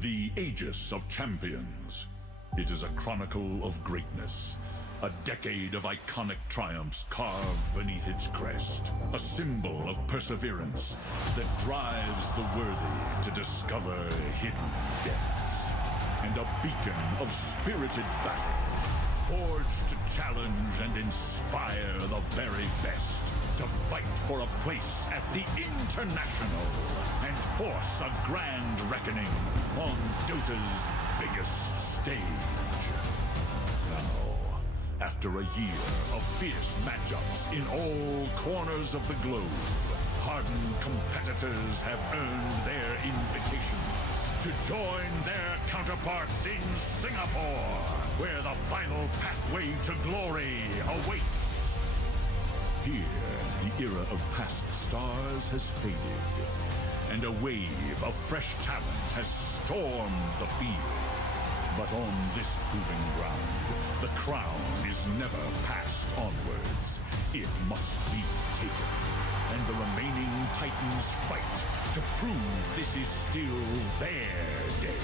The Aegis of Champions. It is a chronicle of greatness. A decade of iconic triumphs carved beneath its crest. A symbol of perseverance that drives the worthy to discover hidden depths. And a beacon of spirited battle, forged to challenge and inspire the very best. To fight for a place at the International and force a grand reckoning on Dota's biggest stage. Now, after a year of fierce matchups in all corners of the globe, hardened competitors have earned their invitation to join their counterparts in Singapore, where the final pathway to glory awaits. Here, the era of past stars has faded, and a wave of fresh talent has stormed the field. But on this proving ground, the crown is never passed onwards. It must be taken, and the remaining Titans fight to prove this is still their day.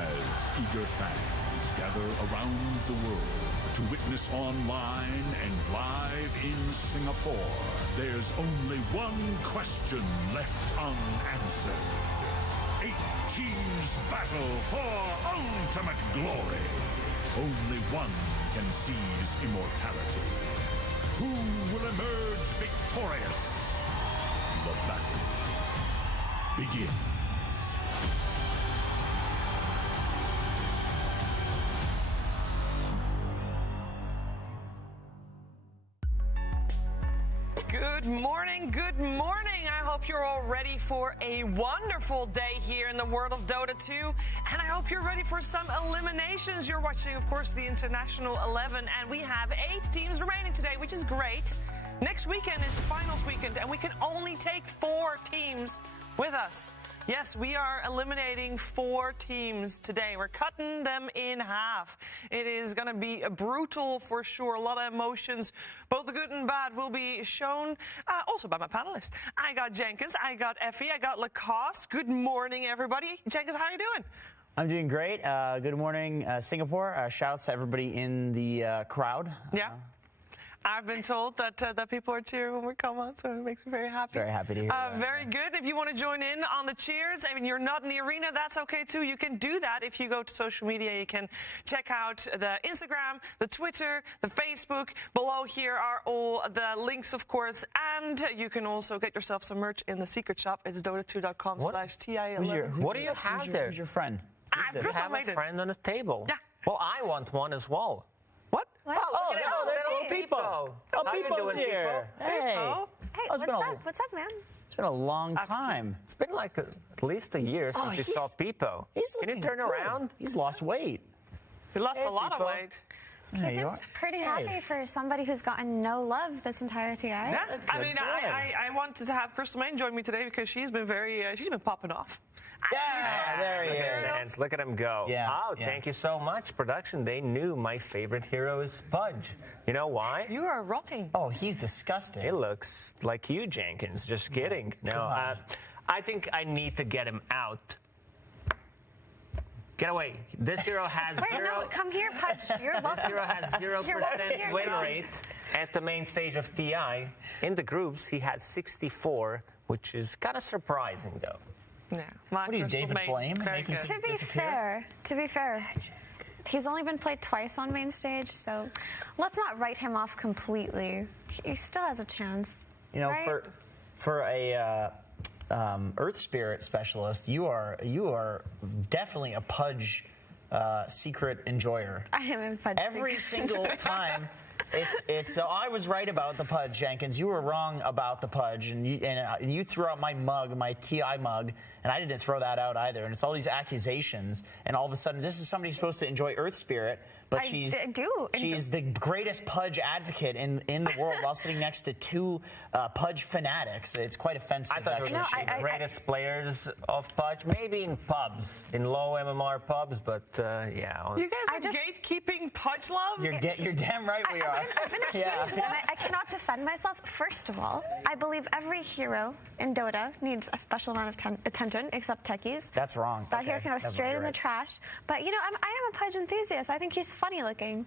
As eager fans gather around the world to witness online and live in Singapore, there's only one question left unanswered. 8 teams battle for ultimate glory. Only one can seize immortality. Who will emerge victorious? The battle begins. Good morning, good morning. I hope you're all ready for a wonderful day here in the world of Dota 2. And I hope you're ready for some eliminations. You're watching, of course, the International 11, and we have 8 teams remaining today, which is great. Next weekend is the finals weekend, and we can only take 4 teams with us. Yes, we are eliminating 4 teams today. We're cutting them in half. It is going to be brutal for sure. A lot of emotions, both the good and bad, will be shown also by my panelists. I got Jenkins, I got Effie, I got Lacoste. Good morning, everybody. Jenkins, how are you doing? I'm doing great. Good morning, Singapore. Shouts to everybody in the crowd. Yeah. I've been told that people are cheering when we come on, so it makes me very happy. Very happy to hear that. Very good. If you want to join in on the cheers, I mean, you're not in the arena, that's okay too. You can do that if you go to social media. You can check out the Instagram, the Twitter, the Facebook. Below here are all the links, of course, and you can also get yourself some merch in the secret shop. It's dota2.com/TI11. What do you have there? Who's your friend? You have a friend on the table. Yeah. Well, I want one as well. What? Oh, there's Pipo. Oh, Pipo's here. Hey. Hey, What's up, man? It's been a long time. It's been like at least a year since we saw Pipo. Can you turn around? He's lost weight. He lost a lot of Pipo. weight. He seems pretty happy for somebody who's gotten no love this entire TI. Yeah, I mean, I wanted to have Crystal Main join me today because she's been she's been popping off. Yeah, there he is. Look at him go. Yeah, Thank you so much, production. They knew my favorite hero is Pudge. You know why? You are rotting. Oh, he's disgusting. It looks like you, Jenkins. Just kidding. No, I think I need to get him out. Get away. This hero has No, come here, Pudge. You're welcome. This hero has 0% win rate at the main stage of TI. In the groups, he had 64, which is kind of surprising, though. Yeah. What are you, David Blaine? To be fair, he's only been played twice on main stage, so let's not write him off completely. He still has a chance. You know, right? for a Earth Spirit specialist, you are definitely a Pudge secret enjoyer. I am a Pudge. Every single time. It's so I was right about the Pudge, Jenkins. You were wrong about the Pudge, and you threw out my mug, my TI mug, and I didn't throw that out either. And it's all these accusations, and all of a sudden, this is somebody supposed to enjoy Earth Spirit, but I do. she's the greatest Pudge advocate in the world while sitting next to two Pudge fanatics. It's quite offensive. I thought you were the greatest players of Pudge, maybe in pubs, in low MMR pubs, but yeah. You guys are gatekeeping Pudge love? You're damn right we are. I've been accused, and I cannot defend myself. First of all, I believe every hero in Dota needs a special amount of attention, except techies. That's wrong. That hero can go straight in the trash. But, you know, I am a Pudge enthusiast. I think he's funny looking.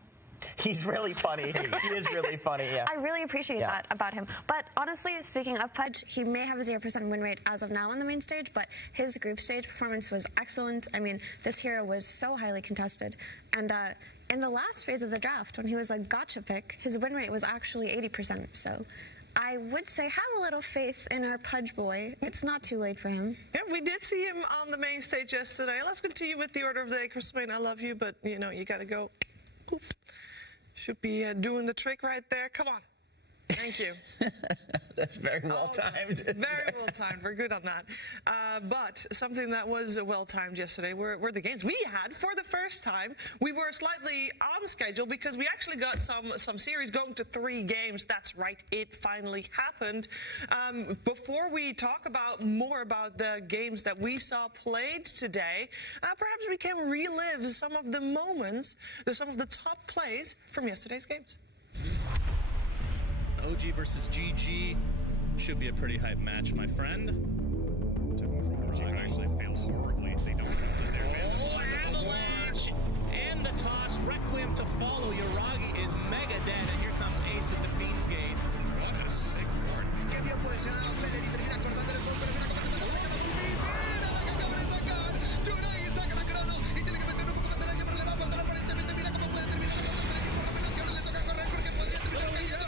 He's really funny. He is really funny, yeah. I really appreciate that about him. But honestly, speaking of Pudge, he may have a 0% win rate as of now on the main stage, but his group stage performance was excellent. I mean, this hero was so highly contested. And in the last phase of the draft, when he was a gotcha pick, his win rate was actually 80%. So I would say have a little faith in our Pudge boy. It's not too late for him. Yeah, we did see him on the main stage yesterday. Let's continue with the order of the day. Chris Wayne, I love you, but, you know, you got to go. Oof. Should be doing the trick right there. Come on. Thank you. That's very well timed. Very well timed. We're good on that. But something that was well timed yesterday were the games we had for the first time. We were slightly on schedule because we actually got some series going to 3 games. That's right. It finally happened. Before we talk more about the games that we saw played today, perhaps we can relive some of the moments, some of the top plays from yesterday's games. OG versus GG should be a pretty hype match, my friend. Actually fail horribly. They don't come to their base. Avalanche! And the toss. Requiem to follow. Yuragi is mega dead, and here comes Ace with the Fiend's Gate. What a sick ward. Qué bien puede ser a Celeri, termina cortando el gol, pero mira cómo se pasa la que acaba de sacar. Yuragi saca la crono y tiene que meter un poco más de daño, pero le va a faltar aparentemente. Mira cómo puede terminar la cosa. Celeri por la menos y ahora le toca correr porque podría terminar cayendo.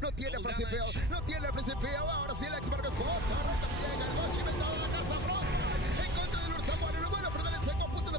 No tiene el flexible. Ahora sí el ex Marcos Bosa. Llega el gol. Inventado la casa. En contra del Ursa. Bueno, bueno, pero el seco. Punto de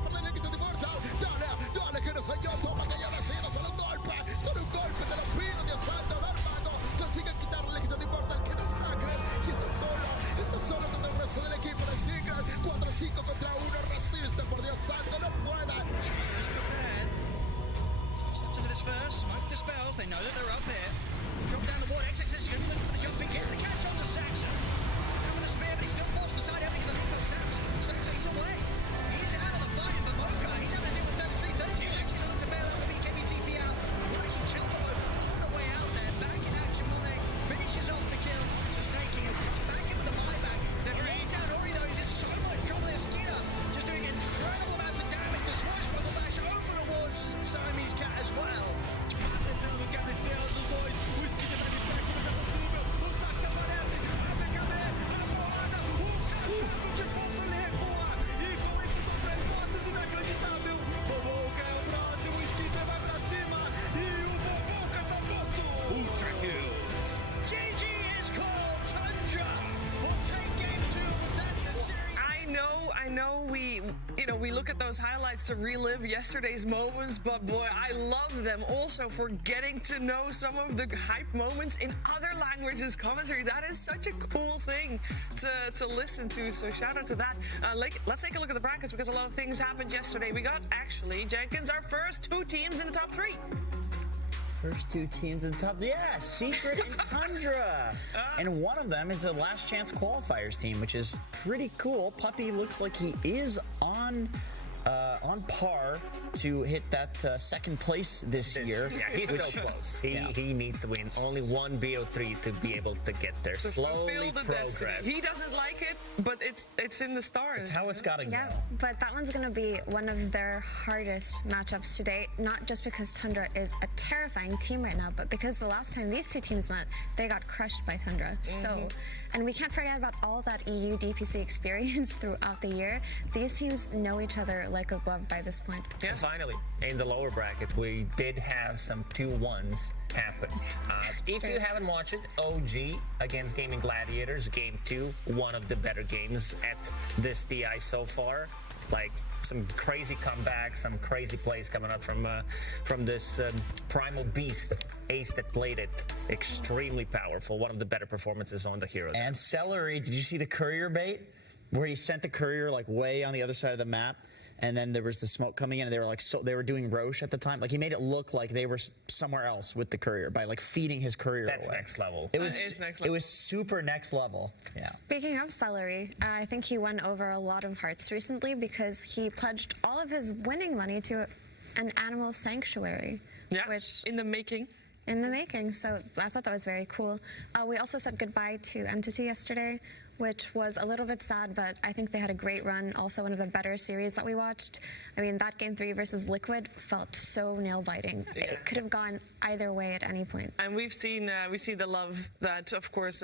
look at those highlights to relive yesterday's moments, but boy, I love them also for getting to know some of the hype moments in other languages commentary. That is such a cool thing to listen to, so shout out to that. Let's take a look at the brackets because a lot of things happened yesterday. We got, actually, Jenkins, our first 2 teams in the top 3. First 2 teams in the top. Yeah, Secret and Tundra. And one of them is a last chance qualifiers team, which is pretty cool. Puppy looks like he is on par to hit that second place this year. Yeah, he's so close. He needs to win only one BO3 to be able to get there. To Slowly fulfill the destiny. progress. He doesn't like it, but it's in the stars. It's how it's got to go. Yeah, but that one's going to be one of their hardest matchups today, not just because Tundra is a terrifying team right now, but because the last time these 2 teams met, they got crushed by Tundra. So, and we can't forget about all that EU DPC experience throughout the year. These teams know each other like a glove by this point. And finally, in the lower bracket, we did have some 2-1s happen. If you haven't watched it, OG against Gaming Gladiators, Game 2, one of the better games at this TI so far. Like some crazy comebacks, some crazy plays coming out from this Primal Beast ace that played it. Extremely powerful. One of the better performances on the hero. And Celery, did you see the courier bait? Where he sent the courier like way on the other side of the map? And then there was the smoke coming in, and they were like, they were doing Roche at the time. Like he made it look like they were somewhere else with the courier by like feeding his courier. That's away. next level. It was it was super next level. Yeah. Speaking of Celery, I think he won over a lot of hearts recently because he pledged all of his winning money to an animal sanctuary. Yeah, which in the making. In the making, so I thought that was very cool. We also said goodbye to Entity yesterday, which was a little bit sad, but I think they had a great run. Also one of the better series that we watched. I mean, that Game 3 versus Liquid felt so nail-biting. Yeah. It could have gone either way at any point. And we see the love that, of course,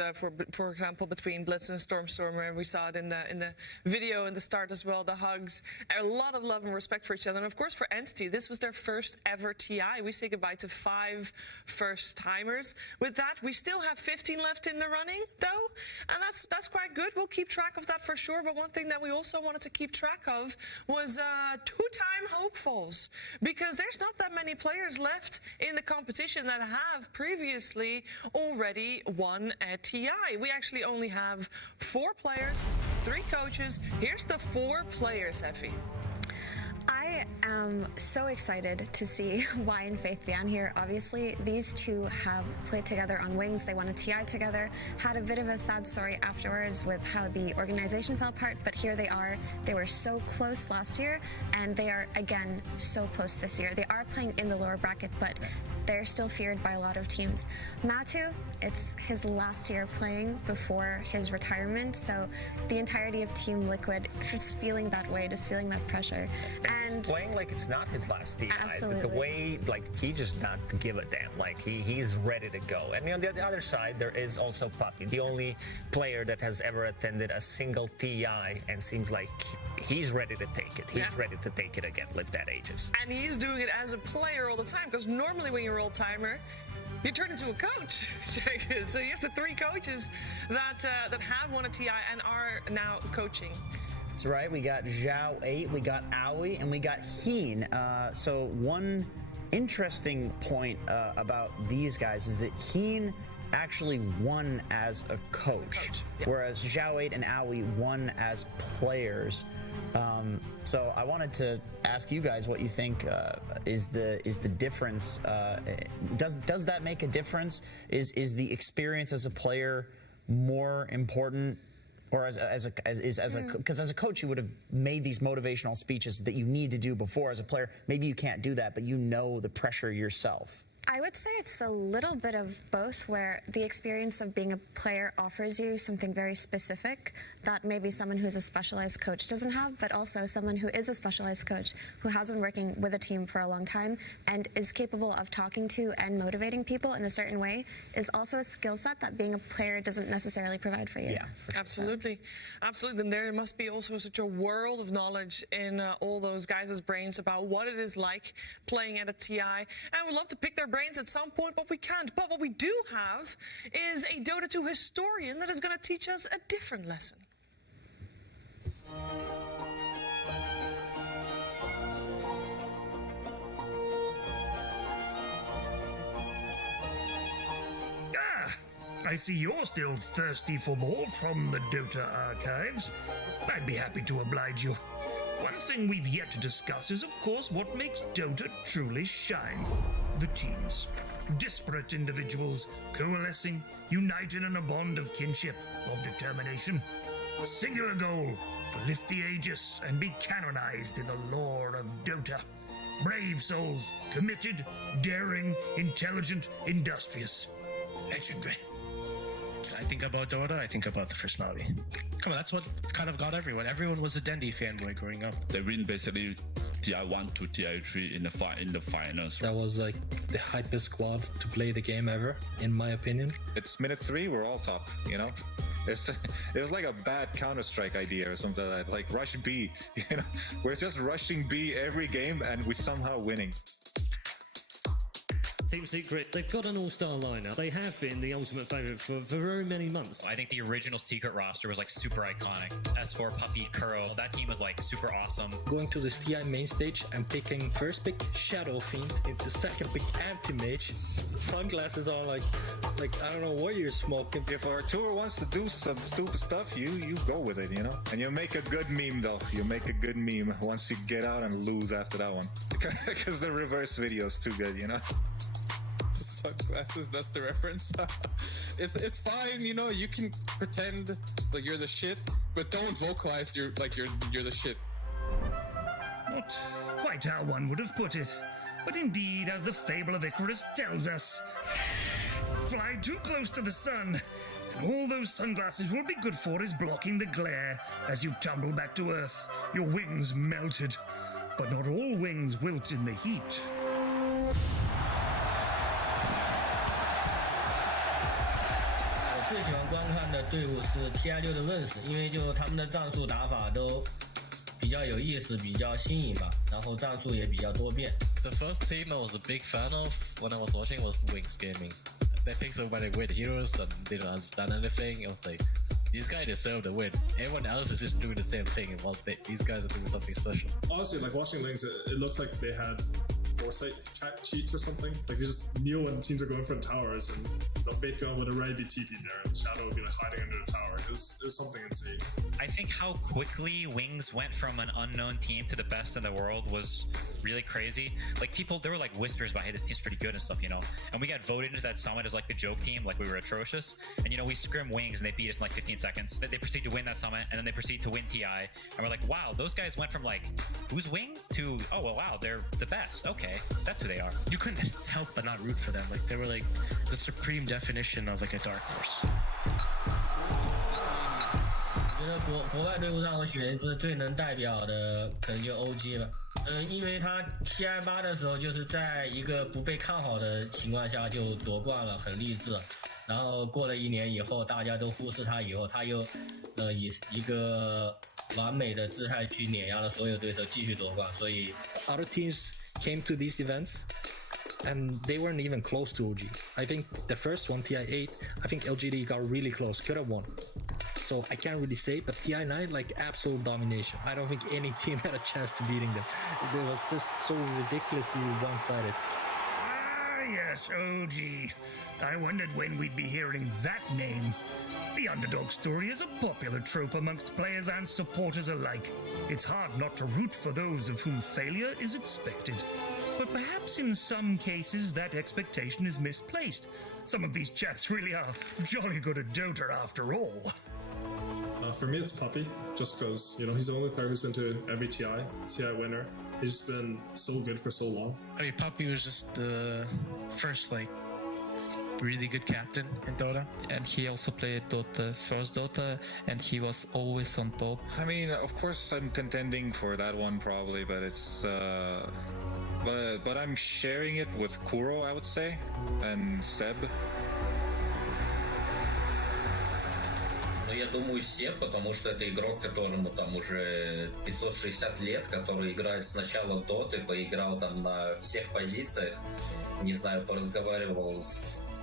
for example, between Blitz and Stormstormer. We saw it in the video in the start as well, the hugs. A lot of love and respect for each other. And, of course, for Entity, this was their first ever TI. We say goodbye to 5 first-timers. With that, we still have 15 left in the running, though. And that's quite good. We'll keep track of that for sure. But one thing that we also wanted to keep track of was 2-time hopefuls. Because there's not that many players left in the competition that have previously already won a TI. We actually only have 4 players, 3 coaches. Here's the 4 players, Effie. I am so excited to see Y and Faith be on here. Obviously, these 2 have played together on Wings. They won a TI together, had a bit of a sad story afterwards with how the organization fell apart, but here they are. They were so close last year, and they are, again, so close this year. They are playing in the lower bracket, but they're still feared by a lot of teams. Matu, it's his last year playing before his retirement, so the entirety of Team Liquid is feeling that way, just feeling that pressure. And playing like it's not his last TI. Absolutely. The way, like, he just not give a damn. Like, he's ready to go. And on the other side, there is also Puppy, the only player that has ever attended a single TI, and seems like he's ready to take it. He's ready to take it again with that Aegis. And he's doing it as a player all the time, because normally when you're old-timer, you turn into a coach. So here's the 3 coaches that have won a TI and are now coaching. That's right. We got Zhao 8, we got Aoi, and we got Heen. So one interesting point about these guys is that Heen actually won as a coach, whereas Zhao 8 and Aoi won as players. So I wanted to ask you guys what you think is the difference. Does that make a difference? Is the experience as a player more important? Or because as a coach, you would have made these motivational speeches that you need to do before. As a player, maybe you can't do that, but you know the pressure yourself. I would say it's a little bit of both, where the experience of being a player offers you something very specific that maybe someone who's a specialized coach doesn't have, but also someone who is a specialized coach who has been working with a team for a long time and is capable of talking to and motivating people in a certain way is also a skill set that being a player doesn't necessarily provide for you. Yeah, absolutely. Absolutely. And there must be also such a world of knowledge in all those guys' brains about what it is like playing at a TI. And we'd love to pick their brains at some point, but we can't. But what we do have is a Dota 2 historian that is going to teach us a different lesson. I see you're still thirsty for more from the Dota archives. I'd be happy to oblige you. One thing we've yet to discuss is, of course, what makes Dota truly shine. The teams. Disparate individuals, coalescing, united in a bond of kinship, of determination. A singular goal, to lift the Aegis and be canonized in the lore of Dota. Brave souls, committed, daring, intelligent, industrious. Legendary. I think about Dota, I think about the first Navi. Come on, that's what kind of got everyone. Everyone was a Dendi fanboy growing up. They win basically TI1 to TI3 in the finals. That was like the hypest squad to play the game ever, in my opinion. It's minute 3, we're all top, you know? It was like a bad Counter-Strike idea or something like that. Like rush B, you know? We're just rushing B every game and we're somehow winning. Team Secret, they've got an all-star lineup. They have been the ultimate favorite for very many months. I think the original Secret roster was like super iconic. As for Puppy, Kuro, that team was like super awesome. Going to this TI main stage, I'm picking first pick Shadow Fiend, into second pick Anti-Mage. Sunglasses on, like I don't know what you're smoking. If Arturo wants to do some stupid stuff, you go with it, you know? And you make a good meme though. You make a good meme once you get out and lose after that one. Because the reverse video is too good, you know? Sunglasses, that's the reference. It's fine, you know, you can pretend like you're the shit, but don't vocalize you're the shit. Not quite how one would have put it, but indeed, as the fable of Icarus tells us, fly too close to the sun, and all those sunglasses will be good for is blocking the glare as you tumble back to earth, your wings melted. But not all wings wilt in the heat. 最喜欢观看的队伍是 TI6 的润石，因为就他们的战术打法都比较有意思，比较新颖吧，然后战术也比较多变。The first team I was a big fan of when I was watching was Wings Gaming. They picked so many weird heroes and didn't understand anything. I was like, these guys deserve the win. Everyone else is just doing the same thing, while these guys are doing something special. Honestly, like watching Wings, it looks like they had foresight cheats or something. Like they just knew when teams are going for the towers, and Faith Gun would already be TP there, and Shadow would be like hiding under the tower. It was something insane. I think how quickly Wings went from an unknown team to the best in the world was really crazy. Like people, there were like whispers about, hey, this team's pretty good and stuff, you know. And we got voted into that summit as like the joke team, like we were atrocious. And you know, we scrim Wings and they beat us in like 15 seconds. They proceed to win that summit, and then they proceed to win TI. And we're like, wow, those guys went from like, who's Wings to, oh well, wow, they're the best. Okay, that's who they are. You couldn't help but not root for them. Like they were like the supreme definition of like a dark horse. 我觉得国外队伍上我选不是最能代表的，可能就 OG 了。因为他TI8的时候就是在一个不被看好的情况下就夺冠了，很励志。然后过了1年以后，大家都忽视他以后，他又以一个完美的姿态去碾压了所有对手，继续夺冠。所以 other teams came to these events and they weren't even close to OG. I think the first one, TI8, I think LGD got really close, could have won. So I can't really say, but TI9, like absolute domination. I don't think any team had a chance to beating them. It was just so ridiculously one-sided. Ah, yes, OG. I wondered when we'd be hearing that name. The underdog story is a popular trope amongst players and supporters alike. It's hard not to root for those of whom failure is expected. But perhaps in some cases that expectation is misplaced. Some of these chaps really are jolly good at Dota after all. For me, it's Puppy, just because, you know, he's the only player who's been to every TI winner. He's just been so good for so long. I mean, Puppy was just the first, like, really good captain in Dota. And he also played Dota, first Dota, and he was always on top. I mean, of course I'm contending for that one probably, but it's... But I'm sharing it with Kuro, I would say, and Seb. Ну, я думаю, все, потому что это игрок, которому там уже 560 лет, который играет с начала доты, поиграл там на всех позициях, не знаю, поразговаривал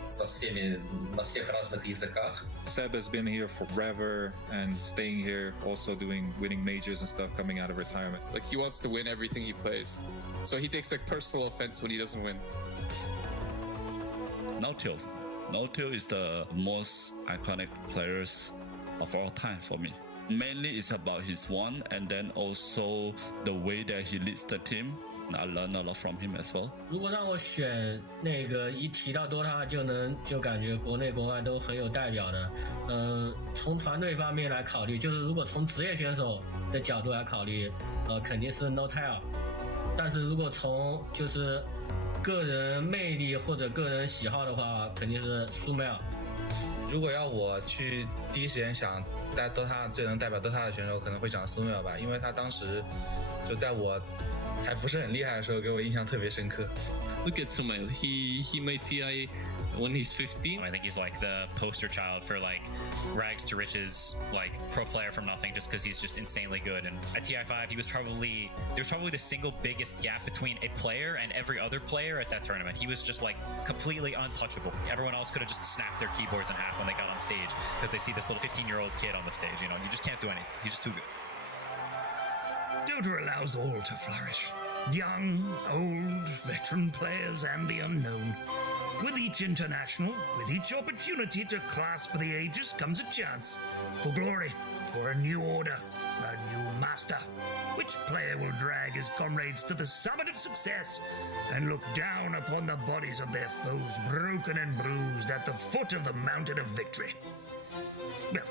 со всеми, на всех разных языках. Seb has been here forever and staying here, also winning majors and stuff coming out of retirement. Like he wants to win everything he plays. So he takes like personal offense when he doesn't win. Now Till, No-Tail is the most iconic players of all time for me. Mainly it's about his one, and then also the way that he leads the team. I learn a lot from him as well. 如果让我选那个一提到 Dota 就感觉国内国外都很有代表的，从团队方面来考虑，就是如果从职业选手的角度来考虑，肯定是 No-Tail， 但是如果从就是个人魅力或者个人喜好的话，肯定是苏梅尔。如果要我去第一时间想在 Dota 最能代表 Dota 的选手，可能会讲苏梅尔吧，因为他当时就在我还不是很厉害的时候，给我印象特别深刻。Look at Sumail. He made TI when he's 15. I think he's like the poster child for like rags to riches, like pro player from nothing, just because he's just insanely good. And at TI5, there was probably the single biggest gap between a player and every other player at that tournament. He was just like completely untouchable. Everyone else could have just snapped their keyboards in half when they got on stage because they see this little 15-year-old kid on the stage. You know, you just can't do anything. He's just too good. Dota allows all to flourish. Young, old, veteran players and the unknown. With each international, with each opportunity to clasp the ages comes a chance for glory, for a new order, a new master. Which player will drag his comrades to the summit of success and look down upon the bodies of their foes, broken and bruised at the foot of the mountain of victory? Well,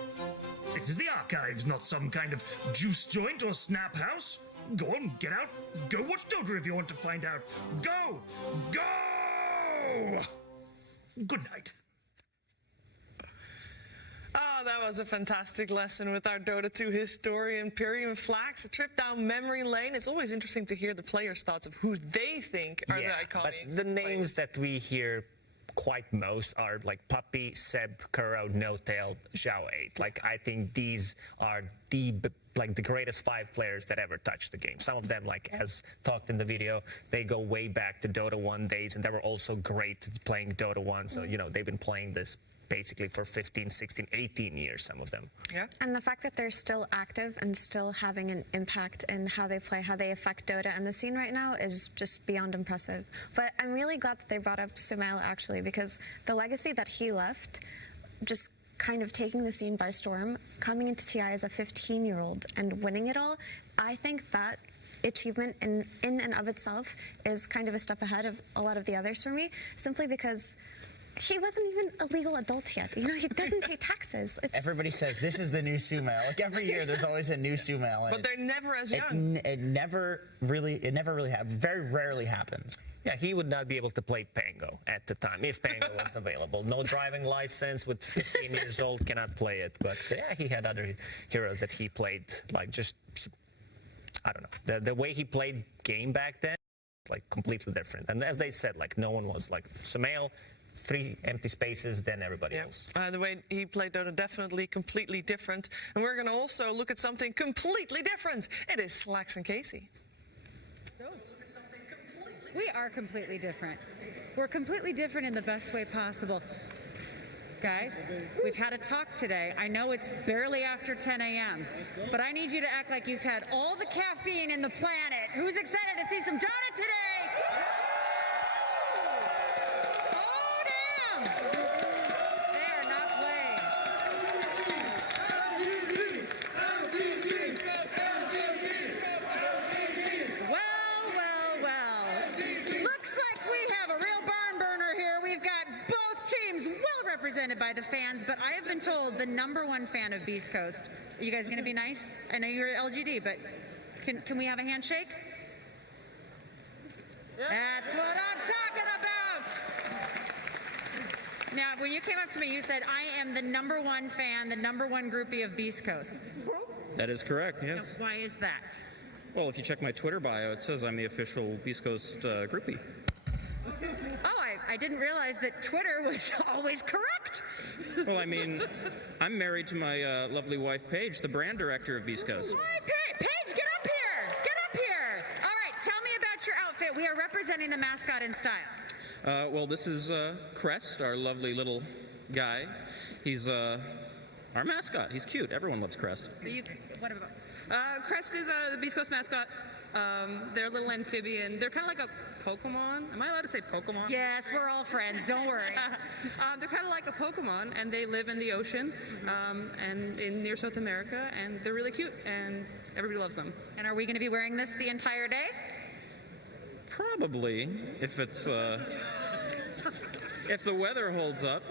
this is the archives, not some kind of juice joint or snap house. Go on, get out. Go watch Dota if you want to find out. Go! Go! Good night. Oh, that was a fantastic lesson with our Dota 2 historian, Pyrian Flax. A trip down memory lane. It's always interesting to hear the players' thoughts of who they think are the iconic but the names that we hear quite most are like Puppy, Seb, Kuro, No-Tail, Zhao 8. Like, I think these are the greatest 5 players that ever touched the game. Some of them, like as talked in the video, they go way back to Dota 1 days, and they were also great at playing Dota 1. So, you know, they've been playing this basically for 15, 16, 18 years, some of them. Yeah. And the fact that they're still active and still having an impact in how they play, how they affect Dota and the scene right now is just beyond impressive. But I'm really glad that they brought up Sumail, actually, because the legacy that he left, just kind of taking the scene by storm, coming into TI as a 15-year-old and winning it all, I think that achievement in and of itself is kind of a step ahead of a lot of the others for me, simply because he wasn't even a legal adult yet. You know, he doesn't pay taxes. Everybody says this is the new Sumail. Like every year, there's always a new Sumail. But they're never as young. It never really happens. Very rarely happens. Yeah, he would not be able to play Pango at the time, if Pango was available. No driving license, with 15 years old, cannot play it. But yeah, he had other heroes that he played, like just, I don't know. The way he played game back then, like completely different. And as they said, like no one was like Sumail, 3 empty spaces, then everybody else. The way he played Dota, definitely completely different. And we're going to also look at something completely different. It is Slacks and Casey. We are completely different. We're completely different in the best way possible. Guys, we've had a talk today. I know it's barely after 10 a.m., but I need you to act like you've had all the caffeine in the planet. Who's excited to see some Dota today? Oh, damn! They are not playing. Well. Looks like we have a real barn burner here. We've got both teams well represented by the fans, but I have been told the #1 fan of Beast Coast. Are you guys going to be nice? I know you're LGD, but can we have a handshake? That's what I'm talking about! Now, when you came up to me, you said, I am the #1 fan, the #1 groupie of Beast Coast. That is correct, yes. Now, why is that? Well, if you check my Twitter bio, it says I'm the official Beast Coast groupie. Oh, I didn't realize that Twitter was always correct. Well, I mean, I'm married to my lovely wife, Paige, the brand director of Beast Coast. Paige, get up here! Get up here! All right, tell me about your outfit. We are representing the mascot in style. Well, this is Crest, our lovely little guy. He's our mascot. He's cute. Everyone loves Crest. What about? Crest is the Beast Coast mascot. They're a little amphibian. They're kind of like a Pokemon. Am I allowed to say Pokemon? Yes, we're all friends. Don't worry. They're kind of like a Pokemon, and they live in the ocean and near South America, and they're really cute, and everybody loves them. And are we going to be wearing this the entire day? Probably, if it's if the weather holds up.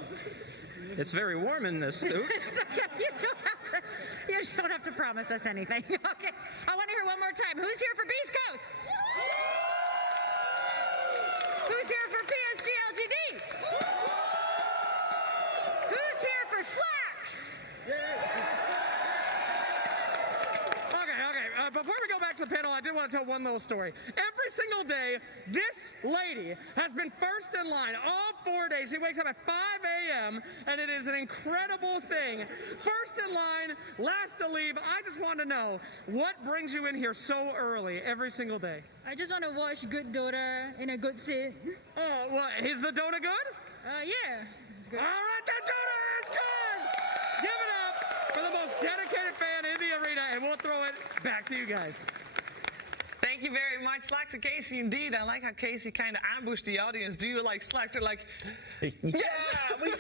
It's very warm in this suit. You don't have to promise us anything. Okay. I want to hear one more time. Who's here for Beast Coast? Who's here for PSG LGD? Who's here for Slacks? Okay. Before we go back to the panel, I did want to tell one little story. Every single day, this lady has been first in line all 4 days. She wakes up at 5 a.m., and it is an incredible thing. First in line, last to leave. I just want to know, what brings you in here so early every single day? I just want to watch good Dota in a good seat. Oh, well, is the Dota good? Yeah. It's good. All right, the Dota is good! Give it up for the most dedicated fan in the arena, and we'll throw it back to you guys. Thank you very much, Slacks and Casey. Indeed, I like how Casey kind of ambushed the audience. Do you like Slacks? They're like, yeah, we do.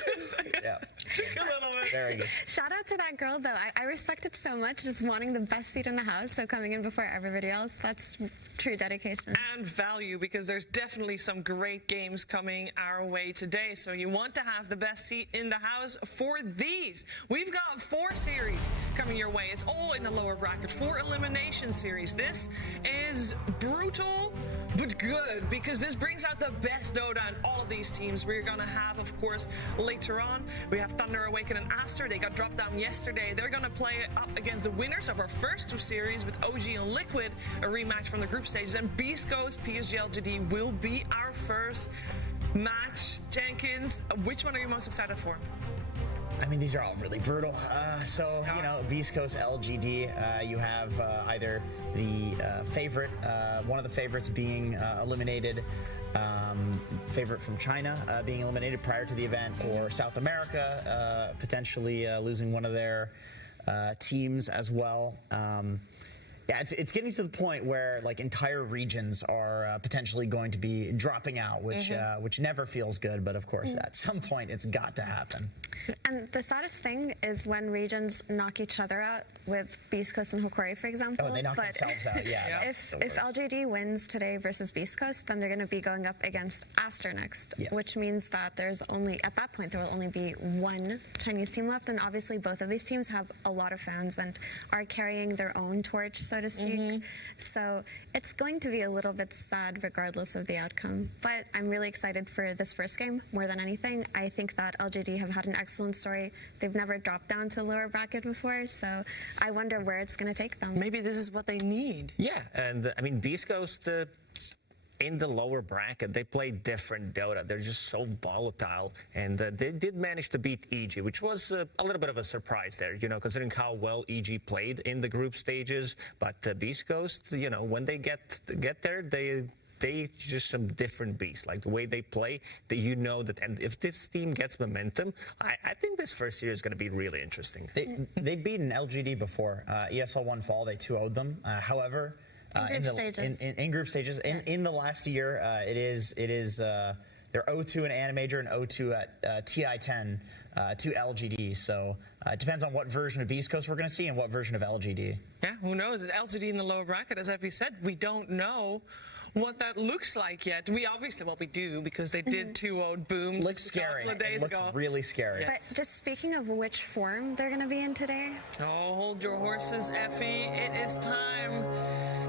Yeah. A little bit. Very good. Shout out to that girl, though. I respect it so much, just wanting the best seat in the house, so coming in before everybody else. That's true dedication. And value, because there's definitely some great games coming our way today. So you want to have the best seat in the house for these. We've got 4 series coming your way. It's all in the lower bracket. 4 elimination series. This is brutal, but good, because this brings out the best Dota in all of these teams. We're going to have, of course, later on, we have Thunder Awaken and Aster. They got dropped down yesterday. They're going to play up against the winners of our first 2 series with OG and Liquid, a rematch from the group stages. And Beast Coast, PSG LGD will be our first match. Jenkins, which one are you most excited for? I mean, these are all really brutal. So, you know, Beast Coast LGD, you have either the favorite, one of the favorites being eliminated, favorite from China being eliminated prior to the event, or South America potentially losing one of their teams as well. Yeah, it's getting to the point where like entire regions are potentially going to be dropping out, which never feels good. But of course, at some point, it's got to happen. And the saddest thing is when regions knock each other out, with Beast Coast and Hokori, for example. Oh, they knock themselves out, yeah. If LGD wins today versus Beast Coast, then they're going to be going up against Aster next, which means that there's only, at that point, there will only be one Chinese team left. And obviously, both of these teams have a lot of fans and are carrying their own torch, so to speak. So it's going to be a little bit sad regardless of the outcome. But I'm really excited for this first game more than anything. I think that LGD have had an excellent story. They've never dropped down to the lower bracket before, so I wonder where it's going to take them. Maybe this is what they need. Yeah, and I mean, Beast Coast in the lower bracket, they play different Dota. They're just so volatile, and they did manage to beat EG, which was a little bit of a surprise there, you know, considering how well EG played in the group stages. But Beast Coast, you know, when they get there, they just some different beasts. Like the way they play, that you know that, and if this team gets momentum, I think this first year is going to be really interesting. They've beaten LGD before. ESL 1 fall, they 2-0'd them. However, in group stages, in the last year, it is they're 0-2 in Animajor and 0-2 at TI10 to LGD. So it depends on what version of Beast Coast we're going to see and what version of LGD. Yeah, who knows? LGD in the lower bracket, as Effie said, we don't know what that looks like yet. We obviously, well, we do, because they did 2-0 boom. Looks scary. It looks really scary. But just speaking of which form they're going to be in today. Oh, hold your horses, Effie. It is time.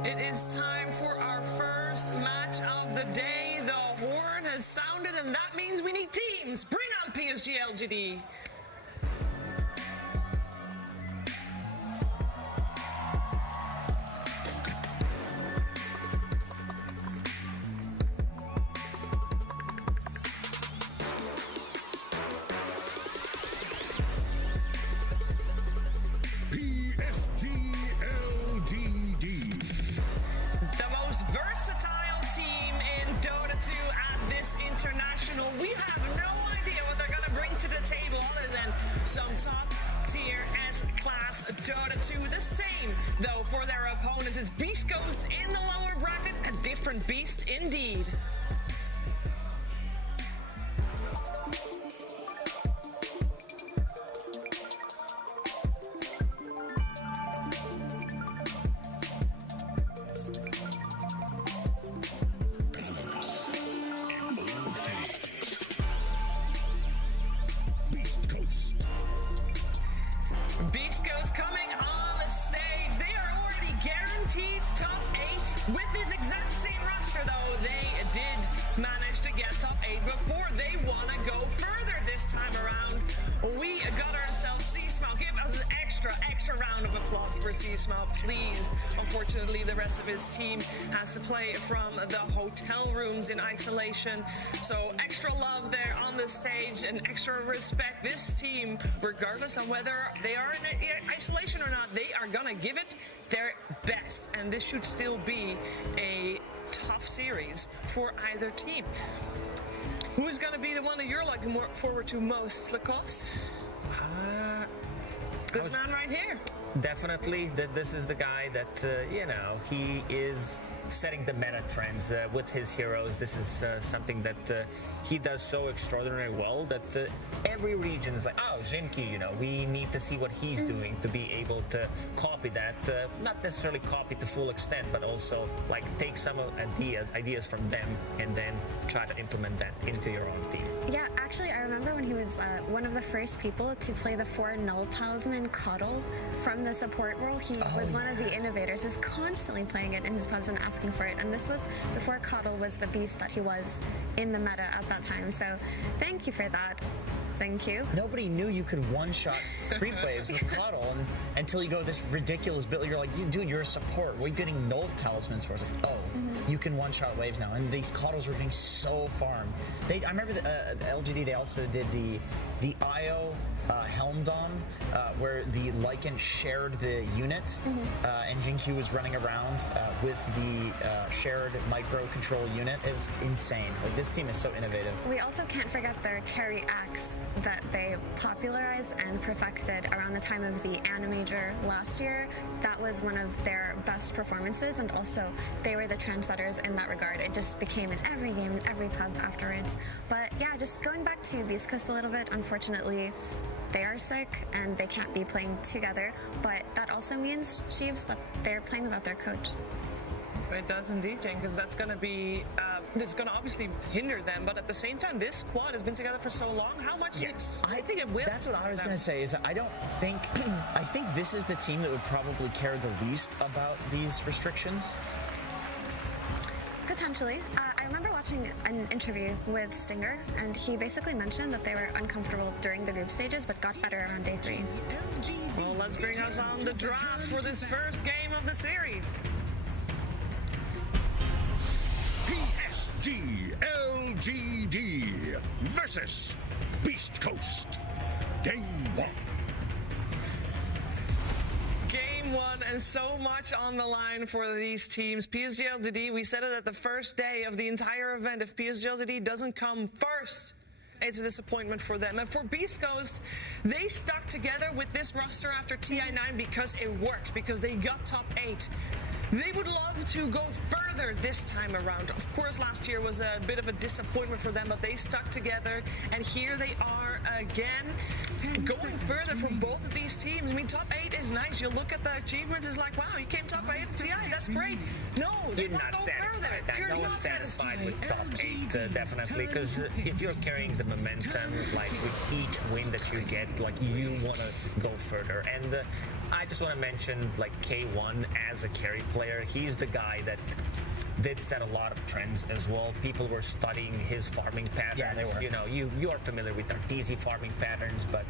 It is time for our first match of the day. The horn has sounded, and that means we need teams. Bring on PSG LGD. We have no idea what they're going to bring to the table other Dota 2. The same, though, for their opponent is Beast Ghost in the lower bracket. A different beast indeed. Beast Goats coming on the stage. They are already guaranteed top 8 with this exact same roster, though. They did manage to get top 8 before they want to go further this time around. We got ourselves C-Smile. Give us an extra round of applause for C-Smile, please. Unfortunately, the rest of his team has to play from the hotel rooms in isolation. So extra love there on the stage and extra respect. This team, regardless of whether they are in isolation or not, they are going to give it their best. And this should still be a tough series for either team. Who's going to be the one that you're looking forward to most, Lacoste? This man right here. Definitely, this is the guy that, he is setting the meta trends with his heroes. This is something that he does so extraordinarily well that every region is like, oh, Jinky, we need to see what he's doing to be able to copy that. Not necessarily copy to full extent, but also like take some ideas from them and then try to implement that into your own team. Yeah, actually, I remember when he was one of the first people to play the 4 Null Talisman Coddle from the support role. He was one of the innovators, who's constantly playing it in his pubs and asking for it. And this was before Coddle was the beast that he was in the meta at that time. So thank you for that. Thank you. Nobody knew you could one-shot creep waves with Coddle until you go this ridiculous build. You're like, dude, you're a support. What are you getting Null Talismans for? I was like, you can one-shot waves now. And these Coddles were getting so farmed. I remember the LGD, they also did the IO Helm Dom, where the Lycan shared the unit, and Jinky was running around with the shared micro-control unit. It was insane. Like, this team is so innovative. We also can't forget their carry axe that they popularized and perfected around the time of the Animajor last year. That was one of their best performances, and also they were the trendsetters in that regard. It just became in every game, in every pub afterwards. But yeah, just going back to Beast Coast a little bit, unfortunately, they are sick and they can't be playing together, but that also means, Chiefs, that they're playing without their coach. It does indeed, Jane, because that's going to be, it's going to obviously hinder them, but at the same time, this squad has been together for so long. How much I think it will. That's what I was going to say, is that I don't think, I think this is the team that would probably care the least about these restrictions. Potentially. I remember watching an interview with Stinger, and he basically mentioned that they were uncomfortable during the group stages, but got better around day 3. Well, let's bring us on the draft for this first game of the series. PSG LGD versus Beast Coast. Game 1. Game 1, and so much on the line for these teams. PSG LGD, we said it at the first day of the entire event. If PSG LGD doesn't come first, it's a disappointment for them. And for Beast Coast, they stuck together with this roster after TI9 because it worked, because they got top 8. They would love to go further this time around. Of course, last year was a bit of a disappointment for them, but they stuck together, and here they are again, going further for both of these teams. I mean, top 8 is nice. You look at the achievements, it's like, wow, you came top 8 at TI, that's great. No, you're not satisfied. No one's satisfied with top 8, definitely, because if you're carrying the momentum, like with each win that you get, like you want to go further. And I just want to mention, like, K1 as a carry player. He's the guy that did set a lot of trends as well. People were studying his farming patterns. Yeah, they were. You know, you are familiar with Arteezy farming patterns, but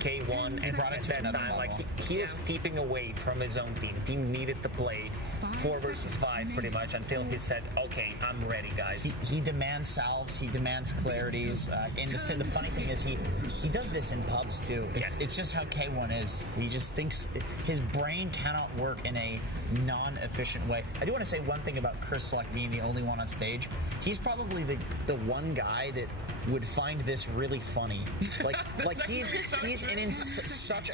K1 and at that time, like he was stepping away from his own team. Team needed to play 4 versus 5 pretty much until he said, "Okay, I'm ready, guys." He demands salves. He demands clarities. And the funny thing is, he does this in pubs too. It's just how K1 is. He just thinks his brain cannot work in a non-efficient way. I do want to say one thing about Chris Chris Select being the only one on stage, he's probably the one guy that would find this really funny. Like he's such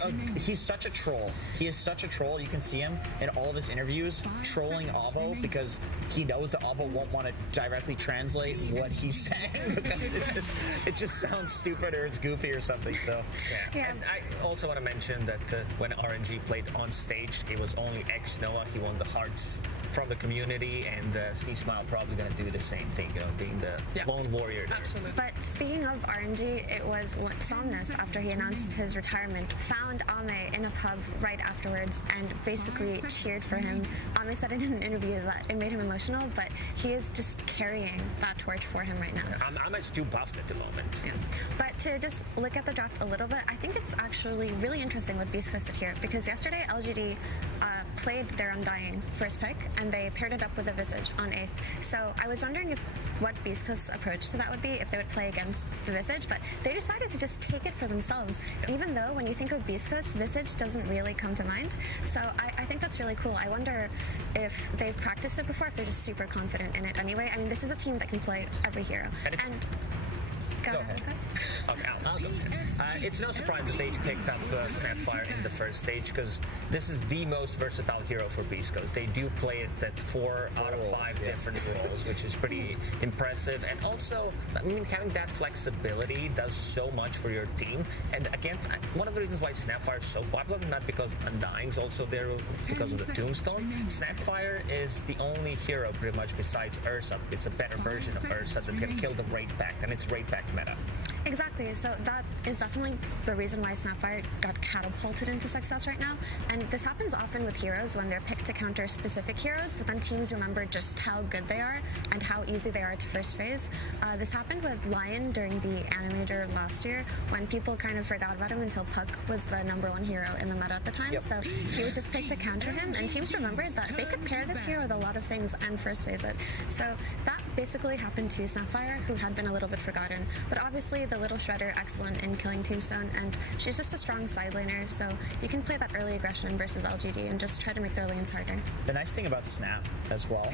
a troll. He is such a troll. You can see him in all of his interviews trolling Avo because he knows that Avo won't want to directly translate what he's saying because it just sounds stupid or it's goofy or something. So Yeah. And I also want to mention that when RNG played on stage, it was only ex-Noah. He won the hearts from the community, and C-Smile probably going to do the same thing, being the lone warrior there. Absolutely. But speaking of RNG, it was what Somnus, after he announced his retirement, found Ame in a pub right afterwards and basically cheered for him. Ame said in an interview that it made him emotional, but he is just carrying that torch for him right now. I'm too buffed at the moment. Yeah. But to just look at the draft a little bit, I think it's actually really interesting what Beast Coast did here, because yesterday LGD played their Undying first pick, and they paired it up with a Visage on 8th. So I was wondering what Beast Coast's approach to that would be, if they would play against the Visage, but they decided to just take it for themselves, even though when you think of Beast Coast, Visage doesn't really come to mind. So I think that's really cool. I wonder if they've practiced it before, if they're just super confident in it anyway. I mean, this is a team that can play every hero. And Go ahead, Chris. Okay, I'll go. It's no surprise that they picked up Snapfire in the first stage, because this is the most versatile hero for Beast Coast. They do play it at 4 out of 5 different roles, which is pretty impressive. And also, I mean, having that flexibility does so much for your team. And against one of the reasons why Snapfire is so popular, not because Undying's also there because of the Tombstone. Snapfire is the only hero pretty much besides Ursa. It's a better version of Ursa that can kill the Raid Pact, and it's Raid Pact meta. Exactly. So that is definitely the reason why Snapfire got catapulted into success right now. And this happens often with heroes when they're picked to counter specific heroes, but then teams remember just how good they are and how easy they are to first phase. This happened with Lion during the Animator last year, when people kind of forgot about him until Puck was the #1 hero in the meta at the time. So he was just picked to counter him, and teams remembered that they could pair this hero with a lot of things and first phase it. So that basically happened to Snapfire, who had been a little bit forgotten. But obviously the Little Shredder, excellent in killing Tombstone, and she's just a strong side laner, so you can play that early aggression versus LGD and just try to make their lanes harder. The nice thing about Snap as well,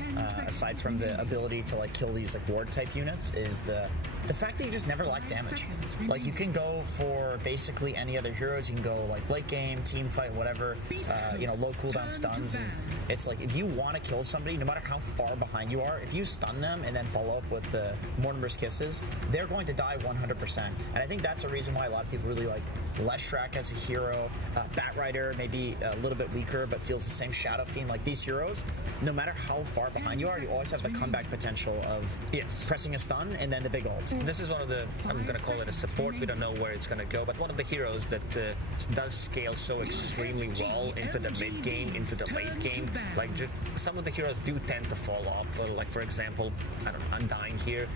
aside from the ability to like kill these like ward type units, is the fact that you just never lack damage. Like you can go for basically any other heroes. You can go like late game, team fight, whatever. Low cooldown stuns, and it's like if you want to kill somebody, no matter how far behind you are, if you stun them and then follow up with the Mortimer's Kisses, they're going to die 100%. And I think that's a reason why a lot of people really like Leshrac as a hero. Batrider maybe a little bit weaker, but feels the same Shadow Fiend. Like these heroes, no matter how far behind you are, you always have the comeback potential of pressing a stun and then the big ult. This is one of the, I'm going to call it a support, we don't know where it's going to go, but one of the heroes that does scale so extremely well into the mid game, into the late game. Like just, some of the heroes do tend to fall off. Like for example, I don't know, Undying here,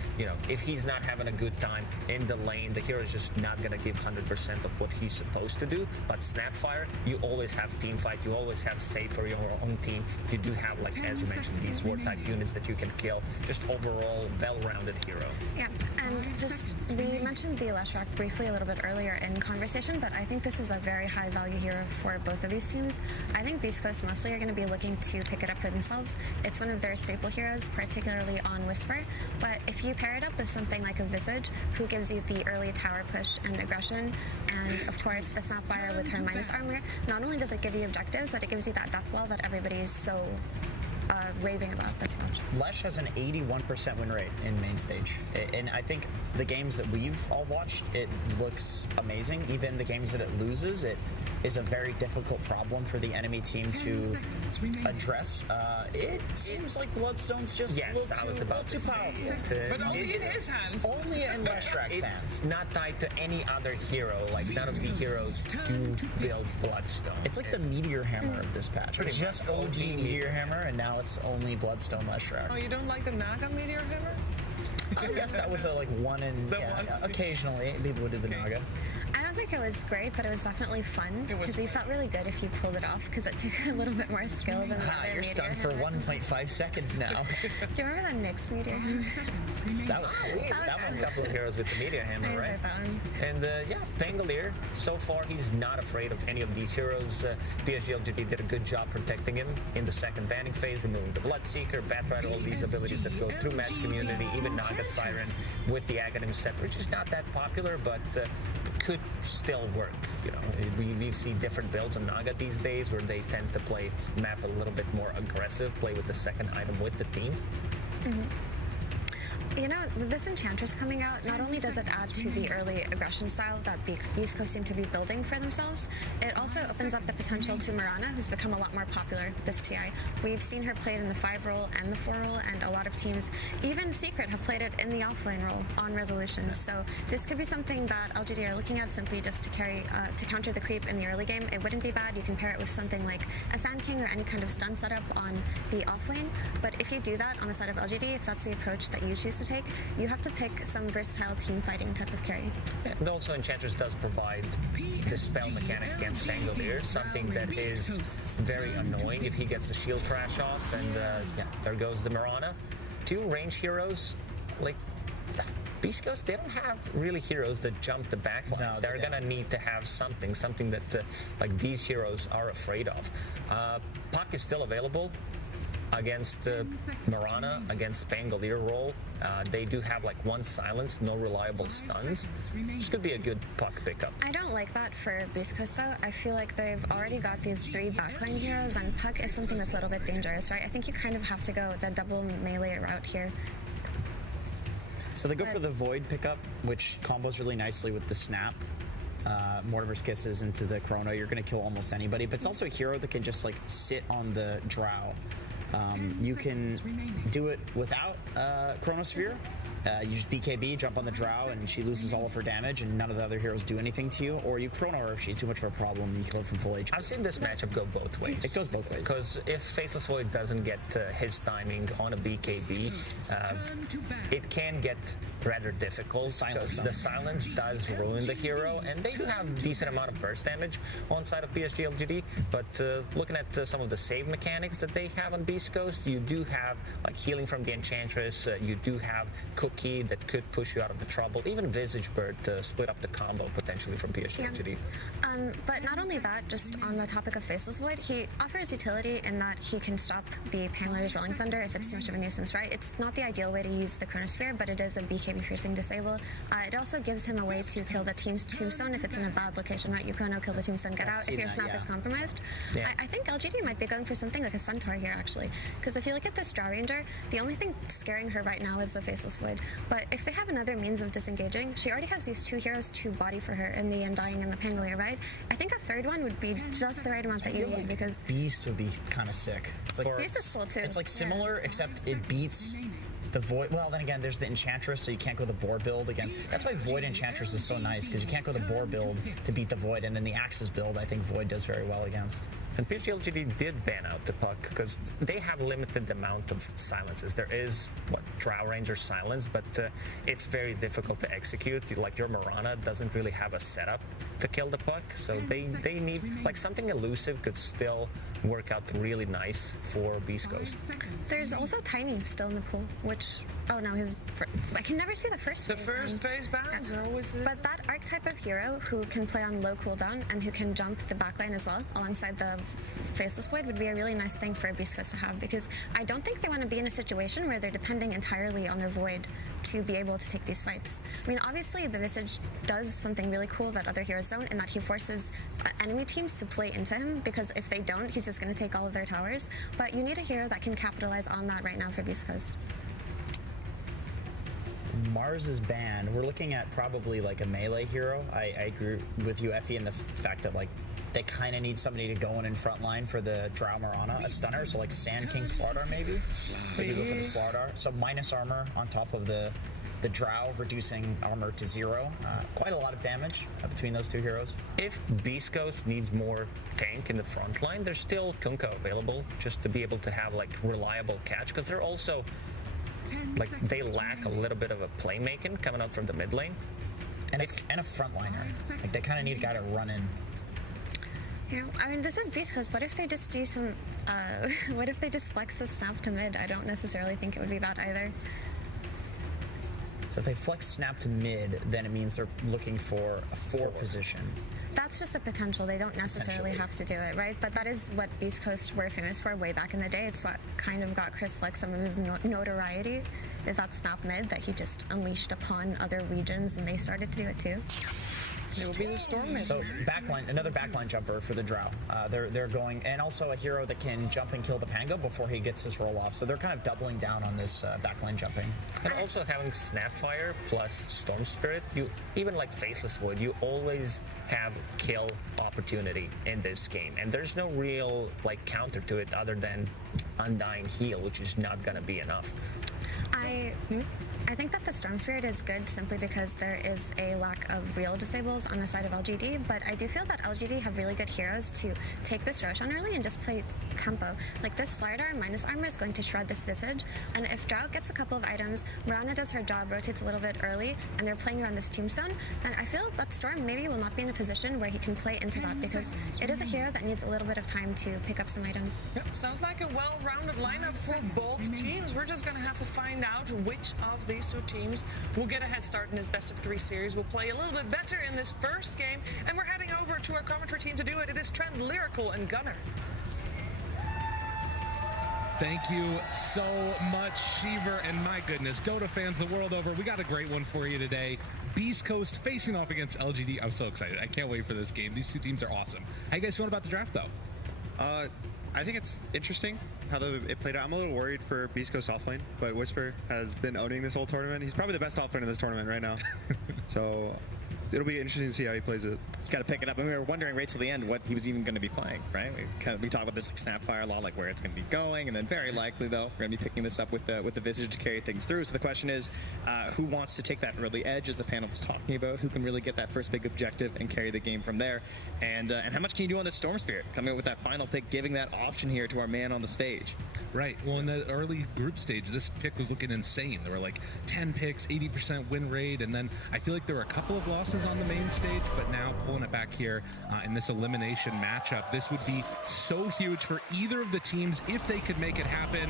if he's not having a good time in the lane, the hero is just not going to give 100% of what he's supposed to do. But Snapfire, you always have team fight, you always have save for your own team. You do have, like as you mentioned, these ward type units that you can kill. Just overall well-rounded hero. Yeah, and just we mentioned the Leshrac briefly a little bit earlier in conversation, but I think this is a very high value hero for both of these teams. I think Beast Coast mostly are going to be looking to pick it up for themselves. It's one of their staple heroes, particularly on Whisper. But if you pair it up with something like a Visage, who gives you the early tower push and aggression, and of course the Snapfire with her minus armor, not only does it give you objectives, but it gives you that death wall that everybody is so raving about this match. Lesh has an 81% win rate in main stage, and I think the games that we've all watched, it looks amazing. Even the games that it loses, it is a very difficult problem for the enemy team to address. It seems like Bloodstone's just I was about too powerful. But only in his hands. Only in Leshrac's hands. It's not tied to any other hero. Like none of the heroes do build Bloodstone. It's like the Meteor Hammer of this patch. It's just OD Meteor Hammer, and now it's only Bloodstone Leshrac. Oh, you don't like the Naga Meteor Hammer? I guess that was a one in occasionally people would do the Naga. I don't don't think it was great, but it was definitely fun. Because you felt really good if you pulled it off, because it took a little bit more skill than the other You're meteor stunned for hammer. 1.5 seconds now. Do you remember the Nyx meteor hammer? That was cool. That one, a couple of heroes with the meteor I hammer, right? enjoyed that one. And yeah, Pangolier, so far he's not afraid of any of these heroes. PSG LGD did a good job protecting him in the second banning phase, removing the Bloodseeker, Batrider, all these abilities that go through match community, even Naga Siren with the Aghanim set, which is not that popular, but could still work. You know, we see different builds on Naga these days where they tend to play map a little bit more aggressive, play with the second item with the team. You know, with this Enchantress coming out, not only does it add to the early aggression style that Beast Coast seem to be building for themselves, it also opens up the potential to Mirana, who's become a lot more popular this TI. We've seen her played in the 5 role and the 4 role, and a lot of teams, even Secret, have played it in the offlane role on Resolution. So this could be something that LGD are looking at simply just to counter the creep in the early game. It wouldn't be bad. You can pair it with something like a Sand King or any kind of stun setup on the offlane. But if you do that on a set of LGD, if that's the approach that you choose to take, you have to pick some versatile team fighting type of carry. And also Enchantress does provide the spell mechanic against Pangolier, something that is very annoying if he gets the shield crash off, and yeah, there goes the Mirana. 2 range heroes, like Beast Coast, they don't have really heroes that jump the backline. No, They're gonna need to have something that like these heroes are afraid of. Puck is still available against Mirana, against Pangolier role. They do have like 1 silence, no reliable stuns. This could be a good Puck pickup. I don't like that for Beast Coast though. I feel like they've already got these 3 backline heroes, and Puck is something that's a little bit dangerous, right? I think you kind of have to go the double melee route here. So they go for the Void pickup, which combos really nicely with the Snap. Mortimer's Kisses into the Chrono. You're going to kill almost anybody, but it's also a hero that can just like sit on the Drow. You can do it without Chronosphere. You just BKB, jump on the Drow, and she loses all of her damage, and none of the other heroes do anything to you. Or you Chrono her if she's too much of a problem, and you kill her from full HP. I've seen this matchup go both ways. It goes both ways. Because if Faceless Void doesn't get his timing on a BKB, it can get rather difficult. The silence does ruin the hero, and they do have a decent amount of burst damage on side of PSG LGD, but looking at some of the save mechanics that they have on Beast Coast, you do have like healing from the Enchantress, you do have Cookie that could push you out of the trouble, even Visage Bird to split up the combo potentially from PSG LGD. But not only that, just on the topic of Faceless Void, he offers utility in that he can stop the Panglier's Rolling Thunder if it's too much of a nuisance, right? It's not the ideal way to use the Chronosphere, but it is a BKB piercing disable. It also gives him a way to kill the team's Tombstone if it's in a bad location, right? You Chrono, kill the Tombstone, get out if your snap is compromised. Yeah. I think LGD might be going for something like a Centaur here, actually, because if you look at this Drow Ranger, the only thing scaring her right now is the Faceless Void. But if they have another means of disengaging, she already has these 2 heroes to body for her in the Undying and the Pangolier, right? I think a third one would be just the right amount that you need, because Beast would be kind of sick. It's like Beast is cool too. It's like similar, except it beats the Void. Well, then again, there's the Enchantress, so you can't go the Boar build again. That's why Void Enchantress is so nice, because you can't go the Boar build to beat the Void, and then the Axis build, I think Void does very well against. And PSG LGD did ban out the Puck because they have limited amount of silences. There is Drow Ranger silence, but it's very difficult to execute. Like your Mirana doesn't really have a setup to kill the Puck, so they need like something elusive could still work out really nice for Beast Coast. There's also Tiny still in the pool, which I can never see the first phase. The first phase bans are always it. But that archetype of hero who can play on low cooldown and who can jump the backline as well alongside the Faceless Void would be a really nice thing for Beast Coast to have, because I don't think they want to be in a situation where they're depending entirely on their Void to be able to take these fights. I mean, obviously the Visage does something really cool that other heroes don't, in that he forces enemy teams to play into him, because if they don't, he's just going to take all of their towers. But you need a hero that can capitalize on that right now for Beast Coast. Mars's ban, we're looking at probably like a melee hero. I agree with you, Effie, in the fact that like they kind of need somebody to go in front line for the Drow Mirana, a stunner, so like Sand King Slardar maybe. Maybe go for the Slardar. So minus armor on top of the Drow, reducing armor to 0. Quite a lot of damage between those 2 heroes. If Beast Coast needs more tank in the front line, there's still Kunkka available just to be able to have like reliable catch, because they're also like they lack a little bit of a playmaking coming out from the mid lane. And a frontliner. Like, they kind of need a guy to run in. You know, I mean, this is Beast Coast. What if they just do some, what if they just flex the snap to mid? I don't necessarily think it would be bad either. So if they flex snap to mid, then it means they're looking for a 4 position. That's just a potential. They don't necessarily have to do it, right? But that is what Beast Coast were famous for way back in the day. It's what kind of got Chris like some of his notoriety, is that snap mid that he just unleashed upon other regions, and they started to do it too. It will be the Storm mid. So backline, another backline jumper for the Drow. They're going, and also a hero that can jump and kill the Pango before he gets his roll off. So they're kind of doubling down on this backline jumping. And also having Snapfire plus Storm Spirit, you even like Faceless Void, you always have kill opportunity in this game, and there's no real like counter to it other than Undying Heal, which is not gonna be enough. I think that the Storm Spirit is good simply because there is a lack of real disables on the side of LGD, but I do feel that LGD have really good heroes to take this Roshan early and just play tempo. Like this Slider minus armor is going to shred this Visage, and if Drow gets a couple of items, Mirana does her job, rotates a little bit early, and they're playing around this Tombstone, then I feel that Storm maybe will not be in a position where he can play into that, because it is a hero that needs a little bit of time to pick up some items. Yep, sounds like a well-rounded lineup for both teams. We're just going to have to find out which of these two teams will get a head start in this best-of-3 series. We'll play a little bit better in this first game, and we're heading over to our commentary team to do it. It is Trent, Lyrical, and Gunnar. Thank you so much, Sheever, and my goodness, Dota fans the world over, we got a great one for you today. Beast Coast facing off against LGD. I'm so excited. I can't wait for this game. These two teams are awesome. How you guys feeling about the draft, though? I think it's interesting how it played out. I'm a little worried for Beast Coast offlane, but Whisper has been owning this whole tournament. He's probably the best offlane in this tournament right now. So it'll be interesting to see how he plays it. He's got to pick it up. And we were wondering right till the end what he was even going to be playing, right? We talk about this like Snapfire a lot, like where it's going to be going, and then very likely though we're going to be picking this up with the Visage to carry things through. So the question is, who wants to take that early edge, as the panel was talking about? Who can really get that first big objective and carry the game from there? And how much can you do on the Storm Spirit? Coming up with that final pick, giving that option here to our man on the stage. Right. Well, in the early group stage, this pick was looking insane. There were like 10 picks, 80% win rate, and then I feel like there were a couple of losses on the main stage, but now pulling it back here in this elimination matchup, this would be so huge for either of the teams if they could make it happen.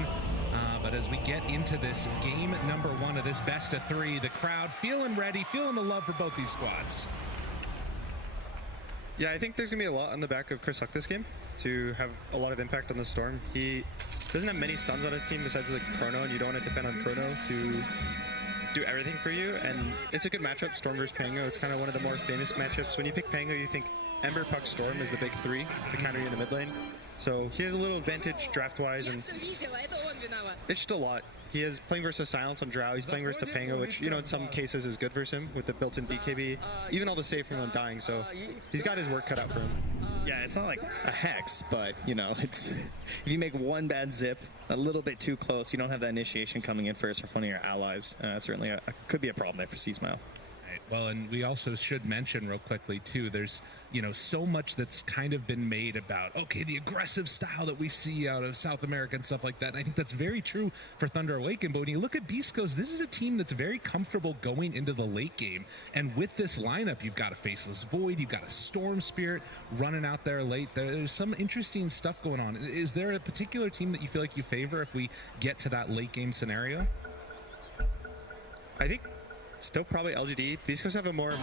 But as we get into this game number 1 of this best-of-3, the crowd feeling ready, feeling the love for both these squads. Yeah, I think there's going to be a lot on the back of Chris Huck this game to have a lot of impact on the Storm. He doesn't have many stuns on his team besides like Chrono, and you don't want to depend on Chrono to do everything for you. And it's a good matchup, Storm versus Pango. It's kind of one of the more famous matchups. When you pick Pango, you think Ember, Puck, Storm is the big 3 to counter you in the mid lane. So he has a little advantage draft-wise, and it's just a lot. He is playing versus Silence on Drow. He's playing versus the Pango, which, you know, in some cases is good versus him with the built-in BKB, even all the save from Undying. So he's got his work cut out for him. Yeah, it's not like a hex, but, you know, it's if you make one bad zip a little bit too close, you don't have that initiation coming in first from one of your allies. Certainly could be a problem there for C-Smile. Well, and we also should mention real quickly, too, there's, you know, so much that's kind of been made about, okay, the aggressive style that we see out of South America and stuff like that. And I think that's very true for Thunder Awakened. But when you look at Beast Coast, this is a team that's very comfortable going into the late game. And with this lineup, you've got a Faceless Void, you've got a Storm Spirit running out there late. There's some interesting stuff going on. Is there a particular team that you feel like you favor if we get to that late game scenario? I think still probably LGD. Beast Coast have a more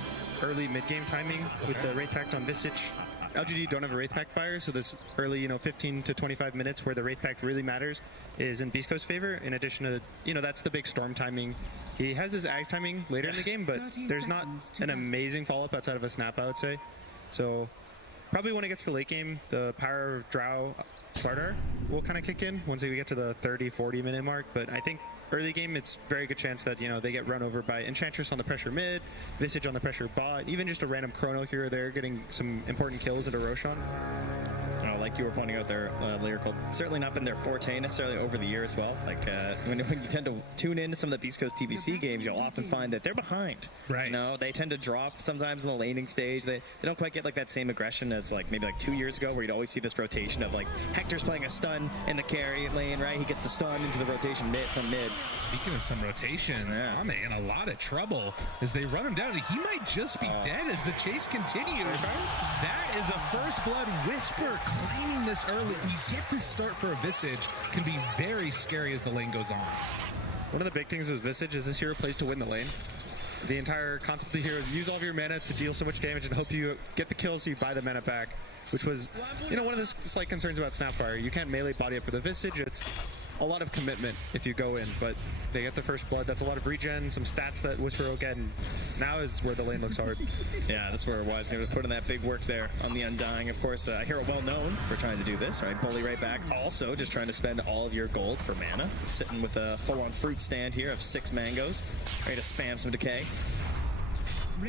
early mid-game timing with the Wraith Pact on Visage. LGD don't have a Wraith Pact buyer, so this early, you know, 15 to 25 minutes where the Wraith Pact really matters is in Beast Coast's favor. In addition to, you know, that's the big Storm timing. He has this Axe timing later in the game, but there's not an amazing follow-up outside of a snap, I would say. So probably when it gets to late game, the power of Drow Slardar will kind of kick in once we get to the 30-40 minute mark. But I think early game, it's very good chance that, you know, they get run over by Enchantress on the pressure mid, Visage on the pressure bot, even just a random Chrono here or there getting some important kills into Roshan. Oh, like like you were pointing out there, Lyrical, certainly not been their forte necessarily over the year as well. Like when you tend to tune into some of the Beast Coast TBC games, you'll often find that they're behind. Right. You know, they tend to drop sometimes in the laning stage. They don't quite get like that same aggression as like maybe like 2 years ago, where you'd always see this rotation of like Hector's playing a stun in the carry lane, right? He gets the stun into the rotation from mid. Speaking of some rotations, Ame in a lot of trouble as they run him down. He might just be dead as the chase continues. That is a first blood. Whisper claiming this early. You get this start for a Visage can be very scary as the lane goes on. One of the big things with Visage is this hero plays to win the lane. The entire concept of the hero is use all of your mana to deal so much damage and hope you get the kills so you buy the mana back, which was, you know, one of the slight concerns about Snapfire. You can't melee body up for the Visage. It's a lot of commitment if you go in, but they get the first blood. That's a lot of regen, some stats that Whisper will get, and now is where the lane looks hard. Yeah, that's where Wise going to put in that big work there on the Undying. Of course, a hero well known for trying to do this, right? Bully right back. Also, just trying to spend all of your gold for mana. Sitting with a full-on fruit stand here of 6 mangoes, ready to spam some decay.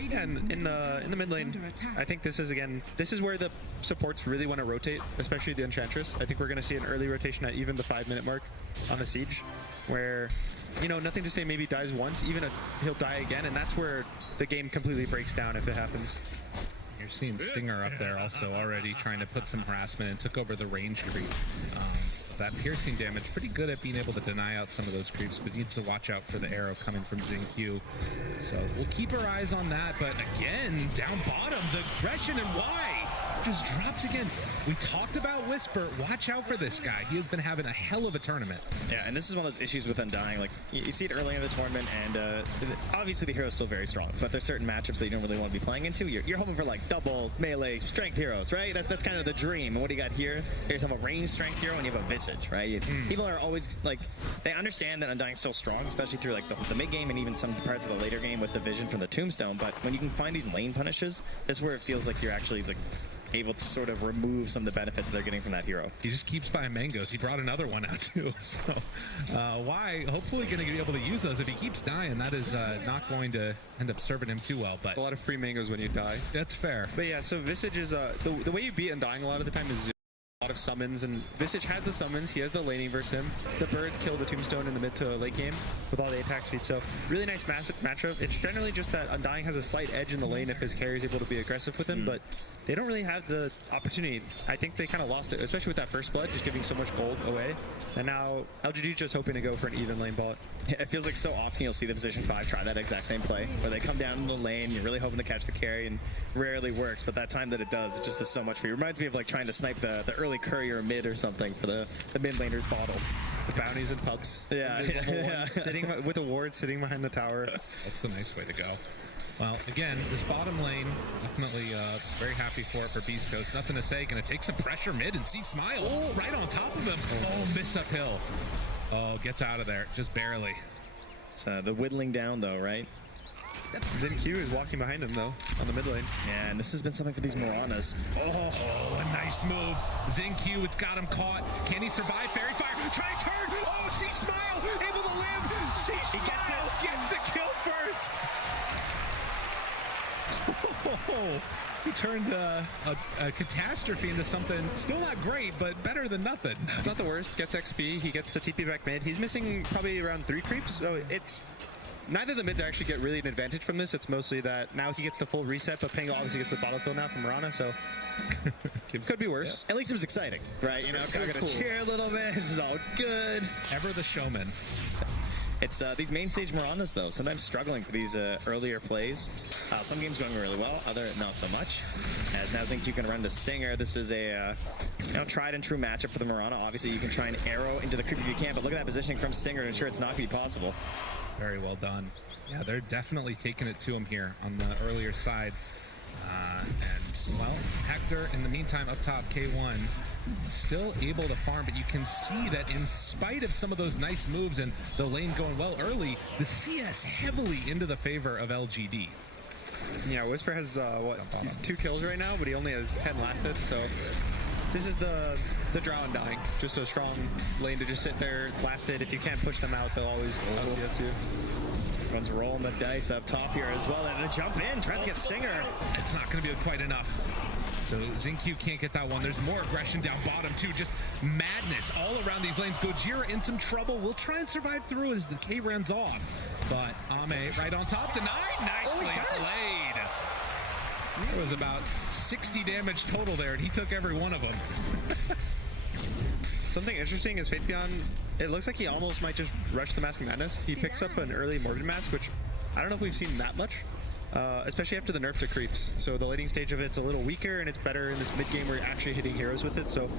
Yeah, and in the mid lane, I think this is where the supports really want to rotate, especially the Enchantress. I think we're going to see an early rotation at even the 5-minute mark on the Siege, where, you know, nothing to say maybe dies once, even he'll die again, and that's where the game completely breaks down if it happens. You're seeing Stinger up there also already trying to put some harassment and took over the range creep. That piercing damage, pretty good at being able to deny out some of those creeps, but needs to watch out for the arrow coming from Xingqiu. So we'll keep our eyes on that, but again, down bottom, the aggression and why just drops again. We talked about Whisper. Watch out for this guy. He has been having a hell of a tournament. Yeah, and this is one of those issues with Undying. Like, you see it early in the tournament, and obviously the hero's still very strong, but there's certain matchups that you don't really want to be playing into. You're hoping for, like, double melee strength heroes, right? That's kind of the dream. And what do you got here? Here's have a ranged strength hero, and you have a Visage, right? People are always, like, they understand that Undying's still strong, especially through, like, the mid-game and even some parts of the later game with the vision from the Tombstone, but when you can find these lane punishes, that's where it feels like you're actually, like, able to sort of remove some of the benefits they're getting from that hero. He just keeps buying mangoes. He brought another one out too. So why? Hopefully going to be able to use those. If he keeps dying, that is not going to end up serving him too well. But a lot of free mangoes when you die. That's fair. But yeah, so Visage is the way you beat Undying a lot of the time is a lot of summons, and Visage has the summons. He has the laning versus him. The birds kill the Tombstone in the mid to late game with all the attack speed. So really nice matchup. It's generally just that Undying has a slight edge in the lane if his carry is able to be aggressive with him, but they don't really have the opportunity. I think they kind of lost it, especially with that first blood, just giving so much gold away. And now LGD just hoping to go for an even lane bot. It feels like so often you'll see the Position 5 try that exact same play, where they come down in the lane, you're really hoping to catch the carry, and rarely works, but that time that it does, it just does so much for you. It reminds me of like trying to snipe the early courier mid or something for the mid laner's bottle. The bounties and pubs. Yeah. Sitting with a ward, sitting behind the tower. That's the nice way to go. Well, again, this bottom lane, definitely very happy for it for Beast Coast. Nothing to say. Going to take some pressure mid and see Smile right on top of him. Oh, miss uphill. Oh, gets out of there. Just barely. It's the whittling down, though, right? Xingqiu is walking behind him, though, on the mid lane. Yeah, and this has been something for these Moranas. Oh, a nice move. Xingqiu, it's got him caught. Can he survive? Fairy Fire. Try to turn. Oh, see Smile. Able to live. See Smile gets the kill first. Oh, he turned a catastrophe into something still not great, but better than nothing. It's not the worst. Gets XP. He gets to TP back mid. He's missing probably around 3 creeps. So it's neither of the mids actually get really an advantage from this. It's mostly that now he gets the full reset, but Pango obviously gets the battlefield now from Mirana, so could be worse. At least it was exciting, right? You know, I'm gonna cheer a little bit. This is all good. Ever the showman. It's these main stage Moranas, though, sometimes struggling for these earlier plays. Some games going really well, other not so much. As now Xingqiu can run to Stinger. This is a tried and true matchup for the Mirana. Obviously, you can try and arrow into the creep if you can, but look at that positioning from Stinger to ensure it's not going to be possible. Very well done. Yeah, they're definitely taking it to him here on the earlier side. And, well, Hector, in the meantime, up top, K1, still able to farm, but you can see that in spite of some of those nice moves and the lane going well early, the CS heavily into the favor of LGD. Yeah, Whisper has, he's 2 kills right now, but he only has 10 last hits, so this is the Drow Undying. Just a strong lane to just sit there, last hit. If you can't push them out, they'll always CS you. Everyone's rolling the dice up top here as well, and a jump in, tries to get Stinger. It's not going to be quite enough. So Xingqiu can't get that one. There's more aggression down bottom too. Just madness all around these lanes. Gojira in some trouble. Will try and survive through as the K runs off. But Ame right on top. Denied. Nicely played. There was about 60 damage total there, and he took every one of them. Something interesting is Fatebion, it looks like he almost might just rush the Mask of Madness. He picks up an early Morbid Mask, which I don't know if we've seen that much, especially after the nerf to creeps. So the laning stage of it's a little weaker, and it's better in this mid-game where you're actually hitting heroes with it. So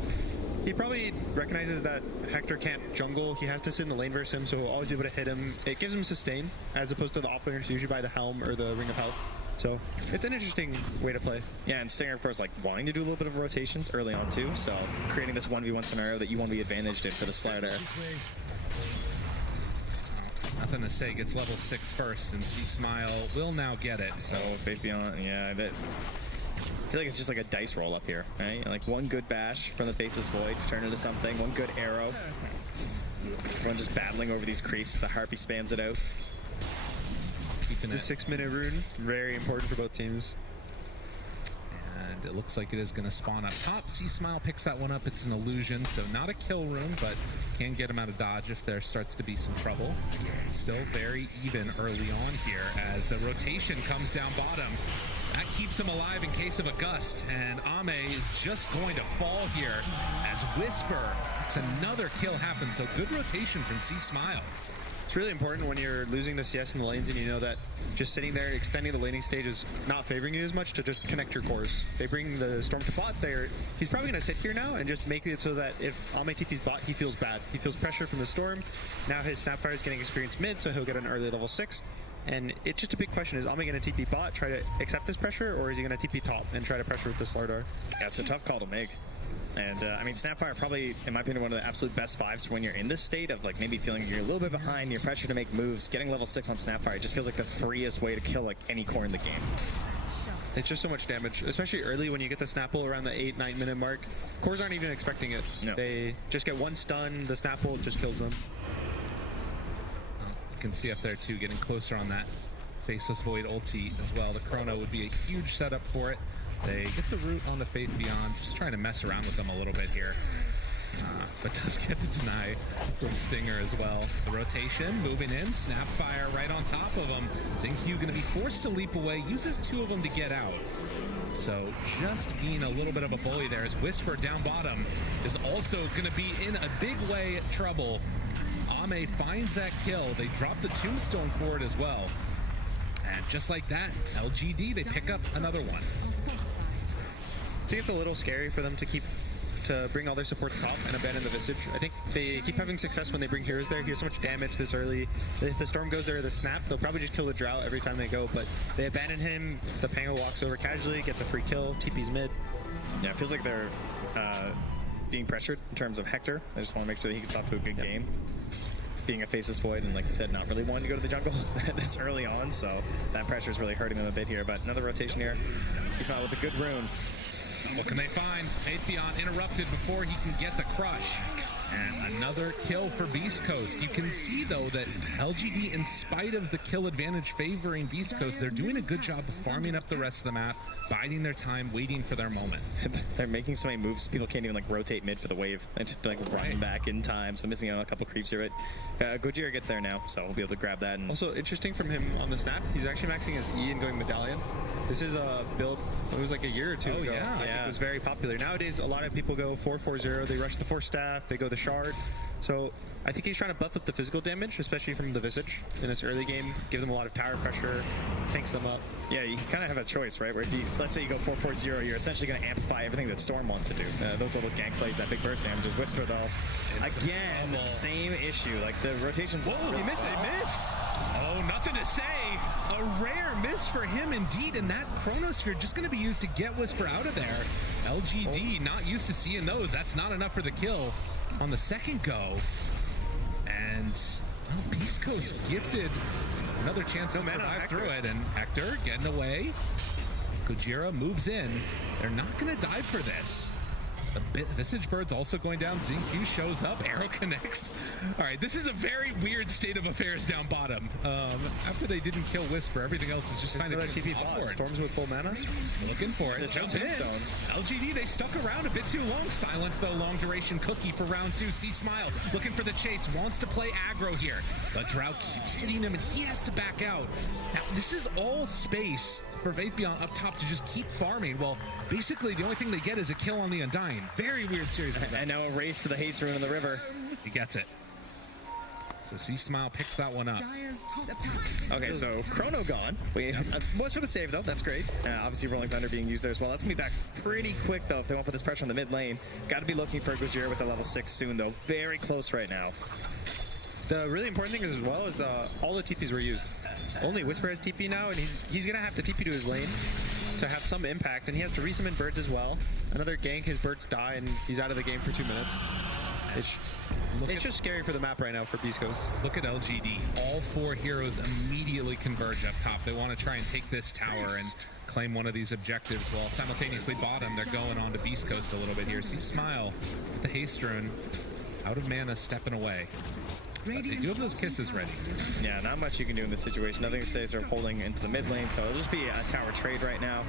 he probably recognizes that Hector can't jungle. He has to sit in the lane versus him, so he'll always be able to hit him. It gives him sustain, as opposed to the offlaners usually by the Helm or the Ring of Health. So it's an interesting way to play. Yeah, and Stinger, of course, like wanting to do a little bit of rotations early on too. So creating this 1v1 scenario that you want to be advantaged in for the Slider. Nothing to say. Gets level 6 first, and C-Smile will now get it. So Fatebion, yeah, I feel like it's just like a dice roll up here, right? Like one good bash from the Faceless Void, turn into something. One good arrow. Everyone just battling over these creeps. The Harpy spams it out. Keeping the it. 6-minute rune, very important for both teams. And it looks like it is going to spawn up top. C-Smile picks that one up. It's an illusion, so not a kill rune, but can get him out of dodge if there starts to be some trouble. Still very even early on here as the rotation comes down bottom. That keeps him alive in case of a gust, and Ame is just going to fall here as Whisper makes another kill happen. So good rotation from C-Smile. It's really important when you're losing the CS in the lanes and you know that just sitting there extending the laning stage is not favoring you as much, to just connect your cores. They bring the Storm to bot there. He's probably going to sit here now and just make it so that if Ame TP's bot, he feels bad. He feels pressure from the Storm. Now his Snapfire is getting experience mid, so he'll get an early level 6. And it's just a big question. Is Ame going to TP bot, try to accept this pressure, or is he going to TP top and try to pressure with the Slardar? Yeah, it's a tough call to make. And I mean, Snapfire probably, in my opinion, one of the absolute best 5s when you're in this state of like maybe feeling you're a little bit behind, you're pressured to make moves. Getting level 6 on Snapfire, it just feels like the freest way to kill like any core in the game. It's just so much damage, especially early when you get the Snapple around the 8-9 minute mark. Cores aren't even expecting it. No. They just get one stun, the Snapple just kills them. You can see up there too, getting closer on that Faceless Void ulti as well. The Chrono would be a huge setup for it. They get the root on the Fate Beyond, just trying to mess around with them a little bit here. But does get the deny from Stinger as well. The rotation, moving in, Snapfire right on top of him. Xingqiu going to be forced to leap away, uses 2 of them to get out. So just being a little bit of a bully there as Whisper down bottom is also going to be in a big way trouble. Ame finds that kill. They drop the Tombstone for it as well. And just like that, LGD, they pick up another one. I think it's a little scary for them to bring all their supports top and abandon the Visage. I think they keep having success when they bring heroes there. Here's so much damage this early. If the Storm goes there, the Snap, they'll probably just kill the Drought every time they go, but they abandon him. The Pango walks over casually, gets a free kill, TP's mid. Yeah, it feels like they're being pressured in terms of Hector. I just want to make sure that he gets off to a good game. Being a Faceless Void and, like I said, not really wanting to go to the jungle this early on, so that pressure is really hurting them a bit here. But another rotation here. C-Smile with a good rune. What can they find? Atheon interrupted before he can get the crush. And another kill for Beast Coast. You can see, though, that LGD, in spite of the kill advantage favoring Beast Coast, they're doing a good job of farming up the rest of the map, biding their time, waiting for their moment. They're making so many moves, people can't even like rotate mid for the wave and like run back in time, so missing out on a couple creeps here. But Gojira gets there now, so we'll be able to grab that. And also, interesting from him on the Snap, he's actually maxing his E and going Medallion. This is a build, it was like a year or two ago. Yeah. I think it was very popular. Nowadays, a lot of people go 4-4-0, they rush the 4 staff, they go the shard. So I think he's trying to buff up the physical damage, especially from the Visage in this early game. Give them a lot of tower pressure, tanks them up. Yeah, you kind of have a choice, right? Where if you, let's say you go 4-4-0, you're essentially going to amplify everything that Storm wants to do. Those little gank plays, that big burst damage is Whisper, though. Again, same issue. Like the rotations. Whoa, he missed. They miss. Oh, nothing to say. A rare miss for him indeed, and that Chronosphere just going to be used to get Whisper out of there. LGD not used to seeing those. That's not enough for the kill on the second go. And well, Beast Coast gifted another chance to survive through it, and Hector getting away. Gojira moves in. They're not going to dive for this. Visage Bird's also going down. Xingqiu shows up. Arrow connects. All right, this is a very weird state of affairs down bottom. After they didn't kill Whisper, everything else is just kind of TP bot. Storms with full mana. Looking for it. Jump in. LGD, they stuck around a bit too long. Silence, though, long duration cookie for round 2. See Smile looking for the chase. Wants to play aggro here. But Drought keeps hitting him, and he has to back out. Now, this is all space for Vatheon up top to just keep farming. Well, basically, the only thing they get is a kill on the Undying. Very weird series. And now a race to the haste rune in the river. He gets it. So C-Smile picks that one up. Okay, so Chrono gone. Was for the save, though. That's great. Obviously, Rolling Thunder being used there as well. That's going to be back pretty quick, though, if they want to put this pressure on the mid lane. Got to be looking for Gojira with the level 6 soon, though. Very close right now. The really important thing as well is all the TPs were used. Only Whisper has TP now, and he's going to have to TP to his lane to have some impact, and he has to resummon birds as well. Another gank, his birds die, and he's out of the game for 2 minutes. It's just scary for the map right now for Beast Coast. Look at LGD. All 4 heroes immediately converge up top. They want to try and take this tower and claim one of these objectives, while simultaneously bottom, they're going on to Beast Coast a little bit here. See Smile with the haste rune. Out of mana, stepping away. But they do have those kisses ready. Yeah, not much you can do in this situation. Nothing to say, sort of holding into the mid lane, so it'll just be a tower trade right now.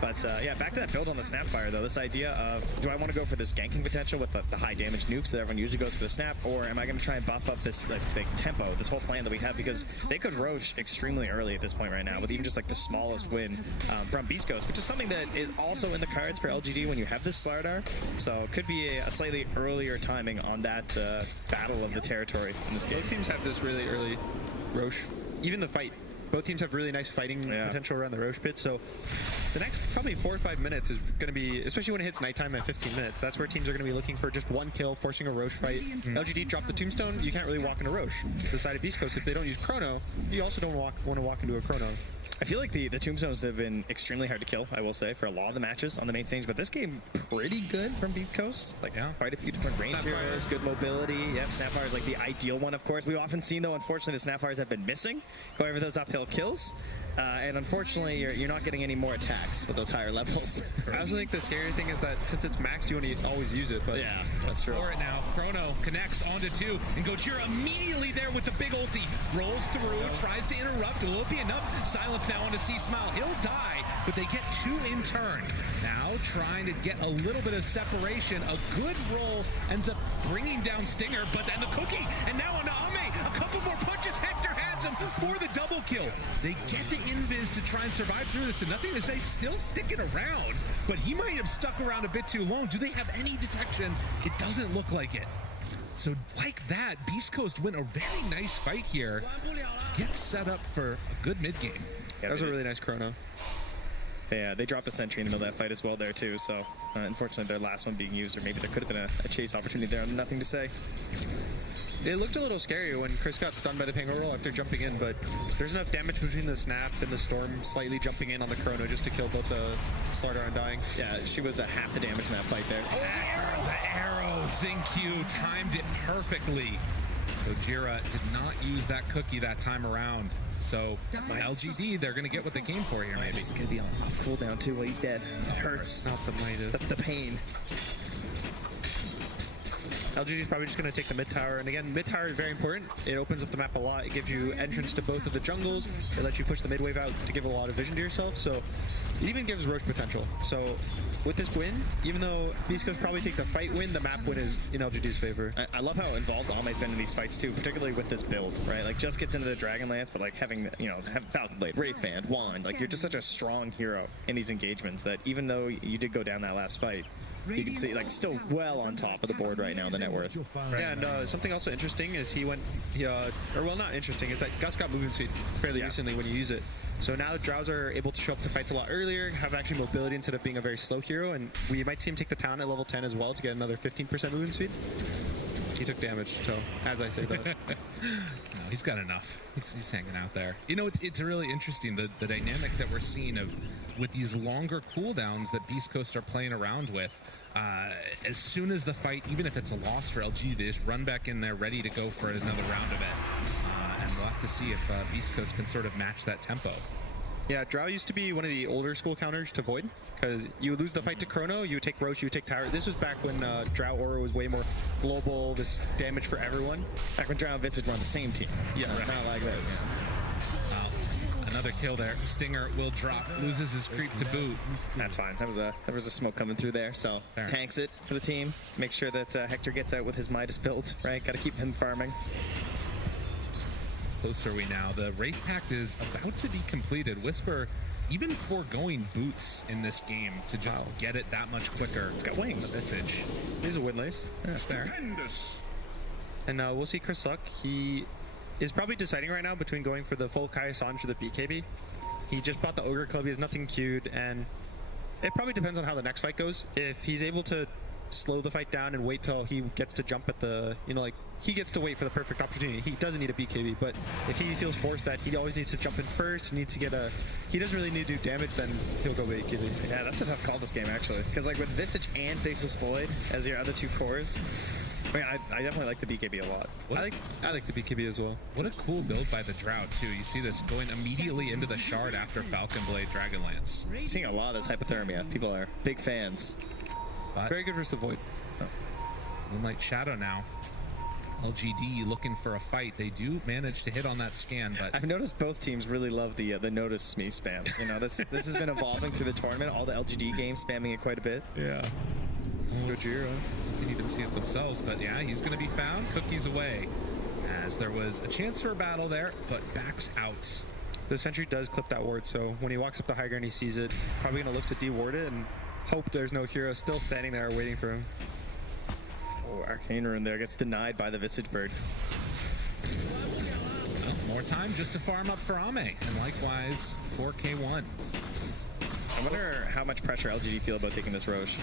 But yeah, back to that build on the Snapfire, though. This idea of, do I want to go for this ganking potential with the high damage nukes that everyone usually goes for the Snap, or am I going to try and buff up this big tempo, this whole plan that we have? Because they could Roche extremely early at this point right now, with even just like the smallest win from Beast Coast, which is something that is also in the cards for LGD when you have this Slardar. So it could be a slightly earlier timing on that battle of the territory in this game. Both teams have this really early Roche. Even the fight. Both teams have really nice fighting potential around the Roche pit, so the next probably 4 or 5 minutes is going to be, especially when it hits nighttime at 15 minutes, that's where teams are going to be looking for just one kill, forcing a Roche fight. LGD drop the Tombstone, you can't really walk into Roche. The side of Beast Coast, if they don't use Chrono, you also don't want to walk into a Chrono. I feel like the Tombstones have been extremely hard to kill, I will say, for a lot of the matches on the main stage, but this game, pretty good from Beast Coast. Like, quite a few different range heroes, good mobility. Yep, Snapfire is like the ideal one, of course. We've often seen, though, unfortunately, the Snapfires have been missing, going for those uphill kills. And unfortunately, you're not getting any more attacks with those higher levels. I also think the scary thing is that since it's maxed, you want to always use it. But yeah, that's true. For it now, Chrono connects onto 2, and Gojira immediately there with the big ulti. Rolls through, tries to interrupt. Will it be enough? Silence now onto C-Smile. He'll die, but they get 2 in turn. Now trying to get a little bit of separation. A good roll ends up bringing down Stinger, but then the cookie, and now onto Ame. A couple more punches. Hector has him for the double kill. They get the invis to try and survive through this, and nothing to say, still sticking around, but he might have stuck around a bit too long. Do they have any detection? It doesn't look like it. So like that, Beast Coast win a very nice fight here. Gets set up for a good mid game. Yeah, that was a really nice Chrono. Yeah, they dropped a sentry in the middle of that fight as well there too, so unfortunately their last one being used, or maybe there could have been a chase opportunity there. Nothing to say. It looked a little scary when Chris got stunned by the Pango roll after jumping in, but there's enough damage between the Snap and the Storm slightly jumping in on the Chrono just to kill both the Slardar and Dying. Yeah, she was at half the damage in that fight there. Oh, the arrow! Xingqiu timed it perfectly. Gojira did not use that cookie that time around. So LGD, they're going to get what they came for here, maybe. It's going to be on off cooldown too while he's dead. It hurts. Not the might. The pain. LGD is probably just going to take the mid tower, and again, mid tower is very important. It opens up the map a lot. It gives you entrance to both of the jungles. It lets you push the mid wave out to give a lot of vision to yourself, so it even gives Roche potential. So with this win, even though Beast Coast probably take the fight win, the map win is in LGD's favor. I love how involved Ame's been in these fights too, particularly with this build, right? Like, just gets into the Dragonlance, but like having, have Falcon Blade, Wraith Band, Wand, like you're just such a strong hero in these engagements that even though you did go down that last fight, you can see, like, still well on top of the board right now in the net worth. Yeah, and something also interesting is not interesting, is that Gus got movement speed fairly recently when you use it. So now the Drows are able to show up to fights a lot earlier, have actually mobility instead of being a very slow hero, and we might see him take the town at level 10 as well to get another 15% movement speed. He took damage, so as I say that. No, he's got enough. He's hanging out there. It's really interesting, the dynamic that we're seeing with these longer cooldowns that Beast Coast are playing around with. As soon as the fight, even if it's a loss for LG, they just run back in there ready to go for another round of it. And we'll have to see if Beast Coast can sort of match that tempo. Yeah, Drow used to be one of the older school counters to Void, because you would lose the fight to Chrono, you would take Roche, you would take Tower. This was back when Drow Aura was way more global, this damage for everyone. Back when Drow and Visage were on the same team. Yeah, right. Not like this. Another kill there. Stinger will drop, loses his creep to boot. That's fine. That was a smoke coming through there, so Fair. Tanks it for the team. Make sure that Hector gets out with his Midas build, right? Got to keep him farming. Closer we now. The Wraith Pact is about to be completed. Whisper even foregoing boots in this game to just get it that much quicker. It's got wings. The Visage. He's a Windlace. Yeah, fair. And we'll see Chris Luck. He is probably deciding right now between going for the full Kai Sanj or the BKB. He just bought the Ogre Club. He has nothing queued, and it probably depends on how the next fight goes. If he's able to slow the fight down and wait till he gets to jump at the, he gets to wait for the perfect opportunity. He doesn't need a BKB, but if he feels forced that he always needs to jump in first, he doesn't really need to do damage, then he'll go BKB. Yeah, that's a tough call this game, actually. Because, with Visage and Faceless Void as your other two cores, I mean, I definitely like the BKB a lot. I like the BKB as well. What a cool build by the Drow, too. You see this going immediately into the Shard after Falcon Blade Dragonlance. Seeing a lot of this hypothermia. People are big fans. But very good versus the Void. Moonlight Shadow now. LGD looking for a fight. They do manage to hit on that scan, but I've noticed both teams really love the notice me spam. This has been evolving through the tournament. All the LGD games spamming it quite a bit. Yeah. Gojira. Didn't even see it themselves, but yeah, he's going to be found. Cookies away, as there was a chance for a battle there, but backs out. The sentry does clip that ward, so when he walks up the high ground, he sees it. Probably going to look to de-ward it and hope there's no hero still standing there waiting for him. Oh, Arcane Rune there gets denied by the Visage Bird. Well, more time just to farm up for Ame, and likewise for K1. I wonder how much pressure LGD feel about taking this Roche.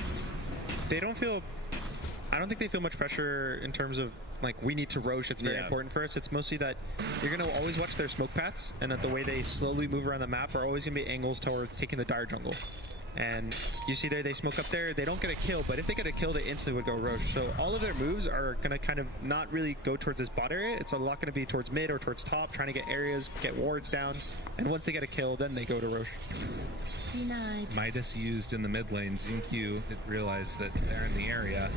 I don't think they feel much pressure in terms of, we need to Roche. It's very important for us. It's mostly that you're going to always watch their smoke paths, and that the way they slowly move around the map are always going to be angles towards taking the dire jungle. And you see there, they smoke up there. They don't get a kill, but if they get a kill, they instantly would go Roche. So all of their moves are going to kind of not really go towards this bot area. It's a lot going to be towards mid or towards top, trying to get areas, get wards down. And once they get a kill, then they go to Roche. Denied. Midas used in the mid lane. Xingqiu did realize that they're in the area.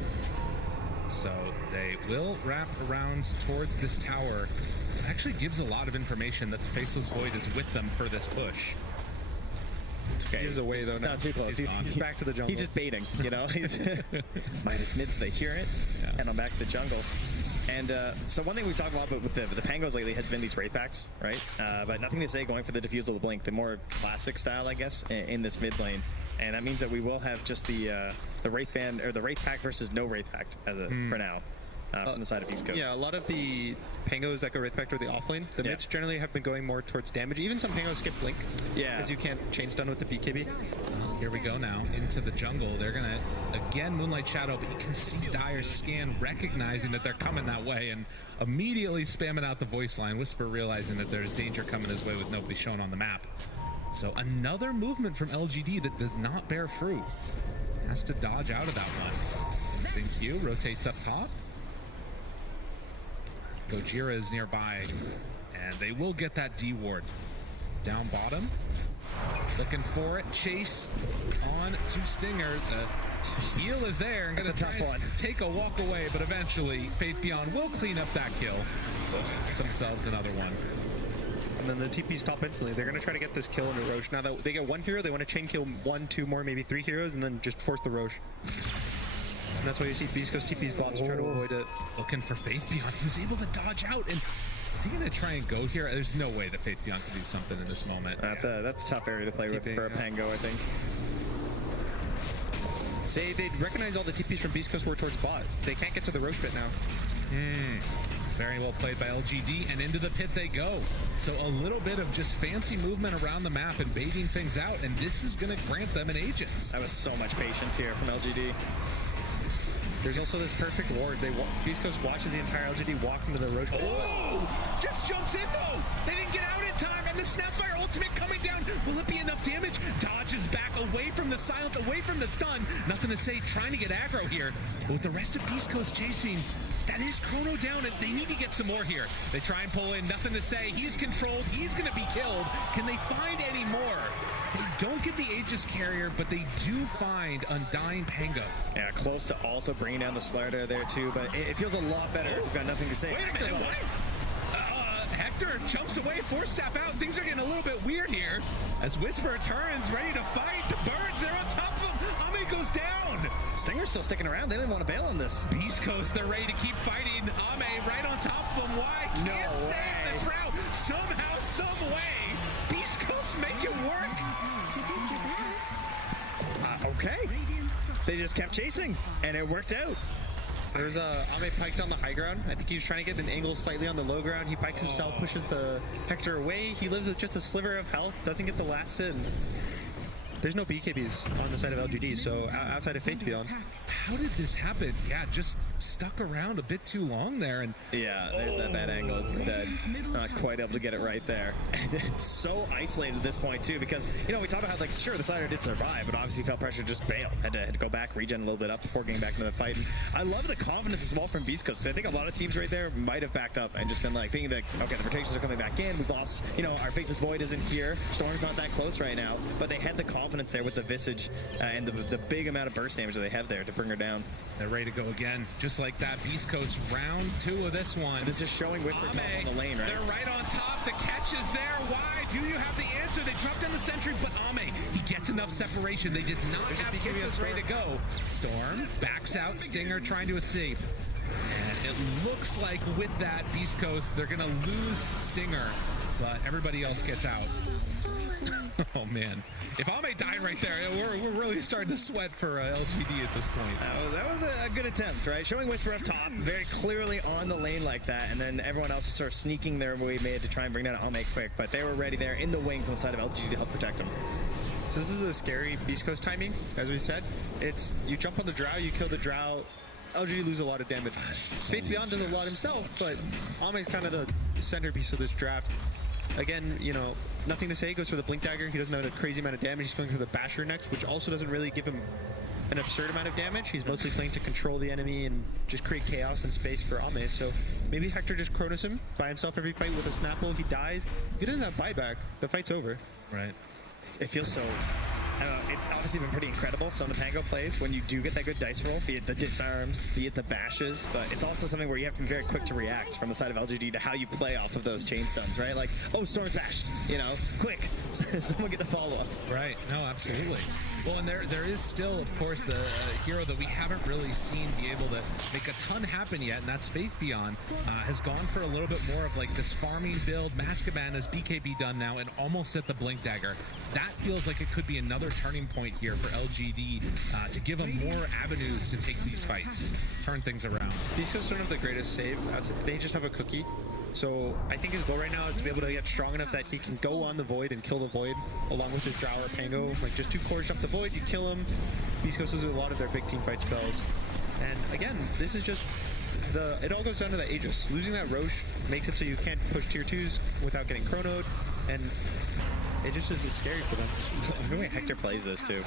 So they will wrap around towards this tower. It actually gives a lot of information that the Faceless Void is with them for this push. Okay. He's away, though. He's now. not too close. He's back to the jungle. He's just baiting, He's Midas mid, so they hear it, and I'm back to the jungle. And so one thing we've talked a lot about with the Pangos lately has been these Wraith Packs, right? But nothing to say going for the Diffusal of the Blink, the more classic style, I guess, in this mid lane. And that means that we will have just the Wraith Band, or the Wraith Pack versus no Wraith Pack for now. On the side of East Coast. Yeah, a lot of the Pangos that go Wraith Pact are the offlane. The mids generally have been going more towards damage. Even some Pangos skip Blink. Yeah. Because you can't chain stun with the BKB. Here we go now into the jungle. They're going to, again, Moonlight Shadow, but you can see Dire's scan recognizing that they're coming that way and immediately spamming out the voice line. Whisper realizing that there's danger coming his way with nobody shown on the map. So another movement from LGD that does not bear fruit. Has to dodge out of that one. Xingqiu rotates up top. Gojira is nearby, and they will get that D ward. Down bottom, looking for it. Chase on to Stinger. The heal is there and going to take a walk away, but eventually Faith Beyond will clean up that kill. Themselves another one. And then the TP's top instantly. They're going to try to get this kill into Roche. Now that they get one hero, they want to chain kill 1, 2 more, maybe 3 heroes, and then just force the Roche. And that's why you see Beast Coast TP's bots try to avoid it. Looking for Faith Beyond. He was able to dodge out, and they're going to try and go here. There's no way that Faith Beyond can do something in this moment. That's a tough area to play with for a Pango, I think. Say they'd recognize all the TPs from Beast Coast were towards bot. They can't get to the Roche pit now. Very well played by LGD, and into the pit they go. So a little bit of just fancy movement around the map and baiting things out, and this is going to grant them an Aegis. That was so much patience here from LGD. There's also this perfect ward. Beast Coast watches the entire LGD walk into the Roche pit. Oh! Just jumps in, though! They didn't get out in time, and the Snapfire ultimate coming down. Will it be enough damage? Dodges back away from the silence, away from the stun. Nothing to say, trying to get aggro here. But with the rest of Beast Coast chasing, that is chrono down, and they need to get some more here. They try and pull in, nothing to say. He's controlled, he's going to be killed. Can they find any more? They don't get the Aegis carrier, but they do find Undying Pango. Yeah, close to also bringing down the Slider there too, but it feels a lot better. We've got nothing to say. Wait a minute, what? Hector jumps away, force step out. Things are getting a little bit weird here as Whisper turns, ready to fight. The birds, they're on top of him. Ame goes down. Stinger's still sticking around. They didn't want to bail on this. Beast Coast, they're ready to keep fighting. Ame right on top of him. Why? Can't save this route. Somehow, some way, Beast Coast make it work. Okay. They just kept chasing, and it worked out. There's Ame piked on the high ground. I think he was trying to get an angle slightly on the low ground. He pikes himself, pushes the Hector away. He lives with just a sliver of health, doesn't get the last hit. There's no BKBs on the side of LGD, so outside of Fate Beyond. How did this happen? Yeah, just stuck around a bit too long there. And yeah, there's that bad angle, as you said. Not quite able to get it right there. And it's so isolated at this point, too, because, you know, we talked about how, like, sure, the Slider did survive, but obviously felt pressure to just bail. Had to go back, regen a little bit up before getting back into the fight. And I love the confidence as well from Beast Coast. So I think a lot of teams right there might have backed up and just been like, thinking that, okay, the rotations are coming back in. We've lost, you know, our Faceless Void isn't here. Storm's not that close right now. But they had the confidence there with the Visage and the big amount of burst damage that they have there to bring her down. They're ready to go again. Just like that, Beast Coast round 2 of this one. This is showing Whisper on the lane, right? They're right on top. The catch is there. Why? Do you have the answer? They dropped in the sentry, but Ame, he gets enough separation. They did not have kisses ready to go. Storm backs out. Stinger trying to escape. And it looks like with that, Beast Coast, they're going to lose Stinger, but everybody else gets out. Oh, man. If Ame died right there, we're really starting to sweat for LGD at this point. That was a good attempt, right? Showing Whisper up top, very clearly on the lane like that, and then everyone else just sort of sneaking their way made to try and bring down Ame quick, but they were ready there in the wings on the side of LGD to help protect them. So this is a scary Beast Coast timing, as we said. It's you jump on the Drow, you kill the Drow, LGD lose a lot of damage. Faith Beyond does a lot himself, but Ame's kind of the centerpiece of this draft. Again, you know, nothing to say. Goes for the Blink Dagger. He doesn't have a crazy amount of damage. He's going for the Basher next, which also doesn't really give him an absurd amount of damage. He's mostly playing to control the enemy and just create chaos and space for Ame. So maybe Hector just Chronos him by himself every fight with a Snapple. He dies. If he doesn't have buyback, the fight's over. Right. It feels so... I don't know, it's obviously been pretty incredible, some of the Pango plays, when you do get that good dice roll, be it the disarms, be it the bashes, but it's also something where you have to be very quick to react from the side of LGD to how you play off of those chain stuns, right? Like, oh, Storm's bash, you know, quick, someone get the follow-up. Right, no, absolutely. Well, and there is still, of course, the hero that we haven't really seen be able to make a ton happen yet, and that's Faith Beyond. Has gone for a little bit more of like this farming build. Mascaban has BKB done now and almost at the Blink Dagger. That feels like it could be another turning point here for LGD to give them more avenues to take these fights, turn things around. Beast Coast don't have the greatest save. They just have a cookie. So I think his goal right now is to be able to get strong enough that he can go on the Void and kill the Void along with his Drow or Pango. Like just 2 cores jump the Void, you kill him. Beast Coast does a lot of their big team fight spells. And again, this is just it all goes down to the Aegis. Losing that Roche makes it so you can't push tier 2s without getting chronoed, and it just is scary for them. The way Hector plays this too.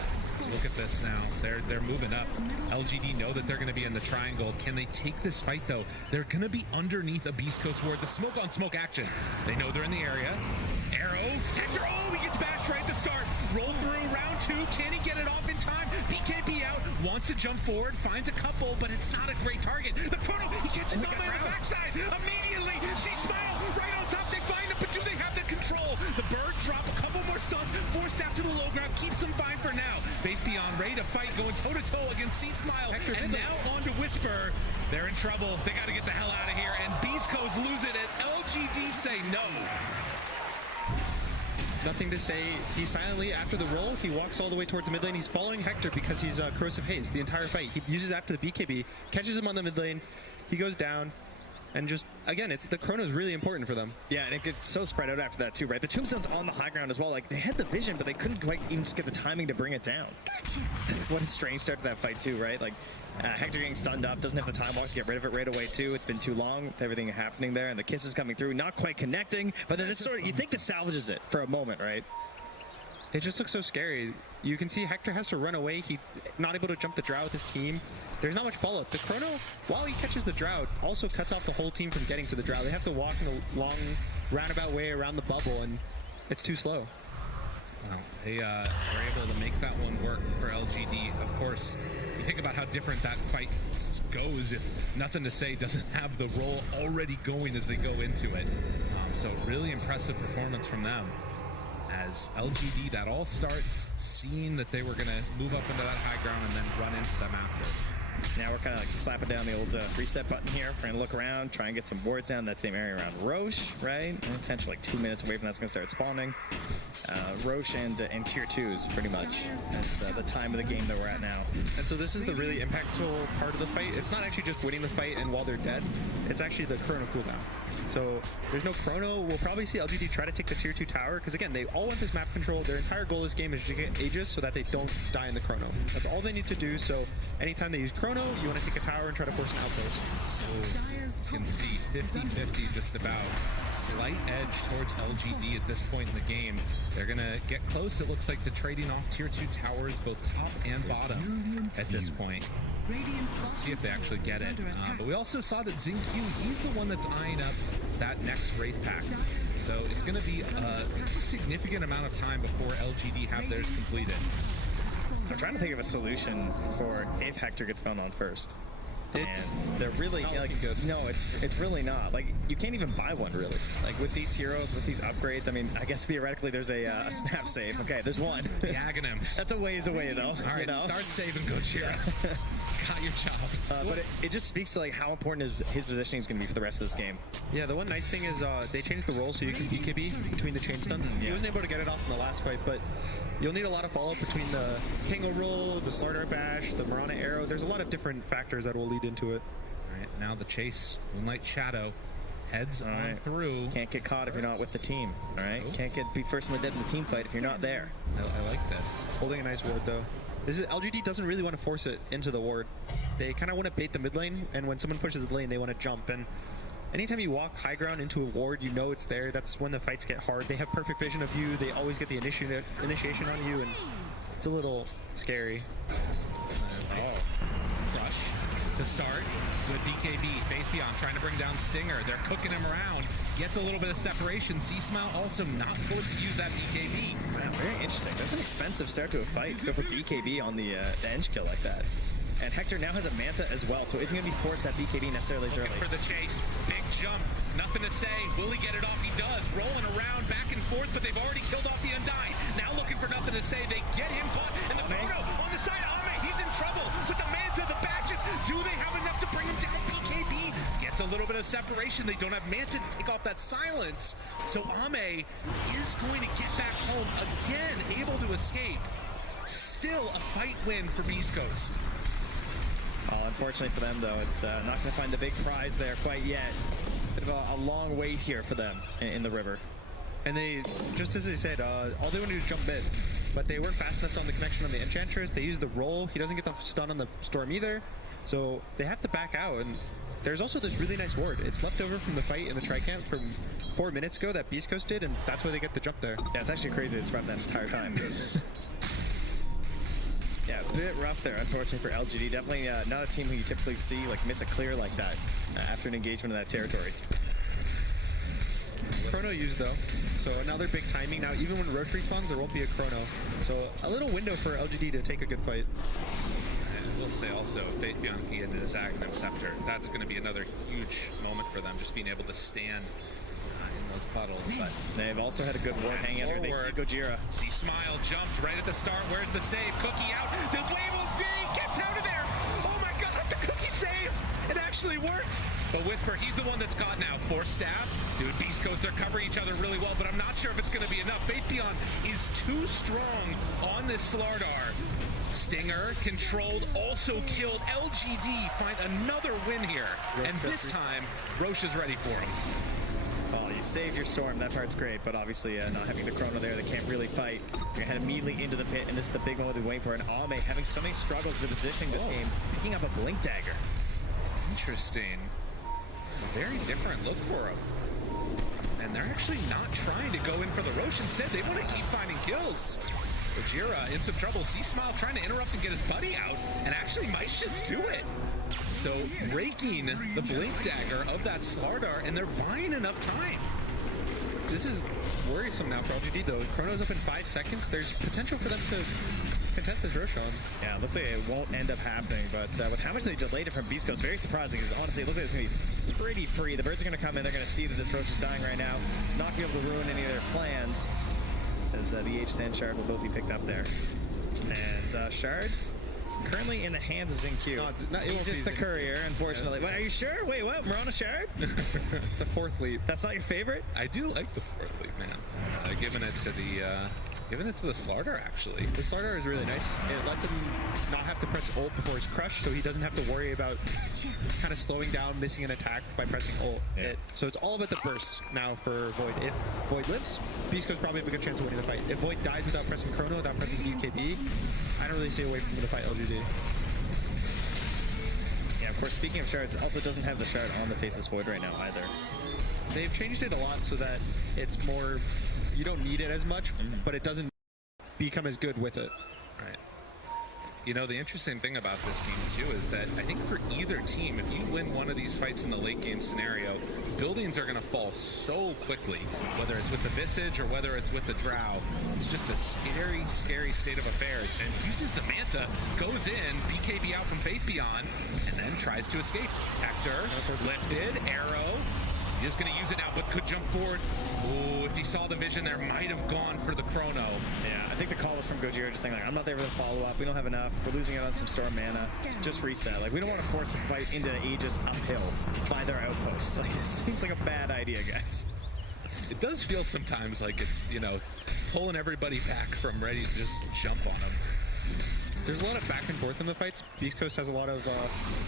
Look at this now. They're moving up. LGD know that they're going to be in the triangle. Can they take this fight though? They're going to be underneath a Beast Coast ward. The smoke on smoke action. They know they're in the area. Arrow. Hector. Oh, he gets bashed right at the start. Roll through round 2. Can he get it off in time? BKB out. Wants to jump forward. Finds a couple, but it's not a great target. The chrono. He catches him on the backside. Immediately. See Smile right on top. They find him, but do they have the control? The bird drop a couple more stunts. Forced out to the low ground. Keeps him fine for now. Faith Beyond ready to fight. Going toe-to-toe against Seed Smile. And now on to Whisper. They're in trouble. They got to get the hell out of here. And Beast Coast lose it as LGD say no. Nothing to say. He silently, after the roll, he walks all the way towards the mid lane. He's following Hector because he's Corrosive Haze the entire fight. He uses after the BKB, catches him on the mid lane. He goes down. And just, again, the chrono is really important for them. Yeah, and it gets so spread out after that too, right? The tombstone's on the high ground as well. Like, they had the vision, but they couldn't quite even just get the timing to bring it down. What a strange start to that fight too, right? Like, Hector getting stunned up, doesn't have the time walk to get rid of it right away too. It's been too long with everything happening there, and the kisses coming through, not quite connecting, but then it's sort of, you think this salvages it for a moment, right? It just looks so scary. You can see Hector has to run away. He's not able to jump the Drow with his team. there's not much follow-up. The Chrono, while he catches the Drought, also cuts off the whole team from getting to the Drought. They have to walk in a long, roundabout way around the bubble, and it's too slow. Well, they were able to make that one work for LGD. Of course, you think about how different that fight goes if Nothing to Say doesn't have the roll already going as they go into it. So really impressive performance from them. As LGD, that all starts seeing that they were going to move up into that high ground and then run into them after. Now we're kind of like slapping down the old reset button here. We're going to look around, try and get some boards down that same area around Roche, right? And potentially like 2 minutes away from that's going to start spawning. Roche and tier 2s, pretty much. That's the time of the game that we're at now. And so this is the really impactful part of the fight. It's not actually just winning the fight and while they're dead. It's actually the Chrono cooldown. So there's no Chrono. We'll probably see LGD try to take the tier 2 tower, because again, they all want this map control. Their entire goal this game is to get Aegis so that they don't die in the Chrono. That's all they need to do. So anytime they use Chrono, you want to take a tower and try to force an outpost. So you can see 50-50 just about. Slight edge towards LGD at this point in the game. They're going to get close, it looks like, to trading off tier 2 towers, both top and bottom at this point. Let's see if they actually get it. But we also saw that Xingqiu, he's the one that's eyeing up that next Wraith Pact. So it's going to be a significant amount of time before LGD have theirs completed. I'm trying to think of a solution for if Hector gets found on first. And they're really like good. No, it's really not. Like, you can't even buy one, really. Like, with these heroes, with these upgrades, I mean, I guess theoretically there's a snap save. Okay, there's one. Aghanim. That's a ways away, though. All right, start saving Gojira. Got your job. But it just speaks to like how important his positioning is going to be for the rest of this game. Yeah, the one nice thing is they changed the role so you can BKB between the chain stuns. He wasn't able to get it off in the last fight, but you'll need a lot of follow-up between the Tango roll, the Slardar bash, the Mirana arrow. There's a lot of different factors that will lead into it. All right, now the chase. Moonlight Shadow heads on through. Can't get caught if you're not with the team. All right, can't be first in the dead in the team fight if you're not there. I like this. Holding a nice ward though. This is LGD doesn't really want to force it into the ward. They kind of want to bait the mid lane, and when someone pushes the lane, they want to jump. And anytime you walk high ground into a ward, you know it's there. That's when the fights get hard. They have perfect vision of you. They always get the initiation on you, and it's a little scary. Rush to start. Good BKB. Faithion trying to bring down Stinger. They're cooking him around. Gets a little bit of separation. C-Smile also not forced to use that BKB. Wow, very interesting. That's an expensive start to a fight. Go for BKB on the edge kill like that. And Hector now has a Manta as well, so isn't going to be forced that BKB necessarily as early. For the chase. Big jump. Nothing to say. Will he get it off? He does. Rolling around back and forth, but they've already killed off the Undying. Now looking for Nothing to Say. They get him caught. And the photo on the side. Ame, he's in trouble with the Manta, the badges. Do they have enough to bring him down? BKB gets a little bit of separation. They don't have Manta to take off that silence. So Ame is going to get back home again, able to escape. Still a fight win for Beast Coast. Unfortunately for them, though, it's not going to find the big prize there quite yet. Bit of a long wait here for them in the river. And they, just as they said, all they want to do is jump mid. But they weren't fast enough on the connection on the Enchantress. They used the roll. He doesn't get the stun on the Storm either. So they have to back out. And there's also this really nice ward. It's left over from the fight in the Tricamp from 4 minutes ago that Beast Coast did, and that's why they get the jump there. Yeah, it's actually crazy it's run that entire time. Yeah, a bit rough there, unfortunately, for LGD. Definitely not a team who you typically see like miss a clear like that after an engagement in that territory. Chrono used, though. So another big timing. Now, even when Roche respawns, there won't be a Chrono. So a little window for LGD to take a good fight. And we'll say also, Faithion and his Aghanim Scepter. That's going to be another huge moment for them, just being able to stand in those puddles. But they've also had a good ward hanging out here. They see Gojira. C-Smile jumped right at the start. Where's the save? Cookie out. The Wave Z gets out of there. Oh my god, the Cookie save. It actually worked. But Whisper, he's the one that's got now. Force Staff. Dude, Beast Coast, they're covering each other really well, but I'm not sure if it's going to be enough. Faithion is too strong on this Slardar. Stinger controlled, also killed. LGD find another win here. And this time, Roche is ready for him. Oh, you saved your Storm. That part's great, but obviously not having the Chrono there, they can't really fight. You're going to head immediately into the pit, and this is the big moment we've been waiting for. And Ame having so many struggles with positioning this game, picking up a Blink Dagger. Interesting. A very different look for him. And they're actually not trying to go in for the Roche. Instead, they want to keep finding kills. Ojira in some trouble. C-Smile trying to interrupt and get his buddy out, and actually might just do it. So raking the Blink Dagger of that Slardar, and they're buying enough time. This is worrisome now for LGD, though. Chrono's up in 5 seconds. There's potential for them to contest this Roshan. Yeah, looks like it won't end up happening, but with how much they delayed it from Beast Coast, very surprising, because honestly, it looks like it's going to be pretty free. The birds are going to come in, they're going to see that this Rosh is dying right now. It's not going to be able to ruin any of their plans, as the Aegis and Shard will both be picked up there. And Shard, currently in the hands of XinQ. No, He's just the courier, unfortunately. Yes. Wait, are you sure? Wait, what? Mirana Shard? The fourth leap. That's not your favorite? I do like the fourth leap, man. Giving it to the Slardar, actually. The Slardar is really nice. It lets him not have to press ult before his crush, so he doesn't have to worry about kind of slowing down, missing an attack by pressing ult. Yeah. So it's all about the burst now for Void. If Void lives, Beast Coast probably have a good chance of winning the fight. If Void dies without pressing Chrono, without pressing BKB, I don't really see a way for him to fight LGD. Yeah, of course, speaking of shards, it also doesn't have the shard on the Faceless Void right now either. They've changed it a lot so that it's more, you don't need it as much, but it doesn't become as good with it. Right. You know, the interesting thing about this game, too, is that I think for either team, if you win one of these fights in the late game scenario, buildings are going to fall so quickly, whether it's with the Visage or whether it's with the Drow. It's just a scary, scary state of affairs. And uses the Manta, goes in, BKB out from Faith Beyond, and then tries to escape. Hector, lifted, arrow. He is going to use it now, but could jump forward. Ooh, if he saw the vision there, might have gone for the Chrono. Yeah, I think the call was from Gojira just saying, like, I'm not there for the follow-up. We don't have enough. We're losing it on some Storm mana. Just reset. Like, we don't want to force a fight into the Aegis uphill by their outposts. Like, it seems like a bad idea, guys. It does feel sometimes like it's, you know, pulling everybody back from ready to just jump on them. There's a lot of back and forth in the fights. Beast Coast has a lot of,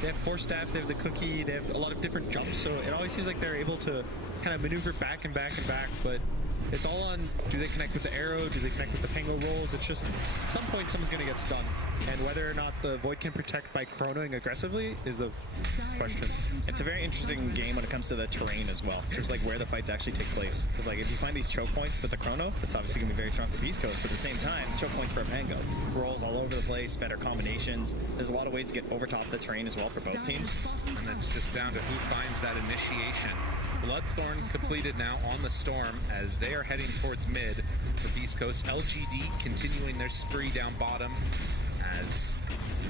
they have 4 staffs, they have the cookie, they have a lot of different jumps, so it always seems like they're able to kind of maneuver back and back and back, but it's all on, do they connect with the arrow, do they connect with the Pango rolls? It's just, at some point someone's going to get stunned, and whether or not the Void can protect by chronoing aggressively is the question. It's a very interesting game when it comes to the terrain as well, in terms of like where the fights actually take place. Because like if you find these choke points with the chrono, that's obviously going to be very strong for Beast Coast, but at the same time, choke points for a Pango. Rolls all over the place, better combinations. There's a lot of ways to get over top of the terrain as well for both teams. And it's just down to who finds that initiation. Bloodthorn completed now on the Storm as they are heading towards mid for Beast Coast. LGD continuing their spree down bottom as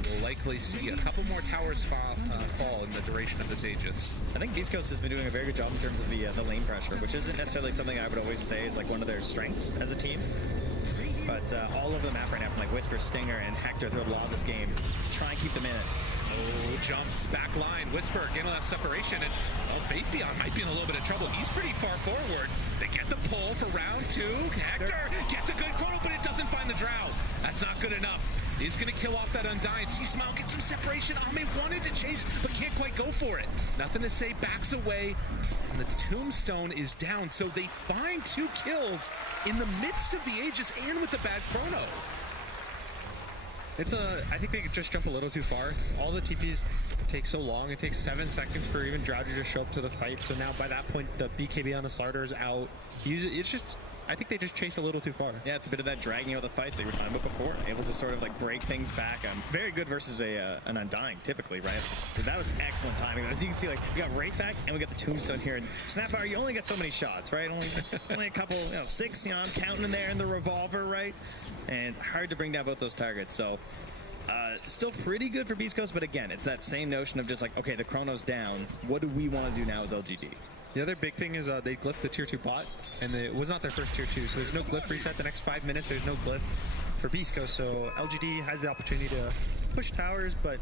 we'll likely see a couple more towers fall in the duration of this Aegis. I think Beast Coast has been doing a very good job in terms of the lane pressure, which isn't necessarily something I would always say is like one of their strengths as a team. But all over the map right now, from like Whisper, Stinger, and Hector throughout a lot of this game, try and keep them in it. Oh, jumps, back line, Whisper, getting that separation, and Faith Beyond might be in a little bit of trouble. He's pretty far forward. They get the pull for round 2. Hector gets a good chrono, but it doesn't find the Drow. That's not good enough. He's going to kill off that Undying. C-Smile gets some separation. Ame wanted to chase, but can't quite go for it. Nothing to say, backs away, and the Tombstone is down. So they find 2 kills in the midst of the Aegis and with the bad chrono. I think they could just jump a little too far. All the TPs take so long. It takes 7 seconds for even Drow to just show up to the fight. So now by that point, the BKB on the Slardar is out. It's just, I think they just chase a little too far. Yeah, it's a bit of that dragging out the fights that you were talking about before. Able to sort of like break things back. Very good versus an Undying, typically, right? That was excellent timing. As you can see, like we got Wraith back and we got the Tombstone here. And Snapfire, you only get so many shots, right? Only a couple, 6. I'm counting in there in the revolver, right? And hard to bring down both those targets. So still pretty good for Beast Coast, but again, it's that same notion of just like, okay, the chrono's down. What do we want to do now as LGD? The other big thing is they glyphed the tier 2 bot, and it was not their first tier 2, so there's no glyph reset the next 5 minutes. There's no glyph for Beast Coast, so LGD has the opportunity to push towers, but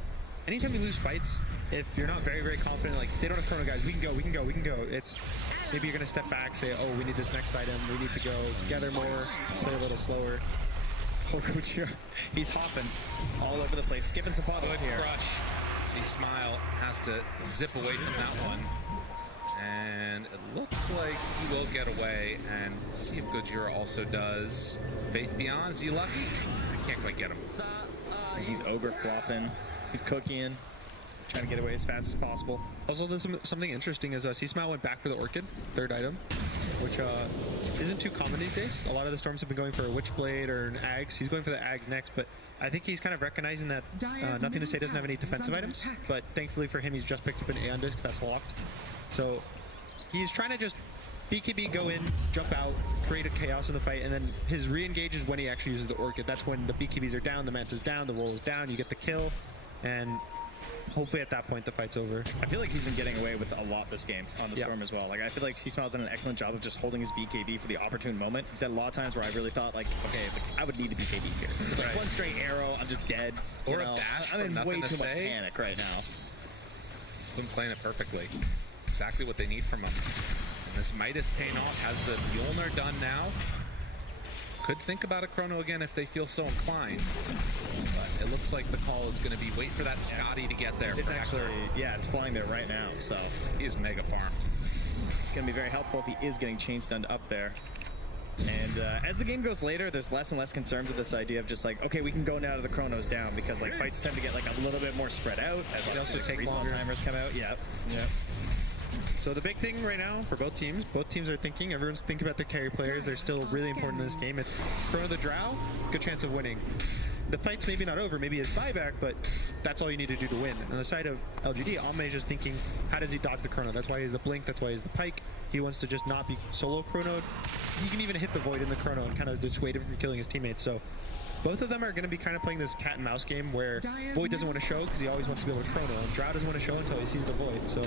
anytime you lose fights, if you're not very, very confident, like they don't have chrono, guys, we can go. It's maybe you're going to step back, say, oh, we need this next item, we need to go together more, play a little slower. Poor Gojira, he's hopping all over the place, skipping some pot Good here. crush. C-Smile has to zip away from that one. And it looks like he will get away, and see if Gojira also does. Faith Beyond, is he lucky? I can't quite get him. He's ogre flopping, he's cookieing. trying to get away as fast as possible. Also, there's something interesting is C-Smile went back for the Orchid, third item, which isn't too common these days. A lot of the Storms have been going for a Witchblade or an Ags. He's going for the Ags next, but I think he's kind of recognizing that Nothing to Say doesn't have any defensive items, but thankfully for him, he's just picked up an Aeon Disc that's locked. So he's trying to just BKB, go in, jump out, create a chaos in the fight, and then his re-engage is when he actually uses the Orchid. That's when the BKBs are down, the Manta's down, the roll is down, you get the kill, and hopefully at that point the fight's over. I feel like he's been getting away with a lot this game on the Storm as well. Like, I feel like C-Smile's done an excellent job of just holding his BKB for the opportune moment. He's had a lot of times where I really thought, like, okay, I would need to BKB here. Like, one straight arrow, I'm just dead. Or a dash. I'm in Nothing way to too much say. panic right now. He's been playing it perfectly. Exactly what they need from him. And this Midas paying off, has the Mjolnir done now. Could think about a Chrono again if they feel so inclined. But it looks like the call is going to be wait for that Scotty to get there. It's actually, it's flying there right now, so. He is mega farmed. It's going to be very helpful if he is getting chain stunned up there. And as the game goes later, there's less and less concerns with this idea of just like, okay, we can go now to the Chronos down, because like fights tend to get like a little bit more spread out as They also take respawn longer. timers come out. Yep. So the big thing right now for both teams are thinking, everyone's thinking about their carry players. They're still really important in this game. It's Chrono the Drow, good chance of winning. The fight's maybe not over, maybe it's buyback, but that's all you need to do to win. On the side of LGD, Ame is just thinking, how does he dodge the Chrono? That's why he's the Blink, that's why he's the Pike. He wants to just not be solo Chronoed. He can even hit the Void in the Chrono and kind of dissuade him from killing his teammates. So both of them are going to be kind of playing this cat and mouse game where Void doesn't want to show because he always wants to be able to Chrono, and Drow doesn't want to show until he sees the Void. So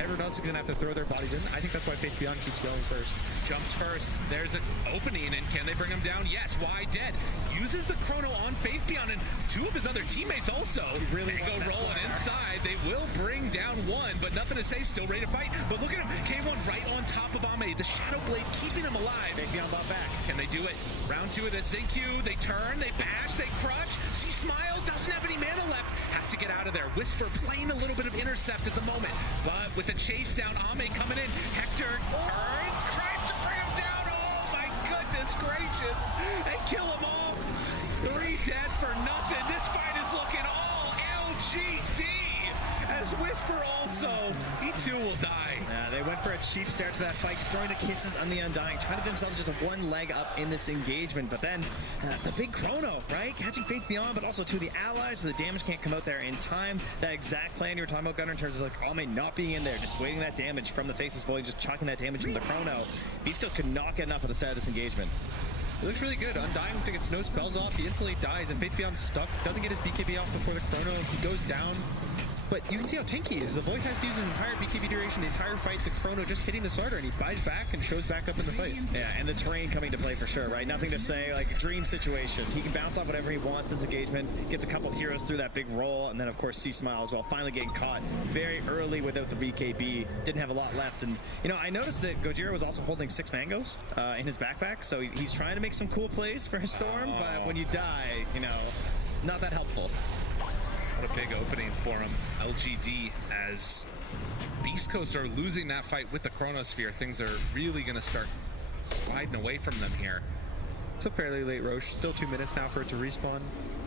everyone else is going to have to throw their bodies in. I think that's why Faith Beyond keeps going first. Jumps first. There's an opening, and can they bring him down? Yes. Why dead? Uses the Chrono on Faith Beyond, and two of his other teammates also. They go rolling inside. They will bring down one, but nothing to say. Still ready to fight. But look at him. K1 right on top of Ame. The Shadow Blade keeping him alive. Faith Beyond bought back. Can they do it? Round two of the ZQ. They turn. They bash. They crush. C-Smile doesn't have any mana left. Has to get out of there. Whisper playing a little bit of intercept at the moment, but with the chase down, Ame coming in. Hector turns, tries to bring him down. Oh my goodness gracious! They kill them all. 3 dead for nothing. This fight is looking all LGD. As Whisper also, he too will die. They went for a cheap start to that fight, throwing the kisses on the Undying, trying to give themselves just one leg up in this engagement. But then the big Chrono, right? Catching Faith Beyond, but also to the allies, so the damage can't come out there in time. That exact plan you were talking about, Gunnar, in terms of like Ame not being in there, just waiting that damage from the Faceless Void, just chucking that damage into the Chrono. He still could not get enough at the start of this engagement. It looks really good. Undying gets no spells off. He instantly dies, and Faith Beyond's stuck. Doesn't get his BKB off before the Chrono. He goes down. But you can see how tanky he is. The Void has to use his entire BKB duration, the entire fight, the Chrono just hitting the starter, and he buys back and shows back up in the fight. Yeah, and the terrain coming to play for sure, right? Nothing to say, like a dream situation. He can bounce off whatever he wants this engagement, gets a couple heroes through that big roll, and then of course C-Smile as well, finally getting caught very early without the BKB. Didn't have a lot left, and you know, I noticed that Gojira was also holding 6 mangoes in his backpack, so he's trying to make some cool plays for his Storm, but when you die, you know, not that helpful. What a big opening for him. LGD, as Beast Coast are losing that fight with the Chronosphere, things are really going to start sliding away from them here. It's a fairly late Roche. Still 2 minutes now for it to respawn.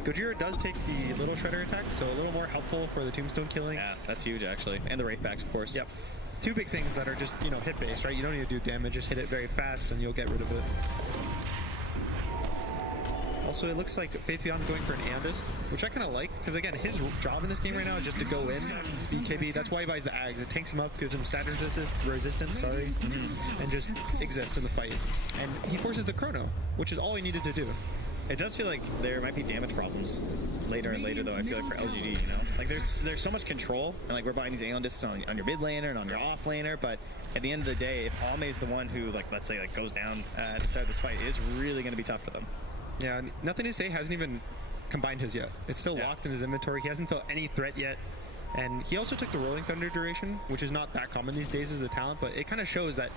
Gojira does take the little Shredder attack, so a little more helpful for the Tombstone killing. Yeah, that's huge actually. And the Wraithbacks, of course. Yep. 2 big things that are just, you know, hit-based, right? You don't need to do damage, just hit it very fast and you'll get rid of it. Also, it looks like Faith Beyond's going for an Andis, which I kind of like, because again, his job in this game right now is just to go in, BKB, that's why he buys the Ags. It tanks him up, gives him stat resistance, and just exist in the fight. And he forces the Chrono, which is all he needed to do. It does feel like there might be damage problems later and later, though, I feel like, for LGD, you know? Like, there's so much control, and, like, we're buying these Aeon Discs on your mid laner and on your off laner, but at the end of the day, if Ame is the one who, like, let's say, like, goes down at the start of this fight, it is really going to be tough for them. Yeah, Nothing to Say hasn't even combined his yet. It's still locked in his inventory. He hasn't felt any threat yet. And he also took the Rolling Thunder duration, which is not that common these days as a talent, but it kind of shows that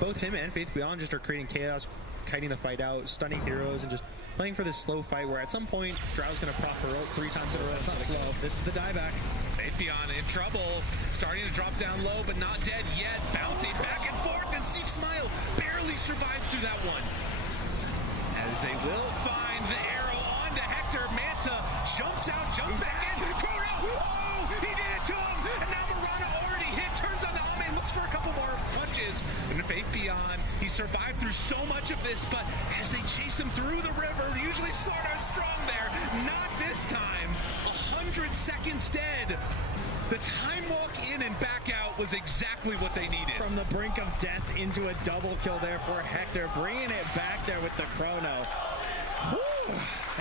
both him and Faith Beyond just are creating chaos, kiting the fight out, stunning heroes, and just playing for this slow fight where at some point, Drow's going to prop her out 3 times in a row. It's not slow. This is the dieback. Faith Beyond in trouble. Starting to drop down low, but not dead yet. Bouncing back and forth, and C-Smile barely survives through that one. As they will find the arrow onto Hector. Manta jumps out, jumps back in. Chrono! Oh! He did it to him! And now the Rana already hit, turns on the Ame, looks for a couple more punches. And Faith Beyond, he survived through so much of this, but as they chase him through the river, usually Slardar's strong there. Not this time. 100 seconds dead. The time walk in and back out was exactly what they needed. From the brink of death into a double kill there for Hector, bringing it back there with the chrono. Woo!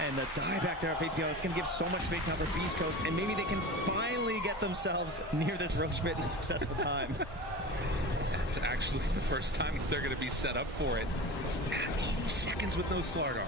And the die back there of Faith Beyond, it's going to give so much space now for Beast Coast, and maybe they can finally get themselves near this Roche Pit in a successful time. That's actually the first time they're going to be set up for it. 80 seconds with no Slardar.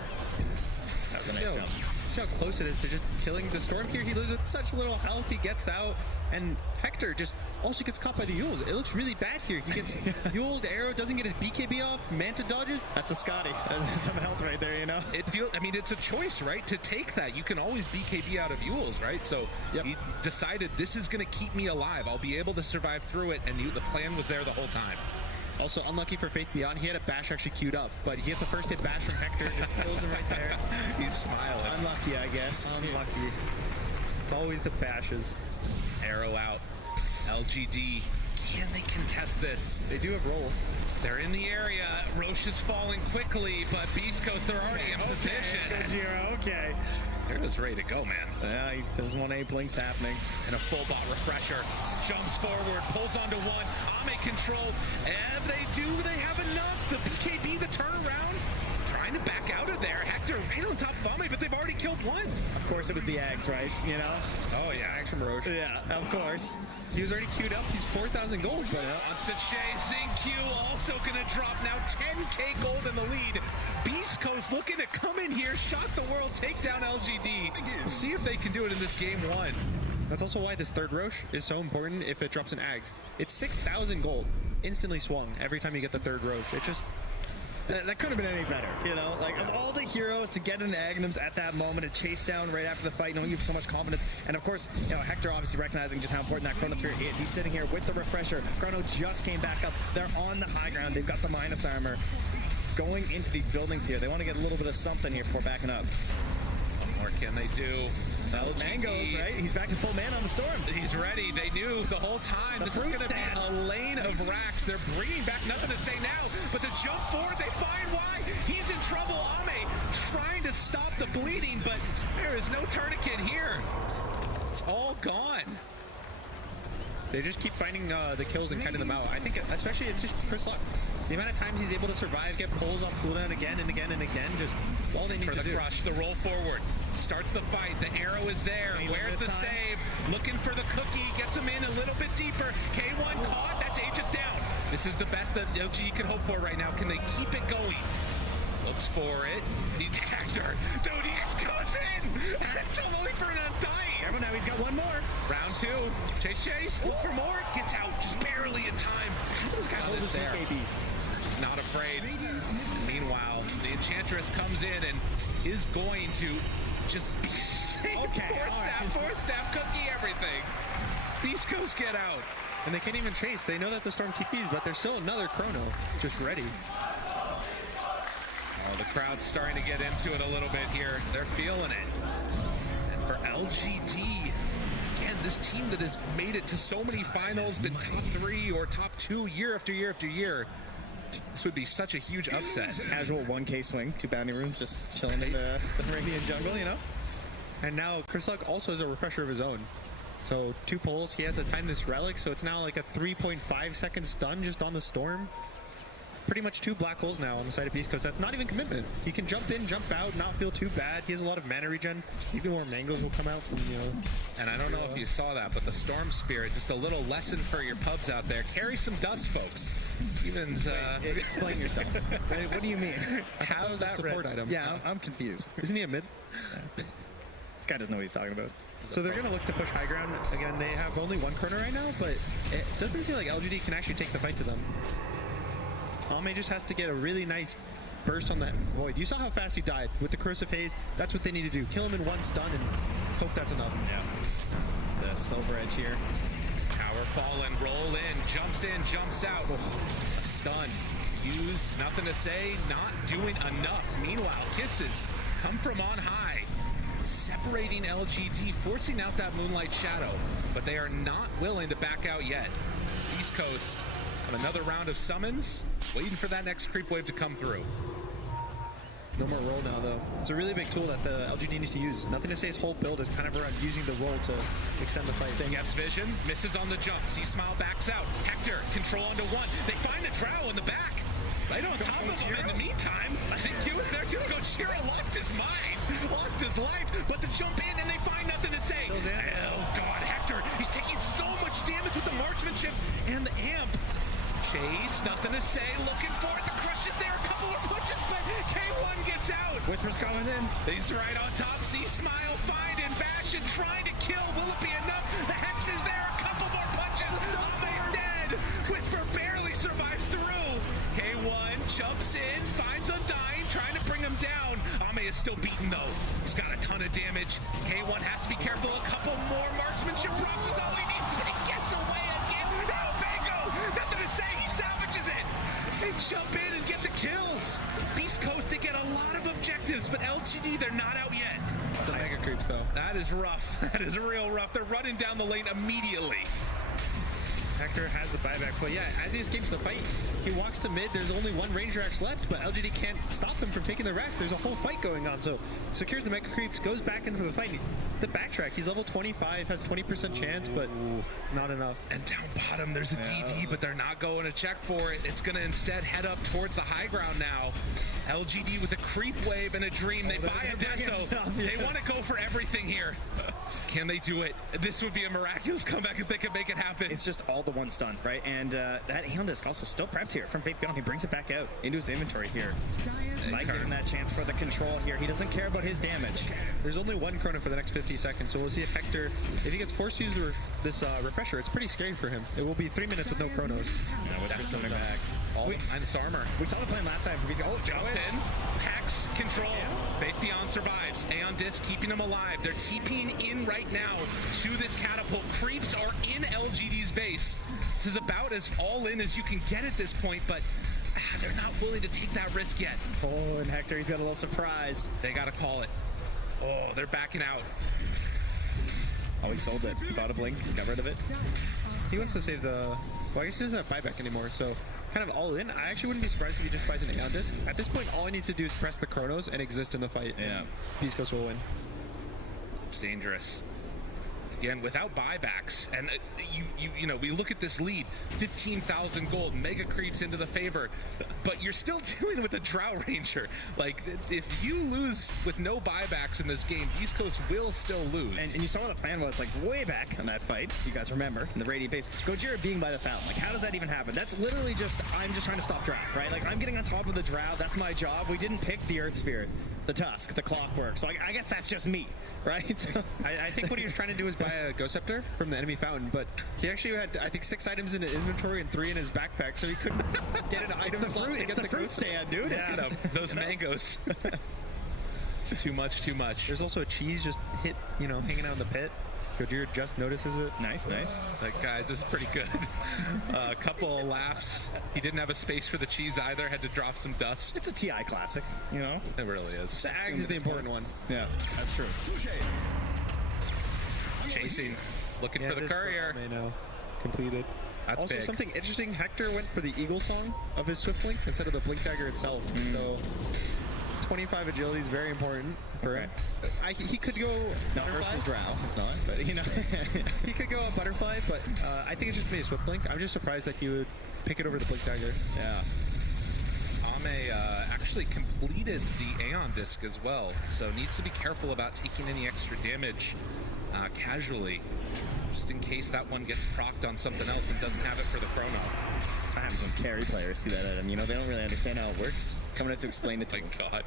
That was a nice jump. See how close it is to just killing the Storm here. He loses such little health. He gets out, and Hector just also gets caught by the Yules. It looks really bad here. He gets Yules, Arrow, doesn't get his BKB off, Manta dodges. That's a Scotty. Some health right there, you know? I mean, it's a choice, right? To take that. You can always BKB out of Yules, right? So he decided, this is going to keep me alive. I'll be able to survive through it, and the plan was there the whole time. Also, unlucky for Faith Beyond, he had a bash actually queued up, but he gets a first hit bash from Hector, just kills him right there. He's smiling. Unlucky, I guess. Unlucky. It's always the bashes. Arrow out. LGD, can they contest this? They do have roll. They're in the area. Roche is falling quickly, but Beast Coast, they're already in position. Okay. They're just ready to go, man. Yeah, he doesn't want any blinks happening. And a full bot refresher. Jumps forward, pulls onto one. Ame control. And they have enough. The BKB, the turnaround. Trying to back out of there. Hector right on top of Ame, but they've already killed one. Of course it was the eggs, right? You know? Oh, yeah. Action Roche. Yeah, of course. He was already queued up. He's 4,000 gold. But on Sachet, Zinq also going to drop now 10k gold in the lead. Beast Coast looking to come in here, shock the world, take down LGD. We'll see if they can do it in this game one. That's also why this third Roche is so important if it drops an Ags. It's 6,000 gold. Instantly swung every time you get the third Roche. It just... That couldn't have been any better, you know? Like, of all the heroes to get an Agnums at that moment, to chase down right after the fight, knowing you have so much confidence. And of course, you know, Hector obviously recognizing just how important that Chronosphere is. He's sitting here with the refresher. Chrono just came back up. They're on the high ground. They've got the minus armor. Going into these buildings here, they want to get a little bit of something here before backing up. What more can they do? Mangoes, right? He's back to full man on the Storm. He's ready. They knew the whole time this is going to be a lane of racks. They're bringing back nothing to say now, but the jump forward, they find why. He's in trouble. Ame trying to stop the bleeding, but there is no tourniquet here. It's all gone. They just keep finding the kills and cutting them out. I think especially it's just Chris Luck. The amount of times he's able to survive, get pulls off cooldown again and again and again, just all they need to do. For the crush, the roll forward. Starts the fight. The arrow is there. Where's the save? Looking for the cookie. Gets him in a little bit deeper. K1 caught. That's Aegis down. This is the best that LG can hope for right now. Can they keep it going? Looks for it. Hector. Dude, he just goes in. Totally for an undying. Careful now, he's got one more. Round two. Chase. Look for more. Gets out just barely in time. This guy holds his BKB. He's not afraid. Meanwhile, the Enchantress comes in and is going to just be safe. Okay, Force staff, cookie, everything. Beast Coast get out. And they can't even chase. They know that the Storm TPs, but there's still another Chrono just ready. Oh, the crowd's starting to get into it a little bit here. They're feeling it. And for LGD, again, this team that has made it to so many finals, been top 3 or top 2 year after year after year, this would be such a huge upset. Casual 1k swing, 2 bounty runes, just chilling in the Arabian jungle, you know? And now Chris Luck also has a refresher of his own. So 2 pulls, he has to time this relic, so it's now like a 3.5 second stun just on the Storm. Pretty much 2 black holes now on the side of Beast Coast. That's not even commitment. He can jump in, jump out, not feel too bad. He has a lot of mana regen. Even more mangoes will come out from, you know. And I don't know if you saw that, but the Storm Spirit, just a little lesson for your pubs out there. Carry some dust, folks. Even's, explain yourself. What do you mean? How is that support item? Yeah, I'm confused. Isn't he a mid? This guy doesn't know what he's talking about. So they're going to look to push high ground. Again, they have only 1 Chrono right now, but it doesn't seem like LGD can actually take the fight to them. Ame just has to get a really nice burst on that Void. You saw how fast he died with the Corrosive Haze. That's what they need to do. Kill him in 1 stun and hope that's enough. Yeah. The Silver Edge here. Tower fallen, roll in, jumps out. A stun. Used, nothing to say, not doing enough. Meanwhile, kisses come from on high. separating LGD, forcing out that Moonlight Shadow, but they are not willing to back out yet. It's East Coast on another round of summons, waiting for that next creep wave to come through. No more roll now, though. It's a really big tool that the LGD needs to use. Nothing to say his whole build is kind of around using the roll to extend the fight. Gets vision, misses on the jump. C-Smile backs out. Hector, control onto one. They find the Drow in the back. Right on top of him. In the meantime, I think they're going to go. Chiro lost his mind, lost his life, but the jump in and they find nothing to say. Oh, God, Hector, he's taking so much damage with the marksmanship and the amp. Chase, nothing to say, looking for it. The crush is there, a couple of punches, but K1 gets out. Whisper's coming in. He's right on top. C-Smile finding Bash and trying to kill. Will it be enough? The Hex is there, a couple more punches. Ame's dead. Whisper barely survives through. K1 jumps in, finds Undying, trying to bring him down. Ame is still beaten though. He's got a ton of damage. K1 has to be careful. A couple more marksmanship procs is all he needs, but he gets away again. No, Bango! Nothing to say. He salvages it. They jump in and get the kills. Beast Coast, they get a lot of objectives, but LGD, they're not out yet. The mega creeps, though. That is rough. That is real rough. They're running down the lane immediately. Hector has the buyback, but yeah, as he escapes the fight, he walks to mid. There's only one Ranger Axe left, but LGD can't stop him from taking the rest. There's a whole fight going on, so secures the mega creeps, goes back into the fight. The backtrack, he's level 25, has 20% chance, but not enough. And down bottom, there's a DD, but they're not going to check for it. It's going to instead head up towards the high ground now. LGD with a creep wave and a dream. They buy a Deso. They want to go for everything here. Can they do it? This would be a miraculous comeback if they could make it happen. It's just all the one stun, right? And that Aeon Disc also still prepped here from Faith Beyond. He brings it back out into his inventory here. Might give him that chance for the control here. He doesn't care about his damage. There's only one chrono for the next 50 seconds, so we'll see if Hector, if he gets forced to use this refresher, it's pretty scary for him. It will be 3 minutes with no chronos. Yeah, Whisper's coming back. Minus armor. We saw the plan last time. Jumps in. Hex control. Faith Beyond survives. Aeon Disc keeping him alive. They're TPing in right now to this catapult. Creeps are in LGD's base. This is about as all in as you can get at this point, but they're not willing to take that risk yet. Oh, and Hector, he's got a little surprise. They got to call it. Oh, they're backing out. Oh, he sold it. He bought a blink. Got rid of it. He wants to save the... Well, I guess he doesn't have buyback anymore, so kind of all in. I actually wouldn't be surprised if he just buys an Aeon Disc. At this point, all he needs to do is press the chronos and exist in the fight. Yeah. Beast Coast will win. It's dangerous. Again, without buybacks, and you know, we look at this lead, 15,000 gold, mega creeps into the favor, but you're still dealing with a Drow Ranger. Like, if you lose with no buybacks in this game, East Coast will still lose. And you saw what the plan was, like, way back in that fight, you guys remember, in the Radiant base, Gojira being by the fountain. Like, how does that even happen? That's literally just, I'm just trying to stop Drow, right? Like, I'm getting on top of the Drow, that's my job. We didn't pick the Earth Spirit, the Tusk, the Clockwork, so I guess that's just me, right? So, I think what he was trying to do was buy a Ghost Scepter from the enemy fountain, but he actually had, I think, 6 items in his inventory and 3 in his backpack, so he couldn't get an item slot to get the fruit stand, dude. Yeah, those mangoes. It's too much, too much. There's also a cheese just hanging out in the pit. Gojira just notices it. Nice. Like, guys, this is pretty good. A couple of laughs. He didn't have a space for the cheese either. Had to drop some dust. It's a TI classic, you know? It really is. Sags is the important one. Yeah, that's true. Chasing, looking for the courier. Completed. That's also big. Something interesting, Hector went for the Eagle Song of his Swift Blink instead of the Blink Dagger itself. So 25 agility is very important for him. He could go not versus Drow, it's not, but you know. He could go a Butterfly, but I think it's just made a Swift Blink. I'm just surprised that he would pick it over the Blink Dagger. Yeah. Ame actually completed the Aeon Disc as well, so needs to be careful about taking any extra damage casually, just in case that one gets procced on something else and doesn't have it for the chrono. I have some carry players see that at him. You know, they don't really understand how it works. Coming in to explain it to them. God.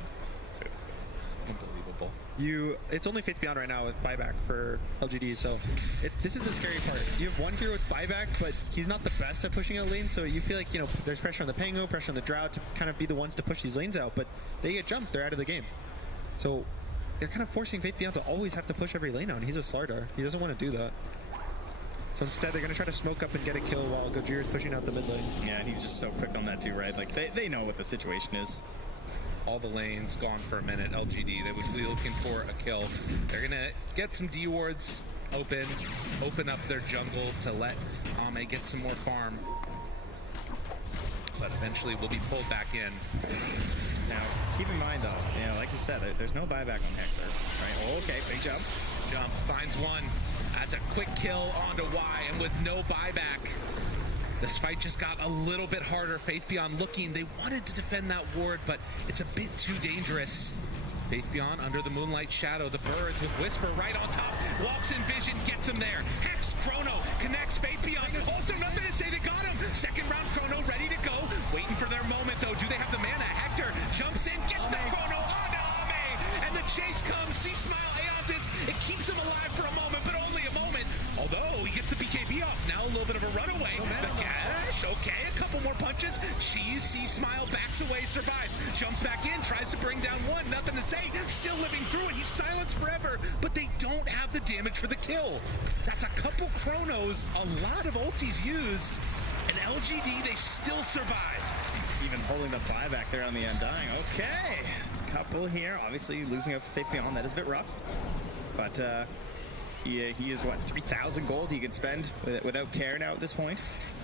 Unbelievable. It's only Faith Beyond right now with buyback for LGD, so this is the scary part. You have one hero with buyback, but he's not the best at pushing out lanes, so you feel like, there's pressure on the Pango, pressure on the Drow to kind of be the ones to push these lanes out, but they get jumped, they're out of the game. So they're kind of forcing Faith Beyond to always have to push every lane out, and he's a Slardar. He doesn't want to do that. So instead, they're going to try to smoke up and get a kill while Gojira is pushing out the mid lane. Yeah, and he's just so quick on that too, right? Like, they know what the situation is. all the lanes gone for a minute. LGD, they would be looking for a kill. They're going to get some D wards open up their jungle to let Ame get some more farm. But eventually will be pulled back in. Now, keep in mind though, like you said, there's no buyback on Hector, right? Oh, okay, big jump. Finds one. That's a quick kill onto Y, and with no buyback, this fight just got a little bit harder. Faith Beyond looking, they wanted to defend that ward, but it's a bit too dangerous. Faith Beyond under the moonlight shadow, the birds with Whisper right on top. Walks in vision, gets him there. Hex, Chrono, connects Faith Beyond. Also nothing to say, they got him. Second round Chrono ready to go. Waiting for their moment though. Do they have the mana? Hector jumps in, gets the Chrono onto Ame. And the chase comes. C-Smile, Aeontis. It keeps him alive for a moment, but only a moment. Although he gets the BKB off. Now a little bit of a runaway. The Gash, okay, a couple more punches. Cheese, C-Smile backs away, survives. Jumps back in, tries to bring down one. Nothing to say. Still living through it. He's silenced forever, but they don't have the damage for the kill. That's a couple Chronos, a lot of ultis used, and LGD, they still survive. Even holding the buyback there on the Undying. Okay, couple here. Obviously losing up Faith Beyond, that is a bit rough. But he is, what, 3,000 gold he can spend without care now at this point.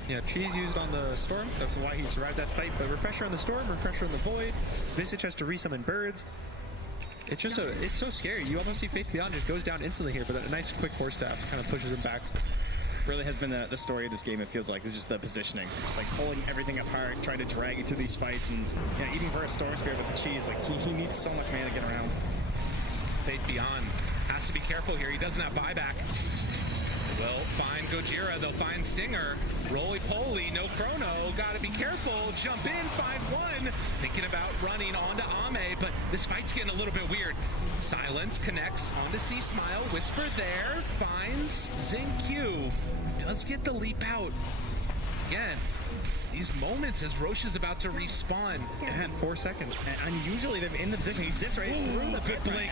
Yeah, Cheese used on the Storm. That's why he survived that fight. But Refresher on the Storm, Refresher on the Void. Visage has to resummon birds. It's just it's so scary. You almost see Faith Beyond just goes down instantly here, but a nice quick force staff kind of pushes him back. Really has been the story of this game, it feels like. It's just the positioning. Just like pulling everything apart, trying to drag you through these fights, and even for a Storm Spirit with the Cheese, like he needs so much mana to get around. Faith Beyond has to be careful here. He doesn't have buyback. They'll find Gojira, they'll find Stinger. Roly-poly, no Chrono, gotta be careful. Jump in, find one. Thinking about running onto Ame, but this fight's getting a little bit weird. Silence connects onto C-Smile. Whisper there, finds Xingqiu. Does get the leap out. Again, these moments as Roche is about to respawn. And 4 seconds. And unusually, they're in the position. He zips right through the good blink.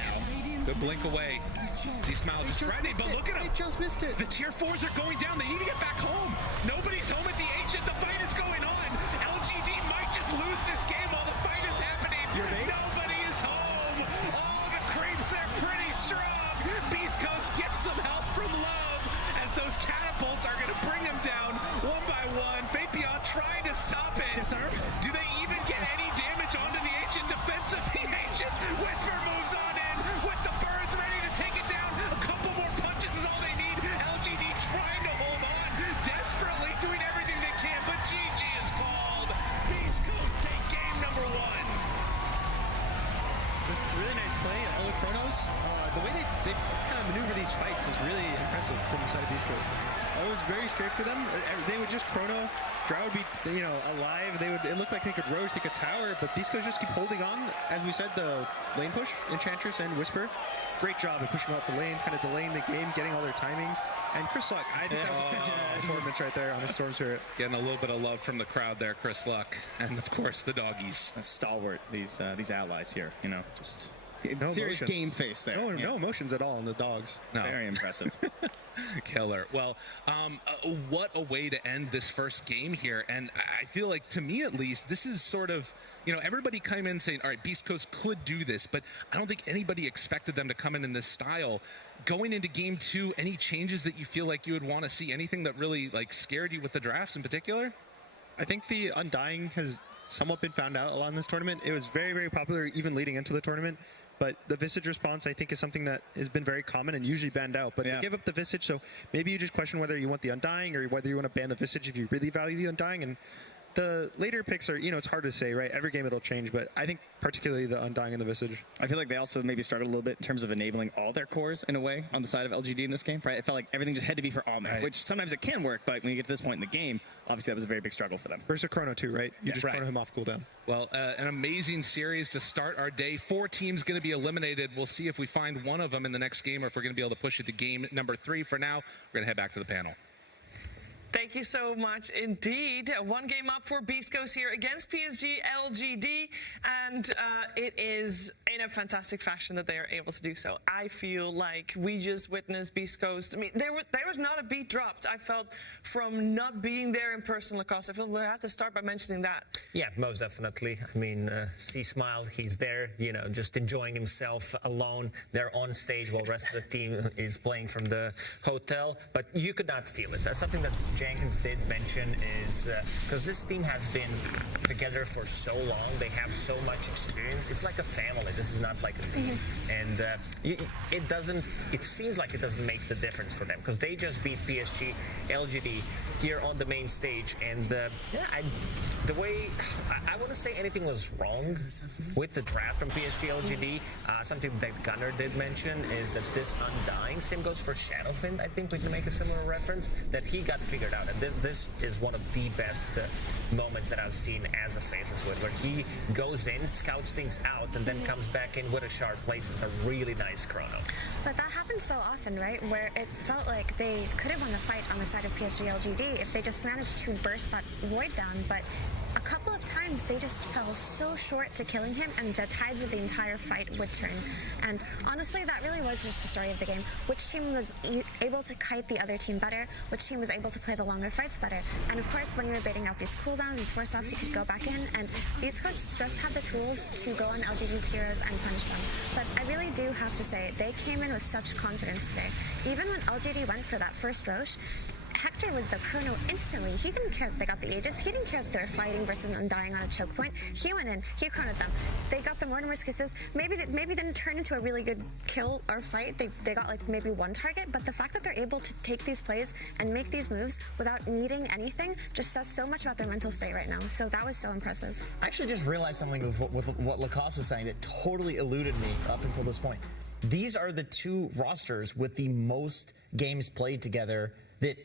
Good blink away. C-Smile just threatening, but look at him. They just missed it. The tier 4s are going down. They need to get back home. Nobody's home at the Ancient. The fight is going on. LGD might just lose this game while the fight is happening. Nobody is home. Oh, the creeps, they're pretty strong. Beast Coast gets some help from Love as those catapults are going to bring him down one by one. Faith Beyond trying to stop it. Disarm. Do they even get any damage onto the Ancient? Defensive the Ancients. Whisper moves on in with the birds ready to take it down. A couple more punches is all they need. LGD trying to hold on, desperately doing everything they can, but GG is called. Beast Coast take game number 1. Just really nice play. All the Chronos. The way they kind of maneuver these fights is really impressive from the side of Beast Coast. Always very straight for them. They would just Chrono. Drow would be, alive. It looked like they could Roche, they could tower, but Beast Coast just keep holding on. As we said, the lane push, Enchantress and Whisper. Great job of pushing out the lanes, kind of delaying the game, getting all their timings. And Chris Luck, I think that was performance right there on the Storm Spirit. Getting a little bit of love from the crowd there, Chris Luck. And of course, the doggies. A stalwart, these allies here, just no serious emotions. game face there. No emotions at all in the dogs. No. Very impressive. Killer. Well, what a way to end this first game here. And I feel like, to me at least, this is sort of, everybody came in saying, all right, Beast Coast could do this, but I don't think anybody expected them to come in this style. Going into game 2, any changes that you feel like you would want to see? Anything that really scared you with the drafts in particular? I think the Undying has somewhat been found out a lot in this tournament. It was very, very popular even leading into the tournament. But the Visage response, I think, is something that has been very common and usually banned out. But they give up the Visage, so maybe you just question whether you want the Undying or whether you want to ban the Visage if you really value the Undying. And the later picks are, it's hard to say, right? Every game it'll change, but I think particularly the Undying and the Visage. I feel like they also maybe struggled a little bit in terms of enabling all their cores in a way on the side of LGD in this game, right? It felt like everything just had to be for Ame, which sometimes it can work, but when you get to this point in the game, obviously that was a very big struggle for them. Versus Chrono too, right? You just Chrono him off cooldown. Well, an amazing series to start our day. 4 teams going to be eliminated. We'll see if we find one of them in the next game or if we're going to be able to push it to game number 3. For now, we're going to head back to the panel. Thank you so much indeed. One game up for Beast Coast here against PSG LGD, and it is in a fantastic fashion that they are able to do so. I feel like we just witnessed Beast Coast. I mean, there was not a beat dropped, I felt, from not being there in person, Lacoste. I feel we have to start by mentioning that. Yeah, most definitely. I mean, C smiled. He's there, you know, just enjoying himself alone. They're on stage while the rest of the team is playing from the hotel, but you could not feel it. That's something that Jenkins did mention, is because this team has been together for so long. They have so much experience. It's like a family. This is not like a team, and it seems like it doesn't make the difference for them, because they just beat PSG LGD here on the main stage, and the way I wouldn't say anything was wrong with the draft from PSG LGD. Something that Gunnar did mention is that this Undying sim goes for Shadowfin. I think we can make a similar reference, that he got figured out, and this is one of the best moments that I've seen as a Faceless Wood, where he goes in, scouts things out, and then comes back in with a sharp place. It's a really nice chrono. But that happens so often, right? Where it felt like they could have won the fight on the side of PSG LGD if they just managed to burst that void down, but a couple of times they just fell so short to killing him, and the tides of the entire fight would turn. And honestly, that really was just the story of the game. Which team was able to kite the other team better? Which team was able to play the longer fights better? And of course, when you were baiting out these cooldowns, these force offs, you could go back in, and Beast Coast just had the tools to go on LGD's heroes and punish them. But I really do have to say, they came in with such confidence today. Even when LGD went for that first Roche, Hector with the chrono instantly. He didn't care that they got the Aegis. He didn't care that they were fighting versus Undying on a choke point. He went in, he chronoed them. They got the Mortimer's Kisses. Maybe didn't turn into a really good kill or fight. They got like maybe one target, but the fact that they're able to take these plays and make these moves without needing anything just says so much about their mental state right now. So that was so impressive. I actually just realized something with what Lacoste was saying that totally eluded me up until this point. These are the two rosters with the most games played together that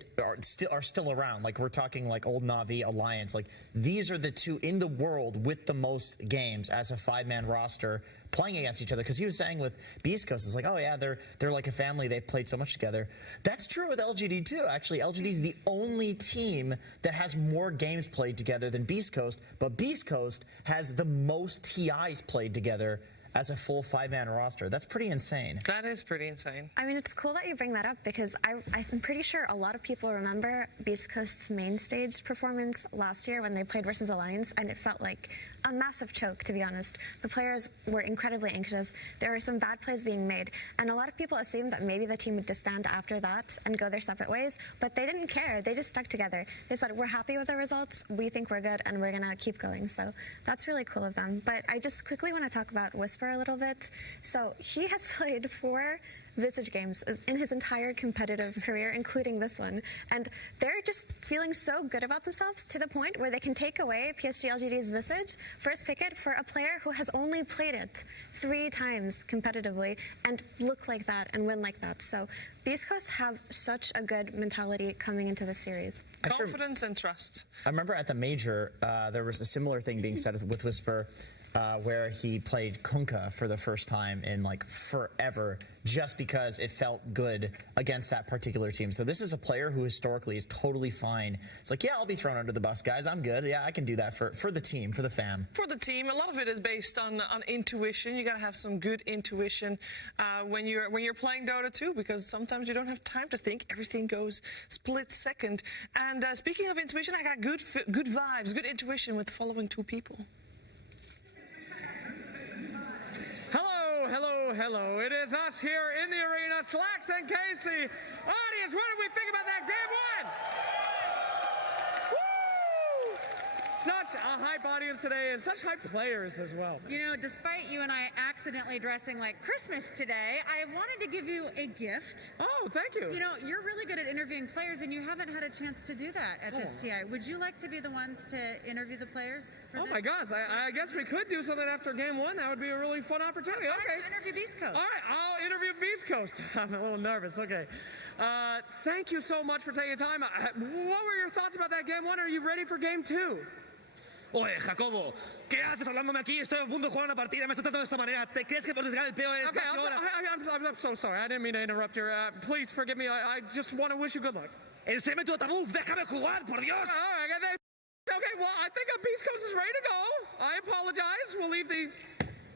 are still around. Like, we're talking like old Na'Vi, Alliance. Like, these are the two in the world with the most games as a 5-man roster playing against each other. Because he was saying with Beast Coast, it's like, oh yeah, they're like a family. They've played so much together. That's true with LGD too. Actually, LGD is the only team that has more games played together than Beast Coast. But Beast Coast has the most TIs played together as a full 5-man roster. That's pretty insane. That is pretty insane. I mean, it's cool that you bring that up, because I'm pretty sure a lot of people remember Beast Coast's main stage performance last year when they played versus Alliance, and it felt like a massive choke, to be honest. The players were incredibly anxious. There were some bad plays being made, and a lot of people assumed that maybe the team would disband after that and go their separate ways, but they didn't care. They just stuck together. They said, we're happy with our results, we think we're good, and we're gonna keep going. So that's really cool of them. But I just quickly want to talk about Whisper a little bit. So he has played 4 Visage games in his entire competitive career, including this one. And they're just feeling so good about themselves to the point where they can take away PSG LGD's Visage, first pick it for a player who has only played it 3 times competitively and look like that and win like that. So Beast Coast have such a good mentality coming into this series. Confidence and trust. I remember at the major, there was a similar thing being said with Whisper, where he played Kunkka for the first time in like forever, just because it felt good against that particular team. So this is a player who historically is totally fine. It's like, yeah, I'll be thrown under the bus, guys. I'm good. Yeah, I can do that for the team, for the fam. For the team, a lot of it is based on intuition. You gotta have some good intuition when you're playing Dota 2, because sometimes you don't have time to think. Everything goes split second. And speaking of intuition, I got good vibes, good intuition with the following 2 people. Hello. It is us here in the arena, Slacks and Casey. Audience, what did we think about that game 1? Woo! Such a hype audience today, and such hype players as well. You know, despite you and I accidentally dressing like Christmas today, I wanted to give you a gift. Oh, thank you. You know, you're really good at interviewing players, and you haven't had a chance to do that at this TI. Would you like to be the ones to interview the players? Oh my gosh, I guess we could do something after game 1. That would be a really fun opportunity. Okay. Interview Beast Coast. All right, I'll interview Beast Coast. I'm a little nervous. Okay. Thank you so much for taking time. What were your thoughts about that game 1? Are you ready for game 2? Oye, Jacobo, ¿qué haces hablándome aquí? Estoy a punto de jugar una partida, me estás tratando de esta manera. ¿Te crees que puedes dejar el peo en Okay, I'm so sorry. I didn't mean to interrupt you. Please forgive me. I just want to wish you good luck. Enséñame tu tabuf, déjame jugar, por Dios. Okay, well, I think Beast Coast is ready to go. I apologize. We'll leave the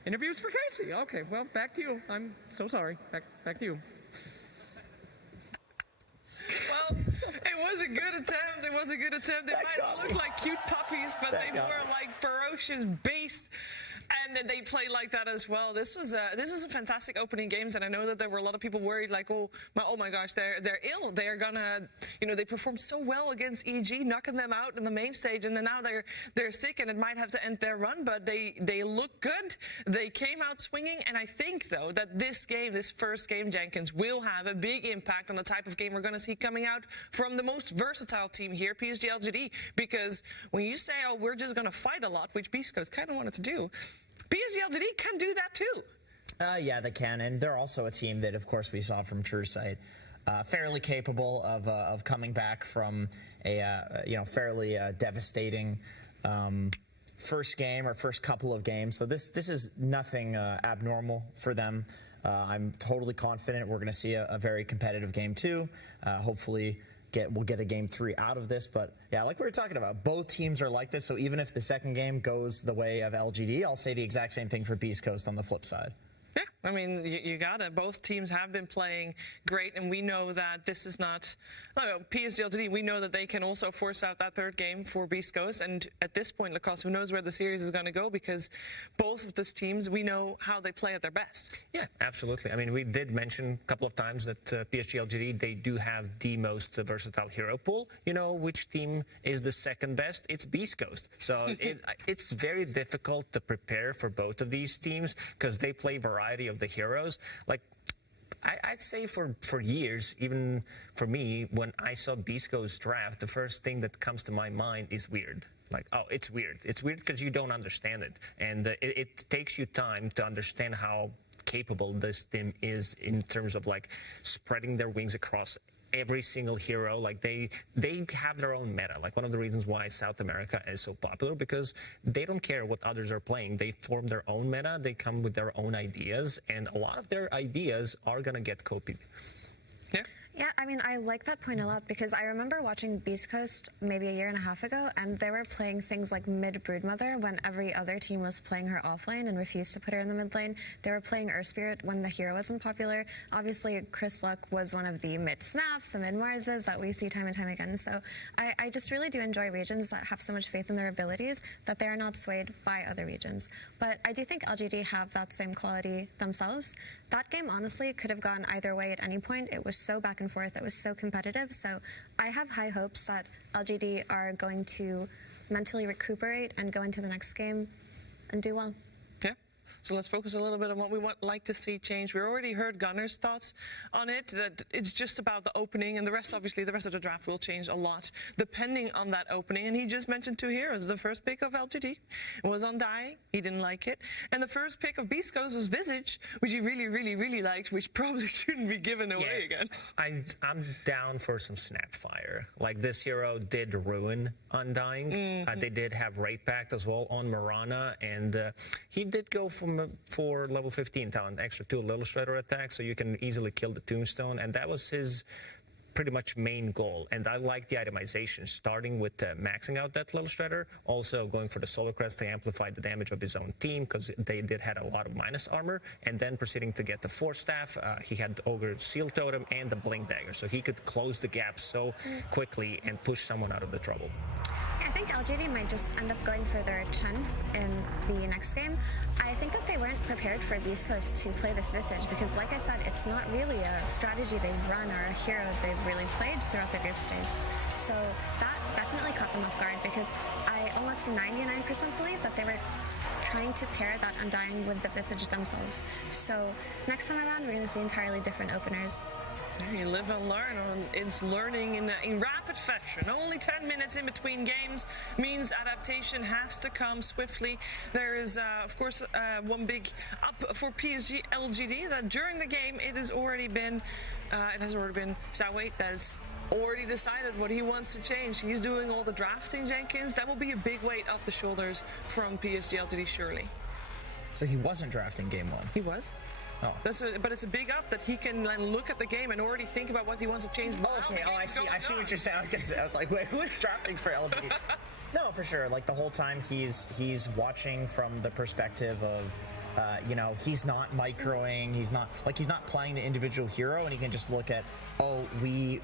interviews for Casey. Okay, well, back to you. I'm so sorry. Back to you. Well, it was a good attempt. It was a good attempt. They might not look like cute puppies, but they were like ferocious beasts. And they played like that as well. This was a fantastic opening games, and I know that there were a lot of people worried, like, oh my gosh, they're ill. They are gonna, they performed so well against EG, knocking them out in the main stage, and then now they're sick, and it might have to end their run. But they look good. They came out swinging, and I think though that this first game, Jenkins, will have a big impact on the type of game we're going to see coming out from the most versatile team here, PSG LGD. Because when you say, oh, we're just going to fight a lot, which Beast Coast kind of wanted to do, PSG LGD can do that too. Yeah, they can, and they're also a team that, of course, we saw from TrueSight, fairly capable of coming back from a fairly devastating first game or first couple of games. So this is nothing abnormal for them. I'm totally confident we're going to see a very competitive game two. Hopefully we'll get a game 3 out of this. But yeah, like we were talking about, both teams are like this. So even if the second game goes the way of LGD, I'll say the exact same thing for Beast Coast on the flip side. Yeah, I mean, you got it. Both teams have been playing great, and we know that this is not PSG LGD. We know that they can also force out that third game for Beast Coast. And at this point, Lacoste, who knows where the series is going to go, because both of these teams, we know how they play at their best. Yeah, absolutely. I mean, we did mention a couple of times that PSG LGD, they do have the most versatile hero pool. You know which team is the second best? It's Beast Coast. So it's very difficult to prepare for both of these teams because they play variety of the heroes. Like, I'd say for years, even for me, when I saw Beast Coast draft, the first thing that comes to my mind is weird. Like, oh, it's weird. It's weird because you don't understand it. And it takes you time to understand how capable this team is in terms of, like, spreading their wings across every single hero. Like, they have their own meta. Like, one of the reasons why South America is so popular, because they don't care what others are playing. They form their own meta. They come with their own ideas, and a lot of their ideas are gonna get copied. Yeah, I mean, I like that point a lot because I remember watching Beast Coast maybe a year and a half ago, and they were playing things like mid Broodmother when every other team was playing her offlane and refused to put her in the mid lane. They were playing Spirit when the hero wasn't popular. Obviously, Chris Luck was one of the mid Snaps, the mid Marses that we see time and time again. So I just really do enjoy regions that have so much faith in their abilities that they are not swayed by other regions. But I do think LGD have that same quality themselves. That game, honestly, could have gone either way at any point. It was so back and forth. It was so competitive. So I have high hopes that LGD are going to mentally recuperate and go into the next game and do well. Yeah. So let's focus a little bit on what we like to see change. We already heard Gunner's thoughts on it, that it's just about the opening, and the rest, obviously, the rest of the draft will change a lot depending on that opening. And he just mentioned 2 heroes. The first pick of LGD was Undying. He didn't like it. And the first pick of Beast Coast was Visage, which he really, really, really liked, which probably shouldn't be given away again. I'm down for some Snapfire. Like, this hero did ruin Undying. They did have Raid Pact as well on Mirana, and he did go for level 15 talent, extra 2 Little Shredder attack, so you can easily kill the Tombstone, and that was his pretty much main goal. And I like the itemization, starting with maxing out that Little Shredder, also going for the Solar Crest to amplify the damage of his own team, because they did had a lot of minus armor, and then proceeding to get the Force Staff. He had Ogre Seal Totem and the Blink Dagger, so he could close the gap so quickly and push someone out of the trouble. I think LGD might just end up going for their Chen in the next game. I think that they weren't prepared for Beast Coast to play this Visage because, like I said, it's not really a strategy they've run or a hero they've really played throughout the group stage. So that definitely caught them off guard because I almost 99% believe that they were trying to pair that Undying with the Visage themselves. So next time around, we're going to see entirely different openers. You live and learn. It's learning in rapid fashion. Only 10 minutes in between games means adaptation has to come swiftly. There is, of course, one big up for PSG LGD that during the game it has already been Zhao that's already decided what he wants to change. He's doing all the drafting, Jenkins. That will be a big weight off the shoulders from PSG LGD, surely. So he wasn't drafting game 1. He was. Oh. But it's a big up that he can then look at the game and already think about what he wants to change. Okay, I see what you're saying. I was like, wait, who is drafting for LG? No, for sure. Like the whole time he's watching from the perspective of, you know, he's not microing. He's not playing the individual hero, and he can just look at, oh, we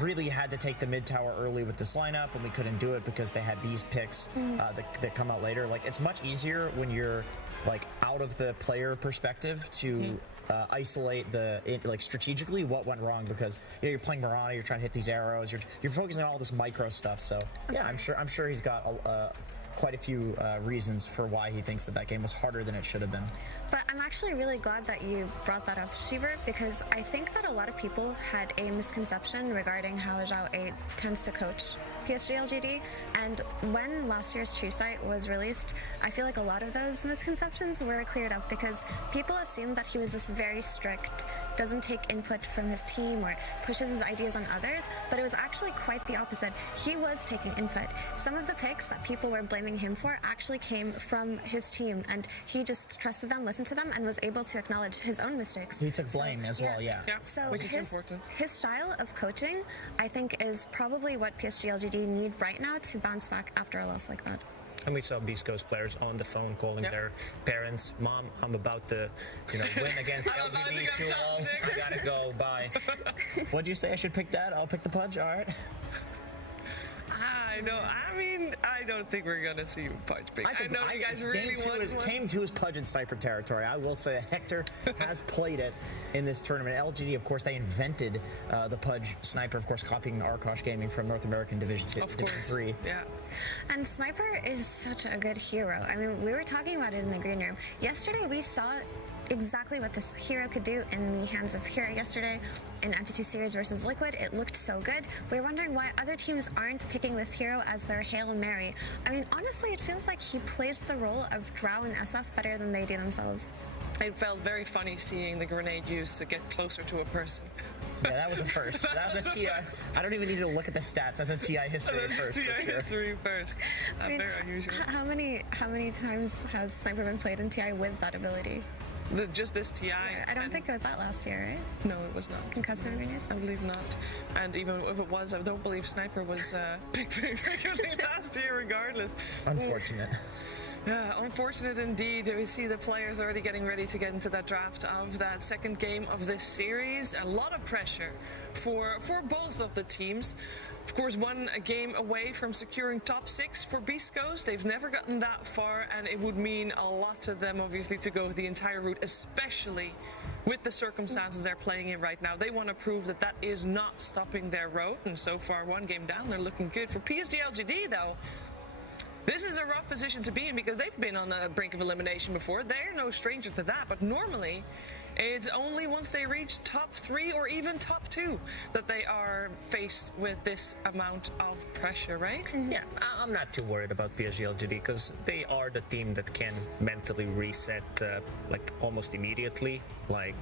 really had to take the mid tower early with this lineup, and we couldn't do it because they had these picks that come out later. Like, it's much easier when you're like out of the player perspective to isolate like strategically what went wrong, because you know, you're playing Mirana, you're trying to hit these arrows, you're focusing on all this micro stuff. So yeah, I'm sure he's got quite a few reasons for why he thinks that game was harder than it should have been. But I'm actually really glad that you brought that up, Shiver, because I think that a lot of people had a misconception regarding how Zhao 8 tends to coach PSG LGD, and when last year's True Sight was released, I feel like a lot of those misconceptions were cleared up, because people assumed that he was this very strict, doesn't take input from his team or pushes his ideas on others, but it was actually quite the opposite. He was taking input. Some of the picks that people were blaming him for actually came from his team, and he just trusted them, listened to them, and was able to acknowledge his own mistakes. He took blame as well, yeah. So which is important. His style of coaching, I think, is probably what PSG LGD need right now to bounce back after a loss like that. And we saw Beast Coast players on the phone calling their parents, "Mom, I'm about to, win against LGB too long. I gotta go. Bye." What'd you say? I should pick Dad? I'll pick the Pudge. All right. I don't think we're gonna see Pudge pick. I know you guys really want Game 2 is Pudge and Sniper territory. I will say Hector has played it in this tournament. LGD, of course, they invented the Pudge Sniper, of course, copying Arkosh Gaming from North American Division 3. Yeah. And Sniper is such a good hero. I mean, we were talking about it in the green room. Yesterday, we saw exactly what this hero could do in the hands of Hero yesterday in Entity Series versus Liquid. It looked so good. We're wondering why other teams aren't picking this hero as their Hail Mary. I mean, honestly, it feels like he plays the role of Drow and SF better than they do themselves. It felt very funny seeing the grenade used to get closer to a person. Yeah, that was a first. That was a TI. I don't even need to look at the stats. That's a TI history first. TI history first. I mean, very unusual. How many times has Sniper been played in TI with that ability? Just this TI. Yeah, I don't think it was that last year, right? No, it was not. Concussive grenade? I believe not. And even if it was, I don't believe Sniper was picked very regularly last year regardless. Unfortunate. Yeah, unfortunate indeed. We see the players already getting ready to get into that draft of that second game of this series. A lot of pressure for both of the teams. Of course, a game away from securing top 6 for Beast Coast. They've never gotten that far, and it would mean a lot to them, obviously, to go the entire route, especially with the circumstances they're playing in right now. They want to prove that that is not stopping their road, and so far, one game down, they're looking good. For PSG LGD, though, this is a rough position to be in because they've been on the brink of elimination before. They're no stranger to that, but normally it's only once they reach top 3 or even top 2 that they are faced with this amount of pressure, right? Yeah, I'm not too worried about PSG LGD because they are the team that can mentally reset almost immediately. Like,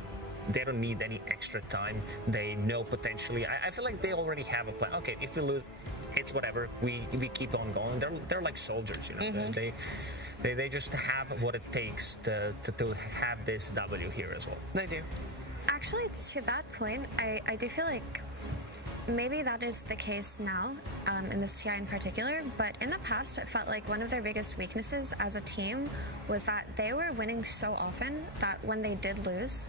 they don't need any extra time. They know potentially. I feel like they already have a plan. Okay, if we lose, it's whatever. We keep on going. They're like soldiers, Mm-hmm. They just have what it takes to have this W here as well. They do. Actually, to that point, I do feel like maybe that is the case now, in this TI in particular, but in the past it felt like one of their biggest weaknesses as a team was that they were winning so often that when they did lose,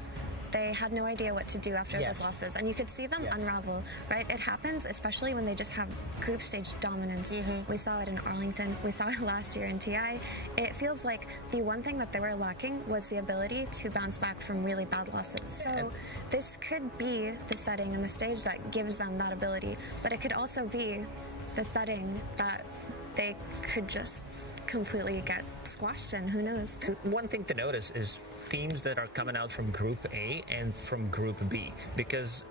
they had no idea what to do after those losses, and you could see them unravel, right? It happens especially when they just have group stage dominance. We saw it in Arlington, we saw it last year in TI. It feels like the one thing that they were lacking was the ability to bounce back from really bad losses. So this could be the setting and the stage that gives them that ability, but it could also be the setting that they could just completely get squashed in. Who knows? One thing to notice is teams that are coming out from Group A and from Group B, because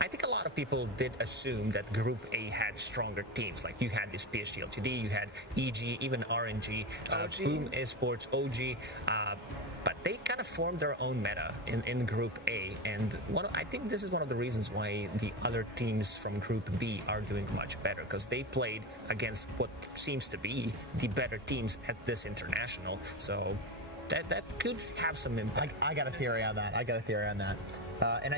I think a lot of people did assume that Group A had stronger teams. Like, you had this PSG LTD, you had EG, even RNG, Boom Esports, OG, but they kind of formed their own meta in Group A, and I think this is one of the reasons why the other teams from Group B are doing much better, because they played against what seems to be the better teams at this international. So that could have some impact. I got a theory on that.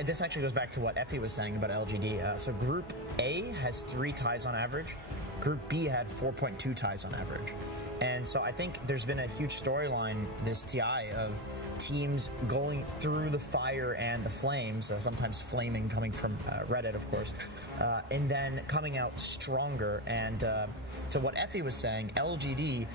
This actually goes back to what Effie was saying about LGD. So Group A has 3 ties on average. Group B had 4.2 ties on average. And so I think there's been a huge storyline this TI of teams going through the fire and the flames, sometimes flaming coming from Reddit, of course, and then coming out stronger. And to what Effie was saying, LGD,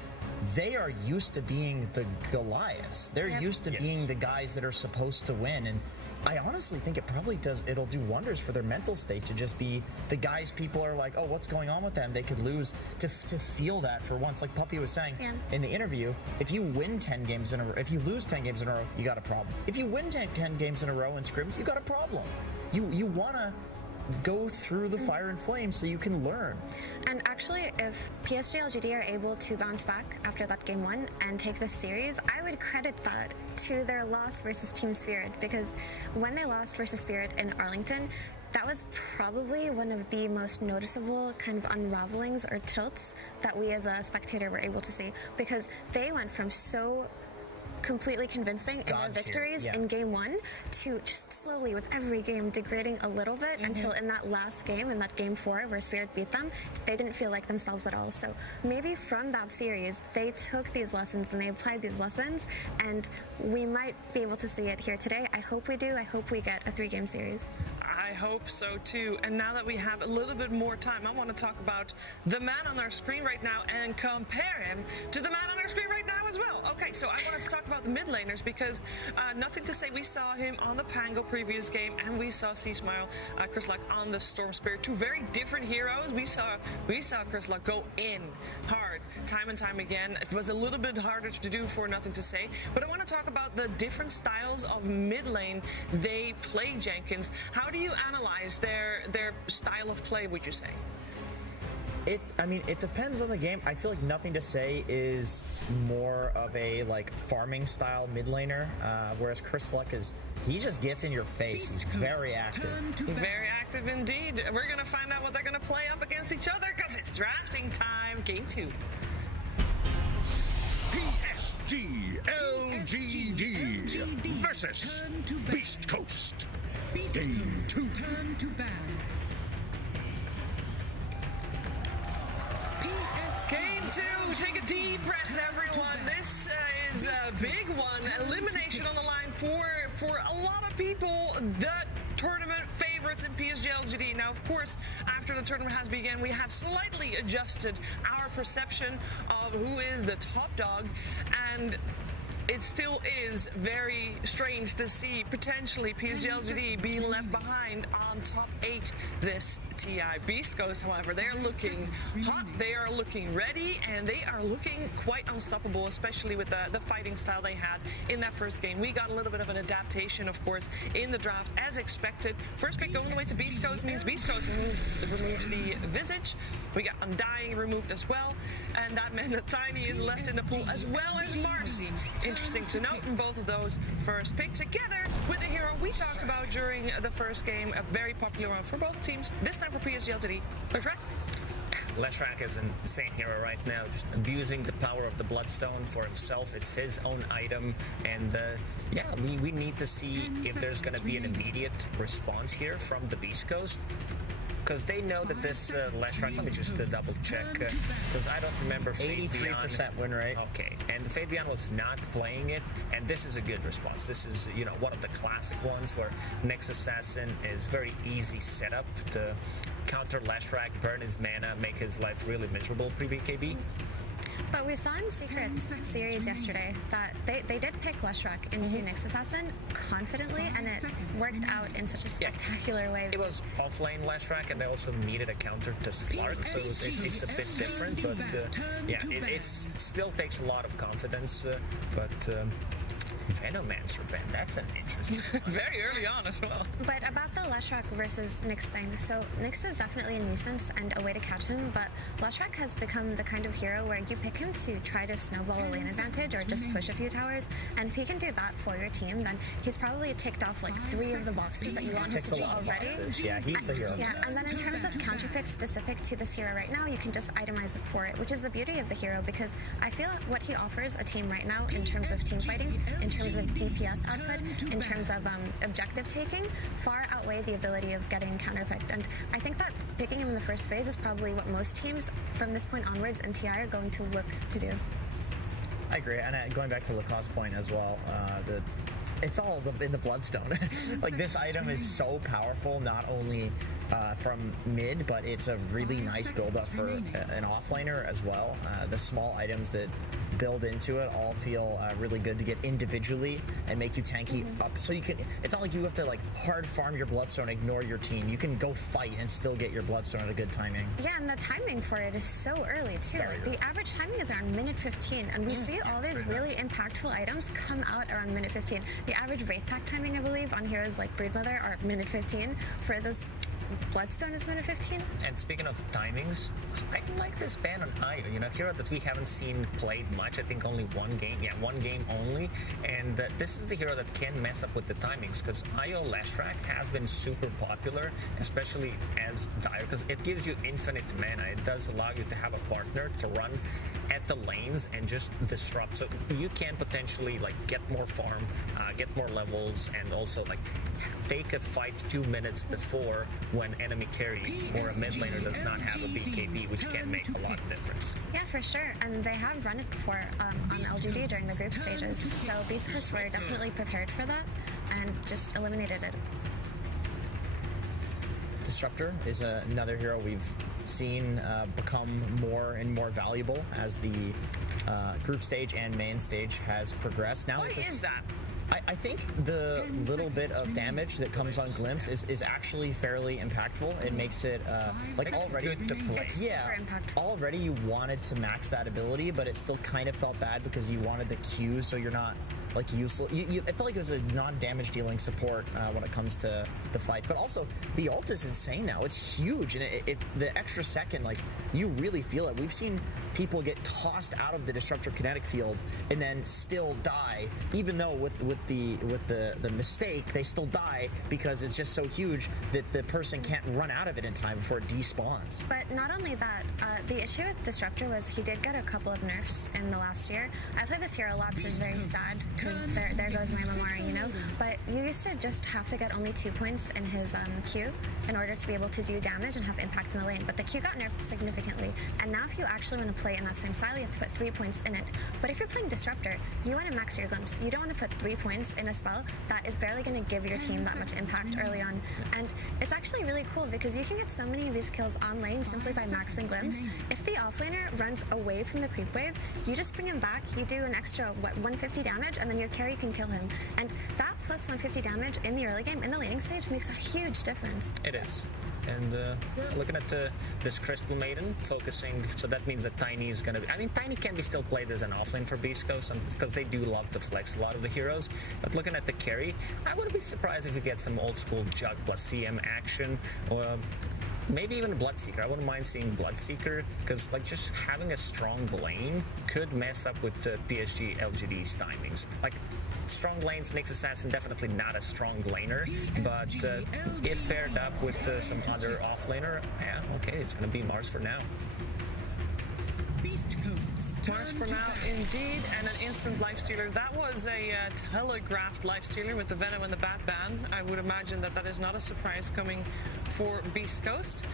they are used to being the Goliaths. They're used to being the guys that are supposed to win. And I honestly think it'll do wonders for their mental state to just be the guys people are like, oh, what's going on with them? They could lose, to feel that for once. Like Puppy was saying in the interview, if you win 10 games in a row, if you lose 10 games in a row, you got a problem. If you win 10 games in a row in scrims, you got a problem. You want to go through the fire and flames so you can learn. And actually, if PSG LGD are able to bounce back after that game 1 and take this series, I would credit that to their loss versus Team Spirit, because when they lost versus Spirit in Arlington, that was probably one of the most noticeable kind of unravelings or tilts that we as a spectator were able to see, because they went from so completely convincing in their victories in game 1 to just slowly with every game degrading a little bit until in that last game, in that game 4 where Spirit beat them, they didn't feel like themselves at all. So maybe from that series they took these lessons and they applied these lessons, and we might be able to see it here today. I hope we do. I hope we get a 3-game series. I hope so too. And now that we have a little bit more time, I want to talk about the man on our screen right now and compare him to the man on our screen right now as well. Okay, so I wanted to talk about the mid laners because nothing to say, we saw him on the Pango previous game and we saw C-Smile, Chris Luck on the Storm Spirit. 2 very different heroes. We saw Chris Luck go in hard time and time again. It was a little bit harder to do for Nothing to Say, but I want to talk about the different styles of mid lane they play, Jenkins. How do you analyze their style of play, would you say? It depends on the game. I feel like Nothing to Say is more of a farming style mid laner, whereas Chris Luck he just gets in your face. He's very active. Very active indeed. We're gonna find out what they're gonna play up against each other because it's drafting time. Game 2. PSG LGD versus Beast Coast. Game 2. Game 2, take a deep breath, everyone. This is a big one. Elimination on the line for a lot of people. The tournament favorites in PSG LGD. Now, of course, after the tournament has begun, we have slightly adjusted our perception of who is the top dog, and it still is very strange to see potentially PSG LGD being left behind on top 8 this TI. Beast Coast, however, they're looking hot, they are looking ready, and they are looking quite unstoppable, especially with the fighting style they had in that first game. We got a little bit of an adaptation, of course, in the draft, as expected. First pick going away to Beast Coast means Beast Coast removes the Visage. We got Undying removed as well, and that meant that Tiny is left in the pool, as well as Marcy. Interesting to note, in both of those first picks together with the hero we talked about during the first game, a very popular one for both teams, this time for PSG LGD. Leshrac? Leshrac is an insane hero right now, just abusing the power of the Bloodstone for himself. It's his own item, and we need to see if there's going to be an immediate response here from the Beast Coast. Because they know that this Leshrac, let me just double check, because I don't remember 83% win rate. Okay, and Fabian was not playing it, and this is a good response. This is, one of the classic ones where Nyx Assassin is very easy setup to counter Leshrac, burn his mana, make his life really miserable pre-BKB. But we saw in Secret's series yesterday that they did pick Leshrac into Nyx Assassin confidently, and it worked out in such a spectacular way. It was offlane Leshrac, and they also needed a counter to Slark, so it's a bit different, but it still takes a lot of confidence, but Venomancer, Ben. That's an interesting one. Very early on as well. But about the Leshrac versus Nyx thing, so Nyx is definitely a nuisance and a way to catch him, but Leshrac has become the kind of hero where you pick him to try to snowball a lane advantage or just push a few towers, and if he can do that for your team, then he's probably ticked off like 3 of the boxes that you want him to do already. Yeah, he's the hero. Yeah, and then in terms of counterpicks specific to this hero right now, you can just itemize it for it, which is the beauty of the hero, because I feel what he offers a team right now in terms of team fighting, in terms of DPS output, in terms of objective taking, far outweigh the ability of getting counterpicked. And I think that picking him in the first phase is probably what most teams from this point onwards in TI are going to look to do. I agree, and going back to Lacos's point as well, it's all in the Bloodstone. Like, this item is so powerful, not only from mid, but it's a really nice build-up for an offlaner as well. The small items that build into it all feel really good to get individually and make you tanky up. So you can, it's not like you have to like hard farm your Bloodstone, ignore your team. You can go fight and still get your Bloodstone at a good timing. Yeah, and the timing for it is so early too. The average timing is around minute 15, and we see all these really impactful items come out around minute 15. The average Wraith Pack timing, I believe, on heroes like Broodmother are minute 15. For this Bloodstone is minute 15. And speaking of timings, I like this ban on Io. You know, hero that we haven't seen played much. I think only one game. Yeah, one game only. And this is the hero that can mess up with the timings, because Io Leshrac has been super popular, especially as Dire, because it gives you infinite mana. It does allow you to have a partner to run at the lanes and just disrupt. So you can potentially like get more farm, get more levels, and also like take a fight 2 minutes before when enemy carry or a mid laner does not have a BKB, which can make a lot of difference. Yeah, for sure. And they have run it before on LGD during the group stages. So Beast Coast were definitely prepared for that and just eliminated it. Disruptor is another hero we've seen become more and more valuable as the group stage and main stage has progressed. Now, Why is that? I think the little bit of damage that comes on Glimpse is actually fairly impactful. It makes it like already good to play. Yeah, already you wanted to max that ability, but it still kind of felt bad because you wanted the Q, so you're not like useless. It felt like it was a non-damage dealing support when it comes to the fight. But also the ult is insane now. It's huge, and the extra second, like, you really feel it. We've seen people get tossed out of the Disruptor kinetic field and then still die, even though with the mistake they still die because it's just so huge that the person can't run out of it in time before it despawns. But not only that, the issue with Disruptor was he did get a couple of nerfs in the last year. I played this hero a lot, so it's very sad because there goes my Mamari, you know? But you used to just have to get only 2 points in his Q in order to be able to do damage and have impact in the lane. But the Q got nerfed significantly, and now if you actually want to play in that same style, you have to put 3 points in it. But if you're playing Disruptor, you want to max your glimpse. You don't want to put 3 points in a spell that is barely going to give your team that much impact early on. And it's actually really cool because you can get so many of these kills on lane simply by maxing glimpse. If the offlaner runs away from the creep wave, you just bring him back, you do an extra, 150 damage, and then your carry can kill him. And that plus 150 damage in the early game, in the laning stage, makes a huge difference. It is. And looking at this Crystal Maiden focusing, so that means that Tiny is going to be, I mean, Tiny can be still played as an offlane for Beast Coast because they do love to flex a lot of the heroes. But looking at the carry, I wouldn't be surprised if you get some old school Jug plus CM action, or maybe even Bloodseeker. I wouldn't mind seeing Bloodseeker because like just having a strong lane could mess up with PSG LGD's timings. Like, strong lanes, Nyx Assassin definitely not a strong laner, but if paired up with some other offlaner, yeah, okay, it's going to be Mars for now. Mars for now, indeed, and an instant lifestealer. That was a telegraphed lifestealer with the Venom and the Bat ban. I would imagine that is not a surprise coming for Beast Coast.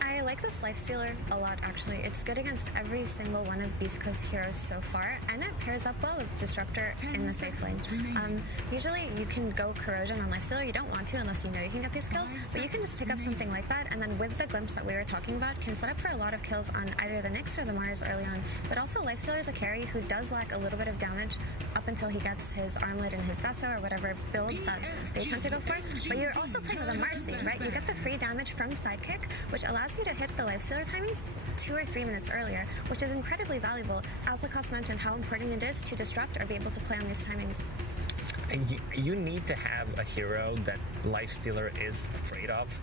I like this lifestealer a lot, actually. It's good against every single one of Beast Coast heroes so far, and it pairs up well with Disruptor in the safe lane. Usually you can go Corrosion on lifestealer. You don't want to unless you know you can get these kills, but you can just pick up something like that, and then with the glimpse that we were talking about, can set up for a lot of kills on either the Nyx or the Mars early on. But also lifestealer is a carry who does lack a little bit of damage up until he gets his Armlet and his Deso or whatever build that they tend to go for. But you're also playing with a Marcy, right? You get the free damage from Sidekick, which allows you to hit the lifestealer timings 2 or 3 minutes earlier, which is incredibly valuable, as Lacoste mentioned how important it is to disrupt or be able to play on these timings. And you need to have a hero that Lifestealer is afraid of,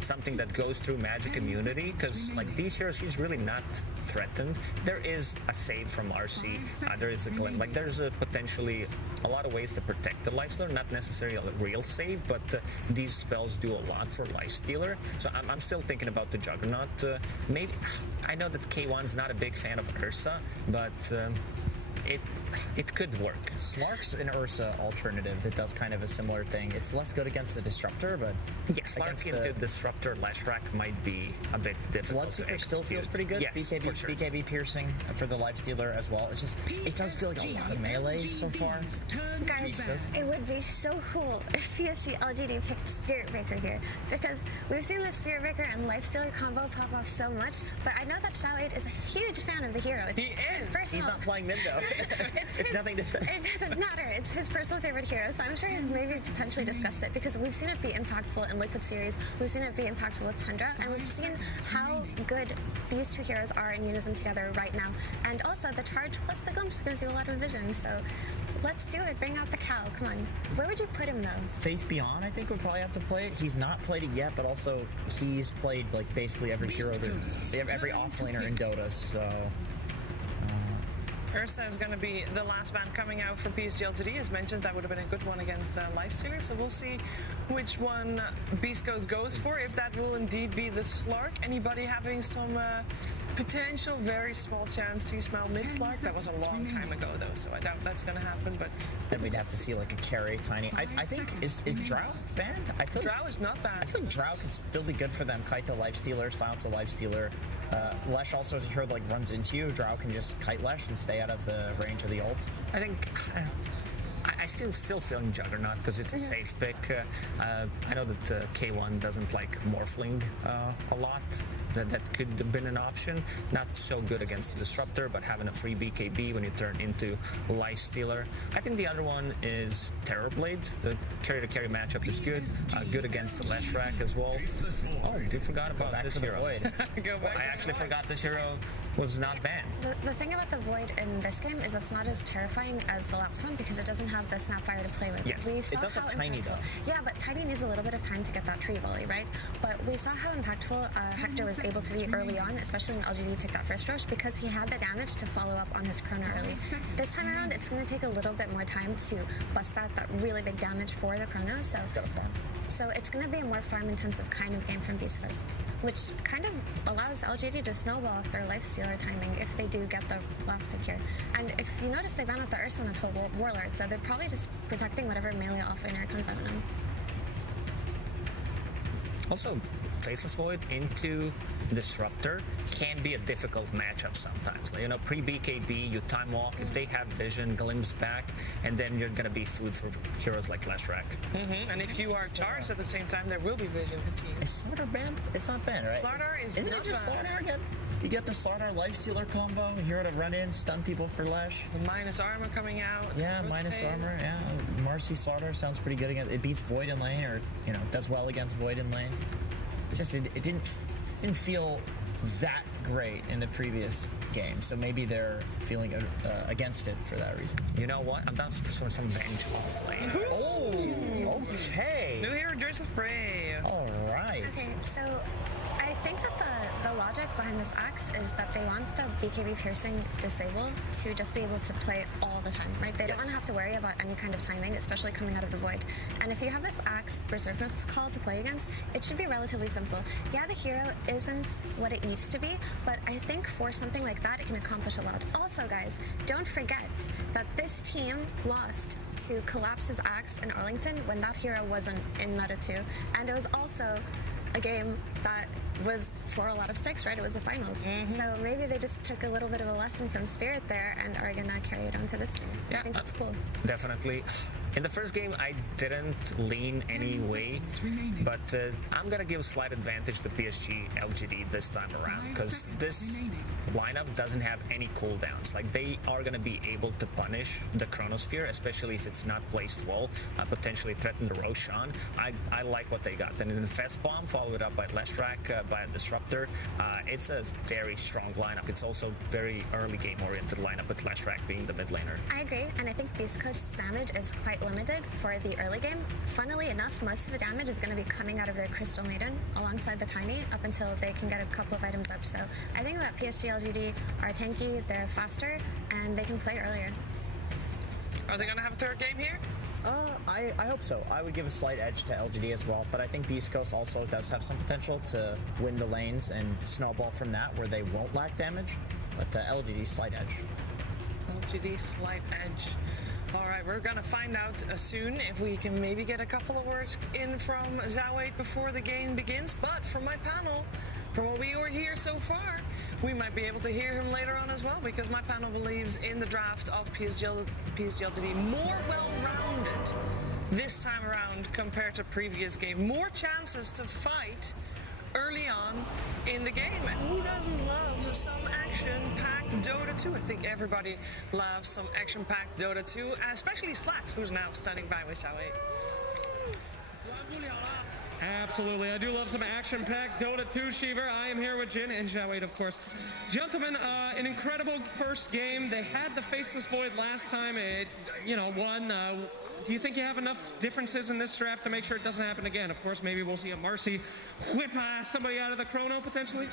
something that goes through magic immunity, because like these heroes, he's really not threatened. There is a save from RC, there is a glim, like there's potentially a lot of ways to protect the Lifestealer, not necessarily a real save, but these spells do a lot for Lifestealer, so I'm still thinking about the Juggernaut. Maybe, I know that K1's not a big fan of Ursa, but it could work. Slark's an Ursa alternative that does kind of a similar thing. It's less good against the Disruptor, but yes, Slark into Disruptor Lashrak might be a bit difficult. Bloodseeker still feels pretty good. Yes, BKB, for sure. BKB piercing for the Lifestealer as well. It's just, it does feel like a lot of melee so far. Guys, it would be so cool if PSG LGD picked Spirit Breaker here, because we've seen the Spirit Breaker and Lifestealer combo pop off so much, but I know that Xiao8 is a huge fan of the hero. He is! He's not playing mid though. It's nothing to say. It doesn't matter. It's his personal favorite hero, so I'm sure he's maybe potentially discussed it, because we've seen it be impactful in Liquid Series, we've seen it be impactful with Tundra, and we've seen how good these two heroes are in unison together right now. And also, the charge plus the glimpse gives you a lot of vision, so let's do it. Bring out the cow. Come on. Where would you put him, though? Faith Beyond, I think, would probably have to play it. He's not played it yet, but also he's played like basically every hero, every offlaner in Dota, so... Ursa is going to be the last man coming out for PSG LGD. As mentioned, that would have been a good one against Lifestealer. So we'll see which one Beast Coast goes for, if that will indeed be the Slark. Anybody having some potential, very small chance to smell mid-Slark? That was a long time ago, though, so I doubt that's going to happen. But then we'd have to see like a carry tiny. I think, is Drow banned? I feel Drow is not banned. I feel like Drow can still be good for them. Kite the Lifestealer, silence the Lifestealer. Lesh also is a hero that like runs into you. Drow can just kite Lesh and stay out of the range of the ult. I think I still feeling Juggernaut because it's a safe pick. I know that K1 doesn't like Morphling a lot. That could have been an option. Not so good against the Disruptor, but having a free BKB when you turn into Lifestealer. I think the other one is Terrorblade. The carry-to-carry matchup is good. Good against the Leshrac as well. Oh, I forgot about this hero. I actually forgot this hero was not banned. The thing about the Void in this game is it's not as terrifying as the last one, because it doesn't have the Snapfire to play with. Yes, it does have Tiny though. Yeah, but Tiny needs a little bit of time to get that tree volley, right? But we saw how impactful Hector was able to be early on, especially when LGD took that first rush, because he had the damage to follow up on his Chrono early. This time around, it's going to take a little bit more time to bust out that really big damage for the Chrono, so it's got to farm. So it's going to be a more farm-intensive kind of game from Beast Coast, which kind of allows LGD to snowball off their Lifestealer timing if they do get the last pick here. And if you notice, they ran out the Ursa and the 12 Warlord, so they're probably just protecting whatever melee offlaner comes out of them. Also, Faceless Void into Disruptor can be a difficult matchup sometimes. You know, pre-BKB, you time walk. If they have vision, glimpse back, and then you're gonna be food for heroes like Leshrac. And if you are charged at the same time, there will be vision fatigue. Is Slardar banned? It's not banned, right? Slardar is Isn't not it just banned. Slardar again? You get the Slardar Lifestealer combo, a hero to run in, stun people for Lash. The minus armor coming out. Yeah, minus armor, yeah. Marcy Slardar sounds pretty good against. It beats Void in lane, or, you know, does well against Void in lane. It's just, it didn't feel that great in the previous game, so maybe they're feeling against it for that reason. You know what? I'm down for some Venge off lane. Oh, okay. New hero Joyce Frey. All right. Okay, so I think that the logic behind this axe is that they want the BKB piercing disabled to just be able to play all the time, right? They don't want to have to worry about any kind of timing, especially coming out of the Void. And if you have this axe Berserker's Call to play against, it should be relatively simple. Yeah, the hero isn't what it used to be, but I think for something like that, it can accomplish a lot. Also, guys, don't forget that this team lost to Collapse's axe in Arlington when that hero wasn't in Meta 2, and it was also a game that was for a lot of stakes, right? It was the finals. So maybe they just took a little bit of a lesson from Spirit there and are gonna carry it on to this game. Yeah, I think that's cool. Definitely. In the first game, I didn't lean any way, but I'm gonna give slight advantage to PSG LGD this time around, because this lineup doesn't have any cooldowns. Like, they are gonna be able to punish the Chronosphere, especially if it's not placed well, potentially threaten the Roshan. I like what they got. And in the Fest Bomb, followed up by Leshrac, by a disruptor. It's a very strong lineup. It's also very early game oriented lineup with Leshrac being the mid laner. I agree, and I think Beast Coast's damage is quite limited for the early game. Funnily enough, most of the damage is going to be coming out of their Crystal Maiden alongside the Tiny up until they can get a couple of items up. So I think that PSG LGD are tanky, they're faster, and they can play earlier. Are they going to have a third game here? I hope so. I would give a slight edge to LGD as well, but I think Beast Coast also does have some potential to win the lanes and snowball from that where they won't lack damage, but LGD slight edge. LGD slight edge. All right, we're going to find out soon if we can maybe get a couple of words in from Zhao 8 before the game begins, but from my panel, from what we were here so far, we might be able to hear him later on as well, because my panel believes in the draft of PSG LGD more well-rounded this time around compared to previous game. More chances to fight early on in the game. And who doesn't love some action-packed Dota 2? I think everybody loves some action-packed Dota 2, and especially Slacks, who's now standing by with Zhao 8. Absolutely. I do love some action-packed Dota 2, Shiver. I am here with Jin and Zhao 8, of course. Gentlemen, an incredible first game. They had the Faceless Void last time. It, won. Do you think you have enough differences in this draft to make sure it doesn't happen again? Of course, maybe we'll see a Marcy whip somebody out of the Chrono, potentially.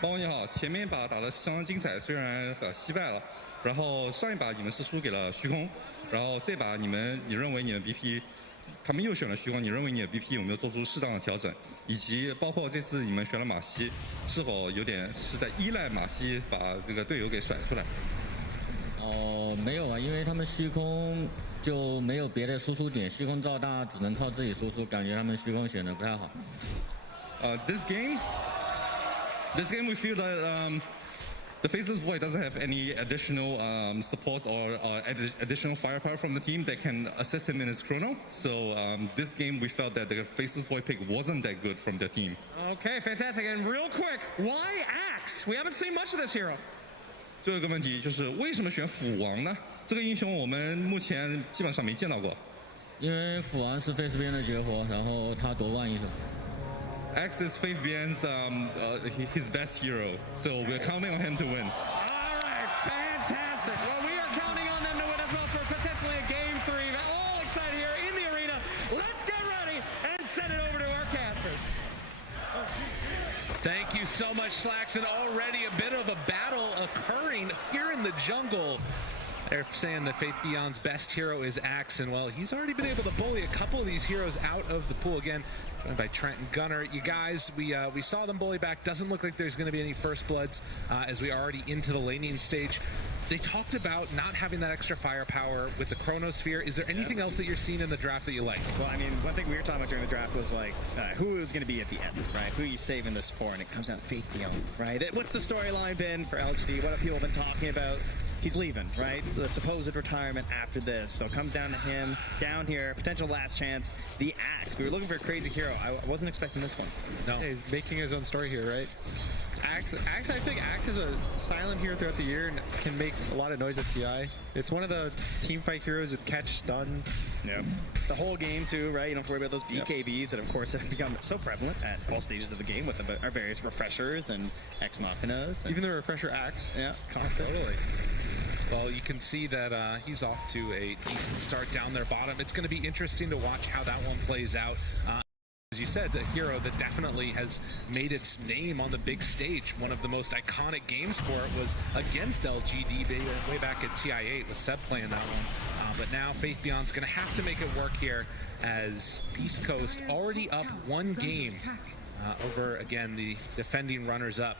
包你好，前面一把打得相当精彩，虽然惜败了，然后上一把你们是输给了虚空，然后这把你认为你们 BP 他们又选了虚空，你认为你的 BP 有没有做出适当的调整？以及包括这次你们选了马西，是否有点是在依赖马西把这个队友给甩出来？没有啊，因为他们虚空就没有别的输出点，虚空照大只能靠自己输出，感觉他们虚空选的不太好。This game we feel that the Faceless Void doesn't have any additional supports or additional firepower from the team that can assist him in his chrono. So this game we felt that the Faceless Void pick wasn't that good from their team. Okay, fantastic. And real quick, why Axe? We haven't seen much of this hero. 最后一个问题就是为什么选斧王呢？这个英雄我们目前基本上没见到过。因为斧王是 Face 边的绝活，然后他夺冠一手。Axe is Faith Bian's his best hero, so we're counting on him to win. All right, fantastic. Well, we are counting on them to win as well for potentially a Game 3. All excited here in the arena. Let's get ready and send it over to our casters. Thank you so much, Slacks, and already a bit of a battle occurring here in the jungle. They're saying that Faith Beyond's best hero is Axe, and well, he's already been able to bully a couple of these heroes out of the pool. Again, joined by Trent and Gunnar. You guys, we saw them bully back. Doesn't look like there's going to be any first bloods as we are already into the laning stage. They talked about not having that extra firepower with the Chronosphere. Is there anything else that you're seeing in the draft that you like? Well, I mean, one thing we were talking about during the draft was like who is going to be at the end, right? Who are you saving this for? And it comes down to Faith Beyond, right? What's the storyline been for LGD? What have people been talking about? He's leaving, right? So the supposed retirement after this. So it comes down to him, down here, potential last chance, the Axe. We were looking for a crazy hero. I wasn't expecting this one. No. Hey, making his own story here, right? Axe, I think Axe is a silent hero throughout the year and can make a lot of noise at TI. It's one of the team fight heroes with catch, stun. Yeah. The whole game too, right? You don't have to worry about those BKBs that of course have become so prevalent at all stages of the game with our various refreshers and Ex Machinas. Even the refresher Axe. Yeah, totally. Well, you can see that he's off to a decent start down their bottom. It's going to be interesting to watch how that one plays out. As you said, a hero that definitely has made its name on the big stage. One of the most iconic games for it was against LGD way back at TI8 with Seb playing that one. But now Faith Beyond's going to have to make it work here as Beast Coast already up one game over, again, the defending runners-up.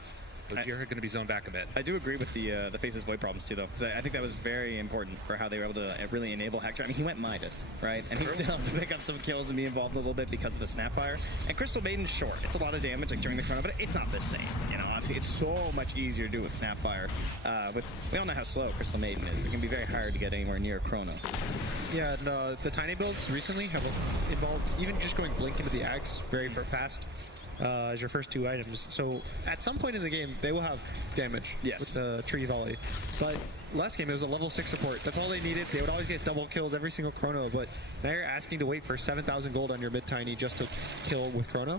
But you're going to be zoned back a bit. I do agree with the Faceless Void problems too, though, because I think that was very important for how they were able to really enable Hector. I mean, he went Midas, right? And he still had to pick up some kills and be involved a little bit because of the Snapfire. And Crystal Maiden's short. It's a lot of damage like during the chrono, but it's not the same. You know, obviously it's so much easier to do with Snapfire. We all know how slow Crystal Maiden is. It can be very hard to get anywhere near chrono. Yeah, the tiny builds recently have involved even just going Blink into the Axe very fast. As your first two items. So at some point in the game, they will have damage with the tree volley. But last game, it was a level 6 support. That's all they needed. They would always get double kills every single chrono, but now you're asking to wait for 7,000 gold on your mid-tiny just to kill with chrono.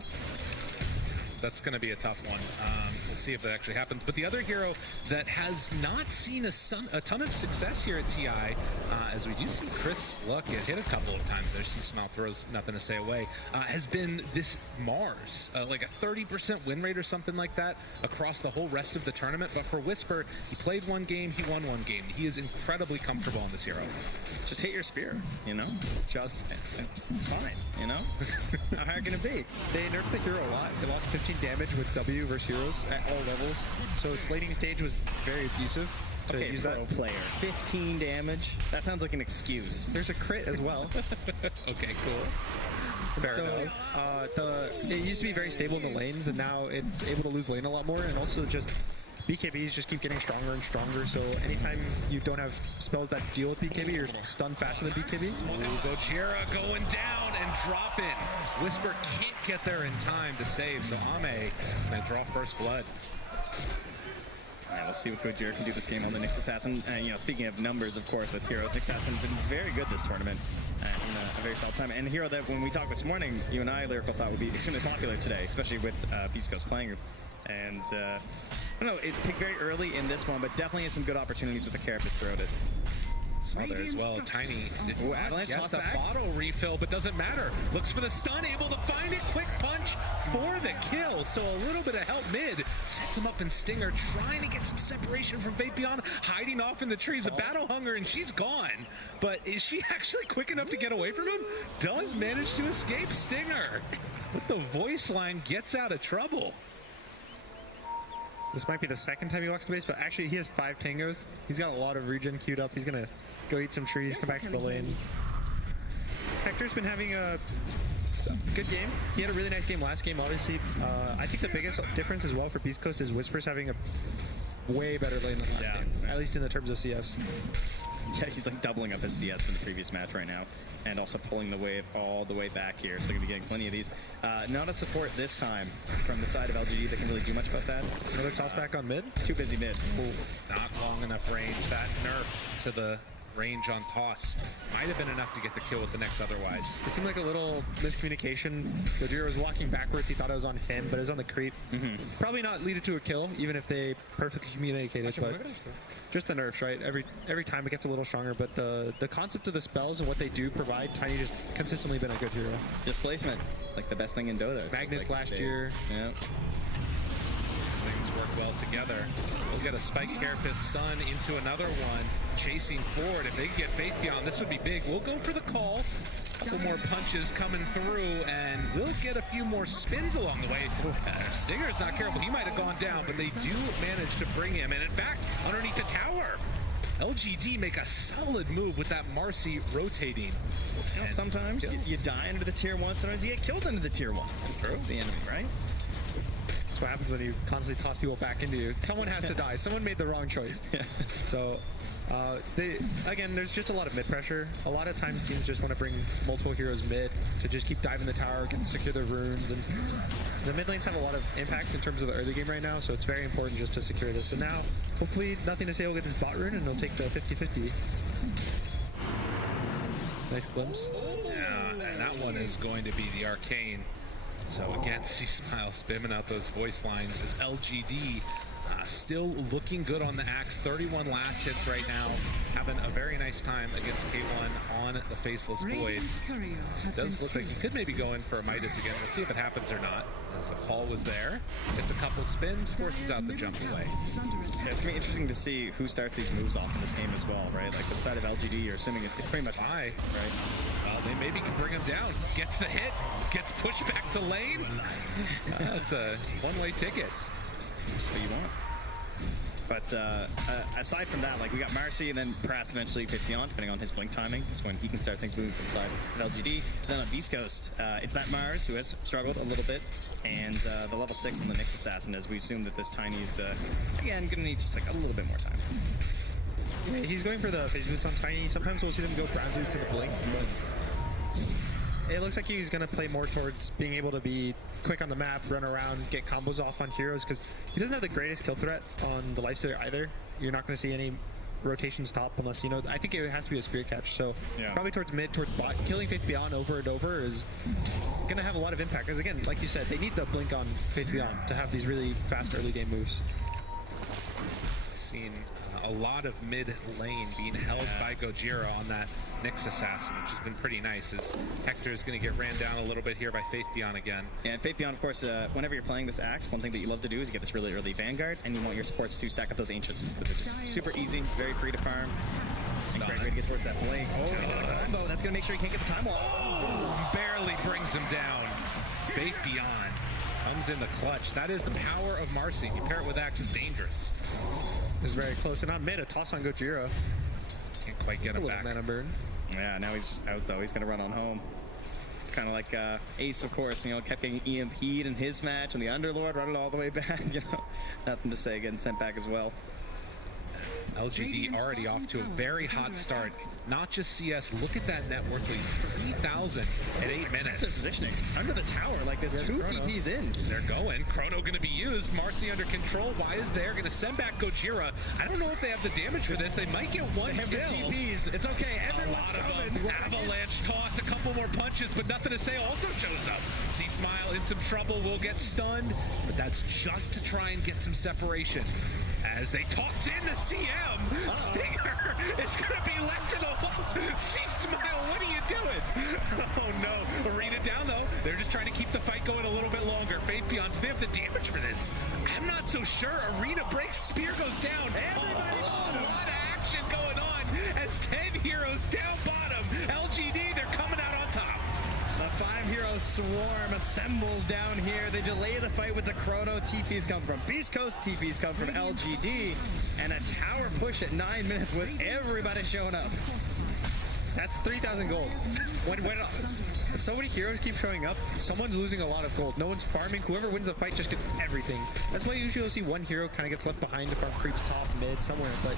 That's going to be a tough one. We'll see if that actually happens. But the other hero that has not seen a ton of success here at TI, as we do see Chris Luck get hit a couple of times there, C-Smile throws nothing to say away, has been this Mars, like a 30% win rate or something like that across the whole rest of the tournament. But for Whisper, he played one game, he won one game. He is incredibly comfortable on this hero. Just hit your spear, you know? Just, it's fine, you know? How hard can it be? They nerfed the hero a lot. They lost 15 damage with W versus heroes at all levels. So its laning stage was very abusive. Okay, use pro that player. 15 damage? That sounds like an excuse. There's a crit as well. Okay, cool. Fair enough. It used to be very stable in the lanes, and now it's able to lose lane a lot more, and also just BKBs just keep getting stronger and stronger, so anytime you don't have spells that deal with BKB, you're stunned faster than BKBs. Gojira going down and dropping. Whisper can't get there in time to save, so Ame going to draw first blood. All right, we'll see what Gojira can do this game on the Nyx Assassin. You know, speaking of numbers, of course, with heroes, Nyx Assassin has been very good this tournament in a very solid time. And a hero that, when we talked this morning, you and I, Lyrical, thought would be extremely popular today, especially with Beast Coast playing. And I don't know, it picked very early in this one, but definitely has some good opportunities with the Carapace thrown it. Saw there as well. Tiny didn't Avalanche get toss the back? bottle refill, but doesn't matter. Looks for the stun, able to find it. Quick punch for the kill. So a little bit of help mid. Sets him up in Stinger, trying to get some separation from Vapion, hiding off in the trees. A Battle Hunger, and she's gone. But is she actually quick enough to get away from him? Does manage to escape Stinger. But the voice line gets out of trouble. This might be the second time he walks the base, but actually he has 5 tangos. He's got a lot of regen queued up. He's going to go eat some trees, come back to the lane. Hector's been having a good game. He had a really nice game last game, obviously. I think the biggest difference as well for Beast Coast is Whisper's having a way better lane than last game, at least in the terms of CS. Yeah, he's like doubling up his CS from the previous match right now, and also pulling the wave all the way back here, so they're going to be getting plenty of these. Not a support this time from the side of LGD that can really do much about that. Another toss back on mid? Too busy mid. Ooh, not long enough range. That nerf to the range on toss might have been enough to get the kill with the next otherwise. It seemed like a little miscommunication. Gojira was walking backwards. He thought it was on him, but it was on the creep. Probably not leaded to a kill, even if they perfectly communicated, but just the nerfs, right? Every time it gets a little stronger, but the concept of the spells and what they do provide, Tiny just consistently been a good hero. Displacement, like the best thing in Dota. Magnus like last year. Yeah. These things work well together. We'll get a Spike Carapace Sun into another one, chasing forward. If they can get Faith Beyond, this would be big. We'll go for the call. Couple more punches coming through, and we'll get a few more spins along the way. Stinger's not careful. He might have gone down, but they do manage to bring him. And in fact, underneath the tower, LGD make a solid move with that Marcy rotating. You know, sometimes you die under the tier 1, sometimes you get killed under the tier 1. That's the enemy, right? That's what happens when you constantly toss people back into you. Someone has to die. Someone made the wrong choice. So, again, there's just a lot of mid pressure. A lot of times teams just want to bring multiple heroes mid to just keep diving the tower, secure their runes, and the mid lanes have a lot of impact in terms of the early game right now, so it's very important just to secure this. So now, hopefully, Nothing to Say will get this bot rune, and they'll take the 50-50. Nice glimpse. Yeah, and that one is going to be the Arcane. So again, C-Smile spamming out those voice lines as LGD still looking good on the axe. 31 last hits right now. Having a very nice time against K1 on the Faceless Void. It does look like he could maybe go in for a Midas again. We'll see if it happens or not. As the call was there. It's a couple spins, forces out the jump away. Yeah, it's going to be interesting to see who starts these moves off in this game as well, right? Like, the side of LGD, you're assuming it's pretty much high, right? Well, they maybe can bring him down. Gets the hit, gets pushed back to lane. That's a one-way ticket. That's what you want. But aside from that, like, we got Marcy and then perhaps eventually Vapion, depending on his blink timing. That's when he can start things moving inside of LGD. Then on Beast Coast, it's that Mars who has struggled a little bit, and the level 6 on the Nyx Assassin, as we assume that this Tiny's, again, going to need just like a little bit more time. Yeah, he's going for the phase boots on Tiny. Sometimes we'll see them go ground boots in the blink, but it looks like he's going to play more towards being able to be quick on the map, run around, get combos off on heroes, because he doesn't have the greatest kill threat on the Lifestealer either. You're not going to see any rotations top unless, you know, I think it has to be a spirit catch. So Yeah. probably towards mid, towards bot. Killing Faith Beyond over and over is going to have a lot of impact. Because again, like you said, they need the blink on Faith Beyond to have these really fast early game moves. Seen a lot of mid lane being held by Gojira on that Nyx assassin, which has been pretty nice, as Hector is going to get ran down a little bit here by Faith Beyond again. Yeah, and Faith Beyond, of course, whenever you're playing this Axe, one thing that you love to do is you get this really early Vanguard, and you want your supports to stack up those Ancients, because they're just super easy, it's very free to farm. It's a great way to get towards that blink. Oh, combo. That's going to make sure you can't get the time wall. Oh, barely brings him down. Faith Beyond comes in the clutch. That is the power of Marcy. You pair it with Axe, is dangerous. Is very close, and on mid, a toss on Gojira. Can't quite get him back. Mana burn. Yeah, now he's just out though. He's gonna run on home. It's kind of like Ace, of course. You know, kept getting EMP'd in his match, and the Underlord running all the way back. You know, nothing to say. Getting sent back as well. LGD already off to a very hot start. Not just CS, look at that net worth lead, 3,000 at 8 minutes. That's positioning. Under the tower, like there's two TPs in. They're going. Chrono going to be used. Marcy under control. Why is there? Going to send back Gojira. I don't know if they have the damage for this. They might get one kill. TPs. It's okay. A lot of them. Avalanche toss, a couple more punches, but nothing to say also shows up. See Smile in some trouble, will get stunned, but that's just to try and get some separation. As they toss in the CM, Stinger is going to be left to the walls. See Smile, what are you doing? Oh no, Arena down though. They're just trying to keep the fight going a little bit longer. Faith Beyond, do they have the damage for this? I'm not so sure. Arena breaks, Spear goes down. A lot of action going on as 10 heroes down bottom. LGD, they're coming out on top. The 5-hero swarm assembles down here. They delay the fight with the Chrono. TPs come from Beast Coast, TPs come from LGD, and a tower push at 9 minutes with everybody showing up. That's 3,000 gold. When so many heroes keep showing up, someone's losing a lot of gold. No one's farming. Whoever wins the fight just gets everything. That's why usually you'll see one hero kind of gets left behind if farm creeps top, mid, somewhere, but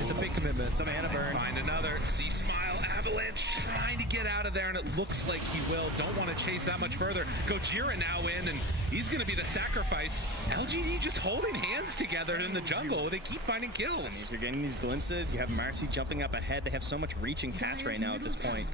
it's a big commitment. The mana burn. Find another. See Smile, Avalanche trying to get out of there, and it looks like he will. Don't want to chase that much further. Gojira now in, and he's going to be the sacrifice. LGD just holding hands together in the jungle. They keep finding kills. If you're getting these glimpses, you have Marcy jumping up ahead. They have so much reach and catch right now at this point.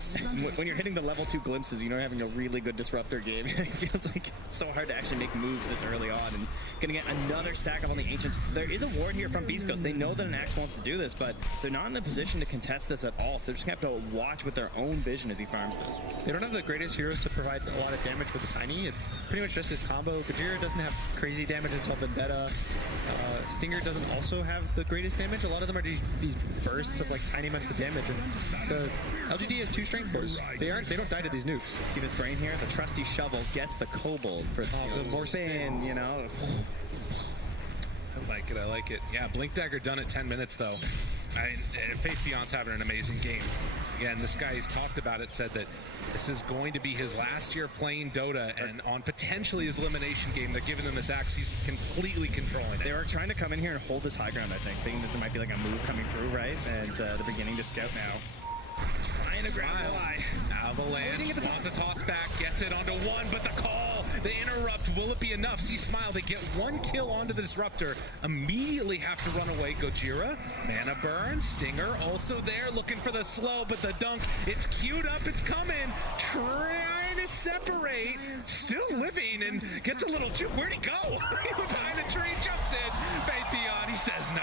When you're hitting the level 2 glimpses, you know you're having a really good disruptor game. It feels like it's so hard to actually make moves this early on, and gonna get another stack up on the Ancients. There is a ward here from Beast Coast. They know that an Axe wants to do this, but they're not in a position to contest this at all. So they're just gonna have to watch with their own vision as he farms this. They don't have the greatest heroes to provide a lot of damage with the Tiny. It's pretty much just his combo. Gojira doesn't have crazy damage until Vendetta. Stinger doesn't also have the greatest damage. A lot of them are these bursts of like tiny amounts of damage. And the LGD has 2 strength cores. They don't die to these nukes. See this brain here? The trusty shovel gets the kobold for the more spin, you know. I like it. Yeah, Blink Dagger done at 10 minutes though. Faith Beyond's having an amazing game. Again, this guy who's talked about it said that this is going to be his last year playing Dota, and on potentially his elimination game, they're giving him this axe. He's completely controlling it. They were trying to come in here and hold this high ground, I think, thinking that there might be like a move coming through, right? And they're beginning to scout now. Trying to grab the eye. Avalanche wants the toss back, gets it onto one, but the call, the interrupt, will it be enough? See Smile, they get 1 kill onto the disruptor, immediately have to run away. Gojira, mana burn, Stinger also there, looking for the slow, but the dunk, it's queued up, it's coming, trying to separate, still living, and gets a little juke. Where'd he go? He was behind the tree, jumps in, Faith Beyond, he says no.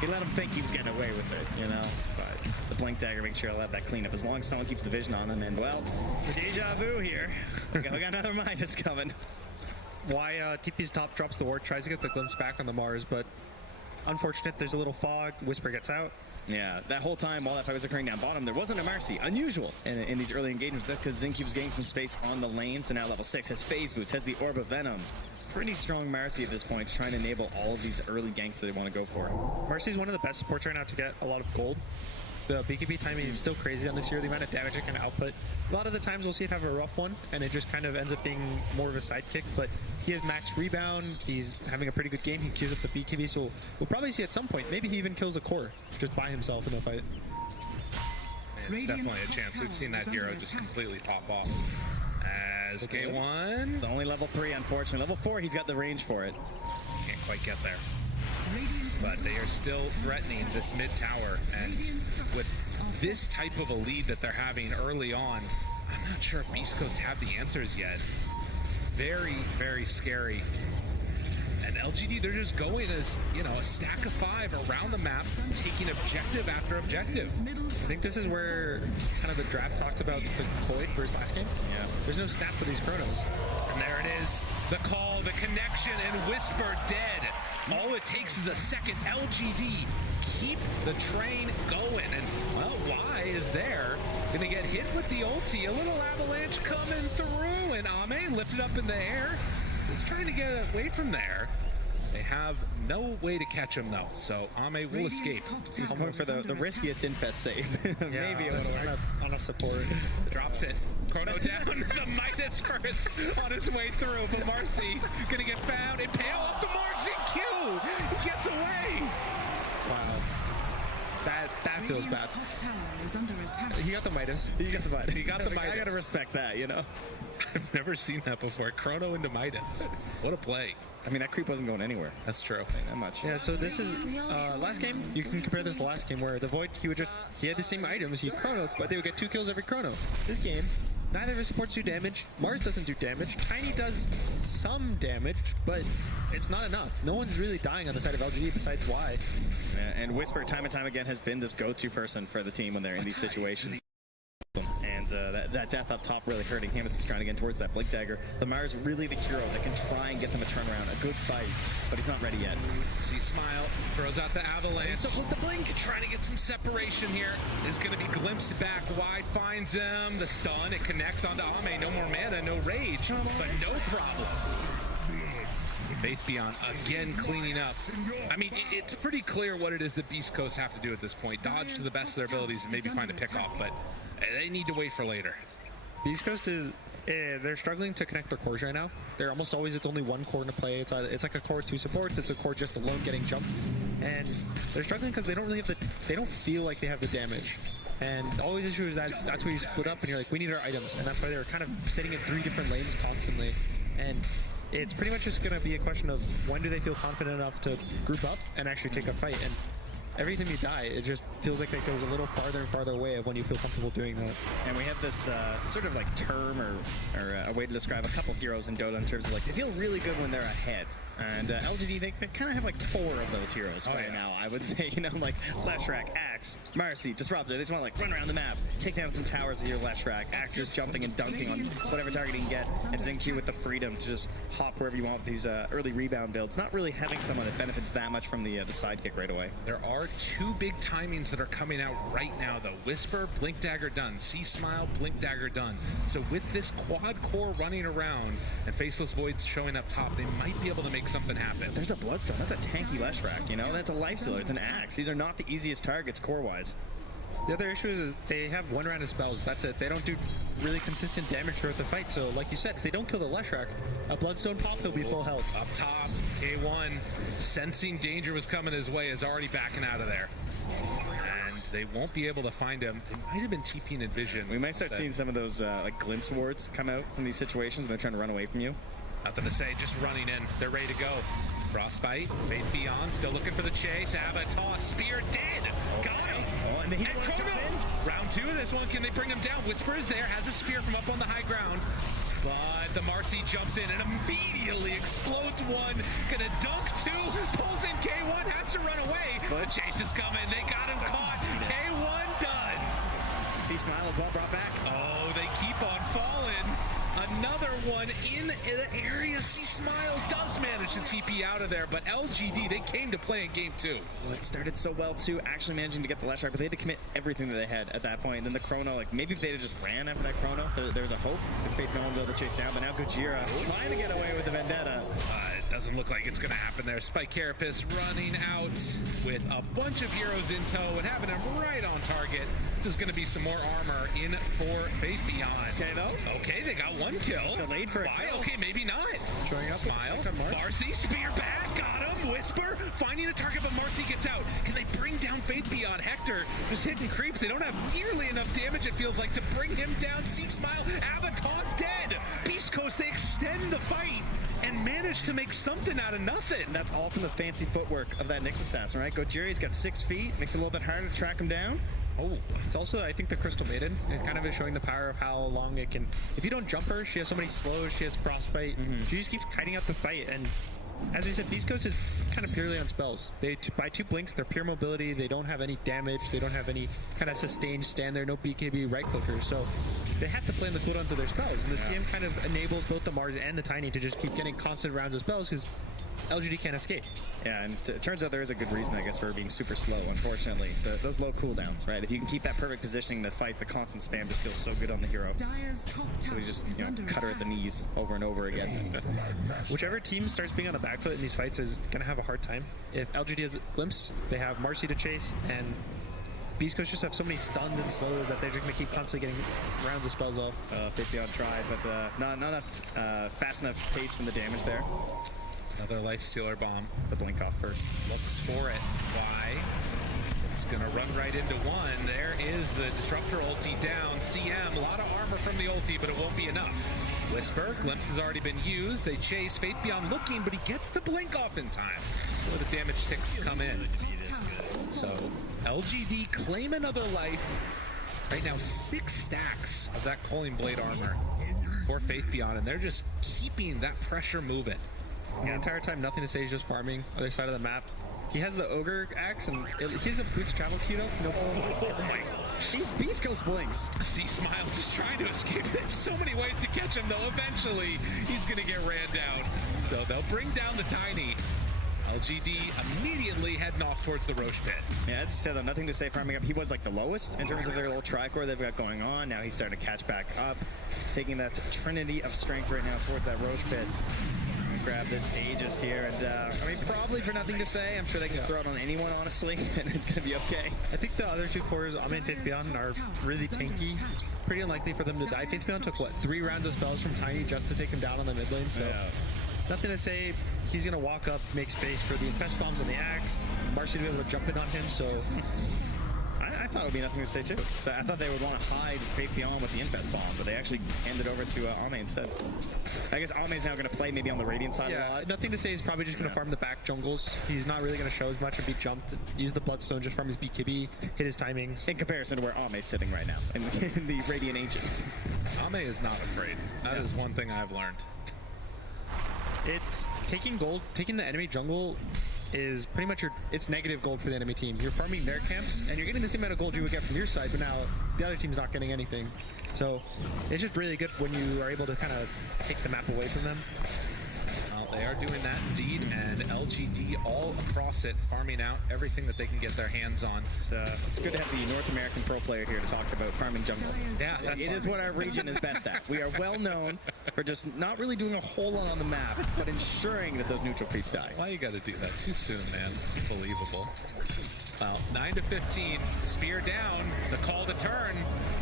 He let him think he was getting away with it, you know, but the Blink Dagger makes sure he'll have that cleanup as long as someone keeps the vision on him. And well, the deja vu here. We got another Midas coming. Why TP's top drops the ward, tries to get the glimpse back on the Mars, but unfortunate, there's a little fog. Whisper gets out. Yeah, that whole time while that fight was occurring down bottom, there wasn't a Marcy. Unusual in these early engagements because Zinky was getting some space on the lane, so now level 6 has Phase Boots, has the Orb of Venom. Pretty strong Marcy at this point, trying to enable all of these early ganks that they want to go for. Marcy's one of the best supports right now to get a lot of gold. The BKB timing is still crazy on this hero. The amount of damage it can output. A lot of the times we'll see it have a rough one, and it just kind of ends up being more of a sidekick. But he has max rebound. He's having a pretty good game. He queues up the BKB, so we'll probably see at some point. Maybe he even kills the core just by himself in a fight. It's definitely a chance. We've seen that hero just completely pop off. As K1. It's only level 3, unfortunately. Level 4, he's got the range for it. Can't quite get there. but they are still threatening this mid tower. And with this type of a lead that they're having early on, I'm not sure if Beast Coast have the answers yet. Very, very scary. And LGD, they're just going as, a stack of 5 around the map, taking objective after objective. I think this is where kind of the draft talked about the Void versus last game. Yeah. There's no stat for these chronos. And there it is. The call, the connection, and Whisper dead. All it takes is a second. LGD keep the train going. And, well, Y is there. Gonna get hit with the ulti. A little avalanche coming through. And Ame lifted up in the air. Just trying to get away from there. They have no way to catch him, though. So Ame will escape. He's going for the riskiest infest save. Maybe on a support. Drops it. Chrono down. The Midas first on his way through. But Marcy gonna get found. Impale off the marks in Q. He gets away. Wow. That feels bad. He got the Midas. He got the Midas. He got the Midas. I gotta respect that, I've never seen that before. Chrono into Midas. What a play. I mean, that creep wasn't going anywhere. That's true. Not much. Yeah, so this is last game. You can compare this to last game where the Void, he had the same items, he chrono, but they would get 2 kills every chrono. This game, neither of his supports do damage. Mars doesn't do damage. Tiny does some damage, but it's not enough. No one's really dying on the side of LGD besides Y. Yeah, and Whisper, time and time again, has been this go-to person for the team when they're in these situations. And that death up top really hurting him as he's trying to get towards that Blink Dagger. The Myers really the hero that can try and get them a turnaround, a good fight, but he's not ready yet. See Smile, throws out the avalanche. So close to Blink. Trying to get some separation here. Is going to be glimpsed back. Y finds him. The stun, it connects onto Ame. No more mana, no rage, but no problem. Faith Beyond again cleaning up. I mean, it's pretty clear what it is that Beast Coast have to do at this point. Dodge to the best of their abilities and maybe find a pick-off, but they need to wait for later. Beast Coast is they're struggling to connect their cores right now. They're almost always, it's only one core to play. It's like a core 2 supports. It's a core just alone getting jumped, and they're struggling because they don't really have they don't feel like they have the damage. And always issue is that's where you split up and you're like, we need our items, and that's why they're kind of sitting in 3 different lanes constantly. And it's pretty much just going to be a question of when do they feel confident enough to group up and actually take a fight. And every time you die, it just feels like that goes a little farther and farther away of when you feel comfortable doing that. And we have this sort of like term or a way to describe a couple heroes in Dota in terms of like they feel really good when they're ahead. And LGD, they kind of have like 4 of those heroes now, I would say. Like Leshrac, Axe, Marcy, Disruptor. They just want to like run around the map, take down some towers with your Leshrac. Axe just jumping and dunking on whatever target you can get. And Zinq with the freedom to just hop wherever you want with these early rebound builds. Not really having someone that benefits that much from the sidekick right away. There are 2 big timings that are coming out right now, though. Whisper, Blink Dagger done. See Smile, Blink Dagger done. So with this quad core running around and Faceless Voids showing up top, they might be able to make something happen. There's a Bloodstone. That's a tanky Leshrac, That's a Lifestealer. It's an Axe. These are not the easiest targets core-wise. The other issue is they have 1 round of spells. That's it. They don't do really consistent damage throughout the fight. So, like you said, if they don't kill the Leshrac, a Bloodstone pop, they'll be full health. Up top, K1, sensing danger was coming his way, is already backing out of there. And they won't be able to find him. It might have been TPing in vision. We might start seeing some of those like glimpse wards come out from these situations when they're trying to run away from you. Nothing to say, just running in. They're ready to go. Frostbite, Faith Beyond, still looking for the chase. Abba toss, spear dead. Got him. And the healer round 2 of this one. Can they bring him down? Whisper is there, has a spear from up on the high ground. But the Marcy jumps in and immediately explodes 1. Gonna dunk 2. Pulls in K1, has to run away. The chase is coming. They got him caught. K1 done. See Smile as well brought back. Oh, they keep on falling. Another one in the area. See Smile does manage to TP out of there, but LGD, they came to play in game 2. Well, it started so well too, actually managing to get the Leshrac, but they had to commit everything that they had at that point. And then the Chrono, like maybe if they had just ran after that Chrono, there was a hope. Because Faith no one would be able to chase down, but now Gojira trying to get away with the Vendetta. It doesn't look like it's going to happen there. Spike Carapace running out with a bunch of heroes in tow and having him right on target. This is going to be some more armor in for Faith Beyond. Okay, though. Okay, they got 1 kill. Delayed for a Why? kill. Okay, maybe not. Showing up. Smile. Marcy, spear back. Got him. Whisper finding a target, but Marcy gets out. Can they bring down Faith Beyond? Hector just hitting creeps. They don't have nearly enough damage, it feels like, to bring him down. See Smile, Avatar's dead. Beast Coast, they extend the fight and manage to make something out of nothing. And that's all from the fancy footwork of that Nyx assassin, right? Gojira's got 6 feet, makes it a little bit harder to track him down. Oh, it's also, I think, the Crystal Maiden. It kind of is showing the power of how long it can... If you don't jump her, she has so many slows, she has frostbite. She just keeps kiting out the fight, and as we said, Beast Coast is kind of purely on spells. They by 2 blinks, they're pure mobility, they don't have any damage, they don't have any kind of sustained stand there, no BKB right clickers, so they have to play on the cooldowns of their spells, and the CM kind of enables both the Mars and the Tiny to just keep getting constant rounds of spells, because LGD can't escape. Yeah, and it turns out there is a good reason, I guess, for being super slow, unfortunately. Those low cooldowns, right? If you can keep that perfect positioning, the fight, the constant spam just feels so good on the hero. So we just cut her at the knees over and over again. Whichever team starts being on the back foot in these fights is going to have a hard time. If LGD has a glimpse, they have Marcy to chase, and Beast Coast just have so many stuns and slows that they're just going to keep constantly getting rounds of spells off. Faithbeyond tried, but not enough fast enough pace from the damage there. Another Life Stealer bomb. The blink off first. Looks for it. Why? It's going to run right into one. There is the Disruptor ulti down. CM, a lot of armor from the ulti, but it won't be enough. Whisper, Glimpse has already been used. They chase. Faith Beyond looking, but he gets the blink off in time. Where the damage ticks come in. So LGD claim another life. Right now, 6 stacks of that Culling Blade armor for Faith Beyond, and they're just keeping that pressure moving. The entire time, nothing to say, he's just farming. Other side of the map. He has the Ogre axe, and he has a Boots travel queue though. Oh my. These Beast Coast blinks. See Smile just trying to escape. There's so many ways to catch him, though. Eventually, he's going to get ran down. So they'll bring down the Tiny. LGD immediately heading off towards the Roche pit. Yeah, as I said, though, nothing to say farming up. He was like the lowest in terms of their little tricore they've got going on. Now he's starting to catch back up, taking that trinity of strength right now towards that Roche pit. Grab this Aegis here, and I mean, probably for nothing to say. I'm sure they can throw it on anyone, honestly, and it's going to be okay. I think the other 2 cores, Ame and Faith Beyond, are really tanky. It's pretty unlikely for them to die. Faith Beyond took, 3 rounds of spells from Tiny just to take him down on the mid lane, so nothing to say. He's going to walk up, make space for the Infest Bombs and the Axe. Marcy to be able to jump in on him, so... I thought it would be nothing to say, too. So I thought they would want to hide Faith Beyond with the Infest Bomb, but they actually handed over to Ame instead. I guess Ame's now going to play maybe on the Radiant side a lot. Nothing to say. He's probably just going to farm the back jungles. He's not really going to show as much or be jumped. Use the Bloodstone, just farm his BKB, hit his timings. In comparison to where Ame's sitting right now, in the Radiant Ancients. Ame is not afraid. That is one thing I've learned. It's taking gold, taking the enemy jungle is pretty much it's negative gold for the enemy team. You're farming their camps, and you're getting the same amount of gold you would get from your side, but now the other team's not getting anything. So it's just really good when you are able to kind of take the map away from them. Well, they are doing that indeed, and LGD all across it, farming out everything that they can get their hands on. It's good to have the North American pro player here to talk about farming jungle. Yeah, it is what our region is best at. We are well known for just not really doing a whole lot on the map, but ensuring that those neutral creeps die. Why you got to do that too soon, man? Unbelievable. Well, 9-15, spear down, the call to turn,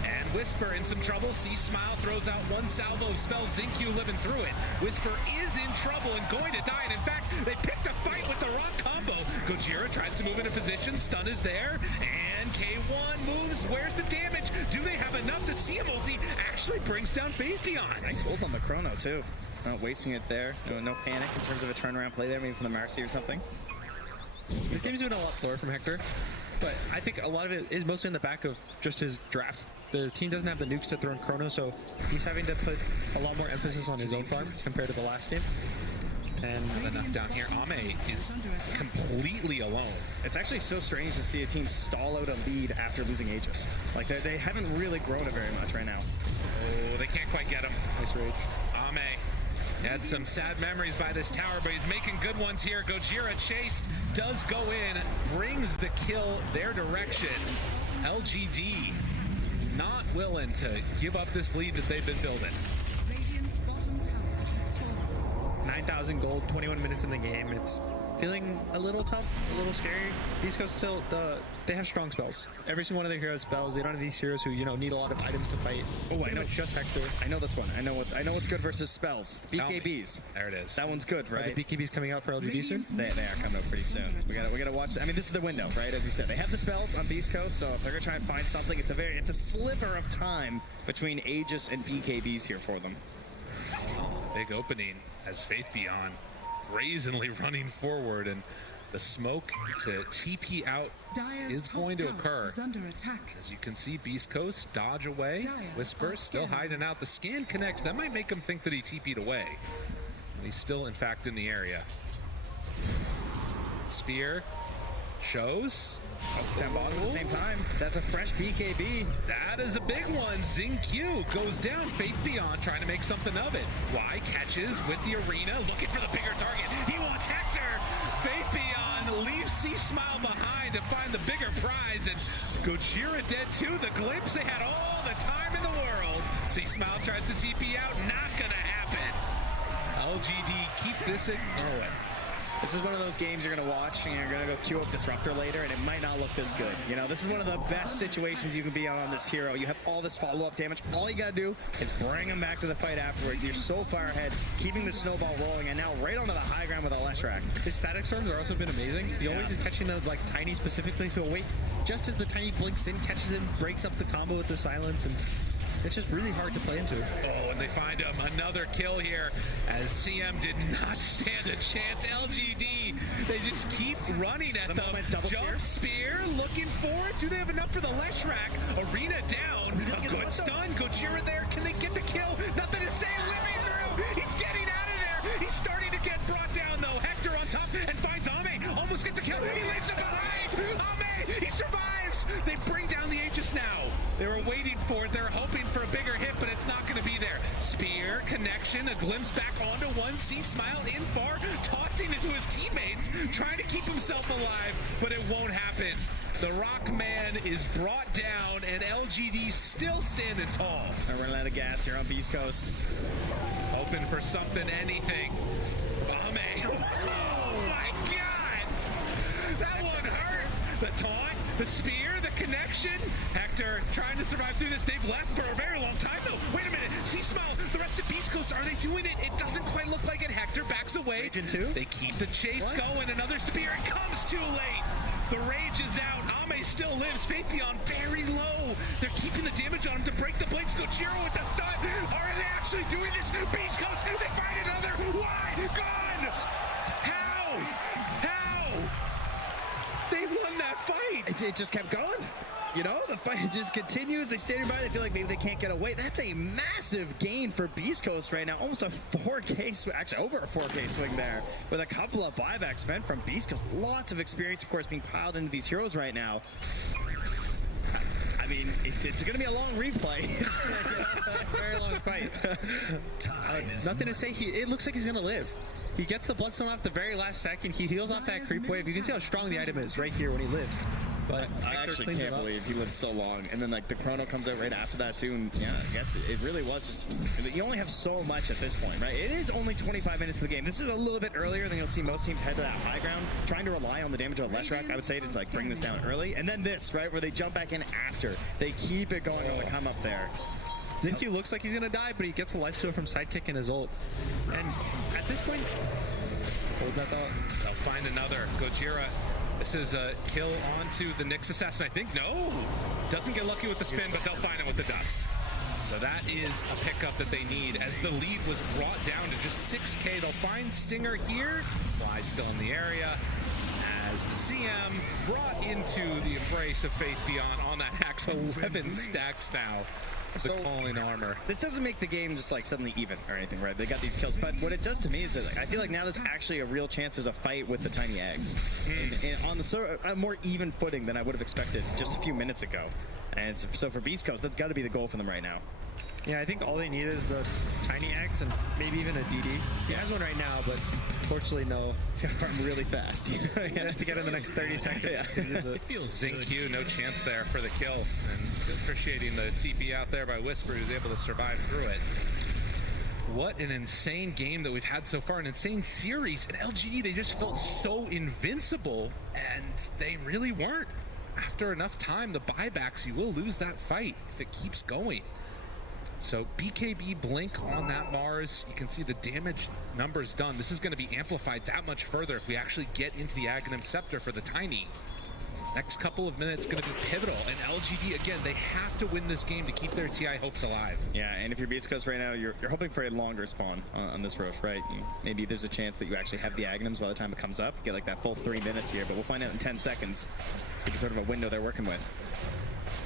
and Whisper in some trouble. See Smile throws out 1 salvo of spells. Xingqiu living through it. Whisper is in trouble and going to die, and in fact, they picked a fight with the wrong combo. Gojira tries to move into position, stun is there, and K1 moves. Where's the damage? Do they have enough? The CM ulti actually brings down Faith Beyond. Nice ult on the chrono, too. Not wasting it there. No panic in terms of a turnaround play there, maybe from the Marcy or something. This game's been a lot slower from Hector, but I think a lot of it is mostly in the back of just his draft. The team doesn't have the nukes to throw in chrono, so he's having to put a lot more emphasis on his own farm compared to the last game. And not enough down here. Ame is completely alone. It's actually so strange to see a team stall out a lead after losing Aegis. Like, they haven't really grown it very much right now. Oh, they can't quite get him. Nice rage. Ame had some sad memories by this tower, but he's making good ones here. Gojira chased, does go in, brings the kill their direction. LGD not willing to give up this lead that they've been building. 9,000 gold, 21 minutes in the game. feeling a little tough, a little scary. Beast Coast still, they have strong spells. Every single one of their heroes spells. They don't have these heroes who, you know, need a lot of items to fight. Oh, I know. Just Hector. I know this one. I know what's good versus spells. BKBs. There it is. That one's good, right? Are the BKBs coming out for LGD soon? They are coming out pretty soon. We gotta watch. I mean, this is the window, right? As we said, they have the spells on Beast Coast, so if they're gonna try and find something, it's a sliver of time between Aegis and BKBs here for them. Big opening as Faith Beyond brazenly running forward, and the smoke to TP out is going to occur. As you can see, Beast Coast dodge away. Whisper still hiding out. The scan connects. That might make him think that he TP'd away. He's still, in fact, in the area. Spear shows. Down bottom at the same time. That's a fresh BKB. That is a big one. Xingqiu goes down. Faith Beyond trying to make something of it. Y catches with the arena, looking for the bigger target. He wants Hector. Faith Beyond leaves C-Smile behind to find the bigger prize. And Gojira dead too. The glimpse, they had all the time in the world. C-Smile tries to TP out. Not gonna happen. LGD keep this at going. This is one of those games you're going to watch and you're going to go queue up Disruptor later and it might not look as good. You know, this is one of the best situations you can be on this hero. You have all this follow-up damage. All you got to do is bring him back to the fight afterwards. You're so far ahead, keeping the snowball rolling, and now right onto the high ground with a Leshrac. His static storms are also been amazing. He always is catching the, like, tiny specifically. He'll wait just as the tiny blinks in, catches him, breaks up the combo with the silence, and it's just really hard to play into. Oh, and they find him. Another kill here as CM did not stand a chance. LGD, they just keep running at them. Jump spear, looking for it. Do they have enough for the Leshrac? Arena down. A good stun. Gojira there. Can they get the kill? Nothing to say. Living through. He's getting out of there. He's starting to get brought down, though. Hector on top and finds Ame. Almost gets a kill. He leaves him alive. Ame, he survives. They bring down the Aegis now. They were waiting for it. They were hoping for a bigger hit, but it's not going to be there. Spear, connection, a glimpse back onto one. C-Smile in far, tossing it to his teammates, trying to keep himself alive, but it won't happen. The Rock Man is brought down, and LGD still standing tall. We're running out of gas here on Beast Coast. Hoping for something, anything. Ame. Oh my God! That one hurt. The taunt, the spear, the connection. Hector trying to survive through this. They've left for a very long time, though. Wait a minute. C-Smile, the rest of Beast Coast, are they doing it? It doesn't quite look like it. Hector backs away. They keep the chase going. Another spear. It comes too late. The rage is out. Ame still lives. Faith Beyond very low. They're keeping the damage on him to break the blinks. Gojira with the stun. Are they actually doing this? Beast Coast, they find another. Why? Gone! How? They won that fight. It just kept going. You know, the fight just continues. They stand by. They feel like maybe they can't get away. That's a massive gain for Beast Coast right now. Almost a 4K swing. Actually, over a 4K swing there with a couple of buybacks spent from Beast Coast. Lots of experience, of course, being piled into these heroes right now. I mean, it's going to be a long replay. Very long fight. Nothing to say. It looks like he's going to live. He gets the Bloodstone off the very last second. He heals off that creep wave. You can see how strong the item is right here when he lives. But I actually can't believe he lived so long. And then, like, the chrono comes out right after that, too. And, yeah, I guess it really was just... You only have so much at this point, right? It is only 25 minutes of the game. This is a little bit earlier than you'll see most teams head to that high ground, trying to rely on the damage of Leshrac, I would say, to, like, bring this down early. And then this, right, where they jump back in after. They keep it going on the come up there. Xingqiu looks like he's going to die, but he gets the lifesteal from Sidekick and his ult. And at this point... Hold that thought. They'll find another. Gojira. This is a kill onto the Nyx Assassin, I think. No! Doesn't get lucky with the spin, but they'll find it with the dust. So that is a pickup that they need. As the lead was brought down to just 6K, they'll find Stinger here. Fly still in the area. As the CM brought into the embrace of Faith Beyond on that Axe. 11 stacks now. The calling armor. This doesn't make the game just like suddenly even or anything, right? They got these kills, but what it does to me is that, like, I feel like now there's actually a real chance there's a fight with the tiny eggs, and on the sort of a more even footing than I would have expected just a few minutes ago. And so for Beast Coast, that's got to be the goal for them right now. Yeah, I think all they need is the tiny eggs and maybe even a DD. He has one right now, but unfortunately, no. It's gonna farm really fast. He has to get in the next 30 seconds. It feels Xingqiu, no chance there for the kill. And appreciating the TP out there by Whisper, who's able to survive through it. What an insane game that we've had so far, an insane series. And LGD, they just felt so invincible, and they really weren't. After enough time, the buybacks, you will lose that fight if it keeps going. So BKB blink on that Mars. You can see the damage numbers done. This is going to be amplified that much further if we actually get into the Aghanim Scepter for the Tiny. Next couple of minutes going to be pivotal. And LGD, again, they have to win this game to keep their TI hopes alive. Yeah, and if you're Beast Coast right now, you're hoping for a longer spawn on this Roche, right? Maybe there's a chance that you actually have the Aghanims by the time it comes up. Get like that full 3 minutes here, but we'll find out in 10 seconds. It's like sort of a window they're working with.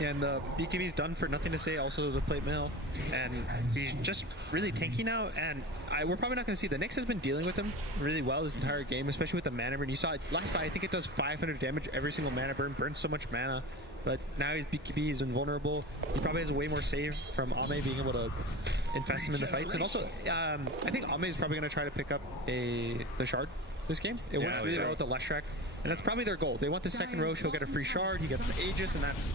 Yeah, and the BKB's done for nothing to say, also the plate mail. And he's just really tanky now, and we're probably not going to see. The Nyx has been dealing with him really well this entire game, especially with the mana burn. You saw it last fight, I think it does 500 damage every single mana burn, burns so much mana. But now his BKB is invulnerable. He probably has a way more save from Ame being able to infest him in the fights. And also, I think Ame is probably going to try to pick up the Shard this game. It went really well with the Leshrac, and that's probably their goal. They want the second Roche, he'll get a free Shard, he gets the Aegis, and that's,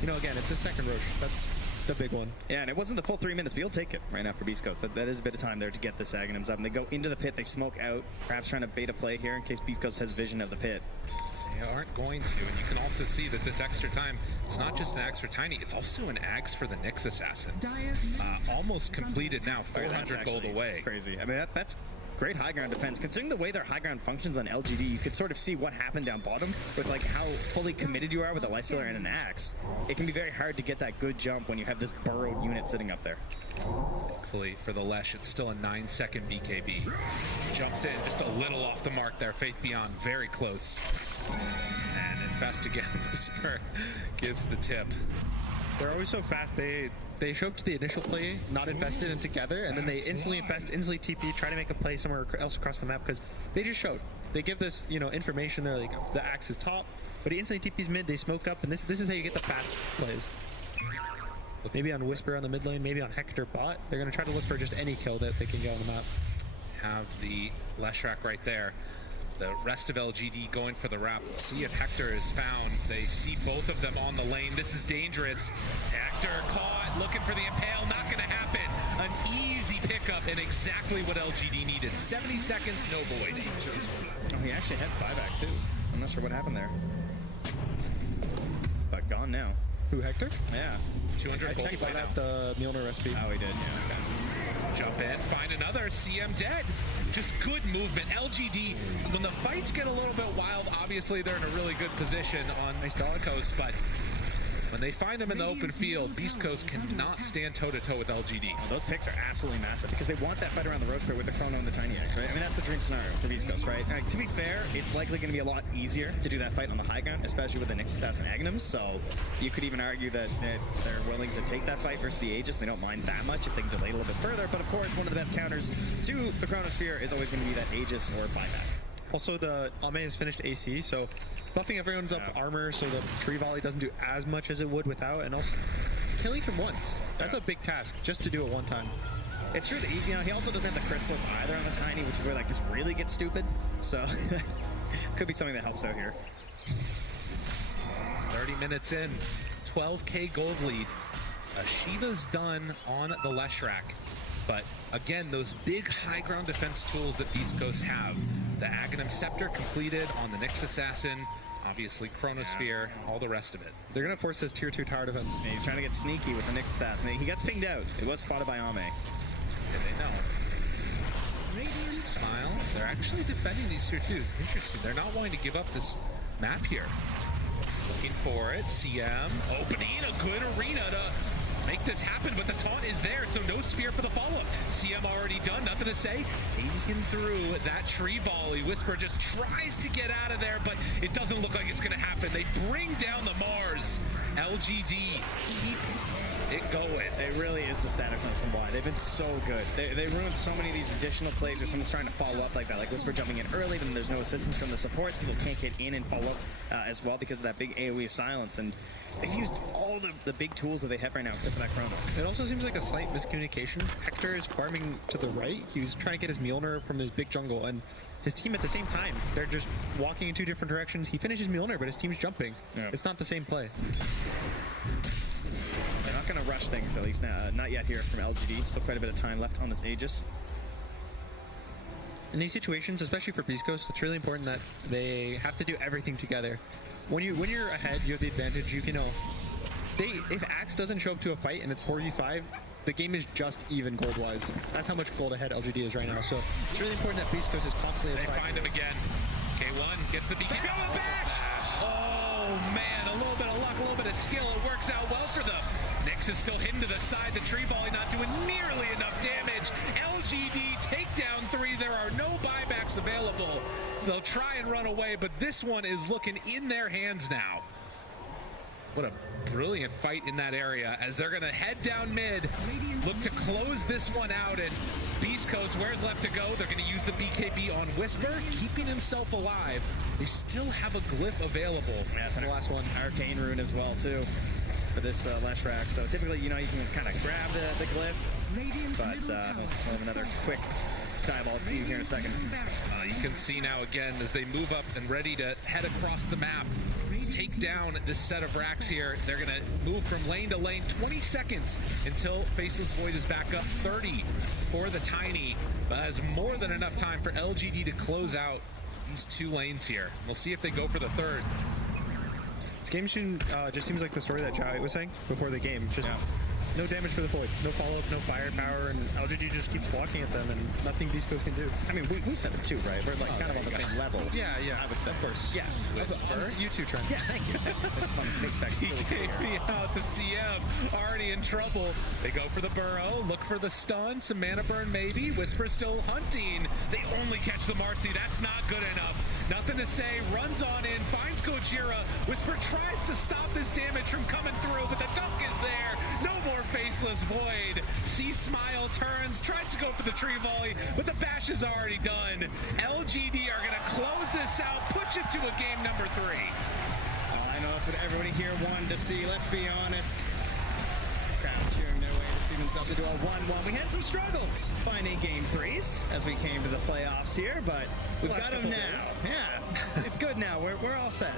you know, again, it's the second Roche. That's the big one. Yeah, and it wasn't the full 3 minutes, but you'll take it right now for Beast Coast. That is a bit of time there to get the Aghanims up. And they go into the pit, they smoke out, perhaps trying to bait a play here in case Beast Coast has vision of the pit. They aren't going to, and you can also see that this extra time, it's not just an extra Tiny, it's also an Axe for the Nyx Assassin. Almost completed now, 400 gold away. Crazy. I mean, that's great high ground defense. Considering the way their high ground functions on LGD, you could sort of see what happened down bottom with like how fully committed you are with a Lifestealer and an Axe. It can be very hard to get that good jump when you have this burrowed unit sitting up there. Thankfully for the Lesh, it's still a 9-second BKB. Jumps in just a little off the mark there. Faith Beyond very close. And Infest again. Whisper gives the tip. They're always so fast. They show up to the initial play, not invested and together, and then they instantly infest, instantly TP, try to make a play somewhere else across the map because they just showed. They give this, you know, information there, like the Axe is top, but he instantly TPs mid, they smoke up, and this is how you get the fast plays. Maybe on Whisper on the mid lane, maybe on Hector bot. They're going to try to look for just any kill that they can get on the map. Have the Leshrac right there. The rest of LGD going for the wrap. We'll see if Hector is found. They see both of them on the lane. This is dangerous. Hector caught, looking for the impale. Not going to happen. An easy pickup and exactly what LGD needed. 70 seconds, no void. Oh, he actually had buyback too. I'm not sure what happened there. But gone now. Who, Hector? Yeah. 200 gold. I checked out the Mjolnir recipe. Oh, he did, yeah. Okay. Jump in, find another, CM dead. Just good movement. LGD, when the fights get a little bit wild, obviously they're in a really good position on Beast Coast, but when they find them in the open field, Beast Coast cannot stand toe-to-toe with LGD. Well, those picks are absolutely massive because they want that fight around the Roche pit with the Chrono and the Tiny X, right? I mean, that's the dream scenario for Beast Coast, right? To be fair, it's likely going to be a lot easier to do that fight on the high ground, especially with the Nyx Assassin Aghanims, so you could even argue that they're willing to take that fight versus the Aegis. They don't mind that much if they can delay a little bit further, but of course, one of the best counters to the Chronosphere is always going to be that Aegis or buyback. Also, the Ame has finished AC, so buffing everyone's up armor so the tree volley doesn't do as much as it would without, and also killing him once. That's a big task, just to do it one time. It's true that he also doesn't have the Chrysalis either on the Tiny, which is where like this really gets stupid. So could be something that helps out here. 30 minutes in, 12k gold lead. Shiva's done on the Leshrac. But again, those big high ground defense tools that Beast Coast have. The Aghanim Scepter completed on the Nyx Assassin, obviously Chronosphere, all the rest of it. They're going to force this tier 2 tower defense. Yeah, he's trying to get sneaky with the Nyx Assassin. He gets pinged out. It was spotted by Ame. Yeah, they know. Smile. They're actually defending these tier 2s. Interesting. They're not wanting to give up this map here. Looking for it. CM opening a good arena to make this happen, but the taunt is there, so no spear for the follow-up. CM already done, nothing to say. Taking through that tree volley. Whisper just tries to get out of there, but it doesn't look like it's going to happen. They bring down the Mars. LGD keep it going. It really is the static from Y. They've been so good. They ruined so many of these additional plays where someone's trying to follow up like that, like Whisper jumping in early, then there's no assistance from the supports. People can't get in and follow up as well because of that big AoE silence, and they've used all the big tools that they have right now except for that Chrono. It also seems like a slight miscommunication. Hector is farming to the right. He was trying to get his Mjolnir from his big jungle, and his team at the same time, they're just walking in two different directions. He finishes Mjolnir, but his team's jumping. Yeah. It's not the same play. not going to rush things, at least not yet here from LGD. Still quite a bit of time left on this Aegis. In these situations, especially for Beast Coast, it's really important that they have to do everything together. When you're ahead, you have the advantage. You can know if Axe doesn't show up to a fight and it's 4v5, the game is just even gold-wise. That's how much gold ahead LGD is right now. So it's really important that Beast Coast is constantly. They find him again. K1 gets the beacon. Bash! Oh man, a little bit of luck, a little bit of skill. It works out well for them. Nyx is still hidden to the side. The tree volley not doing nearly enough damage. LGD takedown 3. There are no buybacks available. So they'll try and run away, but this one is looking in their hands now. What a brilliant fight in that area as they're going to head down mid, look to close this one out. And Beast Coast, where's left to go? They're going to use the BKB on Whisper, keeping himself alive. They still have a glyph available. Yeah, that's the last one. Arcane Rune as well, too, for this Leshrac. So typically, you can kind of grab the glyph, but we'll have another quick dive-all view here in a second. You can see now again as they move up and ready to head across the map, take down this set of racks here. They're going to move from lane to lane. 20 seconds until Faceless Void is back up. 30 for the Tiny, but has more than enough time for LGD to close out these 2 lanes here. We'll see if they go for the third. This game just seems like the story that Jai was saying before the game. Just no damage for the Void, no follow-up, no firepower, and LGD just keeps walking at them, and nothing Beast Coast can do. I mean, we said it too, right? We're like kind of on the same level. Yeah, I would say, of course. Yeah. Whisper. You too, Trent. Yeah, thank you. BKB out, the CM already in trouble. They go for the burrow, look for the stun, some mana burn maybe. Whisper still hunting. They only catch the Marcy. That's not good enough. Nothing to say. Runs on in, finds Gojira. Whisper tries to stop this damage from coming through, but the dunk is there. No more Faceless Void. C-Smile turns, tries to go for the tree volley, but the bash is already done. LGD are going to close this out, push it to a game number 3. I know that's what everybody here wanted to see, let's be honest. Crowd cheering their way to see themselves into a 1-1. We had some struggles finding game 3s as we came to the playoffs here, but we've got them now. Yeah, it's good now. We're all set.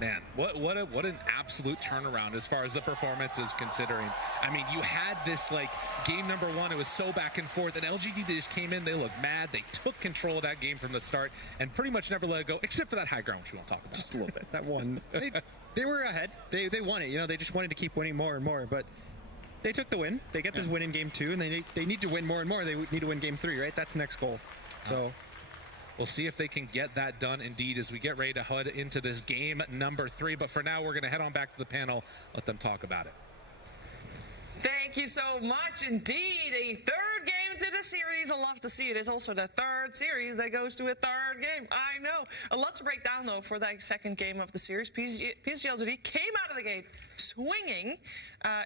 Man, what an absolute turnaround as far as the performance is considering. I mean, you had this like game number 1, it was so back and forth, and LGD, they just came in, they looked mad, they took control of that game from the start and pretty much never let it go, except for that high ground, which we won't talk about. Just a little bit. That one, they were ahead. They won it. They just wanted to keep winning more and more, but they took the win. They get this win in game 2, and they need to win more and more. They need to win game 3, right? That's the next goal. So. We'll see if they can get that done indeed as we get ready to head into this game number 3. But for now, we're going to head on back to the panel, let them talk about it. Thank you so much indeed. A third game to the series. I love to see it. It's also the third series that goes to a third game. I know. A lot to break down, though, for that second game of the series. PSG LGD came out of the gate swinging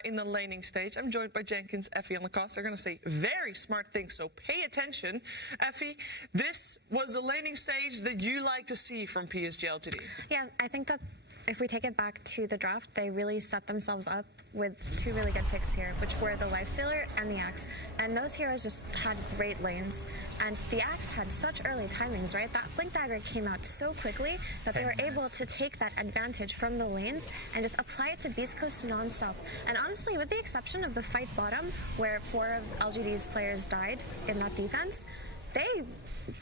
in the laning stage. I'm joined by Jenkins, Effie, and Lacoste. They're going to say very smart things, so pay attention. Effie, this was the laning stage that you like to see from PSG LGD. Yeah, I think that if we take it back to the draft, they really set themselves up with 2 really good picks here, which were the Lifestealer and the Axe. And those heroes just had great lanes. And the Axe had such early timings, right? That Blink Dagger came out so quickly that they were able to take that advantage from the lanes and just apply it to Beast Coast nonstop. And honestly, with the exception of the fight bottom, where 4 of LGD's players died in that defense, they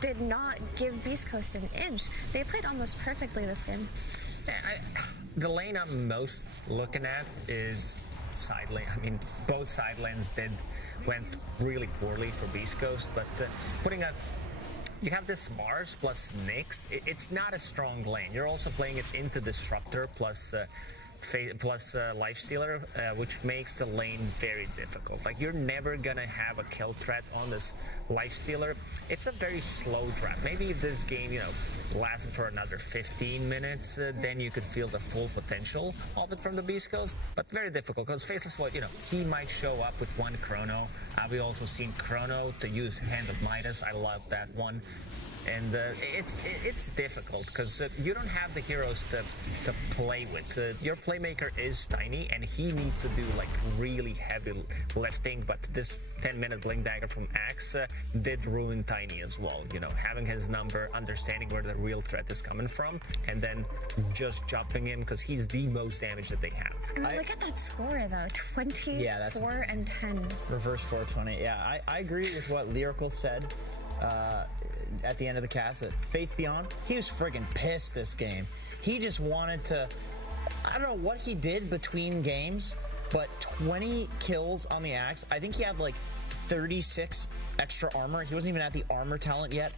did not give Beast Coast an inch. They played almost perfectly this game. The lane I'm most looking at is side lane. I mean, both side lanes went really poorly for Beast Coast, but putting out, you have this Mars plus Nyx. It's not a strong lane. You're also playing it into Disruptor plus Lifestealer, which makes the lane very difficult. Like, you're never gonna have a kill threat on this Lifestealer. It's a very slow draft. Maybe if this game, lasted for another 15 minutes, then you could feel the full potential of it from the Beast Coast, but very difficult because Faceless Void, he might show up with 1 Chrono. We also seen Chrono to use Hand of Midas. I love that one. and it's difficult because you don't have the heroes to play with. Your playmaker is tiny, and he needs to do like really heavy lifting. But this 10-minute blink dagger from Axe did ruin Tiny as well. You know, having his number, understanding where the real threat is coming from, and then just jumping in because he's the most damage that they have. I mean, look at that score though, 24 and 10. Reverse 420. Yeah, I agree with what Lyrical said at the end of the cast. That Faith Beyond, he was friggin' pissed this game. He just wanted to. I don't know what he did between games, but 20 kills on the Axe. I think he had like 36 extra armor. He wasn't even at the armor talent yet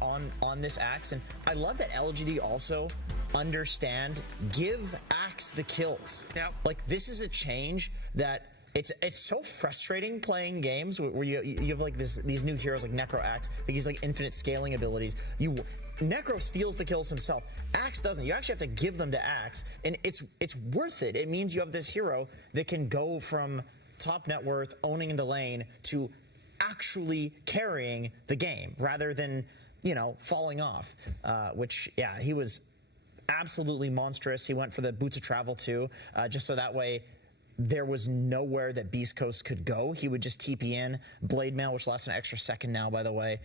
on this Axe. And I love that LGD also understand, give Axe the kills. Yep. Like, this is a change that it's so frustrating playing games where you have like these new heroes like Necro Axe. I think he's like infinite scaling abilities. Necro steals the kills himself. Axe doesn't. You actually have to give them to Axe, and it's worth it. It means you have this hero that can go from top net worth, owning the lane, to actually carrying the game rather than, you know, falling off. Which, yeah, he was absolutely monstrous. He went for the Boots of Travel too, just so that way there was nowhere that Beast Coast could go. He would just TP in, Blade Mail, which lasts an extra second now, by the way,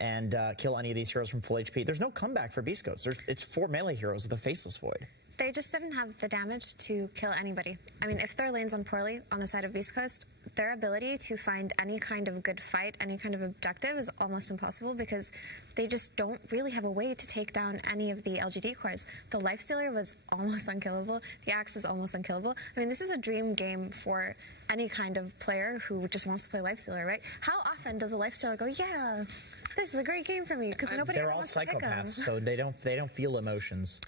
and kill any of these heroes from full HP. There's no comeback for Beast Coast. It's 4 melee heroes with a Faceless Void. They just didn't have the damage to kill anybody. I mean, if their lane's on poorly on the side of Beast Coast, their ability to find any kind of good fight, any kind of objective is almost impossible because they just don't really have a way to take down any of the LGD cores. The Lifestealer was almost unkillable. The Axe was almost unkillable. I mean, this is a dream game for any kind of player who just wants to play Lifestealer, right? How often does a Lifestealer go, yeah, this is a great game for me, because nobody They're ever all wants to pick 'em. psychopaths, so they don't feel emotions.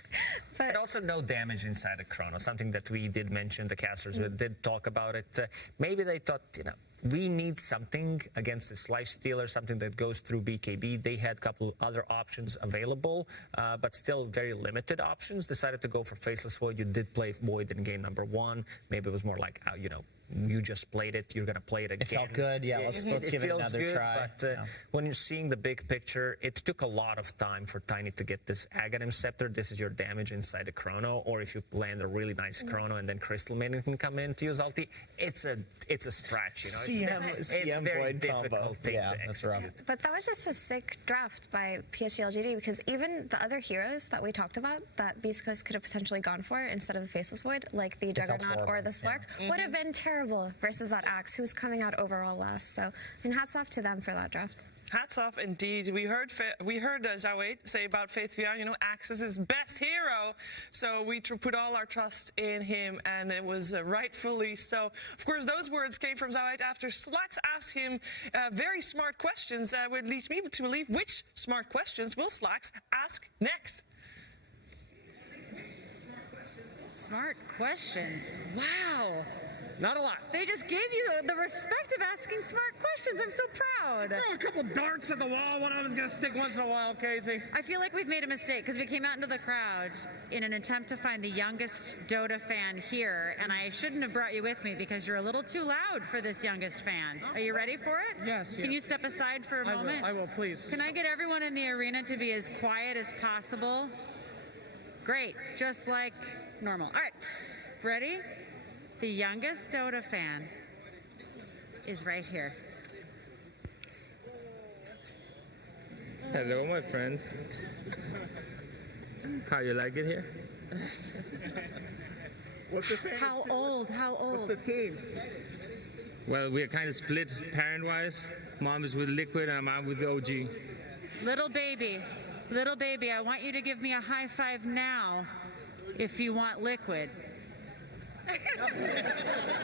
But also no damage inside of Chrono, something that we did mention, the casters did talk about it. Maybe they thought, you know, we need something against this Lifestealer, something that goes through BKB. They had a couple other options available, but still very limited options. Decided to go for Faceless Void. You did play Void in game number 1. Maybe it was more like, you know, you just played it, you're going to play it again. It felt good, yeah, let's give it another good, try. But when you're seeing the big picture, it took a lot of time for Tiny to get this Aghanim Scepter. This is your damage inside the Chrono, or if you land a really nice Chrono and then Crystal Maiden can come in to use ulti, it's a stretch, you know. It's very Void difficult combo. thing Yeah, to that's rough. execute. But that was just a sick draft by PSG LGD, because even the other heroes that we talked about that Beast Coast could have potentially gone for instead of the Faceless Void, like the Juggernaut or the Slark, would have been terrible versus that Axe, who's coming out overall last. So, I mean, hats off to them for that draft. Hats off, indeed. We heard Zhao 8 say about Faith Beyond, you know, Axe is his best hero. So we put all our trust in him, and it was rightfully so. Of course, those words came from Zhao 8 after Slacks asked him very smart questions that would lead me to believe which smart questions will Slacks ask next. Smart questions. Wow. Not a lot. They just gave you the respect of asking smart questions. I'm so proud. Throw a couple darts at the wall. One of them's going to stick once in a while, Casey. I feel like we've made a mistake because we came out into the crowd in an attempt to find the youngest Dota fan here, and I shouldn't have brought you with me because you're a little too loud for this youngest fan. Are you ready for it? Yes. Can you step aside for a moment? I will, please. Can I get everyone in the arena to be as quiet as possible? Great. Just like normal. All right. Ready? The youngest Dota fan is right here. Hello, my friend. How you like it here? What's the fan? How old? How old? What's the team? Well, we are kind of split parent-wise. Mom is with Liquid and I'm with the OG. Little baby, I want you to give me a high five now if you want Liquid.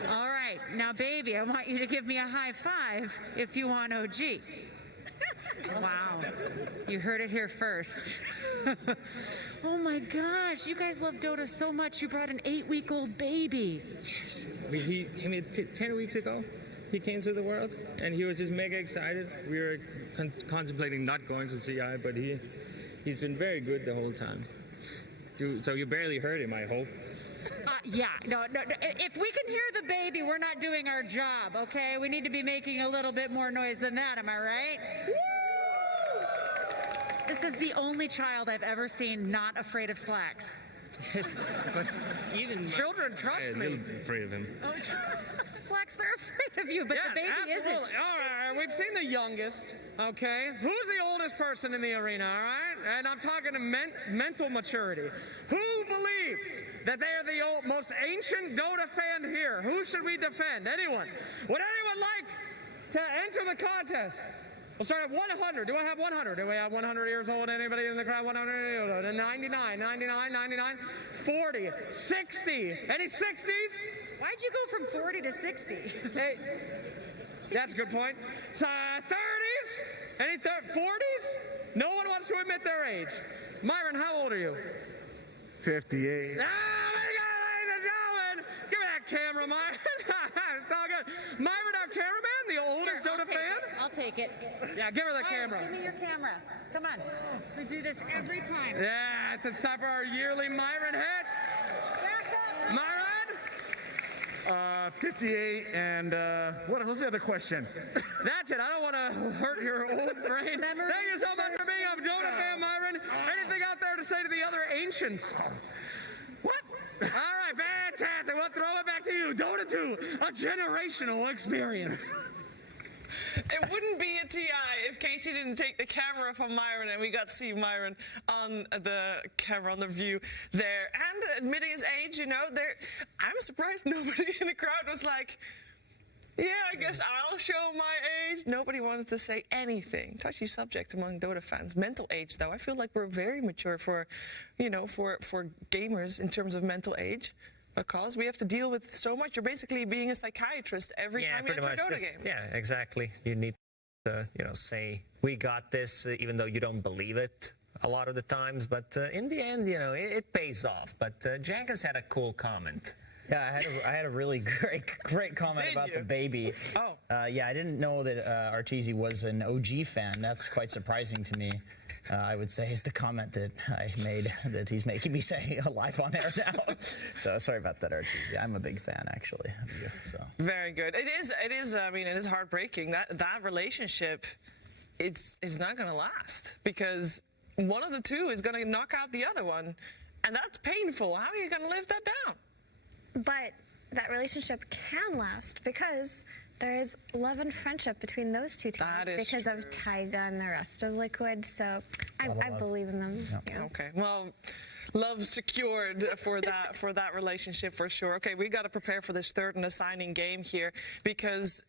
All right, now baby, I want you to give me a high five if you want OG. Wow, you heard it here first. Oh my gosh, you guys love Dota so much, you brought an 8-week-old baby. Yes. He came here 10 weeks ago. He came to the world and he was just mega excited. We were contemplating not going to CI, but he's been very good the whole time. So you barely heard him, I hope. Yeah, no. If we can hear the baby, we're not doing our job, okay? We need to be making a little bit more noise than that, am I right? This is the only child I've ever seen not afraid of slacks. Even children trust me. A little bit afraid of him. Oh, slacks, they're afraid of you, but Yeah, the baby absolutely. isn't. All right, we've seen the youngest, okay? Who's the oldest person in the arena, all right? And I'm talking to mental maturity. Who believes that they are the most ancient Dota fan here? Who should we defend? Anyone? Would anyone like to enter the contest? We'll start at 100. Do I have 100? Do we have 100 years old? Anybody in the crowd? 100, 99, 99, 99, 40, 60. Any 60s? Why'd you go from 40 to 60? Hey, that's a good point. 30s? Any 40s? No one wants to admit their age. Myron, how old are you? 58. Ah, my God, ladies and gentlemen! Give me that camera, Myron. It's all good. Myron, our cameraman, the oldest Dota fan. I'll take it. Yeah, give her the camera. Give me your camera. Come on. We do this every time. Yes, it's time for our yearly Myron hit. Myron? 58, and what was the other question? That's it. I don't want to hurt your old brain. Thank you so much for being a Dota fan, Myron. Anything out there to say to the other ancients? What? All right, fantastic. We'll throw it back to you. Dota 2, a generational experience. It wouldn't be a TI if Casey didn't take the camera from Myron and we got to see Myron on the camera, on the view there. And admitting his age, I'm surprised nobody in the crowd was like, yeah, I guess I'll show my age. Nobody wanted to say anything. Touchy subject among Dota fans. Mental age, though. I feel like we're very mature for gamers in terms of mental age. Because we have to deal with so much. You're basically being a psychiatrist every time you enter a Dota game. Yeah, exactly. You need to, say, we got this, even though you don't believe it a lot of the times. But in the end, it pays off. But Jankins had a cool comment. Yeah, I had a really great comment about the baby. Oh. Yeah, I didn't know that Arteezy was an OG fan. That's quite surprising to me. I would say is the comment that I made that he's making me say live on air now. So sorry about that, Arteezy. I'm a big fan, actually. So. Very good. It is. I mean, it is heartbreaking that relationship. It's not going to last because one of the two is going to knock out the other one, and that's painful. How are you going to live that down? But that relationship can last because there is love and friendship between those two teams because of Taiga and the rest of Liquid. So I believe in them. Yep. Yeah. Okay. Well, love secured for that relationship for sure. Okay, we got to prepare for this third and assigning game here because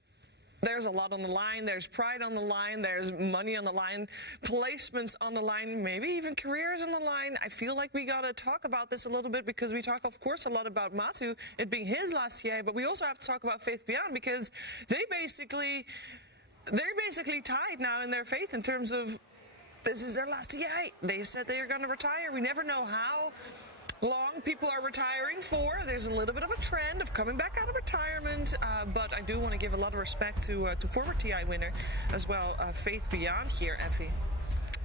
there's a lot on the line. There's pride on the line. There's money on the line, placements on the line, maybe even careers on the line. I feel like we got to talk about this a little bit because we talk, of course, a lot about Matu, it being his last TI, but we also have to talk about Faith Beyond because they're basically tied now in their faith in terms of this is their last TI. They said they are going to retire. We never know how long people are retiring for. There's a little bit of a trend of coming back out of retirement, but I do want to give a lot of respect to former TI winner as well, Faith Beyond here, Effie.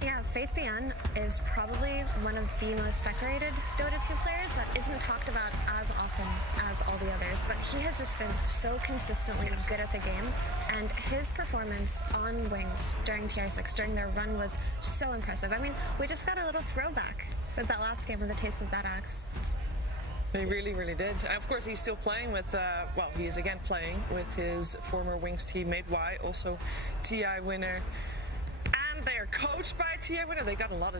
Yeah, Faith Beyond is probably one of the most decorated Dota 2 players that isn't talked about as often as all the others, but he has just been so consistently good at the game, and his performance on Wings during TI6, during their run, was so impressive. I mean, we just got a little throwback with that last game with the Taste of That Axe. He really, really did. And of course, he's still playing with, he is again playing with his former Wings teammate, Y, also TI winner. And they are coached by a TI winner. They got a lot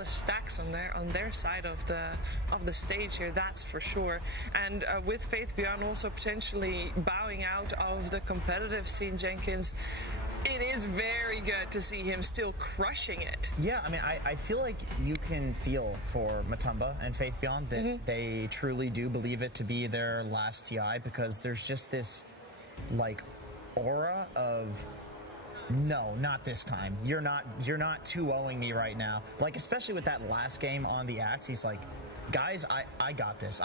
of stacks on their side of the stage here. That's for sure. And with Faith Beyond also potentially bowing out of the competitive scene, Jenkins, it is very good to see him still crushing it. Yeah, I mean, I feel like you can feel for Matumba and Faith Beyond that they truly do believe it to be their last TI because there's just this, aura of, no, not this time. You're not 2-0ing me right now. Especially with that last game on the Axe, he's like, guys, I got this.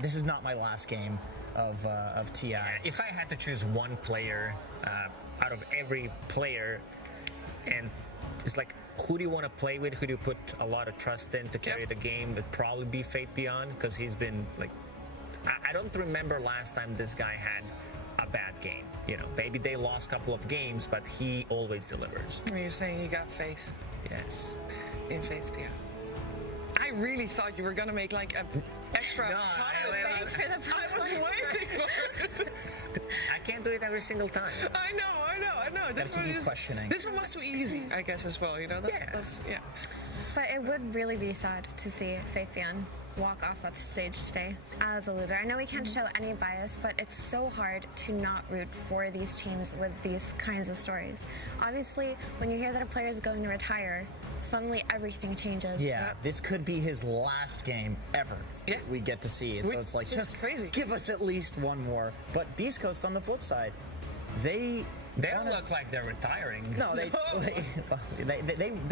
This is not my last game of TI. If I had to choose one player out of every player, and it's like, who do you want to play with? Who do you put a lot of trust in to carry the game? It'd probably be Faith Beyond because he's been I don't remember last time this guy had a bad game. You know, maybe they lost a couple of games, but he always delivers. Are you saying you got faith? Yes. In Faith, Pia. I really thought you were gonna make like a extra. No, I was waiting for it. I can't do it every single time. I know. This Gotta one keep is questioning. This one was too easy, I guess, as well. You know, that's yeah. But it would really be sad to see Faith Yan walk off that stage today as a loser. I know we can't show any bias, but it's so hard to not root for these teams with these kinds of stories. Obviously, when you hear that a player is going to retire, suddenly everything changes. Yeah, this could be his last game ever. Yeah. We get to see. So it's like, just crazy. Give us at least one more. But Beast Coast, on the flip side, they don't look like they're retiring. No, they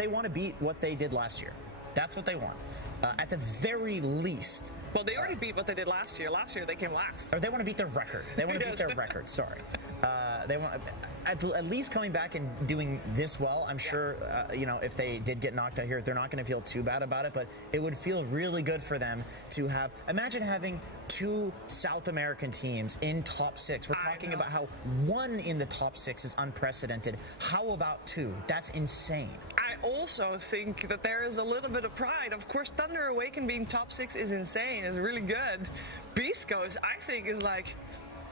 want to beat what they did last year. That's what they want. At the very least. Well, they already beat what they did last year. Last year they came last. Or they want to beat their record. They want to beat their record. Sorry. They want at least coming back and doing this well. I'm sure, if they did get knocked out here, they're not going to feel too bad about it. But it would feel really good for them to have. Imagine having 2 South American teams in top 6. We're talking about how 1 in the top 6 is unprecedented. How about 2? That's insane. I also think that there is a little bit of pride. Of course, Thunder Awaken being top 6 is insane. It's really good. Beast Coast, I think, is like,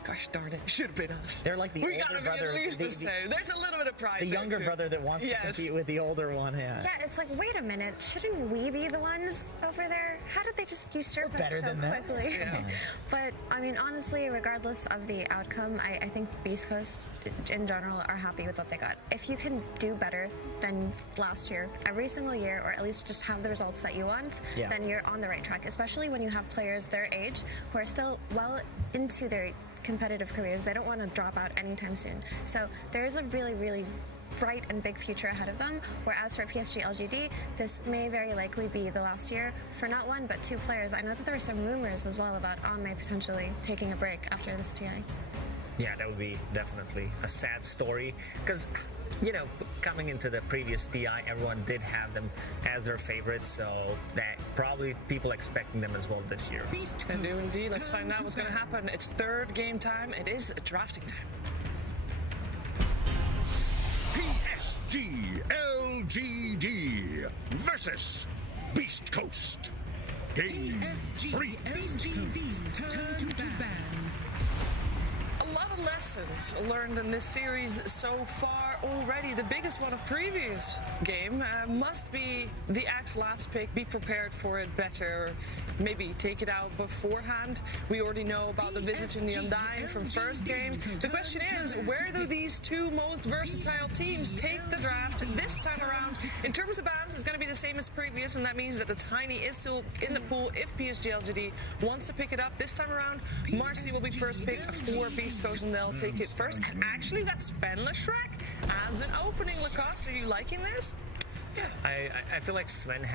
gosh darn it, should have been us. They're like the we older gotta brother. Be at least the same. There's a little bit of pride. The there younger too. brother that wants to compete with the older one. Yeah. Yeah, it's like, wait a minute, shouldn't we be the ones over there? How did they just usurp us better so than them. quickly? Yeah. But I mean, honestly, regardless of the outcome, I think Beast Coast in general are happy with what they got. If you can do better than last year, every single year, or at least just have the results that you want, then you're on the right track. Especially when you have players their age who are still well into their competitive careers. They don't want to drop out anytime soon. So there is a really, really bright and big future ahead of them, whereas for PSG LGD, this may very likely be the last year for not 1 but 2 players. I know that there are some rumors as well about Ame potentially taking a break after this TI. Yeah, that would be definitely a sad story, because coming into the previous TI, everyone did have them as their favorites, so that probably people expecting them as well this year. They do indeed. Let's find out what's going to happen. It's third game time. It is drafting time. PSG LGD versus Beast Coast. Game 3. A lot of lessons learned in this series so far already. The biggest one of previous game must be the Axe last pick. Be prepared for it better. Maybe take it out beforehand. We already know about the Visage and the Undying from first game. The question is, where do these 2 most versatile teams take the draft this time around? In terms of bans, it's going to be the same as previous, and that means that the Tiny is still in the pool if PSG LGD wants to pick it up. This time around, Marcy will be first pick for Beast Coast, and they'll take it first. And actually, that's Sven Leshrek as an opening. Lacoste, are you liking this? Yeah, I feel like Sven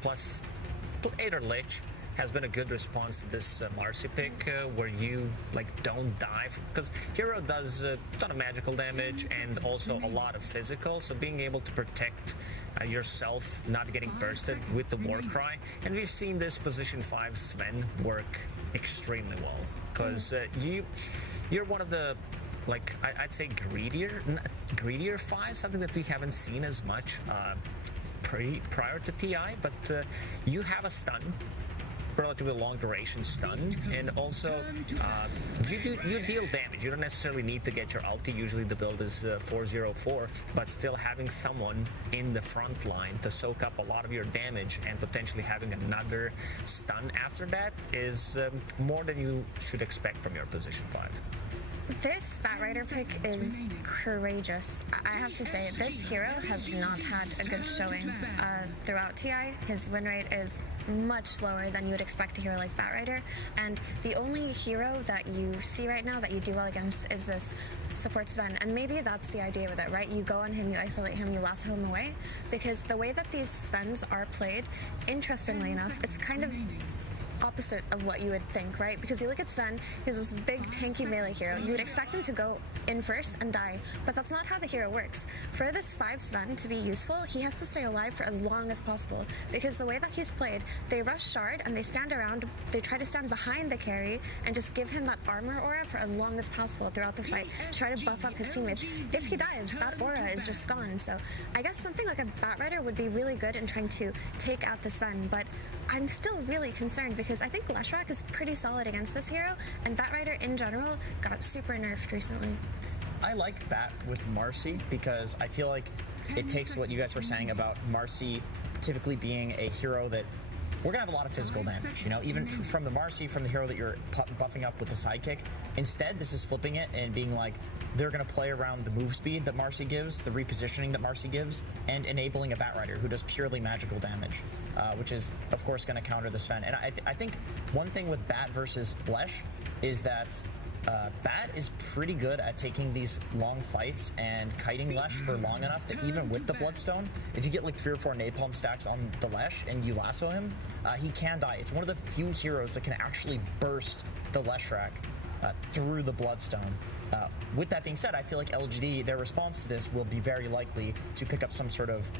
plus Ader Lich has been a good response to this Marcy pick, where you don't die, because Hero does a ton of magical damage and also a lot of physical, so being able to protect yourself not getting bursted with the Warcry. And we've seen this position 5 Sven work extremely well, because you're one of the I'd say greedier 5, something that we haven't seen as much prior to TI, but you have a stun, relatively long duration stun, and also you deal damage. You don't necessarily need to get your ulti. Usually the build is 404, but still having someone in the front line to soak up a lot of your damage and potentially having another stun after that is more than you should expect from your position 5. This Batrider pick is courageous. I have to say, this hero has not had a good showing throughout TI. His win rate is much lower than you would expect a hero like Batrider, and the only hero that you see right now that you do well against is this support Sven, and maybe that's the idea with it, right? You go on him, you isolate him, you lasso him away, because the way that these Svens are played, interestingly enough, it's kind of opposite of what you would think, right? Because you look at Sven, he's this big tanky melee hero. You would expect him to go in first and die, but that's not how the hero works. For this 5 Sven to be useful, he has to stay alive for as long as possible, because the way that he's played, they rush shard and they stand around, they try to stand behind the carry and just give him that armor aura for as long as possible throughout the fight, try to buff up his teammates. If he dies, that aura is just gone. So I guess something like a Batrider would be really good in trying to take out the Sven, but I'm still really concerned because I think Leshrac is pretty solid against this hero, and Batrider in general got super nerfed recently. I like Bat with Marcy because I feel like it takes what you guys were saying about Marcy typically being a hero that we're going to have a lot of physical damage, you know, even from the Marcy, from the hero that you're buffing up with the sidekick. Instead, this is flipping it and being like, they're going to play around the move speed that Marcy gives, the repositioning that Marcy gives, and enabling a Batrider who does purely magical damage, which is, of course, going to counter the Sven. And I think one thing with Bat versus Lesh is that Bat is pretty good at taking these long fights and kiting Lesh for long enough that even with the Bloodstone, if you get like 3 or 4 napalm stacks on the Lesh and you lasso him, he can die. It's one of the few heroes that can actually burst the Leshrac through the Bloodstone. With that being said, I feel like LGD, their response to this will be very likely to pick up some sort of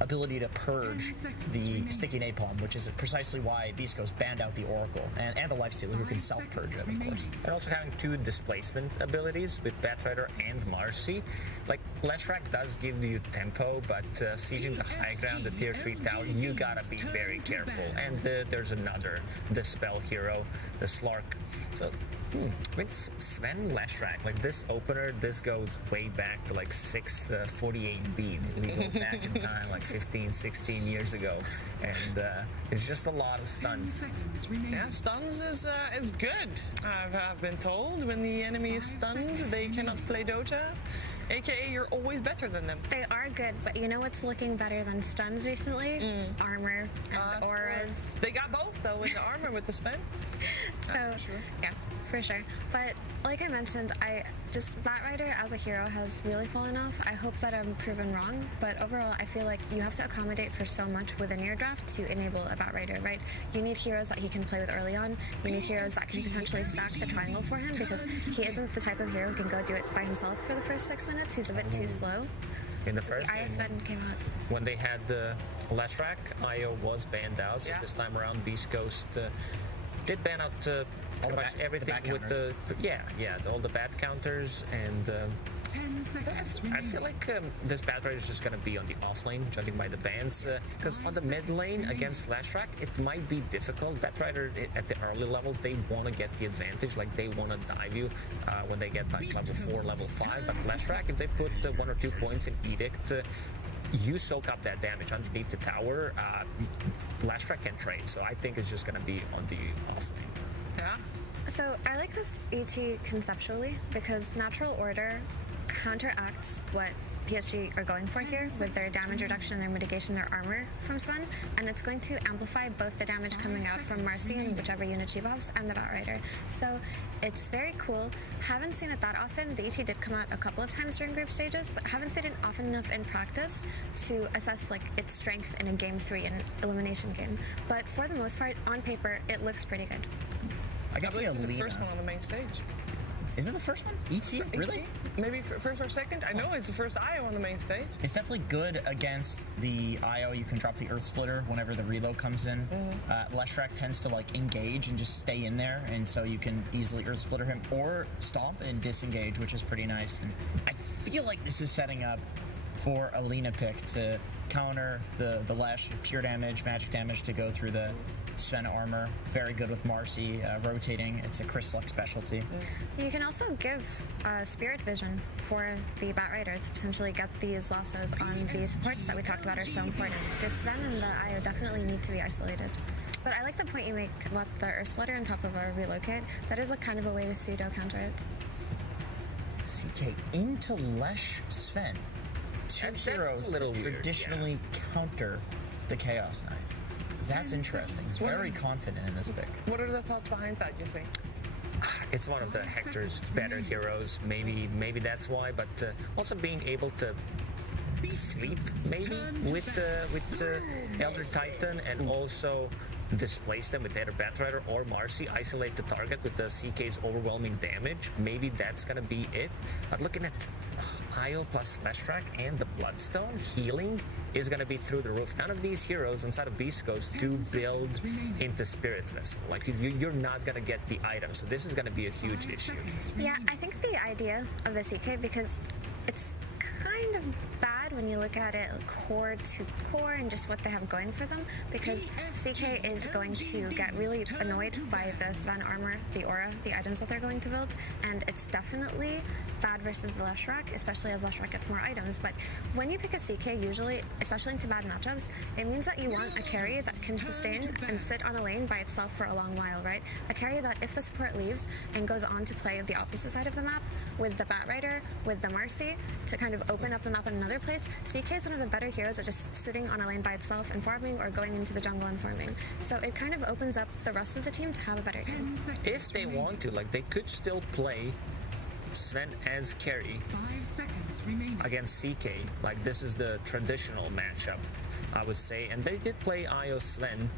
ability to purge the sticky napalm, which is precisely why Beast Coast banned out the Oracle and the Lifestealer, who can self-purge it, of course. And also having 2 displacement abilities with Batrider and Marcy. Like, Leshrac does give you tempo, but sieging the high ground, the tier 3 tower, you gotta be very careful. And there's another Dispel hero, the Slark. So, I mean, Sven Leshrac, like this opener, this goes way back to like 648B. We go back in time like 15, 16 years ago. And it's just a lot of stuns. Yeah, stuns is good. I've been told when the enemy is stunned, they cannot play Dota. AKA, you're always better than them. They are good, but you know what's looking better than stuns recently? Armor and auras. They got both, though, with the armor with the Sven. So, yeah, for sure. But like I mentioned, Batrider as a hero has really fallen off. I hope that I'm proven wrong, but overall, I feel like you have to accommodate for so much within your draft to enable a Batrider, right? You need heroes that he can play with early on. You need heroes that can potentially stack the triangle for him, because he isn't the type of hero who can go do it by himself for the first 6 minutes. He's a bit too slow. In the first game, came out. when they had the Leshrac, IO was banned out, so this time around Beast Coast did ban out everything with the all the bad counters, and 10 seconds I feel like this Batrider is just going to be on the off lane, judging by the bans, because on the mid lane against Leshrac, it might be difficult. Batrider at the early levels, they want to get the advantage, like they want to dive you when they get like level 4, level 5, but Leshrac, if they put 1 or 2 points in Edict, you soak up that damage underneath the tower. Leshrac can trade, so I think it's just going to be on the off lane. Yeah. So I like this ET conceptually because Natural Order counteracts what PSG are going for here with their damage reduction, their mitigation, their armor from Sven, and it's going to amplify both the damage coming out from Marcy and whichever unit she buffs and the Batrider. So it's very cool. Haven't seen it that often. The ET did come out a couple of times during group stages, but haven't seen it often enough in practice to assess like its strength in a game 3, an elimination game. But for the most part, on paper, it looks pretty good. I can see it's the first one on the main stage. Is it the first one? ET? Really? Maybe first or second? I know it's the first IO on the main stage. It's definitely good against the IO. You can drop the Earth Splitter whenever the reload comes in. Leshrac tends to like engage and just stay in there, and so you can easily Earth Splitter him or stomp and disengage, which is pretty nice. And I feel like this is setting up for a Lina pick to counter the Lesh, pure damage, magic damage to go through the Sven armor. Very good with Marcy rotating. It's a Chris Luck specialty. You can also give Spirit Vision for the Batrider to potentially get these lassos on the supports that we talked about are so important. The Sven and the IO definitely need to be isolated. But I like the point you make about the Earth Splitter on top of a relocate. That is a kind of a way to pseudo counter it. CK into Lesh Sven. Two heroes that traditionally counter the Chaos Knight. That's interesting. He's very confident in this pick. What are the thoughts behind that, you think? It's one of the Hector's better heroes. Maybe that's why. But also being able to sleep maybe with Elder Titan, and also displace them with either Batrider or Marcy, isolate the target with the CK's overwhelming damage. Maybe that's gonna be it. But looking at Io plus Leshrac and the Bloodstone, healing is gonna be through the roof. None of these heroes inside of Beast Coast do build into Spirit Vessel. Like, you're not gonna get the item, so this is gonna be a huge issue. Yeah, I think the idea of the CK, because it's kind of bad when you look at it core to core and just what they have going for them, because CK is going to get really annoyed by the Sven armor, the aura, the items that they're going to build, and it's definitely bad versus the Leshrac, especially as Leshrac gets more items. But when you pick a CK, usually, especially into bad matchups, it means that you want a carry that can sustain and sit on a lane by itself for a long while, right? A carry that if the support leaves and goes on to play the opposite side of the map with the Batrider, with the Marcy, to kind of open up the map in another place, CK is one of the better heroes at just sitting on a lane by itself and farming, or going into the jungle and farming. So it kind of opens up the rest of the team to have a better game. If they want to, like, they could still play Sven as carry 5 seconds remaining against CK. Like, this is the traditional matchup, I would say. And they did play Io Sven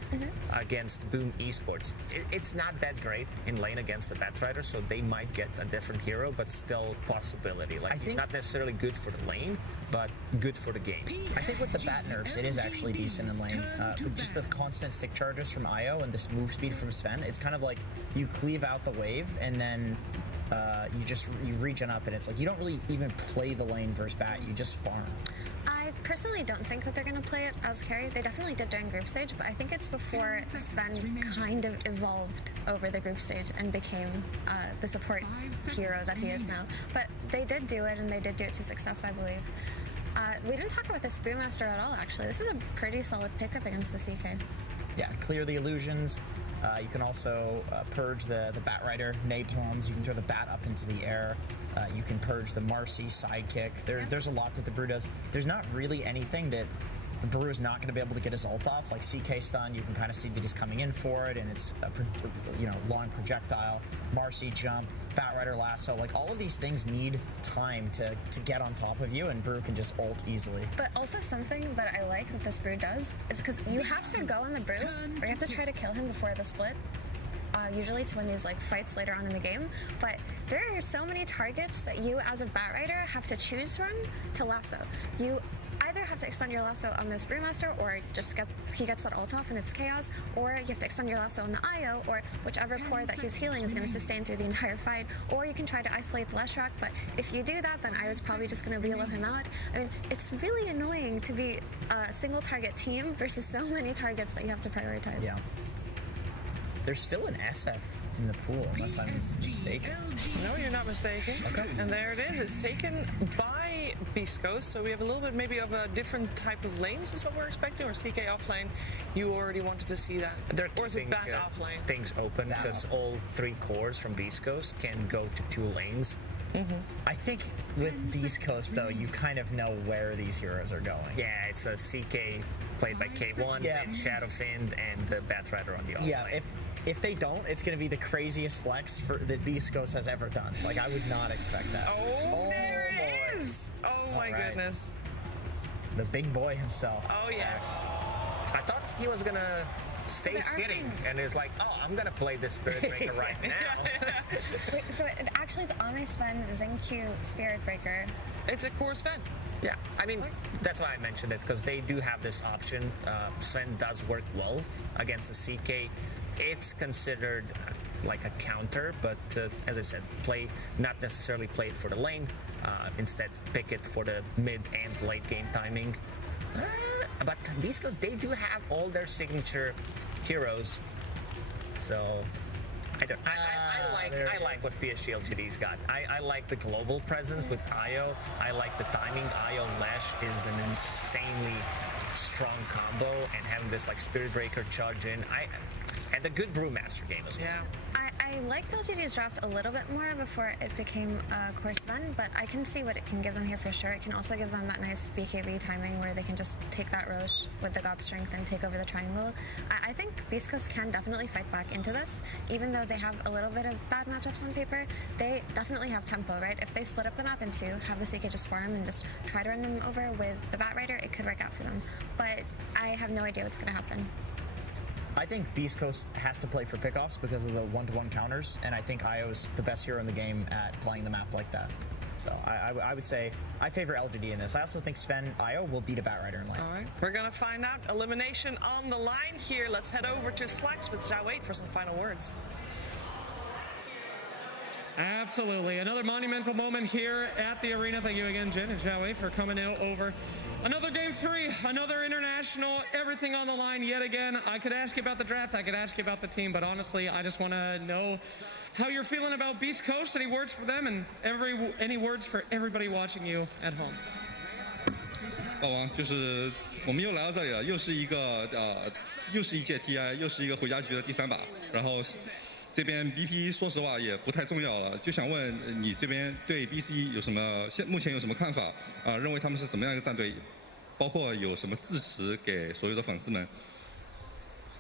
against Boom Esports. It's not that great in lane against the Batrider, so they might get a different hero, but still possibility. Like, I think not necessarily good for the lane, but good for the game. I think with the bat nerfs, it is actually decent in lane. With just the constant stick charges from Io and this move speed from Sven, it's kind of like you cleave out the wave and then you regen up, and it's like you don't really even play the lane versus bat, you just farm. I personally don't think that they're going to play it as carry. They definitely did during group stage, but I think it's before Sven kind of evolved over the group stage and became the support hero that he is now. But they did do it, and they did do it to success, I believe. We didn't talk about this Brewmaster at all, actually. This is a pretty solid pickup against the CK. Yeah, clear the illusions. You can also purge the Batrider napalms. You can throw the bat up into the air. You can purge the Marcy sidekick. There's a lot that the Brew does. There's not really anything that the Brew is not going to be able to get his ult off. Like CK stun, you can kind of see that he's coming in for it, and it's a long projectile. Marcy jump, Batrider lasso. Like, all of these things need time to get on top of you, and Brew can just ult easily. But also something that I like that this Brew does is because you have to go on the Brew, or you have to try to kill him before the split. Usually to win these like fights later on in the game, but there are so many targets that you as a Batrider have to choose from to lasso. You either have to expend your lasso on this Brewmaster, or just he gets that ult off and it's chaos, or you have to expend your lasso on the Io, or whichever core that he's healing is going to sustain through the entire fight, or you can try to isolate the Leshrac, but if you do that, then Io's probably just going to reload him out. I mean, it's really annoying to be a single target team versus so many targets that you have to prioritize. Yeah. There's still an SF in the pool, unless I'm mistaken. No, you're not mistaken. Okay. And there it is. It's taken by Beast Coast, so we have a little bit maybe of a different type of lanes is what we're expecting, or CK off lane. You already wanted to see that. Or is it back off lane? Things open because all 3 cores from Beast Coast can go to 2 lanes. I think with Beast Coast, though, you kind of know where these heroes are going. Yeah, it's a CK played by K1, it's Shadowfiend, and the Batrider on the off lane. If they don't, it's going to be the craziest flex that Beast Coast has ever done. Like, I would not expect that. Oh, there it is! Oh my goodness. The big boy himself. Oh yeah. I thought he was going to stay sitting, and is like, oh, I'm going to play this Spirit Breaker right now. Wait, so it actually is on my Sven Xingqiu Spirit Breaker. It's a core Sven. Yeah, I mean, that's why I mentioned it, because they do have this option. Sven does work well against the CK. It's considered like a counter, but as I said, not necessarily play it for the lane. Instead, pick it for the mid and late game timing. But these guys, they do have all their signature heroes, so I like what PSG LGD's got. I like the global presence with Io. I like the timing. Io Lash is an insanely strong combo, and having this like Spirit Breaker charge in, and the good Brewmaster game as well. Yeah. I liked LGD's draft a little bit more before it became Core Sven, but I can see what it can give them here for sure. It can also give them that nice BKB timing where they can just take that Roche with the God Strength and take over the triangle. I think Beast Coast can definitely fight back into this, even though they have a little bit of bad matchups on paper. They definitely have tempo, right? If they split up the map in 2, have the CK just farm and just try to run them over with the Batrider, it could work out for them. But I have no idea what's going to happen. I think Beast Coast has to play for pickoffs because of the one-to-one counters, and I think Io's the best hero in the game at playing the map like that. So I would say I favor LGD in this. I also think Sven Io will beat a Batrider in lane. All right, we're going to find out. Elimination on the line here. Let's head over to Slacks with Zhao 8 for some final words. Absolutely. Another monumental moment here at the arena. Thank you again, Jen and Zhao, for coming over. Another game 3, another international, everything on the line yet again. I could ask you about the draft, I could ask you about the team, but honestly, I just want to know how you're feeling about Beast Coast. Any words for them, and any words for everybody watching you at home? 老王，就是我们又来到这里了，又是一届 TI， 又是一个回家局的第3把，然后。这边 BP 说实话也不太重要了，就想问你这边对 BC 有什么目前有什么看法啊？认为他们是什么样一个战队？包括有什么致辞给所有的粉丝们？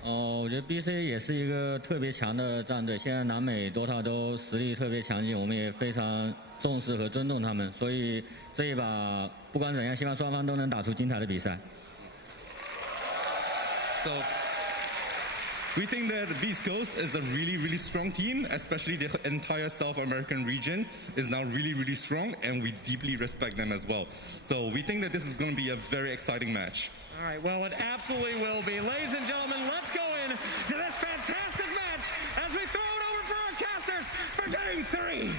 我觉得 BC 也是一个特别强的战队，现在南美 Dota 都实力特别强劲，我们也非常重视和尊重他们，所以这一把不管怎样，希望双方都能打出精彩的比赛。We think that the Beast Coast is a really, really strong team, especially the entire South American region is now really, really strong, and we deeply respect them as well. So we think that this is going to be a very exciting match. All right, well, it absolutely will be. Ladies and gentlemen, let's go in to this fantastic match as we throw it over for our casters for Game 3.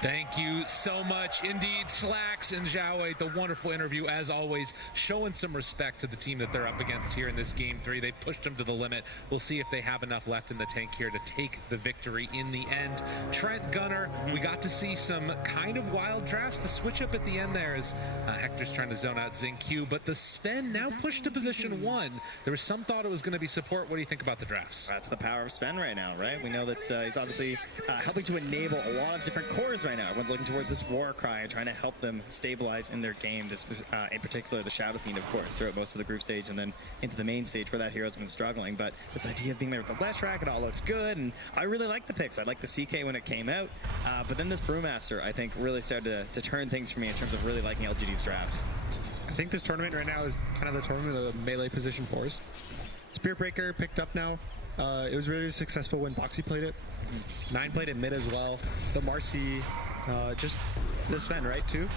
Thank you so much. Indeed, Slacks and Zhao, the wonderful interview, as always, showing some respect to the team that they're up against here in this Game 3. They pushed them to the limit. We'll see if they have enough left in the tank here to take the victory in the end. Trent, Gunnar, we got to see some kind of wild drafts. The switch up at the end there as Hector's trying to zone out Zinq, but the Sven now pushed to position 1. There was some thought it was going to be support. What do you think about the drafts? That's the power of Sven right now, right? We know that he's obviously helping to enable a lot of different cores right now. Everyone's looking towards this war cry and trying to help them stabilize in their game. This, in particular, the Shadow Fiend, of course, throughout most of the group stage and then into the main stage where that hero's been struggling. But this idea of being there with the Leshrac, it all looks good, and I really like the picks. I like the CK when it came out, but then this Brewmaster, I think, really started to turn things for me in terms of really liking LGD's draft. I think this tournament right now is kind of the tournament of the melee position 4s. Spirit Breaker picked up now. It was really successful when Boxy played it. 9 played it mid as well. The Marcy, just the Sven, right, too?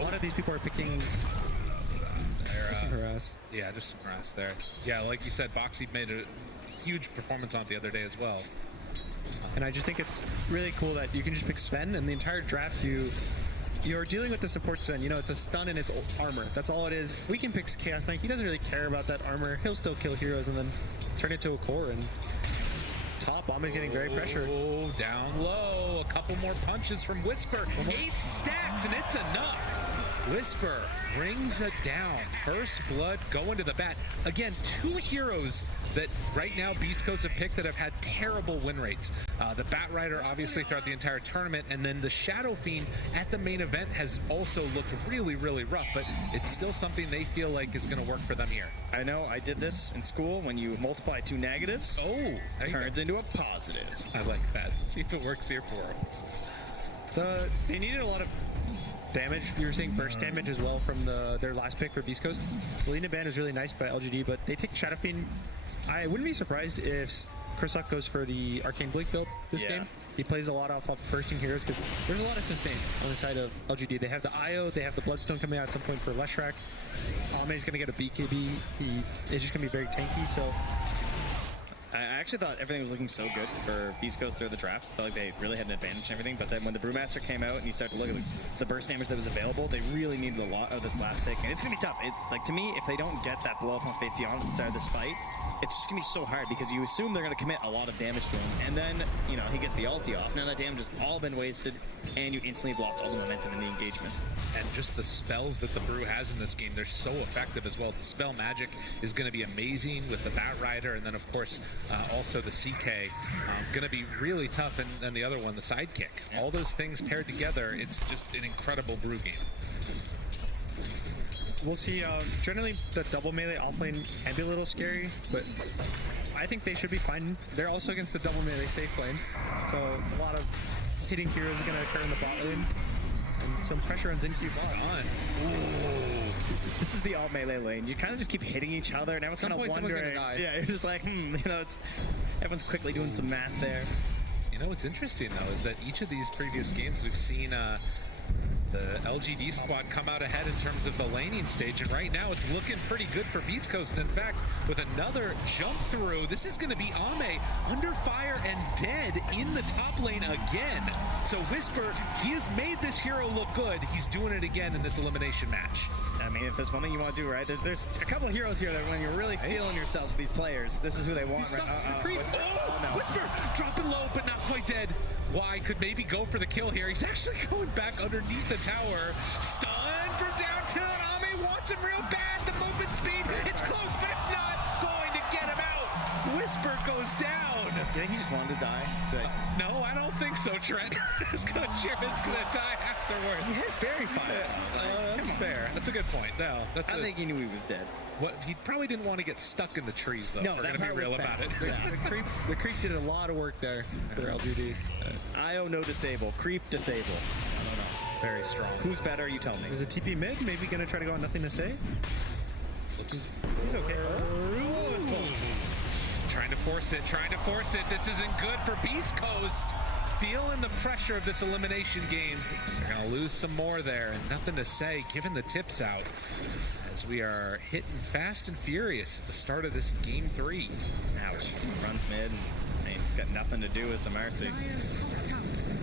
A lot of these people are picking some harass. Yeah, just some harass there. Yeah, like you said, Boxy made a huge performance on it the other day as well. And I just think it's really cool that you can just pick Sven, and the entire draft you're dealing with the support Sven. You know, it's a stun and it's armor. That's all it is. We can pick Chaos Knight. He doesn't really care about that armor. He'll still kill heroes and then turn it to a core. And top, Bomb is getting very pressured. Oh, down low. A couple more punches from Whisper. 8 stacks, and it's enough. Whisper brings it down. First blood going to the bat. Again, 2 heroes that right now Beast Coast have picked that have had terrible win rates. The Batrider, obviously, throughout the entire tournament, and then the Shadow Fiend at the main event has also looked really, really rough, but it's still something they feel like is going to work for them here. I know, I did this in school. When you multiply 2 negatives, it turns into a positive. I like that. See if it works here for them. They needed a lot of damage. You were seeing burst damage as well from their last pick for Beast Coast. Lena Ban is really nice by LGD, but they take Shadow Fiend. I wouldn't be surprised if Krisak goes for the Arcane Blink build this game. He plays a lot off of bursting heroes because there's a lot of sustain on the side of LGD. They have the IO, they have the Bloodstone coming out at some point for Leshrac. Ame's going to get a BKB. It's just going to be very tanky, so I actually thought everything was looking so good for Beast Coast through the draft. I felt like they really had an advantage and everything, but then when the Brewmaster came out and you start to look at the burst damage that was available, they really needed a lot of this last pick, and it's going to be tough. To me, if they don't get that blow up on Faith Beyond at the start of this fight, it's just going to be so hard because you assume they're going to commit a lot of damage to him, and then, you know, he gets the ulti off. Now that damage has all been wasted, and you instantly have lost all the momentum in the engagement. And just the spells that the Brew has in this game, they're so effective as well. The spell magic is going to be amazing with the Batrider, and then, of course, also the CK. Going to be really tough, and the other one, the sidekick. All those things paired together, it's just an incredible Brew game. We'll see. Generally, the double melee offlane can be a little scary, but I think they should be fine. They're also against the double melee safe lane, so a lot of hitting heroes are going to occur in the bot lane. and some pressure on Xingqiu's on. This is the all melee lane. You kind of just keep hitting each other, and everyone's kind of wondering. Yeah, you're just like, everyone's quickly doing some math there. You know what's interesting though is that each of these previous games we've seen the LGD squad come out ahead in terms of the laning stage, and right now it's looking pretty good for Beast Coast. And in fact, with another jump through, this is going to be Ame under fire and dead in the top lane again. So Whisper, he has made this hero look good. He's doing it again in this elimination match. I mean, if there's one thing you want to do, right, there's a couple of heroes here that when you're really feeling yourself with these players, this is who they want. Right? Whisper. Whisper dropping low but not quite dead. Y could maybe go for the kill here. He's actually going back underneath the tower. Stun from down tilt. Ame wants him real bad. The movement speed, it's close, but it's not going to get him out. Whisper goes down. You think he just wanted to die? No, I don't think so, Trent. His coach here is going to die afterwards. He hit fairy fire. That's fair. That's a good point. No, I think he knew he was dead. What, he probably didn't want to get stuck in the trees, though. No, we're going to be real about it. The creep did a lot of work there for LGD. IO no disable. Creep disable. I don't know. Very strong. Who's better? You tell me. There's a TP mid. Maybe going to try to go on nothing to say. He's okay. Oh, it's close. Trying to force it. This isn't good for Beast Coast. Feeling the pressure of this elimination game. They're going to lose some more there, and nothing to say given the tips out. As we are hitting fast and furious at the start of this game 3. Ouch. Runs mid. He's got nothing to do with the Mercy. He's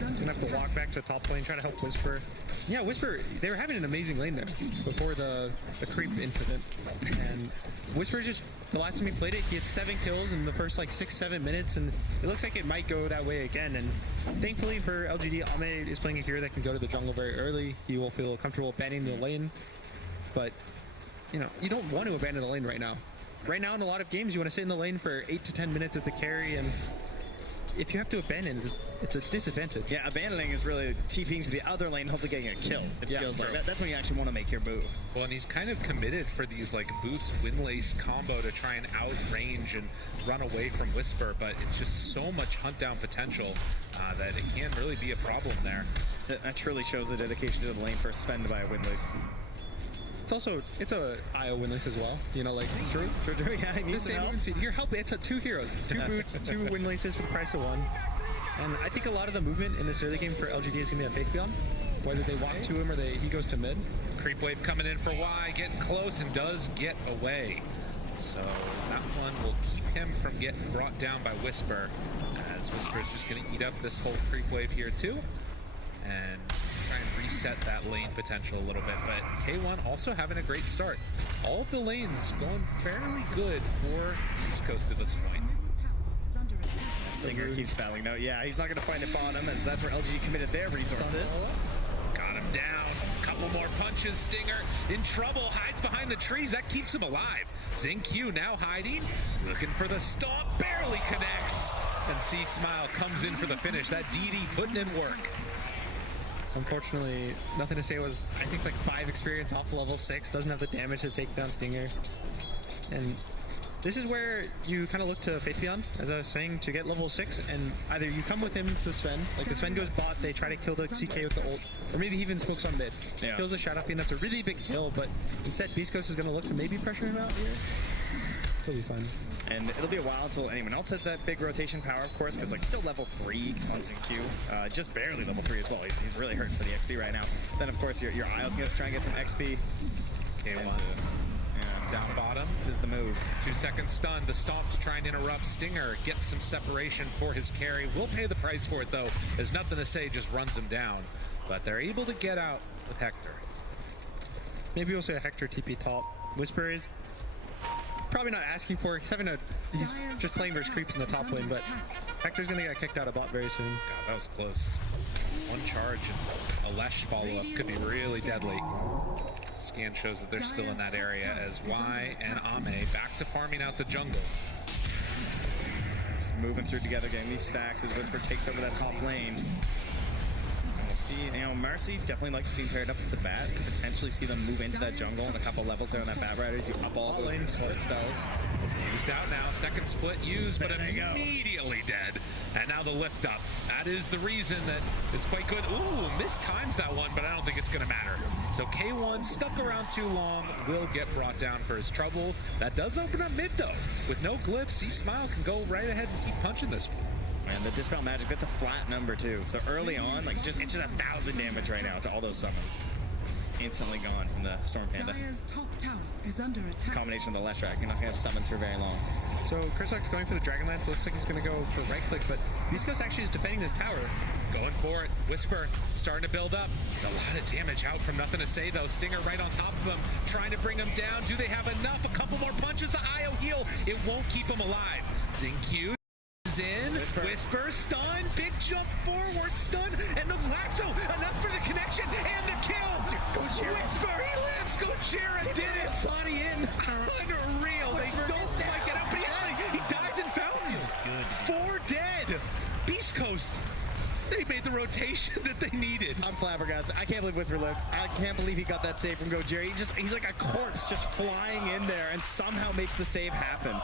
going to have to walk back to top lane, try to help Whisper. Yeah, Whisper, they were having an amazing lane there before the creep incident. And Whisper just, the last time he played it, he had 7 kills in the first like 6-7 minutes, and it looks like it might go that way again. And thankfully for LGD, Ame is playing a hero that can go to the jungle very early. He will feel comfortable abandoning the lane. But, you know, you don't want to abandon the lane right now. Right now in a lot of games, you want to sit in the lane for 8 to 10 minutes as the carry, and if you have to abandon, it's a disadvantage. Yeah, abandoning is really TPing to the other lane, hopefully getting a kill. It feels like that's when you actually want to make your move. Well, and he's kind of committed for these like boots windlace combo to try and outrange and run away from Whisper, but it's just so much hunt down potential that it can really be a problem there. That truly shows the dedication to the lane first spend by a windlace. It's a IO windlace as well. You know, like it's true. Yeah, he needs the same movement speed. You're helping. It's 2 heroes, 2 boots, 2 windlaces for the price of 1. And I think a lot of the movement in this early game for LGD is going to be on Faithbeyond. Whether they walk to him or he goes to mid. Creep wave coming in for Y, getting close and does get away. So that one will keep him from getting brought down by Whisper, as Whisper is just going to eat up this whole creep wave here too, and try and reset that lane potential a little bit. But K1 also having a great start. All of the lanes going fairly good for East Coast at this point. Stinger keeps fouling. No, yeah, he's not going to find a bottom, as that's where LG committed their resources. Got him down. Couple more punches. Stinger in trouble. Hides behind the trees. That keeps him alive. Xingqiu now hiding. Looking for the stomp. Barely connects. And C-Smile comes in for the finish. That DD putting in work. So unfortunately, nothing to say was, I think, like 5 experience off level 6. Doesn't have the damage to take down Stinger. And this is where you kind of look to Faithbeyond, as I was saying, to get level 6, and either you come with him to Sven, like the Sven goes bot, they try to kill the CK with the ult, or maybe he even smokes on mid. Yeah. Kills the Shadow Fiend, that's a really big kill, but instead Beast Coast is going to look to maybe pressure him out here. It'll be fun. And it'll be a while until anyone else has that big rotation power, of course, because like still level 3 on Xingqiu, just barely level 3 as well. He's really hurting for the XP right now. Then of course your Isle's going to try and get some XP. K1. Down bottom. This is the move. 2 seconds stun. The stomp to try and interrupt. Stinger gets some separation for his carry. Will pay the price for it though. There's nothing to say, just runs him down. But they're able to get out with Hector. Maybe we'll say a Hector TP top. Whisper is probably not asking for it. He's just playing versus creeps in the top lane, but Hector's gonna get kicked out of bot very soon. God, that was close. One charge and a Lesh follow-up could be really deadly. Scan shows that they're still in that area as Y and Ame back to farming out the jungle. Moving through together, getting these stacks as Whisper takes over that top lane. And we'll see, Marcy definitely likes being paired up with the bat. You could potentially see them move into that jungle in a couple levels there on that bat rider. You up all those support spells. Used out now. Second split used, but immediately dead. And now the lift up. That is the reason that is quite good. Ooh, mistimes that one, but I don't think it's going to matter. So K1 stuck around too long, will get brought down for his trouble. That does open up mid, though. With no glyphs, Smile can go right ahead and keep punching this one. And the Dispel Magic, that's a flat number, too. So early on, like, it's just 1,000 damage right now to all those summons. Instantly gone from the Storm Panda. Dire's top tower is under attack. Combination of the Leshrac, you're not going to have summons for very long. So Kursock's going for the Dragonlance. Looks like he's going to go for right click, but Beast Coast actually is defending this tower. Going for it. Whisper starting to build up. A lot of damage out from Nothing to Say, though. Stinger right on top of him, trying to bring him down. Do they have enough? A couple more punches. The IO heal. It won't keep him alive. Xingqiu is in. Whisper stun. Big jump forward. Stun. And the lasso. Enough for the connection and the kill. Whisper. He lives. Gojira did it. Sonny in. Unreal. They don't like it out. But he dies in Fountain. 4 dead. Beast Coast. They made the rotation that they needed. I'm flabbergasted. I can't believe Whisper lived. I can't believe he got that save from Gojira. He's like a corpse just flying in there and somehow makes the save happen.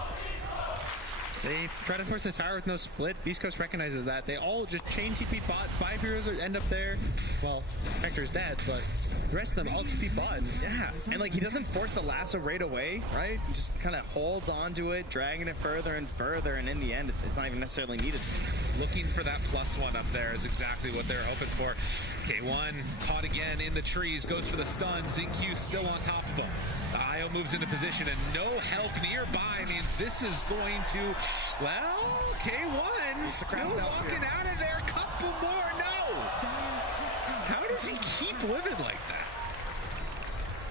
They try to force the tower with no split. Beast Coast recognizes that. They all just chain TP bot. 5 heroes end up there. Well, Hector's dead, but the rest of them all TP bot. Yeah, and like he doesn't force the lasso right away, right? He just kind of holds onto it, dragging it further and further, and in the end, it's not even necessarily needed. Looking for that +1 up there is exactly what they're hoping for. K1 caught again in the trees, goes for the stun. Xingqiu still on top of him. IO moves into position and no help nearby means this is going to, well, K1 still walking out of there. Couple more, no! How does he keep living like that?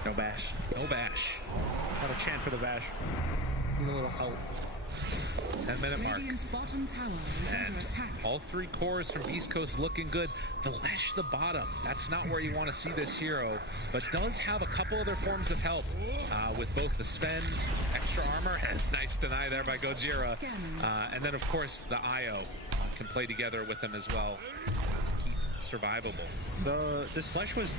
No bash. No bash. Got a chant for the bash. Need a little help. 10-minute mark. Bottom tower is under And attack. all 3 cores from East Coast looking good. The Lesh the bottom. That's not where you want to see this hero, but does have a couple other forms of help with both the Sven, extra armor, as nice deny there by Gojira, and then of course the IO can play together with him as well to keep survivable. The Slush was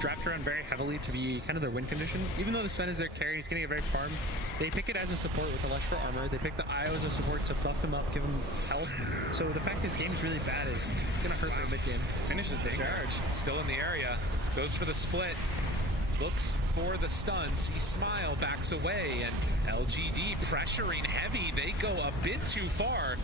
drafted around very heavily to be kind of their win condition. Even though the Sven is their carry, he's getting a very farm. They pick it as a support with the Lesh for armor. They pick the IO as a support to buff him up, give him health. So the fact this game is really bad is going to hurt their mid game. Finishes the charge. Still in the area. Goes for the split. Looks for the stun. Smile backs away. And LGD pressuring heavy. They go a bit too far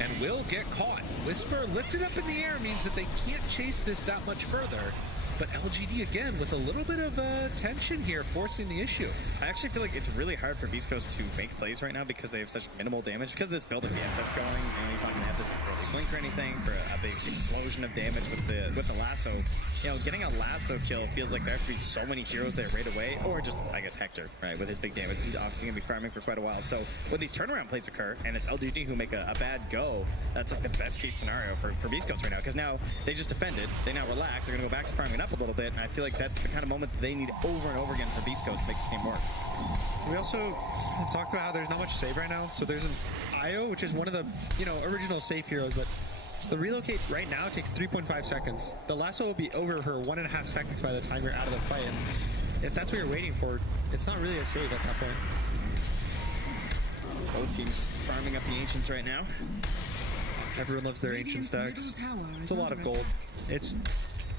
and will get caught. Whisper lifted up in the air means that they can't chase this that much further. But LGD again with a little bit of tension here, forcing the issue. I actually feel like it's really hard for Beast Coast to make plays right now because they have such minimal damage. Because this build of DSF's going, and he's not going to have this early blink or anything for a big explosion of damage with the lasso. You know, getting a lasso kill feels like there have to be so many heroes there right away, or just, I guess, Hector, right, with his big damage. He's obviously going to be farming for quite a while. So when these turnaround plays occur, and it's LGD who make a bad go, that's like the best case scenario for Beast Coast right now. Because now they just defended, they now relax, they're going to go back to farming up a little bit, and I feel like that's the kind of moment that they need over and over again for Beast Coast to make this game work. We also have talked about how there's not much save right now. So there's an IO, which is one of the original safe heroes, but the relocate right now takes 3.5 seconds. The lasso will be over for 1.5 seconds by the time you're out of the fight. And if that's what you're waiting for, it's not really a save at that point. Both teams just farming up the Ancients right now. Everyone loves their Ancient stacks. It's a lot of gold.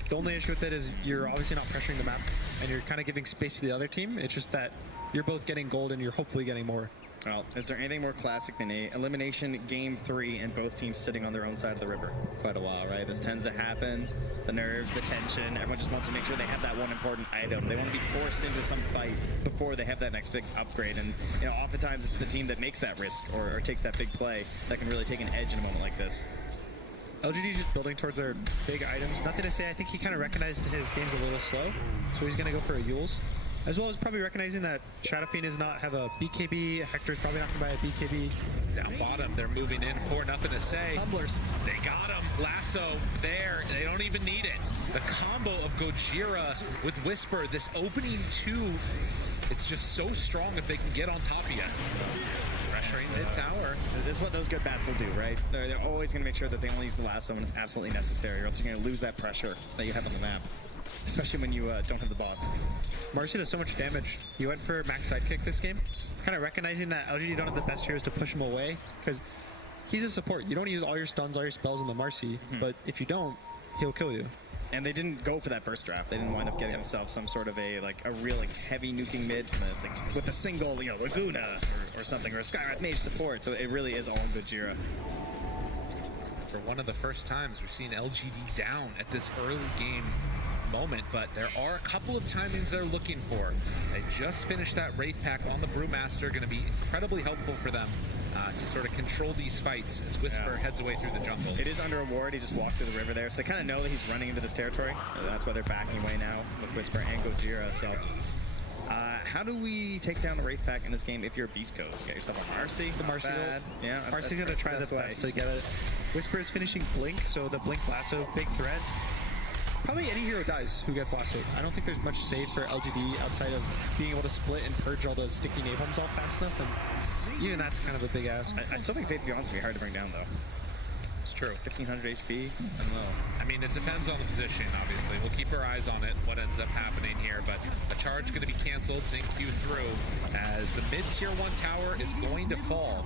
The only issue with it is you're obviously not pressuring the map, and you're kind of giving space to the other team. It's just that you're both getting gold, and you're hopefully getting more. Well, is there anything more classic than a elimination game 3 and both teams sitting on their own side of the river? Quite a while, right? This tends to happen. The nerves, the tension. Everyone just wants to make sure they have that one important item. They want to be forced into some fight before they have that next big upgrade. And oftentimes it's the team that makes that risk or takes that big play that can really take an edge in a moment like this. LGD is just building towards their big items. Nothing to say, I think he kind of recognized his game's a little slow, so he's going to go for a Yules. As well as probably recognizing that Shadow Fiend does not have a BKB, Hector's probably not going to buy a BKB. Down bottom, they're moving in for Nothing to Say. Tumblers. They got him. Lasso there. They don't even need it. The combo of Gojira with Whisper, this opening 2, it's just so strong if they can get on top of you. Pressure Straight mid tower. This is what those good bats will do, right? They're always going to make sure that they only use the lasso when it's absolutely necessary, or else you're going to lose that pressure that you have on the map, especially when you don't have the bots. Marcy does so much damage. He went for max sidekick this game, kind of recognizing that LGD don't have the best heroes to push him away, because he's a support. You don't use all your stuns, all your spells on the Marcy, but if you don't, he'll kill you. And they didn't go for that burst draft. They didn't wind up getting themselves some sort of a real heavy nuking mid with a single Laguna or something, or a Skywrath Mage support. So it really is all in Gojira. For one of the first times we've seen LGD down at this early game moment, but there are a couple of timings they're looking for. They just finished that Wraith Pack on the Brewmaster, going to be incredibly helpful for them to sort of control these fights as Whisper heads away through the jungle. It is under a ward. He just walked through the river there, so they kind of know that he's running into this territory. That's why they're backing away now with Whisper and Gojira. So how do we take down the Wraith Pack in this game if you're Beast Coast? Get yourself a Marcy. The Marcy. Yeah, Marcy's going to try the best to get it. Whisper is finishing Blink, so the Blink lasso, big threat. Probably any hero dies who gets lassoed. I don't think there's much save for LGD outside of being able to split and purge all those sticky napalms all fast enough, and even that's kind of a big ask. I still think Faith Beyond's going to be hard to bring down, though. It's true. 1,500 HP? I don't know. I mean, it depends on the position, obviously. We'll keep our eyes on it, what ends up happening here, but the charge going to be canceled, Zinq through, as the mid-tier 1 tower is going to fall.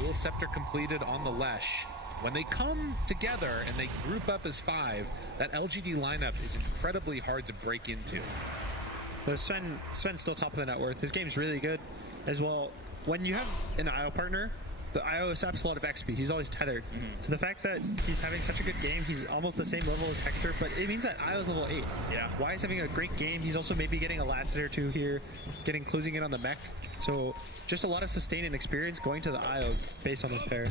Eul Scepter completed on the Lesh. When they come together and they group up as 5, that LGD lineup is incredibly hard to break into. So Sven's still top of the net worth. His game's really good as well. When you have an IO partner, the IO saps a lot of XP. He's always tethered. So the fact that he's having such a good game, he's almost the same level as Hector, but it means that IO's level 8. Yeah. Why is having a great game? He's also maybe getting a last hit or two here, closing in on the mech. So just a lot of sustain and experience going to the IO based on this pair.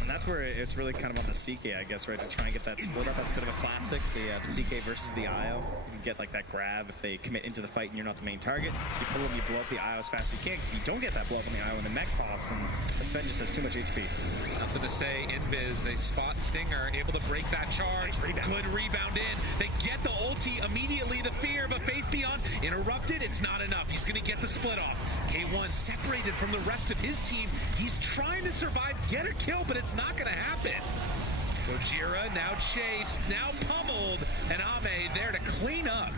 And that's where it's really kind of on the CK, I guess, right? To try and get that split up. That's a bit of a classic, the CK versus the IO. You can get like that grab if they commit into the fight and you're not the main target. You pull them, you blow up the IO as fast as you can, because if you don't get that blow up on the IO and the mech pops, then Sven just has too much HP. Nothing to say, Invis, they spot Stinger, able to break that charge. Good rebound in. They get the ulti immediately, the fear, but Faith Beyond interrupted. It's not enough. He's going to get the split off. K1 separated from the rest of his team. He's trying to survive, get a kill, but it's not going to happen. Gojira now chased, now pummeled, and Ame there to clean up.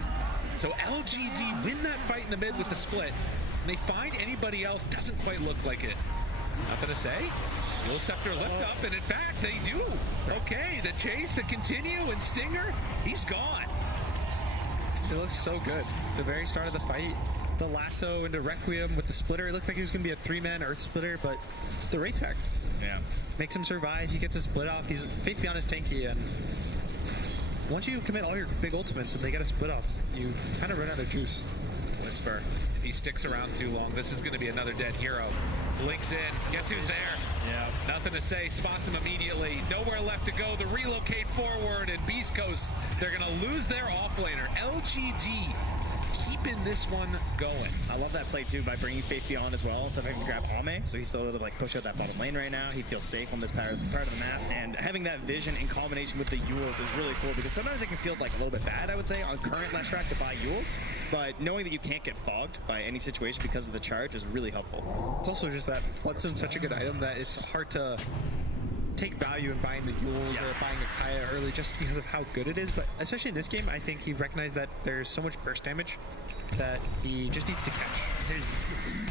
So LGD win that fight in the mid with the split. And they find anybody else doesn't quite look like it. Nothing to say. Eul Scepter lift up, and in fact, they do. Okay, the chase, the continue, and Stinger, he's gone. It looks so good. The very start of the fight, the lasso into Requiem with the splitter. It looked like he was going to be a 3-man Earth splitter, but the Wraith Pack makes him survive. He gets a split off. He's Faith Beyond is tanky, and once you commit all your big ultimates and they get a split off, you kind of run out of juice. Whisper, if he sticks around too long, this is going to be another dead hero. Blinks in. Guess who's there? Yeah. Nothing to say. Spots him immediately. Nowhere left to go. The relocate forward, and Beast Coast, they're going to lose their offlaner. LGD keeping this one going. I love that play too by bringing Faith Beyond as well instead of having to grab Ame, so he's still able to like push out that bottom lane right now. He feels safe on this part of the map, and having that vision in combination with the Euls is really cool because sometimes it can feel like a little bit bad, I would say, on current Leshrac to buy Euls, but knowing that you can't get fogged by any situation because of the charge is really helpful. It's also just that Bloodstone's such a good item that it's hard to take value in buying the Euls or buying a Kaya early just because of how good it is, but especially in this game, I think he recognized that there's so much burst damage that he just needs to catch. His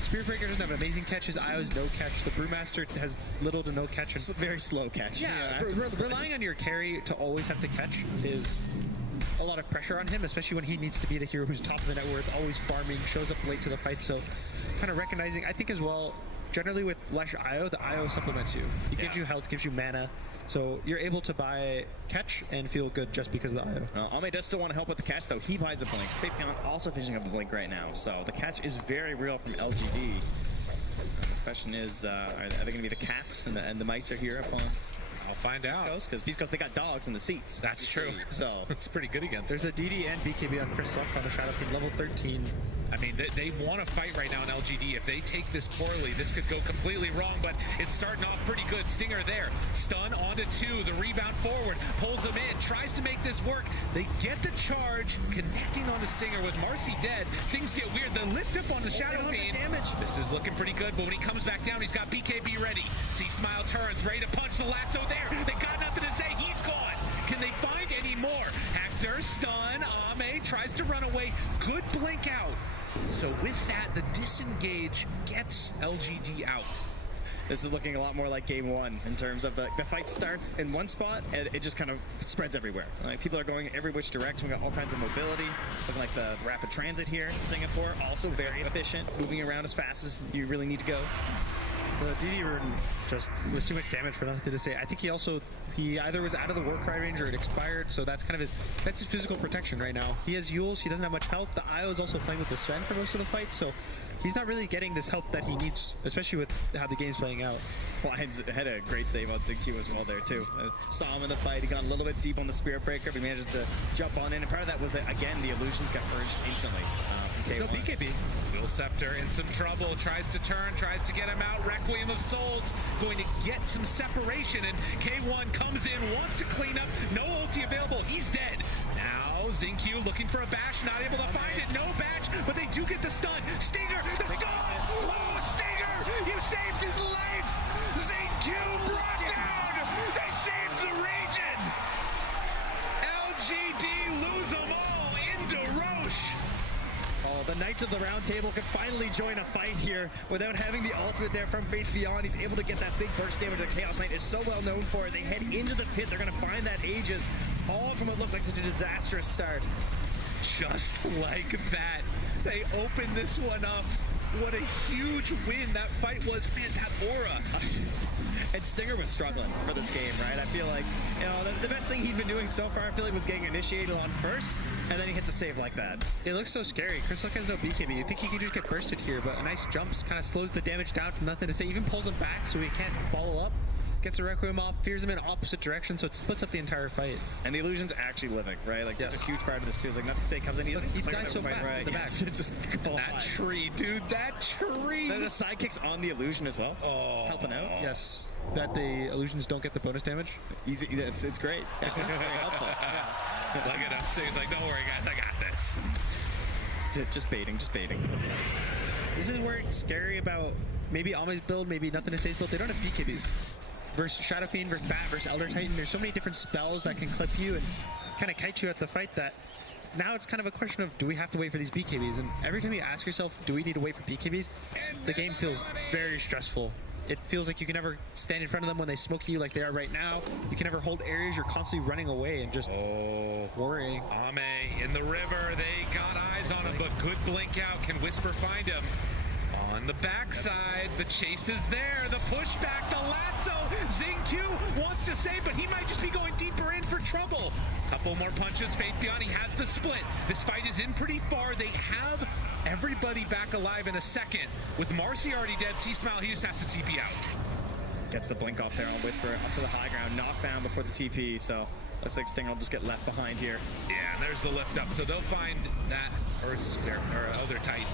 Spirit Breaker doesn't have an amazing catch, his IO's no catch, the Brewmaster has little to no catch. It's a very slow catch. Yeah, relying on your carry to always have to catch is a lot of pressure on him, especially when he needs to be the hero who's top of the net worth, always farming, shows up late to the fight, so kind of recognizing, I think as well, generally with Lesh IO, the IO supplements you. It gives you health, gives you mana, so you're able to buy catch and feel good just because of the IO. Ame does still want to help with the catch, though. He buys a blink. Faith Beyond also finishing up a blink right now, so the catch is very real from LGD. The question is, are they going to be the cats and the mics are here up on I'll find out. Because Beast Coast, they got dogs in the seats. That's true. So it's pretty good against There's them. a DD and BKB on Chris Luck on the Shadow Fiend, level 13. I mean, they want to fight right now in LGD. If they take this poorly, this could go completely wrong, but it's starting off pretty good. Stinger there. Stun onto 2. The rebound forward. Pulls him in. Tries to make this work. They get the charge. Connecting onto Stinger with Marcy dead. Things get weird. The lift up on the Shadow Fiend. This is looking pretty good, but when he comes back down, he's got BKB ready. C-Smile turns. Ready to punch the lasso there. They got nothing to say. He's gone. Can they find any more? Hector, stun. Ame tries to run away. Good blink out. So with that, the disengage gets LGD out. This is looking a lot more like game 1 in terms of the fight starts in one spot and it just kind of spreads everywhere. Like people are going every which direction. We got all kinds of mobility. Looking like the rapid transit here in Singapore. Also very efficient, moving around as fast as you really need to go. The DD rune just was too much damage for nothing to say. I think he either was out of the Warcry range or it expired, so that's kind of his physical protection right now. He has Yules, he doesn't have much health. The IO is also playing with the Sven for most of the fight, so he's not really getting this help that he needs, especially with how the game's playing out. Lions had a great save on ZingQ as well there too. Saw him in the fight, he got a little bit deep on the Spirit Breaker, but he managed to jump on in, and part of that was that, again, the illusions got purged instantly. No BKB. Will Scepter in some trouble, tries to turn, tries to get him out. Requiem of Souls going to get some separation, and K1 comes in, wants to clean up. No ulti available, he's dead. Now ZingQ looking for a bash, not able to find it. No bash, but they do get the stun. Stinger, the stun! Oh, Stinger, you saved his life! ZingQ brought down! They saved the region! LGD lose them all into Roche. The Knights of the Round Table can finally join a fight here without having the ultimate there from Faith Beyond. He's able to get that big burst damage that Chaos Knight is so well known for. They head into the pit. They're going to find that Aegis, all from what looked like such a disastrous start. Just like that, they open this one up. What a huge win that fight was. Man, that aura. And Stinger was struggling for this game, right? I feel like, the best thing he'd been doing so far, I feel like, was getting initiated on first, and then he hits a save like that. It looks so scary. Chris Luck has no BKB. You think he could just get bursted here, but a nice jump kind of slows the damage down from nothing to say. Even pulls him back so he can't follow up. Gets a Requiem off, fears him in opposite direction, so it splits up the entire fight. And the illusion's actually living, right? Like, that's a huge part of this, too. It's like, nothing to say, comes in, he dies so fast right? in the back. Just that tree, dude, that tree! The sidekicks on the illusion as well. It's helping out. Yes. That the illusions don't get the bonus damage. Easy. It's great. Very helpful. Yeah. Look at him. So he's like, don't worry, guys, I got this. Just baiting. This is where it's scary about maybe Ame's build, maybe nothing to say's build. They don't have BKBs. Versus Shadow Fiend, versus Bat, versus Elder Titan. There's so many different spells that can clip you and kind of kite you at the fight that now it's kind of a question of, do we have to wait for these BKBs? And every time you ask yourself, do we need to wait for BKBs? The game feels very stressful. It feels like you can never stand in front of them when they smoke you like they are right now. You can never hold areas. You're constantly running away and just worrying. Ame in the river. They got eyes on him, but good blink out. Can Whisper find him? On the backside, the chase is there. The pushback, the lasso. ZingQ wants to save, but he might just be going deeper in for trouble. Couple more punches. Faith Beyond, he has the split. This fight is in pretty far. They have everybody back alive in a second. With Marcy already dead, C-Smile, he just has to TP out. Gets the blink off there on Whisper, up to the high ground, not found before the TP, so looks like Stinger will just get left behind here. Yeah, and there's the lift up, so they'll find that or other Titan.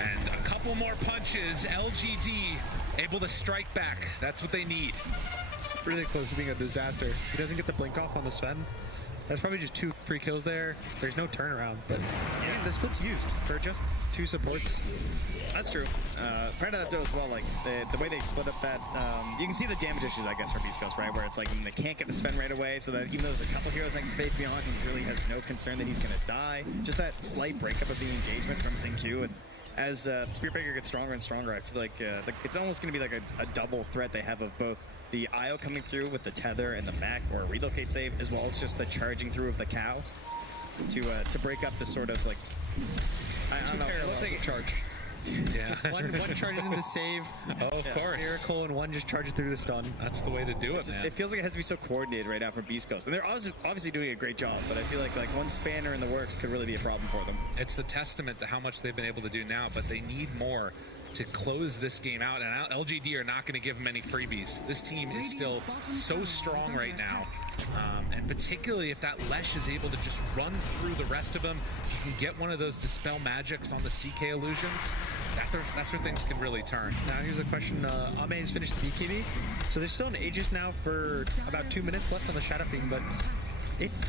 And a couple more punches. LGD able to strike back. That's what they need. Really close to being a disaster. He doesn't get the blink off on the Sven. That's probably just 2 free kills there. There's no turnaround, but yeah, the split's used for just 2 supports. That's true. Part of that though as well, like the way they split up that, you can see the damage issues, I guess, for Beast Coast, right? Where it's like they can't get the Sven right away, so that even though there's a couple heroes next to Faith Beyond, he really has no concern that he's going to die. Just that slight breakup of the engagement from ZingQ, and as Spirit Breaker gets stronger and stronger, I feel like it's almost going to be like a double threat they have of both the IO coming through with the tether and the back or relocate save, as well as just the charging through of the cow to break up this sort of like I don't know. It looks like a charge. Yeah. one charges into save. Oh, of course. Miracle, and one just charges through the stun. That's the way to do it, man. It feels like it has to be so coordinated right now for Beast Coast. And they're obviously doing a great job, but I feel like one spanner in the works could really be a problem for them. It's a testament to how much they've been able to do now, but they need more to close this game out, and LGD are not going to give them any freebies. This team is still so strong right now, and particularly if that Lesh is able to just run through the rest of them, you can get one of those Dispel Magics on the CK illusions. That's where things can really turn. Now here's a question. Ame has finished the BKB, so there's still an Aegis now for about 2 minutes left on the Shadow Fiend, but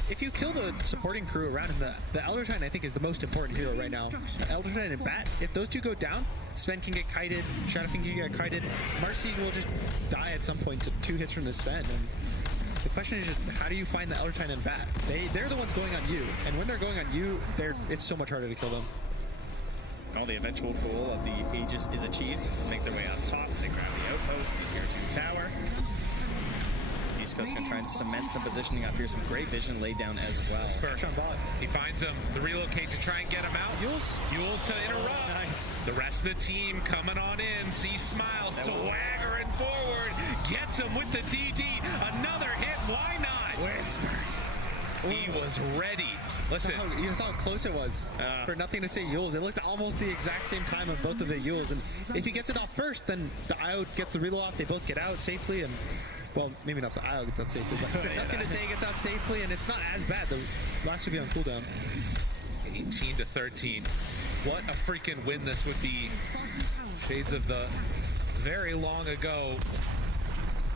if you kill the supporting crew around him, the Elder Titan I think is the most important hero right now. Elder Titan and Bat, if those two go down, Sven can get kited, Shadow Fiend can get kited, Marcy will just die at some point to 2 hits from the Sven. And the question is just, how do you find the Elder Titan and Bat? They're the ones going on you, and when they're going on you, it's so much harder to kill them. Well, the eventual goal of the Aegis is achieved. Make their way up top. They grab the outpost, the tier 2 tower. East Coast going to try and cement some positioning up here. Some great vision laid down as well. Spurge on bot. He finds him. The relocate to try and get him out. Yules to interrupt. Nice. The rest of the team coming on in. See Smile swaggering forward. Gets him with the DD. Another hit. Why not? Whisper. He was ready. Listen. You saw how close it was. For nothing to say Yules. It looked almost the exact same time of both of the Yules. And if he gets it off first, then the IO gets the reload off. They both get out safely. And well, maybe not the IO gets out safely, but nothing to say it gets out safely, and it's not as bad. The last would be on cooldown. 18 to 13. What a freaking win this would be. Shades of the very long ago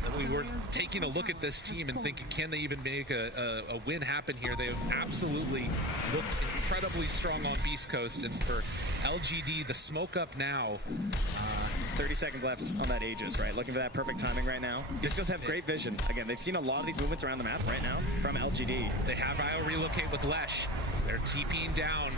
that we were taking a look at this team and thinking, can they even make a win happen here? They have absolutely looked incredibly strong on Beast Coast, and for LGD, the smoke up now. 30 seconds left on that Aegis, right? Looking for that perfect timing right now. Beast Coast have great vision. Again, they've seen a lot of these movements around the map right now from LGD. They have IO relocate with Lesh. They're TPing down.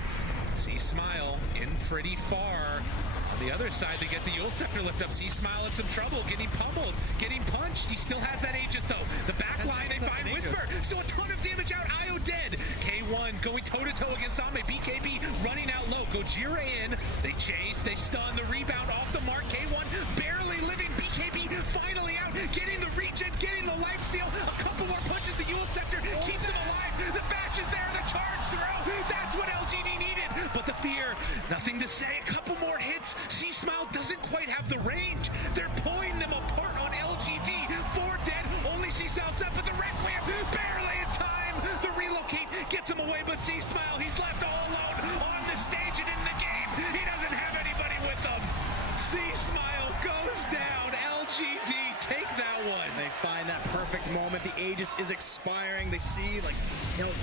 See Smile in pretty far. On the other side, they get the Yule Scepter lift up. See Smile in some trouble, getting pummeled, getting punched. He still has that Aegis though. The back line, they find Whisper. So a ton of damage out. IO dead. K1 going toe-to-toe against Ame. BKB running out low. Gojira in. They chase, they stun. The rebound off the mark. K1 barely living. BKB finally out. Getting the regen, getting the lifesteal. A couple more punches. The Yule Scepter keeps him alive. The bash is there. The charge through. That's what LGD needed. But the fear, nothing to say. A couple more hits. C Smile doesn't quite have the range. They're pulling them apart on LGD. 4 dead. Only C Smile set, but the Requiem barely in time. The relocate gets him away, but C Smile, he's left all alone on the stage and in the game. He doesn't have anybody with him. C Smile goes down. LGD take that one. They find that perfect moment. The Aegis is expiring. They see, like,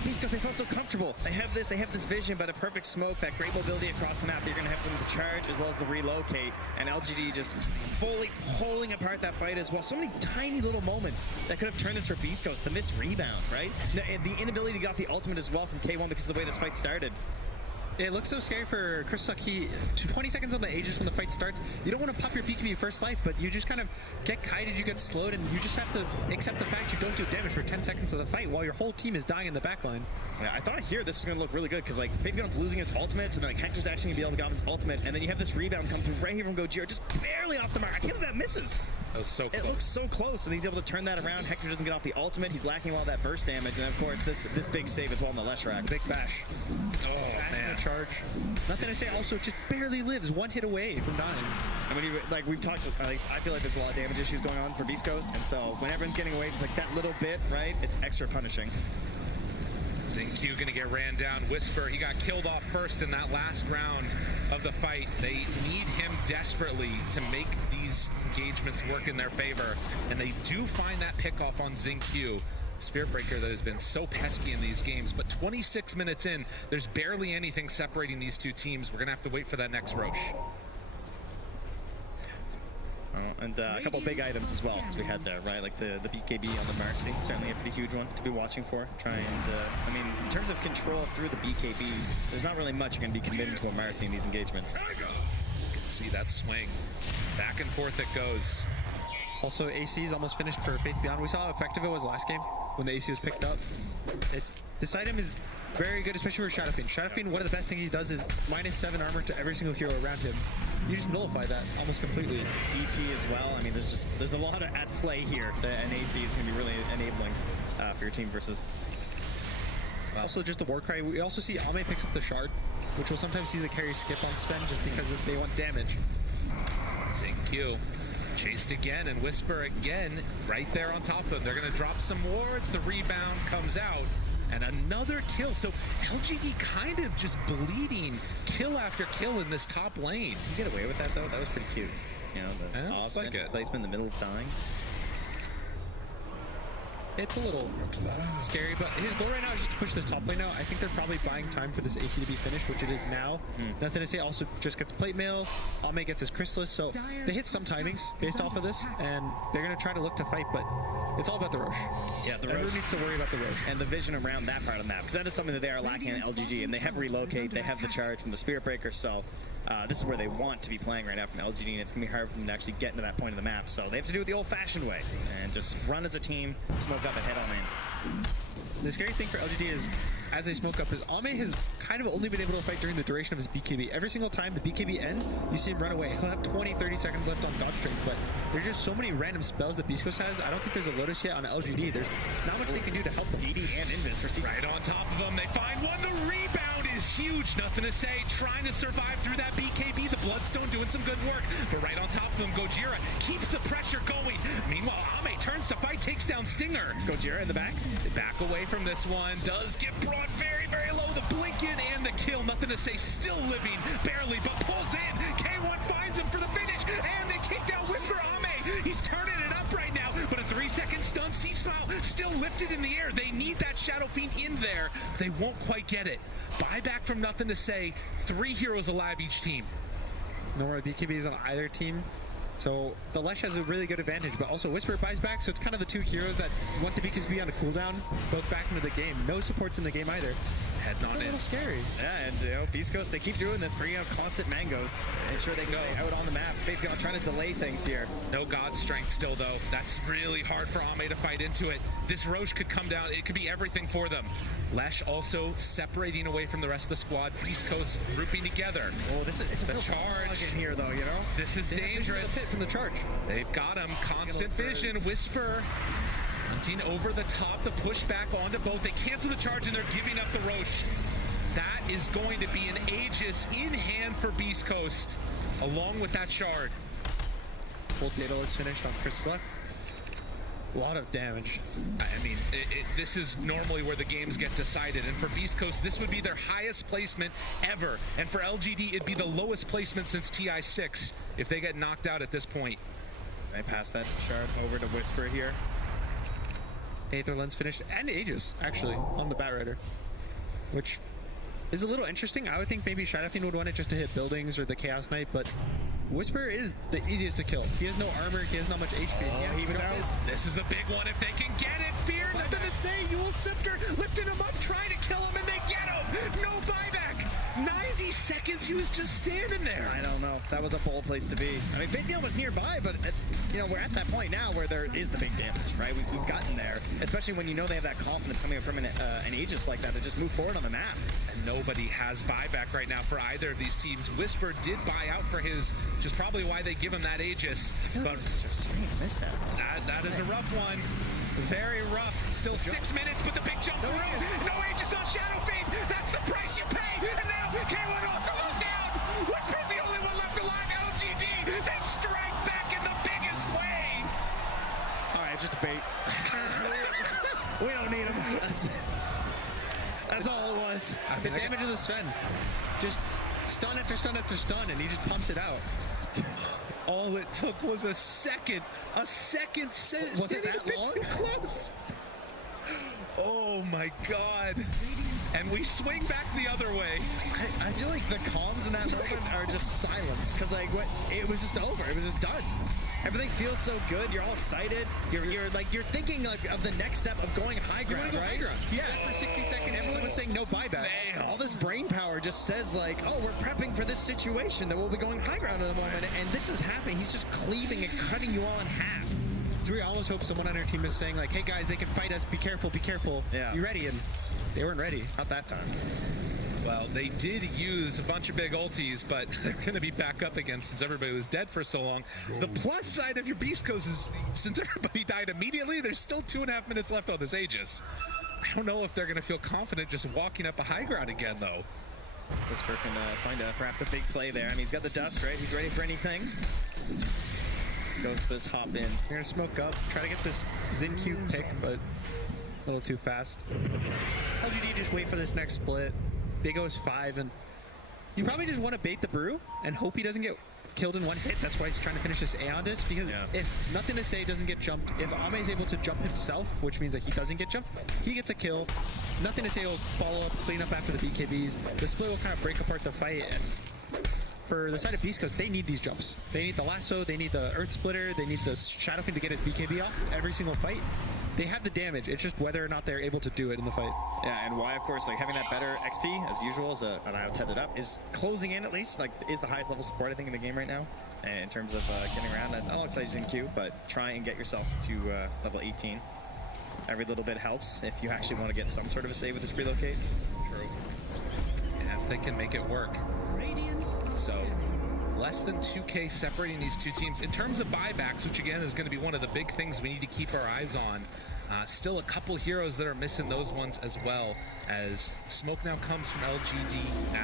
Beast Coast, they felt so comfortable. They have this vision, but a perfect smoke, that great mobility across the map. They're going to have them to charge as well as the relocate. And LGD just fully pulling apart that fight as well. So many tiny little moments that could have turned this for Beast Coast. The missed rebound, right? The inability to get off the ultimate as well from K1 because of the way this fight started. It looks so scary for Chris Sucky. 20 seconds on the Aegis when the fight starts. You don't want to pop your BKB first life, but you just kind of get kited, you get slowed, and you just have to accept the fact you don't do damage for 10 seconds of the fight while your whole team is dying in the backline. Yeah, I thought here this was going to look really good because, like, Fabian's losing his ultimate, so then, like, Hector's actually going to be able to get his ultimate, and then you have this rebound come through right here from Gojira, just barely off the mark. I can't believe that misses. That was so close. It looks so close, and he's able to turn that around. Hector doesn't get off the ultimate. He's lacking all that burst damage, and of course, this big save as well on the Lesh rack. Big bash. Oh, man. Charge. Nothing to say. Also, just barely lives 1 hit away from dying. I mean, like we've talked, at least I feel like there's a lot of damage issues going on for Beast Coast, and so when everyone's getting away, just like that little bit, right? It's extra punishing. Zinq gonna get ran down. Whisper, he got killed off first in that last round of the fight. They need him desperately to make these engagements work in their favor, and they do find that pick-off on Zinq. Spirit Breaker that has been so pesky in these games, but 26 minutes in, there's barely anything separating these two teams. We're gonna have to wait for that next Roche. And a couple big items as well as we had there, right? Like the BKB on the Marcy, certainly a pretty huge one to be watching for. Try and, I mean, in terms of control through the BKB, there's not really much you're going to be committing to a Marcy in these engagements. You can see that swing. Back and forth it goes. Also, AC is almost finished for Faith Beyond. We saw how effective it was last game when the AC was picked up. This item is very good, especially for Shadow Fiend. Shadow Fiend, one of the best things he does is -7 armor to every single hero around him. You just nullify that almost completely. ET as well. I mean, there's a lot at play here that an AC is going to be really enabling for your team versus. Also, just the Warcry. We also see Ame picks up the Shard, which will sometimes see the carry skip on Sven just because they want damage. Q chased again, and Whisper again right there on top of them. They're going to drop some wards. The rebound comes out, and another kill. So LGD kind of just bleeding kill after kill in this top lane. Did you get away with that, though? That was pretty cute. You know, the placement in the middle of dying. It's a little scary, but his goal right now is just to push this top lane out. I think they're probably buying time for this AC to be finished, which it is now. Nothing to say also just gets plate mail. Ame gets his Chrysalis, so they hit some timings based off of this, and they're going to try to look to fight, but it's all about the Roche. Yeah, the Everyone Roche needs to worry about the Roche. and the vision around that part of the map, because that is something that they are lacking in LGD, and they have relocate, they have the charge from the Spirit Breaker, so this is where they want to be playing right now from LGD, and it's going to be hard for them to actually get into that point of the map, so they have to do it the old-fashioned way, and just run as a team, smoke up and head on in. The scary thing for LGD is, as they smoke up, is Ame has kind of only been able to fight during the duration of his BKB. Every single time the BKB ends, you see him run away. He'll have 20, 30 seconds left on God Strength, but there's just so many random spells that Beast Coast has. I don't think there's a Lotus yet on LGD. There's not much they can do to help them. DD and Invis for season. Right on top of them, they find one. The rebound is huge. Nothing to say. Trying to survive through that BKB. The Bloodstone doing some good work. But right on top of them, Gojira keeps the pressure going. Meanwhile, Ame turns to fight, takes down Stinger. Gojira in the back. They back away from this one. Does get brought very, very low. The blink in and the kill. Nothing to say. Still living, barely, but pulls in. K1 finds him for the finish. And they take down Whisper Ame. He's turning it up right now. But a 3-second stun. Siege Smile still lifted in the air. They need that Shadow Fiend in there. They won't quite get it. Buyback from Nothing to Say. 3 heroes alive each team. Nor BKBs on either team. So the Lesh has a really good advantage, but also Whisper buys back, so it's kind of the two heroes that want the BKB on a cooldown, both back into the game. No supports in the game either. Heading on a little scary. Yeah, and you know, Beast Coast, they keep doing this, bringing out constant mangoes. Make sure they go out on the map. Faithbeyond trying to delay things here. No God Strength still, though. That's really hard for Ame to fight into it. This Roche could come down. It could be everything for them. Lesh also separating away from the rest of the squad. Beast Coast grouping together. Oh, it's a the charge in here, though, you know? This is dangerous. Hit from the charge. They've got him. Constant vision. Whisper hunting over the top. The push back onto both. They cancel the charge, and they're giving up the Roche. That is going to be an Aegis in hand for Beast Coast, along with that shard. Full Daedal is finished on Chrysalis. A lot of damage. I mean, this is normally where the games get decided, and for Beast Coast, this would be their highest placement ever, and for LGD, it'd be the lowest placement since TI6 if they get knocked out at this point. I pass that shard over to Whisper here. Aether Lens finished, and Aegis, actually, on the Batrider, which is a little interesting. I would think maybe Shadow Fiend would want it just to hit buildings or the Chaos Knight, but Whisper is the easiest to kill. He has no armor, he has not much HP. He was out. This is a big one if they can get it. Fear, nothing to say. Yule Scepter lifting him up, trying to kill him, and they get him. No buyback. 90 seconds, he was just standing there. I don't know. That was a bold place to be. I mean, Faithbeyond was nearby, but you know, we're at that point now where there is the big damage, right? We've gotten there, especially when you know they have that confidence coming up from an Aegis like that to just move forward on the map. And nobody has buyback right now for either of these teams. Whisper did buy out for his, which is probably why they give him that Aegis. But that is a rough one. Very rough. Still 6 minutes, but the big jump through. No Aegis on Shadow Fiend. That's the price you pay. And now K1 also goes down. Whisper's the only one left alive. LGD, they strike back in the biggest way. All right, just a bait. We don't need him. That's all it was. The damage of the Sven. Just stun after stun after stun, and he just pumps it out. All it took was a second. A second. Was it that long? Close. Oh my God. And we swing back the other way. I feel like the comms in that moment are just silence, because like it was just over. It was just done. Everything feels so good. You're all excited. You're thinking like of the next step of going high ground, go right? High ground. Yeah. For 60 seconds, and someone's saying no buyback. All this brain power just says like, oh, we're prepping for this situation that we'll be going high ground in a moment, and this is happening. He's just cleaving and cutting you all in half. So we almost hope someone on our team is saying like, hey guys, they can fight us. Be careful. Be careful. Yeah. You ready? And they weren't ready. Not that time. Well, they did use a bunch of big ultis, but they're going to be back up again since everybody was dead for so long. The plus side of your Beast Coast is, since everybody died immediately, there's still 2.5 minutes left on this Aegis. I don't know if they're going to feel confident just walking up a high ground again, though. Whisper can find perhaps a big play there. I mean, he's got the dust, right? He's ready for anything. Goes for this hop in. They're gonna smoke up, try to get this Zinq pick, but a little too fast. LGD just wait for this next split. They goes 5, and you probably just want to bait the brew and hope he doesn't get killed in one hit. That's why he's trying to finish this A on this, because if Nothing to Say doesn't get jumped, if Ame is able to jump himself, which means that he doesn't get jumped, he gets a kill. Nothing to Say will follow up, clean up after the BKBs. The split will kind of break apart the fight, and for the side of Beast Coast, they need these jumps. They need the lasso, they need the Earth Splitter, they need the Shadow Fiend to get his BKB off every single fight. They have the damage, it's just whether or not they're able to do it in the fight. Yeah, and why, of course, like having that better XP, as usual, as an IO tethered up, is closing in at least, like, is the highest level support, I think, in the game right now, in terms of getting around. And alongside Zinq, but try and get yourself to level 18. Every little bit helps if you actually want to get some sort of a save with this relocate. True. And if they can make it work. So, less than 2K separating these two teams. In terms of buybacks, which again is going to be one of the big things we need to keep our eyes on, still a couple heroes that are missing those ones as well, as smoke now comes from LGD.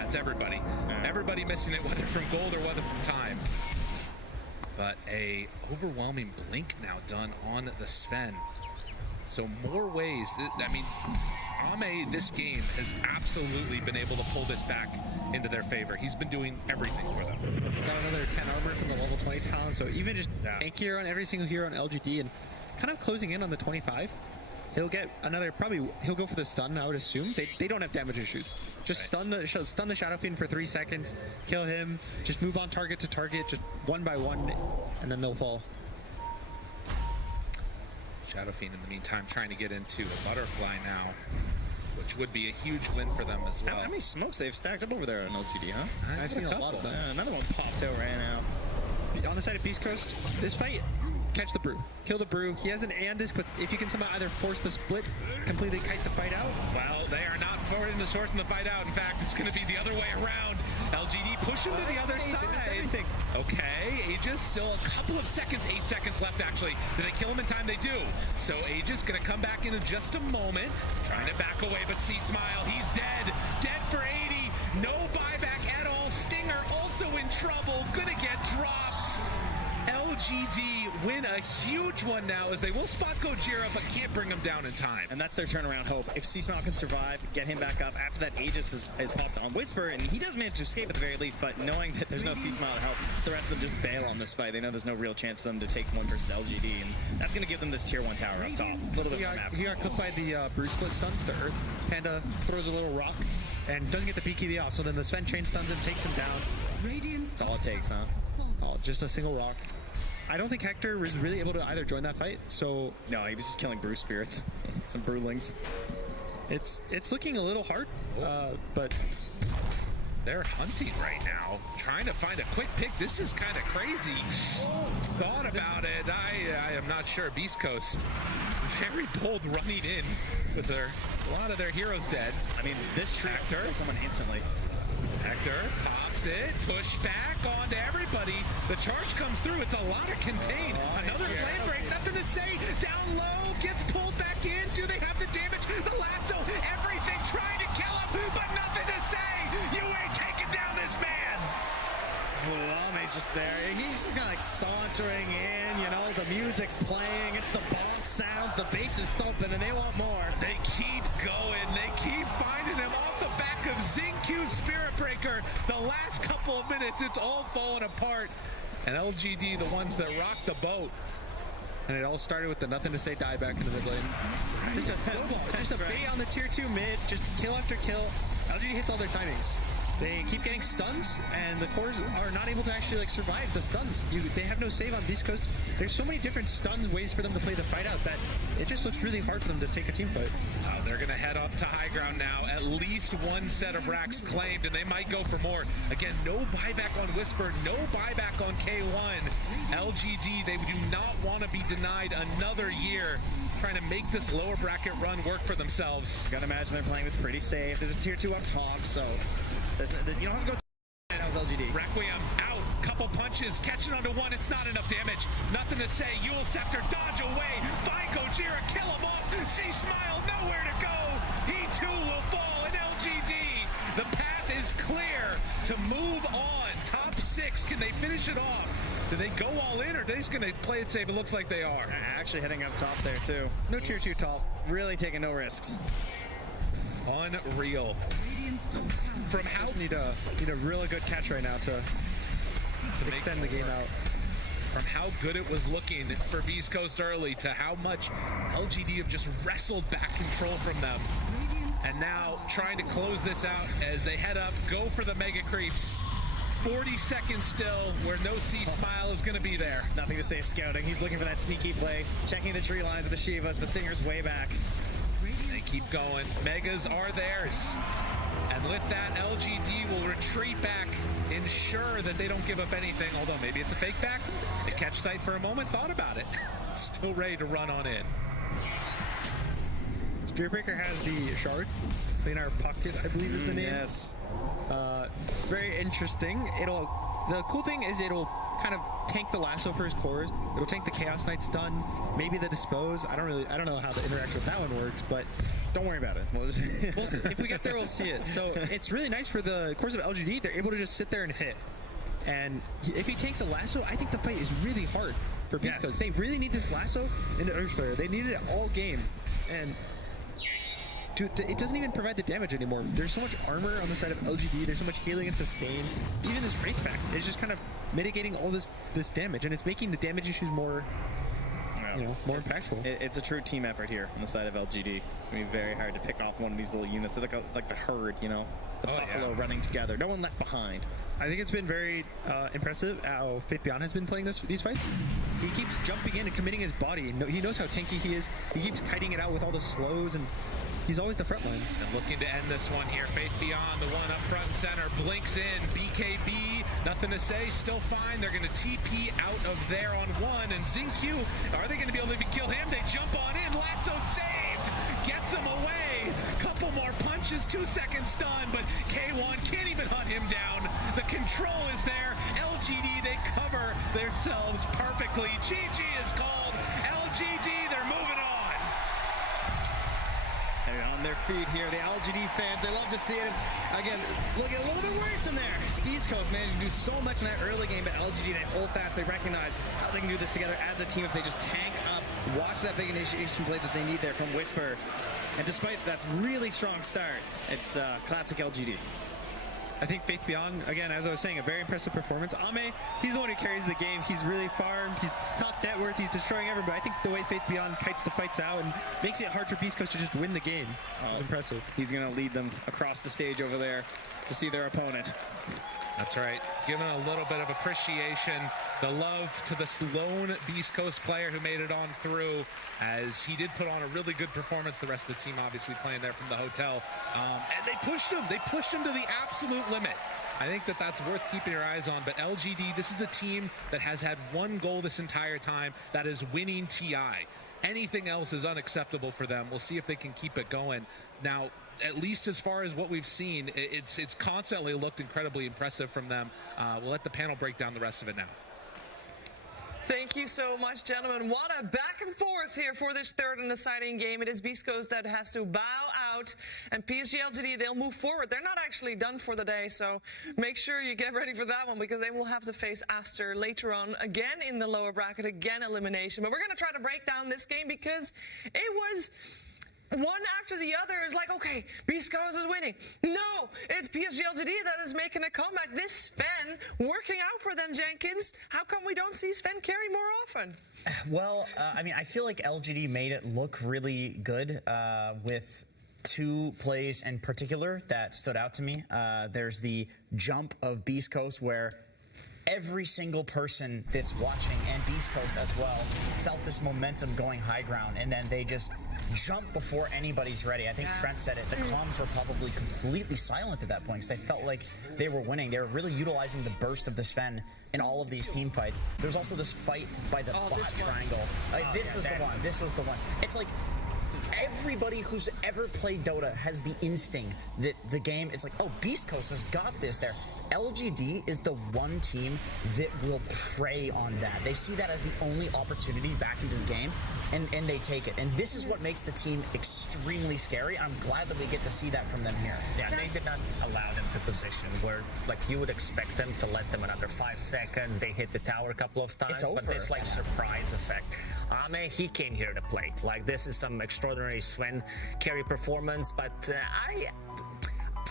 It's everybody. Everybody missing it, whether from gold or whether from time. But a overwhelming blink now done on the Sven. So more ways. I mean, Ame this game has absolutely been able to pull this back into their favor. He's been doing everything for them. Got another 10 armor from the level 20 talent, so even just tankier on every single hero on LGD and kind of closing in on the 25. He'll get another, probably, he'll go for the stun, I would assume. They don't have damage issues. Just stun the Shadow Fiend for 3 seconds, kill him, just move on target to target, just one by one, and then they'll fall. Shadow Fiend, in the meantime, trying to get into a butterfly now, which would be a huge win for them as well. How many smokes they've stacked up over there on LGD, huh? I've seen a lot of them. Another one popped out right now. On the side of Beast Coast, this fight, catch the brew. Kill the brew. He has an Andis, but if you can somehow either force the split, completely kite the fight out. Well, they are not forwarding the source in the fight out. In fact, it's going to be the other way around. LGD push him to the other side. Okay, Aegis still a couple of seconds, 8 seconds left actually. Did they kill him in time? They do. So Aegis going to come back in just a moment. Trying to back away, but see Smile, he's dead. Dead for 80. No buyback at all. Stinger also in trouble. Gonna get dropped. LGD win a huge one now as they will spot Gojira but can't bring him down in time. And that's their turnaround hope. If C-Smile can survive, get him back up after that Aegis is popped on Whisper, and he does manage to escape at the very least, but knowing that there's no C-Smile to help, the rest of them just bail on this fight. They know there's no real chance for them to take one versus LGD, and that's going to give them this tier 1 tower up top. A little bit more map. He got clipped by the Bruce split stun. The Earth Panda throws a little rock and doesn't get the PKB off, so then the Sven chain stuns him, takes him down. That's all it takes, huh? Oh, just a single rock. I don't think Hector was really able to either join that fight, so... No, he was just killing Bruce spirits. Some Brewlings. It's looking a little hard, but... They're hunting right now, trying to find a quick pick. This is kind of crazy. Thought about it. I am not sure. Beast Coast, very bold running in with a lot of their heroes dead. I mean, this Hector, someone instantly. Hector pops it, push back onto everybody. The charge comes through. It's a lot of contain. Another flame break. Nothing to say. Down low, gets pulled back in. Do they have the damage? The lasso, everything trying to kill him, but nothing to say. You ain't taking down this man. Ame's just there. He's just kind of like sauntering in, you know, the music's playing, it's the boss sounds, the bass is thumping, and they want more. They keep going. They keep finding him off the back of Zinq's Spirit Breaker. The last couple of minutes, it's all falling apart. And LGD, the ones that rocked the boat. And it all started with the Nothing to Say dieback in the mid lane. Just a snowball, just a bait on the tier 2 mid, just kill after kill. LGD hits all their timings. They keep getting stuns, and the cores are not able to actually like survive the stuns. They have no save on Beast Coast. There's so many different stun ways for them to play the fight out that it just looks really hard for them to take a team fight. They're going to head up to high ground now. At least one set of racks claimed, and they might go for more. Again, no buyback on Whisper, no buyback on K1. LGD, they do not want to be denied another year trying to make this lower bracket run work for themselves. You gotta imagine they're playing this pretty safe. There's a tier 2 up top, so you don't have to go that was LGD. Requiem out, couple punches, catching onto one, it's not enough damage. Nothing to say, Yule Scepter, dodge away, find Gojira, kill him off, see Smile, nowhere to go. He too will fall, and LGD, the path is clear. move on. Top 6, can they finish it off? Do they go all in, or are they just going to play it safe? It looks like they are. Actually heading up top there, too. No tier 2 top. Really taking no risks. Unreal. From how need a really good catch right now to extend the game out. From how good it was looking for Beast Coast early to how much LGD have just wrestled back control from them. And now trying to close this out as they head up, go for the mega creeps. 40 seconds still where no C Smile is going to be there. Nothing to say scouting. He's looking for that sneaky play, checking the tree lines of the Shivas, but Singer's way back. They keep going. Megas are theirs. And with that, LGD will retreat back, ensure that they don't give up anything, although maybe it's a fake back. They catch sight for a moment, thought about it. Still ready to run on in. Spearbreaker has the shard. Clean our pocket, I believe is the name. Yes. Very interesting. The cool thing is it'll kind of tank the lasso for his cores. It'll tank the Chaos Knight stun, maybe the dispose. I don't know how the interaction with that one works, but don't worry about it. We'll see. If we get there, we'll see it. So it's really nice for the cores of LGD. They're able to just sit there and hit. And if he takes a lasso, I think the fight is really hard for Beast Coast. They really need this lasso in the Urge player. They needed it all game. And it doesn't even provide the damage anymore. There's so much armor on the side of LGD. There's so much healing and sustain. Even this Wraith Pact is just kind of mitigating all this damage, and it's making the damage issues more impactful. It's a true team effort here on the side of LGD. It's going to be very hard to pick off one of these little units. They're like the herd, the buffalo running together. No one left behind. I think it's been very impressive how Faith_Bian has been playing these fights. He keeps jumping in and committing his body. He knows how tanky he is. He keeps kiting it out with all the slows, and he's always the front line. And looking to end this one here. Faith_Bian, the one up front and center, blinks in. BKB, nothing to say, still fine. They're going to TP out of there on one. And XingQ, are they going to be able to kill him? They jump on in. Lasso saved. Gets him away. Couple more punches, 2 seconds stun, but K1 can't even hunt him down. The control is there. LGD, they cover themselves perfectly. GG is called. LGD, they're moving on. They're on their feet here. The LGD fans, they love to see it. Again, looking a little bit worse in there. East Coast managed to do so much in that early game, but LGD, they hold fast. They recognize how they can do this together as a team if they just tank up. Watch that big initiation play that they need there from Whisper. And despite that really strong start, it's classic LGD. I think Faith_Bian, again, as I was saying, a very impressive performance. Ame, he's the one who carries the game. He's really farmed. He's top net worth. He's destroying everybody. I think the way Faith_Bian kites the fights out and makes it hard for Beast Coast to just win the game is impressive. He's going to lead them across the stage over there to see their opponent. That's right. Giving a little bit of appreciation, the love to this lone Beast Coast player who made it on through, as he did put on a really good performance. The rest of the team obviously playing there from the hotel. And they pushed him. They pushed him to the absolute limit. I think that's worth keeping your eyes on. But LGD, this is a team that has had one goal this entire time. That is winning TI. Anything else is unacceptable for them. We'll see if they can keep it going. Now, at least as far as what we've seen, it's constantly looked incredibly impressive from them. We'll let the panel break down the rest of it now. Thank you so much, gentlemen. What a back and forth here for this third and deciding game. It is Beast Coast that has to bow out, and PSG LGD, they'll move forward. They're not actually done for the day, so make sure you get ready for that one, because they will have to face Aster later on, again in the lower bracket, again elimination. But we're going to try to break down this game, because it was one after the other. Is like, okay, Beast Coast is winning. No, it's PSG LGD that is making a comeback. This Sven working out for them, Jenkins. How come we don't see Sven carry more often? Well, I mean, I feel like LGD made it look really good with two plays in particular that stood out to me. There's the jump of Beast Coast, where every single person that's watching, and Beast Coast as well, felt this momentum going high ground, and then they just jump before anybody's ready. I think Trent said it. The comms were probably completely silent at that point, because they felt like they were winning. They were really utilizing the burst of the Sven in all of these team fights. There's also this fight by the bot triangle. This was the one. This was the one. It's like everybody who's ever played Dota has the instinct that the game, it's like, oh, Beast Coast has got this there. LGD is the one team that will prey on that. They see that as the only opportunity back into the game, and they take it. And this is what makes the team extremely scary. I'm glad that we get to see that from them here. Yeah, they did not allow them to position where, like, you would expect them to let them another 5 seconds. They hit the tower a couple of times. It's over. But this, like, surprise effect. Ame, he came here to play. Like, this is some extraordinary Sven carry performance, but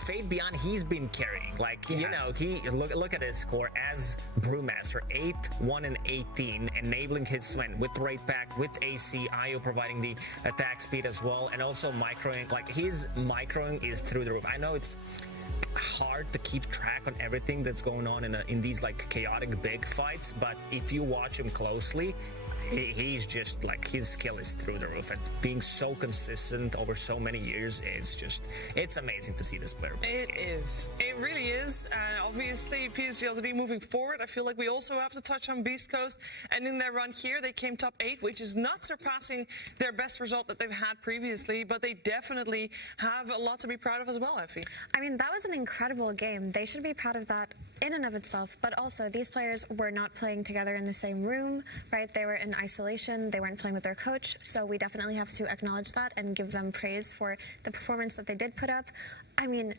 Fate Beyond, he's been carrying. Like, you know, he look at his score as Brewmaster, 8, 1, and 18, enabling his Sven with Raid Pack, with AC, IO providing the attack speed as well, and also microing. Like, his microing is through the roof. I know it's hard to keep track on everything that's going on in these, like, chaotic big fights, but if you watch him closely, he's just, like, his skill is through the roof, and being so consistent over so many years is just, it's amazing to see this player play. It is. It really is. Obviously, PSG LGD moving forward, I feel like we also have to touch on Beast Coast, and in their run here, they came top 8, which is not surpassing their best result that they've had previously, but they definitely have a lot to be proud of as well, Effie. I mean, that was an incredible game. They should be proud of that in and of itself, but also these players were not playing together in the same room, right? They were in isolation, they weren't playing with their coach, so we definitely have to acknowledge that and give them praise for the performance that they did put up. I mean,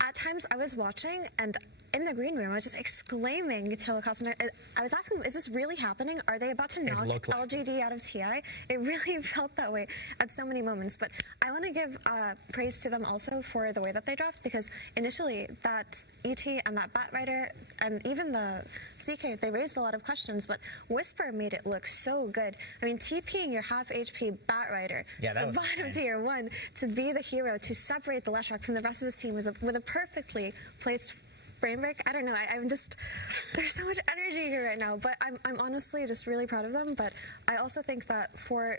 at times I was watching and in the green room I was just exclaiming to Lacoste, and I was asking, is this really happening? Are they about to knock LGD out of TI? It really felt that way at so many moments, but I want to give praise to them also for the way that they dropped, because initially that ET and that Batrider and even the CK, they raised a lot of questions, but Whisper made it look so good. I mean, TPing your half HP Batrider, the bottom tier 1, to be the hero, to separate the Leshrac from the rest of his team with a perfectly placed frame break. I don't know. I'm just, there's so much energy here right now, but I'm honestly just really proud of them. But I also think that for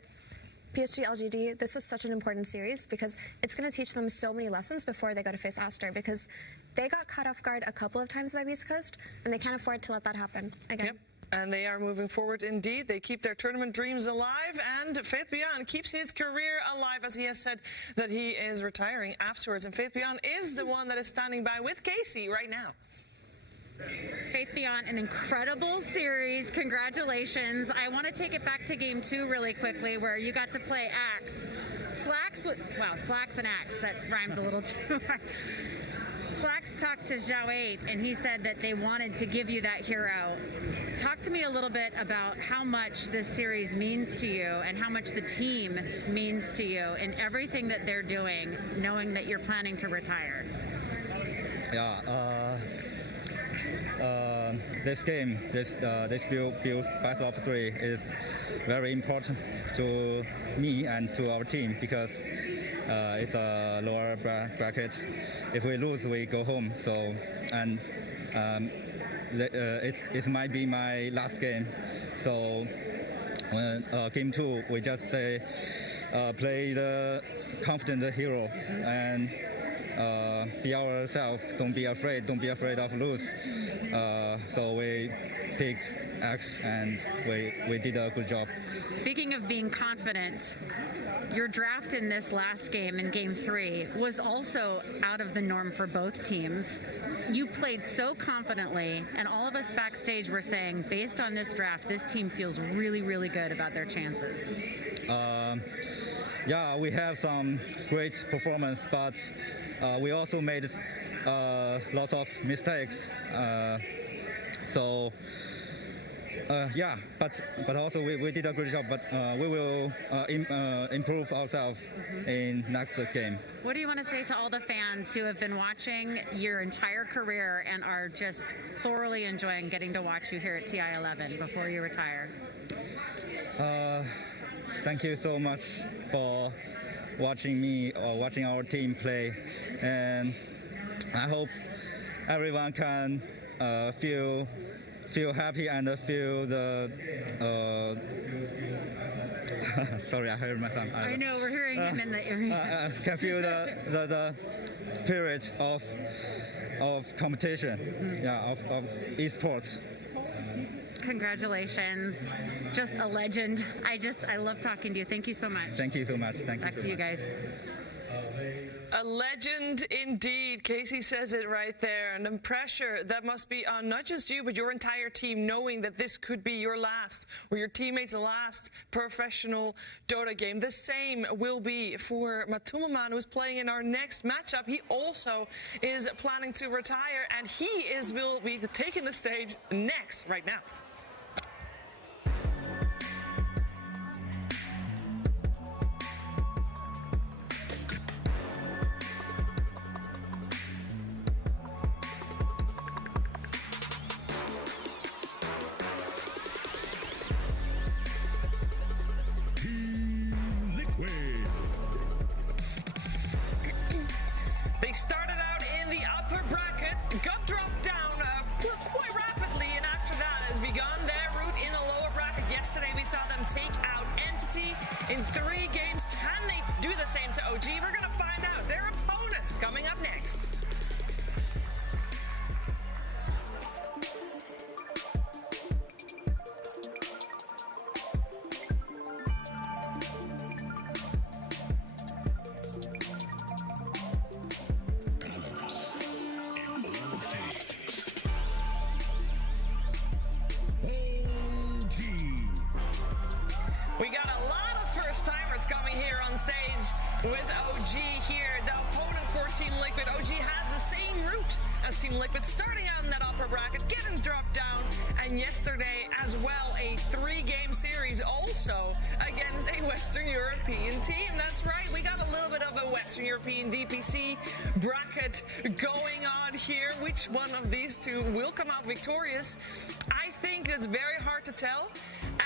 PSG LGD, this was such an important series because it's going to teach them so many lessons before they go to face Aster, because they got caught off guard a couple of times by Beast Coast, and they can't afford to let that happen again. Yep. And they are moving forward indeed. They keep their tournament dreams alive, and Faith Beyond keeps his career alive, as he has said that he is retiring afterwards. And Faith Beyond is the one that is standing by with Casey right now. Faith Beyond, an incredible series. Congratulations. I want to take it back to game 2 really quickly, where you got to play Axe. Slacks and Axe. That rhymes a little too hard. Slacks talked to Zhao 8, and he said that they wanted to give you that hero. Talk to me a little bit about how much this series means to you and how much the team means to you in everything that they're doing, knowing that you're planning to retire. Yeah, this game, this build best of 3 is very important to me and to our team, because it's a lower bracket. If we lose, we go home. So, and it might be my last game. So, when game 2, we just say play the confident hero and be ourselves. Don't be afraid. Don't be afraid of lose. So we pick X, and we did a good job. Speaking of being confident, your draft in this last game, in game 3, was also out of the norm for both teams. You played so confidently, and all of us backstage were saying, based on this draft, this team feels really, really good about their chances. Yeah, we have some great performance, but we also made lots of mistakes. Yeah, but also we did a great job, but we will improve ourselves in next game. What do you want to say to all the fans who have been watching your entire career and are just thoroughly enjoying getting to watch you here at TI11 before you retire? Thank you so much for watching me or watching our team play, and I hope everyone can feel happy and feel the sorry, I heard my son. I know, we're hearing him in the area. Can feel the spirit of competition, yeah, of esports. Congratulations. Just a legend. I love talking to you. Thank you so much. Thank you so much. Thank you. Back to you guys. A legend indeed. Casey says it right there. And the pressure that must be on not just you, but your entire team, knowing that this could be your last or your teammates' last professional Dota game. The same will be for Matumaman, who's playing in our next matchup. He also is planning to retire, and he will be taking the stage next right now. They started out in the upper bracket, got dropped down quite rapidly, and after that has begun their route in the lower bracket. Yesterday we saw them take out Entity in 3 games. Can they do the same to OG? We're going to find out. Their opponents coming up next. We got a lot of first-timers coming here on stage with OG here. The opponent for Team Liquid, OG has the same route as Team Liquid, starting out in that upper bracket, getting dropped down, and yesterday as well, a 3-game series also against a Western European team. That's right, we got a little bit of a Western European DPC bracket going on here. Which one of these two will come out victorious? I think it's very hard to tell.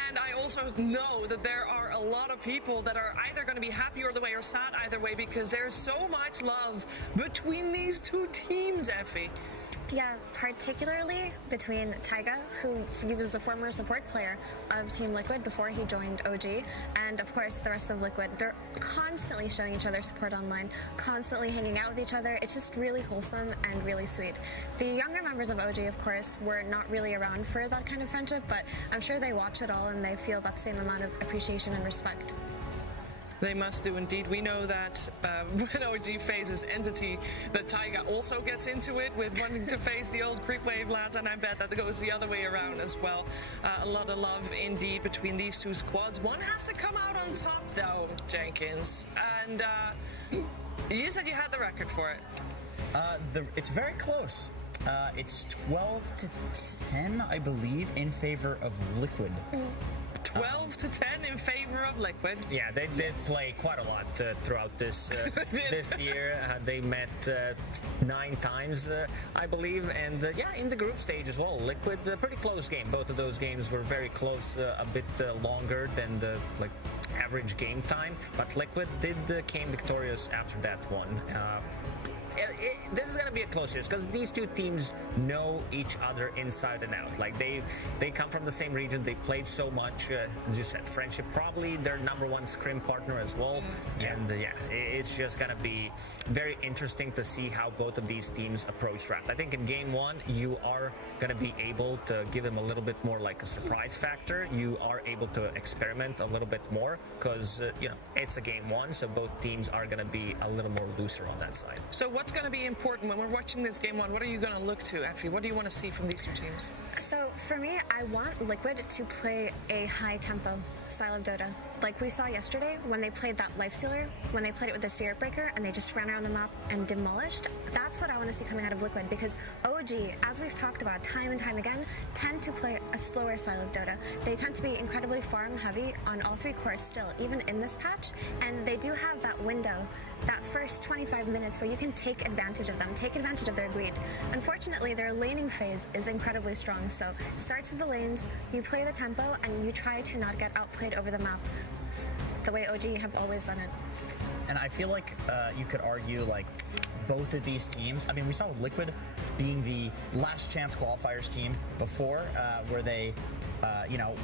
And I also know that there are a lot of people that are either going to be happy either way or sad either way, because there's so much love between these two teams, Effie. Yeah, particularly between Taiga, who he was the former support player of Team Liquid before he joined OG, and of course the rest of Liquid. They're constantly showing each other support online, constantly hanging out with each other. It's just really wholesome and really sweet. The younger members of OG, of course, were not really around for that kind of friendship, but I'm sure they watch it all and they feel that same amount of appreciation and respect. They must do indeed. We know that when OG faces Entity, that Taiga also gets into it with wanting to face the old Creepwave lads, and I bet that goes the other way around as well. A lot of love indeed between these two squads. One has to come out on top though, Jenkins. And you said you had the record for it. It's very close. It's 12-10, I believe, in favor of Liquid. 12-10 in favor of Liquid. Yeah, they did play quite a lot throughout this this year. They met 9 times, I believe, and yeah, in the group stage as well. Liquid, a pretty close game. Both of those games were very close, a bit longer than the average game time, but Liquid came victorious after that one. This is going to be a close series because these two teams know each other inside and out. Like they come from the same region. They played so much. As you said, friendship, probably their #1 scrim partner as well. And yeah, it's just going to be very interesting to see how both of these teams approach draft. I think in game 1, you are going to be able to give them a little bit more like a surprise factor. You are able to experiment a little bit more because it's a game 1, so both teams are going to be a little more looser on that side. So what's going to be important when we're watching this game 1? What are you going to look to, Effie? What do you want to see from these two teams? So for me, I want Liquid to play a high tempo style of Dota. Like we saw yesterday when they played that Lifestealer, when they played it with the Spirit Breaker and they just ran around the map and demolished. That's what I want to see coming out of Liquid, because OG, as we've talked about time and time again, tend to play a slower style of Dota. They tend to be incredibly farm heavy on all 3 cores still, even in this patch, and they do have that window, that first 25 minutes where you can take advantage of them, take advantage of their greed. Unfortunately, their laning phase is incredibly strong, so it starts with the lanes, you play the tempo, and you try to not get outplayed over the map, the way OG have always done it. And I feel like you could argue both of these teams. I mean, we saw with Liquid being the last chance qualifiers team before, where they,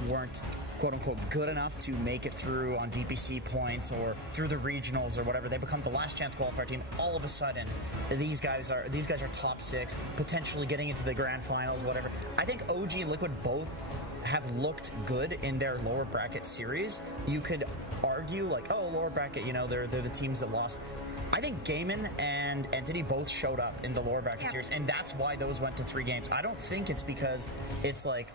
weren't quote unquote good enough to make it through on DPC points or through the regionals or whatever. They become the last chance qualifier team. All of a sudden, these guys are top 6, potentially getting into the grand finals, whatever. I think OG and Liquid both have looked good in their lower bracket series. You could argue lower bracket, they're the teams that lost. I think Gaiman and Entity both showed up in the lower bracket series, and that's why those went to 3 games. I don't think it's because it's like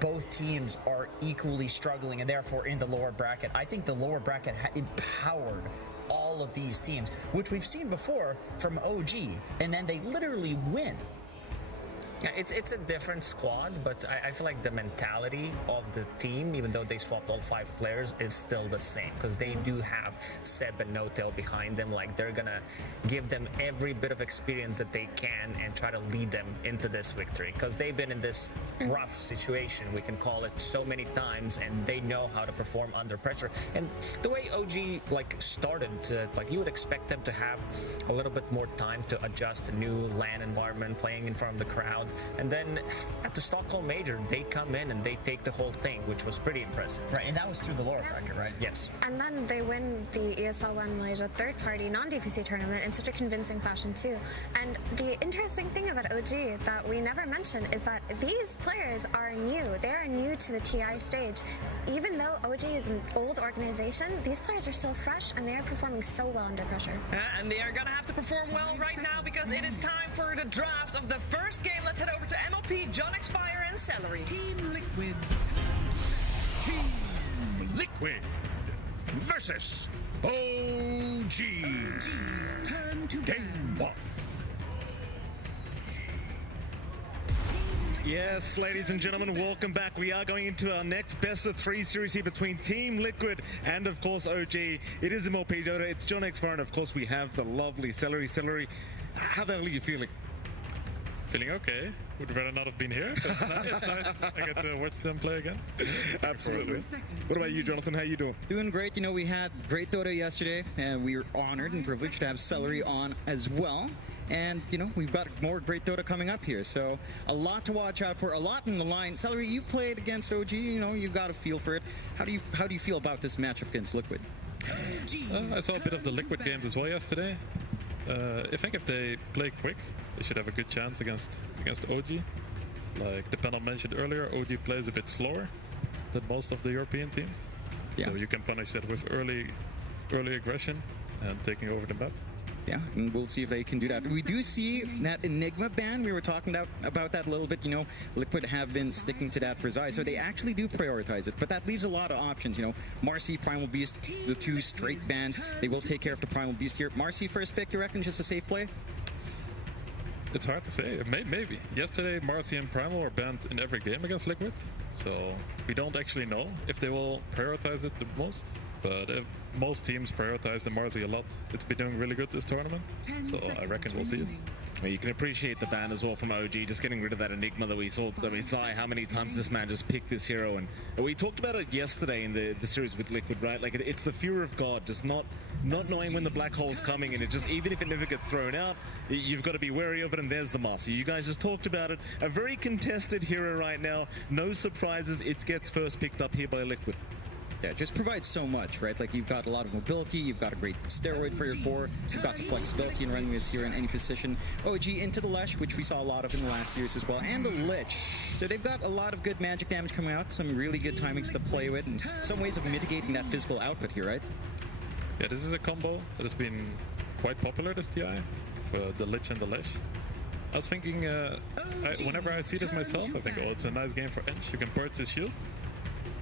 both teams are equally struggling and therefore in the lower bracket. I think the lower bracket empowered all of these teams, which we've seen before from OG, and then they literally win. Yeah, it's a different squad, but I feel like the mentality of the team, even though they swapped all 5 players, is still the same, because they do have Seb and No-Tail behind them. Like, they're gonna give them every bit of experience that they can and try to lead them into this victory, because they've been in this rough situation, we can call it, so many times, and they know how to perform under pressure. And the way OG started, you would expect them to have a little bit more time to adjust to new LAN environment, playing in front of the crowd. And then at the Stockholm Major, they come in and they take the whole thing, which was pretty impressive. Right, and that was through the lower bracket, right? Yes. And then they win the ESL One Malaysia third-party non-DPC tournament in such a convincing fashion too. And the interesting thing about OG that we never mention is that these players are new. They are new to the TI stage. Even though OG is an old organization, these players are still fresh and they are performing so well under pressure. And they are going to have to perform well right now, because it is time for the draft of the first game. Let's head over to MLP, John Expire, and Celery. Team Liquid's Team Liquid versus OG. OG's turn to Game 1. Yes, ladies and gentlemen, welcome back. We are going into our next best of 3 series here between Team Liquid and, of course, OG. It is MLP Dota. It's John Expire, and of course, we have the lovely Celery. Celery, how the hell are you feeling? Feeling okay. Would rather not have been here. But it's nice. I get to watch them play again. Absolutely. What about you, Jonathan? How you doing? Doing great. You know, we had great Dota yesterday, and we were honored and privileged to have Celery on as well. And, you know, we've got more great Dota coming up here. So a lot to watch out for, a lot in the line. Celery, you played against OG. You know, you've got a feel for it. How do you feel about this matchup against Liquid? I saw a bit of the Liquid games as well yesterday. I think if they play quick, they should have a good chance against OG. Like the panel mentioned earlier, OG plays a bit slower than most of the European teams. Yeah. So you can punish that with early aggression and taking over the map. Yeah, and we'll see if they can do that. We do see that Enigma ban. We were talking about that a little bit. You know, Liquid have been sticking to that for Zai, so they actually do prioritize it. But that leaves a lot of options. You know, Marcy, Primal Beast, the 2 straight bans. They will take care of the Primal Beast here. Marcy first pick, you reckon, just a safe play? It's hard to say. Maybe. Yesterday, Marcy and Primal were banned in every game against Liquid, so we don't actually know if they will prioritize it the most. But most teams prioritize the Marcy a lot. It's been doing really good this tournament, so I reckon we'll see it. Well, you can appreciate the ban as well from OG, just getting rid of that Enigma that we saw. I mean, Zai, how many times this man just picked this hero, and we talked about it yesterday in the series with Liquid, right? Like, it's the fear of God, just not knowing when the black hole's coming, and it just, even if it never gets thrown out, you've got to be wary of it, and there's the Marcy. You guys just talked about it. A very contested hero right now. No surprises. It gets first picked up here by Liquid. Yeah, it just provides so much, right? Like, you've got a lot of mobility, you've got a great steroid for your core, you've got the flexibility in running this here in any position. OG into the Lesh, which we saw a lot of in the last series as well, and the Lich. So they've got a lot of good magic damage coming out, some really good timings to play with, and some ways of mitigating that physical output here, right? Yeah, this is a combo that has been quite popular this TI, for the Lich and the Lesh. I was thinking, whenever I see this myself, I think, oh, it's a nice game for Ench. You can purge his shield.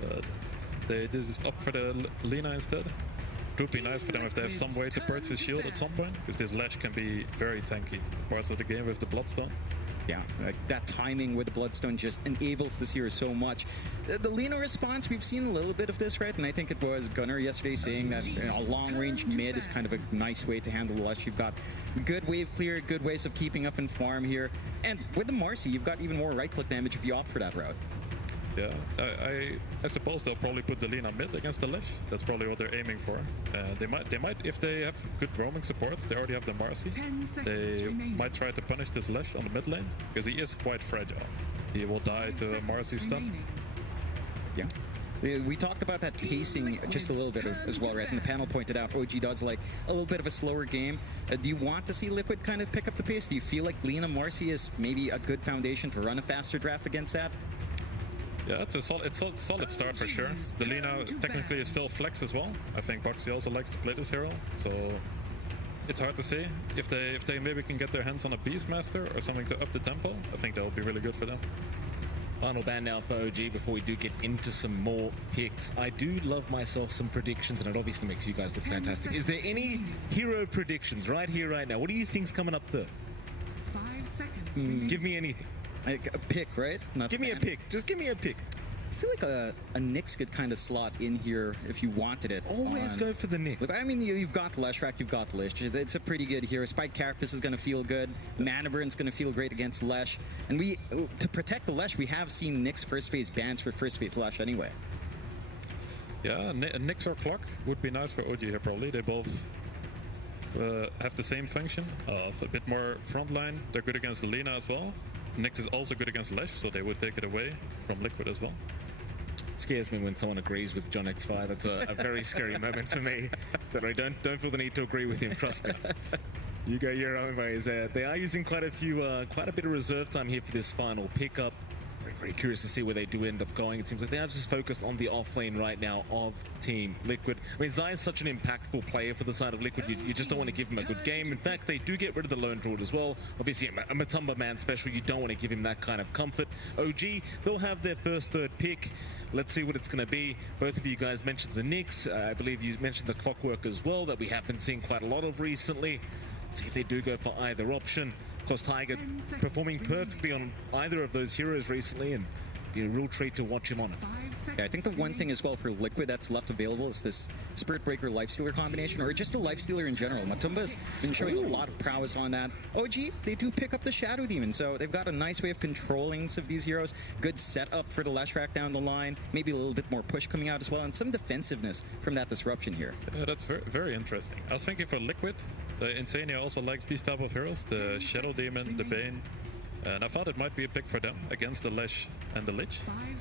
But they just opt for the Lina instead. It would be nice for them if they have some way to purge his shield at some point, because this Lash can be very tanky parts of the game with the Bloodstone. Yeah, like that timing with the Bloodstone just enables this hero so much. The Lina response, we've seen a little bit of this, right? And I think it was Gunnar yesterday saying that a long-range mid is kind of a nice way to handle the Lush. You've got good wave clear, good ways of keeping up in farm here. And with the Marcy, you've got even more right-click damage if you opt for that route. Yeah, I suppose they'll probably put the Lina mid against the Lesh. That's probably what they're aiming for. They might, if they have good roaming supports, they already have the Marcy. They might try to punish this Lesh on the mid lane, because he is quite fragile. He will die to a Marcy stun. Yeah. We talked about that pacing just a little bit as well, right? And the panel pointed out OG does like a little bit of a slower game. Do you want to see Liquid kind of pick up the pace? Do you feel like Lina Marcy is maybe a good foundation to run a faster draft against that? Yeah, it's a solid start for sure. The Lina technically is still flex as well. I think Boxy also likes to play this hero, so it's hard to say. If they maybe can get their hands on a Beastmaster or something to up the tempo, I think that would be really good for them. Final band now for OG before we do get into some more picks. I do love myself some predictions, and it obviously makes you guys look fantastic. Is there any hero predictions right here, right now? What do you think's coming up third? 5 seconds. Give me anything. Like a pick, right? Not give me a pick. Just give me a pick. I feel like a Nyx could kind of slot in here if you wanted it. Always go for the Nyx. I mean, you've got the Leshrac, you've got the Lish. It's a pretty good hero. Spike Carapace is going to feel good. Mana Burn's going to feel great against Lesh. And to protect the Lesh, we have seen Nyx first phase bans for first phase Lesh anyway. Yeah, Nyx or Clock would be nice for OG here probably. They both have the same function of a bit more frontline. They're good against Lina as well. Nyx is also good against Lesh, so they would take it away from Liquid as well. Scares me when someone agrees with John X5. That's a very scary moment for me. So I don't feel the need to agree with him. Trust me. You go your own ways. They are using quite a bit of reserve time here for this final pickup. Very curious to see where they do end up going. It seems like they are just focused on the off lane right now of Team Liquid. I mean, Zai is such an impactful player for the side of Liquid. You just don't want to give him a good game. In fact, they do get rid of the lone druid as well. Obviously, a Matumba man special, you don't want to give him that kind of comfort. OG, they'll have their first third pick. Let's see what it's going to be. Both of you guys mentioned the Nyx. I believe you mentioned the Clockwork as well, that we have been seeing quite a lot of recently. See if they do go for either option. Of course, Tiger performing perfectly on either of those heroes recently, and be a real treat to watch him on it. Yeah, I think the one thing as well for Liquid that's left available is this Spirit Breaker Lifestealer combination, or just a Lifestealer in general. Matumba's been showing a lot of prowess on that. OG, they do pick up the Shadow Demon, so they've got a nice way of controlling some of these heroes. Good setup for the Leshrac down the line, maybe a little bit more push coming out as well, and some defensiveness from that disruption here. Yeah, that's very, very interesting. I was thinking for Liquid, Insania also likes these type of heroes, the Shadow Demon, the Bane. And I thought it might be a pick for them against the Lesh and the Lich,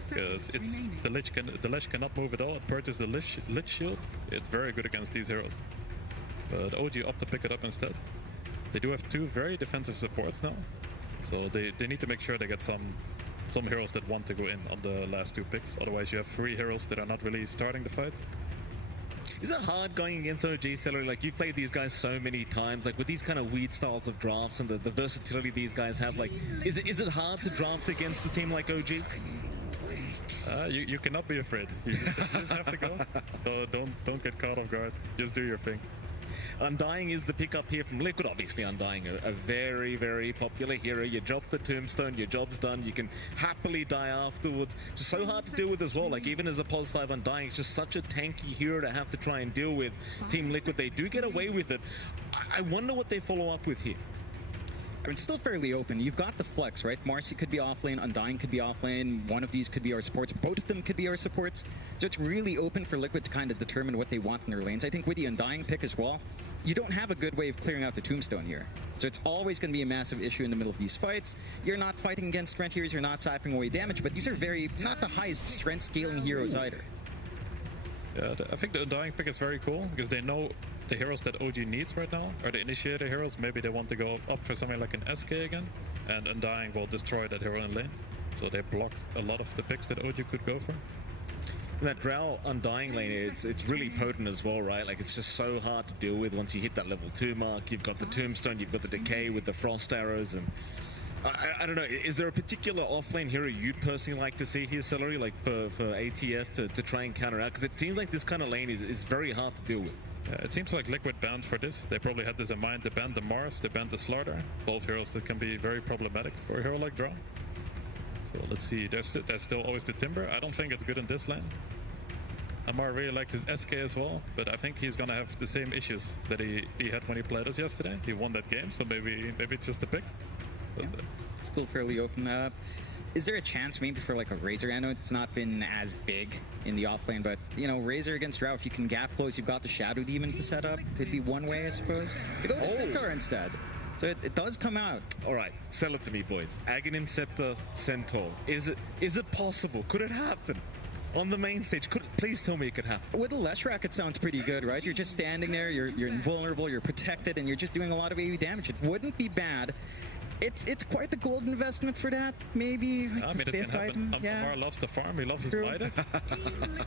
because the Lesh cannot move at all. It purges the Lich shield. It's very good against these heroes. But OG opt to pick it up instead. They do have two very defensive supports now, so they need to make sure they get some heroes that want to go in on the last two picks. Otherwise, you have three heroes that are not really starting the fight. Is it hard going against OG, Celery? Like, you've played these guys so many times, like with these kind of weird styles of drafts and the versatility these guys have, like, is it hard to draft against a team like OG? You cannot be afraid. You just have to go. So don't get caught off guard. Just do your thing. Undying is the pickup here from Liquid. Obviously, Undying, a very, very popular hero. You drop the tombstone, your job's done. You can happily die afterwards. Just so hard to deal with as well. Like, even as a pos 5 Undying, it's just such a tanky hero to have to try and deal with. Team Liquid, they do get away with it. I wonder what they follow up with here. I mean, it's still fairly open. You've got the flex, right? Marcy could be offlane, Undying could be offlane, one of these could be our supports, both of them could be our supports. So it's really open for Liquid to kind of determine what they want in their lanes. I think with the Undying pick as well, you don't have a good way of clearing out the tombstone here. So it's always going to be a massive issue in the middle of these fights. You're not fighting against strength heroes, you're not sapping away damage, but these are not the highest strength scaling heroes either. Yeah, I think the Undying pick is very cool, because they know the heroes that OG needs right now are the initiator heroes. Maybe they want to go up for something like an SK again, and Undying will destroy that hero in lane. So they block a lot of the picks that OG could go for. That Drow Undying lane, it's really potent as well, right? Like, it's just so hard to deal with once you hit that level 2 mark. You've got the Tombstone, you've got the Decay with the Frost Arrows, and I don't know, is there a particular offlane hero you'd personally like to see here, Celery, like for ATF to try and counter out? Because it seems like this kind of lane is very hard to deal with. Yeah, it seems like Liquid banned for this. They probably had this in mind. They banned the Mars, they banned the Slaughter. Both heroes that can be very problematic for a hero like Drow. So let's see, there's still always the Timber. I don't think it's good in this lane. Amar really likes his SK as well, but I think he's gonna have the same issues that he had when he played us yesterday. He won that game, so maybe it's just a pick. Yeah. Still fairly open up. Is there a chance maybe for like a Razor? I know it's not been as big in the offlane, but you know, Razor against Drow, if you can gap close, you've got the Shadow Demon to set up. Could be one way, I suppose. You go to Centaur instead. So it does come out. All right, sell it to me, boys. Aghanim Scepter Centaur. Is it possible? Could it happen? On the main stage, please tell me it could happen. With a Leshrac, it sounds pretty good, right? You're just standing there, you're invulnerable, you're protected, and you're just doing a lot of AoE damage. It wouldn't be bad. It's quite the gold investment for that. Maybe like I mean, fifth item. Amar loves to farm. He loves his Midas.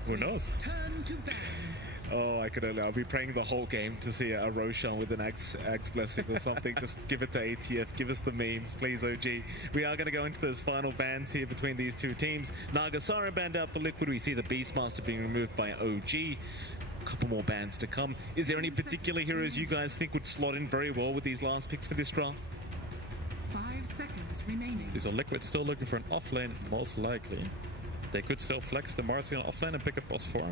Who knows? Oh, I couldn't. I'll be praying the whole game to see a Roshan with an Axe blessing or something. Just give it to ATF. Give us the memes, please, OG. We are going to go into those final bans here between these two teams. Nagasara banned out for Liquid. We see the Beastmaster being removed by OG. A couple more bans to come. Is there any particular heroes you guys think would slot in very well with these last picks for this draft? 5 seconds remaining. So Liquid still looking for an offlane, most likely. They could still flex the Marcy on offlane and pick up Boss 4.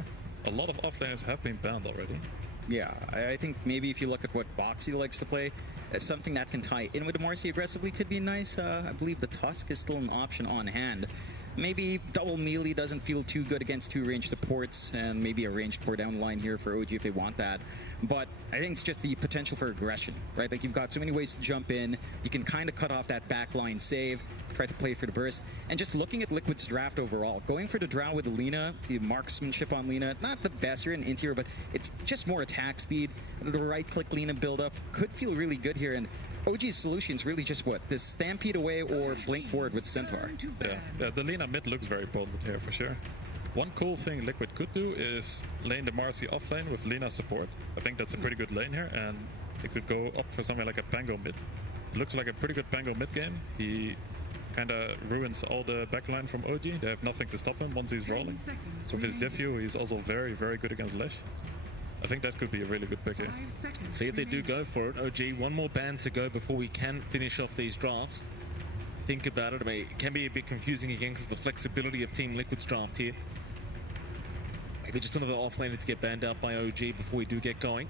A lot of offlaners have been banned already. Yeah, I think maybe if you look at what Boxy likes to play, something that can tie in with the Marcy aggressively could be nice. I believe the Tusk is still an option on hand. Maybe double melee doesn't feel too good against 2 ranged supports, and maybe a ranged core down line here for OG if they want that. But I think it's just the potential for aggression, right? Like, you've got so many ways to jump in. You can kind of cut off that backline save, try to play for the burst. And just looking at Liquid's draft overall, going for the Drow with Lina, the marksmanship on Lina, not the best. You're in interior, but it's just more attack speed. The right-click Lina build-up could feel really good here. And OG's solution is really just what? This Stampede away or blink forward with Centaur. Yeah, the Lina mid looks very potent here for sure. One cool thing Liquid could do is lane the Marcy offlane with Lina support. I think that's a pretty good lane here, and it could go up for something like a Pango mid. It looks like a pretty good Pango mid game. He kind of ruins all the backline from OG. They have nothing to stop him once he's rolling. With his Diffu, he's also very, very good against Lesh. I think that could be a really good pick here. See if they do go for it. OG, one more ban to go before we can finish off these drafts. Think about it. I mean, it can be a bit confusing again because of the flexibility of Team Liquid's draft here. Maybe just another offlaner to get banned out by OG before we do get going.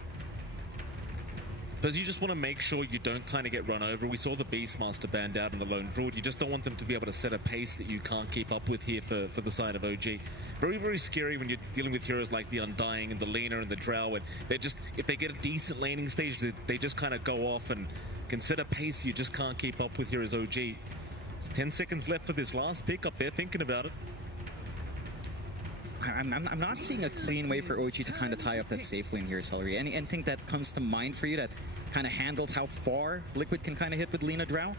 Because you just want to make sure you don't kind of get run over. We saw the Beastmaster banned out in the Lone Druid. You just don't want them to be able to set a pace that you can't keep up with here for the side of OG. Very, very scary when you're dealing with heroes like the Undying and the Lina and the Drow. And they just, if they get a decent laning stage, they just kind of go off and can set a pace you just can't keep up with here as OG. There's 10 seconds left for this last pick up there, thinking about it. I'm not seeing a clean way for OG to kind of tie up that safe lane here, Celery. Anything that comes to mind for you that kind of handles how far Liquid can kind of hit with Lina Drow?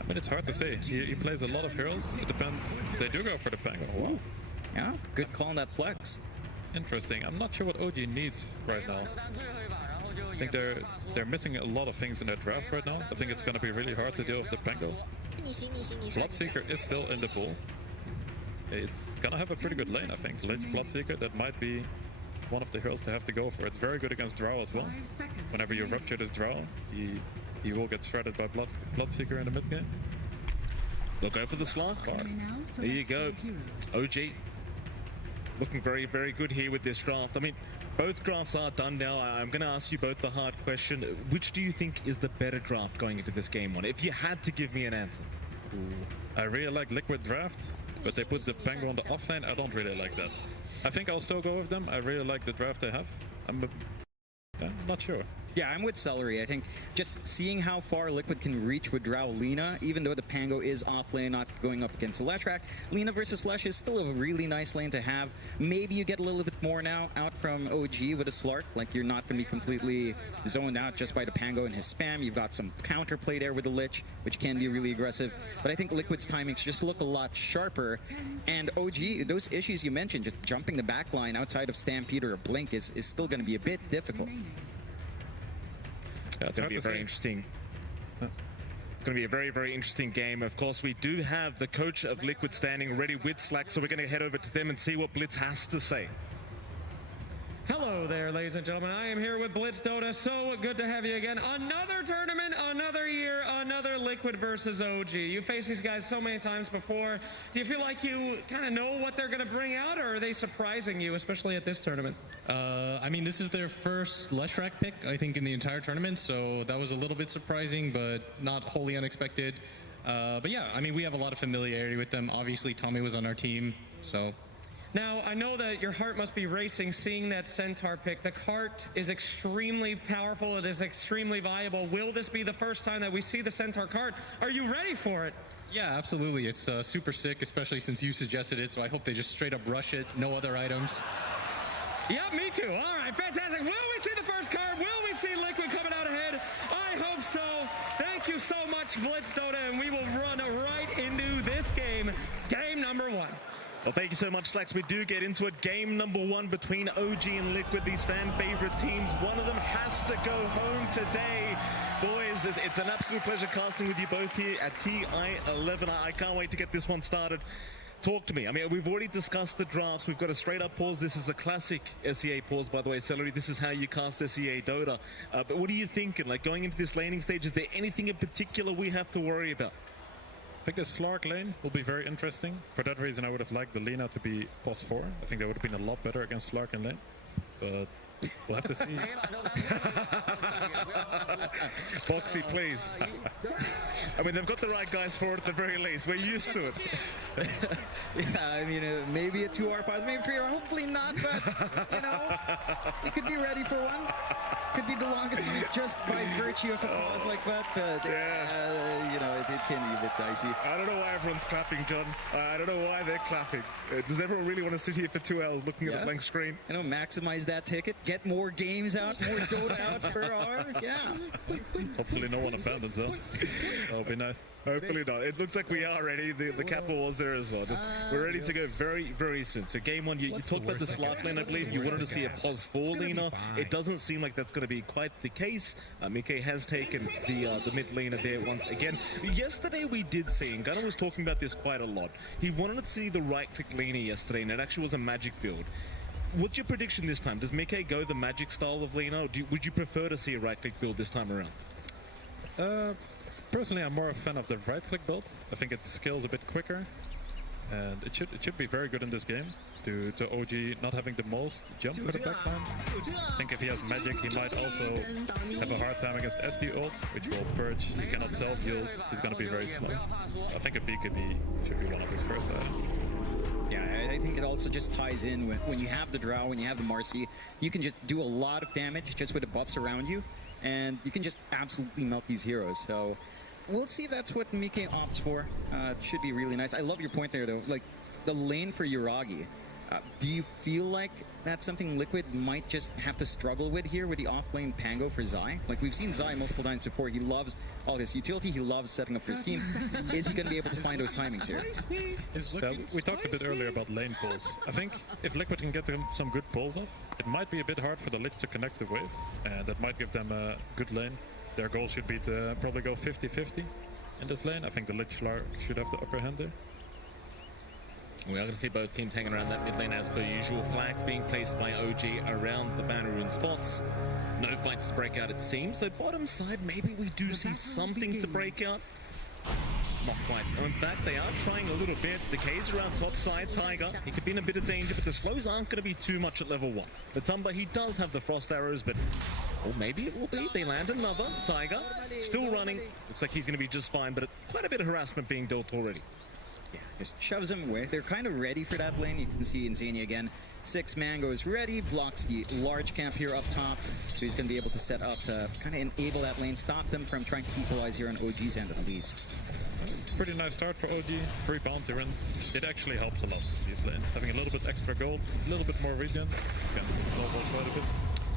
I mean, it's hard to say. He plays a lot of heroes. It depends. They do go for the Pango. Wow. Yeah, good call on that flex. Interesting. I'm not sure what OG needs right now. I think they're missing a lot of things in their draft right now. I think it's going to be really hard to deal with the Pango. Bloodseeker is still in the pool. It's gonna have a pretty good lane, I think. Lynch Bloodseeker, that might be one of the heroes to have to go for. It's very good against Drow as well. Whenever you rupture this Drow, he will get shredded by Bloodseeker in the mid game. They'll go for the slot. There you go. OG looking very, very good here with this draft. I mean, both drafts are done now. I'm going to ask you both the hard question. Which do you think is the better draft going into this game one? If you had to give me an answer. I really like Liquid draft, but they put the Pango on the offlane. I don't really like that. I think I'll still go with them. I really like the draft they have. I'm not sure. Yeah, I'm with Celery. I think just seeing how far Liquid can reach with Drow Lina, even though the Pango is off lane, not going up against Leshrac, Lina versus Lesh is still a really nice lane to have. Maybe you get a little bit more now out from OG with a Slark. Like, you're not going to be completely zoned out just by the Pango and his spam. You've got some counterplay there with the Lich, which can be really aggressive. But I think Liquid's timings just look a lot sharper. And OG, those issues you mentioned, just jumping the backline outside of Stampede or a Blink is still going to be a bit difficult. Yeah, it's going to be a very interesting. It's going to be a very, very interesting game. Of course, we do have the coach of Liquid standing ready with Slack, so we're going to head over to them and see what Blitz has to say. Hello there, ladies and gentlemen. I am here with Blitz Dota. So good to have you again. Another tournament, another year, another Liquid versus OG. You faced these guys so many times before. Do you feel like you kind of know what they're going to bring out, or are they surprising you, especially at this tournament? I mean, this is their first Leshrac pick, I think, in the entire tournament, so that was a little bit surprising, but not wholly unexpected. But yeah, I mean, we have a lot of familiarity with them. Obviously, Tommy was on our team, so... Now, I know that your heart must be racing seeing that Centaur pick. The cart is extremely powerful. It is extremely viable. Will this be the first time that we see the Centaur cart? Are you ready for it? Yeah, absolutely. It's super sick, especially since you suggested it, so I hope they just straight up rush it. No other items. Yep, me too. All right, fantastic. Will we see the first card? Will we see Liquid coming out ahead? I hope so. Thank you so much, Blitz Dota, and we will run right into this game. Game number one. Well, thank you so much, Slacks. We do get into it. Game number 1 between OG and Liquid, these fan favorite teams. One of them has to go home today. Boys, it's an absolute pleasure casting with you both here at TI11. I can't wait to get this one started. Talk to me. I mean, we've already discussed the drafts. We've got a straight-up pause. This is a classic SEA pause, by the way, Celery. This is how you cast SEA Dota. But what are you thinking? Like, going into this laning stage, is there anything in particular we have to worry about? I think the Slark lane will be very interesting. For that reason, I would have liked the Lina to be +4. I think that would have been a lot better against Slark in lane. But we'll have to see. Boxy, please. I mean, they've got the right guys for it at the very least. We're used to it. Yeah, I mean, maybe a 2-hour pause, maybe 3-hour, hopefully not, but, you know, we could be ready for one. Could be the longest series just by virtue of a pause like that, but, you know, it can be a bit dicey. I don't know why everyone's clapping, John. I don't know why they're clapping. Does everyone really want to sit here for 2 hours looking at a blank screen? You know, maximize that ticket, get more games out, more Dota out per hour, yeah. Hopefully no one abandons us. That would be nice. Hopefully not. It looks like we are ready. The Kappa was there as well. We're ready to go very, very soon. So game 1, you talked about the Slark lane, I believe. You wanted to see a pause for Lina. It doesn't seem like that's going to be quite the case. Mickey has taken the mid laner there once again. Yesterday we did see, and Gunnar was talking about this quite a lot. He wanted to see the right-click laner yesterday, and it actually was a magic build. What's your prediction this time? Does Mickey go the magic style of Lina, or would you prefer to see a right-click build this time around? Personally, I'm more a fan of the right-click build. I think it scales a bit quicker, and it should be very good in this game due to OG not having the most jump for the backline. I think if he has magic, he might also have a hard time against SD ult, which will purge. He cannot self-heals. He's going to be very slow. I think a BKB should be one of his first items. Yeah, I think it also just ties in when you have the Drow, when you have the Marcy, you can just do a lot of damage just with the buffs around you, and you can just absolutely melt these heroes. So we'll see if that's what Mike opts for. It should be really nice. I love your point there, though. Like, the lane for Yuragi. Do you feel like that's something Liquid might just have to struggle with here with the off-lane Pango for Zai? Like, we've seen Zai multiple times before. He loves all his utility. He loves setting up for his team. Is he going to be able to find those timings here? We talked a bit earlier about lane pulls. I think if Liquid can get them some good pulls off, it might be a bit hard for the Lich to connect the waves, and that might give them a good lane. Their goal should be to probably go 50-50 in this lane. I think the Lich should have the upper hand there. We are going to see both teams hanging around that mid lane as per usual. Flags being placed by OG around the banner rune spots. No fights to break out, it seems. Though bottom side, maybe we do see something to break out. Not quite. In fact, they are trying a little bit. The K's around top side. Tiger, he could be in a bit of danger, but the slows aren't going to be too much at level 1. The Tumblr, he does have the frost arrows, but or maybe it will be. They land another. Tiger, still running. Looks like he's going to be just fine, but quite a bit of harassment being dealt already. Yeah, just shoves him away. They're kind of ready for that lane. You can see Insania again. 6-man goes ready, blocks the large camp here up top. So he's going to be able to set up to kind of enable that lane, stop them from trying to equalize here on OG's end at least. Pretty nice start for OG. 3 bounty runs. It actually helps a lot, these lanes. Having a little bit extra gold, a little bit more regen, can snowball quite a bit.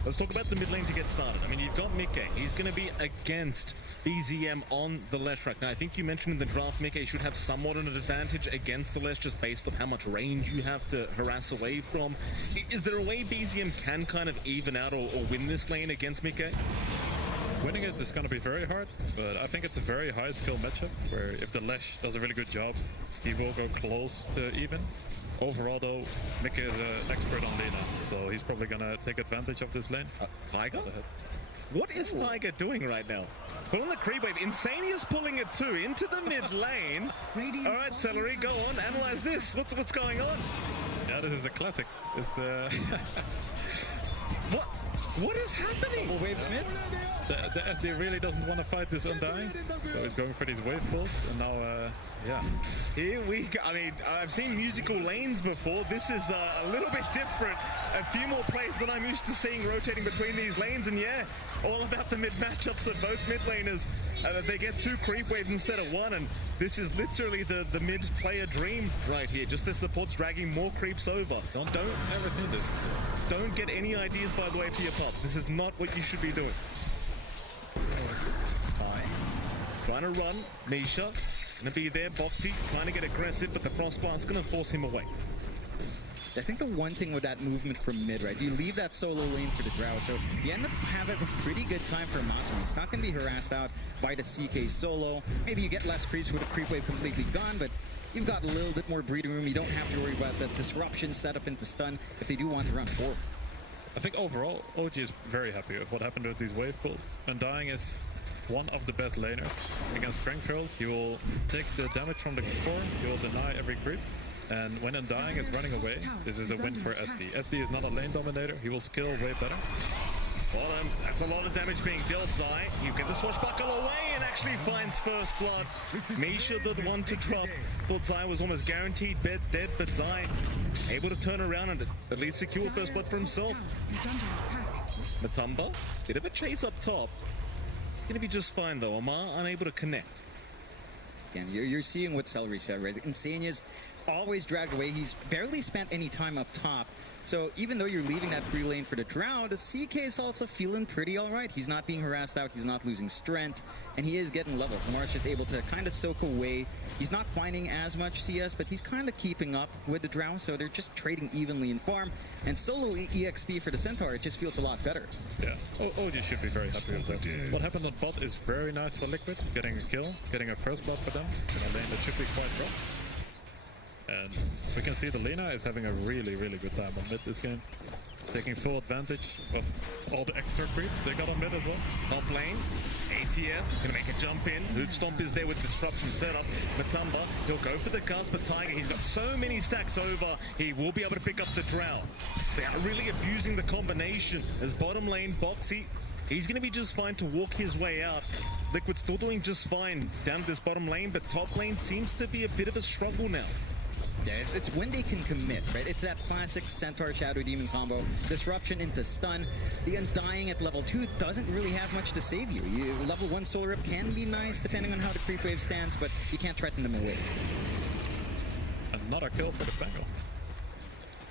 Let's talk about the mid lane to get started. I mean, you've got Mickey. He's going to be against BZM on the Lesh right now. I think you mentioned in the draft, Mickey should have somewhat of an advantage against the Lesh just based on how much range you have to harass away from. Is there a way BZM can kind of even out or win this lane against Mickey? Winning it is going to be very hard, but I think it's a very high skill matchup where if the Lesh does a really good job, he will go close to even. Overall, though, Mickey is an expert on Lina, so he's probably going to take advantage of this lane. Tiger? What is Tiger doing right now? He's pulling the creep wave. Insania's pulling it too into the mid lane. All right, Celery, go on, analyze this. What's going on? Yeah, this is a classic. It's What is happening? Double waves mid? The SD really doesn't want to fight this Undying, so he's going for these wave pulls, and now, yeah. Here we go. I mean, I've seen musical lanes before. This is a little bit different. A few more plays than I'm used to seeing rotating between these lanes, and yeah, all about the mid matchups of both mid laners. They get 2 creep waves instead of 1, and this is literally the mid player dream right here. Just the support's dragging more creeps over. Don't ever see this. Don't get any ideas, by the way, for your pop. This is not what you should be doing. Trying to run. Nisha gonna be there. Boxy trying to get aggressive, but the Frostblast's gonna force him away. I think the one thing with that movement from mid, right, you leave that solo lane for the Drow, so you end up having a pretty good time for Matsu. He's not going to be harassed out by the CK solo. Maybe you get less creeps with a creep wave completely gone, but you've got a little bit more breathing room. You don't have to worry about the disruption set up into stun if they do want to run forward. I think overall, OG is very happy with what happened with these wave pulls. Undying is one of the best laners. Against strength rolls, he will take the damage from the core, he will deny every creep. And when Undying is running away, this is a win for SD. SD is not a lane dominator, he will skill way better. Well, that's a lot of damage being dealt, Zai. You get the swashbuckle away and actually finds first blood. Misha, the one to drop. Thought Zai was almost guaranteed dead, but Zai able to turn around and at least secure first blood for himself. Matumba, bit of a chase up top. Gonna be just fine though. Amar unable to connect. Again, you're seeing what Celery said, right? Insania's always dragged away. He's barely spent any time up top. So even though you're leaving that free lane for the Drow, the CK is also feeling pretty all right. He's not being harassed out. He's not losing strength. And he is getting levels. Amar's just able to kind of soak away. He's not finding as much CS, but he's kind of keeping up with the Drow. So they're just trading evenly in farm. And solo EXP for the Centaur, it just feels a lot better. Yeah, OG should be very happy with that. What happened on bot is very nice for Liquid. Getting a kill, getting a first blood for them in a lane that should be quite rough. And we can see the Lina is having a really, really good time on mid this game. It's taking full advantage of all the extra creeps they got on mid as well. Top lane, ATF, gonna make a jump in. Hoot Stomp is there with disruption setup. Matumba, he'll go for the cast, but Tiger, he's got so many stacks over, he will be able to pick up the Drow. They are really abusing the combination. As bottom lane, Boxy, he's gonna be just fine to walk his way out. Liquid still doing just fine down this bottom lane, but top lane seems to be a bit of a struggle now. Yeah, it's when they can commit, right? It's that classic Centaur Shadow Demon combo. Disruption into stun. The Undying at level 2 doesn't really have much to save you. Level 1 Solar Rip can be nice depending on how the creep wave stands, but you can't threaten them away. Another kill for the Bengal.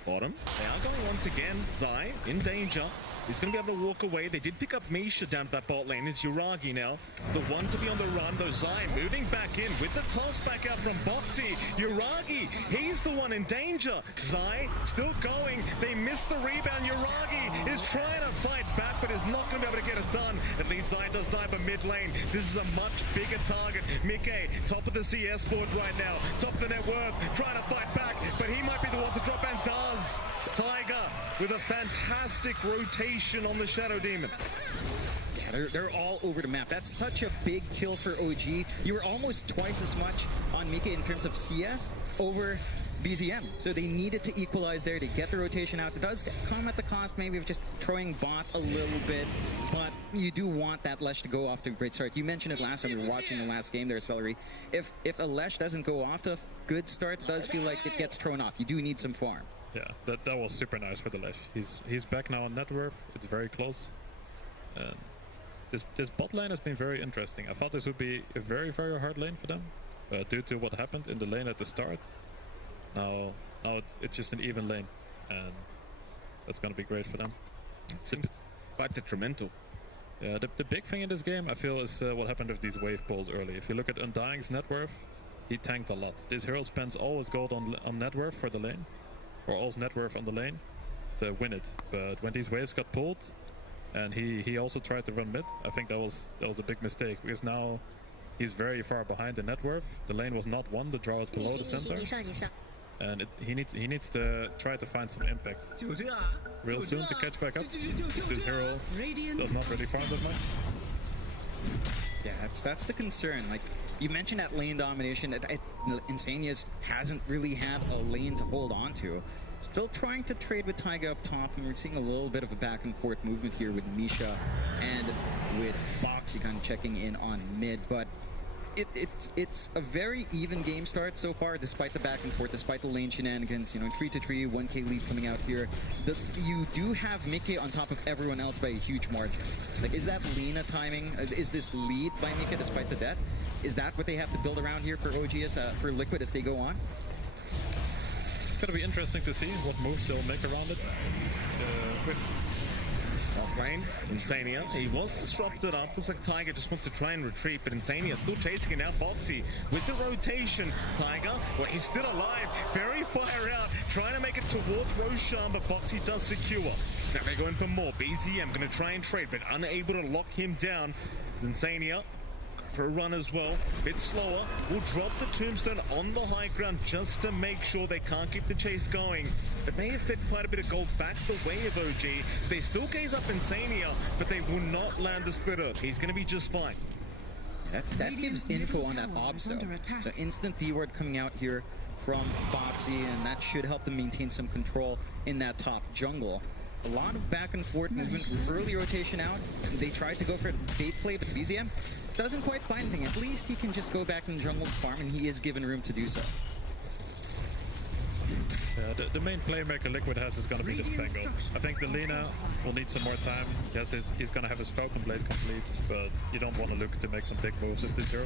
Bottom, they are going once again. Zai in danger. He's going to be able to walk away. They did pick up Misha down at that bot lane. It's Yuragi now. The one to be on the run, though. Zai moving back in with the toss back out from Boxy. Yuragi, he's the one in danger. Zai still going. They missed the rebound. Yuragi is trying to fight back, but is not going to be able to get it done. At least Zai does die for mid lane. This is a much bigger target. Mickey, top of the CS board right now. Top of the net worth, trying to fight back, but he might be the one to drop, and does. Tiger with a fantastic rotation on the Shadow Demon. Yeah, they're all over the map. That's such a big kill for OG. You were almost twice as much on Mika in terms of CS over BZM. So they needed to equalize there to get the rotation out. It does come at the cost maybe of just throwing bot a little bit, but you do want that Lesh to go off to a great start. You mentioned it last time we were watching the last game there, Celery. If a Lesh doesn't go off to a good start, it does feel like it gets thrown off. You do need some farm. Yeah, that was super nice for the Lesh. He's back now on net worth. It's very close. And this bot lane has been very interesting. I thought this would be a very, very hard lane for them, due to what happened in the lane at the start. Now it's just an even lane, and that's going to be great for them. It's quite detrimental. Yeah, the big thing in this game, I feel, is what happened with these wave pulls early. If you look at Undying's net worth, he tanked a lot. This hero spends all his gold on net worth for the lane, or all his net worth on the lane to win it. But when these waves got pulled, and he also tried to run mid, I think that was a big mistake, because now he's very far behind the net worth. The lane was not won, the draw is below the center. And he needs to try to find some impact real soon to catch back up. This hero does not really farm that much. Yeah, that's the concern. Like you mentioned, that lane domination. Insania's hasn't really had a lane to hold on to. Still trying to trade with Taiga up top, and we're seeing a little bit of a back and forth movement here with Misha and with Boxy kind of checking in on mid, but it's a very even game start so far, despite the back and forth, despite the lane shenanigans. You know, 3-3, 1k lead coming out here. You do have Mickey on top of everyone else by a huge margin. Like, is that Lina timing? Is this lead by Mickey despite the death? Is that what they have to build around here for OG for Liquid as they go on? It's going to be interesting to see what moves they'll make around it. Top lane, Insania. He was disrupted up. Looks like Tiger just wants to try and retreat, but Insania still chasing it now. Foxy with the rotation. Tiger, well, he's still alive. Very fire out, trying to make it towards Roshan, but Foxy does secure. Now they're going for more. BZM going to try and trade, but unable to lock him down. Insania for a run as well, bit slower, will drop the tombstone on the high ground just to make sure they can't keep the chase going. But they have fed quite a bit of gold back the way of OG. So they still gaze up Insania, but they will not land the split up. He's going to be just fine. That gives info on that obs though. So instant D-word coming out here from Foxy, and that should help them maintain some control in that top jungle. A lot of back and forth movement, early rotation out. They tried to go for a bait play, but BZM doesn't quite find anything. At least he can just go back in the jungle and farm, and he is given room to do so. The main playmaker Liquid has is going to be this Bengal. I think the Lina will need some more time. Yes, he's going to have his Falcon Blade complete, but you don't want to look to make some big moves with this hero.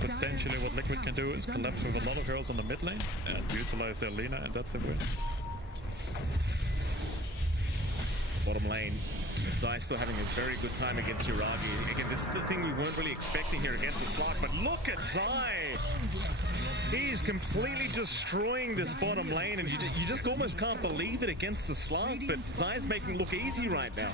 Potentially what Liquid can do is collapse with a lot of heroes on the mid lane and utilize their Lina, and that's a win. Bottom lane, Zai still having a very good time against Yuragi. Again, this is the thing we weren't really expecting here against the Slug, but look at Zai! He's completely destroying this bottom lane, and you just almost can't believe it against the Slug, but Zai's making it look easy right now.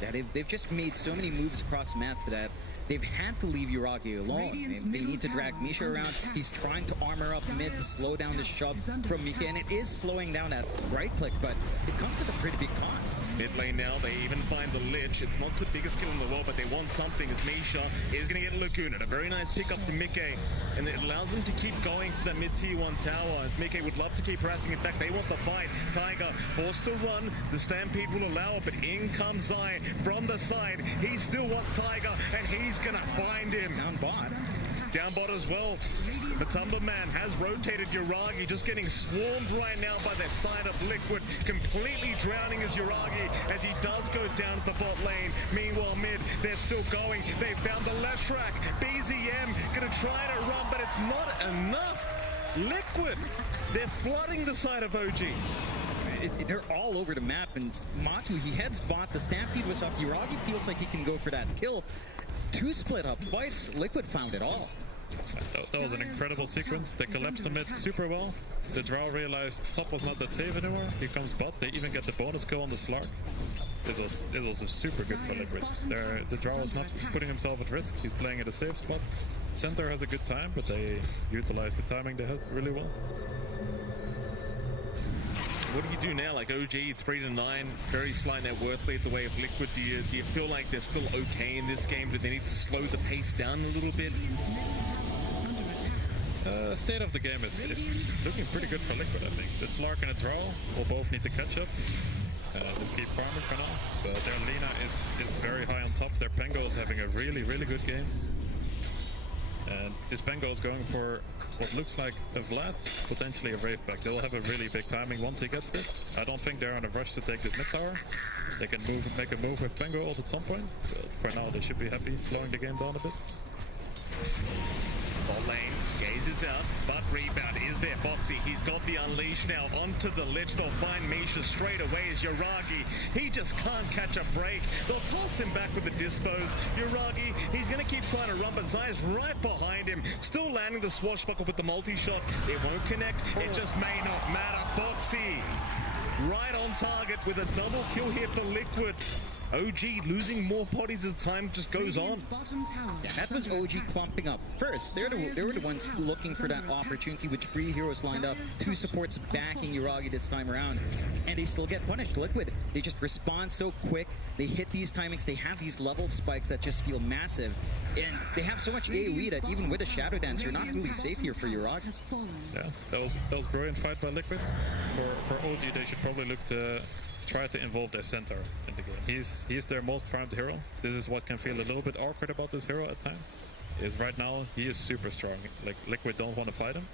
Yeah, they've just made so many moves across the map for that. They've had to leave Yuragi alone. They need to drag Misha around. He's trying to armor up mid to slow down the shove from Mika, and it is slowing down that right click, but it comes at a pretty big cost. Mid lane now, they even find the Lich. It's not the biggest kill in the world, but they want something, as Misha is going to get a Lacuna. A very nice pick up to Mickey, and it allows them to keep going for that mid tier 1 tower, as Mickey would love to keep harassing. In fact, they want the fight. Tiger forced to run. The Stampede will allow it, but in comes Zai from the side. He still wants Tiger, and he's gonna find him. Down bot as well. The Tumberman has rotated Yuragi, just getting swarmed right now by that side of Liquid, completely drowning his Yuragi as he does go down at the bot lane. Meanwhile, mid, they're still going. They found the Leshrac. BZM gonna try to run, but it's not enough. Liquid, they're flooding the side of OG. They're all over the map, and Matu, he heads bot. The Stampede was up. Yuragi feels like he can go for that kill. 2 split up fights. Liquid found it all. That was an incredible sequence. They collapsed the mid super well. The Drow realized top was not that safe anymore. Here comes bot. They even get the bonus kill on the Slark. It was super good for Liquid. The Drow is not putting himself at risk. He's playing at a safe spot. Center has a good time, but they utilize the timing they had really well. What do you do now? Like OG 3-9, very slight net worth lead the way of Liquid. Do you feel like they're still okay in this game? Do they need to slow the pace down a little bit? State of the game is looking pretty good for Liquid, I think. The Slark and the Drow will both need to catch up. Just keep farming for now. But their Lina is very high on top. Their Pengo is having a really good game. And this Pengo is going for what looks like a Vlad, potentially a Wraith back. They'll have a really big timing once he gets this. I don't think they're in a rush to take this mid tower. They can make a move with Pengo ult at some point. But for now, they should be happy slowing the game down a bit. Bot lane gazes out, but rebound is there. Foxy, he's got the unleash now onto the Lich. They'll find Misha straight away as Yuragi. He just can't catch a break. They'll toss him back with the dispos. Yuragi, he's going to keep trying to run, but Zai's right behind him. Still landing the swashbuckle with the multi-shot. It won't connect. It just may not matter. Foxy, right on target with a double kill here for Liquid. OG losing more bodies as time just goes on. Yeah, that was OG clumping up first. They were the ones looking for that opportunity with 3 heroes lined up, 2 supports backing Yuragi this time around, and they still get punished. Liquid, they just respond so quick. They hit these timings. They have these level spikes that just feel massive, and they have so much AoE that even with a Shadow Dance, you're not really safe here for Yuragi. Yeah, that was brilliant fight by Liquid. For OG, they should probably look to try to involve their center in the game. He's their most farmed hero. This is what can feel a little bit awkward about this hero at times. Is right now he is super strong. Like Liquid don't want to fight him,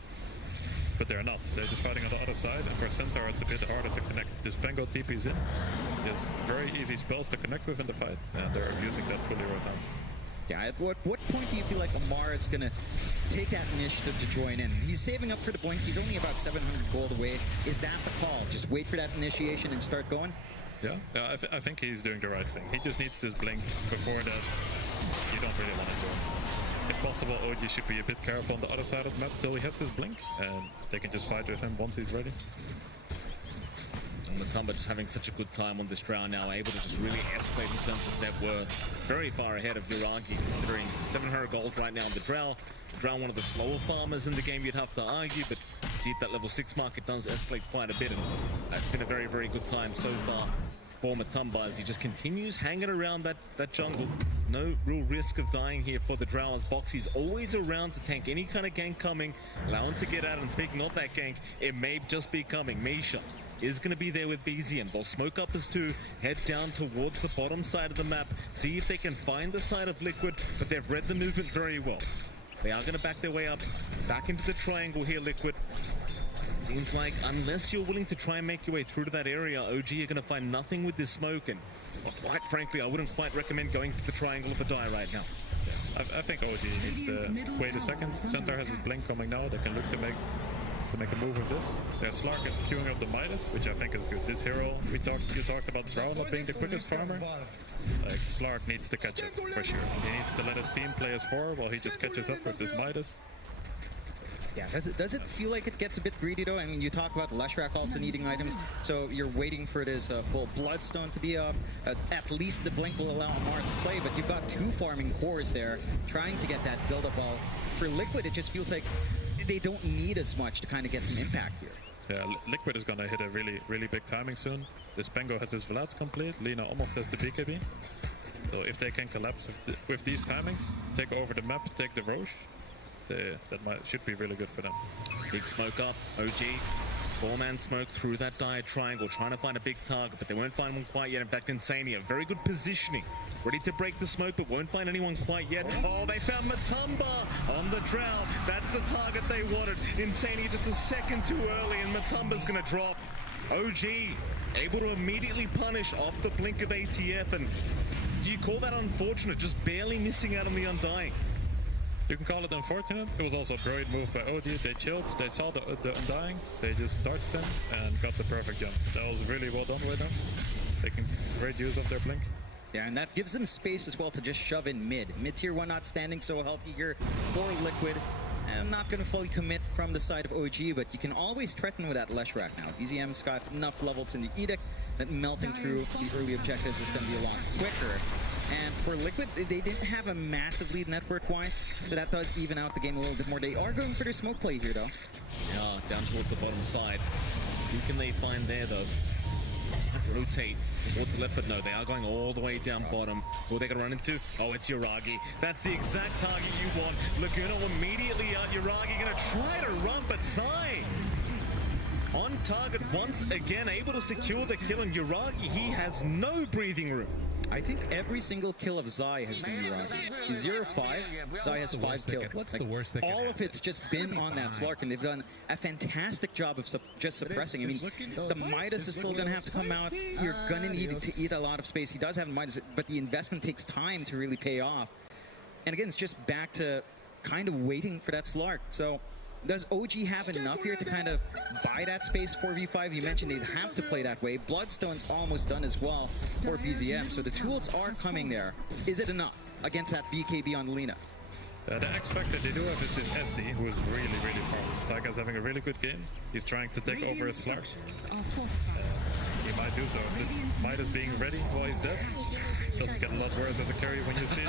but they're not. They're just fighting on the other side, and for center it's a bit harder to connect. This Bengo TP's in. There's very easy spells to connect with in the fight, and they're using that fully right now. Yeah, at what point do you feel like Amar is going to take that initiative to join in? He's saving up for the blink. He's only about 700 gold away. Is that the call? Just wait for that initiation and start going? Yeah, I think he's doing the right thing. He just needs this blink. Before that, you don't really want to join. If possible, OG should be a bit careful on the other side of the map till he has this blink, and they can just fight with him once he's ready. And Matumba just having such a good time on this drow now, able to just really escalate in terms of net worth. Very far ahead of Yuragi, considering 700 gold right now on the drow. The drow, one of the slower farmers in the game, you'd have to argue, but see at that level 6 mark, it does escalate quite a bit, and it's been a very, very good time so far for Matumba as he just continues hanging around that jungle. No real risk of dying here for the drow, as Boxy's always around to tank any kind of gank coming, allow him to get out, and speaking of that gank, it may just be coming. Misha is going to be there with BZM. They'll smoke up as two, head down towards the bottom side of the map, see if they can find the side of Liquid, but they've read the movement very well. They are going to back their way up, back into the triangle here, Liquid. Seems like unless you're willing to try and make your way through to that area, OG are going to find nothing with this smoke, and quite frankly, I wouldn't quite recommend going to the triangle of the die right now. I think OG needs to wait a second. Center has his blink coming now. They can look to make a move with this. Their Slark is queuing up the Midas, which I think is good. This hero, you talked about Drow not being the quickest farmer. Like, Slark needs to catch it, for sure. He needs to let his team play as 4 while he just catches up with this Midas. Yeah, does it feel like it gets a bit greedy though? I mean, you talk about Leshrac also needing items, so you're waiting for this full Bloodstone to be up. At least the Blink will allow Amar to play, but you've got 2 farming cores there trying to get that build-up all. For Liquid, it just feels like they don't need as much to kind of get some impact here. Yeah, Liquid is going to hit a really, really big timing soon. This Pengo has his Vlad's complete, Lina almost has the BKB. So if they can collapse with these timings, take over the map, take the Roche, should be really good for them. Big smoke up, OG. 4-man smoke through that dire triangle, trying to find a big target, but they won't find one quite yet. In fact, Insania, very good positioning. Ready to break the smoke, but won't find anyone quite yet. Oh, they found Matumba on the drow. That's the target they wanted. Insania just a second too early, and Matumba's going to drop. OG able to immediately punish off the blink of ATF, and do you call that unfortunate? Just barely missing out on the Undying. You can call it unfortunate. It was also a great move by OG. They chilled, they saw the Undying, they just dodged them and got the perfect jump. That was really well done with them. Taking great use of their blink. Yeah, and that gives them space as well to just shove in mid. Mid-tier 1 not standing so healthy here for Liquid. I'm not going to fully commit from the side of OG, but you can always threaten with that Leshrac now. BZM's got enough levels in the Edict that melting through the early objectives is going to be a lot quicker. And for Liquid, they didn't have a massive lead network-wise, so that does even out the game a little bit more. They are going for their smoke play here, though. Yeah, down towards the bottom side. Who can they find there, though? Rotate towards the left, but no, they are going all the way down bottom. Who are they going to run into? Oh, it's Yuragi. That's the exact target you want. Laguna immediately out. Yuragi going to try to run, but Zai on target once again, able to secure the kill, and Yuragi, he has no breathing room. I think every single kill of Zai has been Yuragi. He's 0-5. Zai has 5 kills. What's the worst that can all of it's just been on that Slark, and they've done a fantastic job of just suppressing. I mean, the Midas is still going to have to come out. You're going to need to eat a lot of space. He does have Midas, but the investment takes time to really pay off. And again, it's just back to kind of waiting for that Slark. So does OG have enough here to kind of buy that space 4v5? You mentioned they'd have to play that way. Bloodstone's almost done as well for BZM, so the tools are coming there. Is it enough against that BKB on Lina? The X factor they do have is this SD, who is really, really far. Taiga's having a really good game. He's trying to take over his Slark. He might do so. This Midas being ready while he's dead doesn't get a lot worse as a carry when you see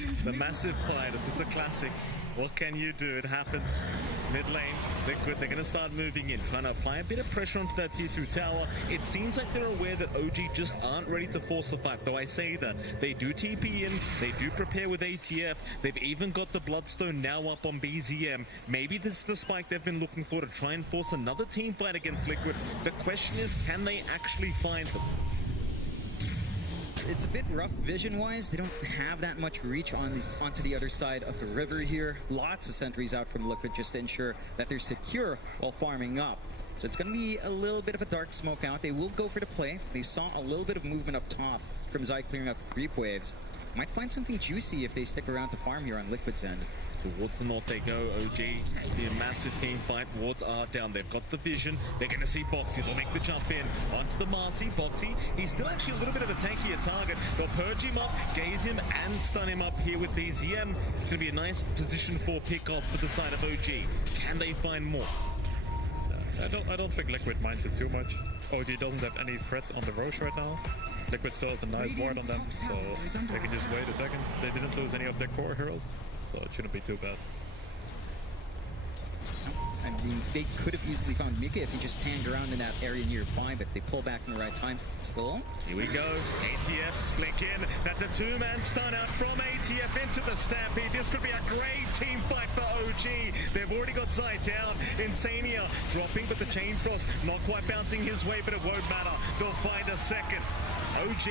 this. The massive Midas, it's a classic. What can you do? It happens. Mid lane, Liquid, they're going to start moving in, trying to apply a bit of pressure onto that tier 2 tower. It seems like they're aware that OG just aren't ready to force the fight, though I say that. They do TP in, they do prepare with ATF, they've even got the Bloodstone now up on BZM. Maybe this is the spike they've been looking for to try and force another team fight against Liquid. The question is, can they actually find them? It's a bit rough vision-wise. They don't have that much reach onto the other side of the river here. Lots of sentries out from Liquid just to ensure that they're secure while farming up. So it's going to be a little bit of a dark smoke out. They will go for the play. They saw a little bit of movement up top from Zai clearing up creep waves. might find something juicy if they stick around to farm here on Liquid's end. Towards the north they go. OG, be a massive team fight. Wards are down. They've got the vision. They're going to see Boxy. They'll make the jump in. Onto the Marcy. Boxy, he's still actually a little bit of a tankier target. They'll purge him up, gaze him, and stun him up here with BZM. It's going to be a nice position for pickoff for the side of OG. Can they find more? I don't think Liquid minds it too much. OG doesn't have any threat on the Roche right now. Liquid still has a nice ward on them, so they can just wait a second. They didn't lose any of their core heroes, so it shouldn't be too bad. I mean, they could have easily found Mika if he just hanged around in that area nearby, but they pull back in the right time. Still. Here we go. ATF flick in. That's a two-man stun out from ATF into the Stampede. This could be a great team fight for OG. They've already got Zai down. Insania dropping, but the Chain Frost not quite bouncing his way, but it won't matter. They'll find a second. OG.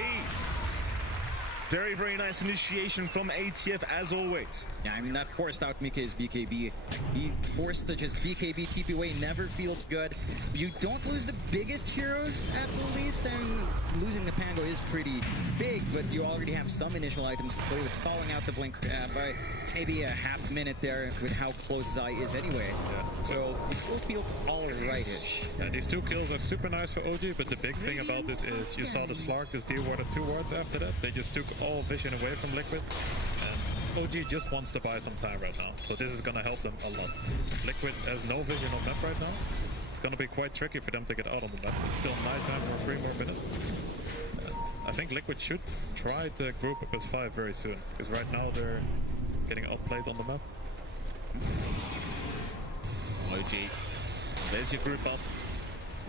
Very, very nice initiation from ATF as always. Yeah, I mean, that forced out Mika's BKB. He forced to just BKB TP away never feels good. You don't lose the biggest heroes at release, and losing the Pango is pretty big, but you already have some initial items to play with, stalling out the Blink by maybe a half minute there with how close Zai is anyway. Yeah. So you still feel all right-ish. Yeah, these 2 kills are super nice for OG, but the big thing about this is you saw the Slark just de-warded 2 wards after that. They just took all vision away from Liquid, and OG just wants to buy some time right now, so this is going to help them a lot. Liquid has no vision on map right now. It's going to be quite tricky for them to get out on the map. It's still nighttime for 3 more minutes. I think Liquid should try to group up as 5 very soon, because right now they're getting outplayed on the map. OG, there's your group up.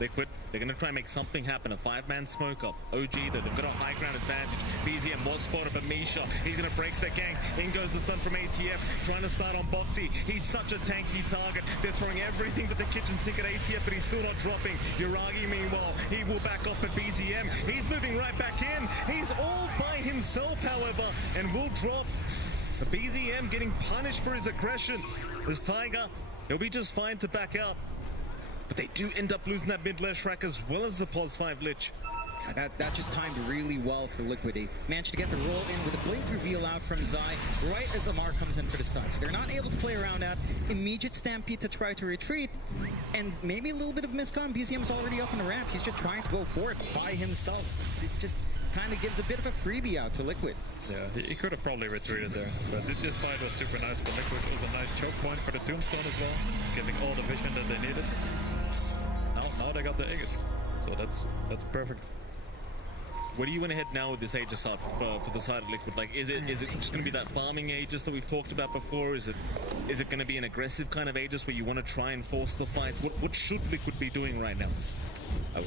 Liquid, they're going to try and make something happen. A 5-man smoke up. OG, though, they've got a high ground advantage. BZM was spotted, but Misha, he's going to break the gang. In goes the stun from ATF, trying to start on Boxy. He's such a tanky target. They're throwing everything but the kitchen sink at ATF, but he's still not dropping. Yuragi, meanwhile, he will back off at BZM. He's moving right back in. He's all by himself, however, and will drop. The BZM getting punished for his aggression. This Tiger, he'll be just fine to back out. But they do end up losing that mid-lash rack as well as the pos 5 Lich. Yeah, that just timed really well for Liquid. They managed to get the roll in with a blink reveal out from Zai right as Amar comes in for the stun. So they're not able to play around that. Immediate Stampede to try to retreat. And maybe a little bit of miscom. BZM's already up on the ramp. He's just trying to go for it by himself. It just kind of gives a bit of a freebie out to Liquid. Yeah, he could have probably retreated there, but this fight was super nice for Liquid. It was a nice choke point for the Tombstone as well, giving all the vision that they needed. Now they got the Aegis, so that's perfect. Where do you want to head now with this Aegis up for the side of Liquid? Like, is it just going to be that farming Aegis that we've talked about before? Is it going to be an aggressive kind of Aegis where you want to try and force the fights? What should Liquid be doing right now?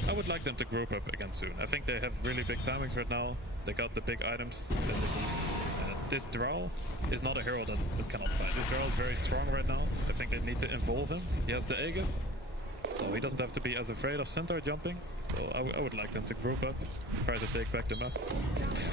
I would like them to group up again soon. I think they have really big timings right now. They got the big items that they need. This Drow is not a hero that cannot fight. This Drow is very strong right now. I think they need to involve him. He has the Aegis, so he doesn't have to be as afraid of centaur jumping. So I would like them to group up, try to take back the map.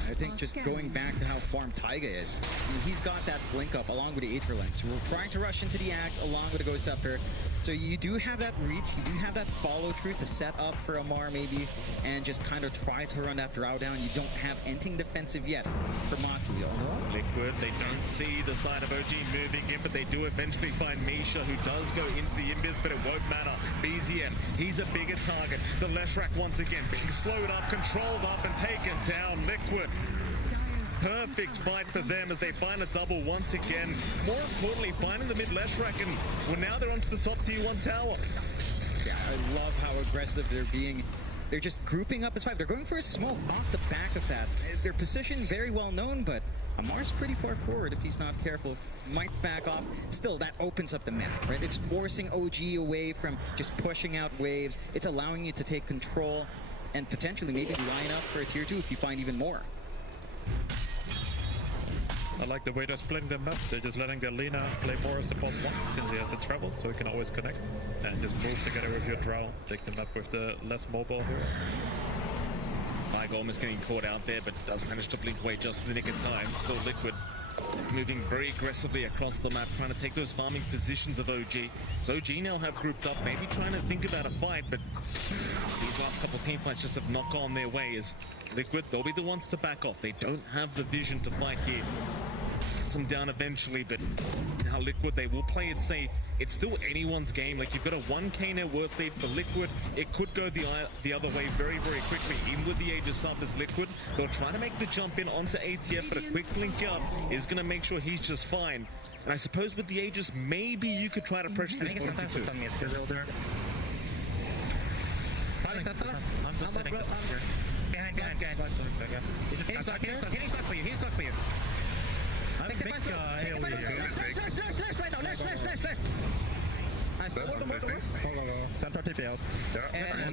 I think just going back to how farm Taiga is, I mean, he's got that blink up along with the Aetherlens. We're trying to rush into the Axe along with the Ghost Scepter. So you do have that reach, you do have that follow through to set up for Amar maybe, and just kind of try to run that Drow down. You don't have anything defensive yet for Matsuyo. Liquid, they don't see the side of OG moving in, but they do eventually find Misha, who does go into the Invis, but it won't matter. BZM, he's a bigger target. The Leshrac once again being slowed up, controlled up, and taken down. Liquid. Perfect fight for them as they find a double once again. More importantly, finding the mid-Leshrac, and well, now they're onto the top tier 1 tower. Yeah, I love how aggressive they're being. They're just grouping up as 5. They're going for a smoke off the back of that. Their position very well known, but Amar's pretty far forward if he's not careful. Might back off. Still, that opens up the map, right? It's forcing OG away from just pushing out waves. It's allowing you to take control and potentially maybe line up for a tier 2 if you find even more. I like the way they're splitting them up. They're just letting their Lina play more as the boss 1, since he has the travel, so he can always connect. And just move together with your Drow, take them up with the less mobile hero. Mike almost getting caught out there, but does manage to blink away just in the nick of time. Still Liquid moving very aggressively across the map, trying to take those farming positions of OG. So OG now have grouped up, maybe trying to think about a fight, but these last couple team fights just have not gone their way. As Liquid, they'll be the ones to back off. They don't have the vision to fight here. Gets them down eventually, but now Liquid, they will play it safe. It's still anyone's game. Like, you've got a 1k net worth lead for Liquid. It could go the other way very, very quickly. Even with the Aegis up as Liquid, they'll try to make the jump in onto ATF, but a quick link up is going to make sure he's just fine. And I suppose with the Aegis, maybe you could try to pressure this bottom to 2. I'm just sitting this here. Behind. He's stuck for you. Take the flash Center TP out.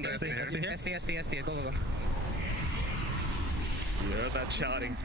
SD, go. You heard that shouting.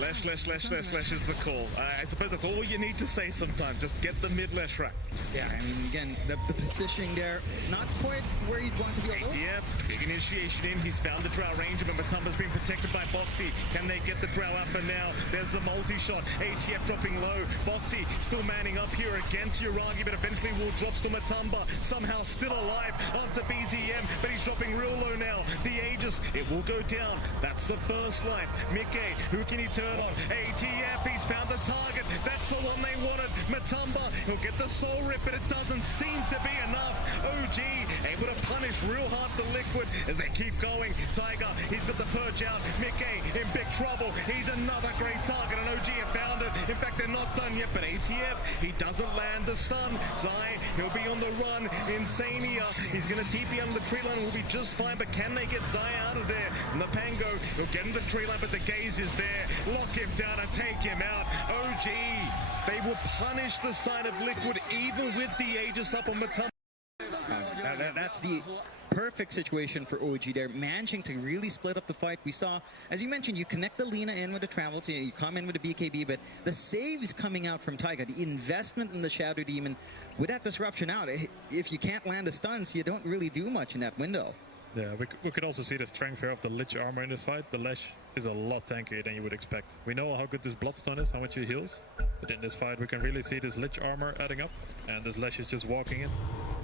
Lesh is the call. I suppose that's all you need to say sometimes. Just get the mid Lesh rack. Yeah, I mean, again, the positioning there, not quite where you'd want to be. ATF, big initiation in. He's found the Drow range, but Matumba's been protected by Boxy. Can they get the Drow up and now? There's the multi-shot. ATF dropping low. Boxy still manning up here against Uragi, but eventually will drops to Matumba. Somehow still alive onto BZM, but he's dropping real low now. The Aegis, it will go down. That's the first life. Mickey, who can he turn on? ATF, he's found the target. That's the one they wanted. Matumba, he'll get the soul rip, but it doesn't seem to be enough. OG able to punish real hard the Liquid as they keep going. Tiger, he's got the purge out. Mickey in big trouble. He's another great target, and OG have found it. In fact, they're not done yet, but ATF, he doesn't land the stun. Zai, he'll be on the run. Insania, he's going to TP under the tree line, will be just fine, but can they get Zai out of there? And the Pango, he'll get in the tree line, but the gaze is there. Lock him down and take him out. OG, they will punish the side of Liquid even with the Aegis up on Matumba. That's the perfect situation for OG there, managing to really split up the fight. We saw, as you mentioned, you connect the Lina in with the travel, so you come in with the BKB, but the saves coming out from Taiga, the investment in the Shadow Demon, with that disruption out, if you can't land the stuns, you don't really do much in that window. Yeah, we could also see the strength here of the Lich armor in this fight. The Lesh is a lot tankier than you would expect. We know how good this Bloodstone is, how much he heals, but in this fight we can really see this Lich armor adding up, and this Lesh is just walking in.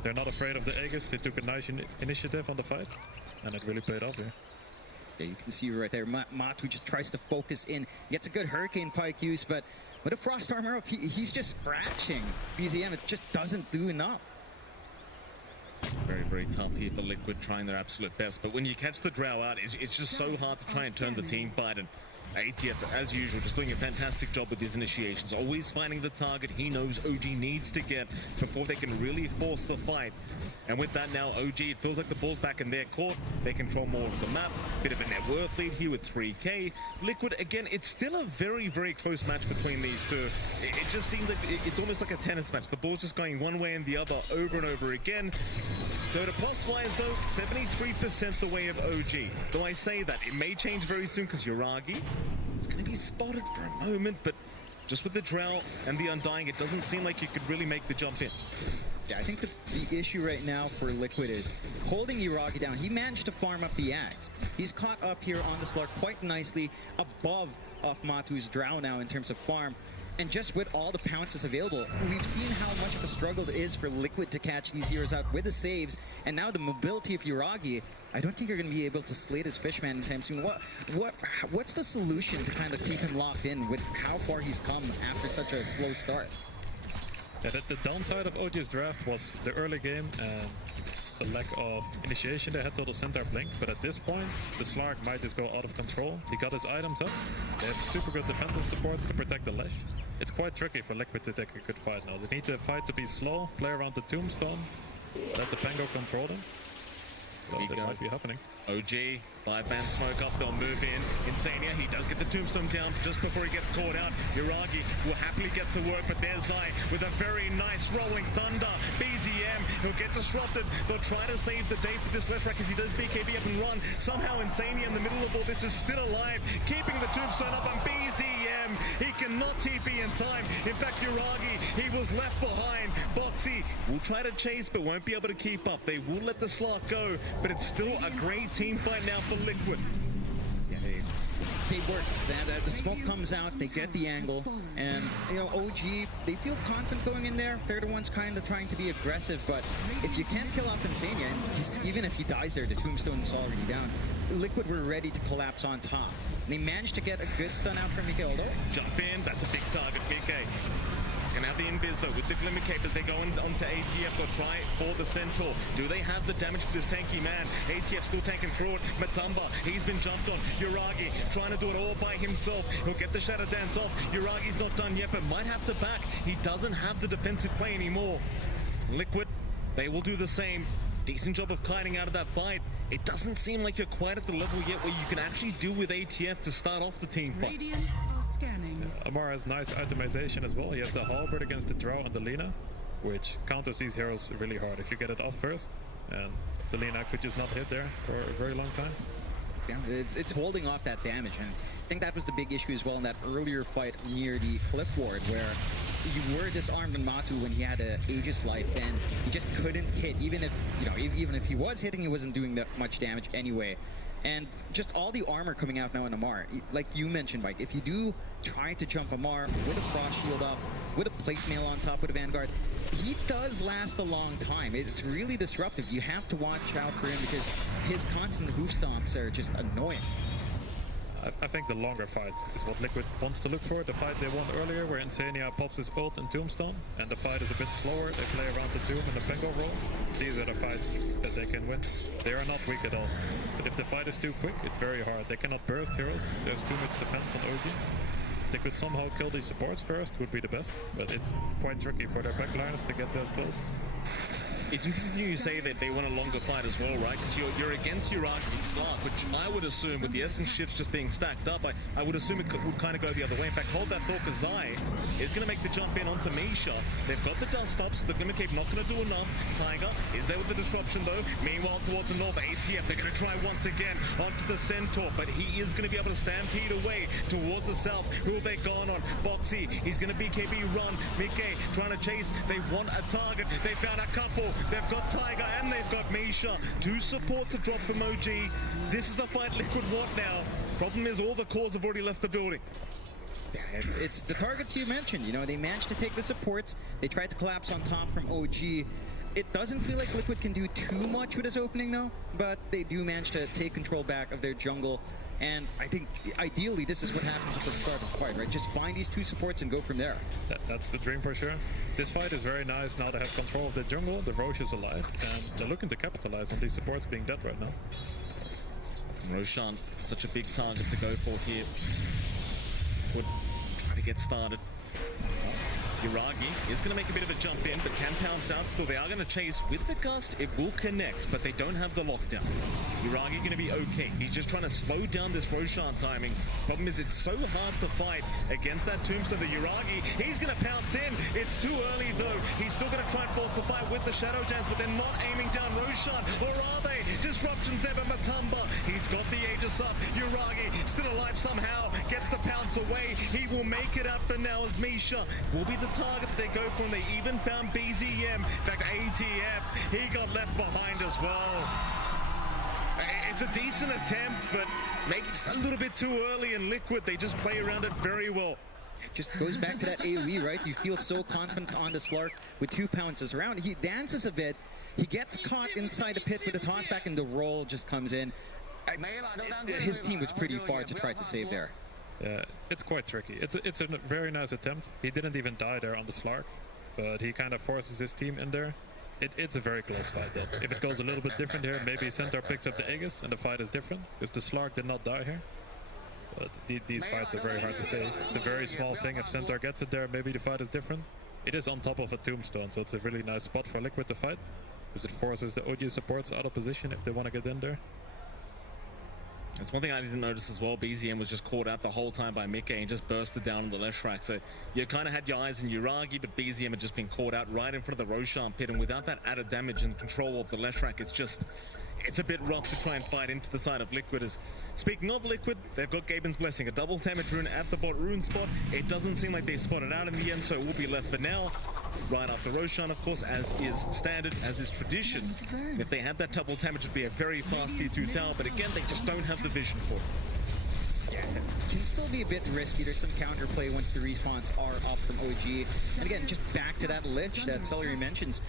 They're not afraid of the Aegis. They took a nice initiative on the fight, and it really paid off here. Yeah, you can see right there, Matu just tries to focus in, gets a good Hurricane Pike use, but with a Frost armor up, he's just scratching BZM. It just doesn't do enough. Very, very tough here for Liquid, trying their absolute best. But when you catch the Drow out, it's just so hard to try and turn the team fight. And ATF, as usual, just doing a fantastic job with his initiations. Always finding the target he knows OG needs to get before they can really force the fight. And with that now, OG, it feels like the ball's back in their court. They control more of the map. Bit of a net worth lead here with 3k. Liquid, again, it's still a very, very close match between these two. It just seems like it's almost like a tennis match. The ball's just going one way and the other over and over again. Dota Plus-wise, though, 73% the way of OG. Though I say that, it may change very soon because Uragi is going to be spotted for a moment, but just with the Drow and the Undying, it doesn't seem like you could really make the jump in. Yeah, I think the issue right now for Liquid is holding Uragi down. He managed to farm up the Axe. He's caught up here on the Slark quite nicely above of Matu's Drow now in terms of farm. And just with all the pounces available, we've seen how much of a struggle it is for Liquid to catch these heroes out with the saves, and now the mobility of Uragi. I don't think you're going to be able to slay this Fishman anytime soon. What's the solution to kind of keep him locked in with how far he's come after such a slow start? Yeah, the downside of OG's draft was the early game and the lack of initiation they had till the center blink, but at this point the Slark might just go out of control. He got his items up. They have super good defensive supports to protect the Lesh. It's quite tricky for Liquid to take a good fight now. They need to fight to be slow, play around the Tombstone, let the Pango control them. Well, that might be happening. OG, 5-man smoke up, they'll move in. Insania, he does get the Tombstone down just before he gets caught out. Uragi will happily get to work, but there's Zai with a very nice rolling thunder. BZM, he'll get disrupted. They'll try to save the day for this Lesh rack as he does BKB up and run. Somehow Insania in the middle of all this is still alive, keeping the Tombstone up, and BZM, he cannot TP in time. In fact, Uragi, he was left behind. Boxy will try to chase, but won't be able to keep up. They will let the Slark go, but it's still a great team fight now for Liquid. Yeah, they work. The smoke comes out, they get the angle, and OG, they feel confident going in there. They're the ones kind of trying to be aggressive, but if you can't kill off Insania, and even if he dies there, the tombstone is already down. Liquid were ready to collapse on top. They managed to get a good stun out from Mike, although. Jump in, that's a big target, Mike. Gonna have the invis though with the Glimmer Cape as they go onto ATF. They'll try for the Centaur. Do they have the damage for this tanky man? ATF still tanking through it. Matamba, he's been jumped on. Yuragi trying to do it all by himself. He'll get the Shadow Dance off. Yuragi's not done yet, but might have to back. He doesn't have the defensive play anymore. Liquid, they will do the same. Decent job of kiting out of that fight. It doesn't seem like you're quite at the level yet where you can actually deal with ATF to start off the team fight. Amar has nice itemization as well. He has the Halberd against the Drow and the Lina, which counters these heroes really hard if you get it off first. And the Lina could just not hit there for a very long time. Yeah, it's holding off that damage, and I think that was the big issue as well in that earlier fight near the cliff ward, where you were disarmed on Matu when he had an Aegis life, and he just couldn't hit. Even if he was hitting, he wasn't doing that much damage anyway. And just all the armor coming out now in Amar, like you mentioned, Mike, if you do try to jump Amar with a Frost Shield up, with a Plate Mail on top with a Vanguard, he does last a long time. It's really disruptive. You have to watch out for him because his constant hoof stomps are just annoying. I think the longer fight is what Liquid wants to look for. The fight they won earlier where Insania pops his ult and Tombstone, and the fight is a bit slower. They play around the tomb and the Bengal roll. These are the fights that they can win. They are not weak at all. But if the fight is too quick, it's very hard. They cannot burst heroes. There's too much defense on OG. If they could somehow kill these supports first, would be the best. But it's quite tricky for their backliners to get that close. It's interesting you say that they want a longer fight as well, right? Because you're against Yuragi's Slark, which I would assume with the Essence shifts just being stacked up, I would assume it would kind of go the other way. In fact, hold that thought, because Zai is going to make the jump in onto Misha. They've got the dust up, so the Glimmer Cape not going to do enough. Tiger is there with the disruption though. Meanwhile, towards the north, ATF, they're going to try once again onto the Centaur, but he is going to be able to stampede away towards the south. Who have they gone on? Boxy, he's going to BKB run. Mickey trying to chase. They want a target. They found a couple. They've got Tiger and they've got Misha. Two supports have dropped from OG. This is the fight Liquid want now. Problem is all the cores have already left the building. Yeah, it's the targets you mentioned. They managed to take the supports. They tried to collapse on top from OG. It doesn't feel like Liquid can do too much with this opening though, but they do manage to take control back of their jungle. And I think, ideally, this is what happens at the start of the fight, right? Just find these two supports and go from there. That's the dream for sure. This fight is very nice now they have control of the jungle. The Roche is alive, and they're looking to capitalize on these supports being dead right now. Roshan, such a big target to go for here. Would try to get started. Yuragi is going to make a bit of a jump in, but can pounce out. Still, they are going to chase with the gust. It will connect, but they don't have the lockdown. Yuragi going to be okay. He's just trying to slow down this Roshan timing. Problem is, it's so hard to fight against that Tombstone. The Yuragi, he's going to pounce in. It's too early, though. He's still going to try and force the fight with the Shadow Dance, but they're not aiming down Roshan. Or are they? Disruptions there, but Matamba, he's got the Aegis up. Yuragi, still alive somehow, gets the pounce away. He will make it up for now as Misha will be the target they go from. They even found BZM. In fact, ATF, he got left behind as well. It's a decent attempt, but maybe it's a little bit too early in Liquid. They just play around it very well. It just goes back to that AoE, right? You feel so confident on the Slark with 2 pounces around. He dances a bit. He gets caught inside the pit with a toss back, and the roll just comes in. His team was pretty far to try to save there. Yeah, it's quite tricky. It's a very nice attempt. He didn't even die there on the Slark, but he kind of forces his team in there. It's a very close fight though. If it goes a little bit different here, maybe Centaur picks up the Aegis and the fight is different, because the Slark did not die here. But these fights are very hard to say. It's a very small thing. If Centaur gets it there, maybe the fight is different. It is on top of a Tombstone, so it's a really nice spot for Liquid to fight, because it forces the OG supports out of position if they want to get in there. That's one thing I didn't notice as well. BZM was just caught out the whole time by Mickey and just bursted down on the left track. So you kind of had your eyes on Yuragi, but BZM had just been caught out right in front of the Roshan pit. And without that added damage and control of the left track, it's a bit rough to try and fight into the side of Liquid. Speaking of Liquid, they've got Gaben's Blessing, a double damage rune at the bot rune spot. It doesn't seem like they spotted out in the end, so it will be left for now. Right after Roshan, of course, as is standard, as is tradition. If they had that double damage, it'd be a very fast T2 tower, but again, they just don't have the vision for it. Yeah, can still be a bit risky. There's some counterplay once the respawns are up from OG. And again, just back to that Lich that Celery mentions.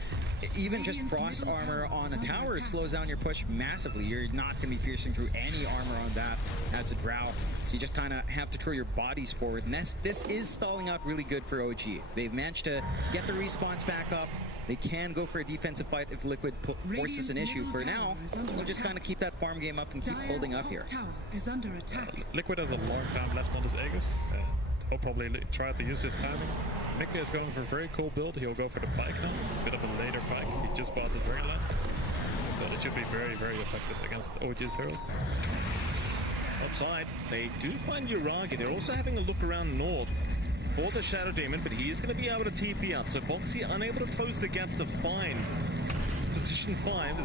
Even just frost armor on a tower slows down your push massively. You're not going to be piercing through any armor on that as a drow. So you just kind of have to throw your bodies forward. And this is stalling out really good for OG. They've managed to get the respawns back up. They can go for a defensive fight if Liquid forces an issue. For now, we'll just kind of keep that farm game up and keep holding up here. Liquid has a long time left on his Aegis. He'll probably try to use this timing. Mickey is going for a very cool build. He'll go for the pike now. A bit of a later pike. He just bought the Dragonlance. But it should be very, very effective against OG's heroes. Upside, they do find Uragi. They're also having a look around north for the Shadow Demon, but he is going to be able to TP out. So Boxy unable to close the gap to find his position 5.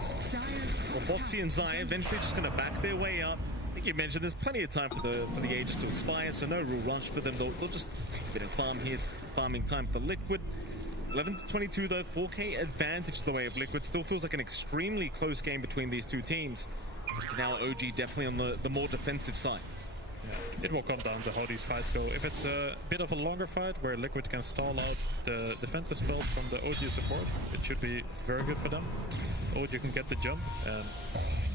Well, Boxy and Zaya eventually just going to back their way up. I think you mentioned there's plenty of time for the Aegis to expire, so no real rush for them. They'll just take a bit of farm here, farming time for Liquid. 11 to 22 though, 4K advantage the way of Liquid. Still feels like an extremely close game between these two teams. But for now, OG definitely on the more defensive side. Yeah, it will come down to how these fights go. If it's a bit of a longer fight where Liquid can stall out the defensive spells from the OG support, it should be very good for them. OG can get the jump and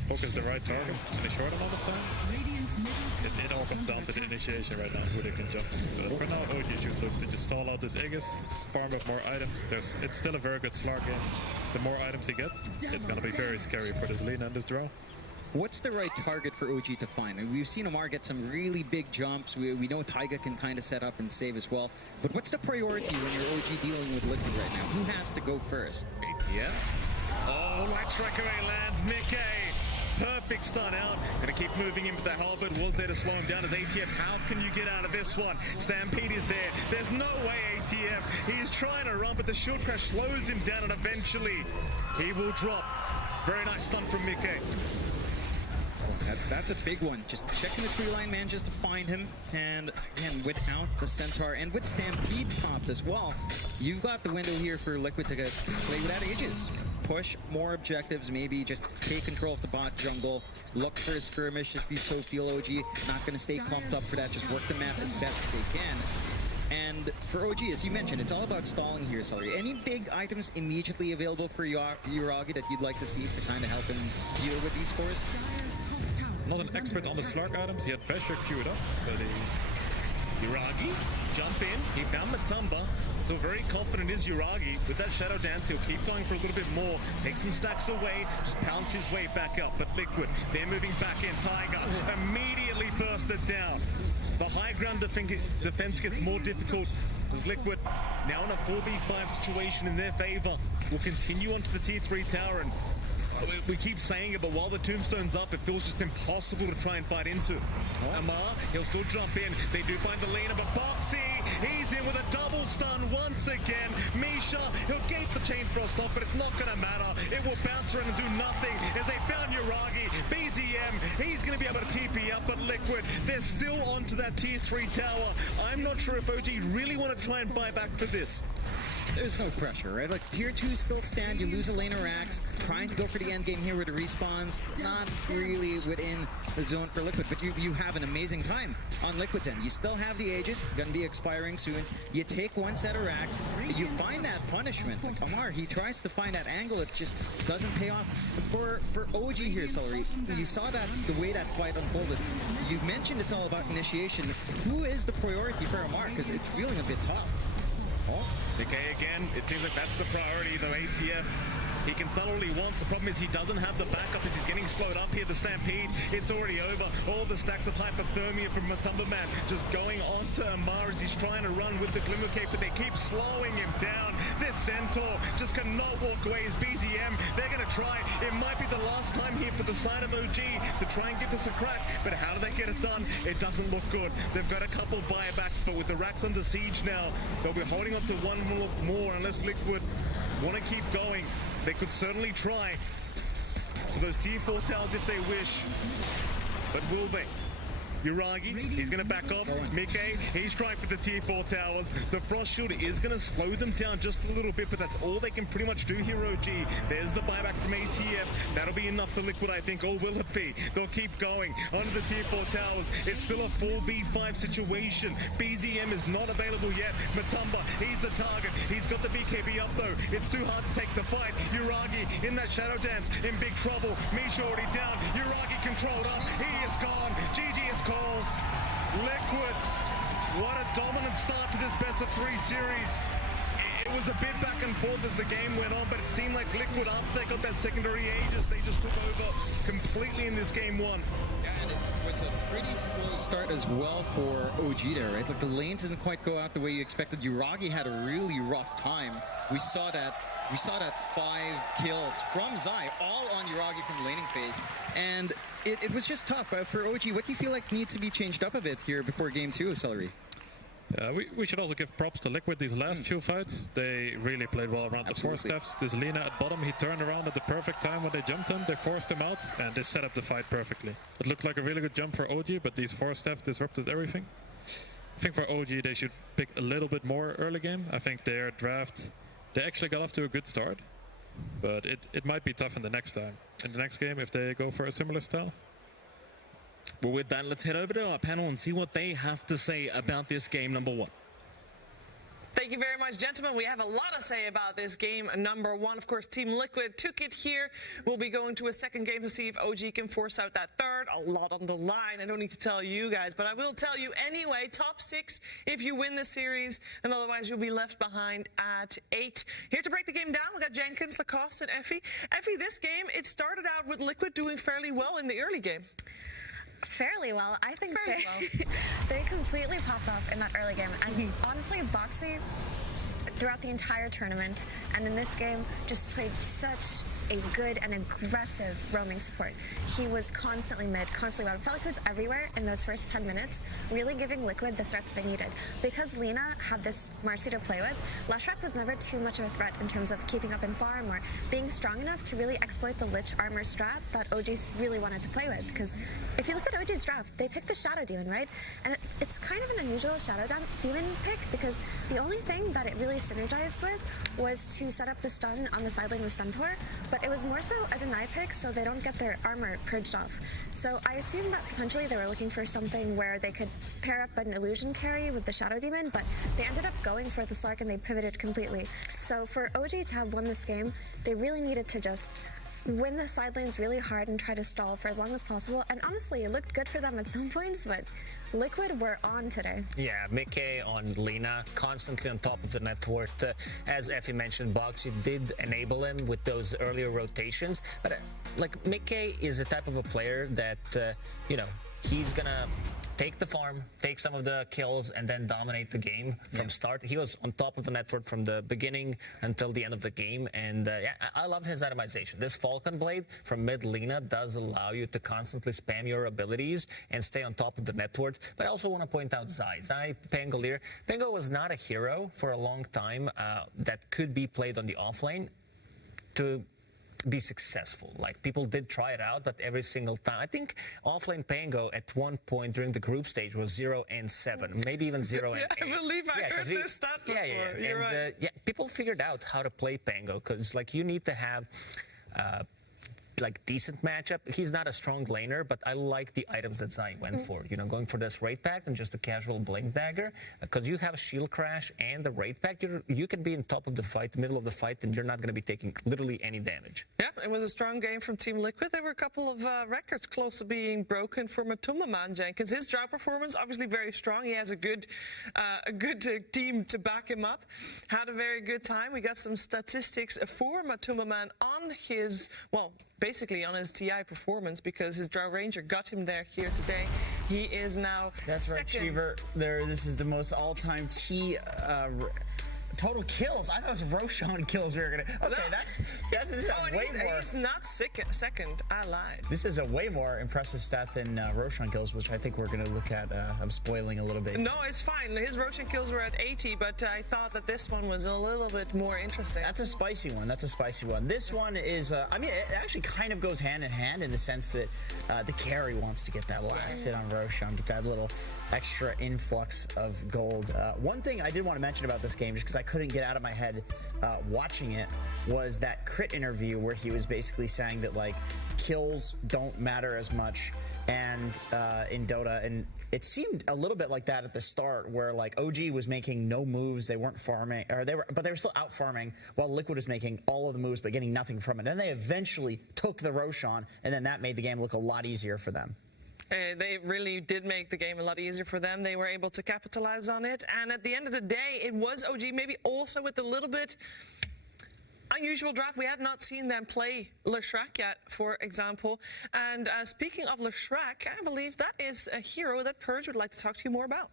focus the right target in a short amount of time. It all comes down to the initiation right now, who they can jump. But for now, OG should look to just stall out this Aegis, farm up more items. It's still a very good Slark game. The more items he gets, it's going to be very scary for this Lina and this Drow. What's the right target for OG to find? I mean, we've seen Amar get some really big jumps. We know Taiga can kind of set up and save as well. But what's the priority when you're OG dealing with Liquid right now? Who has to go first? Yeah. Oh, Light Strike away lands Mickey. Perfect stun out. Gonna keep moving in with the halberd. Was there to slow him down as ATF. How can you get out of this one? Stampede is there. There's no way ATF. He's trying to run, but the shield crash slows him down, and eventually he will drop. Very nice stun from Mickey. That's a big one. Just checking the tree line, man, just to find him. And again, without the Centaur and with Stampede popped as well, you've got the window here for Liquid to play without Aegis. Push more objectives, maybe just take control of the bot jungle, look for a skirmish if you so feel. OG not going to stay clumped up for that, just work the map as best as they can. And for OG, as you mentioned, it's all about stalling here, Celery. Any big items immediately available for Uragi that you'd like to see to kind of help him deal with these cores? Not an expert on the Slark items. He had pressure queued up, but Uragi, jump in, he found Matumba. So very confident is Uragi. With that Shadow Dance, he'll keep going for a little bit more. Take some stacks away, just pounce his way back up. But Liquid, they're moving back in. Tiger immediately bursted down. The high ground defense gets more difficult as Liquid, now in a 4v5 situation in their favor, will continue onto the T3 tower. And we keep saying it, but while the tombstone's up, it feels just impossible to try and fight into. Amar, he'll still jump in. They do find the Lina, but Boxy, he's in with a double stun once again. Misha, he'll gate the Chain Frost off, but it's not going to matter. It will bounce around and do nothing as they found Uragi. BZM, he's going to be able to TP up, but Liquid, they're still onto that tier 3 tower. I'm not sure if OG really want to try and buy back for this. There's no pressure, right? Like, tier 2 still stand, you lose a lane of racks, trying to go for the end game here with the respawns, not really within the zone for Liquid, but you have an amazing time on Liquid's end. You still have the Aegis, gonna be expiring soon. You take one set of racks, you find that punishment. Like Amar, he tries to find that angle, it just doesn't pay off. For OG here, Celery, you saw that the way that fight unfolded. You mentioned it's all about initiation. Who is the priority for Amar? Because it's feeling a bit tough. Oh, Decay again. It seems like that's the priority, though. ATF, he can stun all he wants. The problem is he doesn't have the backup as he's getting slowed up here. The Stampede, it's already over. All the stacks of hypothermia from Matumba Man just going on to Amar as he's trying to run with the Glimmer Cape, but they keep slowing him down. This Centaur just cannot walk away as BZM. They're going to try. It might be the last time here for the side of OG to try and give this a crack, but how do they get it done? It doesn't look good. They've got a couple buybacks, but with the racks under siege now, they'll be holding on to one more unless Liquid want to keep going. They could certainly try for those tier 4 towers if they wish, but will they? Uragi, he's going to back off. Mickey, he's trying for the tier 4 towers. The Frost Shield is going to slow them down just a little bit, but that's all they can pretty much do here, OG. There's the buyback from ATF. That'll be enough for Liquid, I think, or will it be? They'll keep going onto the tier 4 towers. It's still a 4v5 situation. BZM is not available yet. Matumba, he's the target. He's got the BKB up, though. It's too hard to take the fight. Uragi in that Shadow Dance, in big trouble. Misha already down. Uragi controlled up. He is gone. GG is called. Liquid, what a dominant start to this best of 3 series. It was a bit back and forth as the game went on, but it seemed like Liquid, after they got that secondary Aegis, they just took over completely in this game 1. Yeah, and it was a pretty slow start as well for OG there, right? Like the lanes didn't quite go out the way you expected. Uragi had a really rough time. We saw that 5 kills from Zai, all on Uragi from the laning phase, and it was just tough. For OG, what do you feel like needs to be changed up a bit here before game 2 of Celery? We should also give props to Liquid these last few fights. They really played well around the 4 steps. This Lina at bottom, he turned around at the perfect time when they jumped him. They forced him out, and they set up the fight perfectly. It looked like a really good jump for OG, but these 4 steps disrupted everything. I think for OG, they should pick a little bit more early game. I think their draft, they actually got off to a good start, but it might be tough in the next time. In the next game, if they go for a similar style. Well, with that, let's head over to our panel and see what they have to say about this game number 1. Thank you very much, gentlemen. We have a lot to say about this game number 1. Of course, Team Liquid took it here. We'll be going to a second game to see if OG can force out that third. A lot on the line. I don't need to tell you guys, but I will tell you anyway. Top 6 if you win the series, and otherwise you'll be left behind at 8. Here to break the game down, we got Jenkins, Lacoste, and Effie. Effie, this game, it started out with Liquid doing fairly well in the early game. Fairly well. I think they completely popped off in that early game. And honestly, Boxy, throughout the entire tournament and in this game, just played such a good and aggressive roaming support. He was constantly mid, constantly bottom. Felt like he was everywhere in those first 10 minutes, really giving Liquid the start that they needed. Because Lina had this Marcy to play with, Leshrac was never too much of a threat in terms of keeping up in farm or being strong enough to really exploit the Lich armor strat that OG really wanted to play with. Because if you look at OG's draft, they picked the Shadow Demon, right? And it's kind of an unusual Shadow Demon pick because the only thing that it really synergized with was to set up the stun on the side lane with Centaur, but it was more so a deny pick so they don't get their armor purged off. So I assume that potentially they were looking for something where they could pair up an illusion carry with the Shadow Demon, but they ended up going for the Slark and they pivoted completely. So for OG to have won this game, they really needed to just win the side lanes really hard and try to stall for as long as possible. And honestly, it looked good for them at some points, but Liquid were on today. Yeah, Mickey on Lina, constantly on top of the net worth. As Effie mentioned, Boxy did enable him with those earlier rotations. But like Mickey is the type of a player that, he's gonna take the farm, take some of the kills, and then dominate the game from start. He was on top of the network from the beginning until the end of the game, and I love his itemization. This Falcon Blade from mid Lina does allow you to constantly spam your abilities and stay on top of the network. But I also want to point out Zai Pangolier. Pango was not a hero for a long time that could be played on the offlane to be successful. Like, people did try it out, but every single time, I think offlane Pango at one point during the group stage was 0-7, maybe even 0-8. I believe I heard this stat before. You're right. People figured out how to play Pango because, like, you need to have decent matchup. He's not a strong laner, but I like the items that Zai went for. Going for this Raid Pact and just a casual Blink Dagger. Because you have a Shield Crash and the Raid Pact, you can be in top of the fight, middle of the fight, and you're not going to be taking literally any damage. Yeah, it was a strong game from Team Liquid. There were a couple of records close to being broken for Matumba Jenkins. His draw performance, obviously very strong. He has a good team to back him up. Had a very good time. We got some statistics for Matumba on his, basically on his TI performance, because his Drow Ranger got him there here today. He is now That's right, second. Cheever. This is the most all-time total kills. I thought it was Roshan kills we were gonna. Okay, this is a way more. He's not second. I lied. This is a way more impressive stat than Roshan kills, which I think we're gonna look at. I'm spoiling a little bit. No, it's fine. His Roshan kills were at 80, but I thought that this one was a little bit more interesting. That's a spicy one. This one is, I mean, it actually kind of goes hand in hand in the sense that the carry wants to get that last hit on Roshan, get that little extra influx of gold. One thing I did want to mention about this game, just because I couldn't get out of my head watching it, was that crit interview where he was basically saying that like kills don't matter as much and in Dota, and it seemed a little bit like that at the start, where like OG was making no moves, they weren't farming, or they were still out farming, while Liquid was making all of the moves but getting nothing from it. Then they eventually took the Roshan, and then that made the game look a lot easier for them. They really did make the game a lot easier for them. They were able to capitalize on it. And at the end of the day, it was OG, maybe also with a little bit unusual draft. We had not seen them play Leshrac yet, for example. And speaking of Leshrac, I believe that is a hero that Purge would like to talk to you more about.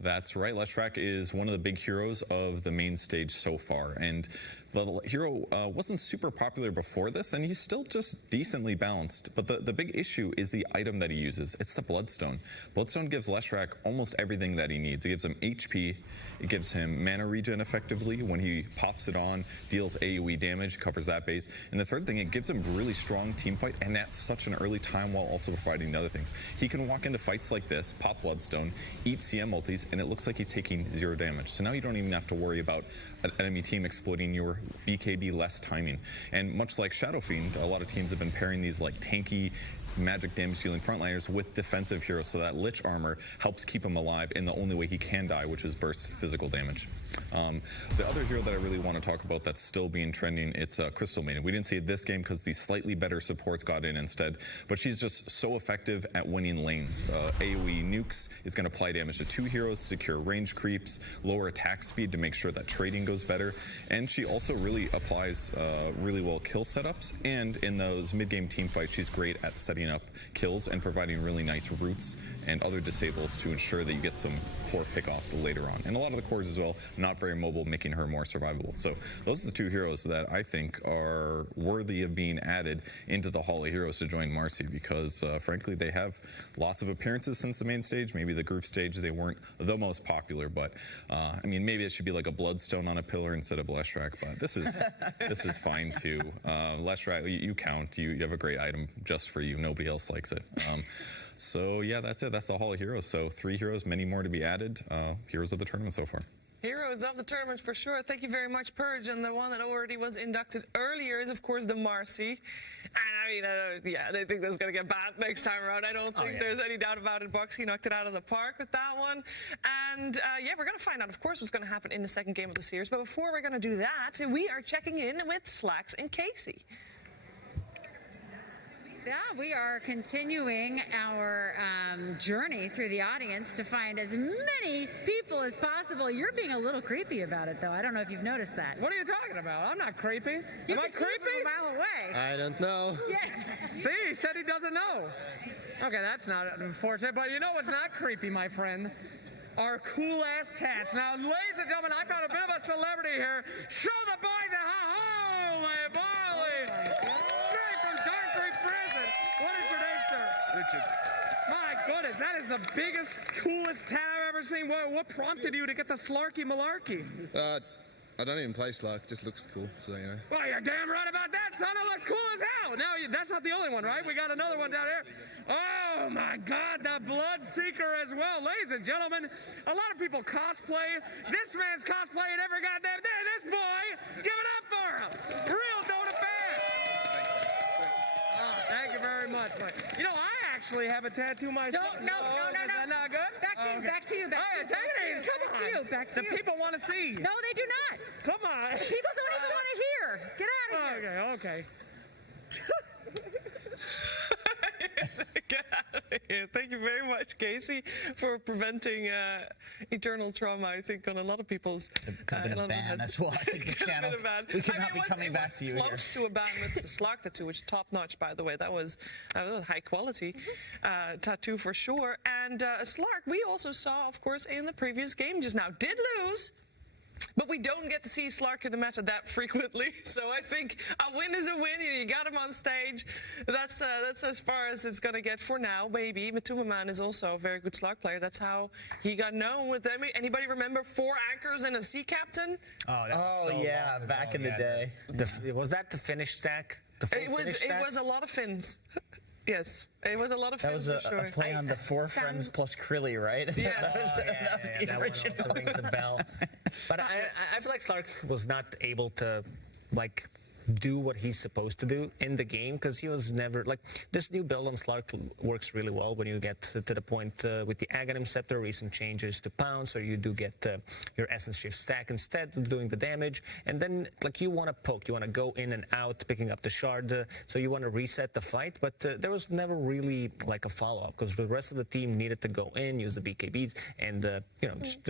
That's right. Leshrac is one of the big heroes of the main stage so far. And the hero wasn't super popular before this, and he's still just decently balanced. But the big issue is the item that he uses. It's the Bloodstone. Bloodstone gives Leshrac almost everything that he needs. It gives him HP. It gives him mana regen effectively. When he pops it on, deals AoE damage, covers that base. And the third thing, it gives him really strong team fight, and at such an early time while also providing the other things. He can walk into fights like this, pop Bloodstone, eat CM multis, and it looks like he's taking 0 damage. So now you don't even have to worry about an enemy team exploiting your BKB less timing. And much like Shadow Fiend, a lot of teams have been pairing these like tanky magic damage dealing frontliners with defensive heroes, so that Lich armor helps keep him alive in the only way he can die, which is burst physical damage. The other hero that I really want to talk about that's still being trending, it's Crystal Maiden. We didn't see it this game because the slightly better supports got in instead, but she's just so effective at winning lanes. AoE nukes is going to apply damage to 2 heroes, secure range creeps, lower attack speed to make sure that trading goes better, and she also really applies really well kill setups, and in those mid-game team fights, she's great at setting up kills and providing really nice roots and other disables to ensure that you get some 4 pickoffs later on. And a lot of the cores as well, not very mobile, making her more survivable. So those are the 2 heroes that I think are worthy of being added into the Hall of Heroes to join Marcy, because frankly, they have lots of appearances since the main stage. Maybe the group stage, they weren't the most popular, but I mean, maybe it should be like a Bloodstone on a pillar instead of Leshrac, but this is fine too. Leshrac, you count. You have a great item just for you. Nobody else likes it. So yeah, that's it. That's the Hall of Heroes. So 3 heroes, many more to be added. Heroes of the tournament so far. Heroes of the tournament for sure. Thank you very much, Purge. And the one that already was inducted earlier is, of course, the Marcy. And I mean, yeah, they think that's going to get bad next time around. I don't think there's any doubt about it. Boxy knocked it out of the park with that one. And yeah, we're going to find out, of course, what's going to happen in the second game of the series. But before we're going to do that, we are checking in with Slacks and Casey. Yeah, we are continuing our journey through the audience to find as many people as possible. You're being a little creepy about it, though. I don't know if you've noticed that. What are you talking about? I'm not creepy. You Am I can see creepy? from a mile away. I don't know. Yeah. See, he said he doesn't know. Okay, that's not unfortunate, but you know what's not creepy, my friend? Our cool-ass tats. Now, ladies and gentlemen, I found a bit of a celebrity here. Show the boys a holy moly! Straight from Dark Creek Prison. What is your name, sir? Richard. My goodness, that is the biggest, coolest tat I've ever seen. What prompted you to get the Slarky Malarkey? I don't even play Slark, just looks cool, so you know. Well, you're damn right about that, son. It looks cool as hell. Now, that's not the only one, right? We got another one down here. Oh, my God, the Bloodseeker as well. Ladies and gentlemen, a lot of people cosplay. This man's cosplaying every goddamn day. This boy, give it up for him. Real Dota fan. Thank you very much. You know, I actually have a tattoo myself. No. Is that not good? Back to you, back to you, back to you. Take it easy. Come on. Back to you. The people want to see. No, they do not. Come on. The people don't even want to hear. Get out of here. Okay. Get out of here. Thank you very much, Casey, for preventing eternal trauma, I think, on a lot of people's... It could have been a ban as well. I think the channel. We could not be coming back to you here. Close to a ban with the Slark tattoo, which is top-notch, by the way. That was high-quality tattoo for sure. And Slark, we also saw, of course, in the previous game just now, did lose. But we don't get to see Slark in the meta that frequently, so I think a win is a win. You got him on stage. That's as far as it's going to get for now. Maybe Matumaman is also a very good Slark player. That's how he got known with them. Anybody remember 4 anchors and a sea captain? Oh, yeah, back in the day. Was that the Finnish stack? It was a lot of Finns. Yes, it was a lot of That Finns was for sure. a play on the 4 friends plus Krilly, right? Yeah. that was the that original. one also rings a bell. But I feel like Slark was not able to, like, do what he's supposed to do in the game, because he was never like this new build on Slark works really well when you get to the point with the Aghanim Scepter, recent changes to pounce, or you do get your Essence Shift stack instead of doing the damage, and then like you want to poke, you want to go in and out picking up the shard, so you want to reset the fight, but there was never really like a follow-up, because the rest of the team needed to go in, use the BKBs, and just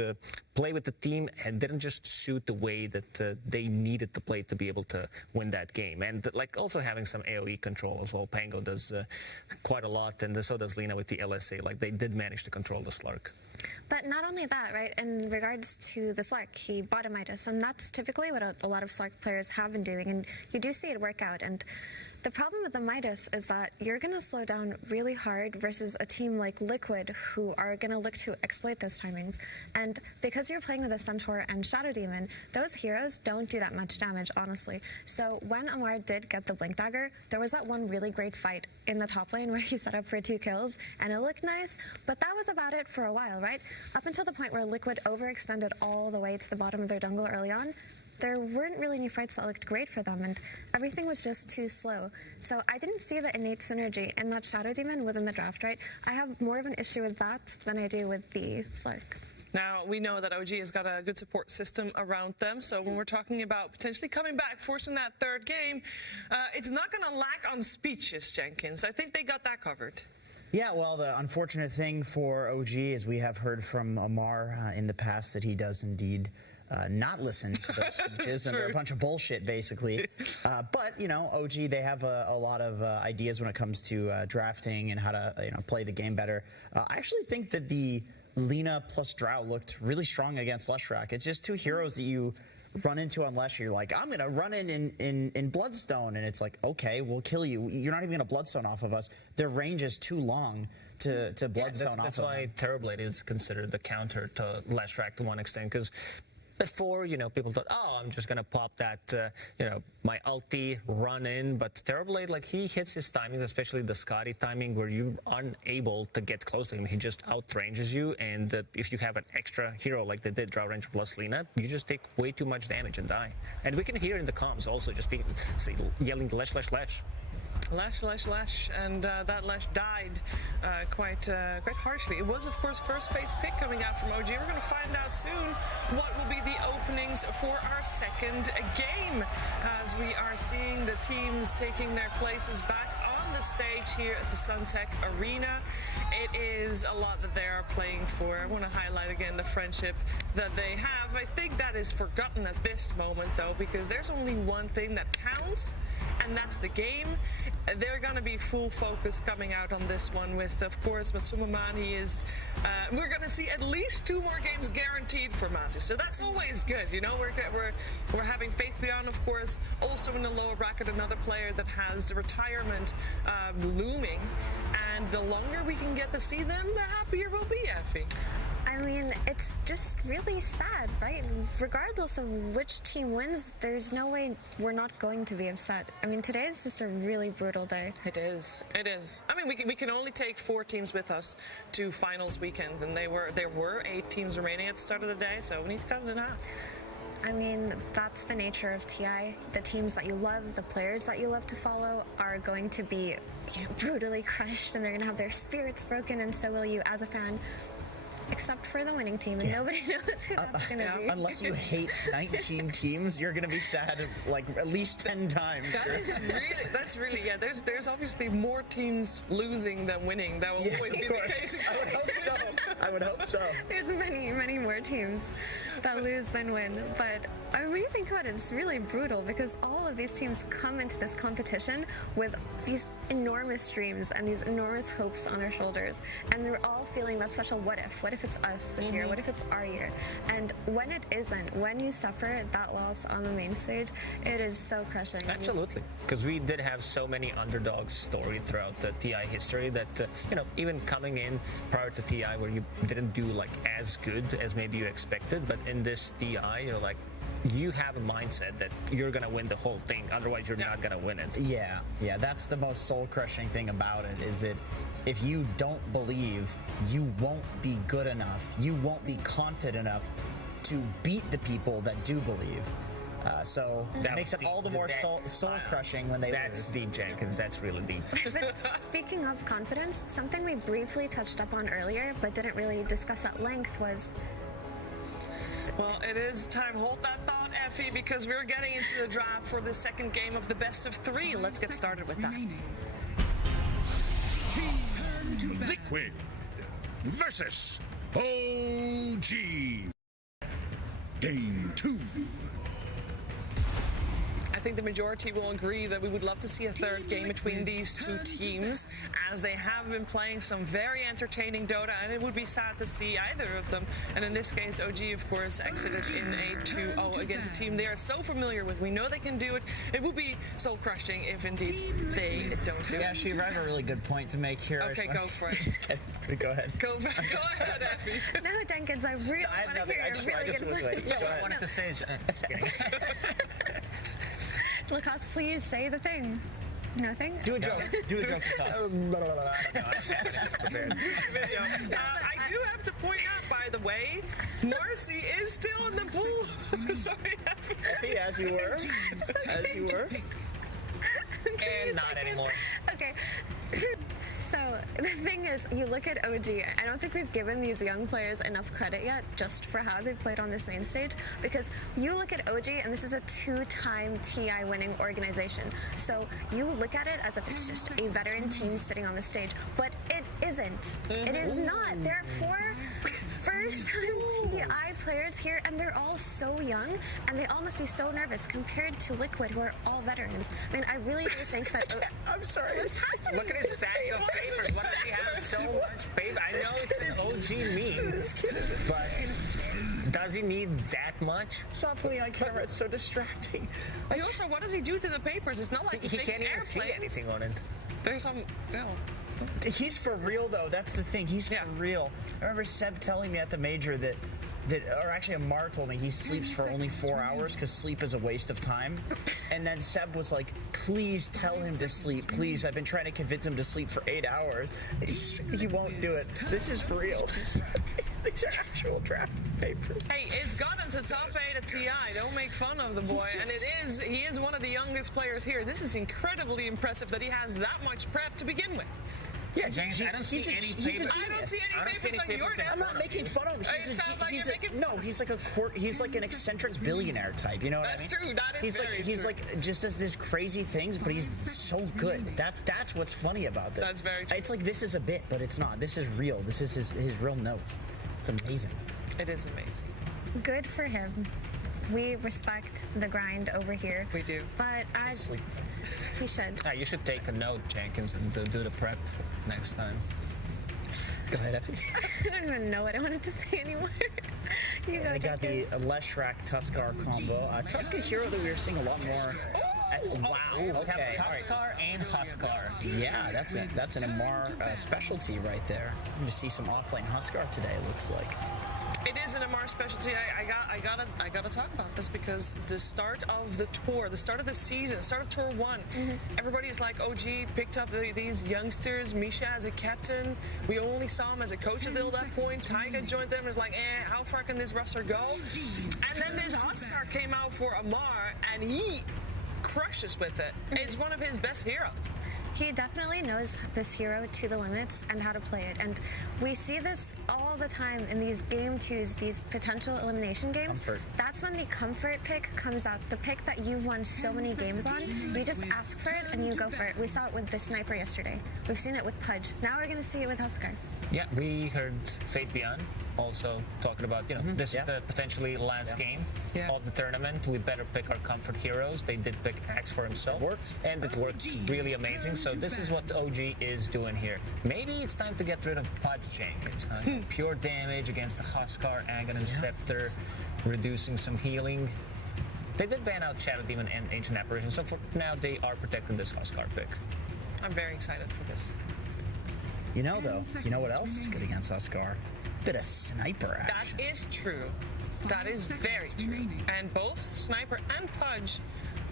play with the team, and didn't just shoot the way that they needed to play to be able to win that game. And like also having some AoE control as well. Pango does quite a lot, and so does Lina with the LSA. Like they did manage to control the Slark. But not only that, right? In regards to the Slark, he bought a Midas, and that's typically what a lot of Slark players have been doing, and you do see it work out. And the problem with the Midas is that you're going to slow down really hard versus a team like Liquid, who are going to look to exploit those timings. And because you're playing with a Centaur and Shadow Demon, those heroes don't do that much damage, honestly. So when Amar did get the Blink Dagger, there was that one really great fight in the top lane where he set up for 2 kills, and it looked nice, but that was about it for a while, right? Up until the point where Liquid overextended all the way to the bottom of their jungle early on, there weren't really any fights that looked great for them, and everything was just too slow. So I didn't see the innate synergy in that Shadow Demon within the draft, right? I have more of an issue with that than I do with the Slark. Now, we know that OG has got a good support system around them, so when we're talking about potentially coming back, forcing that 3rd game, it's not going to lack on speeches, Jenkins. I think they got that covered. Yeah, well, the unfortunate thing for OG is we have heard from Amar in the past that he does indeed not listen to those speeches, and they're a bunch of bullshit, basically. But, you know, OG, they have a lot of ideas when it comes to drafting and how to, play the game better. I actually think that the Lina plus Drow looked really strong against Leshrac. It's just 2 heroes that you run into on Lesh, you're like, I'm going to run in Bloodstone, and it's like, okay, we'll kill you. You're not even going to Bloodstone off of us. Their range is too long to Bloodstone off of us. That's why Terrorblade is considered the counter to Leshrac to one extent, because before, people thought, oh, I'm just going to pop that, my ulti, run in. But Terrorblade, like, he hits his timing, especially the Scotty timing, where you're unable to get close to him. He just outranges you. And if you have an extra hero like they did, Drow Ranger plus Lina, you just take way too much damage and die. And we can hear in the comms also just yelling, Lesh, Lesh, Lesh. Lesh, Lesh, Lesh, and that Lesh died quite harshly. It was, of course, first phase pick coming out from OG. We're going to find out soon what will be the openings for our 2nd game, as we are seeing the teams taking their places back on the stage here at the Suntech Arena. It is a lot that they are playing for. I want to highlight again the friendship that they have. I think that is forgotten at this moment, though, because there's only one thing that counts, and that's the game. They're going to be full focus coming out on this one with, of course, Matsumaman. He is, we're going to see at least 2 more games guaranteed for Matu. So that's always good. We're having Faith Beyond, of course, also in the lower bracket, another player that has the retirement looming. And the longer we can get to see them, the happier we'll be, Effie. I mean, it's just really sad, right? Regardless of which team wins, there's no way we're not going to be upset. I mean, today is just a really brutal day. It is. It is. I mean, we can only take 4 teams with us to finals weekend, and there were 8 teams remaining at the start of the day, so we need to cut it in half. I mean, that's the nature of TI. The teams that you love, the players that you love to follow are going to be brutally crushed, and they're going to have their spirits broken, and so will you as a fan. Except for the winning team, and nobody knows who that's going to be. Unless you hate 19 teams, you're going to be sad like at least 10 times. That's really, yeah. There's obviously more teams losing than winning. That will always be the case. I would hope so. There's many more teams that lose than win. But I really think about it, it's really brutal because all of these teams come into this competition with these enormous dreams and these enormous hopes on their shoulders, and they're all feeling that special what if it's us this year, what if it's our year? And when it isn't, when you suffer that loss on the main stage, it is so crushing. Absolutely, because we did have so many underdog stories throughout the TI history that, even coming in prior to TI where you didn't do like as good as maybe you expected, but in this TI, you're like, you have a mindset that you're going to win the whole thing, otherwise you're not going to win it. Yeah, that's the most soul-crushing thing about it, is that if you don't believe, you won't be good enough, you won't be confident enough to beat the people that do believe. So that makes it all the more soul-crushing when they lose. That's deep, Jenkins. That's really deep. But speaking of confidence, something we briefly touched up on earlier but didn't really discuss at length was... Well, it is time. Hold that thought, Effie, because we're getting into the draft for the second game of the best of three. Let's get started with that. Liquid versus OG. Game 2. I think the majority will agree that we would love to see a third game between these two teams, as they have been playing some very entertaining Dota, and it would be sad to see either of them. And in this case, OG, of course, exited in a 2-0 against a team they are so familiar with. We know they can do it. It would be soul-crushing if indeed they don't do it. Yeah, she had a really good point to make here. Okay, go for it. Go ahead. Go ahead, Effie. No, Jenkins, I really want to hear a really good point. What I wanted to say is... just kidding. Lacoste, please say the thing. Nothing? Do a joke. Do a joke, Lacoste. I do have to point out, by the way, Marcy is still in the pool. Sorry, Effie. As you were. As you were. And not anymore. Okay. So the thing is, you look at OG, I don't think we've given these young players enough credit yet just for how they've played on this main stage, because you look at OG and this is a 2-time TI winning organization. So you look at it as if it's just a veteran team sitting on the stage, but it isn't. It is not. There are 4 first-time TI players here, and they're all so young, and they all must be so nervous compared to Liquid, who are all veterans. I mean, I really do think that... I'm sorry. What's happening? Look at his stack of papers. Why does he have so much paper? I know it's an OG meme, but does he need that much? Stop putting on camera. It's so distracting. And also, what does he do to the papers? It's not like he can't even see anything on it. There's some... He's for real, though. That's the thing. He's for real. I remember Seb telling me at the major that or actually Amar told me he sleeps for only 4 hours because sleep is a waste of time. And then Seb was like, please tell him to sleep, please. I've been trying to convince him to sleep for 8 hours. He won't do it. This is real. These are actual draft papers. Hey, it's got him to top 8 at TI. Don't make fun of the boy. And he is one of the youngest players here. This is incredibly impressive that he has that much prep to begin with. Yes, I don't see any papers. I don't see any papers on your desk. I'm not making fun of him. He's like an eccentric billionaire type. You know what I mean? That's true. That is he's like just does this crazy things, but he's so good. That's what's funny about this. That's very true. It's like this is a bit, but it's not. This is real. This is his real notes. It's amazing. It is amazing. Good for him. We respect the grind over here. We do. But he should. You should take a note, Jenkins, and do the prep next time. Go ahead, Effie. I don't even know what I wanted to say anymore. They got the Leshrac Tuskar combo. Tuskar hero that we were seeing a lot more. Wow. Okay. Tuskar and Huskar. Yeah, that's an Amar specialty right there. I'm going to see some offlane Huskar today. It looks like. It is an Amar specialty. I gotta talk about this because the start of the tour, the start of the season, the start of Tour 1, everybody's like, OG picked up these youngsters, Misha as a captain. We only saw him as a coach until that point. Taiga joined them and was like, how far can this roster go? And then this Huskar came out for Amar and he crushes with it. It's one of his best heroes. He definitely knows this hero to the limits and how to play it. And we see this all the time in these game twos, these potential elimination games. Comfort. That's when the comfort pick comes out. The pick that you've won so many games on. You just ask for it and you go for it. We saw it with the sniper yesterday. We've seen it with Pudge. Now we're going to see it with Huskar. Yeah, we heard Fate Beyond. also talking about, this is the potentially last game of the tournament. We better pick our comfort heroes. They did pick Axe for himself. And it worked really amazing. So this is what OG is doing here. Maybe it's time to get rid of Pudge Jenkins. Pure damage against the Huskar, Aghanim Scepter, reducing some healing. They did ban out Shadow Demon and Ancient Apparition, so for now they are protecting this Huskar pick. I'm very excited for this. You know what else is good against Huskar? Bit of sniper action. That is true. That is very true. And both Sniper and Pudge,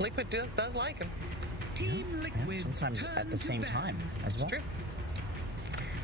Liquid does like him. Sometimes at the same time as well. True.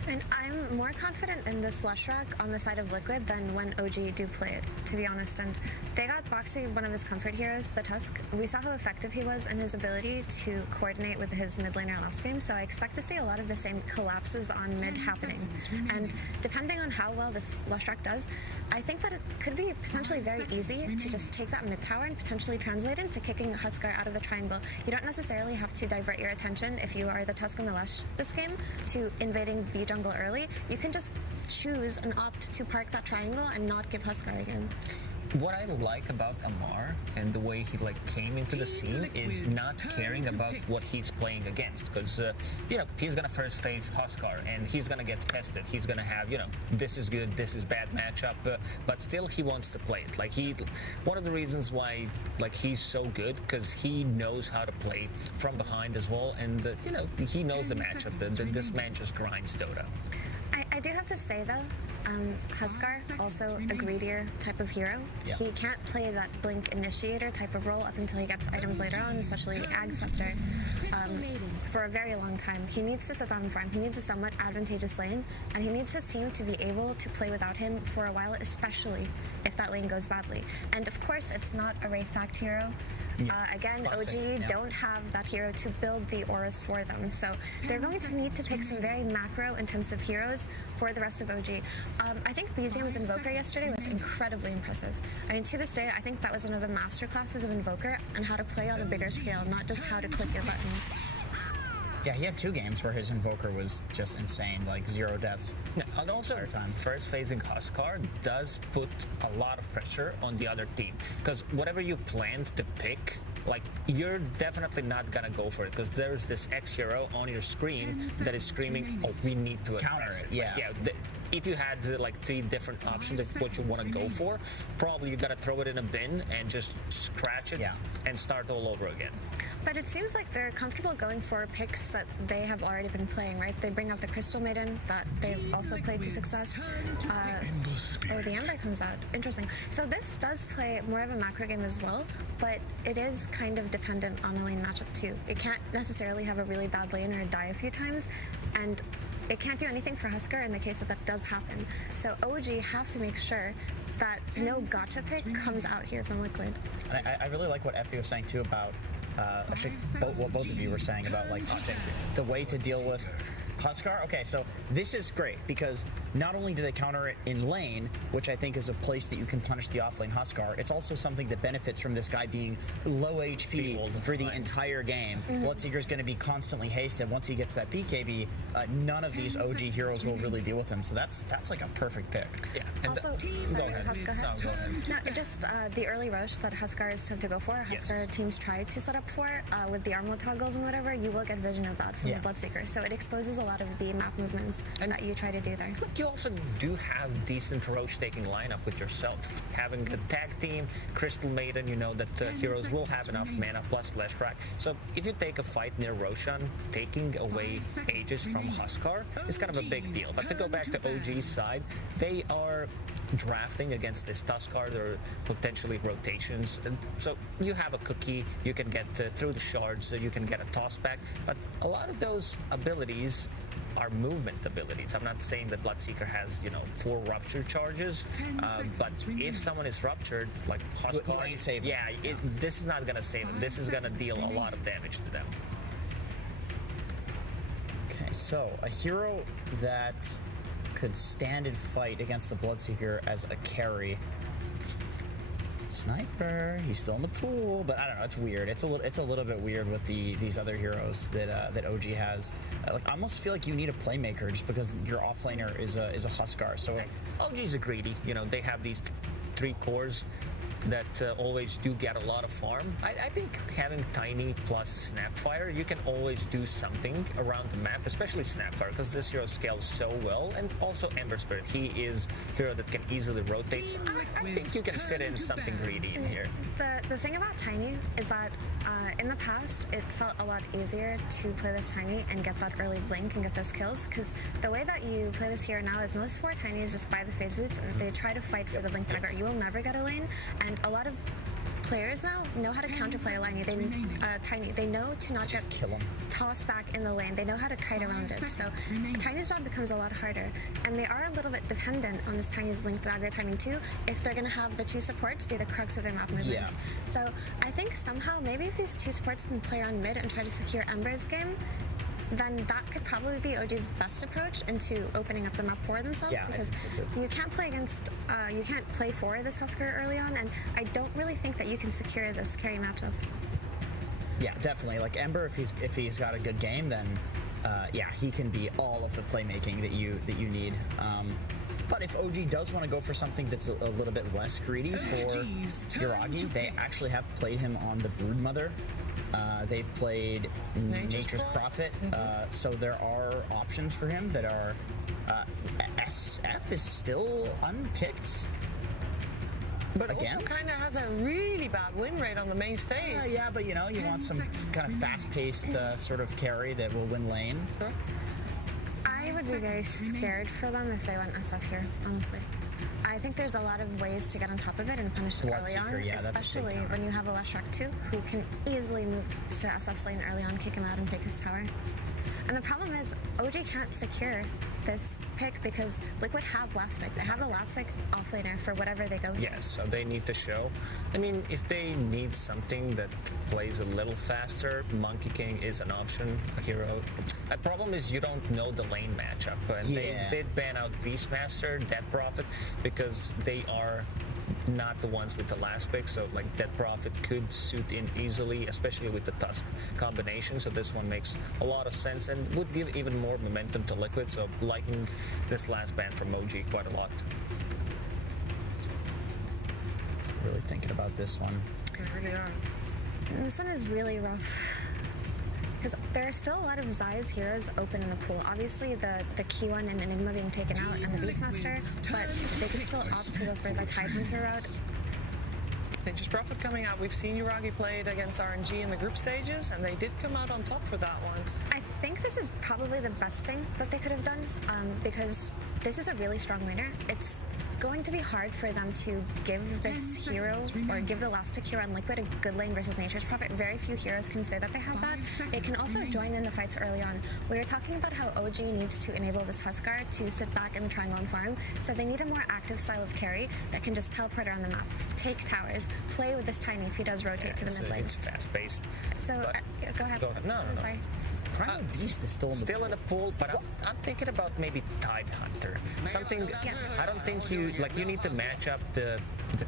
And I'm more confident in this Leshrac on the side of Liquid than when OG do play it, to be honest. And they got Boxy, one of his comfort heroes, the Tusk. We saw how effective he was in his ability to coordinate with his mid laner last game, so I expect to see a lot of the same collapses on mid happening. And depending on how well this Leshrac does, I think that it could be potentially very easy to just take that mid tower and potentially translate into kicking Huskar out of the triangle. You don't necessarily have to divert your attention, if you are the Tusk and the Lesh this game, to invading the jungle early. You can just choose and opt to park that triangle and not give Huskar a game. What I like about Amar and the way he came into the scene is not caring about what he's playing against, because he's gonna first face Huskar and he's gonna get tested. He's gonna have this is good, this is bad matchup, but still he wants to play it. One of the reasons why he's so good, because he knows how to play from behind as well, and he knows the matchup. This man just grinds Dota. I do have to say though, Huskar, also a greedier type of hero. Yeah. He can't play that Blink Initiator type of role up until he gets items later on, especially Ag Scepter, for a very long time. He needs to sit on farm. He needs a somewhat advantageous lane, and he needs his team to be able to play without him for a while, especially if that lane goes badly. And of course, it's not a Wraith-packed hero. Again, OG don't have that hero to build the auras for them, so they're going to need to pick some very macro-intensive heroes for the rest of OG. I think Bezium's Invoker yesterday was incredibly impressive. I mean, to this day, I think that was one of the master classes of Invoker and how to play on a bigger scale, not just how to click your buttons. Yeah, he had 2 games where his Invoker was just insane, 0 deaths. Yeah, and also, first phasing Huskar does put a lot of pressure on the other team, because whatever you planned to pick, you're definitely not gonna go for it, because there's this X hero on your screen that is screaming, "Oh, we need to counter it." Yeah. If you had 3 different options of what you want to go for, probably you gotta throw it in a bin and just scratch it and start all over again. But it seems like they're comfortable going for picks that they have already been playing, right? They bring out the Crystal Maiden that they've also played to success. The Ember comes out. Interesting. So this does play more of a macro game as well, but it is kind of dependent on the lane matchup too. It can't necessarily have a really bad lane or die a few times, and it can't do anything for Huskar in the case that does happen. So OG have to make sure that no gotcha pick comes out here from Liquid. And I really like what Effie was saying too about actually what both of you were saying about the way to deal with Huskar. Okay, so this is great because not only do they counter it in lane, which I think is a place that you can punish the offlane Huskar, it's also something that benefits from this guy being low HP for the entire game. Bloodseeker's going to be constantly hasted. Once he gets that BKB, none of these OG heroes will really deal with him. So that's like a perfect pick. Yeah. And also, just the early rush that Huskars tend to go for, Huskar teams try to set up for with the armor toggles and whatever, you will get vision of that from the Bloodseeker. So it exposes a lot of the map movements that you try to do there. You also do have decent roche-taking lineup with yourself. Having a tag team, Crystal Maiden, you know that heroes will have enough mana plus Leshrac. So if you take a fight near Roshan, taking away Aegis from Huskar is kind of a big deal. But to go back to OG's side, they are drafting against this Tuskar, or potentially rotations. And so you have a cookie, you can get through the shards, so you can get a toss back. But a lot of those abilities are movement abilities. I'm not saying that Bloodseeker has 4 rupture charges, but if someone is ruptured, like Huskar, this is not going to save them. This is going to deal a lot of damage to them. Okay, so a hero that could stand and fight against the Bloodseeker as a carry. Sniper, he's still in the pool, but I don't know. It's weird. It's a little bit weird with these other heroes that OG has. Like, I almost feel like you need a playmaker just because your offlaner is a Huskar. So OGs are greedy. You know, they have these 3 cores that always do get a lot of farm. I think having Tiny plus Snapfire, you can always do something around the map, especially Snapfire, because this hero scales so well, and also Ember Spirit. He is a hero that can easily rotate, so I think you can fit in something greedy in here. The thing about Tiny is that in the past, it felt a lot easier to play this Tiny and get that early blink and get those kills, because the way that you play this hero now is most 4 Tinies just buy the phase boots and they try to fight for the blink dagger. You will never get a lane, and a lot of players now know how to counterplay a Tiny. They know to not get tossed back in the lane. They know how to kite around it. So Tiny's job becomes a lot harder. And they are a little bit dependent on this Tiny's Link Dagger timing too, if they're going to have the 2 supports be the crux of their map movements. Yeah. So I think somehow, maybe if these 2 supports can play on mid and try to secure Ember's game, then that could probably be OG's best approach into opening up the map for themselves, because you can't play against, you can't play for this Huskar early on, and I don't really think that you can secure this carry matchup. Yeah, definitely. Like Ember, if he's got a good game, then yeah, he can be all of the playmaking that you need. But if OG does want to go for something that's a little bit less greedy for Yuragi, they actually have played him on the Broodmother. They've played Nature's Prophet, so there are options for him that are... SF is still unpicked. But also kind of has a really bad win rate on the main stage. Yeah, but you know, you want some kind of fast-paced sort of carry that will win lane. I would be very scared for them if they went SF here, honestly. I think there's a lot of ways to get on top of it and punish it early on, especially when you have a Leshrac too, who can easily move to SF's lane early on, kick him out, and take his tower. And the problem is, OG can't secure this pick because Liquid have last pick. They have the last pick offlaner for whatever they go. Yes, so they need to show. I mean, if they need something that plays a little faster, Monkey King is an option, a hero. The problem is you don't know the lane matchup. And they did ban out Beastmaster, Death Prophet, because they are not the ones with the last pick, so like Death Prophet could suit in easily, especially with the Tusk combination, so this one makes a lot of sense and would give even more momentum to Liquid, so liking this last ban from OG quite a lot. Really thinking about this one. They really are. And this one is really rough. Because there are still a lot of Zai's heroes open in the pool. Obviously, the Q1 and Enigma being taken out and the Beastmaster, but they could still opt to go for the Tidehunter route. Nature's Prophet coming out. We've seen Yuragi played against RNG in the group stages, and they did come out on top for that one. I think this is probably the best thing that they could have done, because this is a really strong laner. It's going to be hard for them to give this hero, or give the last pick hero on Liquid a good lane versus Nature's Prophet. Very few heroes can say that they have that. It can also join in the fights early on. We were talking about how OG needs to enable this Huskar to sit back in the triangle and farm, so they need a more active style of carry that can just teleport around the map, take towers, play with this Tiny if he does rotate to the mid lane. It's fast-paced. So, go ahead. No. Sorry. Primal Beast is still in the pool, but I'm thinking about maybe Tidehunter. Something, I don't think you need to match up the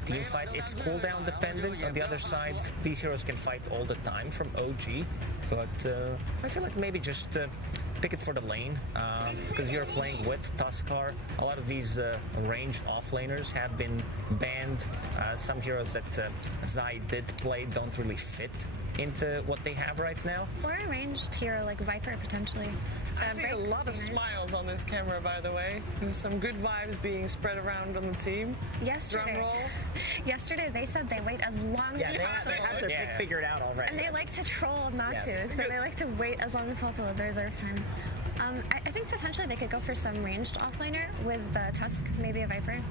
team fight. It's cooldown dependent. On the other side, these heroes can fight all the time from OG, but I feel like maybe just pick it for the lane, because you're playing with Tuskar. A lot of these ranged offlaners have been banned. Some heroes that Zai did play don't really fit into what they have right now. Or a ranged hero like Viper, potentially. I see a lot of smiles on this camera, by the way. And some good vibes being spread around on the team. Yesterday they said they wait as long as possible. They have their pick figured out already. And they like to troll not to, so they like to wait as long as possible with the reserve time. I think potentially they could go for some ranged offlaner with Tusk, maybe a Viper.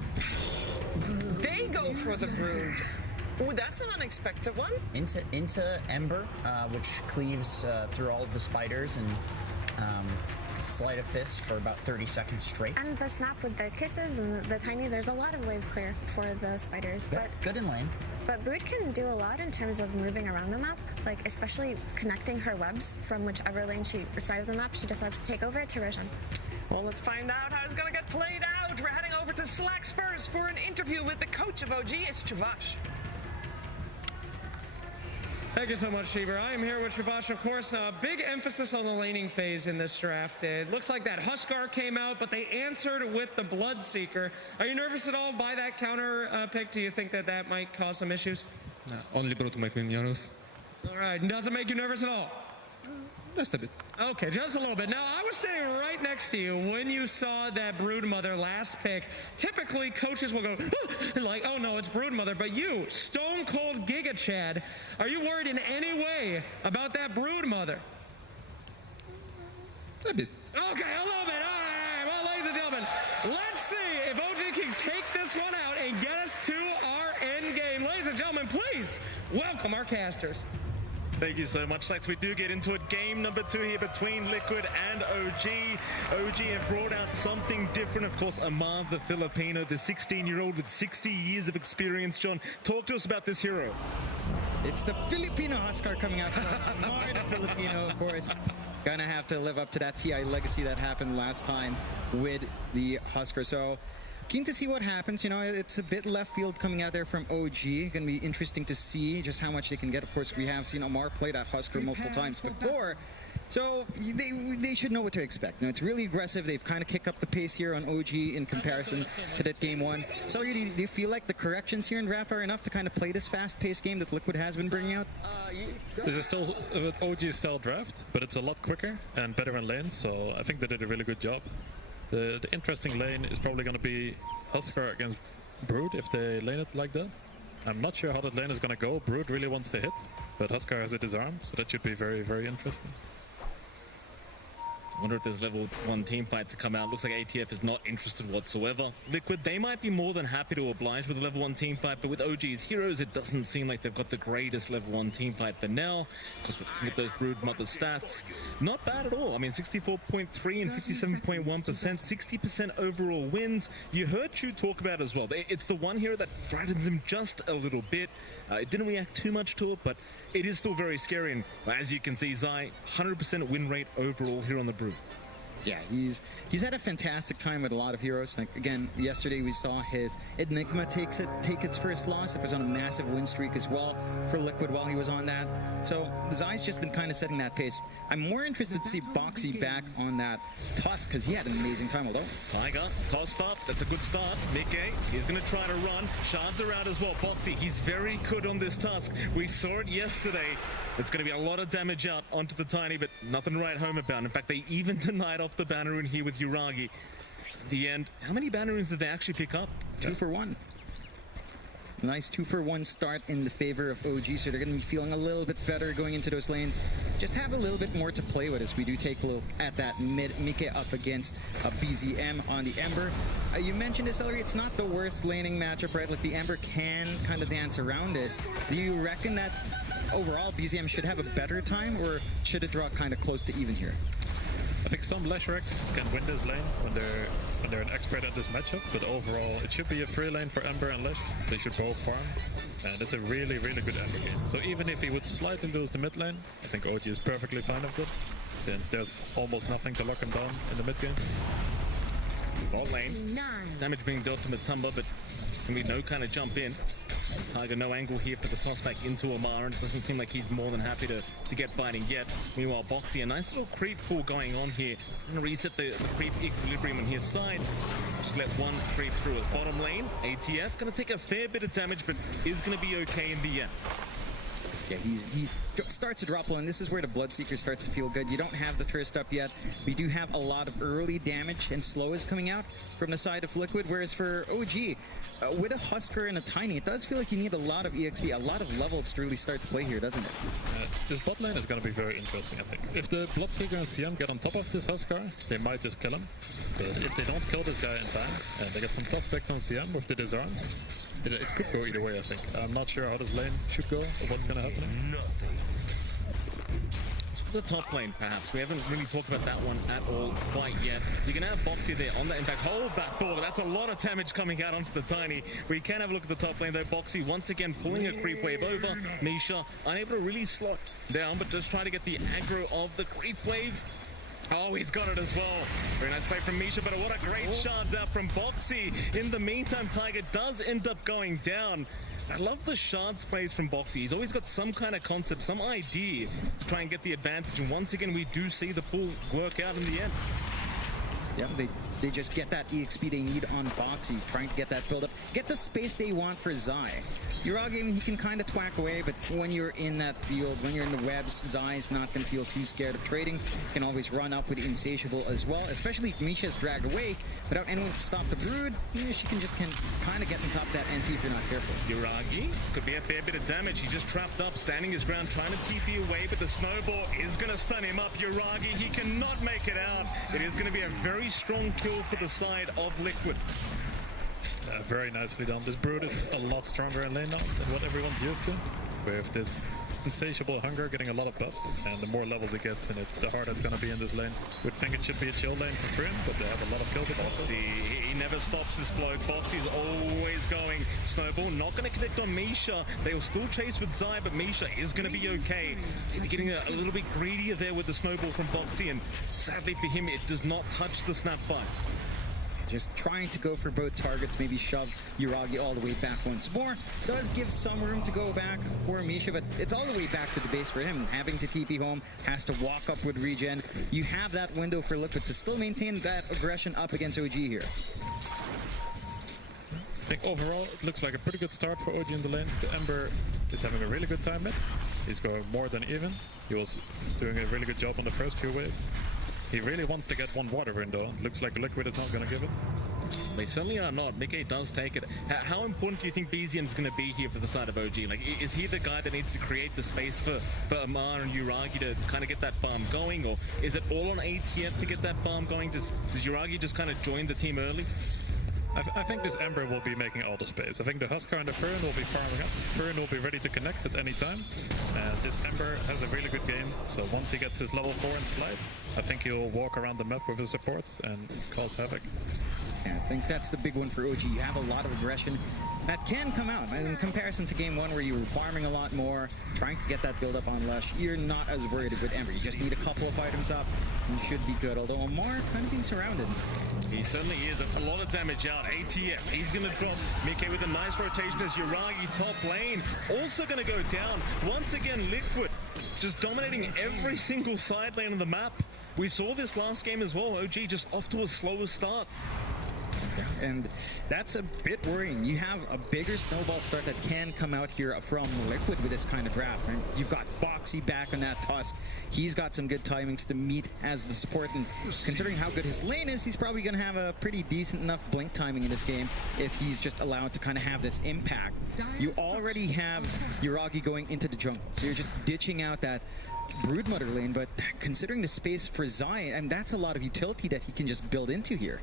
They go for the Brood. Ooh, that's an unexpected one. Into Ember, which cleaves through all of the spiders and sleight of fist for about 30 seconds straight. And the snap with the kisses and the Tiny, there's a lot of wave clear for the spiders. But good in lane. But Brood can do a lot in terms of moving around the map, like especially connecting her webs from whichever lane side of the map she decides to take over to Roshan. Well, let's find out how it's going to get played out. We're heading over to Slack's first for an interview with the coach of OG. It's Chavash. Thank you so much, Sheber. I am here with Shabbash. Of course, big emphasis on the laning phase in this draft. It looks like that Huskar came out, but they answered with the Bloodseeker. Are you nervous at all by that counter pick? Do you think that that might cause some issues? No, only bro to make me nervous. All right, doesn't make you nervous at all? Just a bit. Okay, just a little bit. Now, I was sitting right next to you when you saw that Broodmother last pick. Typically, coaches will go, like, oh no, it's Broodmother. But you, Stone Cold Giga Chad, are you worried in any way about that Broodmother? A bit. Okay, a little bit. All right. Well, ladies and gentlemen, let's see if OG can take this one out and get us to our end game. Ladies and gentlemen, please welcome our casters. Thank you so much, Lex. We do get into it. Game number 2 here between Liquid and OG. OG have brought out something different. Of course, Amar the Filipino, the 16-year-old with 60 years of experience. John, talk to us about this hero. It's the Filipino Huskar coming out. Amar the Filipino, of course. Gonna have to live up to that TI legacy that happened last time with the Huskar. So, keen to see what happens. You know, it's a bit left field coming out there from OG. Going to be interesting to see just how much they can get. Of course, we have seen Amar play that Huskar multiple times before. So they should know what to expect. You know, it's really aggressive. They've kind of kicked up the pace here on OG in comparison to that game 1. So do you feel like the corrections here in draft are enough to kind of play this fast-paced game that Liquid has been bringing out? This is still OG style draft, but it's a lot quicker and better in lanes. So I think they did a really good job. The interesting lane is probably going to be Huskar against Brood if they lane it like that. I'm not sure how that lane is going to go. Brood really wants to hit, but Huskar has a disarm, so that should be very, very interesting. I wonder if there's level 1 team fight to come out. Looks like ATF is not interested whatsoever. Liquid, they might be more than happy to oblige with a level 1 team fight, but with OG's heroes, it doesn't seem like they've got the greatest level 1 team fight for now. Because with those Broodmother stats, not bad at all. I mean, 64.3 and 57.1%, 60% overall wins. You heard Chu talk about it as well. It's the one hero that frightens him just a little bit. It didn't react too much to it, but it is still very scary. And as you can see, Zai, 100% win rate overall here on the Brood. Yeah, he's had a fantastic time with a lot of heroes. Like again, yesterday we saw his Enigma take its first loss. It was on a massive win streak as well for Liquid while he was on that. So Zai's just been kind of setting that pace. I'm more interested to see Boxy back on that Tusk because he had an amazing time. Although Tiger tossed up, that's a good start. Mickey, he's going to try to run. Shards around as well. Boxy, he's very good on this Tusk. We saw it yesterday. It's going to be a lot of damage out onto the Tiny, but nothing to write home about. In fact, they even denied off the Banneroon here with Uragi. In the end, how many Banneroons did they actually pick up? 2 for 1. Nice 2-for-1 start in the favor of OG, so they're going to be feeling a little bit better going into those lanes. Just have a little bit more to play with as we do take a look at that mid Mike up against BZM on the Ember. You mentioned this, Ellery, it's not the worst laning matchup, right? Like the Ember can kind of dance around this. Do you reckon that overall BZM should have a better time, or should it draw kind of close to even here? I think some Leshracs can win this lane when they're an expert at this matchup, but overall it should be a free lane for Ember and Lesh. They should both farm, and it's a really, really good Ember game. So even if he would slightly lose the mid lane, I think OG is perfectly fine with it, since there's almost nothing to lock him down in the mid game. Bot lane, damage being dealt to Matumba, but can be no kind of jump in. Tiger, no angle here for the toss back into Amar, and it doesn't seem like he's more than happy to get fighting yet. Meanwhile, Boxy, a nice little creep pool going on here. Gonna reset the creep equilibrium on his side. Just let one creep through his bottom lane. ATF gonna take a fair bit of damage, but is gonna be okay in the end. Yeah, he starts to drop low, and this is where the Bloodseeker starts to feel good. You don't have the thirst up yet. We do have a lot of early damage and slow is coming out from the side of Liquid, whereas for OG, with a Huskar and a Tiny, it does feel like you need a lot of EXP, a lot of levels to really start to play here, doesn't it? This bot lane is going to be very interesting, I think. If the Bloodseeker and CM get on top of this Huskar, they might just kill him. But if they don't kill this guy in time, and they get some prospects on CM with the disarms, it could go either way, I think. I'm not sure how this lane should go, or what's going to happen. It's for the top lane, perhaps. We haven't really talked about that one at all quite yet. You're going to have Boxy there on that. In fact, hold that thought. That's a lot of damage coming out onto the Tiny. We can have a look at the top lane, though. Boxy once again pulling a creep wave over. Misha unable to really slot down, but just try to get the aggro of the creep wave. Oh, he's got it as well. Very nice play from Misha, but what a great shards out from Boxy. In the meantime, Tiger does end up going down. I love the shards plays from Boxy. He's always got some kind of concept, some idea to try and get the advantage. And once again, we do see the pull work out in the end. Yeah, they just get that EXP they need on Boxy, trying to get that build up, get the space they want for Zai. Uragi, he can kind of twack away, but when you're in that field, when you're in the webs, Zai's not going to feel too scared of trading. He can always run up with Insatiable as well, especially if Misha's dragged away without anyone to stop the Brood. She can just kind of get on top of that NP if you're not careful. Uragi could be a fair bit of damage. He's just trapped up, standing his ground, trying to TP away, but the snowball is going to stun him up. Uragi, he cannot make it out. It is going to be a very strong kill for the side of Liquid. Very nicely done. This Brood is a lot stronger in lane now than what everyone's used to. With this insatiable hunger getting a lot of buffs, and the more levels it gets in it, the harder it's going to be in this lane. We'd think it should be a chill lane for Fryn, but they have a lot of kills. Boxy, he never stops this bloke. Boxy's always going. Snowball not going to connect on Misha. They will still chase with Zai, but Misha is going to be okay. He's getting a little bit greedier there with the snowball from Boxy, and sadly for him, it does not touch the snapbot. Just trying to go for both targets, maybe shove Uragi all the way back once more. Does give some room to go back for Misha, but it's all the way back to the base for him. Having to TP home, has to walk up with regen. You have that window for Liquid to still maintain that aggression up against OG here. I think overall it looks like a pretty good start for OG in the lane. The Ember is having a really good time mid. He's going more than even. He was doing a really good job on the first few waves. He really wants to get one water window. Looks like Liquid is not going to give it. They certainly are not. Mickey does take it. How important do you think Bezium's going to be here for the side of OG? Like, is he the guy that needs to create the space for Amar and Uragi to kind of get that farm going? Or is it all on ATF to get that farm going? Does Uragi just kind of join the team early? I think this Ember will be making all the space. I think the Huskar and the Fern will be farming up. Fern will be ready to connect at any time. And this Ember has a really good game. So once he gets his level 4 in Slide, I think he'll walk around the map with his supports and cause havoc. Yeah, I think that's the big one for OG. You have a lot of aggression that can come out. And in comparison to game 1 where you were farming a lot more, trying to get that build up on Lush, you're not as worried with Ember. You just need a couple of items up and you should be good. Although Amar kind of being surrounded. He certainly is. That's a lot of damage out. ATF, he's going to drop. Mike with a nice rotation as Uragi top lane. Also going to go down. Once again, Liquid just dominating every single side lane of the map. We saw this last game as well. OG just off to a slower start. And that's a bit worrying. You have a bigger snowball start that can come out here from Liquid with this kind of draft. Right? You've got Boxy back on that Tusk. He's got some good timings to meet as the support. And considering how good his lane is, he's probably going to have a pretty decent enough blink timing in this game if he's just allowed to kind of have this impact. You already have Uragi going into the jungle. So you're just ditching out that Broodmother lane. But considering the space for Zai, and that's a lot of utility that he can just build into here.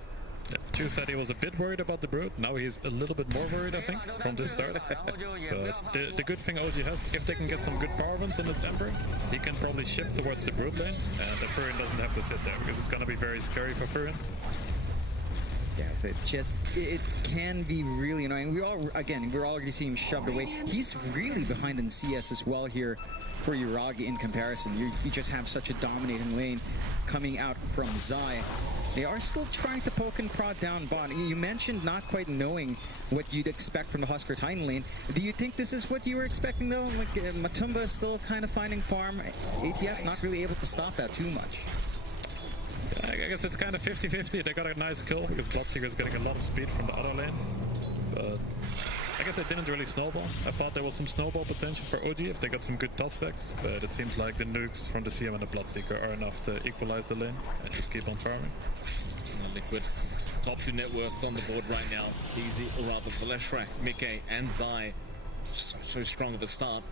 Yeah, Chu said he was a bit worried about the Brood. Now he's a little bit more worried, I think, from this start. But the good thing OG has, if they can get some good power runs on this Ember, he can probably shift towards the Brood lane, and the Furyn doesn't have to sit there, because it's going to be very scary for Furyn. Yeah, it can be really annoying. We're already seeing him shoved away. He's really behind in CS as well here for Uragi in comparison. You just have such a dominating lane coming out from Zai. They are still trying to poke and prod down bot. You mentioned not quite knowing what you'd expect from the Huskar Titan lane. Do you think this is what you were expecting though? Like Matumba is still kind of finding farm. ATF not really able to stop that too much. I guess it's kind of 50-50. They got a nice kill because Bloodseeker is getting a lot of speed from the other lanes. But I guess I didn't really snowball. I thought there was some snowball potential for OG if they got some good toss backs, but it seems like the nukes from the CM and the Bloodseeker are enough to equalize the lane and just keep on farming. Liquid, top 2 net worths on the board right now. Easy, or rather, Valeshrak, Mike, and Zai, so strong at the start.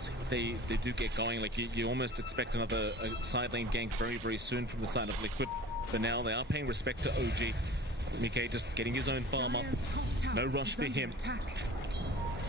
So they do get going. Like you almost expect another side lane gank very, very soon from the side of Liquid. But now they are paying respect to OG. Mike just getting his own farm up. No rush for him.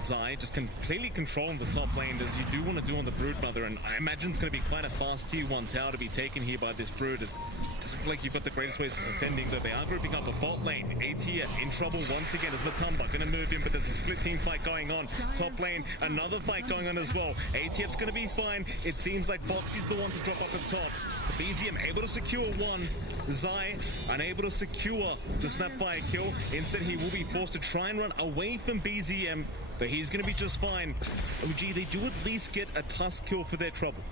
Zai just completely controlling the top lane as you do want to do on the Broodmother, and I imagine it's going to be quite a fast tier 1 tower to be taken here by this Brood. It doesn't feel like you've got the greatest ways of defending, though they are grouping up the bot lane. ATF in trouble once again as Matumba going to move in, but there's a split team fight going on. Top lane, another fight going on as well. ATF's going to be fine. It seems like Boxy's the one to drop up at top. BZM able to secure one. Zai unable to secure the Snapfire kill. Instead, he will be forced to try and run away from BZM, but he's going to be just fine. OG, they do at least get a Tusk kill for their trouble.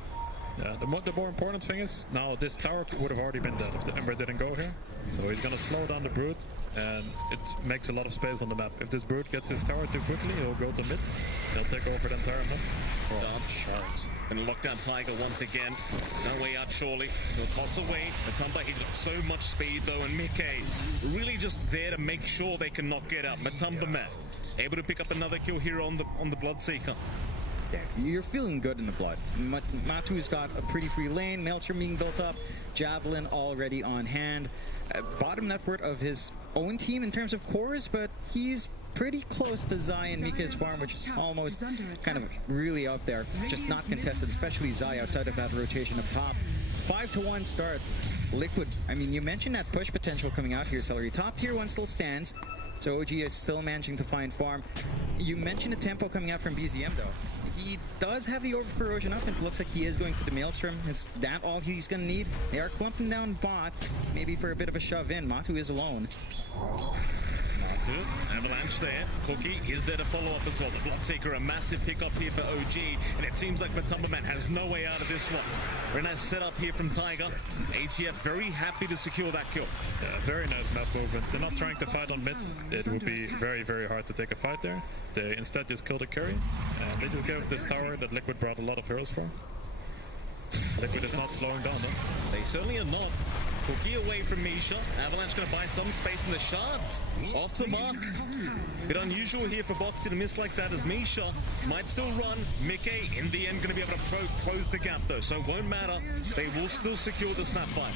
Yeah, the more important thing is, now this tower would have already been dead if the Ember didn't go here. So he's going to slow down the Brood, and it makes a lot of space on the map. If this Brood gets his tower too quickly, he'll go to mid. They'll take over the entire map. Dance. Gonna lock down Tiger once again. No way out, surely. He'll toss away. Matumba, he's got so much speed though, and Mickey really just there to make sure they can knock it out. Matumba man able to pick up another kill here on the Bloodseeker. Yeah, you're feeling good in the blood. Matu's got a pretty free lane, Maelstrom being built up, Javelin already on hand. Bottom net worth of his own team in terms of cores, but he's pretty close to Zai and Mika's farm, which is almost kind of really out there, just not contested, especially Zai outside of that rotation up top. 5-1 start. Liquid, I mean, you mentioned that push potential coming out here, Celery. Top tier 1 still stands, so OG is still managing to find farm. You mentioned the tempo coming out from BZM though. He does have the over corrosion up, and it looks like he is going to the Maelstrom. Is that all he's going to need? They are clumping down bot, maybe for a bit of a shove in. Matu is alone. Avalanche there. Cookie is there to follow up as well. The Bloodseeker, a massive pickup here for OG, and it seems like Matumba Man has no way out of this one. Very nice setup here from Tiger. ATF very happy to secure that kill. Yeah, very nice map movement. They're not trying to fight on mid. It would be very, very hard to take a fight there. They instead just killed a carry, and they just gave this tower that Liquid brought a lot of heroes for. Liquid is not slowing down though. They certainly are not. Cookie away from Misha. Avalanche going to buy some space in the shards. Off the mark. Bit unusual here for Boxy to miss like that as Misha might still run. Mickey in the end going to be able to close the gap though, so it won't matter. They will still secure the snap fight.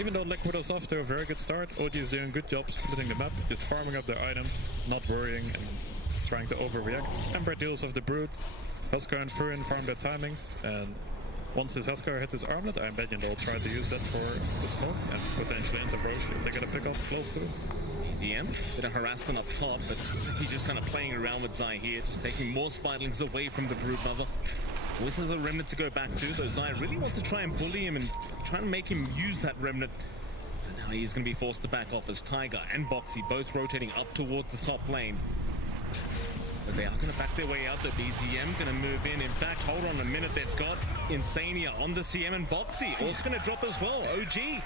Even though Liquid is off to a very good start, OG is doing a good job splitting the map, just farming up their items, not worrying and trying to overreact. Ember deals with the Brood. Huskar and Furin farm their timings, and once his Huskar hits his armlet, I imagine they'll try to use that for the smoke and potentially into Roche if they get a pick off close to. ZM, bit of harassment up top, but he's just kind of playing around with Zai here, just taking more Spiderlings away from the Broodmother. Always has a remnant to go back to, though Zai really wants to try and bully him and try and make him use that remnant. But now he's going to be forced to back off as Tiger and Boxy both rotating up towards the top lane. But they are going to back their way out. The BZM going to move in. In fact, hold on a minute. They've got Insania on the CM and Boxy. Also going to drop as well. OG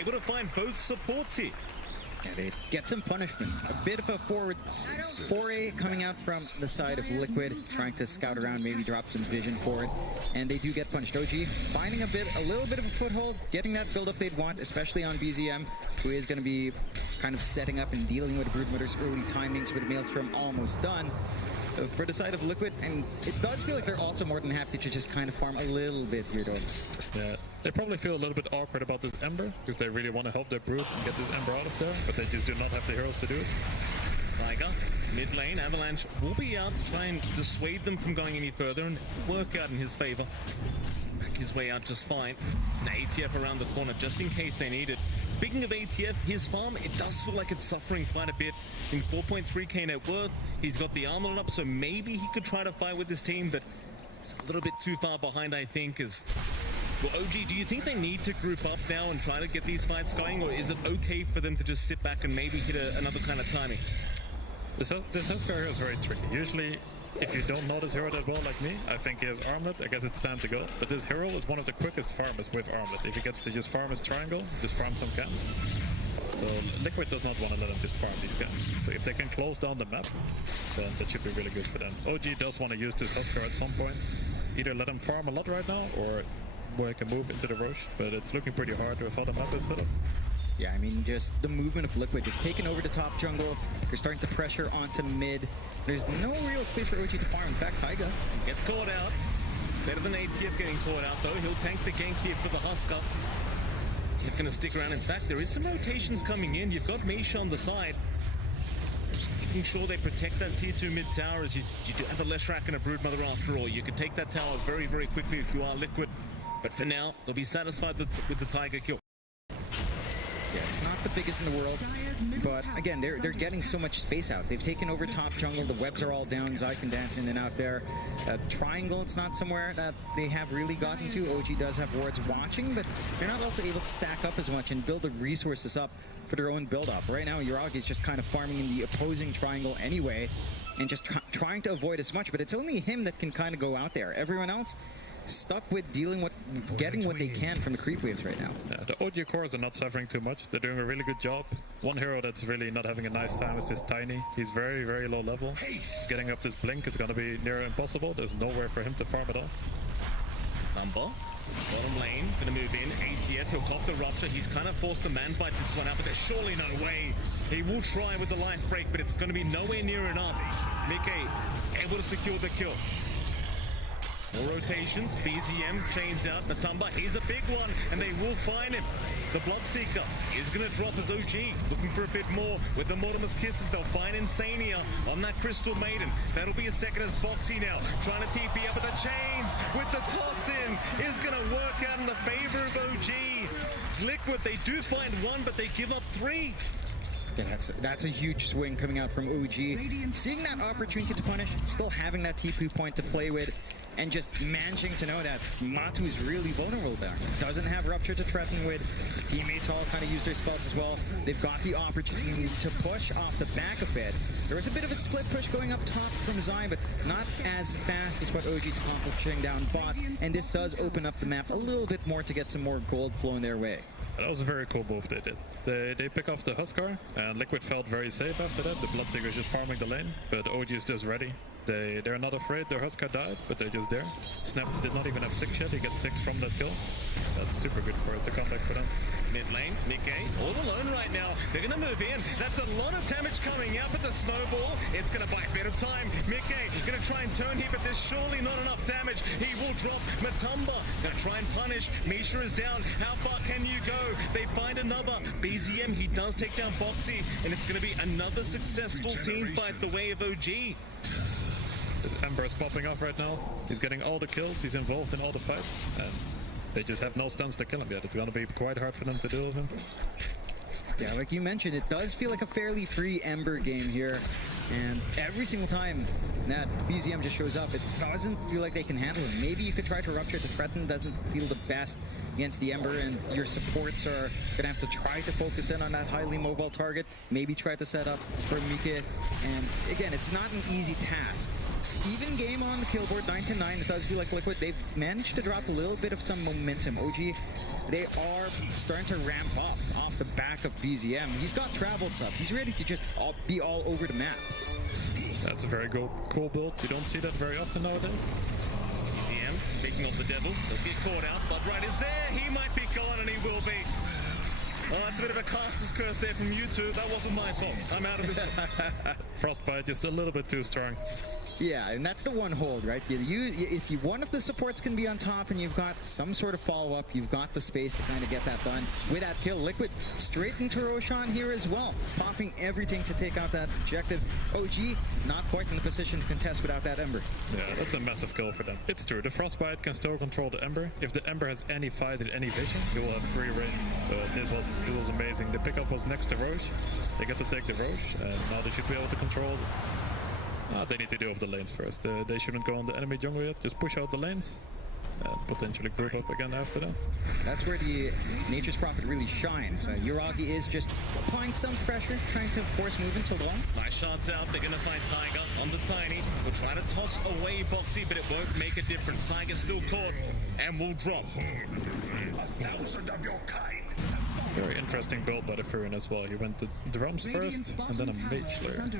able to find both supports here. Yeah, they get some punishment. A bit of a forward foray coming out from the side of Liquid, trying to scout around, maybe drop some vision for it. And they do get punished. OG finding a little bit of a foothold, getting that build-up they'd want, especially on BZM, who is going to be kind of setting up and dealing with Broodmother's early timings with Maelstrom almost done. For the side of Liquid, and it does feel like they're also more than happy to just kind of farm a little bit here, though. Yeah, they probably feel a little bit awkward about this Ember, because they really want to help their Brood and get this Ember out of there, but they just do not have the heroes to do it. Tiger, mid lane, Avalanche will be out to try and dissuade them from going any further and work out in his favor. Back his way out just fine. And ATF around the corner just in case they need it. Speaking of ATF, his farm, it does feel like it's suffering quite a bit. In 4.3k net worth, he's got the armor up, so maybe he could try to fight with his team, but it's a little bit too far behind, I think. Well, OG, do you think they need to group up now and try to get these fights going, or is it okay for them to just sit back and maybe hit another kind of timing? This Huskar hero is very tricky. Usually, if you don't know this hero that well like me, I think he has armlet, I guess it's time to go. But this hero is one of the quickest farmers with armlet. If he gets to just farm his triangle, just farm some camps. So Liquid does not want to let him just farm these camps. So if they can close down the map, then that should be really good for them. OG does want to use this Huskar at some point. Either let him farm a lot right now, or make a move into the Roche. But it's looking pretty hard with how the map is set up. Yeah, I mean, just the movement of Liquid. They've taken over the top jungle. They're starting to pressure onto mid. There's no real space for OG to farm. In fact, Taiga gets caught out. Better than ATF getting caught out, though. He'll tank the gank here for the Huskar. ATF going to stick around. In fact, there is some rotations coming in. You've got Misha on the side. Just making sure they protect that tier 2 mid tower, as you do have a Leshrac and a Broodmother after all. You can take that tower very, very quickly if you are Liquid. But for now, they'll be satisfied with the Tiger kill. Yeah, it's not the biggest in the world, but again, they're getting so much space out. They've taken over top jungle, the webs are all down, Zai can dance in and out there. Triangle, it's not somewhere that they have really gotten to. OG does have wards watching, but they're not also able to stack up as much and build the resources up for their own build-up. Right now, Yuragi is just kind of farming in the opposing triangle anyway, and just trying to avoid as much, but it's only him that can kind of go out there. Everyone else stuck with getting what they can from the creep waves right now. Yeah, the OG cores are not suffering too much. They're doing a really good job. One hero that's really not having a nice time is this Tiny. He's very, very low level. Getting up this blink is going to be near impossible. There's nowhere for him to farm at all. Tumble. Bottom lane, gonna move in. ATF, he'll cop the rupture. He's kind of forced to man-fight this one out, but there's surely no way. He will try with the life break, but it's gonna be nowhere near enough. Mickey able to secure the kill. More rotations, BZM chains out, Matumba, he's a big one, and they will find him. The Bloodseeker is going to drop his OG, looking for a bit more. With the Mortimer's Kisses, they'll find Insania on that Crystal Maiden. That'll be a second as Foxy now, trying to TP up at the chains, with the toss-in, is going to work out in the favor of OG. It's Liquid, they do find one, but they give up 3. Yeah, that's a huge swing coming out from OG. Seeing that opportunity to punish, still having that TP point to play with, and just managing to know that Matu's really vulnerable there. Doesn't have Rupture to threaten with. His teammates all kind of use their spells as well. They've got the opportunity to push off the back of it. There was a bit of a split push going up top from Zai, but not as fast as what OG's accomplishing down bot. And this does open up the map a little bit more to get some more gold flowing their way. That was a very cool move they did. They pick off the Huskar, and Liquid felt very safe after that. The Bloodseeker is just farming the lane, but OG is just ready. They're not afraid. Their Huskar died, but they're just there. Snap did not even have 6 yet. He gets 6 from that kill. That's super good for the comeback for them. Mid lane, Mickey, all alone right now. They're going to move in. That's a lot of damage coming out, but the snowball, it's going to buy a bit of time. Mickey going to try and turn here, but there's surely not enough damage. He will drop Matumba. Going to try and punish. Misha is down. How far can you go? They find another. BZM, he does take down Foxy, and it's going to be another successful team fight the way of OG. This Ember is popping off right now. He's getting all the kills. He's involved in all the fights. And they just have no stuns to kill him yet. It's going to be quite hard for them to deal with him. Yeah, like you mentioned, it does feel like a fairly free Ember game here. And every single time that BZM just shows up, it doesn't feel like they can handle him. Maybe you could try to Rupture to threaten, doesn't feel the best against the Ember, and your supports are going to have to try to focus in on that highly mobile target, maybe try to set up for Mika. And again, it's not an easy task. Even game on the kill board, 9-9, it does feel like Liquid, they've managed to drop a little bit of some momentum. OG, they are starting to ramp up off the back of BZM. He's got travel stuff. He's ready to just be all over the map. That's a very cool build. You don't see that very often nowadays. BZM, taking on the devil. He'll get caught out. Bloodright is there. He might be gone, and he will be. Oh, that's a bit of a caster's curse there from you two. That wasn't my fault. I'm out of this one. Frostbite just a little bit too strong. Yeah, and that's the one hold, right? If one of the supports can be on top and you've got some sort of follow-up, you've got the space to kind of get that done. With that kill, Liquid straight into Roshan here as well, popping everything to take out that objective. OG not quite in the position to contest without that Ember. Yeah, that's a massive kill for them. It's true, the Frostbite can still control the Ember. If the Ember has any fight and any vision, he will have free reign. It was amazing. The pickup was next to Roche. They get to take the Roche, and now they should be able to control. They need to deal with the lanes first. They shouldn't go on the enemy jungle yet. Just push out the lanes and potentially group up again after that. That's where the Nature's Prophet really shines. Yuragi is just applying some pressure, trying to force movements along. Nice shots out. They're going to find Tiger on the Tiny. We'll try to toss away Boxy, but it won't make a difference. Tiger's still caught and will drop. 1,000 of your kind. Very interesting build by the Furion as well. He went to drums first and then a mage there.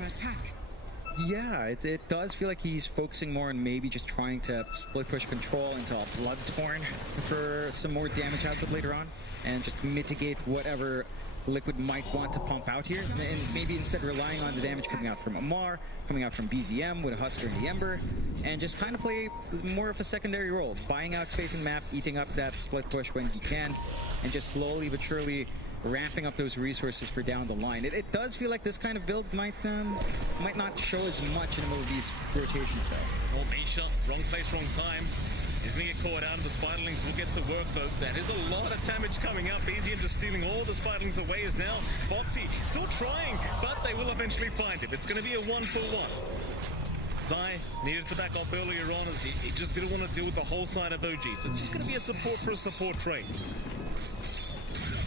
Yeah, it does feel like he's focusing more on maybe just trying to split push control into a Bloodtorn for some more damage output later on, and just mitigate whatever Liquid might want to pump out here, and maybe instead relying on the damage coming out from Amar, coming out from BZM with a Husker and the Ember, and just kind of play more of a secondary role, buying out space in map, eating up that split push when he can, and just slowly but surely ramping up those resources for down the line. It does feel like this kind of build might not show as much in the middle of these rotations though. Oh, Misha, wrong place, wrong time. He's going to get caught out. The Spiderlings will get to work, though. That is a lot of damage coming up. BZM just stealing all the Spiderlings away is now Foxy still trying, but they will eventually find him. It's going to be a 1-for-1. Zai needed to back off earlier on as he just didn't want to deal with the whole side of OG. So it's just going to be a support for a support trade.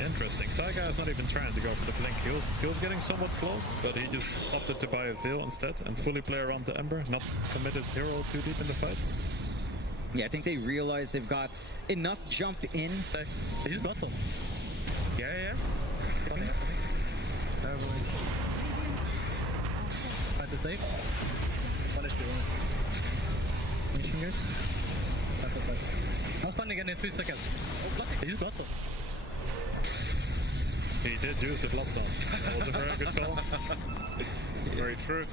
Interesting. Taiga is not even trying to go for the blink. He was getting somewhat close, but he just opted to buy a Veil instead and fully play around the Ember, not commit his hero too deep in the fight. Yeah, I think they realize they've got enough jump in. He just got some. Yeah. Try to save. Punish the finishing guys. That's a flash. Now stun again in 3 seconds. Oh, he just got some. He did use the blood zone. That was a very good call. Very true.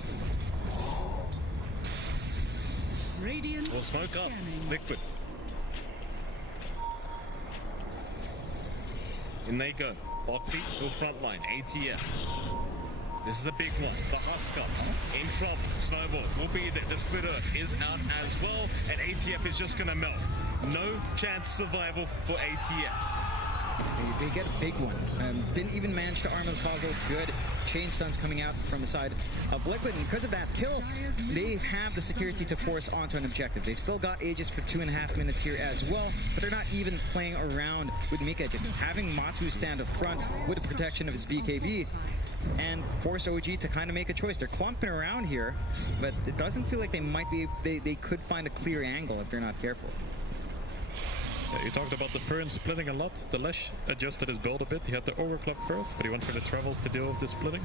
Radiant We'll smoke up. Liquid. In they go. Foxy, full front line. ATF. This is a big one. The Husker in trouble. Snowball will be there. The Split Earth is out as well. And ATF is just going to melt. No chance survival for ATF. They get a big one. Didn't even manage to armor the toggle. Good chain stuns coming out from the side of Liquid. And because of that kill, they have the security to force onto an objective. They've still got Aegis for 2.5 minutes here as well, but they're not even playing around with Mika. Just having Matu stand up front with the protection of his BKB and force OG to kind of make a choice. They're clumping around here, but it doesn't feel like they could find a clear angle if they're not careful. Yeah, you talked about the Fern splitting a lot. The Lesh adjusted his build a bit. He had the overclock first, but he went for the travels to deal with the splitting.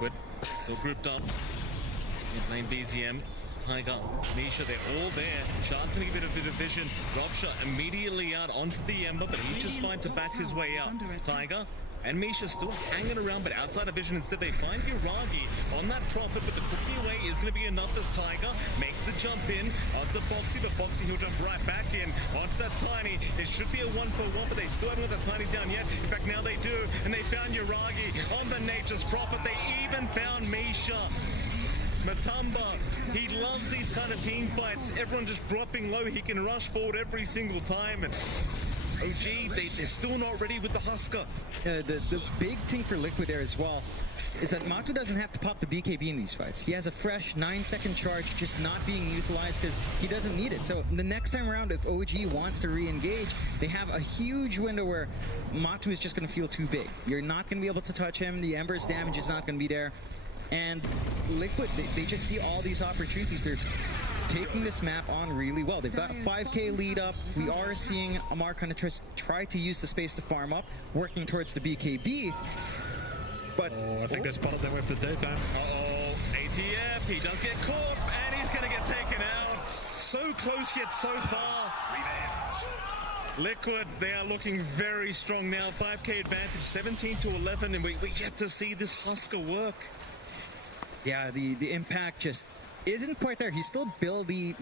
Good. Still grouped up. In lane BZM. Tiger, Nisha, they're all there. Shard's gonna give it a bit of vision. Robsha immediately out onto the Ember, but he's just fine to back his way out. Tiger and Misha still hanging around, but outside of vision. Instead, they find Yuragi on that Prophet, but the cookie away is going to be enough as Tiger makes the jump in onto Foxy, but Foxy, he'll jump right back in onto that Tiny. It should be a 1-for-1, but they still haven't got that Tiny down yet. In fact, now they do, and they found Yuragi on the Nature's Prophet. They even found Misha. Matamba, he loves these kind of team fights. Everyone just dropping low. He can rush forward every single time. And OG, they're still not ready with the Husker. The big thing for Liquid there as well is that Matu doesn't have to pop the BKB in these fights. He has a fresh 9-second charge just not being utilized because he doesn't need it. So the next time around, if OG wants to re-engage, they have a huge window where Matu is just going to feel too big. You're not going to be able to touch him. The Ember's damage is not going to be there. And Liquid, they just see all these opportunities. They're taking this map on really well. They've got a 5k lead up. We are seeing Amar kind of try to use the space to farm up, working towards the BKB. But I think they spotted them with the daytime. ATF, he does get caught, and he's going to get taken out. So close yet so far. Liquid, they are looking very strong now. 5k advantage, 17-11, and we yet to see this Husker work. Yeah, the impact just isn't quite there. He's still busy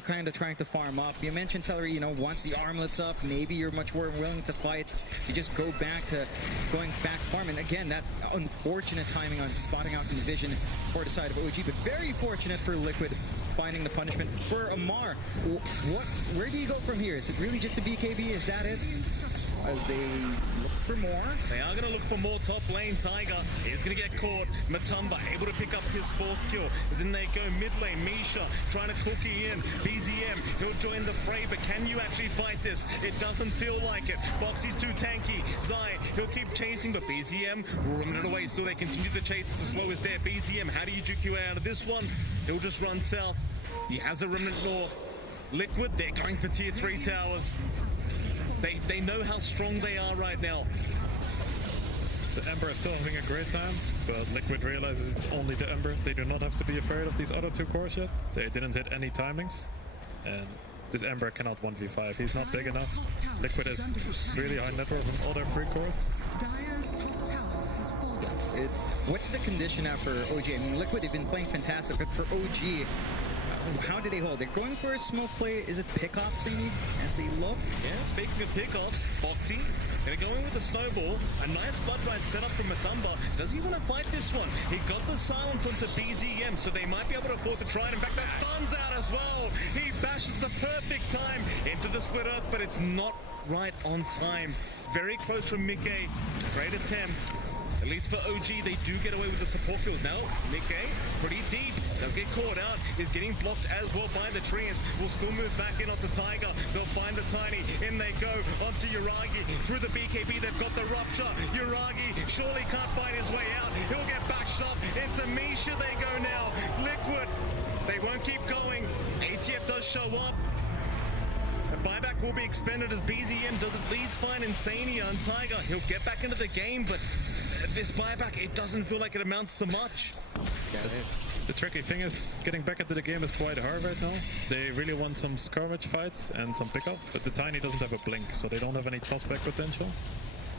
kind of trying to farm up. You mentioned Celery, once the armlet's up, maybe you're much more willing to fight. You just go back to going back farm. And again, that unfortunate timing on spotting out the vision for the side of OG, but very fortunate for Liquid finding the punishment. For Amar, where do you go from here? Is it really just the BKB? Is that it? As they look for more. They are going to look for more top lane. Tiger is going to get caught. Matamba able to pick up his 4th kill. As in they go mid lane. Misha trying to cookie in. BZM, he'll join the fray, but can you actually fight this? It doesn't feel like it. Foxy's too tanky. Zai, he'll keep chasing, but BZM will run it away. So they continue to chase. The slow is there. BZM, how do you juke your way out of this one? He'll just run south. He has a remnant north. Liquid, they're going for tier 3 towers. They know how strong they are right now. The Ember is still having a great time, but Liquid realizes it's only the Ember. They do not have to be afraid of these other 2 cores yet. They didn't hit any timings, and this Ember cannot 1v5. He's not big enough. Liquid is really high net worth in all their 3 cores. Dire's top tower has fallen. What's the condition now for OG? I mean, Liquid have been playing fantastic, but for OG, how do they hold? They're going for a smoke play. Is it pickoffs they need as they look? Yeah, speaking of pickoffs, Foxy, they're going with the snowball. A nice blood ride set up from Matamba. Does he want to fight this one? He got the silence onto BZM, so they might be able to afford to try it. In fact, the sun's out as well. He bashes the perfect time into the split earth, but it's not right on time. Very close from Mickey. Great attempt. At least for OG, they do get away with the support kills. Now, Mickey, pretty deep, does get caught out, is getting blocked as well by the treants. Will still move back in onto Tiger. They'll find the Tiny. In they go onto Yuragi. Through the BKB, they've got the rupture. Yuragi surely can't find his way out. He'll get bashed up. Into Misha they go now. Liquid, they won't keep going. ATF does show up. A buyback will be expended as BZM does at least find Insania on Tiger. He'll get back into the game, but this buyback, it doesn't feel like it amounts to much. The tricky thing is, getting back into the game is quite hard right now. They really want some skirmish fights and some pickups, but the Tiny doesn't have a blink, so they don't have any tossback potential.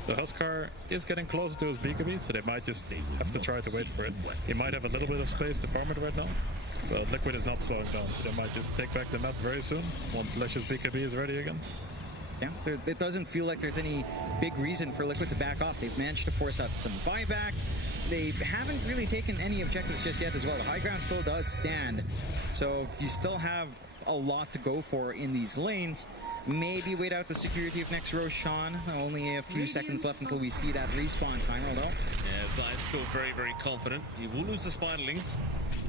The Huskar is getting close to his BKB, so they might just have to try to wait for it. He might have a little bit of space to farm it right now. Well, Liquid is not slowing down, so they might just take back the map very soon, once Lesh's BKB is ready again. Yeah, it doesn't feel like there's any big reason for Liquid to back off. They've managed to force out some buybacks. They haven't really taken any objectives just yet as well. The high ground still does stand. So you still have a lot to go for in these lanes. Maybe wait out the security of next Roshan. Only a few seconds left until we see that respawn timer, though. Yeah, Zai's still very, very confident. He will lose the Spiderlings.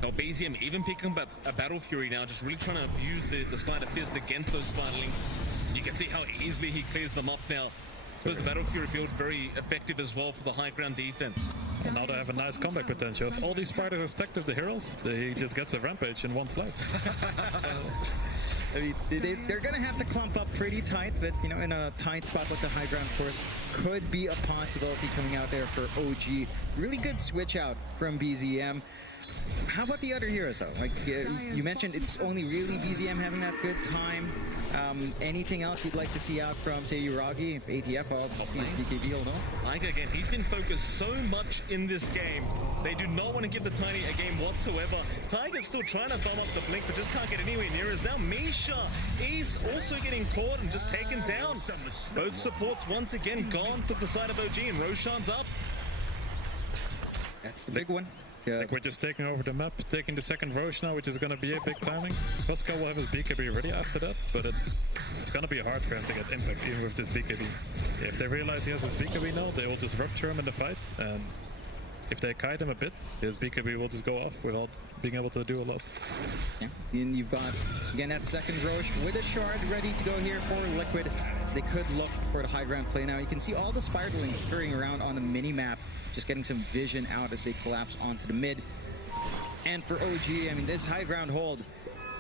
Now, BZM even picking up a Battle Fury now, just really trying to use the Sleight of Fist against those Spiderlings. You can see how easily he clears them up now. I suppose the Battle Fury build very effective as well for the high ground defense. And now they have a nice comeback potential. If all these spiders are stacked with the heroes, he just gets a rampage in one slide. I mean, they're going to have to clump up pretty tight, but, you know, in a tight spot like the high ground course could be a possibility coming out there for OG. Really good switch out from BZM. How about the other heroes, though? Like, you mentioned it's only really BZM having that good time. Anything else you'd like to see out from, say, Yuragi? ATF, I'll see his BKB hold on. Like, again, he's been focused so much in this game. They do not want to give the Tiny a game whatsoever. Tiger's still trying to bum up the blink, but just can't get anywhere near us. Now Misha is also getting caught and just taken down. Both supports once again gone to the side of OG, and Roshan's up. That's the big one. Like we're just taking over the map, taking the second Roche now, which is going to be a big timing. Huskar will have his BKB ready after that, but it's going to be hard for him to get impact even with this BKB. If they realize he has his BKB now, they will just rupture him in the fight, and if they kite him a bit, his BKB will just go off without being able to do a lot. Yeah, and you've got, again, that second Roche with a shard ready to go here for Liquid. So they could look for the high ground play now. You can see all the Spiderlings scurrying around on the mini-map, just getting some vision out as they collapse onto the mid. And for OG, I mean, this high ground hold,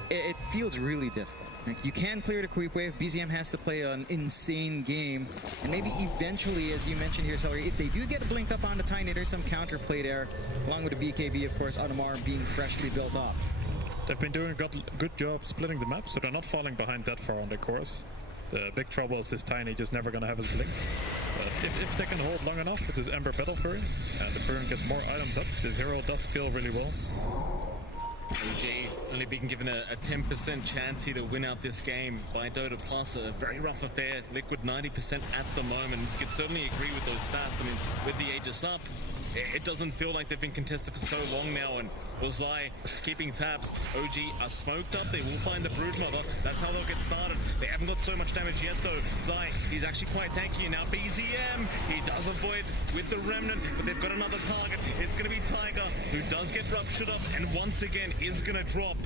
it feels really difficult. Like, you can clear the creep wave. BZM has to play an insane game. And maybe eventually, as you mentioned here, Celery, if they do get a blink up on the Tiny, there's some counterplay there, along with the BKB, of course, Audemars being freshly built up. They've been doing a good job splitting the map, so they're not falling behind that far on their course. The big trouble is this Tiny just never going to have his blink. But if they can hold long enough with this Ember Battle Fury, and the Fury gets more items up, this hero does skill really well. OG only being given a 10% chance here to win out this game by Dota Plus. A very rough affair. Liquid 90% at the moment. You can certainly agree with those stats. I mean, with the Aegis up, it doesn't feel like they've been contested for so long now, and Zai just keeping tabs. OG are smoked up. They will find the Broodmother. That's how they'll get started. They haven't got so much damage yet, though. Zai, he's actually quite tanky. Now BZM, he does avoid with the Remnant, but they've got another target. It's going to be Tiger, who does get ruptured up, and once again is going to drop.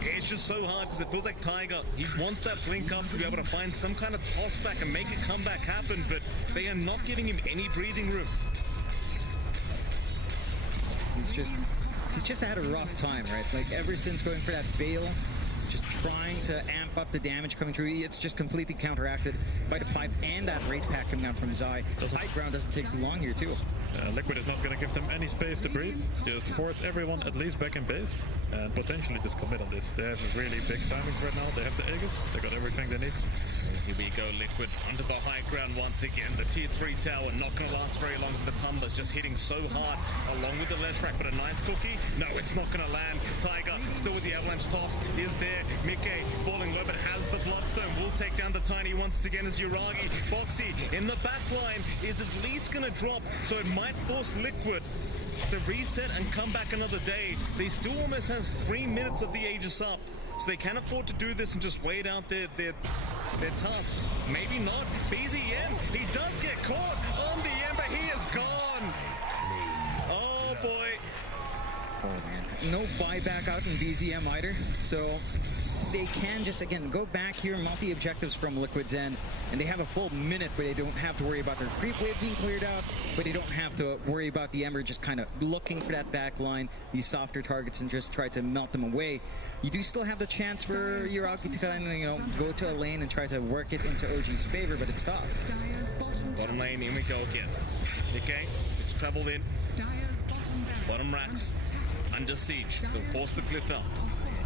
It's just so hard because it feels like Tiger, he wants that blink up to be able to find some kind of toss back and make a comeback happen, but they are not giving him any breathing room. He's just had a rough time, right? Like, ever since going for that Veil, just trying to amp up the damage coming through, it's just completely counteracted by the pipes and that Wraith Pack coming out from Zai. High ground doesn't take too long here, too. Liquid is not going to give them any space to breathe. Just force everyone at least back in base, and potentially just commit on this. They have really big timings right now. They have the Aegis, they got everything they need. Here we go, Liquid onto the high ground once again. The tier 3 tower not going to last very long as the Tumblr's just hitting so hard along with the Leshrac, but a nice cookie. No, it's not going to land. Tiger still with the avalanche toss is there. Mickey falling low but has the Bloodstone. Will take down the Tiny once again as Uragi. Boxy in the back line is at least going to drop, so it might force Liquid to reset and come back another day. They still almost have 3 minutes of the Aegis up, so they can afford to do this and just wait out their task. Maybe not. BZM, he does get caught on the Ember. He is gone. Oh boy. Oh man. No buyback out in BZM either. So they can just, again, go back here, multi-objectives from Liquid's end, and they have a full minute where they don't have to worry about their creep wave being cleared out, but they don't have to worry about the Ember just kind of looking for that back line, these softer targets, and just try to melt them away. You do still have the chance for Uragi to kind of, go to a lane and try to work it into OG's favor, but it's tough. Bottom lane, in we go again. Okay, it's traveled in. Bottom racks, under siege. They'll force the cliff out.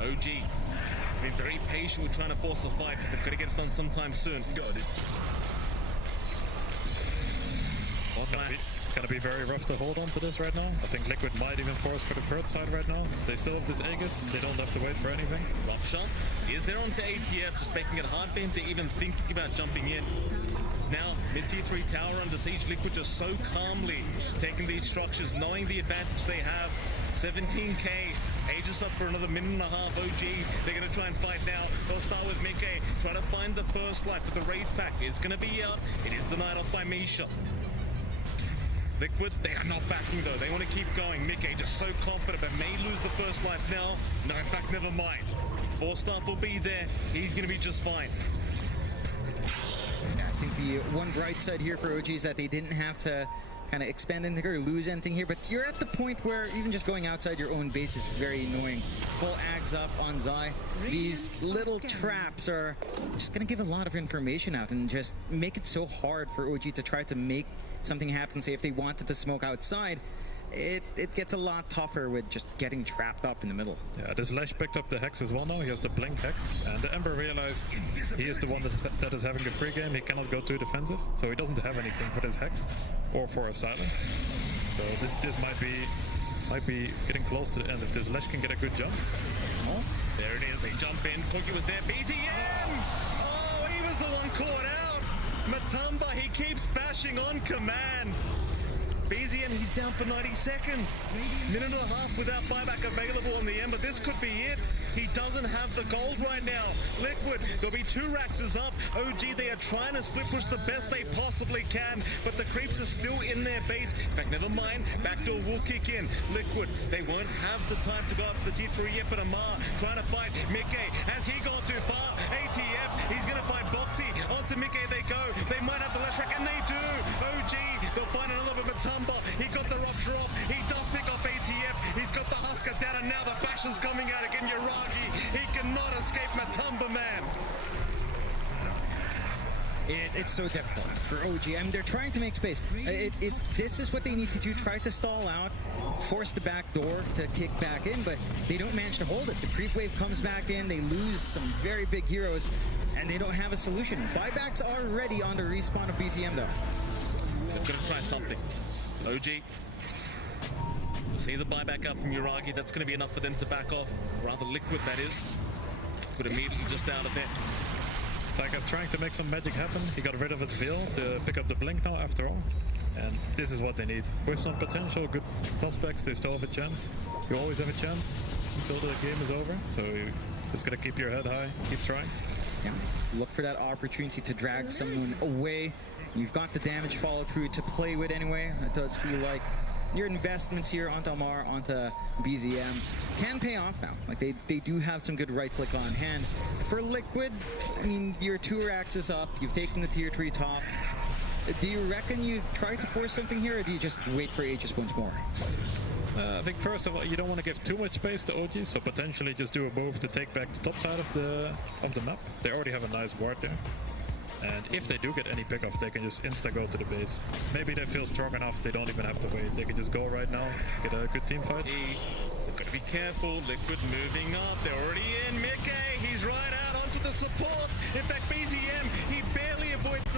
OG, been very patient with trying to force a fight. They've got to get it done sometime soon. Got it. It's going to be very rough to hold on to this right now. I think Liquid might even force for the third side right now. They still have this Aegis. They don't have to wait for anything. Rupture is there onto ATF, just making it hard for him to even think about jumping in. Now, mid-tier 3 tower under siege. Liquid just so calmly taking these structures, knowing the advantage they have. 17k, Aegis up for another minute and a half. OG, they're going to try and fight now. They'll start with Mickey, try to find the first light, but the raid pack is going to be out. It is denied off by Misha. Liquid, they are not backing though. They want to keep going. Mickey just so confident, but may lose the first life now. No, in fact, never mind. 4-star will be there. He's going to be just fine. Yeah, I think the one bright side here for OG is that they didn't have to kind of expand anything or lose anything here, but you're at the point where even just going outside your own base is very annoying. Full ags up on Zai. These little traps are just going to give a lot of information out and just make it so hard for OG to try to make something happen. Say if they wanted to smoke outside, it gets a lot tougher with just getting trapped up in the middle. Yeah, this Lesh picked up the Hex as well now. He has the Blink Hex, and the Ember realized he is the one that is having the free game. He cannot go too defensive, so he doesn't have anything for this Hex or for a silence. So this might be getting close to the end if this Lesh can get a good jump. Oh, there it is. They jump in. Cookie was there. BZM! Oh, he was the one caught out. Matumba, he keeps bashing on command. BZM, he's down for 90 seconds. Minute and a half without buyback available on the Ember. This could be it. He doesn't have the gold right now. Liquid, there'll be 2 Raxes up. OG, they are trying to split push the best they possibly can, but the creeps are still in their base. In fact, never mind. Backdoor will kick in. Liquid, they won't have the time to go up to the tier 3 yet, but Amar trying to fight Mickey. Has he gone too far? ATF, he's going to fight Boxy. Onto Mickey they go. They might have the Leshrac, and they do. OG, they'll find another with Matumba. He got the rupture off. He does pick off ATF. He's got the Husker down, and now the bash is coming out again. Uragi, he cannot escape Matumba, man. It's so difficult for OG. I mean, they're trying to make space. This is what they need to do. Try to stall out, force the back door to kick back in, but they don't manage to hold it. The creep wave comes back in. They lose some very big heroes, and they don't have a solution. Buybacks are ready on the respawn of BZM, though. They've got to try something. OG. See the buyback up from Uragi. That's going to be enough for them to back off. Rather Liquid, that is. Could immediately just out of it. Tiger's trying to make some magic happen. He got rid of his veil to pick up the Blink now after all. And this is what they need. With some potential, good prospects, they still have a chance. You always have a chance until the game is over. So you just got to keep your head high, keep trying. Yeah. Look for that opportunity to drag someone away. You've got the damage follow through to play with anyway. It does feel like your investments here onto Amar, onto BZM can pay off now. Like they do have some good right click on hand. For Liquid, I mean, your 2 racks is up. You've taken the tier 3 top. Do you reckon you try to force something here, or do you just wait for Aegis once more? I think first of all, you don't want to give too much space to OG, so potentially just do a move to take back the top side of the map. They already have a nice ward there. And if they do get any pickoff, they can just insta-go to the base. Maybe they feel strong enough, they don't even have to wait. They can just go right now, get a good team fight. They've got to be careful. Liquid moving up. They're already in. Mickey, he's right out onto the support. In fact, BZM, he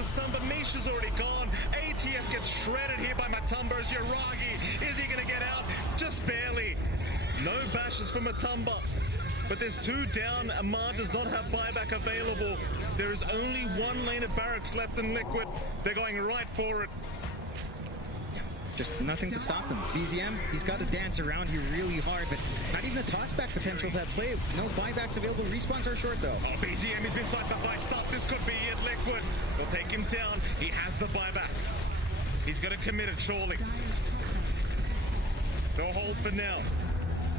the stun, but Misha's already gone. ATF gets shredded here by Matumba as Yuragi. Is he going to get out? Just barely. No bashes for Matumba. But there's 2 down. Amar does not have buyback available. There is only 1 lane of barracks left in Liquid. They're going right for it. Just nothing to stop him. BZM, he's got to dance around here really hard, but not even the tossback potential's at play. No buybacks available. Respawns are short, though. Oh, BZM, he's been sniped by Stop. This could be it. Liquid will take him down. He has the buyback. He's going to commit it, surely. They'll hold for now.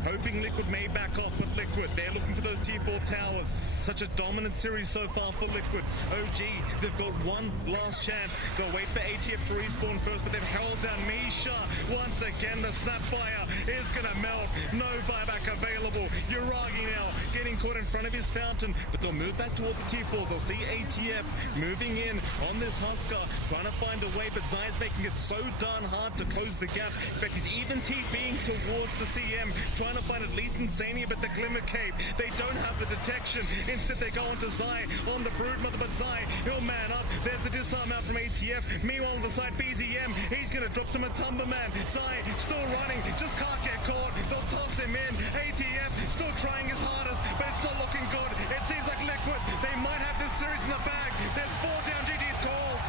Hoping Liquid may back off, but Liquid, they're looking for those Tier 4 towers. Such a dominant series so far for Liquid. OG, they've got one last chance. They'll wait for ATF to respawn first, but they've held down Misha. Once again, the Snapfire is going to melt. No buyback available. Yuragi now getting caught in front of his fountain, but they'll move back towards the Tier 4. They'll see ATF moving in on this Husker, trying to find a way, but Zai's making it so darn hard to close the gap. In fact, he's even TPing towards the CM, trying to find at least Insania, but the Glimmer Cape, they don't have the detection. Instead, they go onto Zai on the Broodmother, but Zai, he'll man up. There's the disarm out from ATF. Meanwhile, on the side, BZM, he's going to drop to Matumba Man. Zai still running, just can't get caught. They'll toss him in. ATF still trying his hardest, but it's not looking good. It seems like Liquid, they might have this series in the bag. There's 4 down. GG's called.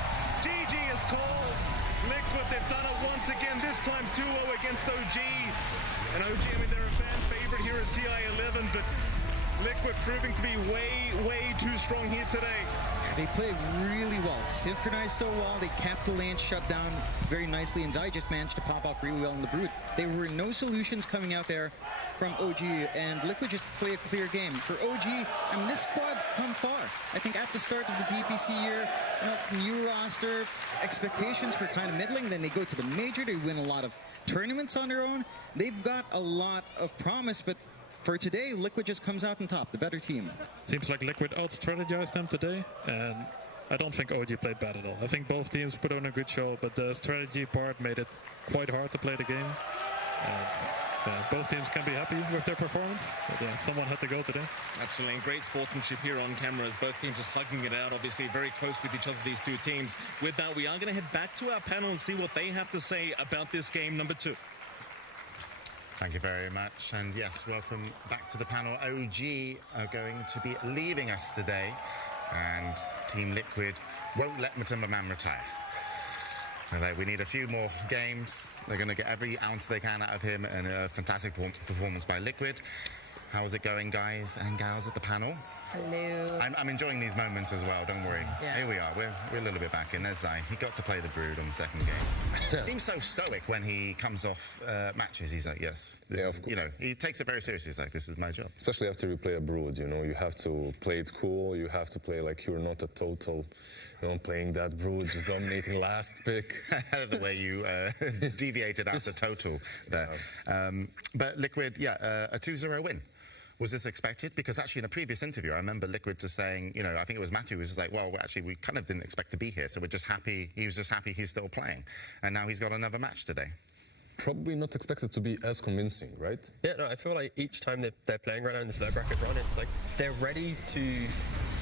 GG is called. Liquid, they've done it once again, this time 2-0 against OG. And OG, I mean, they're a fan favorite here at TI11, but Liquid proving to be way too strong here today. They played really well, synchronized so well. They kept the lane shut down very nicely, and Zai just managed to pop off really well in the Brood. There were no solutions coming out there from OG, and Liquid just play a clear game. For OG, I mean, this squad's come far. I think at the start of the DPC year, new roster, expectations were kind of middling. Then they go to the major, they win a lot of tournaments on their own. They've got a lot of promise, but for today, Liquid just comes out on top, the better team. Seems like Liquid out-strategized them today, and I don't think OG played bad at all. I think both teams put on a good show, but the strategy part made it quite hard to play the game. Both teams can be happy with their performance, but yeah, someone had to go today. Absolutely, and great sportsmanship here on camera as both teams just hugging it out, obviously very close with each other, these 2 teams. With that, we are going to head back to our panel and see what they have to say about this game number 2. Thank you very much, and yes, welcome back to the panel. OG are going to be leaving us today, and Team Liquid won't let Matumba Man retire. We need a few more games. They're going to get every ounce they can out of him, and a fantastic performance by Liquid. How's it going, guys and gals at the panel? Hello. I'm enjoying these moments as well, don't worry. Yeah. Here we are, we're a little bit back in. There's Zai. He got to play the Brood on the second game. Seems so stoic when he comes off matches. He's like, yes, he takes it very seriously. He's like, this is my job. Especially after you play a Brood, you have to play it cool. You have to play like you're not a total, playing that Brood, just dominating last pick. The way you deviated after total there. But Liquid, a 2-0 win. Was this expected? Because actually in a previous interview, I remember Liquid just saying, I think it was Matthew, was just like, well, actually, we kind of didn't expect to be here, so we're just happy. He was just happy he's still playing. And now he's got another match today. Probably not expected to be as convincing, right? Yeah, no, I feel like each time they're playing right now in this low bracket run, it's like they're ready to...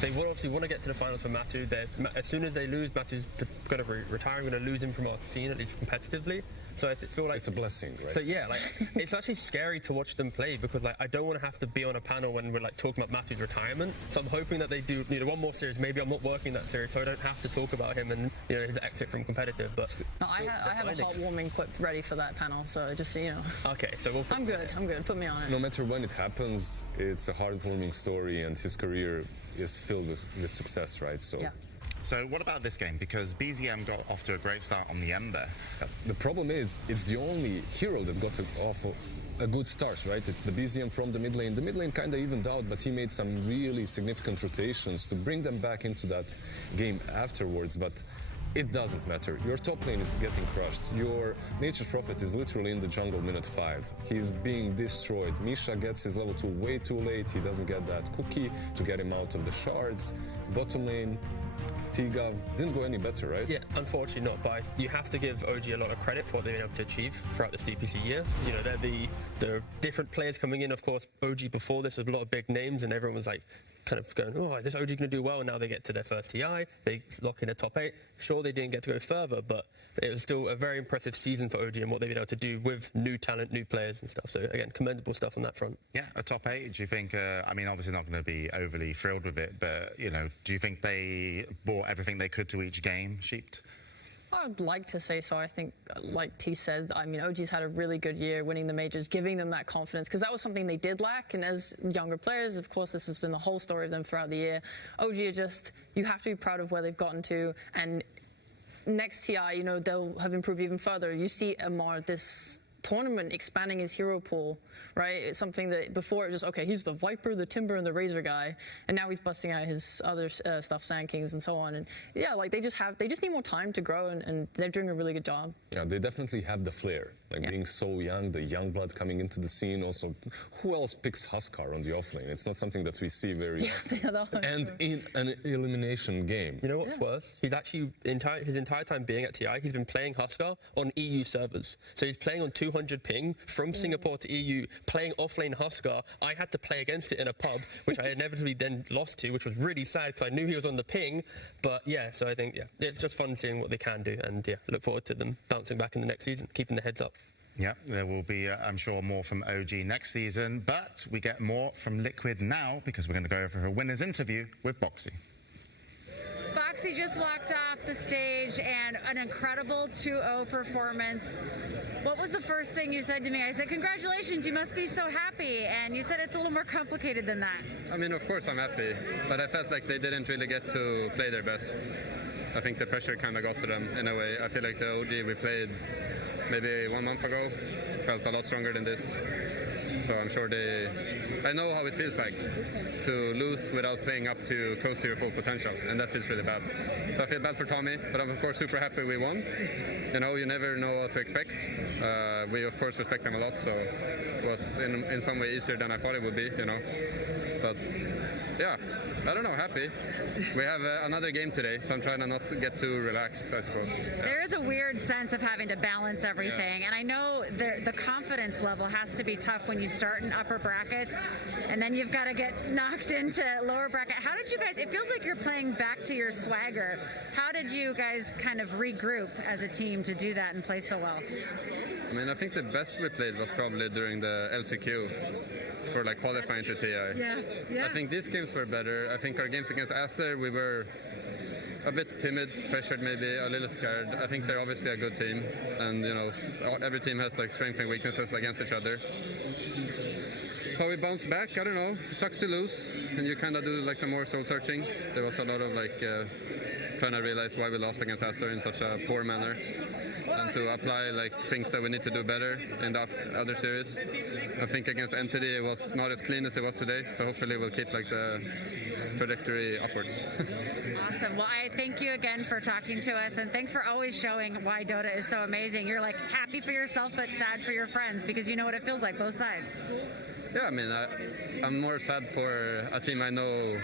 They obviously want to get to the finals for Matu. As soon as they lose, Matu's going to retire. I'm going to lose him from our scene, at least competitively. So I feel like it's a blessing, right? So yeah, it's actually scary to watch them play because I don't want to have to be on a panel when we're talking about Matu's retirement. So I'm hoping that they do one more series. Maybe I'm not working that series, so I don't have to talk about him and his exit from competitive. But no, I have a heartwarming clip ready for that panel. So just so you know. Okay, so I'm good. Put me on it. No matter when it happens, it's a heartwarming story, and his career is filled with success, right? So. Yeah. So what about this game? Because BZM got off to a great start on the Ember. The problem is, it's the only hero that got off a good start, right? It's the BZM from the mid lane. The mid lane kind of evened out, but he made some really significant rotations to bring them back into that game afterwards. But it doesn't matter. Your top lane is getting crushed. Your Nature's Prophet is literally in the jungle minute 5. He's being destroyed. Misha gets his level 2 way too late. He doesn't get that cookie to get him out of the shards. Bottom lane, T-Gov didn't go any better, right? Yeah, unfortunately not, but you have to give OG a lot of credit for what they've been able to achieve throughout this DPC year. You know, they're the different players coming in. Of course, OG before this was a lot of big names, and everyone was like kind of going, oh, this OG going to do well, and now they get to their first TI, they lock in a top 8. Sure, they didn't get to go further, but it was still a very impressive season for OG and what they've been able to do with new talent, new players and stuff. So again, commendable stuff on that front. Yeah, a top 8. Do you think? I mean, obviously not going to be overly thrilled with it, but you know, do you think they brought everything they could to each game, Sheeped? I'd like to say so. I think, like T said, I mean, OG's had a really good year winning the majors, giving them that confidence, because that was something they did lack. And as younger players, of course, this has been the whole story of them throughout the year. OG are just, you have to be proud of where they've gotten to. And next TI, you know, they'll have improved even further. You see Amar this tournament expanding his hero pool, right? It's something that before it was just, okay, he's the Viper, the Timber, and the Razor guy, and now he's busting out his other stuff, Sand Kings and so on. And yeah, like they just need more time to grow, and they're doing a really good job. Yeah, they definitely have the flair. Like being so young, the young blood coming into the scene. Also, who else picks Huskar on the offlane? It's not something that we see very often. And in an elimination game. You know what's worse? He's actually, his entire time being at TI, he's been playing Huskar on EU servers. So he's playing on 200 ping from Singapore to EU, playing offlane Huskar. I had to play against it in a pub, which I inevitably then lost to, which was really sad because I knew he was on the ping. But yeah, so I think, yeah, it's just fun seeing what they can do. And yeah, look forward to them bouncing back in the next season, keeping their heads up. Yeah, there will be, I'm sure, more from OG next season, but we get more from Liquid now because we're going to go over a winner's interview with Boxy. Boxy just walked off the stage and an incredible 2-0 performance. What was the first thing you said to me? I said, congratulations, you must be so happy. And you said it's a little more complicated than that. I mean, of course I'm happy, but I felt like they didn't really get to play their best. I think the pressure kind of got to them in a way. I feel like the OG we played maybe 1 month ago felt a lot stronger than this. So I'm sure I know how it feels like to lose without playing up to close to your full potential, and that feels really bad. So I feel bad for Tommy, but I'm of course super happy we won. You know, you never know what to expect. We of course respect them a lot, so it was in some way easier than I thought it would be, you know. But yeah, I don't know, happy. We have another game today, so I'm trying to not get too relaxed, I suppose. There is a weird sense of having to balance everything, and I know the confidence level has to be tough when you start in upper brackets, and then you've got to get knocked into lower bracket. How did you guys, it feels like you're playing back to your swagger. How did you guys kind of regroup as a team to do that and play so well? I mean, I think the best we played was probably during the LCQ for like qualifying to TI. Yeah. I think these games were better. I think our games against Aster, we were a bit timid, pressured maybe, a little scared. I think they're obviously a good team, and you know, every team has like strengths and weaknesses against each other. How we bounce back, I don't know. It sucks to lose, and you kind of do like some more soul searching. There was a lot of like trying to realize why we lost against Aster in such a poor manner, and to apply like things that we need to do better in the other series. I think against Entity it was not as clean as it was today, so hopefully we'll keep like the trajectory upwards. Awesome. Well, I thank you again for talking to us, and thanks for always showing why Dota is so amazing. You're like happy for yourself but sad for your friends because you know what it feels like, both sides. Yeah, I mean, I'm more sad for a team I know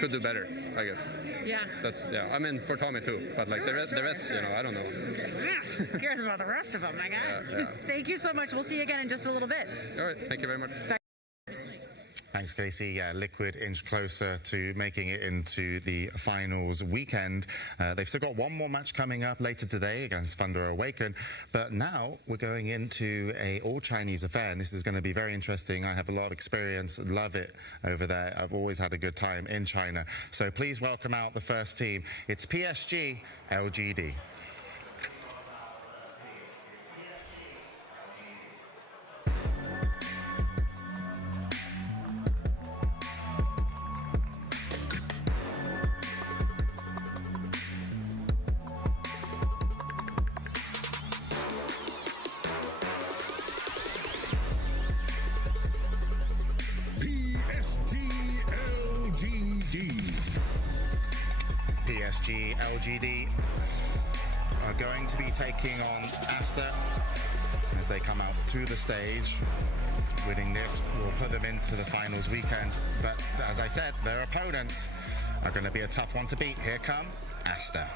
could do better, I guess. Yeah. I mean, for Tommy too, but like the rest, you know, I don't know. Who cares about the rest of them, my guy? Yeah. Thank you so much. We'll see you again in just a little bit. All right, thank you very much. Thanks, Casey. Yeah, Liquid inch closer to making it into the finals weekend. They've still got one more match coming up later today against Thunder Awaken. But now we're going into a all-Chinese affair, and this is going to be very interesting. I have a lot of experience, love it over there. I've always had a good time in China. So please welcome out the first team. It's PSG LGD. PSG LGD are going to be taking on Aster as they come out to the stage. Winning this will put them into the finals weekend. But as I said, their opponents are going to be a tough one to beat. Here come Asta.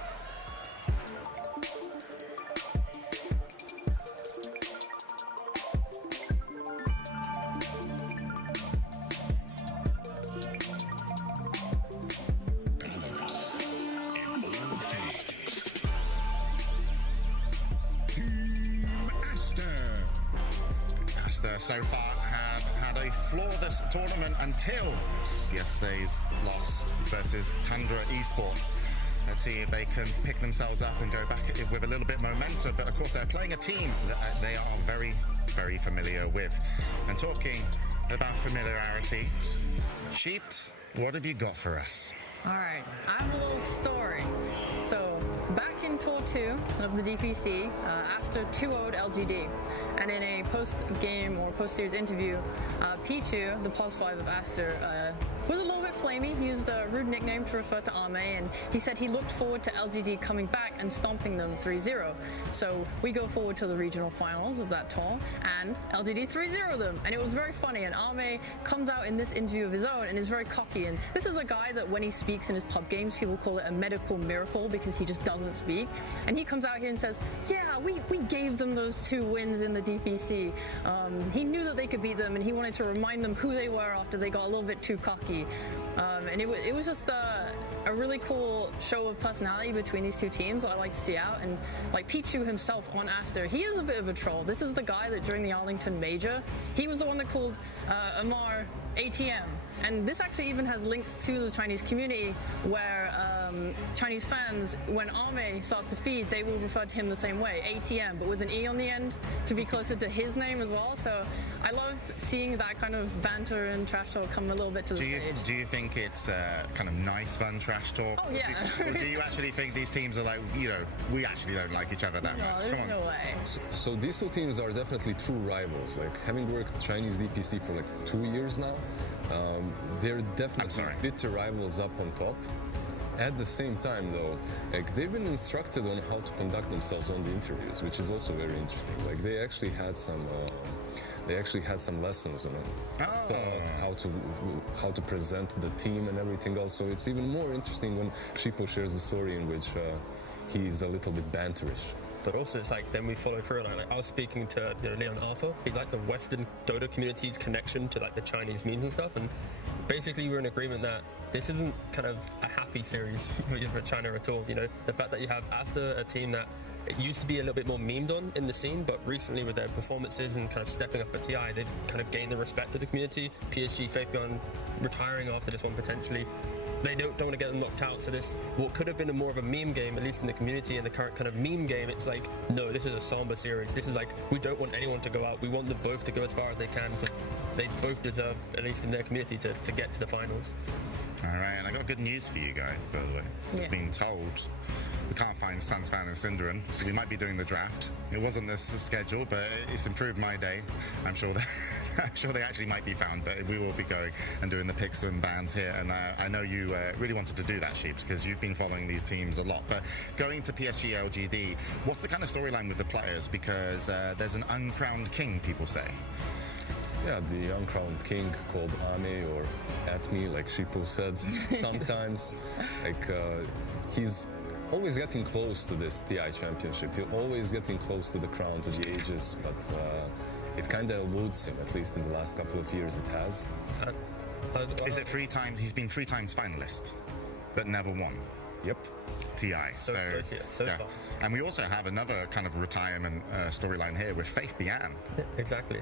So far have had a flawless tournament until yesterday's loss versus Tundra Esports. Let's see if they can pick themselves up and go back with a little bit of momentum. But of course, they're playing a team that they are very, very familiar with. And talking about familiarity, Sheeped, what have you got for us? All right, I have a little story. So, back in Tour 2 of the DPC, Asta 2-0'd LGD. And in a post-game or post-series interview, Pichu, the +5 of Asta, was a little bit flamey. He used a rude nickname to refer to Ame, and he said he looked forward to LGD coming back and stomping them 3-0. So we go forward to the regional finals of that tour, and LGD 3-0 them. And it was very funny, and Ame comes out in this interview of his own and is very cocky. And this is a guy that when he speaks in his pub games, people call it a medical miracle because he just doesn't speak. And he comes out here and says, yeah, we gave them those 2 wins in the DPC. He knew that they could beat them, and he wanted to remind them who they were after they got a little bit too cocky. And it was just a really cool show of personality between these 2 teams that I like to see out. And like Pichu himself on Asta, he is a bit of a troll. This is the guy that during the Arlington Major, he was the one that called Amar ATM. And this actually even has links to the Chinese community where Chinese fans, when Ame starts to feed, they will refer to him the same way, ATM, but with an E on the end to be closer to his name as well. So I love seeing that kind of banter and trash talk come a little bit to the stage. Do you think it's kind of nice, fun trash talk? Oh, yeah. Or do you actually think these teams are like, we actually don't like each other that much? No, there's no way. So these 2 teams are definitely true rivals. Like, having worked Chinese DPC for like 2 years now, they're definitely bitter rivals up on top. At the same time, though, like, they've been instructed on how to conduct themselves on the interviews, which is also very interesting. Like, they actually had some lessons on how to present the team and everything else. So it's even more interesting when Shippo shares the story in which he's a little bit banterish. But also, it's like then we follow through. Like I was speaking to Leon Alpha. He's like the Western Dota community's connection to like the Chinese memes and stuff. And basically, we're in agreement that this isn't kind of a happy series for China at all. The fact that you have Asta, a team that it used to be a little bit more memed on in the scene, but recently with their performances and kind of stepping up at TI, they've kind of gained the respect of the community. PSG, Fabian retiring after this one potentially. They don't want to get them knocked out, so this, what could have been more of a meme game, at least in the community and the current kind of meme game, it's like, no, this is a somber series. This is like, we don't want anyone to go out. We want them both to go as far as they can, because they both deserve, at least in their community, to get to the finals. All right, and I got good news for you guys, by the way. It's been told we can't find Sunsfan and Cinderin, so we might be doing the draft. It wasn't this schedule, but it's improved my day. I'm sure they actually might be found, but we will be going and doing the picks and bans here. And I know you really wanted to do that, Sheeps, because you've been following these teams a lot. But going to PSG LGD, what's the kind of storyline with the players? Because there's an uncrowned king, people say. Yeah, the uncrowned king called Ame, or at me, like Shippo said sometimes. Like, he's always getting close to this TI championship. You're always getting close to the crown, to the ages, but it kind of eludes him, at least in the last couple of years it has. Is it 3 times? He's been 3 times finalist, but never won. Yep. TI. So far. And we also have another kind of retirement storyline here with Faith Bian. Exactly.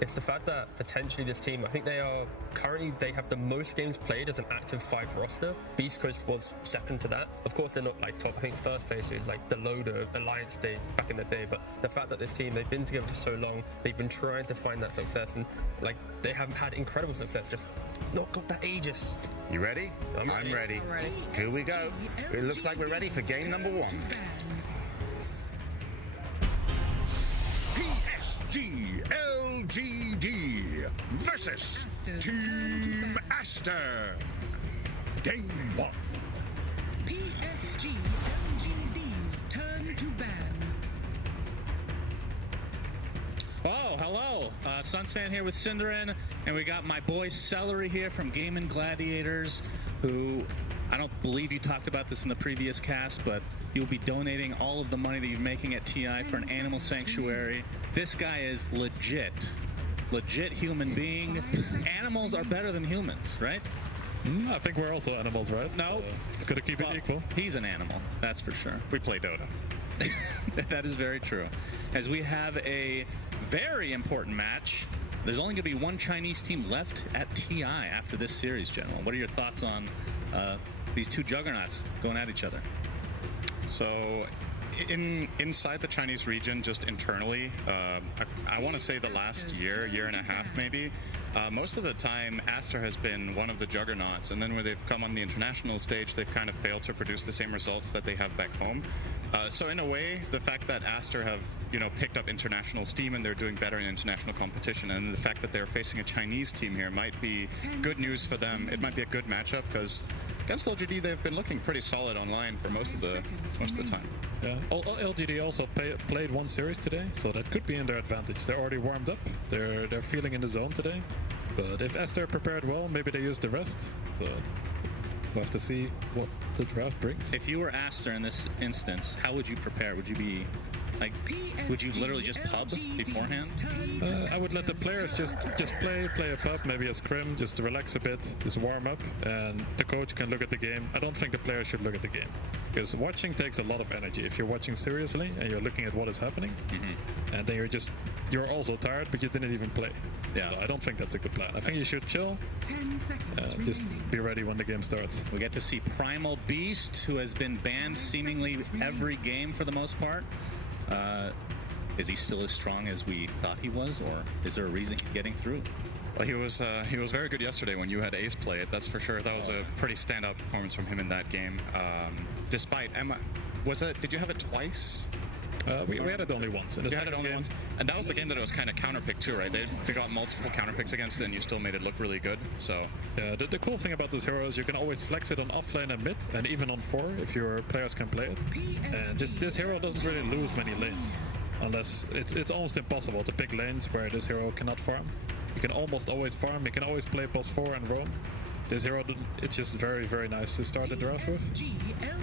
It's the fact that potentially this team, I think they have the most games played as an active 5 roster. Beast Coast was second to that. Of course, they're not like top. I think first place is like the Loader Alliance days back in the day. But the fact that this team, they've been together for so long, they've been trying to find that success, and like they haven't had incredible success, just not got that Aegis. You ready? I'm ready. Here we go. It looks like we're ready for game number 1. PSG LGD versus Team Asta. Game 1. PSG LGD's turn to ban. Oh, hello. Suns fan here with Cinderin, and we got my boy Celery here from Gaming Gladiators, who I don't believe you talked about this in the previous cast, but you'll be donating all of the money that you're making at TI for an animal sanctuary. This guy is legit human being. Animals are better than humans, right? I think we're also animals, right? No. It's going to keep it equal. He's an animal, that's for sure. We play Dota. That is very true. As we have a very important match, there's only going to be one Chinese team left at TI after this series, General. What are your thoughts on these two juggernauts going at each other? So, inside the Chinese region, just internally, I want to say the last year and a half maybe, most of the time Aster has been one of the juggernauts, and then when they've come on the international stage, they've kind of failed to produce the same results that they have back home. So in a way, the fact that Aster have, picked up international steam and they're doing better in international competition, and the fact that they're facing a Chinese team here might be good news for them. It might be a good matchup because against LGD they've been looking pretty solid online for most of the time. Yeah, LGD also played one series today, so that could be in their advantage. They're already warmed up. They're feeling in the zone today. But if Aster prepared well, maybe they use the rest. So we'll have to see what the draft brings. If you were Aster in this instance, how would you prepare? Would you be would you literally just pub beforehand? I would let the players just play a pub, maybe a scrim, just to relax a bit, just warm up, and the coach can look at the game. I don't think the players should look at the game, because watching takes a lot of energy. If you're watching seriously and you're looking at what is happening, and then you're also tired, but you didn't even play. Yeah, so I don't think that's a good plan. I think you should chill. 10 seconds just be ready when the game starts. We get to see Primal Beast, who has been banned seemingly every game for the most part. Is he still as strong as we thought he was, or is there a reason he's getting through? Well, he was very good yesterday when you had Ace play it, that's for sure. That was a pretty standout performance from him in that game. Despite Emma, did you have it twice? We had it only once. You had it only once? And that was the game that it was kind of counterpicked too, right? They got multiple counterpicks against it, and you still made it look really good. So yeah, the cool thing about this hero is you can always flex it on offlane and mid, and even on 4 if your players can play it. And this hero doesn't really lose many lanes, unless it's almost impossible to pick lanes where this hero cannot farm. You can almost always farm. You can always play +4 and roam. This hero, it's just very, very nice to start the draft with.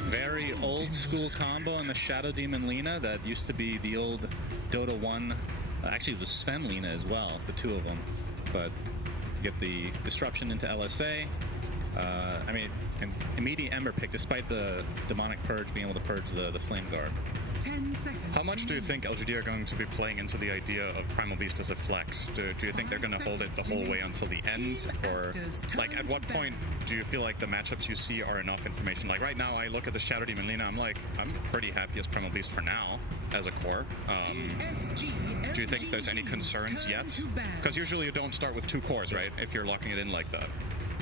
Very old school combo in the Shadow Demon Lina that used to be the old Dota 1. Actually, it was Sven Lina as well, the two of them. But get the disruption into LSA. An immediate Ember pick, despite the Demonic Purge being able to purge the Flame Guard. 10 seconds. How much do you think LGD are going to be playing into the idea of Primal Beast as a flex? Do you think they're going to hold it the whole way until the end? Or, at what point do you feel like the matchups you see are enough information? Like, right now, I look at the Shadow Demon Lina, I'm pretty happy as Primal Beast for now, as a core. Do you think there's any concerns yet? Because usually you don't start with 2 cores, right? If you're locking it in like that.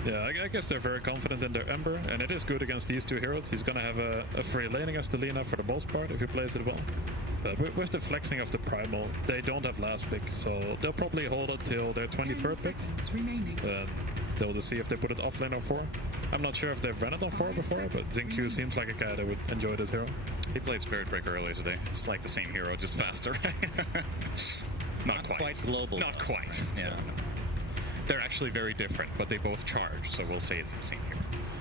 Yeah, I guess they're very confident in their Ember, and it is good against these 2 heroes. He's going to have a free lane against the Lina for the most part if he plays it well. But with the flexing of the Primal, they don't have last pick, so they'll probably hold it till their 23rd pick. They'll just see if they put it offlane or 4. I'm not sure if they've run it on 4 before, but Xingqiu seems like a guy that would enjoy this hero. He played Spirit Breaker earlier today. It's like the same hero, just faster. Not quite global. Not quite. Yeah. They're actually very different, but they both charge, so we'll say it's the same hero.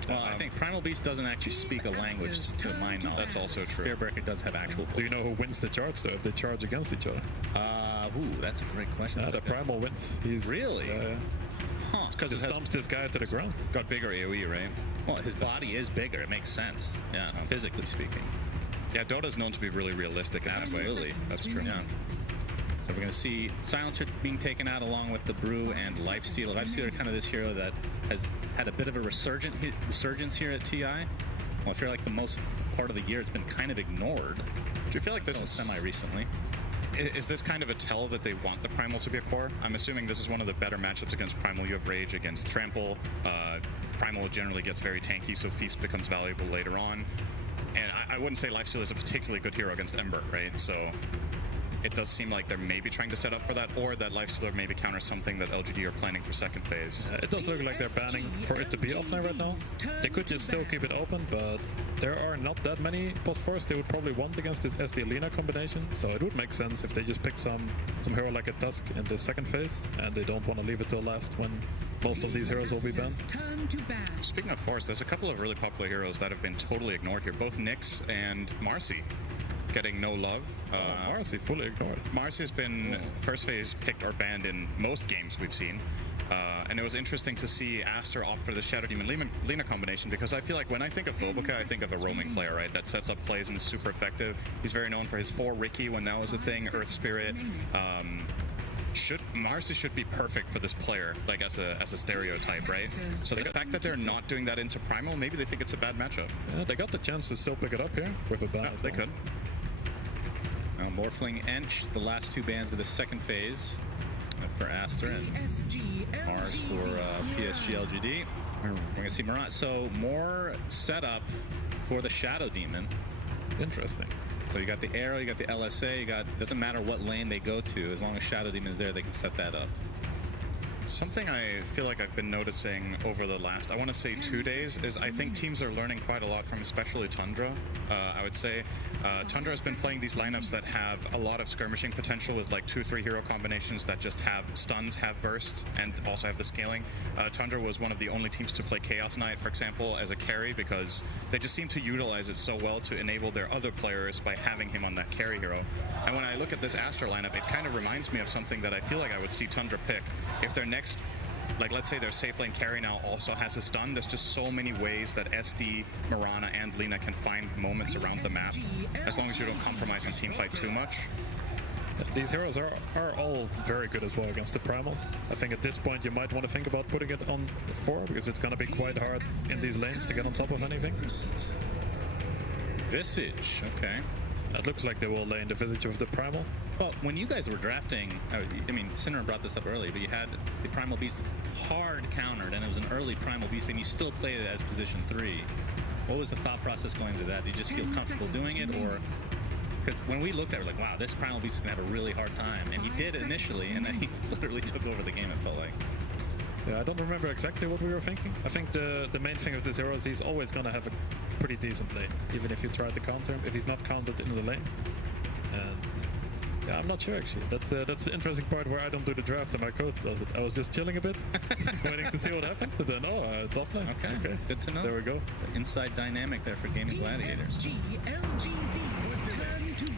Well, I think Primal Beast doesn't actually speak a language, to my knowledge. That's also true. Spirit Breaker does have actual. Do you know who wins the charge, though, if they charge against each other? That's a great question. The Primal wins. He's really? Huh. It's because he stomps this guy to the ground. Got bigger AoE, right? Well, his body is bigger. It makes sense. Yeah, physically speaking. Yeah, Dota's known to be really realistic in that way. Absolutely. That's true. Yeah. So we're going to see Silencer being taken out along with the Brew and Lifestealer. Lifestealer, kind of this hero that has had a bit of a resurgence here at TI. Well, I feel like the most part of the year it's been kind of ignored. Do you feel like this is semi-recently? Is this kind of a tell that they want the Primal to be a core? I'm assuming this is one of the better matchups against Primal. You have Rage against Trample. Primal generally gets very tanky, so Feast becomes valuable later on. And I wouldn't say Lifestealer is a particularly good hero against Ember, right? So it does seem like they're maybe trying to set up for that, or that Lifestealer maybe counters something that LGD are planning for second phase. It does look like they're banning for it to be offlane right now. They could just still keep it open, but there are not that many post 4s they would probably want against this SD Lina combination, so it would make sense if they just pick some hero like a Tusk in the second phase, and they don't want to leave it till last when most of these heroes will be banned. Speaking of force, there's a couple of really popular heroes that have been totally ignored here. Both Nyx and Marcy getting no love. Marcy fully ignored. Marcy has been first phase picked or banned in most games we've seen. And it was interesting to see Aster opt for the Shadow Demon Lina combination, because I feel like when I think of Boboka, I think of a roaming player, right? That sets up plays and is super effective. He's very known for his 4 Riki when that was a thing, Earth Spirit. Marcy should be perfect for this player, like as a stereotype, right? So the fact that they're not doing that into Primal, maybe they think it's a bad matchup. Yeah, they got the chance to still pick it up here with a ban. Yeah, they could. Now Morphling Ench, the last 2 bans with the second phase for Aster, and Mars for PSG LGD. We're going to see Murat. So more setup for the Shadow Demon. Interesting. So you got the arrow, you got the LSA, doesn't matter what lane they go to, as long as Shadow Demon is there, they can set that up. Something I feel like I've been noticing over the last, I want to say 2 days, is I think teams are learning quite a lot from especially Tundra. I would say Tundra has been playing these lineups that have a lot of skirmishing potential with like 2-3 hero combinations that just have stuns, have burst, and also have the scaling. Tundra was one of the only teams to play Chaos Knight, for example, as a carry, because they just seem to utilize it so well to enable their other players by having him on that carry hero. And when I look at this Aster lineup, it kind of reminds me of something that I feel like I would see Tundra pick. If their next, like let's say their safe lane carry now also has a stun, there's just so many ways that SD, Mirana, and Lina can find moments around the map, as long as you don't compromise on teamfight too much. These heroes are all very good as well against the Primal. I think at this point you might want to think about putting it on 4, because it's going to be quite hard in these lanes to get on top of anything. Visage, okay. It looks like they will lane the Visage of the Primal. Well, when you guys were drafting, I mean, Cinnamon brought this up early, but you had the Primal Beast hard countered, and it was an early Primal Beast, and you still played it as position 3. What was the thought process going into that? Did you just feel comfortable doing it, or... Because when we looked at it, we're like, wow, this Primal Beast is going to have a really hard time. And he did initially, and then he literally took over the game, it felt like. Yeah, I don't remember exactly what we were thinking. I think the main thing of this hero is he's always going to have a pretty decent lane, even if you try to counter him, if he's not countered into the lane. And yeah, I'm not sure actually. That's the interesting part where I don't do the draft and my coach does it. I was just chilling a bit, waiting to see what happens, and then, it's offline. Okay, good to know. There we go. Inside dynamic there for Gaming Gladiators.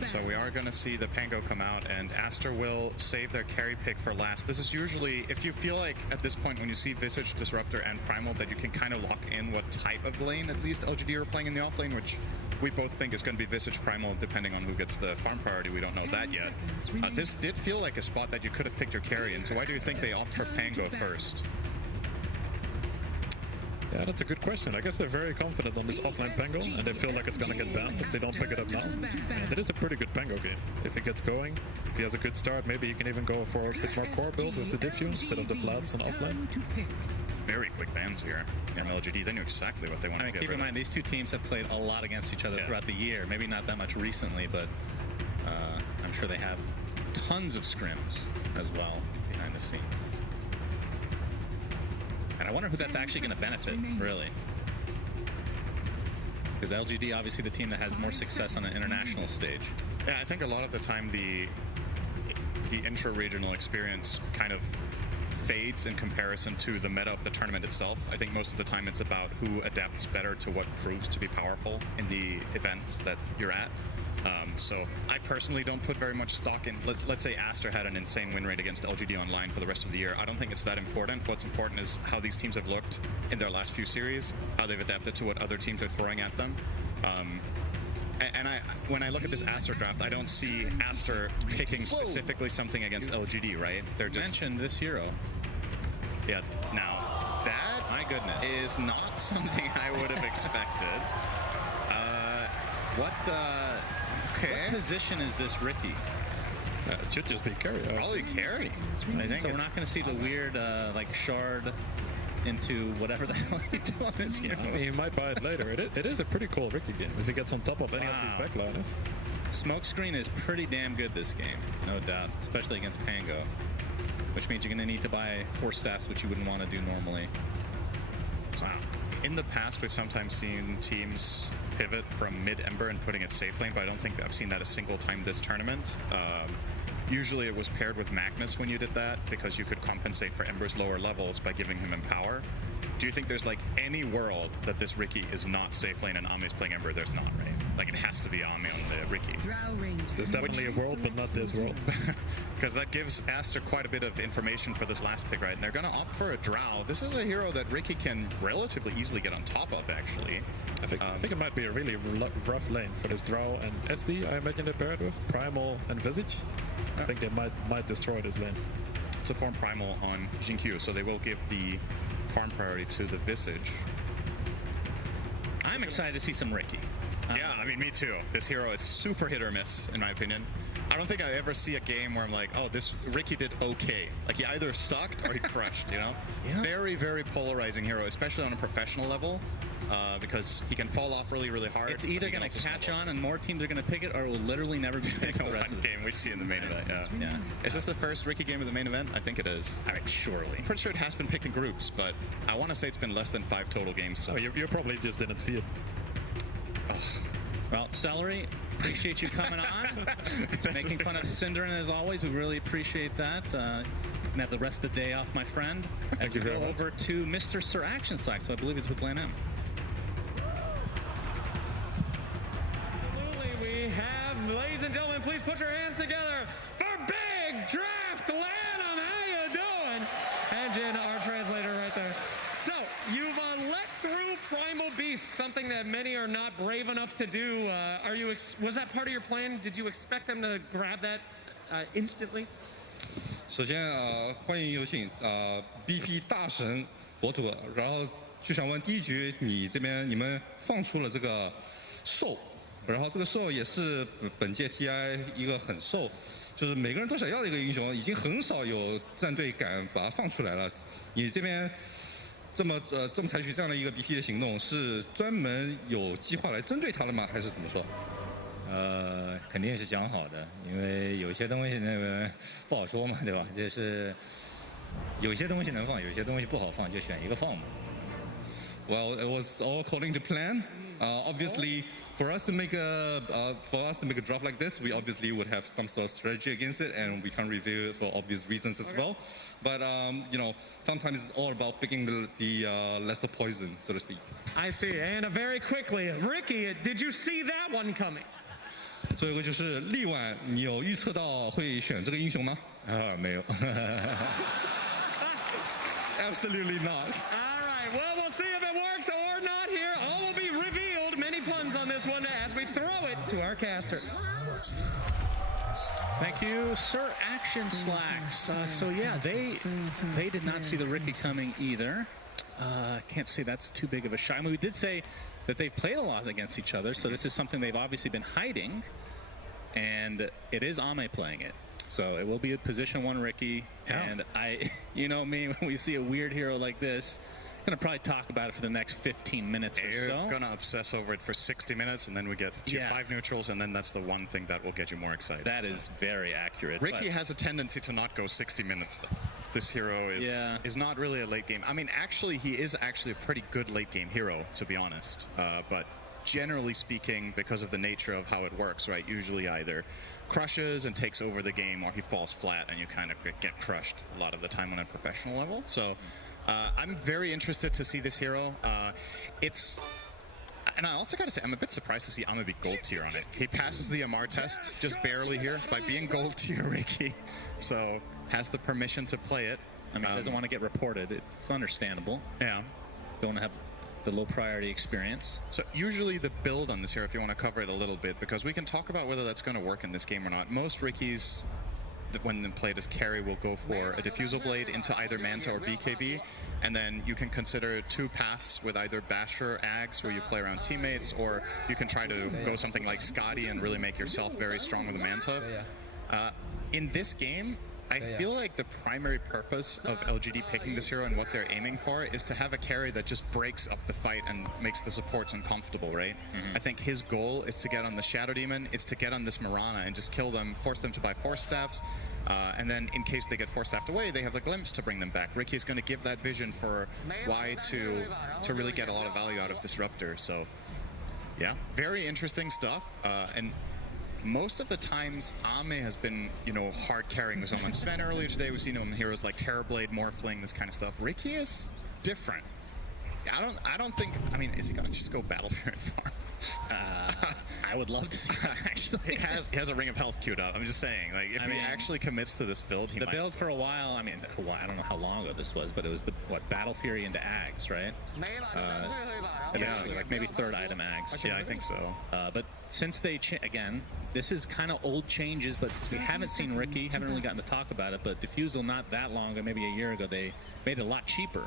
So we are going to see the Pango come out, and Aster will save their carry pick for last. This is usually, if you feel like at this point when you see Visage, Disruptor, and Primal, that you can kind of lock in what type of lane at least LGD are playing in the offlane, which we both think is going to be Visage Primal, depending on who gets the farm priority. We don't know that yet. This did feel like a spot that you could have picked your carry in, so why do you think they opt for Pango first? Yeah, that's a good question. I guess they're very confident on this offline Pango, and they feel like it's going to get banned if they don't pick it up now. And it is a pretty good Pango game. If it gets going, if he has a good start, maybe he can even go for a bit more core build with the Diffuse instead of the flats and offline. Very quick bans here from LGD. They knew exactly what they wanted to get keep in mind, these two teams have played a lot against each other throughout the year. Maybe not that much recently, but I'm sure they have tons of scrims as well behind the scenes. And I wonder who that's actually going to benefit, really. Because LGD, obviously the team that has more success on the international stage. Yeah, I think a lot of the time the intra-regional experience kind of fades in comparison to the meta of the tournament itself. I think most of the time it's about who adapts better to what proves to be powerful in the events that you're at. So I personally don't put very much stock in, let's say Aster had an insane win rate against LGD online for the rest of the year. I don't think it's that important. What's important is how these teams have looked in their last few series, how they've adapted to what other teams are throwing at them. And when I look at this Aster draft, I don't see Aster picking specifically something against LGD, right? They're just mentioned this hero. Yeah, now that, my goodness, is not something I would have expected. What position is this Riki? It should just be carry. Probably carry. I think so. We're not going to see the weird like shard into whatever the hell he doing this hero. I mean, he might buy it later. It is a pretty cool Riki game if he gets on top of any of these backliners. Smokescreen is pretty damn good this game, no doubt, especially against Pango, which means you're going to need to buy 4 staffs, which you wouldn't want to do normally. Wow. In the past, we've sometimes seen teams pivot from mid-Ember and putting it safe lane, but I don't think I've seen that a single time this tournament. Usually it was paired with Magnus when you did that, because you could compensate for Ember's lower levels by giving him Empower. Do you think there's like any world that this Riki is not safe lane and Ame's playing Ember? There's not, right? Like it has to be Ame on the Riki. There's definitely a world, but not this world. Because that gives Aster quite a bit of information for this last pick, right? And they're going to opt for a Drow. This is a hero that Riki can relatively easily get on top of, actually. I think it might be a really rough lane for this Drow and SD, I imagine they paired with Primal and Visage. I think they might destroy this lane. It's a form Primal on Jinkyu, so they will give the farm priority to the Visage. I'm excited to see some Riki. Yeah, I mean, me too. This hero is super hit or miss, in my opinion. I don't think I ever see a game where I'm like, oh, this Riki did okay. Like, he either sucked or he crushed, you know? It's very, very polarizing hero, especially on a professional level, because he can fall off really, really hard. It's either going to catch on and more teams are going to pick it, or it will literally never be picked the rest of the game we see in the main event, yeah. Is this the first Riki game of the main event? I think it is. I mean, surely. I'm pretty sure it has been picked in groups, but I want to say it's been less than 5 total games. So. Oh, you probably just didn't see it. Well, Celery, appreciate you coming on. Making fun of Cinderin as always. We really appreciate that. You can have the rest of the day off, my friend. Thank you very much. Over to Mr. Sir Action Slack, so I believe it's with Lan M. Absolutely, we have, ladies and gentlemen, please put your hands together for Big Draft Lanham. How you doing? And Jen, our translator right there. So, you've let through Primal Beast, something that many are not brave enough to do. Was that part of your plan? Did you expect them to grab that instantly? 首先欢迎有请BP 大神国土，然后就想问第一局你们放出了这个兽，然后这个兽也是本届 TI 一个很兽，就是每个人都想要的一个英雄，已经很少有战队敢把它放出来了。你这边这么采取这样的一个 BP 的行动，是专门有计划来针对他了吗？还是怎么说？肯定是讲好的，因为有些东西那个不好说嘛，对吧？就是有些东西能放，有些东西不好放，就选一个放嘛。Well, it was all according to plan. Obviously, for us to make a draft like this, we obviously would have some sort of strategy against it, and we can't reveal it for obvious reasons as well. But sometimes it's all about picking the lesser poison, so to speak. I see. And very quickly, Riki, did you see that one coming? 最后一个就是力挽，你有预测到会选这个英雄吗？没有。Absolutely not. All right. Well, we'll see if it works or not here. All will be revealed. Many puns on this one as we throw it to our casters. Thank you, Sir Action Slacks. So yeah, they did not see the Riki coming either. Can't say that's too big of a shot. I mean, we did say that they've played a lot against each other, so this is something they've obviously been hiding, and it is Ame playing it. So it will be a position 1 Riki, and you know me, when we see a weird hero like this, I'm going to probably talk about it for the next 15 minutes or so. You're going to obsess over it for 60 minutes, and then we get 5 neutrals, and then that's the one thing that will get you more excited. That is very accurate. Riki has a tendency to not go 60 minutes, though. This hero is not really a late game. I mean, actually, he is actually a pretty good late game hero, to be honest. But generally speaking, because of the nature of how it works, right, usually either crushes and takes over the game, or he falls flat and you kind of get crushed a lot of the time on a professional level. So I'm very interested to see this hero. And I also got to say, I'm a bit surprised to see Ame be gold tier on it. He passes the MR test just barely here by being gold tier Riki. So has the permission to play it. I mean, doesn't want to get reported. It's understandable. Yeah. Don't want to have the low priority experience. So usually the build on this here, if you want to cover it a little bit, because we can talk about whether that's going to work in this game or not. Most Rikis, when played as carry, will go for a Diffusal Blade into either Manta or BKB, and then you can consider 2 paths with either Basher or Ags, where you play around teammates, or you can try to go something like Scotty and really make yourself very strong with the Manta. In this game, I feel like the primary purpose of LGD picking this hero and what they're aiming for is to have a carry that just breaks up the fight and makes the supports uncomfortable, right? I think his goal is to get on the Shadow Demon, it's to get on this Mirana and just kill them, force them to buy Force Staffs, and then in case they get Force Staffed away, they have the Glimpse to bring them back. Ricky is going to give that vision for why to really get a lot of value out of Disruptor, so yeah, very interesting stuff, and most of the times, Ame has been, hard carrying with someone. Sven earlier today, we've seen him in heroes like Terrorblade, Morphling, this kind of stuff. Ricky is different. I don't think. I mean, is he gonna just go Battle Fury Farm? I would love to see that, actually. He has a Ring of Health queued up. I'm just saying, like, if he actually commits to this build, he might. The build for a while, I mean, I don't know how long ago this was, but it was Battle Fury into Ags, right? Like maybe third item Ags. Yeah, I think so. But since they, again, this is kind of old changes, but we haven't seen Ricky, haven't really gotten to talk about it, but Diffusal not that long ago, maybe a year ago, they made it a lot cheaper.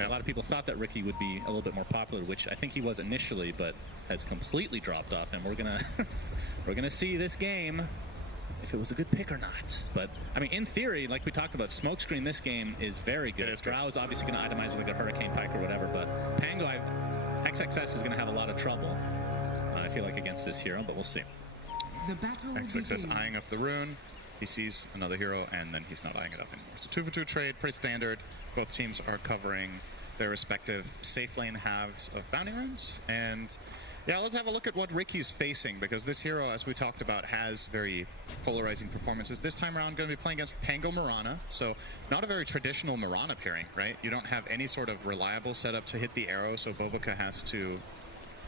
A lot of people thought that Ricky would be a little bit more popular, which I think he was initially, but has completely dropped off. And we're gonna see this game if it was a good pick or not. But I mean, in theory, like we talked about, Smokescreen this game is very good. Drow is obviously going to itemize with like a Hurricane Pike or whatever, but Pango, XXS is going to have a lot of trouble. I feel like against this hero, but we'll see. The battle XXS eyeing up the rune. He sees another hero, and then he's not eyeing it up anymore. So 2-for-2 trade, pretty standard. Both teams are covering their respective safe lane halves of bounty runes. And yeah, let's have a look at what Ricky's facing, because this hero, as we talked about, has very polarizing performances. This time around, going to be playing against Pango Mirana, so not a very traditional Mirana pairing, right? You don't have any sort of reliable setup to hit the arrow, so Boboka has to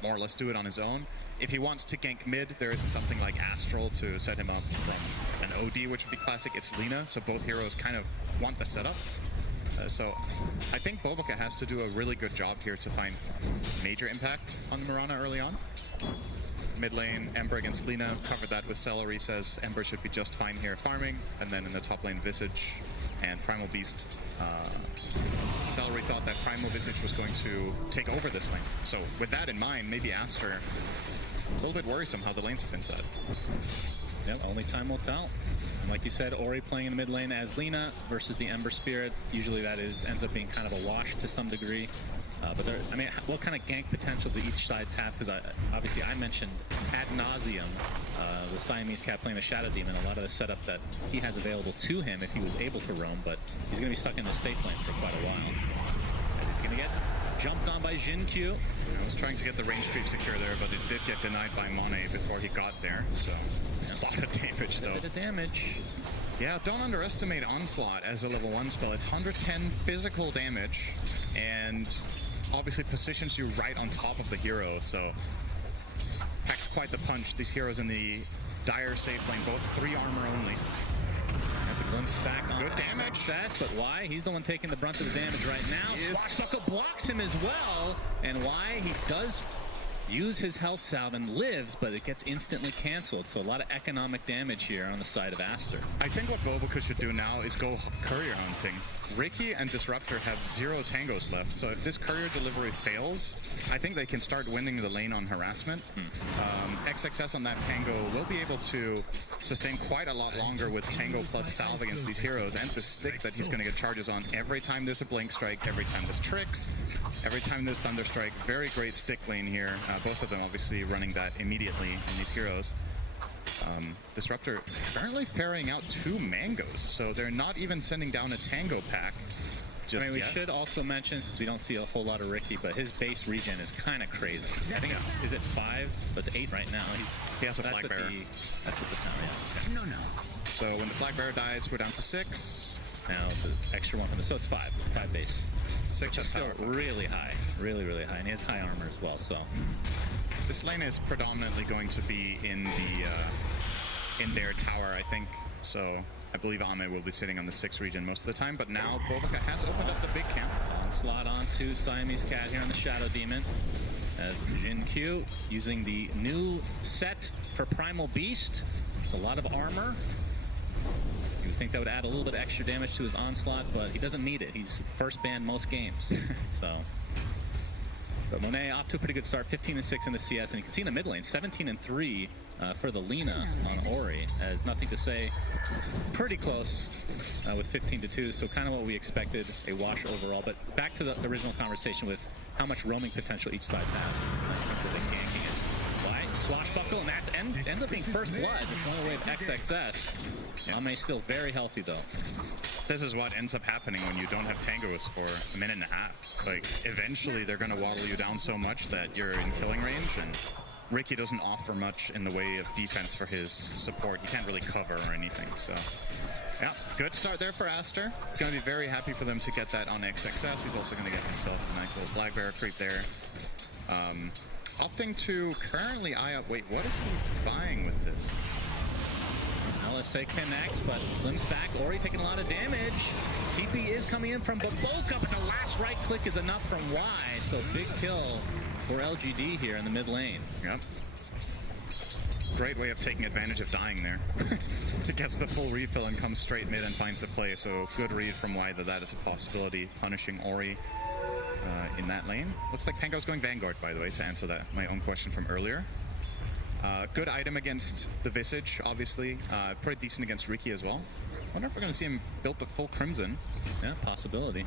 more or less do it on his own. If he wants to gank mid, there isn't something like Astral to set him up from an OD, which would be classic. It's Lina, so both heroes kind of want the setup. So I think Boboka has to do a really good job here to find major impact on the Mirana early on. Mid lane, Ember against Lina, covered that with Celery, says Ember should be just fine here farming, and then in the top lane, Visage and Primal Beast. Celery thought that Primal Visage was going to take over this lane. So with that in mind, maybe Aster, a little bit worrisome how the lanes have been set. Yep, only time will tell. And like you said, Ori playing in the mid lane as Lina versus the Ember Spirit. Usually that ends up being kind of a wash to some degree. But what kind of gank potential do each sides have? Because obviously I mentioned ad nauseum the Siamese Cat playing the Shadow Demon, a lot of the setup that he has available to him if he was able to roam, but he's going to be stuck in the safe lane for quite a while. And he's going to get jumped on by Jin Q. I was trying to get the range creep secure there, but it did get denied by Monet before he got there, so a lot of damage though. A bit of damage. Yeah, don't underestimate Onslaught as a level 1 spell. It's 110 physical damage, and obviously positions you right on top of the hero, so packs quite the punch. These heroes in the dire safe lane, both 3 armor only. Back on good damage. Success, but why? He's the one taking the brunt of the damage right now. Swashbuckle blocks him as well, and why? He does use his health salve and lives, but it gets instantly canceled, so a lot of economic damage here on the side of Aster. I think what Boboka should do now is go courier hunting. Ricky and Disruptor have 0 tangos left, so if this courier delivery fails, I think they can start winning the lane on harassment. XXS on that Tango will be able to sustain quite a lot longer with Tango plus salve against these heroes, and the stick that he's going to get charges on every time there's a Blink Strike, every time there's Tricks, every time there's Thunder Strike. Very great stick lane here. Both of them obviously running that immediately in these heroes. Disruptor apparently ferrying out 2 mangoes, so they're not even sending down a Tango pack just we yet. should also mention, since we don't see a whole lot of Ricky, but his base regen is kind of crazy. I think is it 5? But it's 8 right now. He has a Flag Bearer. That's what the power, No. So when the Flag Bearer dies, we're down to 6. Now the extra one from the, so it's 5 base. 6 is still really high, really high, and he has high armor as well. So this lane is predominantly going to be in their tower, I think. So I believe Ame will be sitting on the 6th region most of the time, but now Boboka has opened up the big camp. Onslaught onto Siamese Cat here on the Shadow Demon. As Jin Q using the new set for Primal Beast. It's a lot of armor. You would think that would add a little bit extra damage to his Onslaught, but he doesn't need it. He's first banned most games. So But Monet off to a pretty good start, 15-6 in the CS, and you can see in the mid lane, 17-3 for the Lina on Ori, as nothing to say. Pretty close with 15-2, so kind of what we expected, a wash overall. But back to the original conversation with how much roaming potential each side has. The ganking is why swashbuckle, and that ends up being first blood. Going away with XXS. Ame still very healthy though. This is what ends up happening when you don't have tangos for a minute and a half. Like, eventually they're going to waddle you down so much that you're in killing range, and Ricky doesn't offer much in the way of defense for his support. He can't really cover or anything, so... Yeah, good start there for Aster. Going to be very happy for them to get that on XXS. He's also going to get himself a nice little flag bearer creep there. Opting to currently eye up... Wait, what is he buying with this? LSA connects, but limps back. Ori taking a lot of damage. TP is coming in from Babolka, but the last right click is enough from wide. So big kill for LGD here in the mid lane. Yep. Great way of taking advantage of dying there. He gets the full refill and comes straight mid and finds a play. So good read from wide that is a possibility. Punishing Ori in that lane. Looks like Pango's going Vanguard, by the way, to answer that my own question from earlier. Good item against the Visage, obviously. Pretty decent against Riki as well. Wonder if we're going to see him build the full Crimson. Yeah, possibility.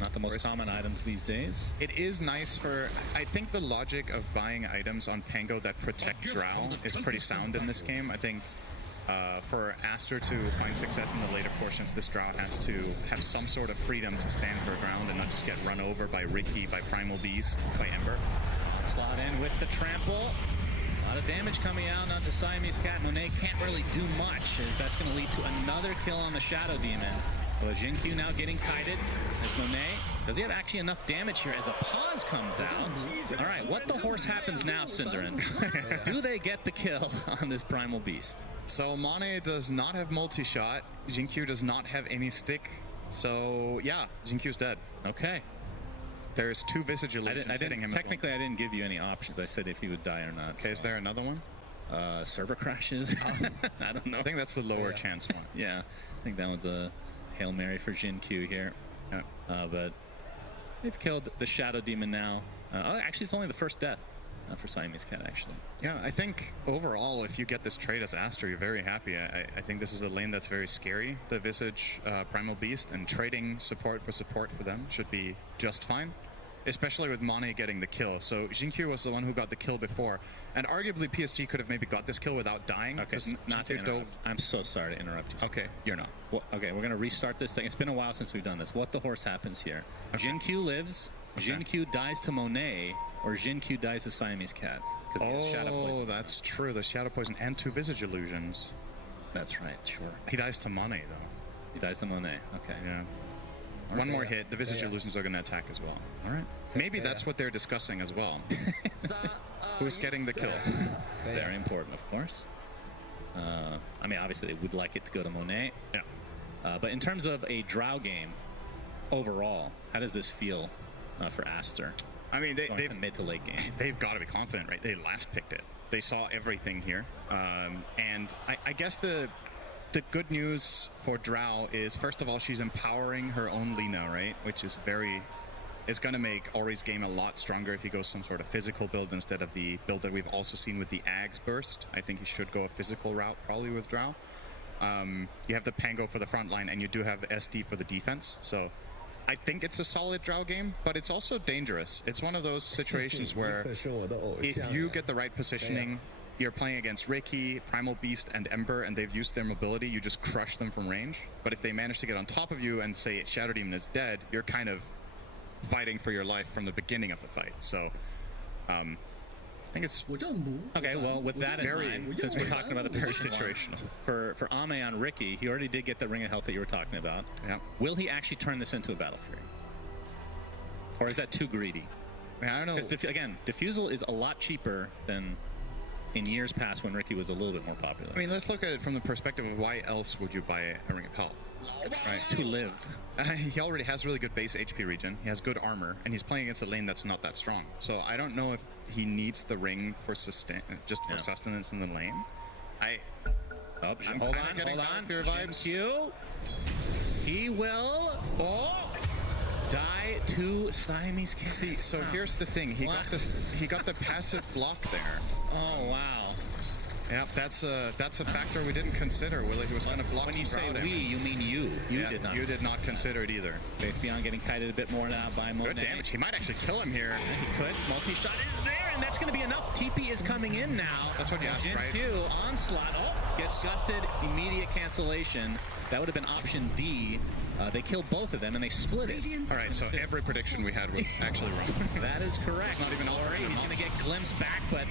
Not the most common items these days. It is nice for... I think the logic of buying items on Pango that protect Drow is pretty sound in this game. I think for Aster to find success in the later portions, this Drow has to have some sort of freedom to stand her ground and not just get run over by Riki, by Primal Beast, by Ember. Slot in with the trample. A lot of damage coming out onto Siamese Cat. Monet can't really do much, as that's going to lead to another kill on the Shadow Demon. But Jinkyu now getting kited as Monet. Does he have actually enough damage here as a pause comes out? All right, what the horse happens now, Cinderin? Do they get the kill on this Primal Beast? So Mane does not have multi-shot. Jinkyu does not have any stick. So yeah, Jinkyu's dead. Okay. There's two Visage Illusions hitting him. Technically, I didn't give you any options. I said if he would die or not. Okay, so. Is there another one? Server crashes. I don't know. I think that's the lower chance one. Yeah, I think that one's a Hail Mary for Jinkyu here. Yeah. But they've killed the Shadow Demon now. Actually, it's only the first death for Siamese Cat, actually. Yeah, I think overall, if you get this trade as Aster, you're very happy. I think this is a lane that's very scary, the Visage Primal Beast, and trading support for them should be just fine. Especially with Mane getting the kill. So Jinkyu was the one who got the kill before. And arguably PSG could have maybe got this kill without dying. Okay, not to interrupt. I'm so sorry to interrupt you. Okay, you're not. Well, okay, we're going to restart this thing. It's been a while since we've done this. What the horse happens here? Okay. Jinkyu lives, Jinkyu dies to Monet, or Jinkyu dies to Siamese Cat. Oh, that's true. The Shadow Poison and two Visage Illusions. That's right, sure. He dies to Mane, though. He dies to Monet, okay. Yeah. One more hit, the Visage Illusions are going to attack as well. All right. Maybe that's what they're discussing as well. Who's getting the kill? Very important, of course. I mean, obviously, they would like it to go to Monet. Yeah. But in terms of a Drow game, overall, how does this feel for Aster? I mean, they've mid to late game. They've got to be confident, right? They last picked it. They saw everything here. And I guess the good news for Drow is, first of all, she's empowering her own Lina, right? Which is it's going to make Ori's game a lot stronger if he goes some sort of physical build instead of the build that we've also seen with the Ags burst. I think he should go a physical route probably with Drow. You have the Pango for the front line, and you do have SD for the defense. So I think it's a solid Drow game, but it's also dangerous. It's one of those situations where if you get the right positioning, you're playing against Riki, Primal Beast, and Ember, and they've used their mobility, you just crush them from range. But if they manage to get on top of you and say Shadow Demon is dead, you're kind of fighting for your life from the beginning of the fight. So I think it's okay. Well, with that in mind, since we're talking about the very situational for Ame on Riki, he already did get the Ring of Health that you were talking about. Yeah. Will he actually turn this into a Battle Fury, or is that too greedy? I don't know. Because again, Diffusal is a lot cheaper than in years past when Riki was a little bit more popular. I mean, let's look at it from the perspective of why else would you buy a Ring of Health? Right. To live. He already has really good base HP regen. He has good armor, and he's playing against a lane that's not that strong. So I don't know if he needs the ring for sustenance in the lane. Hold on. Fear vibes. He will. die to Siamese Cat. See, so here's the thing. He got the passive block there. Oh, wow. Yep, that's a factor we didn't consider, Willie. He was going to block When you some say crowd we, damage. you mean you. You Yeah, did not. You did not consider it either. Faith Beyond getting kited a bit more now by Monet. Good damage. He might actually kill him here. He could. Multi-shot is there, and that's going to be enough. TP is coming in now. That's what you asked, Jin right? Q, onslaught. Oh, gets gusted. Immediate cancellation. That would have been option D. They killed both of them, and they split it. All right, so every prediction we had was actually wrong. That is correct. It's not even Ori, he's going to get glimpsed back, but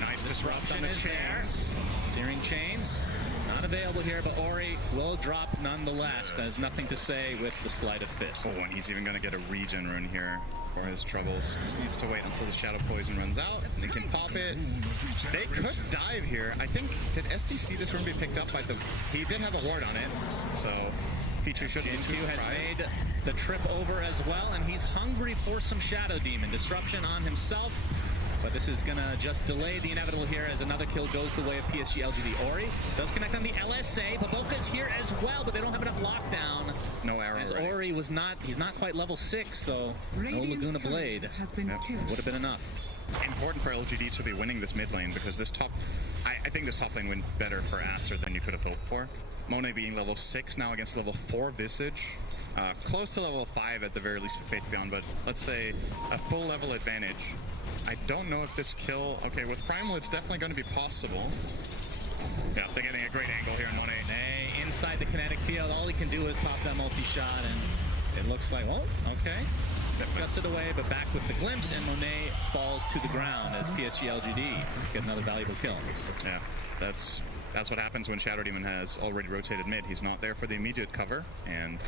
nice disrupt on the is there. chains. Searing chains. Not available here, but Ori will drop nonetheless. There's nothing to say with the sleight of fist. Oh, and he's even going to get a regen rune here for his troubles. Just needs to wait until the Shadow Poison runs out, and they can pop it. They could dive here. I think, did ST see this rune be picked up by the... He did have a ward on it, so Pichu shouldn't be too Q has surprised. made the trip over as well, and he's hungry for some Shadow Demon. Disruption on himself, but this is going to just delay the inevitable here as another kill goes the way of PSG LGD. Ori does connect on the LSA. Baboka's here as well, but they don't have enough lockdown. No arrow As ready. Ori was not, he's not quite level 6, so no Laguna Blade has been killed. would have been enough. Important for LGD to be winning this mid lane because this top... I think this top lane went better for Aster than you could have hoped for. Monet being level 6 now against level 4 Visage. Close to level 5 at the very least for Faith Beyond, but let's say a full level advantage. I don't know if this kill... Okay, with Primal, it's definitely going to be possible. Yeah, they're getting a great angle here on Monet. Nay, inside the kinetic field, all he can do is pop that multi-shot, and it looks like, well, okay. Gusted away, but back with the glimpse, and Monet falls to the ground as PSG LGD get another valuable kill. Yeah, that's what happens when Shadow Demon has already rotated mid. He's not there for the immediate cover, and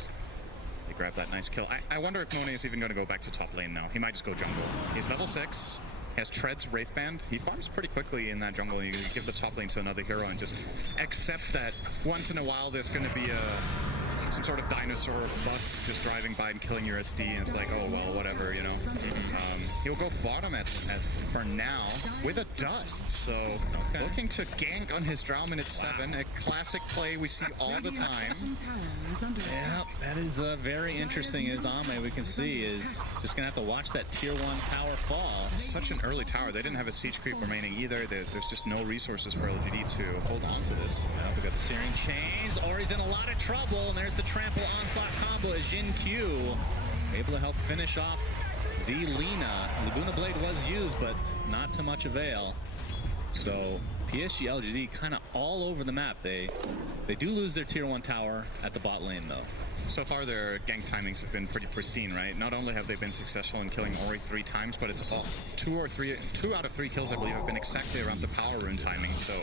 they grab that nice kill. I wonder if Monet is even going to go back to top lane now. He might just go jungle. He's level 6, has Tread's Wraithband. He farms pretty quickly in that jungle. You give the top lane to another hero and just accept that once in a while there's going to be some sort of dinosaur bus just driving by and killing your SD, and it's like, oh, well, whatever, you know. He'll go bottom for now with a dust, so looking to gank on his Drow minute 7, a classic play we see all the time. Yeah, that is very interesting. As Ame, we can see, is just going to have to watch that tier 1 tower fall. Such an early tower. They didn't have a siege creep remaining either. There's just no resources for LGD to hold on to this. Now we got the Searing Chains. Ori's in a lot of trouble, and there's the trample onslaught combo as Jin Q able to help finish off the Lina. Laguna Blade was used, but not to much avail. So PSG LGD kind of all over the map. They do lose their tier 1 tower at the bot lane, though. So far, their gank timings have been pretty pristine, right? Not only have they been successful in killing Ori 3 times, but it's all 2 out of 3 kills, I believe, have been exactly around the power rune timing. So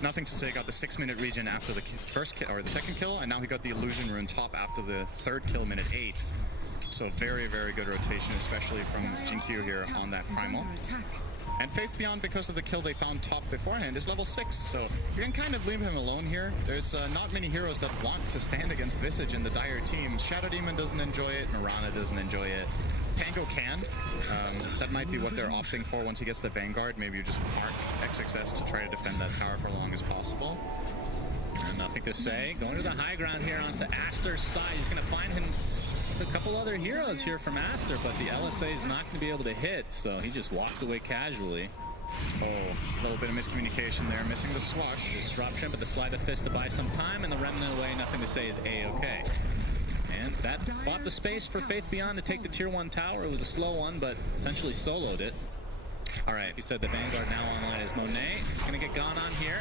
nothing to say. Got the 6-minute regen after the first kill, or the second kill, and now he got the illusion rune top after the 3rd kill, minute 8. So very, very good rotation, especially from Jinkyu here on that primal. And Faith Beyond, because of the kill they found top beforehand, is level 6, so you can kind of leave him alone here. There's not many heroes that want to stand against Visage in the dire team. Shadow Demon doesn't enjoy it, Mirana doesn't enjoy it. Tango can. That might be what they're opting for once he gets the Vanguard. Maybe you just park XXS to try to defend that tower for long as possible. And nothing to say. Going to the high ground here onto Aster's side. He's going to find him a couple other heroes here from Aster, but the LSA is not going to be able to hit, so he just walks away casually. Oh, a little bit of miscommunication there, missing the swash. Disruption, but the sleight of fist to buy some time, and the remnant away, nothing to say is A-okay. And that bought the space for Faith Beyond to take the tier 1 tower. It was a slow one, but essentially soloed it. All right, he said the Vanguard now online is Monet. Going to get gone on here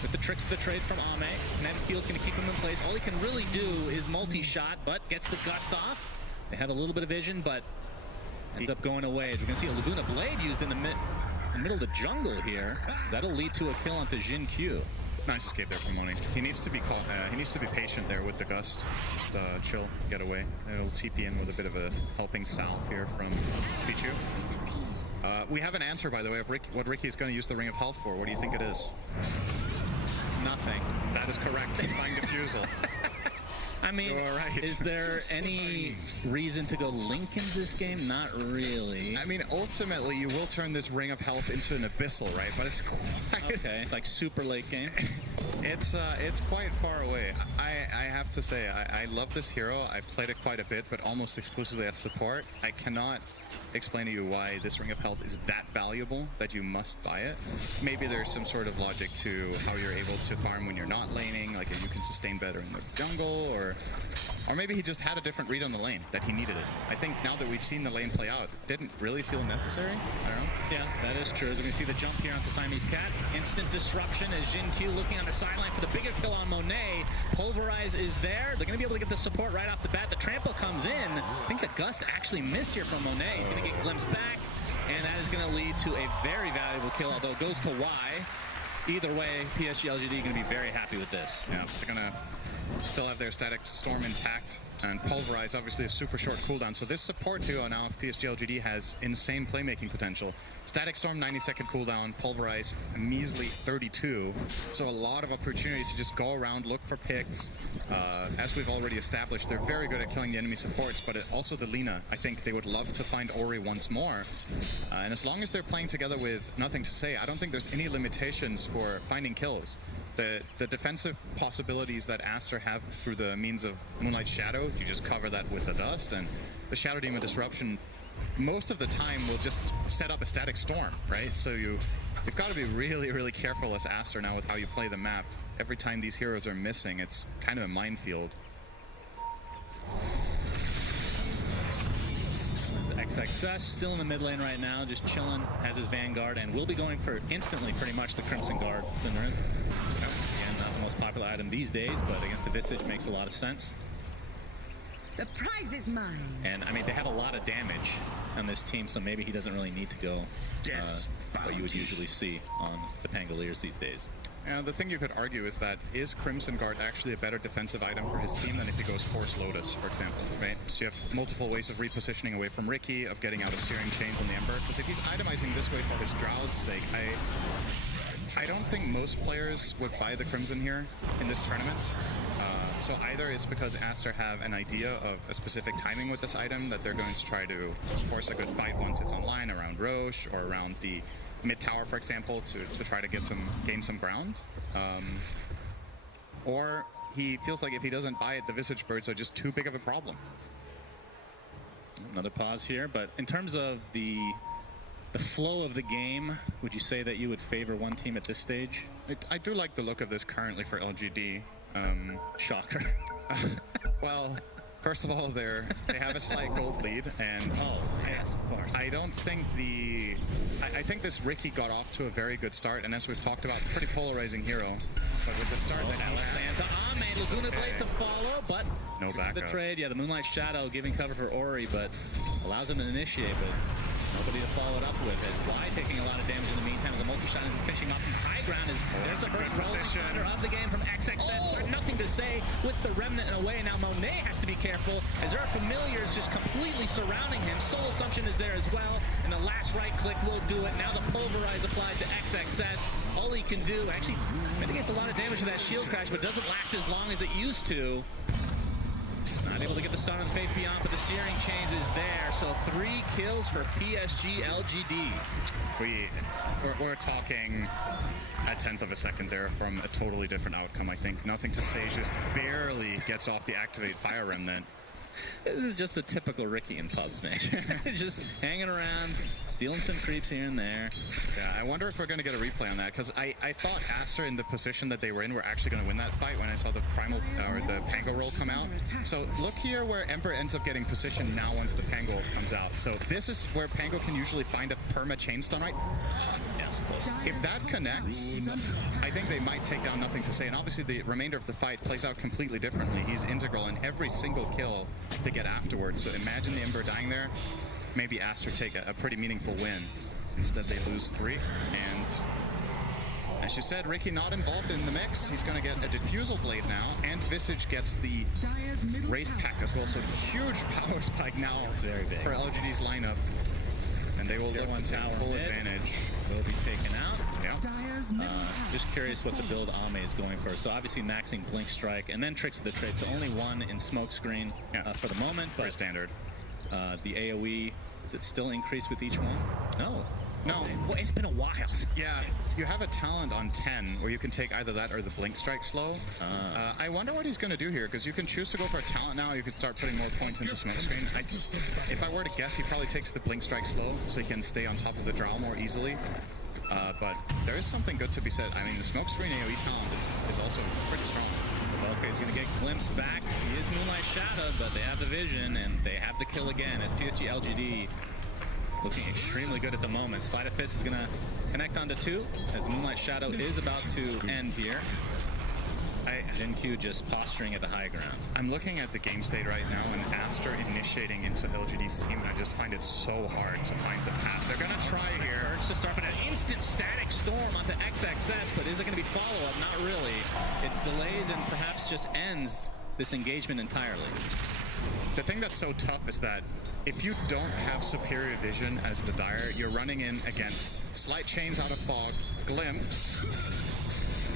with the tricks of the trade from Ame. Kinetic Field's going to keep him in place. All he can really do is multi-shot, but gets the gust off. They had a little bit of vision, but ends up going away. As we can see a Laguna Blade used in the middle of the jungle here. That'll lead to a kill onto Jin Q. Nice escape there from Monet. He needs to be patient there with the gust. Just chill, get away. It'll TP in with a bit of a helping south here from Pichu. We have an answer, by the way, of what Ricky is going to use the Ring of Health for. What do you think it is? Nothing. That is correct. Define Diffusal. I mean, right. is there any reason to go Link into this game? Not really. I mean, ultimately, you will turn this Ring of Health into an Abyssal, right? But it's quite... Okay, like super late game. It's quite far away. I have to say, I love this hero. I've played it quite a bit, but almost exclusively as support. I cannot explain to you why this Ring of Health is that valuable that you must buy it. Maybe there's some sort of logic to how you're able to farm when you're not laning, like you can sustain better in the jungle, or maybe he just had a different read on the lane, that he needed it. I think now that we've seen the lane play out, it didn't really feel necessary. I don't know. Yeah, that is true. We're going to see the jump here onto Siamese Cat. Instant disruption as Jin Q looking on the sideline for the bigger kill on Monet. Pulverize is there. They're going to be able to get the support right off the bat. The trample comes in. I think the Gust actually missed here from Monet. He's going to get glimpsed back, and that is going to lead to a very valuable kill, although it goes to Y. Either way, PSG LGD going to be very happy with this. Yeah, they're going to still have their Static Storm intact, and Pulverize obviously a super short cooldown. So this support duo now of PSG LGD has insane playmaking potential. Static Storm 90-second cooldown, Pulverize a measly 32. So a lot of opportunities to just go around, look for picks. As we've already established, they're very good at killing the enemy supports, but also the Lina. I think they would love to find Ori once more. And as long as they're playing together with Nothing to Say, I don't think there's any limitations for finding kills. The defensive possibilities that Aster have through the means of Moonlight Shadow, you just cover that with the Dust, and the Shadow Demon Disruption most of the time will just set up a Static Storm, right? So you've got to be really, really careful as Aster now with how you play the map. Every time these heroes are missing, it's kind of a minefield. XXS still in the mid lane right now, just chilling, has his Vanguard, and will be going for instantly pretty much the Crimson Guard. Again, not the most popular item these days, but against the Visage makes a lot of sense. The prize is mine. And I mean, they have a lot of damage on this team, so maybe he doesn't really need to go what you would usually see on the Pangoliers these days. And the thing you could argue is that, is Crimson Guard actually a better defensive item for his team than if he goes Force Lotus, for example, right? So you have multiple ways of repositioning away from Ricky, of getting out of Searing Chains on the Ember. Because if he's itemizing this way for his Drow's sake, I don't think most players would buy the Crimson here in this tournament. So either it's because Aster have an idea of a specific timing with this item, that they're going to try to force a good fight once it's online around Roche or around the mid tower, for example, to try to gain some ground. Or he feels like if he doesn't buy it, the Visage Birds are just too big of a problem. Another pause here, but in terms of the flow of the game, would you say that you would favor one team at this stage? I do like the look of this currently for LGD. Shocker. Well, first of all, they have a slight gold lead, and yes, of course. I don't think I think this Ricky got off to a very good start, and as we've talked about, pretty polarizing hero. But with the start that he had, Laguna Blade to follow, but no backup. The trade, yeah, the Moonlight Shadow giving cover for Ori, but allows him to initiate, but nobody to follow it up with. As Y taking a lot of damage in the meantime, the multi-shot is finishing off from high ground. There's the first position of the game from XXS. Nothing to say with the Remnant in a way. Now Monet has to be careful, as there are familiars just completely surrounding him. Soul Assumption is there as well, and the last right click will do it. Now the Pulverize applied to XXS. All he can do, actually, mitigates a lot of damage with that shield crash, but doesn't last as long as it used to. Not able to get the stun on Faith Beyond, but the Searing Chains is there. So 3 kills for PSG LGD. We're talking a tenth of a second there from a totally different outcome, I think. Nothing to Say just barely gets off the Activate Fire Remnant. This is just the typical Ricky in pubs, man. Just hanging around, stealing some creeps here and there. Yeah, I wonder if we're going to get a replay on that, because I thought Aster in the position that they were in were actually going to win that fight when I saw the Primal or the Pango roll come out. So look here where Ember ends up getting positioned now once the Pango comes out. So this is where Pango can usually find a perma chain stun, right? If that connects, I think they might take down Nothing to Say. And obviously the remainder of the fight plays out completely differently. He's integral in every single kill they get afterwards. So imagine the Ember dying there. Maybe Aster take a pretty meaningful win. Instead they lose 3. And as you said, Ricky not involved in the mix. He's going to get a Diffusal Blade now. And Visage gets the Wraith Pack as well. So huge power spike now for LGD's lineup. And they will look to take full advantage. will be taken out. Yeah. Just curious what the build Ame is going for. So obviously maxing Blink Strike and then Tricks of the Trade. So only one in Smokescreen for the moment. But very standard. The AoE, does it still increase with each one? No. No. Well, it's been a while. Yeah, you have a talent on 10 where you can take either that or the Blink Strike slow. I wonder what he's going to do here, because you can choose to go for a talent now, you can start putting more points into Smokescreen. If I were to guess, he probably takes the Blink Strike slow so he can stay on top of the Drow more easily. But there is something good to be said. I mean, the Smokescreen AoE talent is also pretty strong. Well, so he's going to get glimpsed back. He is Moonlight Shadow, but they have the vision, and they have the kill again as PSG LGD looking extremely good at the moment. Sleight of Fist is going to connect onto 2 as Moonlight Shadow is about to end here. Jin-Q just posturing at the high ground. I'm looking at the game state right now, and Aster initiating into LGD's team. I just find it so hard to find the path. They're going to try here. Urge to start with an instant static storm onto XXS, but is it going to be follow-up? Not really. It delays and perhaps just ends this engagement entirely. The thing that's so tough is that if you don't have superior vision as the Dire, you're running in against Slight Chains out of Fog, Glimpse,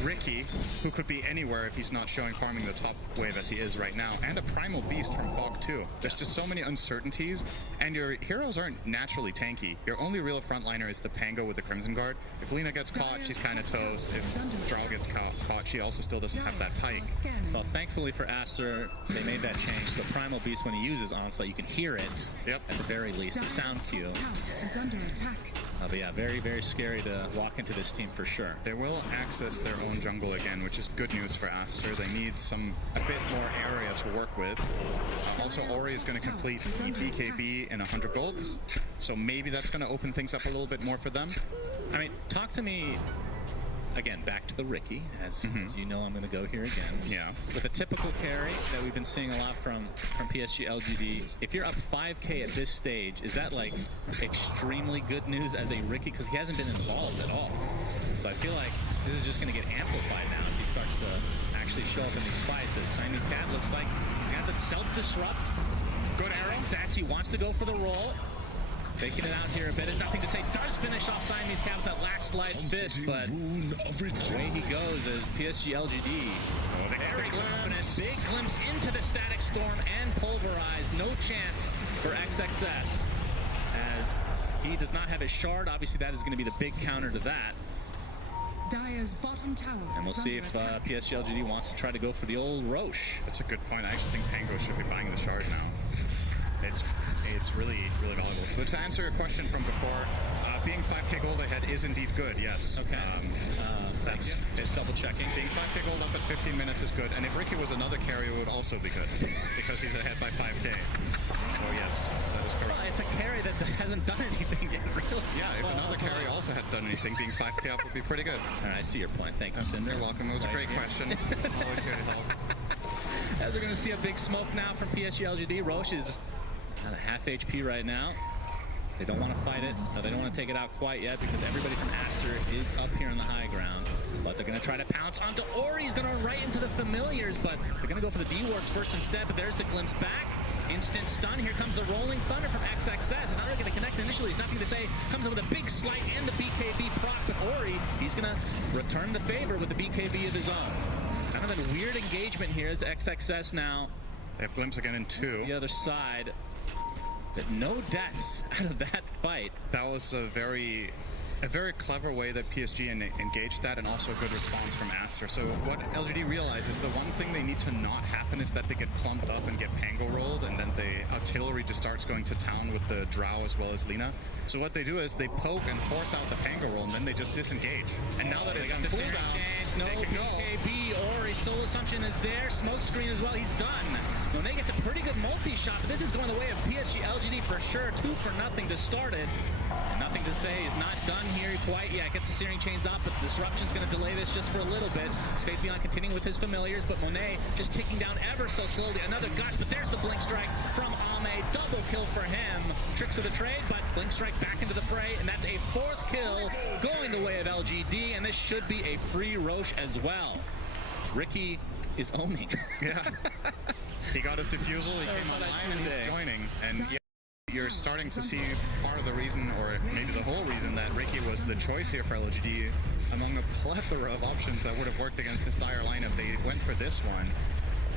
Ricky, who could be anywhere if he's not showing farming the top wave as he is right now, and a Primal Beast from Fog too. There's just so many uncertainties, and your heroes aren't naturally tanky. Your only real frontliner is the Pango with the Crimson Guard. If Lina gets caught, she's kind of toast. If Drow gets caught, she also still doesn't have that pike. Well, thankfully for Aster, they made that change. So Primal Beast, when he uses Onslaught, you can hear it. Yep. At the very least, the sound cue. But yeah, very, very scary to walk into this team for sure. They will access their own jungle again, which is good news for Aster. They need a bit more area to work with. Also, Ori is going to complete BKB in 100 golds, so maybe that's going to open things up a little bit more for them. I mean, talk to me, again, back to the Ricky, as you know I'm going to go here again. Yeah. With a typical carry that we've been seeing a lot from PSG LGD, if you're up 5k at this stage, is that like extremely good news as a Ricky? Because he hasn't been involved at all. So I feel like this is just going to get amplified now as he starts to actually show up in these fights. As Siamese Cat looks like he's got the self-disrupt. Good arrow. Sassy wants to go for the roll. Faking it out here a bit. There's nothing to say. Does finish off Siamese Cat with that last Sleight Fist, but away he goes as PSG LGD. Very confident. Big glimpse into the Static Storm and Pulverize. No chance for XXS as he does not have his shard. Obviously, that is going to be the big counter to that. Dire's bottom tower. And we'll see if PSG LGD wants to try to go for the old Roche. That's a good point. I actually think Pango should be buying the shard now. It's really, really valuable. But to answer your question from before, being 5k gold ahead is indeed good, yes. Okay. That's just double checking. Being 5k gold up at 15 minutes is good. And if Ricky was another carrier, it would also be good. Because he's ahead by 5k. So yes, that is correct. Well, it's a carry that hasn't done anything yet, really. Yeah, if another carry also had done anything, being 5k up would be pretty good. All right, I see your point. Thank you, Cinder. You're welcome. It was a great question. Always here to help. As we're going to see a big smoke now from PSG LGD. Roche is at a half HP right now. They don't want to fight it, so they don't want to take it out quite yet because everybody from Aster is up here on the high ground. But they're going to try to pounce onto Ori. He's going to run right into the familiars, but they're going to go for the D-Warps first instead. But there's the glimpse back. Instant stun. Here comes the Rolling Thunder from XXS. Now they're going to connect initially. There's nothing to say. Comes in with a big slight and the BKB proc. But Ori, he's going to return the favor with the BKB of his own. Kind of a weird engagement here as XXS now. They have glimpse again in 2. The other side. But no deaths out of that fight. That was a very clever way that PSG engaged that, and also a good response from Aster. So what LGD realizes, the one thing they need to not happen is that they get clumped up and get Pango rolled, and then the artillery just starts going to town with the Drow as well as Lina. So what they do is they poke and force out the Pango roll, and then they just disengage. And now that it's on cooldown, no BKB, Ori, Soul Assumption is there, Smokescreen as well, he's done. Monet gets a pretty good multi-shot, but this is going the way of PSG LGD for sure. 2-0 to start it. And nothing to say is not done here quite yet. Gets the Searing Chains up, but the Disruption's going to delay this just for a little bit. Faith Beyond continuing with his familiars, but Monet just ticking down ever so slowly. Another gust, but there's the Blink Strike from Ame. Double kill for him. Tricks of the trade, but Blink Strike back into the fray, and that's a 4th kill going the way of LGD, and this should be a free Roche as well. Ricky is owning. Yeah. He got his defusal, he came online, and he's joining. And yeah, you're starting to see part of the reason, or maybe the whole reason, that Ricky was the choice here for LGD among a plethora of options that would have worked against this dire lineup. They went for this one,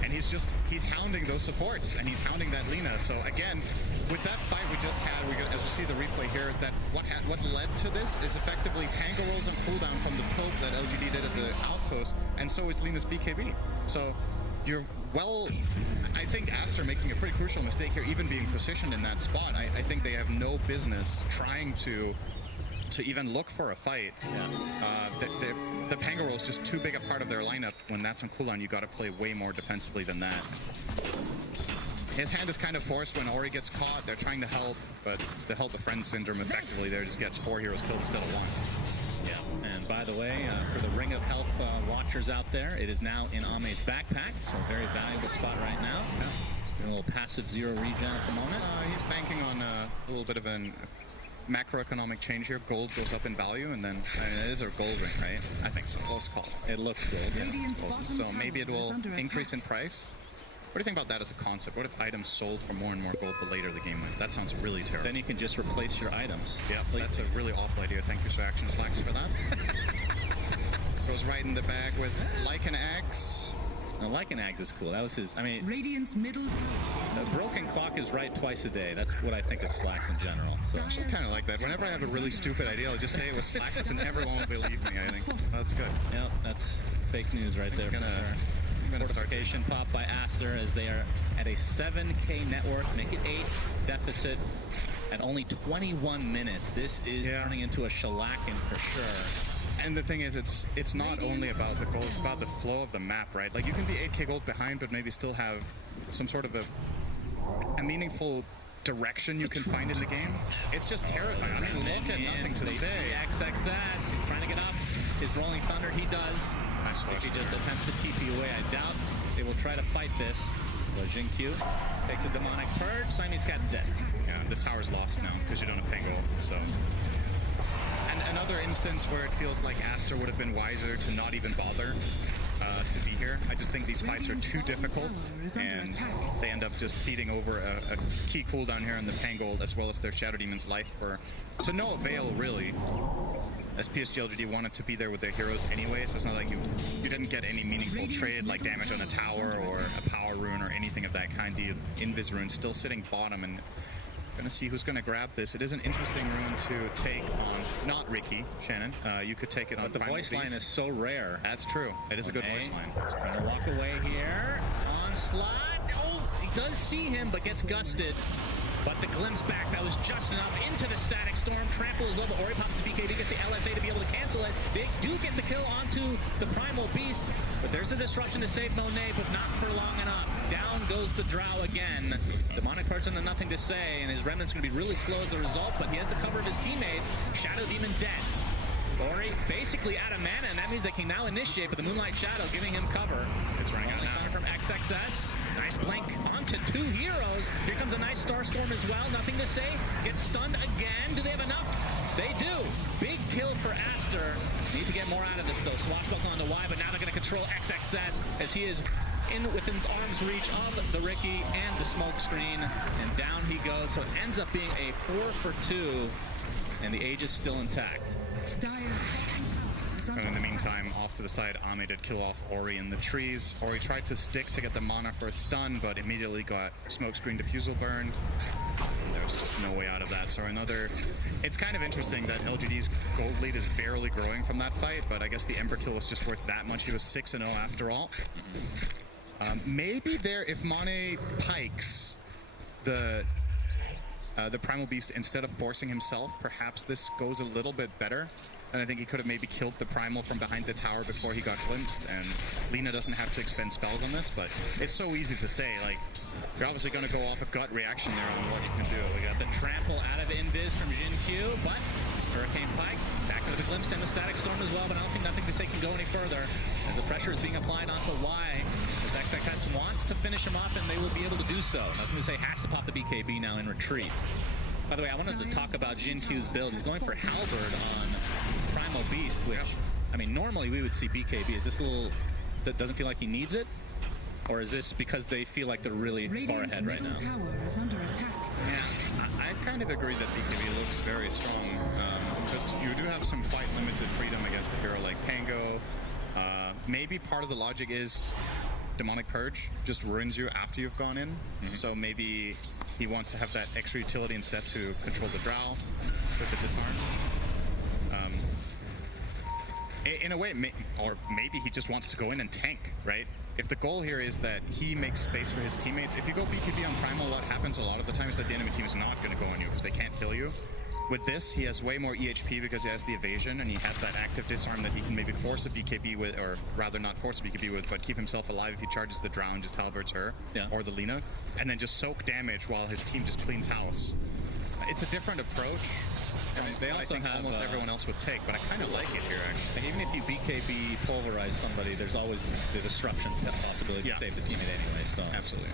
and he's hounding those supports, and he's hounding that Lina. So again, with that fight we just had, as we see the replay here, that what led to this is effectively Pango rolls on cooldown from the poke that LGD did at the outpost, and so is Lina's BKB. So I think Aster making a pretty crucial mistake here, even being positioned in that spot. I think they have no business trying to even look for a fight. The Pango roll is just too big a part of their lineup. When that's on cooldown, you got to play way more defensively than that. His hand is kind of forced when Ori gets caught. They're trying to help, but the help a friend syndrome effectively there just gets 4 heroes killed instead of 1. Yeah, and by the way, for the Ring of Health watchers out there, it is now in Ame's backpack, so a very valuable spot right now. Yeah. A little passive 0 regen at the moment. He's banking on a little bit of an macroeconomic change here. Gold goes up in value, and then it is a gold ring, right? I think so. Let's call it. It looks gold. Yeah. So maybe it will increase in price. What do you think about that as a concept? What if items sold for more and more gold the later the game went? That sounds really terrible. Then you can just replace your items. Yeah, that's a really awful idea. Thank you, Action Slacks, for that. Goes right in the bag with Lycan Axe. Now, Lycan Axe is cool. That was his. I mean, Radiant's middle tower. A broken clock is right twice a day. That's what I think of Slacks in general. So I kind of like that. Whenever I have a really stupid idea, I'll just say it was Slacks, and everyone will believe me. I think that's good. Yeah, that's fake news right there. Fortification pop by Aster as they are at a 7k net worth, make it 8 deficit at only 21 minutes. This is turning into a shellacking for sure. And the thing is, it's not only about the gold, it's about the flow of the map, right? Like, you can be 8k gold behind, but maybe still have some sort of a meaningful direction you can find in the game. It's just terrifying. I mean, look at Nothing to Say. XXS, he's trying to get up. His Rolling Thunder, he does. If he just attempts to TP away, I doubt they will try to fight this. But Jin Q takes a Demonic Purge. Siamese Cat's dead. Yeah, this tower's lost now because you don't have Pango. So, and another instance where it feels like Aster would have been wiser to not even bother to be here. I just think these fights are too difficult, and they end up just feeding over a key cooldown here on the Pangold as well as their Shadow Demon's life to no avail, really. As PSG LGD wanted to be there with their heroes anyway, so it's not like you didn't get any meaningful trade like damage on a tower or a power rune or anything of that kind. The Invis rune still sitting bottom, and gonna see who's gonna grab this. It is an interesting rune to take on, not Ricky, Shannon. You could take it on But the voice line is so rare. That's true. It is a good voice line. Trying to walk away here. Onslaught. Oh, he does see him, but gets gusted. But the glimpse back, that was just enough into the Static Storm. Trample is low, but Ori pops the BKB, gets the LSA to be able to cancel it. They do get the kill onto the Primal Beast, but there's a disruption to save Monet, but not for long enough. Down goes the Drow again. Demonic Person has Nothing to Say, and his Remnant's going to be really slow as a result, but he has the cover of his teammates. Shadow Demon dead. Ori basically out of mana, and that means they can now initiate, but the Moonlight Shadow giving him cover. It's running out now from XXS. Nice blink onto 2 heroes. Here comes a nice Starstorm as well. Nothing to Say. Gets stunned again. Do they have enough? They do. Big kill for Aster. Need to get more out of this, though. Swashbuckle on the Y, but now they're going to control XXS as he is within arm's reach of the Ricky and the smoke screen. And down he goes. So it ends up being a 4 for 2, and the Age is still intact. And in the meantime, off to the side, Ame did kill off Ori in the trees. Ori tried to stick to get the mana for a stun, but immediately got smokescreen defusal burned. And there was just no way out of that. So it's kind of interesting that LGD's gold lead is barely growing from that fight, but I guess the Ember kill was just worth that much. He was 6-0 after all. Maybe if Mane pikes the Primal Beast instead of forcing himself, perhaps this goes a little bit better. And I think he could have maybe killed the Primal from behind the tower before he got glimpsed, and Lina doesn't have to expend spells on this, but it's so easy to say. Like, you're obviously going to go off a gut reaction there on what you can do. We got the trample out of Invis from Jin Q, but Hurricane Pike back to the glimpse and the Static Storm as well, but I don't think Nothing to Say can go any further as the pressure is being applied onto Y. As XXS wants to finish him off, and they will be able to do so. Nothing to Say has to pop the BKB now in retreat. By the way, I wanted to talk about Jin Q's build. He's going for Halberd on Primal Beast, which, I mean, normally we would see BKB. Is this a little, that doesn't feel like he needs it? Or is this because they feel like they're really far ahead right now? Tower is under attack. Yeah, I kind of agree that BKB looks very strong. Because you do have some quite limited freedom against a hero like Pango. Maybe part of the logic is Demonic Purge just ruins you after you've gone in. So maybe he wants to have that extra utility instead to control the Drow with the disarm. In a way, or maybe he just wants to go in and tank, right? If the goal here is that he makes space for his teammates, if you go BKB on Primal, what happens a lot of the time is that the enemy team is not going to go on you because they can't kill you. With this, he has way more EHP because he has the evasion and he has that active disarm that he can maybe force a BKB with, or rather not force a BKB with, but keep himself alive if he charges the Drow and just halberds her, or the Lina, and then just soak damage while his team just cleans house. It's a different approach. They also I think have almost everyone else would take, but I kind of like it here, actually. And even if you BKB pulverize somebody, there's always the disruption possibility to save the teammate anyway. So absolutely,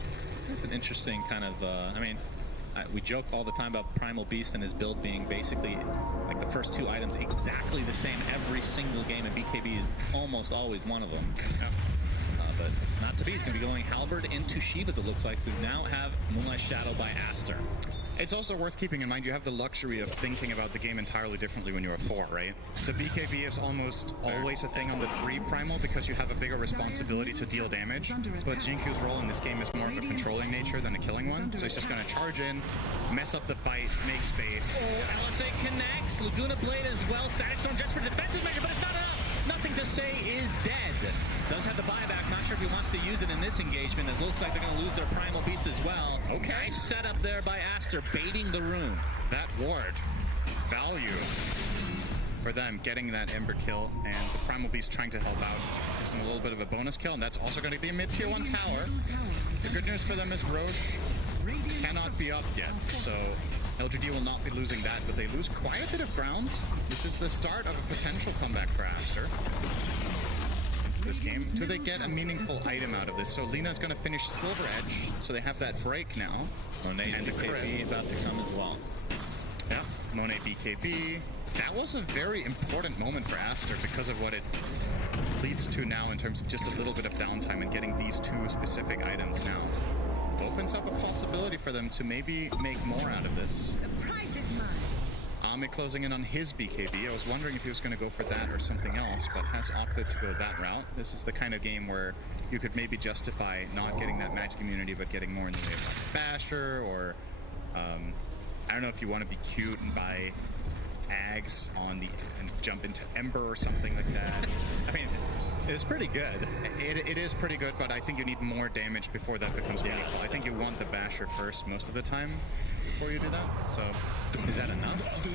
it's an interesting kind of. I mean, we joke all the time about Primal Beast and his build being basically like the first two items exactly the same every single game, and BKB is almost always one of them. But not to be. He's going to be going Halberd into Shivas, it looks like. So we now have Moonlight Shadow by Aster. It's also worth keeping in mind you have the luxury of thinking about the game entirely differently when you're a 4, right? The BKB is almost always a thing on the 3 Primal because you have a bigger responsibility to deal damage. But Jinkyu's role in this game is more of a controlling nature than a killing one. So he's just going to charge in, mess up the fight, make space. Oh, LSA connects. Laguna Blade as well. Static Storm just for defensive measure, but it's not enough. Nothing to say is dead. Does have the buyback. Not sure if he wants to use it in this engagement. It looks like they're going to lose their Primal Beast as well. Okay. Nice setup there by Aster, baiting the rune. That ward, value for them, getting that Ember kill, and the Primal Beast trying to help out. Gives them a little bit of a bonus kill, and that's also going to be a mid-tier 1 tower. The good news for them is Roche cannot be up yet, so LGD will not be losing that, but they lose quite a bit of ground. This is the start of a potential comeback for Aster into this game. Do they get a meaningful item out of this? So Lina's going to finish Silver Edge, so they have that break now. Monet and BKB about to come as well. Yeah, Monet BKB. That was a very important moment for Aster because of what it leads to now in terms of just a little bit of downtime and getting these 2 specific items now. Opens up a possibility for them to maybe make more out of this. The prize is mine. Amit closing in on his BKB. I was wondering if he was going to go for that or something else, but has opted to go that route. This is the kind of game where you could maybe justify not getting that magic immunity, but getting more in the way of like Basher, or I don't know if you want to be cute and buy Ags on the and jump into Ember or something like that. I mean, it's pretty good. It is pretty good, but I think you need more damage before that becomes meaningful. I think you want the Basher first most of the time before you do that. So is that enough?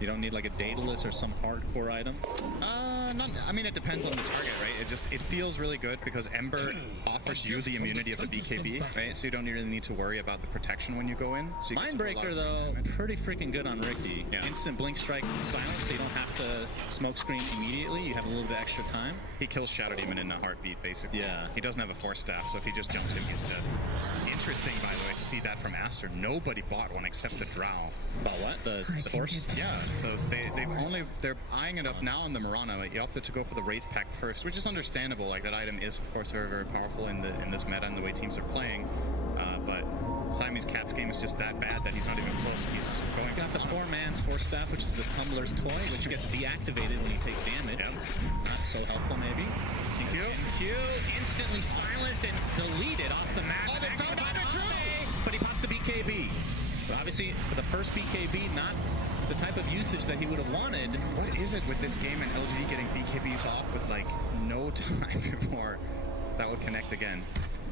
You don't need like a Daedalus or some hardcore item? Not, I mean, it depends on the target, right? It feels really good because Ember offers you the immunity of the BKB, right? So you don't really need to worry about the protection when you go in. So you Mindbreaker, though, pretty freaking good on Ricky. Yeah. Instant Blink Strike silence, so you don't have to smoke screen immediately. You have a little bit extra time. He kills Shadow Demon in a heartbeat, basically. Yeah. He doesn't have a Force Staff, so if he just jumps in, he's dead. Interesting, by the way, to see that from Aster. Nobody bought one except the Drow. About what? The Force? Yeah, so they're eyeing it up now on the Mirana. Like, he opted to go for the Wraith Pack first, which is understandable. Like, that item is, of course, very, very powerful in this meta and the way teams are playing. But Siamese Cat's game is just that bad that he's not even close. He's got the poor man's Force Staff, which is the Tumbler's toy, which gets deactivated when you take damage. Yep. Not so helpful, maybe. Q instantly silenced and deleted off the map. Oh, they found it, but he pops the BKB. But obviously, for the first BKB, not the type of usage that he would have wanted. What is it with this game and LGD getting BKBs off with like no time before that would connect again?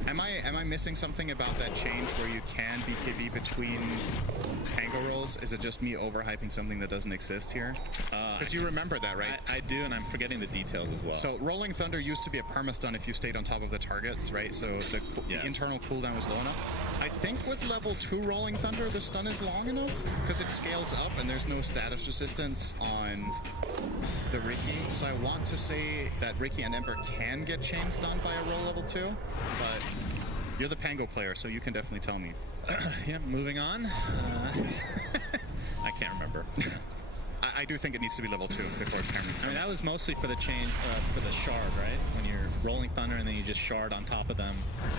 Am I missing something about that change where you can BKB between Pango rolls? Is it just me overhyping something that doesn't exist here? Because you remember that, right? I do, and I'm forgetting the details as well. So Rolling Thunder used to be a permastun if you stayed on top of the targets, right? So the internal cooldown was low enough. I think with level 2 Rolling Thunder, the stun is long enough because it scales up and there's no status resistance on the Ricky. So I want to say that Ricky and Ember can get chain stunned by a roll level 2, but you're the Pango player, so you can definitely tell me. Yeah, moving on. I can't remember. I do think it needs to be level 2 before Cameron. I mean, that was mostly for the change, for the shard, right? When you're rolling Thunder and then you just shard on top of them.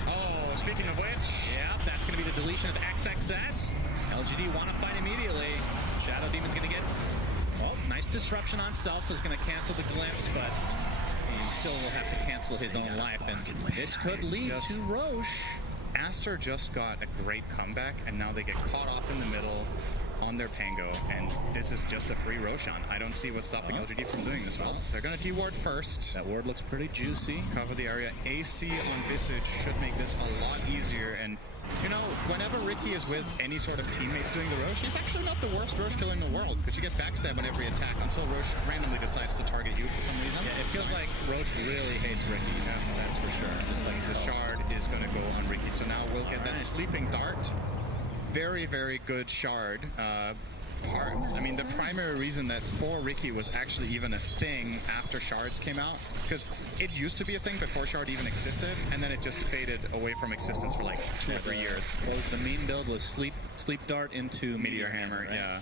Oh, speaking of which. Yeah, that's going to be the deletion of XXS. LGD want to fight immediately. Shadow Demon's going to get... Oh, nice disruption on self, so he's going to cancel the glimpse, but he still will have to cancel his own life, and this could lead to Roche. Aster just got a great comeback, and now they get caught off in the middle on their Pango, and this is just a free Roshan. I don't see what's stopping LGD from doing this well. They're going to T-ward first. That ward looks pretty juicy. Cover the area. AC on Visage should make this a lot easier, and you know, whenever Ricky is with any sort of teammates doing the Roche, he's actually not the worst Roche killer in the world, because you get backstab on every attack until Roche randomly decides to target you for some reason. Yeah, it feels like Roche really hates Ricky, that's for sure. Just like the shard is going to go on Ricky, so now we'll get that sleeping dart. Very, very good shard. I mean, the primary reason that for Ricky was actually even a thing after shards came out, because it used to be a thing before shard even existed, and then it just faded away from existence for like 2 or 3 years. Well, the main build was sleep dart into Meteor Hammer, right? Yeah.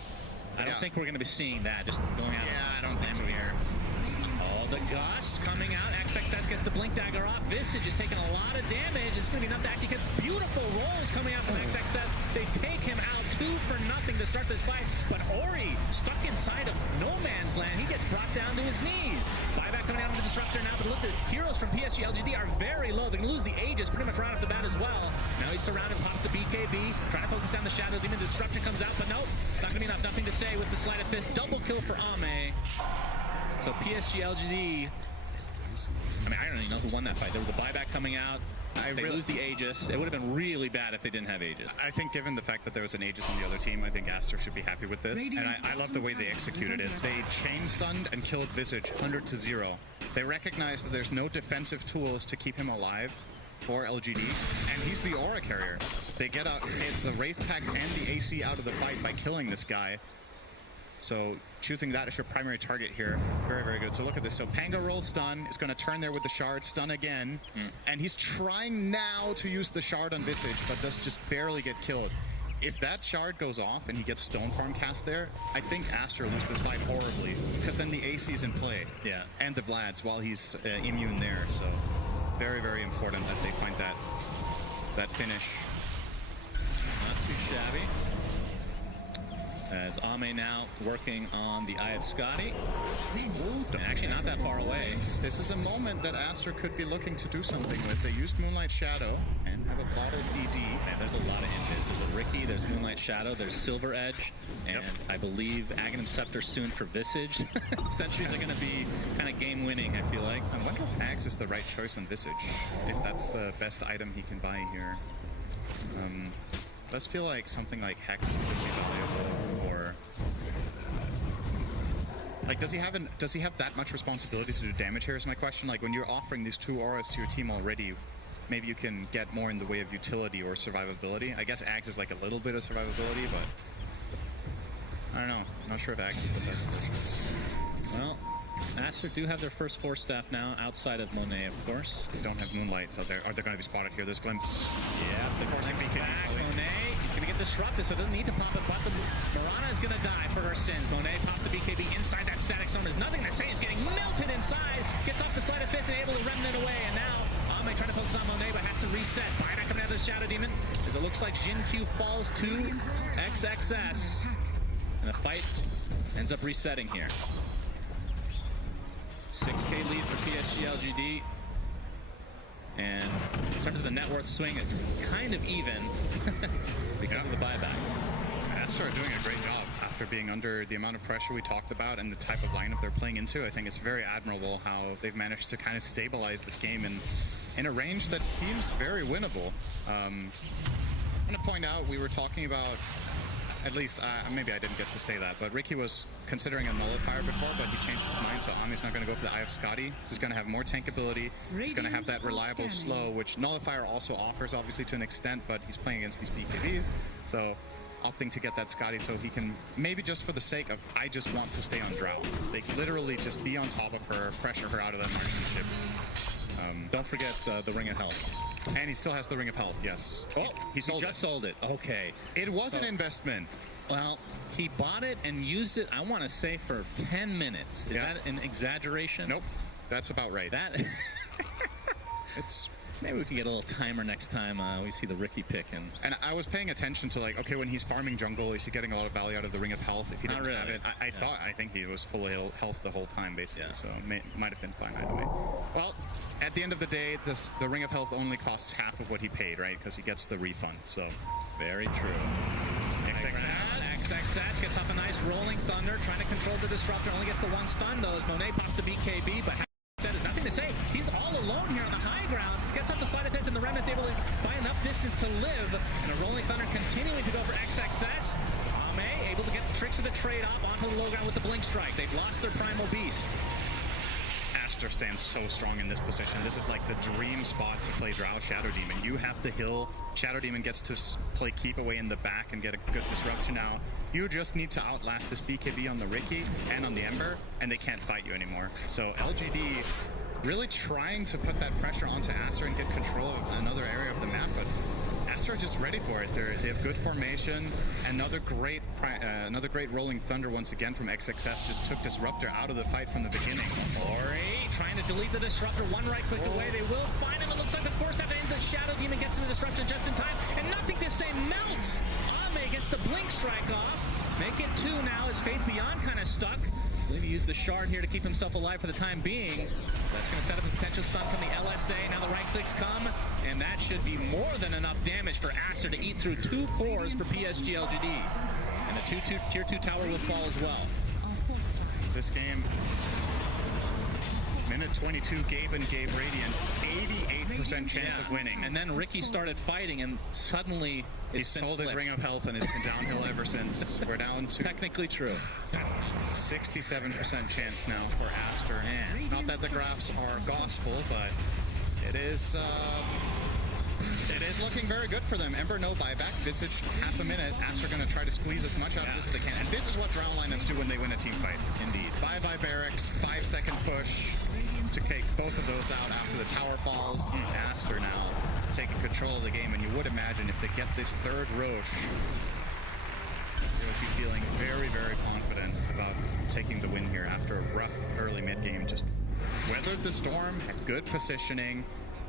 I don't think we're going to be seeing that just going out. Yeah, I don't think so here. Oh, the Gust coming out. XXS gets the Blink Dagger off. Visage is taking a lot of damage. It's going to be enough to actually get beautiful rolls coming out from XXS. They take him out 2 for nothing to start this fight. But Ori, stuck inside of no man's land, he gets brought down to his knees. Buyback coming out on the Disruptor now, but look, the heroes from PSG LGD are very low. They're going to lose the Aegis pretty much right off the bat as well. Now he's surrounded, pops the BKB, trying to focus down the Shadow Demon. The Disruptor comes out, but nope, not going to be enough. Nothing to say with the Sleight of Fist. Double kill for Ame. So PSG LGD, I mean, I don't even know who won that fight. There was a buyback coming out. They lose the Aegis. It would have been really bad if they didn't have Aegis. I think given the fact that there was an Aegis on the other team, I think Aster should be happy with this. And I love the way they executed it. They chain stunned and killed Visage 100-0. They recognize that there's no defensive tools to keep him alive for LGD, and he's the aura carrier. They get the Wraith Pact and the AC out of the fight by killing this guy. So choosing that as your primary target here, very, very good. So look at this. So Pango roll stun is going to turn there with the shard, stun again. And he's trying now to use the shard on Visage, but does just barely get killed. If that shard goes off and he gets Stone Farm cast there, I think Aster loses this fight horribly, because then the AC's in play. Yeah. And the Vlad's while he's immune there. So very, very important that they find that finish. Not too shabby. As Ame now working on the Eye of Scotty. And actually not that far away. This is a moment that Aster could be looking to do something with. They used Moonlight Shadow and have a bottled ED. Man, there's a lot of inches. There's a Ricky, there's Moonlight Shadow, there's Silver Edge, and I believe Aghanim Scepter soon for Visage. Sentries are going to be kind of game winning, I feel like. I wonder if Axe is the right choice on Visage, if that's the best item he can buy here. Does feel like something like Hex would be valuable, or like does he have that much responsibility to do damage here is my question. Like when you're offering these 2 auras to your team already, maybe you can get more in the way of utility or survivability. I guess Axe is like a little bit of survivability, but I don't know. I'm not sure if Axe is the best choice. Well, Aster do have their first 4 staff now, outside of Monet, of course. They don't have Moonlight, so are they going to be spotted here? There's Glimpse. Yeah, the forcing back. Monet, he's going to get disrupted, so it doesn't need to pop it, but the Mirana is going to die for her sins. Monet pops the BKB inside that static zone. There's nothing to say. It's getting melted inside. Gets off the Sleight of Fist and able to remnant away, and now Ame trying to focus on Monet, but has to reset. Buyback coming out of the Shadow Demon, as it looks like Jin Q falls to XXS. And the fight ends up resetting here. 6K lead for PSG LGD. And in terms of the net worth swing, it's kind of even because of the buyback. Aster are doing a great job after being under the amount of pressure we talked about and the type of lineup they're playing into. I think it's very admirable how they've managed to kind of stabilize this game in a range that seems very winnable. I'm going to point out, we were talking about, at least, maybe I didn't get to say that, but Ricky was considering a nullifier before, but he changed his mind, so Ame's not going to go for the Eye of Scotty. He's going to have more tankability. He's going to have that reliable slow, which nullifier also offers, obviously, to an extent, but he's playing against these BKBs, so opting to get that Scotty so he can, maybe just for the sake of, I just want to stay on Drow. Like, literally just be on top of her, pressure her out of that marksmanship. Don't forget the Ring of Health. And he still has the Ring of Health, yes. Oh, he just sold it. Okay. It was an investment. Well, he bought it and used it, I want to say, for 10 minutes. Is that an exaggeration? Nope. That's about right. That Maybe we can get a little timer next time we see the Ricky pick. And I was paying attention to, like, okay, when he's farming jungle, is he getting a lot of value out of the Ring of Health? If he didn't have it, I think he was full health the whole time, basically. So might have been fine either way. Well, at the end of the day, the Ring of Health only costs half of what he paid, right? Because he gets the refund. So very true. XXS gets off a nice rolling thunder, trying to control the disruptor. Only gets the one stun though. As Monet pops the BKB, but there's nothing to say. He's all alone here on the high ground. Gets off the slide attack, and the Remnant's able to find enough distance to live. And a rolling thunder continuing to go for XXS. Ame able to get the tricks of the trade-off onto the low ground with the blink strike. They've lost their primal beast. Aster stands so strong in this position. This is like the dream spot to play Drow Shadow Demon. You have the hill. Shadow Demon gets to play keep away in the back and get a good disruption out. You just need to outlast this BKB on the Ricky and on the Ember, and they can't fight you anymore. So LGD really trying to put that pressure onto Aster and get control of another area of the map, but Aster are just ready for it. They have good formation. Another great rolling thunder once again from XXS just took Disruptor out of the fight from the beginning. Ori trying to delete the Disruptor, one right click away. They will find him. It looks like the force at the end. The Shadow Demon gets to the Disruption just in time, and nothing to say melts. Ame gets the blink strike off. Make it 2 now as Faith Beyond kind of stuck. I believe he used the shard here to keep himself alive for the time being. That's going to set up a potential stun from the LSA. Now the right clicks come, and that should be more than enough damage for Aster to eat through 2 cores for PSG LGD. And the tier 2 tower will fall as well. This game, minute 22, Gaben gave Radiant 88% chance of winning. And then Ricky started fighting, and suddenly he sold his Ring of Health, and it's been downhill ever since. We're down to technically true 67% chance now for Aster. Not that the graphs are gospel, but it is looking very good for them. Ember no buyback. Visage half a minute. Aster going to try to squeeze as much out of this as they can. And this is what Drow lineups do when they win a team fight. Indeed. Bye-bye barracks. 5-second push to take both of those out after the tower falls. Aster now taking control of the game, and you would imagine if they get this third Roche, they would be feeling very, very confident about taking the win here after a rough early mid-game. Just weathered the storm, had good positioning,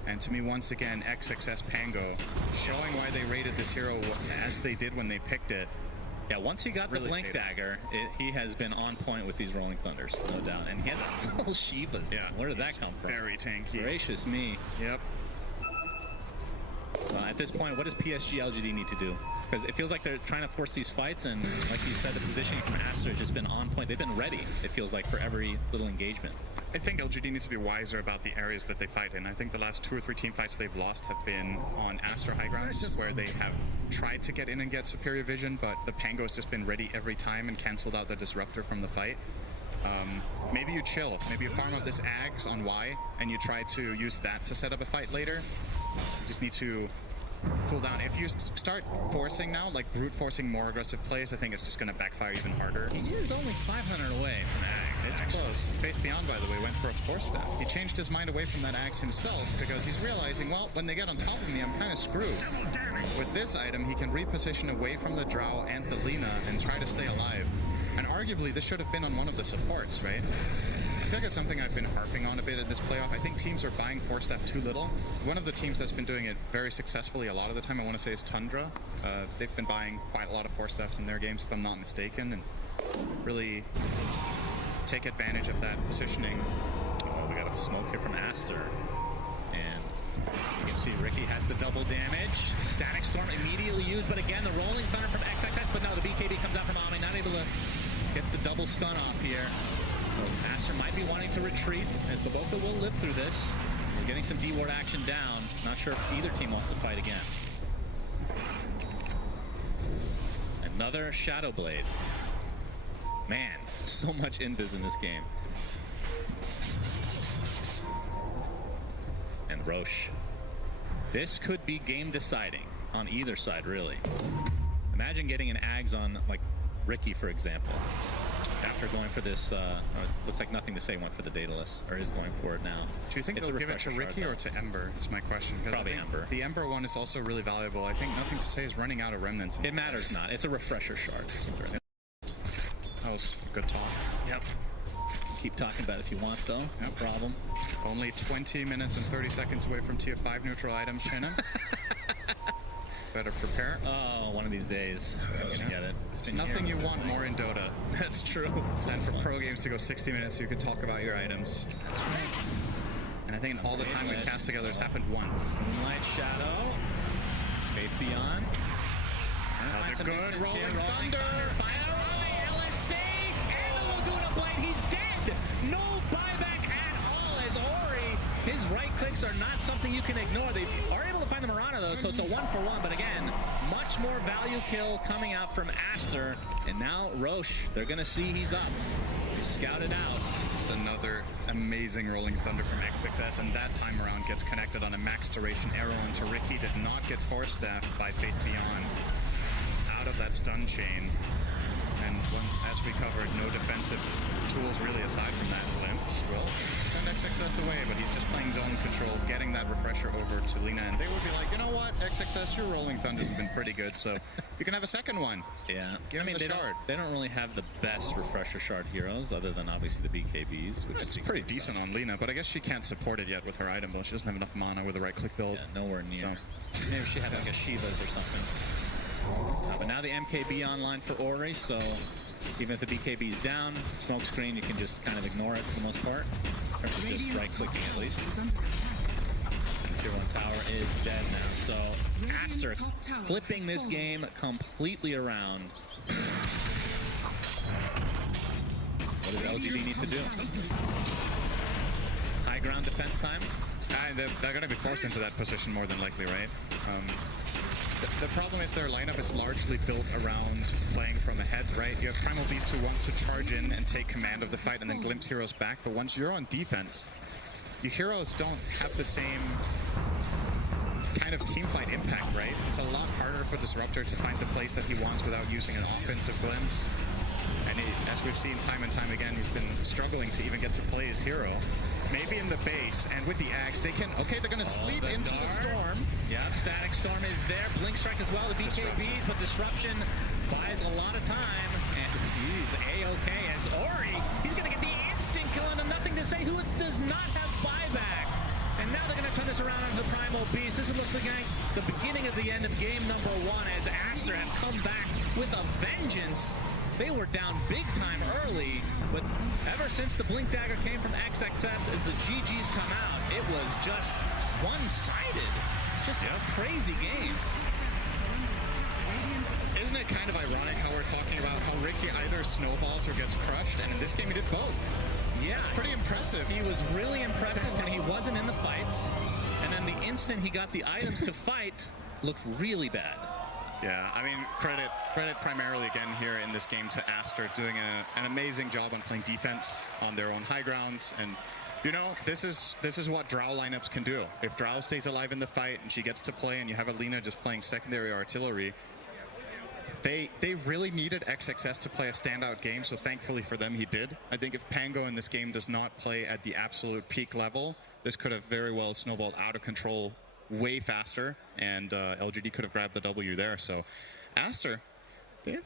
and to me, once again, XXS Pango showing why they rated this hero as they did when they picked it. Yeah, once he got the Blink Dagger, he has been on point with these Rolling Thunders, no doubt. And he has a full Shivas. Yeah, where did that come from? Very tanky. Gracious me. Yep. At this point, what does PSG LGD need to do? Because it feels like they're trying to force these fights, and like you said, the positioning from Aster has just been on point. They've been ready, it feels like, for every little engagement. I think LGD needs to be wiser about the areas that they fight in. I think the last 2 or 3 team fights they've lost have been on Aster high grounds, where they have tried to get in and get superior vision, but the Pango's just been ready every time and canceled out the Disruptor from the fight. Maybe you chill. Maybe you farm out this Ags on Y, and you try to use that to set up a fight later. You just need to cool down. If you start forcing now, like brute forcing more aggressive plays, I think it's just going to backfire even harder. He is only 500 away from Ags. It's close. Faith Beyond, by the way, went for a force step. He changed his mind away from that Axe himself because he's realizing, well, when they get on top of me, I'm kind of screwed. With this item, he can reposition away from the Drow and the Lina and try to stay alive. And arguably, this should have been on one of the supports, right? I feel like it's something I've been harping on a bit in this playoff. I think teams are buying force step too little. One of the teams that's been doing it very successfully a lot of the time, I want to say, is Tundra. They've been buying quite a lot of force steps in their games, if I'm not mistaken, and really take advantage of that positioning. Oh, we got a smoke here from Aster. And you can see Ricky has the double damage. Static Storm immediately used, but again, the Rolling Thunder from XXX, but no, the BKB comes out from Ame, not able to get the double stun off here. So Aster might be wanting to retreat, as Baboka will live through this. We're getting some D-ward action down. Not sure if either team wants to fight again. Another Shadow Blade. Man, so much invis in this game. And Roche. This could be game deciding on either side, really. Imagine getting an Ags on, like, Ricky, for example. After going for this, looks like nothing to say went for the Daedalus, or is going for it now. Do you think they'll give it to Ricky or to Ember? Is my question. Probably Ember. The Ember one is also really valuable. I think nothing to say is running out of remnants. It matters not. It's a refresher shard. That was good talk. Yep. keep talking about it if you want, though. No problem. Only 20 minutes and 30 seconds away from tier 5 neutral items, Shannon. Better prepare. Oh, one of these days. I'm gonna get it. There's nothing you want more in Dota. That's true. And for pro games to go 60 minutes so you can talk about your items. And I think in all the time we've cast together, it's happened once. Moonlight Shadow. Faith Beyond. Another good rolling thunder. Final on the LSC. And the Laguna Blade. He's dead. No buyback at all as Ori. His right clicks are not something you can ignore. They are able to find the Marana, though, so it's a 1-for-1. But again, much more value kill coming out from Aster. And now Roche, they're going to see he's up. He's scouted out. Just another amazing rolling thunder from XXS, and that time around gets connected on a max duration arrow onto Ricky. Did not get force staffed by Faith Beyond out of that stun chain. And as we covered, no defensive tools really aside from that. Glimpse will send XXS away, but he's just playing zone control, getting that refresher over to Lina, and they would be like, you know what, XXS, your rolling thunders have been pretty good, so you can have a second one. Yeah. Give him the shard. They don't really have the best refresher shard heroes, other than obviously the BKBs. Which It's pretty decent on Lina, but I guess she can't support it yet with her item build. She doesn't have enough mana with the right-click build. Yeah, nowhere near. So. Maybe she had like a Shiva's or something. But now the MKB online for Ori, so even if the BKB is down, smoke screen, you can just kind of ignore it for the most part. In terms of just right-clicking at least. Tier 1 tower is dead now, so Aster flipping this game completely around. What does LGD need to do? High ground defense time? They're going to be forced into that position more than likely, right? The problem is their lineup is largely built around playing from ahead, right? You have Primal Beast who wants to charge in and take command of the fight and then glimpse heroes back, but once you're on defense, your heroes don't have the same kind of teamfight impact, right? It's a lot harder for Disruptor to find the place that he wants without using an offensive glimpse. And as we've seen time and time again, he's been struggling to even get to play his hero. Maybe in the base, and with the axe, they can... Okay, they're going to sleep into the storm. Yeah, Static Storm is there. Blink Strike as well, the BKBs, but Disruption buys a lot of time. And he's A-OK as Ori, he's going to get the instant kill on him. Nothing to say who does not have buyback. And now they're going to turn this around onto the Primal Beast. This is looking like the beginning of the end of game number 1 as Aster has come back with a vengeance. They were down big time early, but ever since the Blink Dagger came from XXS, as the GGs come out, it was just one-sided. Just a crazy game. Isn't it kind of ironic how we're talking about how Ricky either snowballs or gets crushed, and in this game he did both? Yeah. It's pretty impressive. He was really impressive when he wasn't in the fights, and then the instant he got the items to fight, looked really bad. Yeah, I mean, credit primarily again here in this game to Aster doing an amazing job on playing defense on their own high grounds. And, you know, this is what Drow lineups can do. If Drow stays alive in the fight and she gets to play and you have Alina just playing secondary artillery, they really needed XXS to play a standout game, so thankfully for them he did. I think if Pango in this game does not play at the absolute peak level, this could have very well snowballed out of control way faster, and LGD could have grabbed the W there. So Aster, they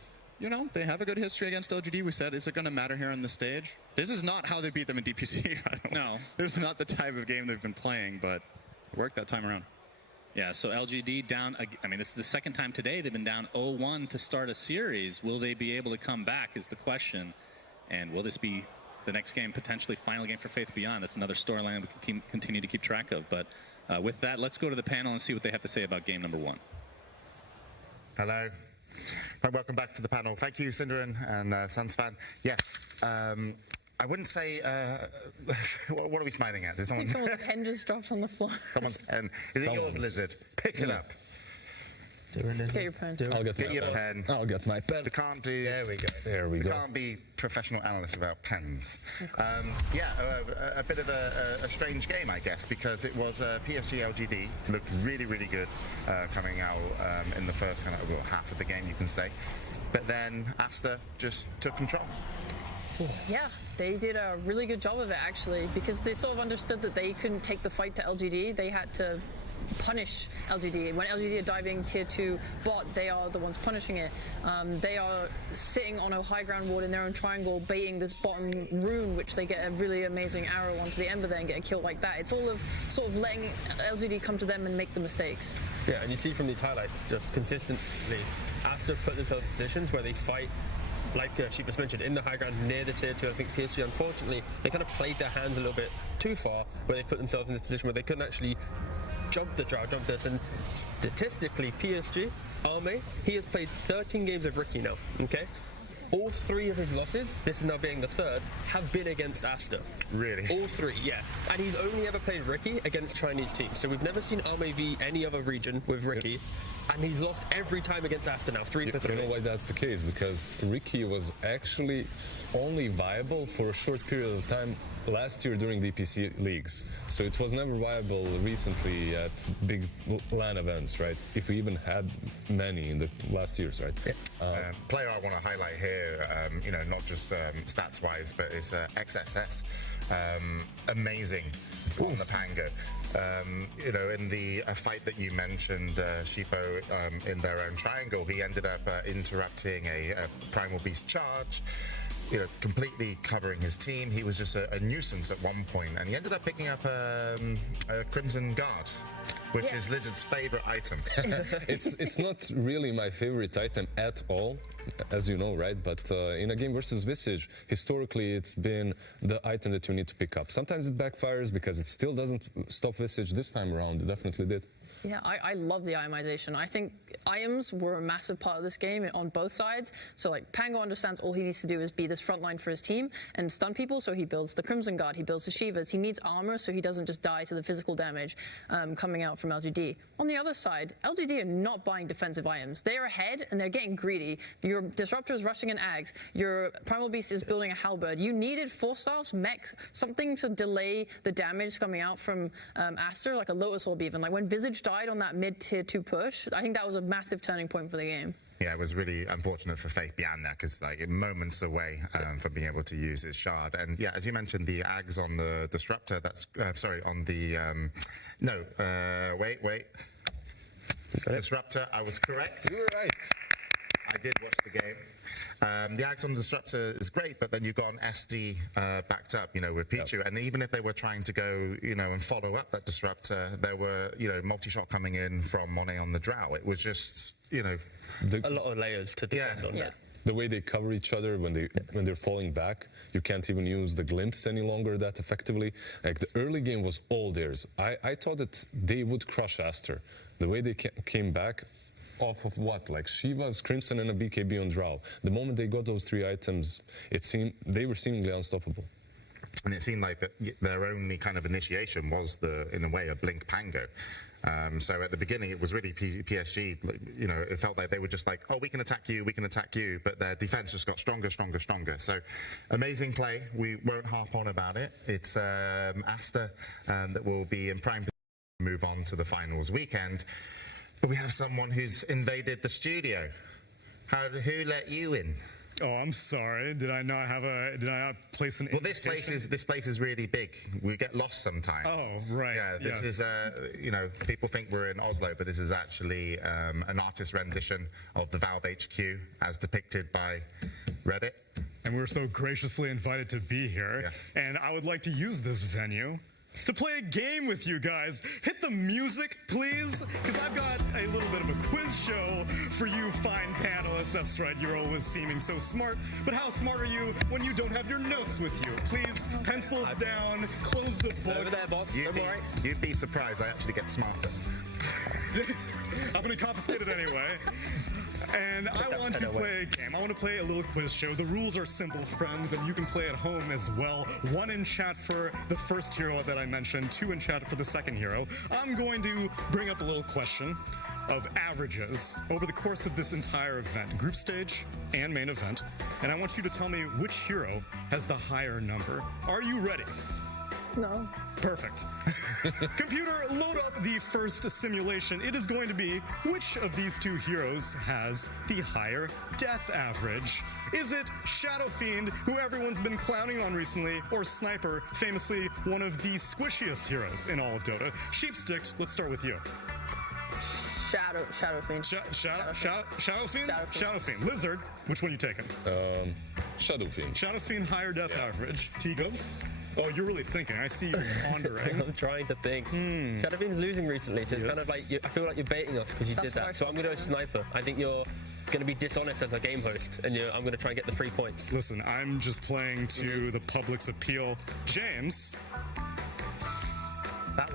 have a good history against LGD. We said, is it going to matter here on the stage? This is not how they beat them in DPC. No. This is not the type of game they've been playing, but it worked that time around. Yeah, so LGD down, I mean, this is the second time today they've been down 0-1 to start a series. Will they be able to come back is the question. And will this be the next game, potentially final game for Faith Beyond? That's another storyline we can continue to keep track of. But with that, let's go to the panel and see what they have to say about game number 1. Hello. Welcome back to the panel. Thank you, Cinderin and Suns fan. Yes, I wouldn't say... what are we smiling at? Is Someone's pen just dropped on the floor. Someone's pen. Is it yours, Lizard? Pick it up. Get your pen. I'll get your pen. I'll get my pen. We can't do... There we go. There we go. We can't be professional analysts without pens. Okay. A bit of a strange game, I guess, because it was PSG LGD. Looked really, really good coming out in the first half of the game, you can say. But then Aster just took control. Yeah, they did a really good job of it, actually, because they sort of understood that they couldn't take the fight to LGD. They had to punish LGD. When LGD are diving tier 2 bot, they are the ones punishing it. They are sitting on a high ground ward in their own triangle, baiting this bottom rune, which they get a really amazing arrow onto the Ember there and get a kill like that. It's all of sort of letting LGD come to them and make the mistakes. Yeah, and you see from these highlights, just consistently, Aster put themselves in positions where they fight, like Sheepus mentioned, in the high ground near the tier 2. I think PSG, unfortunately, they kind of played their hands a little bit too far, where they put themselves in this position where they couldn't actually jump the drow, jump this. And statistically, PSG, Arme, he has played 13 games of Riki now, okay? All 3 of his losses, this is now being the 3rd, have been against Aster. Really? All 3, yeah. And he's only ever played Riki against Chinese teams. So we've never seen Arme v any other region with Riki. Yep. And he's lost every time against Aster now, 3 to 3. You know why that's the case? Because Riki was actually only viable for a short period of time last year during the EPC leagues. So it was never viable recently at big LAN events, right? If we even had many in the last years, right? Yeah. Player I want to highlight here, you know, not just stats-wise, but it's XSS. Amazing on the Pango. You know, in the fight that you mentioned, Sheepo, in their own triangle, he ended up interrupting a Primal Beast charge, you know, completely covering his team. He was just a nuisance at one point, and he ended up picking up a Crimson Guard, which is Lizard's favorite item. It's not really my favorite item at all, as you know, right? But in a game versus Visage, historically it's been the item that you need to pick up. Sometimes it backfires because it still doesn't stop Visage. This time around, it definitely did. Yeah, I love the itemization. I think items were a massive part of this game on both sides. So, like, Pango understands all he needs to do is be this front line for his team and stun people, so he builds the Crimson Guard, he builds the Shivas. He needs armor so he doesn't just die to the physical damage coming out from LGD. On the other side, LGD are not buying defensive items. They are ahead and they're getting greedy. Your Disruptor is rushing an Ags. Your Primal Beast is building a Halberd. You needed 4-staffs, mechs, something to delay the damage coming out from Aster, like a Lotus Orb even. Like when Visage died on that mid-tier 2 push, I think that was a massive turning point for the game. Yeah, it was really unfortunate for Faith beyond that because, like, moments away from being able to use his shard. And yeah, as you mentioned, the Ags on the Disruptor, that's, sorry, on the, wait. Disruptor, I was correct. You were right. I did watch the game. The Ags on the Disruptor is great, but then you've got an SD backed up, you know, with Pichu. Yep. And even if they were trying to go, you know, and follow up that Disruptor, there were, you know, multi-shot coming in from Monet on the Drow. It was just, you know, a lot of layers to defend on that. The way they cover each other when they're falling back, you can't even use the glimpse any longer that effectively. Like, the early game was all theirs. I thought that they would crush Aster. The way they came back off of what? Like Shiva's, Crimson, and a BKB on Drow. The moment they got those 3 items, it seemed they were seemingly unstoppable. And it seemed like that their only kind of initiation was, in a way, a Blink Pango. So at the beginning, it was really PSG, you know, it felt like they were just like, oh, we can attack you, but their defense just got stronger. So amazing play. We won't harp on about it. It's Aster that will be in prime position to move on to the finals weekend. But we have someone who's invaded the studio. Who let you in? Oh, I'm sorry. Did I not place an Well, this place is really big. We get lost sometimes. Oh, right. Yeah, this is, you know, people think we're in Oslo, but this is actually an artist rendition of the Valve HQ as depicted by Reddit. And we're so graciously invited to be here. Yes. And I would like to use this venue to play a game with you guys. Hit the music, please, because I've got a little bit of a quiz show for you fine panelists. That's right, you're always seeming so smart, but how smart are you when you don't have your notes with you? Please, pencils down, close the books. Over there, boss. You'd be surprised, I actually get smarter. I'm going to confiscate it anyway. And I want to play a game. I want to play a little quiz show. The rules are simple, friends, and you can play at home as well. 1 in chat for the first hero that I mentioned, 2 in chat for the second hero. I'm going to bring up a little question of averages over the course of this entire event, group stage and main event. And I want you to tell me which hero has the higher number. Are you ready? No. Perfect. Computer, load up the first simulation. It is going to be which of these two heroes has the higher death average? Is it Shadow Fiend, who everyone's been clowning on recently, or Sniper, famously one of the squishiest heroes in all of Dota? Sheepstick, let's start with you. Shadow Fiend. Shadow Fiend. Lizard, which one you taking? Shadow Fiend. Shadow Fiend, higher death average. Tigo? Oh, you're really thinking. I see you pondering. I'm trying to think. Shadow Fiend's losing recently, so it's kind of like, I feel like you're baiting us because you did that. So I'm going to go Sniper. I think you're going to be dishonest as a game host, and I'm going to try and get the 3 points. Listen, I'm just playing to the public's appeal. James? That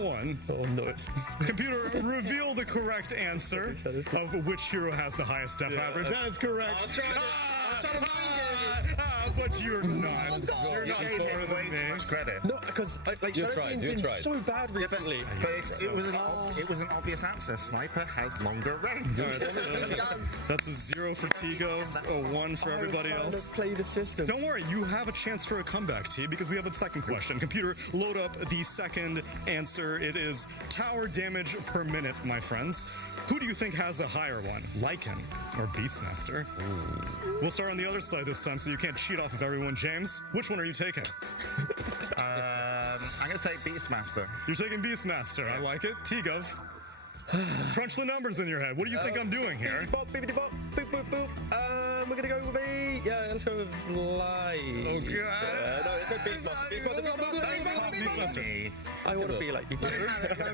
one. Oh, no. Computer, reveal the correct answer of which hero has the highest death average. That is correct. I was trying to but you're not. You're not way too much credit. No, because you tried. So bad recently. But it was an obvious answer. Sniper has longer range. That's a 0 for Tigo, a 1 for everybody else. Play the system. Don't worry, you have a chance for a comeback, T, because we have a second question. Computer, load up the second answer. It is tower damage per minute, my friends. Who do you think has a higher one? Lycan or Beastmaster? We'll start on the other side this time so you can't cheat off of everyone. James, which one are you taking? I'm going to take Beastmaster. You're taking Beastmaster. I like it. T-Gov. Crunch the numbers in your head. What do you think I'm doing here? Bop, bippity bop, boop, boop, boop. We're going to go with let's go with Live. Oh, God. No, it's Beastmaster. I want to be like you. Don't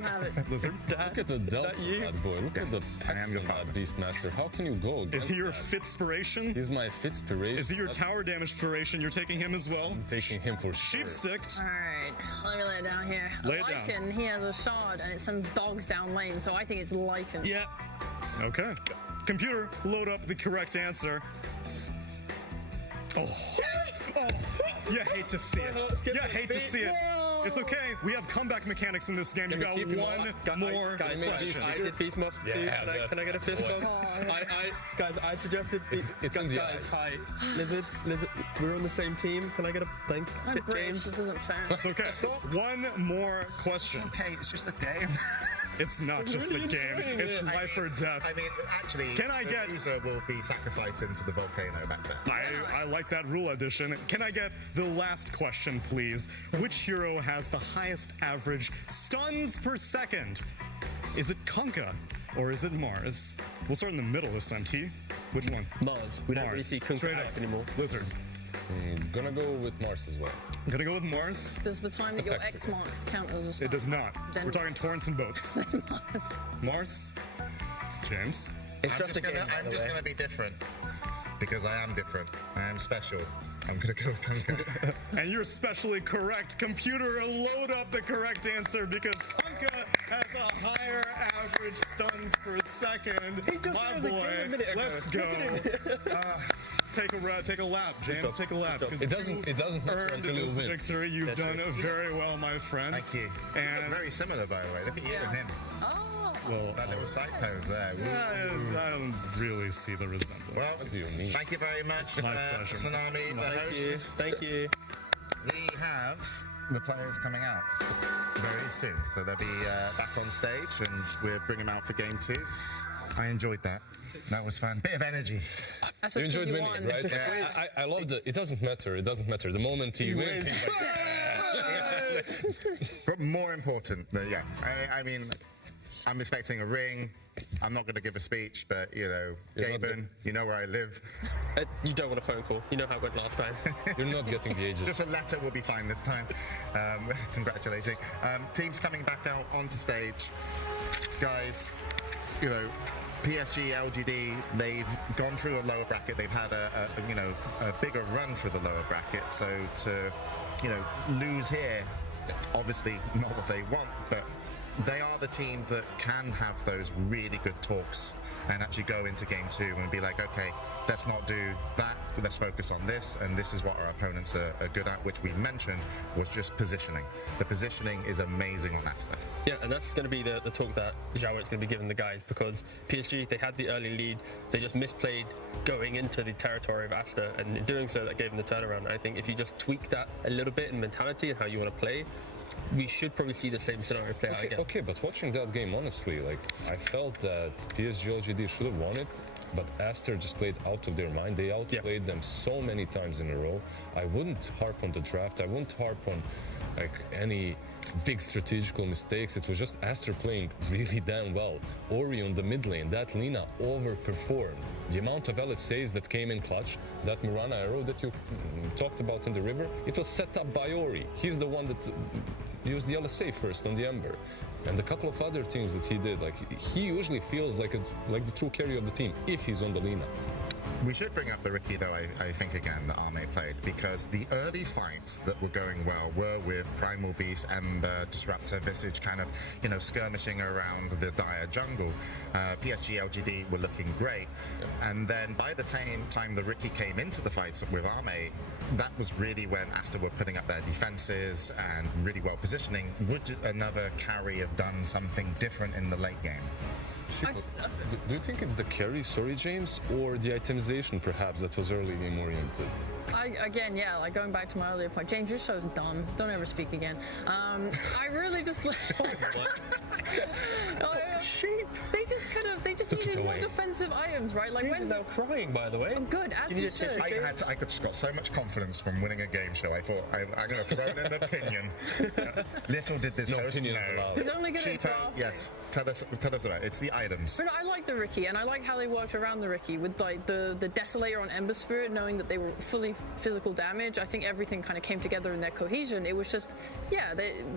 have it. Listen. Look at the delta, bad boy. Look at the pecs of that Beastmaster. How can you go? Is he your Fitspiration? He's my Fitspiration. Is he your tower damage inspiration? You're taking him as well? I'm taking him for sure. Sheepsticked. All right, let me lay it down here. Lay it down. Lycan, he has a shard and it sends dogs down lane, so I think it's Lycan. Yeah. Okay. Computer, load up the correct answer. Oh. You hate to see it. You hate to see it. It's okay. We have comeback mechanics in this game. You got one more question. I did Beastmaster too. Can I get a fist bump? Guys, I suggested. It's in the eyes. Hi, Lizard. We're on the same team. Can I get a thank, James? This isn't fair. It's okay. One more question. Okay, it's just a game. It's not just a game. It's life or death. I mean, actually, the loser will be sacrificed into the volcano back there. I like that rule addition. Can I get the last question, please? Which hero has the highest average stuns per second? Is it Kunkka or is it Mars? We'll start in the middle this time, T. Which one? Mars. We don't really see Kunkka anymore. Lizard. I'm gonna go with Mars as well. Gonna go with Mars? Does the time that your X marks count as a stun? It does not. We're talking torrents and boats. Mars? James? I'm just gonna be different because I am different. I am special. I'm gonna go with Kunkka. And you're especially correct. Computer, load up the correct answer because Kunkka has a higher average stuns per second. My boy, let's go. Take a lap, James. Take a lap. It doesn't matter until you win. Victory. You've done very well, my friend. Thank you. And very similar, by the way. Look at you and him. Oh. Well, that little side pose there. I don't really see the resemblance. Well, what do you mean? Thank you very much, my pleasure. Tsunami, the host. Thank you. We have the players coming out very soon, so they'll be back on stage, and we'll bring them out for game 2. I enjoyed that. That was fun. Bit of energy. You enjoyed winning, right? Yeah. I loved it. It doesn't matter. It doesn't matter. The moment he wins. But more important, I mean, I'm expecting a ring. I'm not going to give a speech, but, Gaben, you know where I live. You don't want a phone call. You know how it went last time. You're not getting the ages. Just a letter will be fine this time. Congratulating. Teams coming back out onto stage. Guys, PSG, LGD, they've gone through a lower bracket. They've had a bigger run through the lower bracket. So to, lose here, obviously not what they want, but they are the team that can have those really good talks and actually go into game 2 and be like, okay, let's not do that, let's focus on this, and this is what our opponents are good at, which we mentioned was just positioning. The positioning is amazing on Asta. Yeah, and that's going to be the talk that Zhao is going to be giving the guys, because PSG, they had the early lead, they just misplayed going into the territory of Asta, and in doing so, that gave them the turnaround. I think if you just tweak that a little bit in mentality and how you want to play, we should probably see the same scenario play out again. Okay, but watching that game, honestly, like, I felt that PSG LGD should have won it, but Aster just played out of their mind. They outplayed them so many times in a row. I wouldn't harp on the draft. I wouldn't harp on like any big strategical mistakes. It was just Aster playing really damn well. Ori on the mid lane, that Lina overperformed. The amount of LSAs that came in clutch, that Murana arrow that you talked about in the river, it was set up by Ori. He's the one that used the LSA first on the Ember. And a couple of other things that he did, like he usually feels like the true carry of the team if he's on the Lina. We should bring up the Riki, though, I think, again, that Arme played, because the early fights that were going well were with Primal Beast, Ember, Disruptor, Visage, kind of, skirmishing around the dire jungle. PSG LGD were looking great. And then by the time the Riki came into the fights with Arme, that was really when Asta were putting up their defenses and really well positioning. Would another carry have done something different in the late game? Do you think it's the carry, sorry James, or the itemization perhaps that was early game oriented? Going back to my earlier point, James, you're so dumb. Don't ever speak again. I really just sheep. They just needed more defensive items, right? Like when now crying, by the way. Oh, good, as you should. I just got so much confidence from winning a game show. I thought I'm going to throw in an opinion. Little did this host know. He's only going to draft. Yes, tell us about it. It's the items. But I like the Riki, and I like how they worked around the Riki with like the Desolator on Ember Spirit, knowing that they were fully physical damage. I think everything kind of came together in their cohesion. It was just,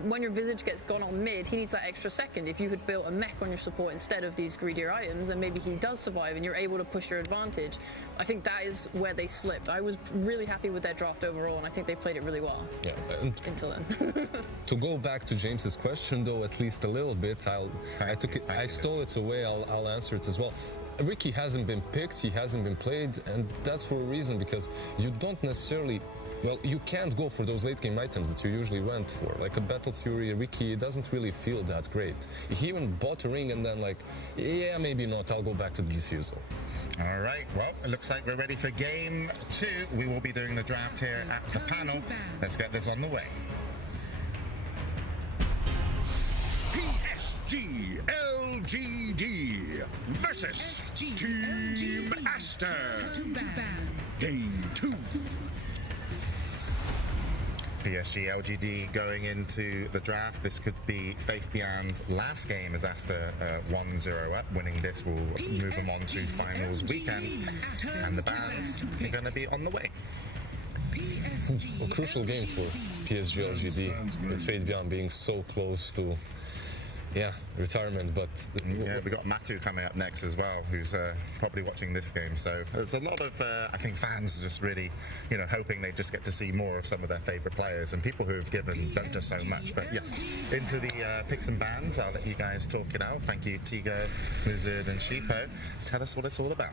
when your Visage gets gone on mid, he needs that extra second. If you had built a mech on your support instead of these greedier items, then maybe he does survive and you're able to push your advantage. I think that is where they slipped. I was really happy with their draft overall, and I think they played it really well. Yeah. Until then. To go back to James's question, though, at least a little bit, I stole it away. I'll answer it as well. Riki hasn't been picked, he hasn't been played, and that's for a reason, because you don't necessarily, you can't go for those late game items that you usually went for. Like a Battle Fury, Riki doesn't really feel that great. He even bought a ring and then maybe not, I'll go back to the Diffusal. All right, well, it looks like we're ready for game 2. We will be doing the draft here at the panel. Let's get this on the way. PSG LGD versus Team Aster. Game 2. PSG LGD going into the draft. This could be Faith Bian's last game as Aster 1-0 up. Winning this will move them on to finals weekend, and the bands are going to be on the way. A crucial game for PSG LGD, with Faith Bian being so close to retirement, but we got Matu coming up next as well, who's probably watching this game. So there's a lot of I think fans just really hoping they just get to see more of some of their favorite players, and people who have given Dota so much. But yes, into the picks and bans. I'll let you guys talk it out. Thank you, Tigo, Muzid, and Sheepo. Tell us what it's all about.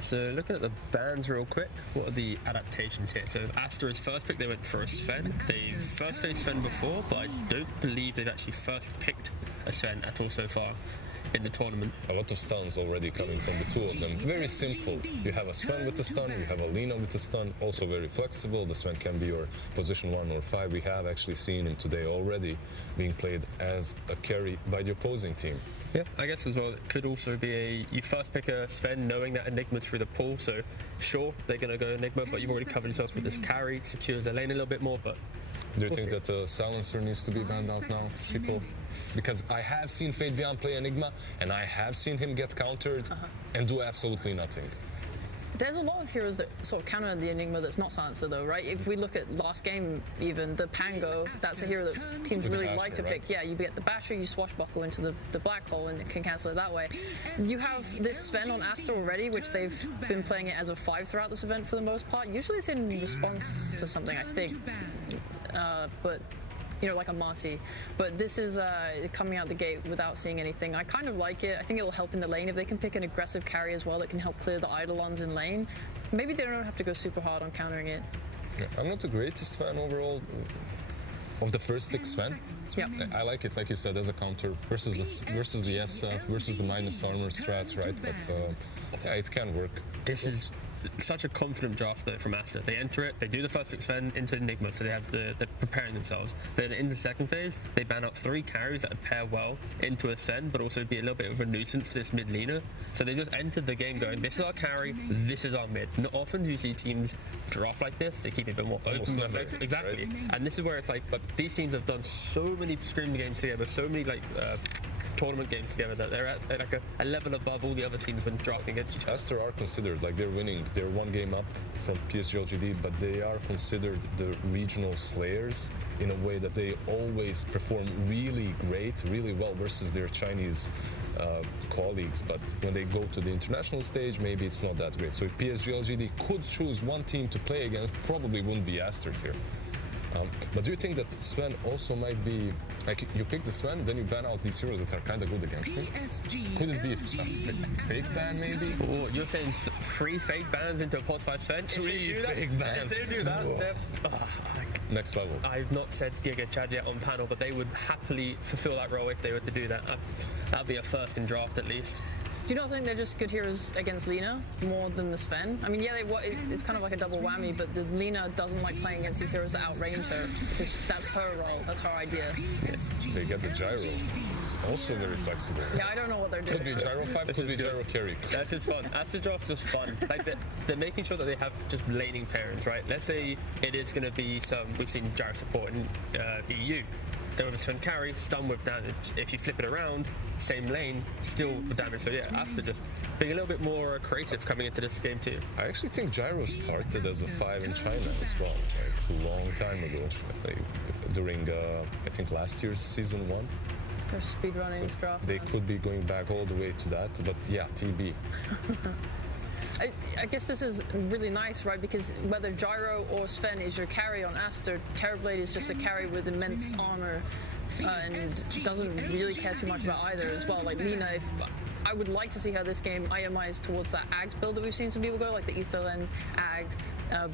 So looking at the bans real quick, what are the adaptations here? So Aster is first pick, they went for a Sven. They've first faced Sven before, but I don't believe they've actually first picked a Sven at all so far in the tournament. A lot of stuns already coming from the two of them. Very simple. You have a Sven with a stun, you have a Lina with a stun, also very flexible. The Sven can be your position 1 or 5. We have actually seen him today already being played as a carry by the opposing team. Yeah, I guess as well, it could also be you first pick a Sven knowing that Enigma's through the pool, so sure, they're going to go Enigma, but you've already covered yourself with this carry, secures their lane a little bit more, but... Do you think that Silencer needs to be banned out now, people? Because I have seen Faith Bian play Enigma, and I have seen him get countered and do absolutely nothing. There's a lot of heroes that sort of counter the Enigma that's not Silencer, though, right? If we look at last game, even, the Pango, that's a hero that teams really like to pick. Yeah, you get the Basher, you swashbuckle into the black hole and it can cancel it that way. You have this Sven on Aster already, which they've been playing it as a 5 throughout this event for the most part. Usually it's in response to something, I think. But you know, like a Marcy. But this is coming out the gate without seeing anything. I kind of like it. I think it will help in the lane if they can pick an aggressive carry as well that can help clear the Eidolons in lane. Maybe they don't have to go super hard on countering it. Yeah, I'm not the greatest fan overall of the first pick Sven. Yeah, I like it, like you said, as a counter versus the SF versus the minus armor strats, right? But yeah, it can work. This is such a confident draft though from Aster. They enter it, they do the first pick Sven into Enigma, so they're preparing themselves. Then in the second phase, they ban out 3 carries that would pair well into a Sven, but also be a little bit of a nuisance to this mid laner. So they just entered the game going, this is our carry, this is our mid. Not often do you see teams draft like this. They keep it a bit more open. Exactly. Right? And this is where it's like, but these teams have done so many Scream games together, so many like tournament games together that they're at like a level above all the other teams when drafting against each other. Aster are considered, like they're winning, they're 1 game up from PSG LGD, but they are considered the regional slayers in a way that they always perform really great, really well versus their Chinese colleagues, but when they go to the international stage, maybe it's not that great. So if PSG LGD could choose one team to play against, probably wouldn't be Aster here. But do you think that Sven also might be, like, you pick the Sven, then you ban out these heroes that are kind of good against him? Could it be a fake ban, maybe? Oh, you're saying 3 fake bans into a pot 5 Sven? 3 fake bans. If they do that, next level. I've not said Giga Chad yet on panel, but they would happily fulfill that role if they were to do that. That'd be a first in draft at least. Do you not think they're just good heroes against Lina more than the Sven? I mean, yeah, it's kind of like a double whammy, but the Lina doesn't like playing against these heroes that outrange her because that's her role, that's her idea. Yes. They get the gyro. It's also very flexible. Yeah, I don't know what they're doing. Could be gyro 5, could be gyro carry. That's just fun. Aster draft's just fun. Like they're making sure that they have just laning pairings, right? Let's say it is going to be we've seen gyro support in EU. They would Sven carry, stun with damage. If you flip it around, same lane, still with damage. So yeah, Aster just being a little bit more creative coming into this game too. I actually think gyro started as a 5 in China as well, like a long time ago, like during I think last year's season 1. They're speedrunning this draft. They could be going back all the way to that, but yeah, TB. I guess this is really nice, right? Because whether Gyro or Sven is your carry on Aster, Terrorblade is just a carry with immense armor and doesn't really care too much about either as well. Like Lina, I would like to see how this game itemized towards that Ags build that we've seen some people go, like the Ether Lens, Ags,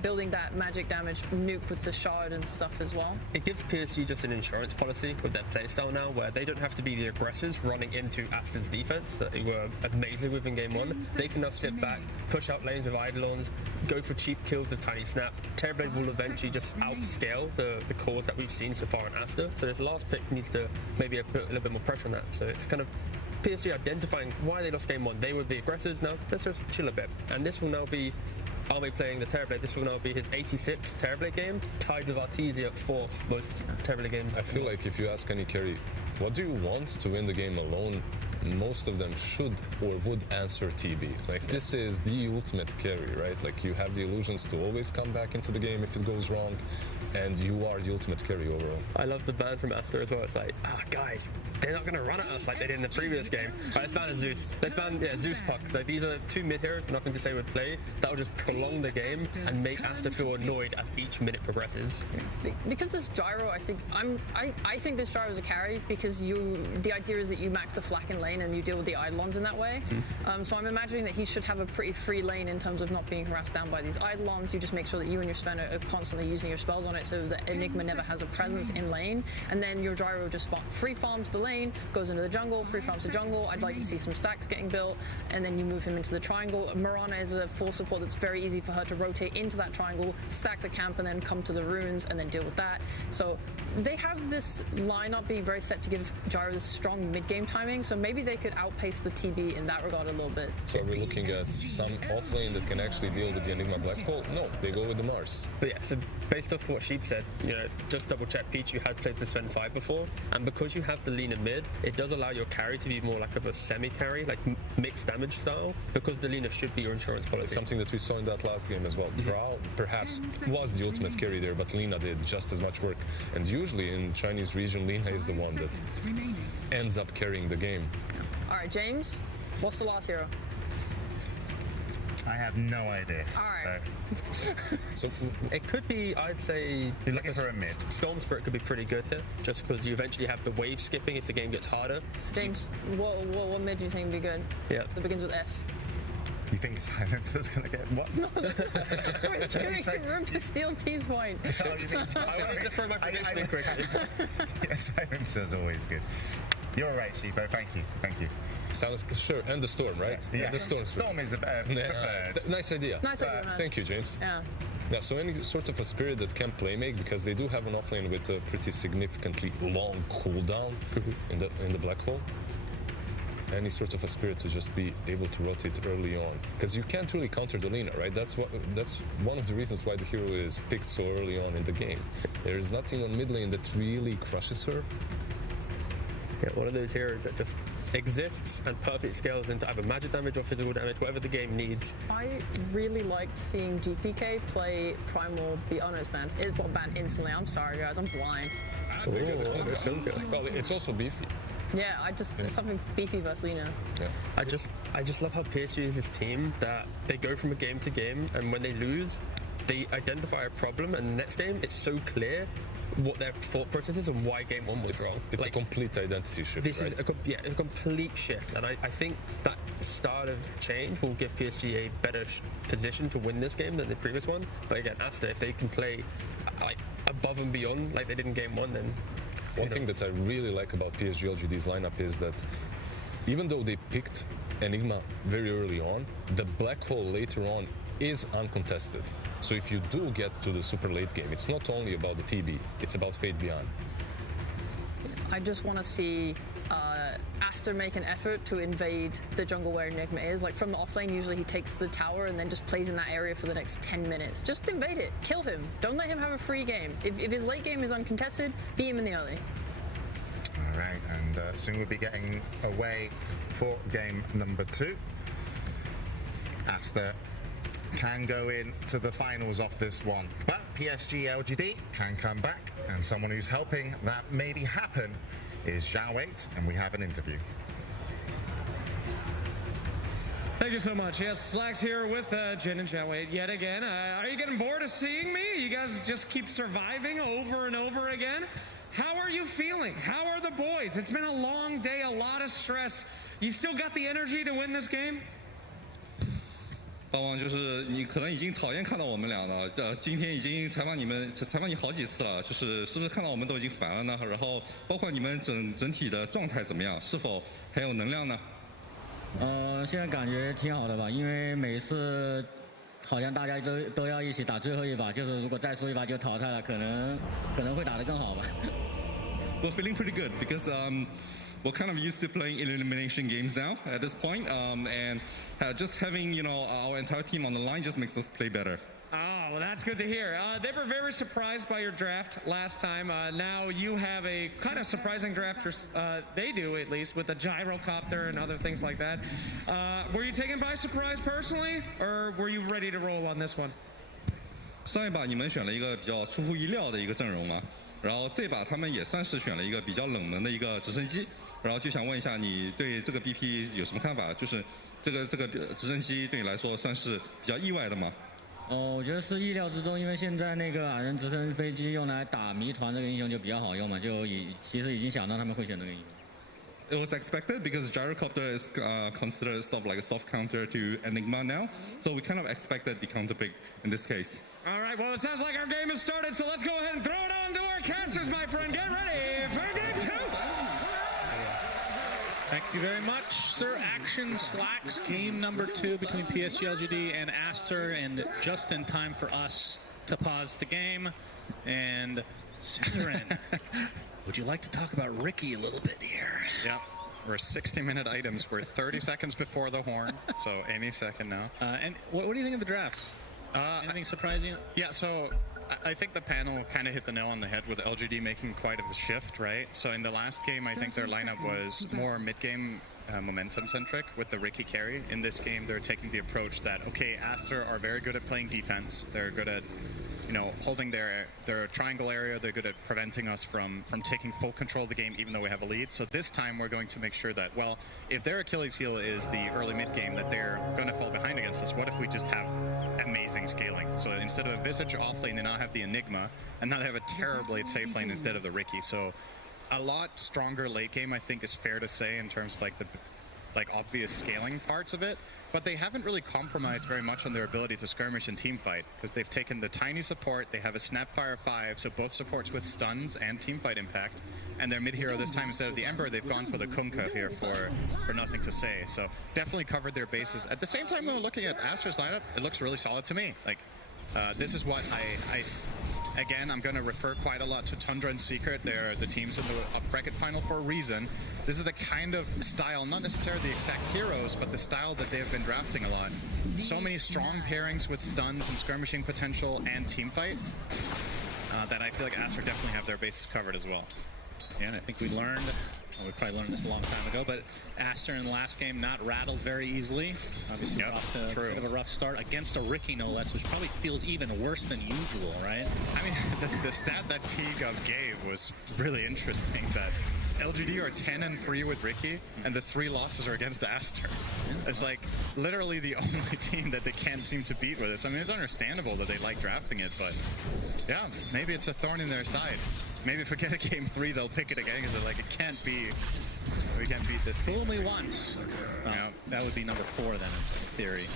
building that magic damage nuke with the shard and stuff as well. It gives PSG just an insurance policy with their playstyle now, where they don't have to be the aggressors running into Aster's defense that they were amazing with in game 1. They can now sit back, push out lanes with Eidolons, go for cheap kills with Tiny Snap. Terrorblade will eventually just outscale the cores that we've seen so far in Aster. So this last pick needs to maybe put a little bit more pressure on that. So it's kind of PSG identifying why they lost game 1. They were the aggressors. Now let's just chill a bit. And this will now be Army playing the Terrorblade. This will now be his 86th Terrorblade game, tied with Artesia at 4th most Terrorblade games. I feel like if you ask any carry, what do you want to win the game alone? Most of them should or would answer TB. Like, this is the ultimate carry, right? Like, you have the illusions to always come back into the game if it goes wrong, and you are the ultimate carry overall. I love the ban from Aster as well. It's like, guys, they're not going to run at us like they did in the previous game. Right, let's ban Zeus. Let's ban Zeus Puck. Like, these are 2 mid heroes, nothing to say would play. That will just prolong the game and make Aster feel annoyed as each minute progresses. Because this Gyro, I think this Gyro is a carry because the idea is that you max the flak in lane and you deal with the Eidolons in that way. So I'm imagining that he should have a pretty free lane in terms of not being harassed down by these Eidolons. You just make sure that you and your Sven are constantly using your spells on it so that Enigma never has a presence in lane, and then your Gyro just free farms the lane, goes into the jungle, free farms the jungle. I'd like to see some stacks getting built, and then you move him into the triangle. Mirana is a 4 support that's very easy for her to rotate into that triangle, stack the camp, and then come to the runes and then deal with that. So they have this lineup being very set to give Gyro this strong mid-game timing, so maybe they could outpace the TB in that regard a little bit. So are we looking at some off-lane that can actually deal with the Enigma Black Hole? No, they go with the Mars. But yeah, so based off what Sheep said, just double-check, Peach, you had played the Sven 5 before, and because you have the Lina mid, it does allow your carry to be more like of a semi-carry, like mixed damage style, because the Lina should be your insurance policy. It's something that we saw in that last game as well. Drow perhaps was the ultimate carry there, but Lina did just as much work. And usually in Chinese region, Lina is the one that ends up carrying the game. All right, James, what's the last hero? I have no idea. All right. So it could be, I'd say, you're looking for a mid. Storm Spirit could be pretty good here, just because you eventually have the wave skipping if the game gets harder. James, what mid do you think would be good? Yeah. That begins with S. You think Silencer's going to get what? No, that's not. We're giving room to steal T's point. I wanted to throw my prediction in quickly. Yeah, Silencer's always good. You're right, Shibo. Thank you. Sounds sure, and the storm, right? Yeah, the storm. Storm is a preferred. Nice idea. Nice idea, man. Thank you, James. Yeah. Yeah, so any sort of a spirit that can play make, because they do have an offlane with a pretty significantly long cooldown in the black hole. Any sort of a spirit to just be able to rotate early on, because you can't really counter the Lina, right? That's one of the reasons why the hero is picked so early on in the game. There is nothing on mid lane that really crushes her. Yeah, one of those heroes that just exists and perfect scales into either magic damage or physical damage, whatever the game needs. I really liked seeing GPK play Primal. Be honest, man. It got banned instantly. I'm sorry, guys. I'm blind. Well, it's also beefy. Yeah, it's something beefy versus Lina. Yeah. I just love how PSG is this team that they go from a game to game, and when they lose, they identify a problem, and the next game it's so clear what their thought process is and why game one was wrong. It's a complete identity shift. This right? is a complete shift, and I think that start of change will give PSG a better position to win this game than the previous one. But again, Asta, if they can play like above and beyond like they did in game one, then one thing that I really like about PSG LGD's lineup is that even though they picked Enigma very early on, the black hole later on is uncontested. So if you do get to the super late game, it's not only about the TB, it's about Fate Beyond. I just want to see Aster make an effort to invade the jungle where Enigma is. Like from the offlane, usually he takes the tower and then just plays in that area for the next 10 minutes. Just invade it, kill him. Don't let him have a free game. If his late game is uncontested, beat him in the early. All right, and soon we'll be getting away for game number 2. Aster can go in to the finals off this one, but PSG LGD can come back, and someone who's helping that maybe happen is Zhao 8, and we have an interview. Thank you so much. Yes, Slacks here with Jin and Zhao 8 yet again. Are you getting bored of seeing me? You guys just keep surviving over and over again? How are you feeling? How are the boys? It's been a long day, a lot of stress. You still got the energy to win this game? 大王就是你可能已经讨厌看到我们俩了，今天已经采访你好几次了，就是是不是看到我们都已经烦了呢？然后包括你们整体的状态怎么样？是否还有能量呢？现在感觉挺好的吧，因为每次好像大家都要一起打最后一把，就是如果再输一把就淘汰了，可能会打得更好吧。We're feeling pretty good because we're kind of used to playing elimination games now at this point, and just having our entire team on the line just makes us play better. Oh, well, that's good to hear. They were very surprised by your draft last time. Now you have a kind of surprising draft, they do at least, with the gyrocopter and other things like that. Were you taken by surprise personally, or were you ready to roll on this one? 上一把你们选了一个比较出乎意料的一个阵容嘛，然后这把他们也算是选了一个比较冷门的一个直升机，然后就想问一下你对这个 BP 有什么看法？就是这个直升机对你来说算是比较意外的吗？我觉得是意料之中，因为现在那个矮人直升飞机用来打谜团这个英雄就比较好用嘛，其实已经想到他们会选这个英雄。It was expected because gyrocopter is considered sort of like a soft counter to Enigma now, so we kind of expected the counter pick in this case. All right, well, it sounds like our game has started, so let's go ahead and throw it on to our casters, my friend. Get ready for game 2. Thank you very much, Sir Action Slacks. Game number 2 between PSG LGD and Aster, and just in time for us to pause the game. And Cinderin, would you like to talk about Ricky a little bit here? Yeah. We're 60-minute items. We're 30 seconds before the horn, so any second now. And what do you think of the drafts? Anything surprising? Yeah, so I think the panel kind of hit the nail on the head with LGD making quite a shift, right? So in the last game, I think their lineup was more mid-game momentum-centric with the Ricky carry. In this game, they're taking the approach that, okay, Aster are very good at playing defense. They're good at holding their triangle area. They're good at preventing us from taking full control of the game, even though we have a lead. So this time we're going to make sure that, well, if their Achilles heel is the early mid game, that they're going to fall behind against us. What if we just have amazing scaling? So instead of a Visage off lane, they now have the Enigma, and now they have a Terrorblade safe lane instead of the Riki. So a lot stronger late game, I think, is fair to say in terms of the obvious scaling parts of it. But they haven't really compromised very much on their ability to skirmish and team fight, because they've taken the tiny support, they have a Snapfire 5, so both supports with stuns and team fight impact, and their mid hero this time, instead of the Emperor, they've gone for the Kunkka here for nothing to say. So definitely covered their bases. At the same time, though, looking at Astra's lineup, it looks really solid to me. This is what again, I'm going to refer quite a lot to Tundra and Secret. They're the teams in the bracket final for a reason. This is the kind of style, not necessarily the exact heroes, but the style that they have been drafting a lot. So many strong pairings with stuns and skirmishing potential and teamfight that I feel like Astra definitely have their bases covered as well. Yeah, and I think we probably learned this a long time ago, but Aster in the last game not rattled very easily. Obviously off to a bit of a rough start against a Riki, no less, which probably feels even worse than usual, right? I mean, the stat that Teague gave was really interesting, that LGD are 10-3 with Riki, and the 3 losses are against Aster. It's literally the only team that they can't seem to beat with this. I mean, it's understandable that they like drafting it, but yeah, maybe it's a thorn in their side. Maybe if we get a game 3, they'll pick it again, because they're it can't be, we can't beat this team. Fool me once. That would be number 4 then, in theory.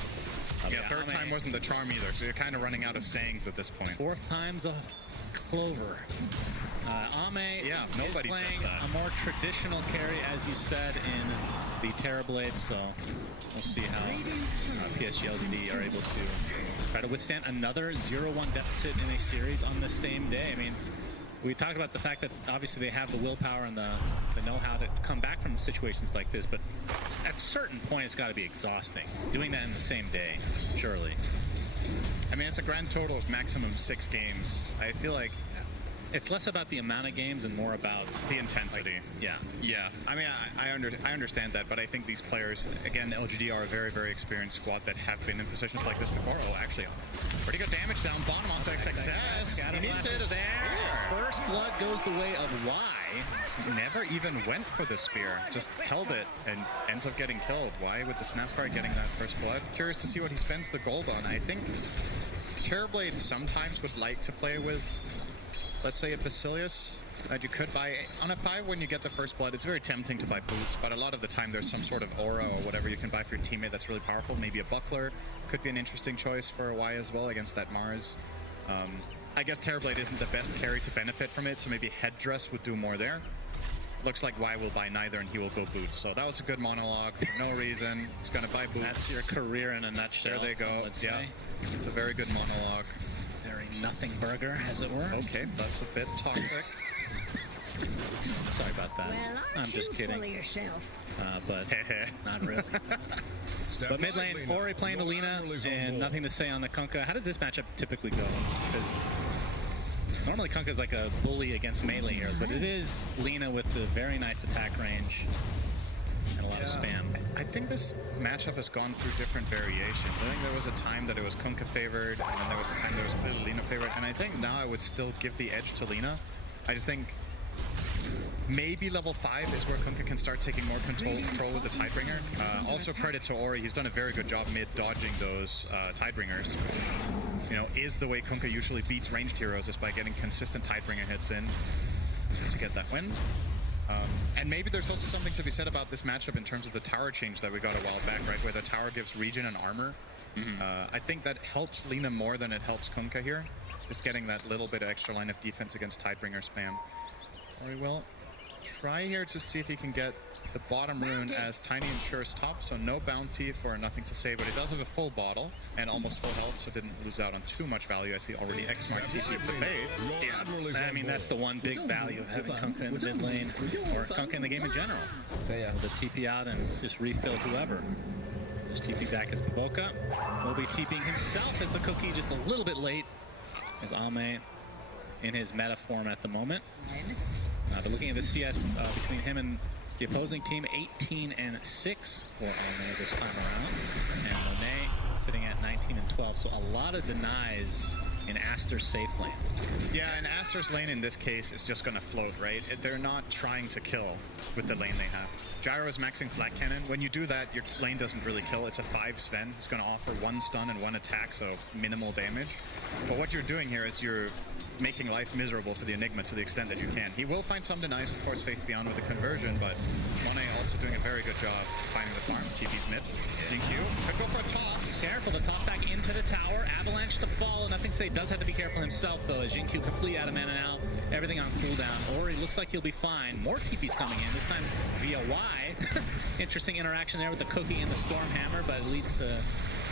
Third time wasn't the charm either, so you're kind of running out of sayings at this point. 4th time's a clover. Ame nobody is playing says that. a more traditional carry, as you said, in the Terrorblade, so we'll see how PSG LGD are able to try to withstand another 0-1 deficit in a series on the same day. I mean, we talked about the fact that obviously they have the willpower and the know-how to come back from situations like this, but at a certain point it's got to be exhausting doing that in the same day, surely. I mean, it's a grand total of maximum 6 games. I feel like it's less about the amount of games and more about the intensity. Yeah. I mean, I understand that, but I think these players, again, LGD are a very, very experienced squad that have been in positions like this before. Oh, actually, pretty good damage down bottom on success. He needs it there. First blood goes the way of Y. Never even went for the spear, just held it and ends up getting killed. Y with the Snapfire getting that first blood. Curious to see what he spends the gold on. I think Terrorblade sometimes would like to play with, let's say, a Basilius that you could buy on a 5 when you get the first blood. It's very tempting to buy boots, but a lot of the time there's some sort of aura or whatever you can buy for your teammate that's really powerful. Maybe a buckler could be an interesting choice for a Y as well against that Mars. I guess Terrorblade isn't the best carry to benefit from it, so maybe Headdress would do more there. Looks like Y will buy neither and he will go boots. So that was a good monologue for no reason. He's going to buy boots. That's your career in a nutshell. There they go. Yeah, it's a very good monologue. Very nothing burger, as it were. Okay, that's a bit toxic. Sorry about that. Well, I'm just kidding. Full of yourself? But not really. But mid lane, Ori playing the Lina, and nothing to say on the Kunkka. How does this matchup typically go? Because normally Kunkka is like a bully against melee heroes, but it is Lina with the very nice attack range and a lot of spam. I think this matchup has gone through different variations. I think there was a time that it was Kunkka favored, and then there was a time that it was clearly Lina favored, and I think now I would still give the edge to Lina. I just think maybe level 5 is where Kunkka can start taking more control with the Tidebringer. Also credit to Ori, he's done a very good job mid-dodging those Tidebringers. Is the way Kunkka usually beats ranged heroes, is by getting consistent Tidebringer hits in to get that win. And maybe there's also something to be said about this matchup in terms of the tower change that we got a while back, right? Where the tower gives regen and armor. I think that helps Lina more than it helps Kunkka here. Just getting that little bit of extra line of defense against Tidebringer spam. Ori will try here to see if he can get the bottom rune as Tiny ensures top, so no bounty for nothing to say, but it does have a full bottle and almost full health, so didn't lose out on too much value as he already X-marked TP to base. Yeah, I mean, that's the one big value of having Kunkka in the mid lane, or Kunkka in the game in general. Yeah. The TP out and just refill whoever. Just TP back as Boca. Will be TPing himself as the cookie, just a little bit late, as Ame in his meta form at the moment. But looking at the CS between him and the opposing team, 18-6 for Ame this time around, and Monet sitting at 19-12. So a lot of denies in Aster's safe lane. Yeah, and Aster's lane in this case is just going to float, right? They're not trying to kill with the lane they have. Gyro is maxing flat cannon. When you do that, your lane doesn't really kill. It's a 5 Sven. He's going to offer 1 stun and 1 attack, so minimal damage. But what you're doing here is you're making life miserable for the Enigma to the extent that you can. He will find something nice, of course, Faith Beyond with the conversion, but Monet also doing a very good job finding the farm. TP's mid. DQ. Could go for a toss. Careful, the top back into the tower. Avalanche to fall. Nothing to say. Does have to be careful himself, though, as Jinkyu complete out of mana now. Everything on cooldown. Ori looks like he'll be fine. More TP's coming in, this time via Y. Interesting interaction there with the Cookie and the Stormhammer, but it leads to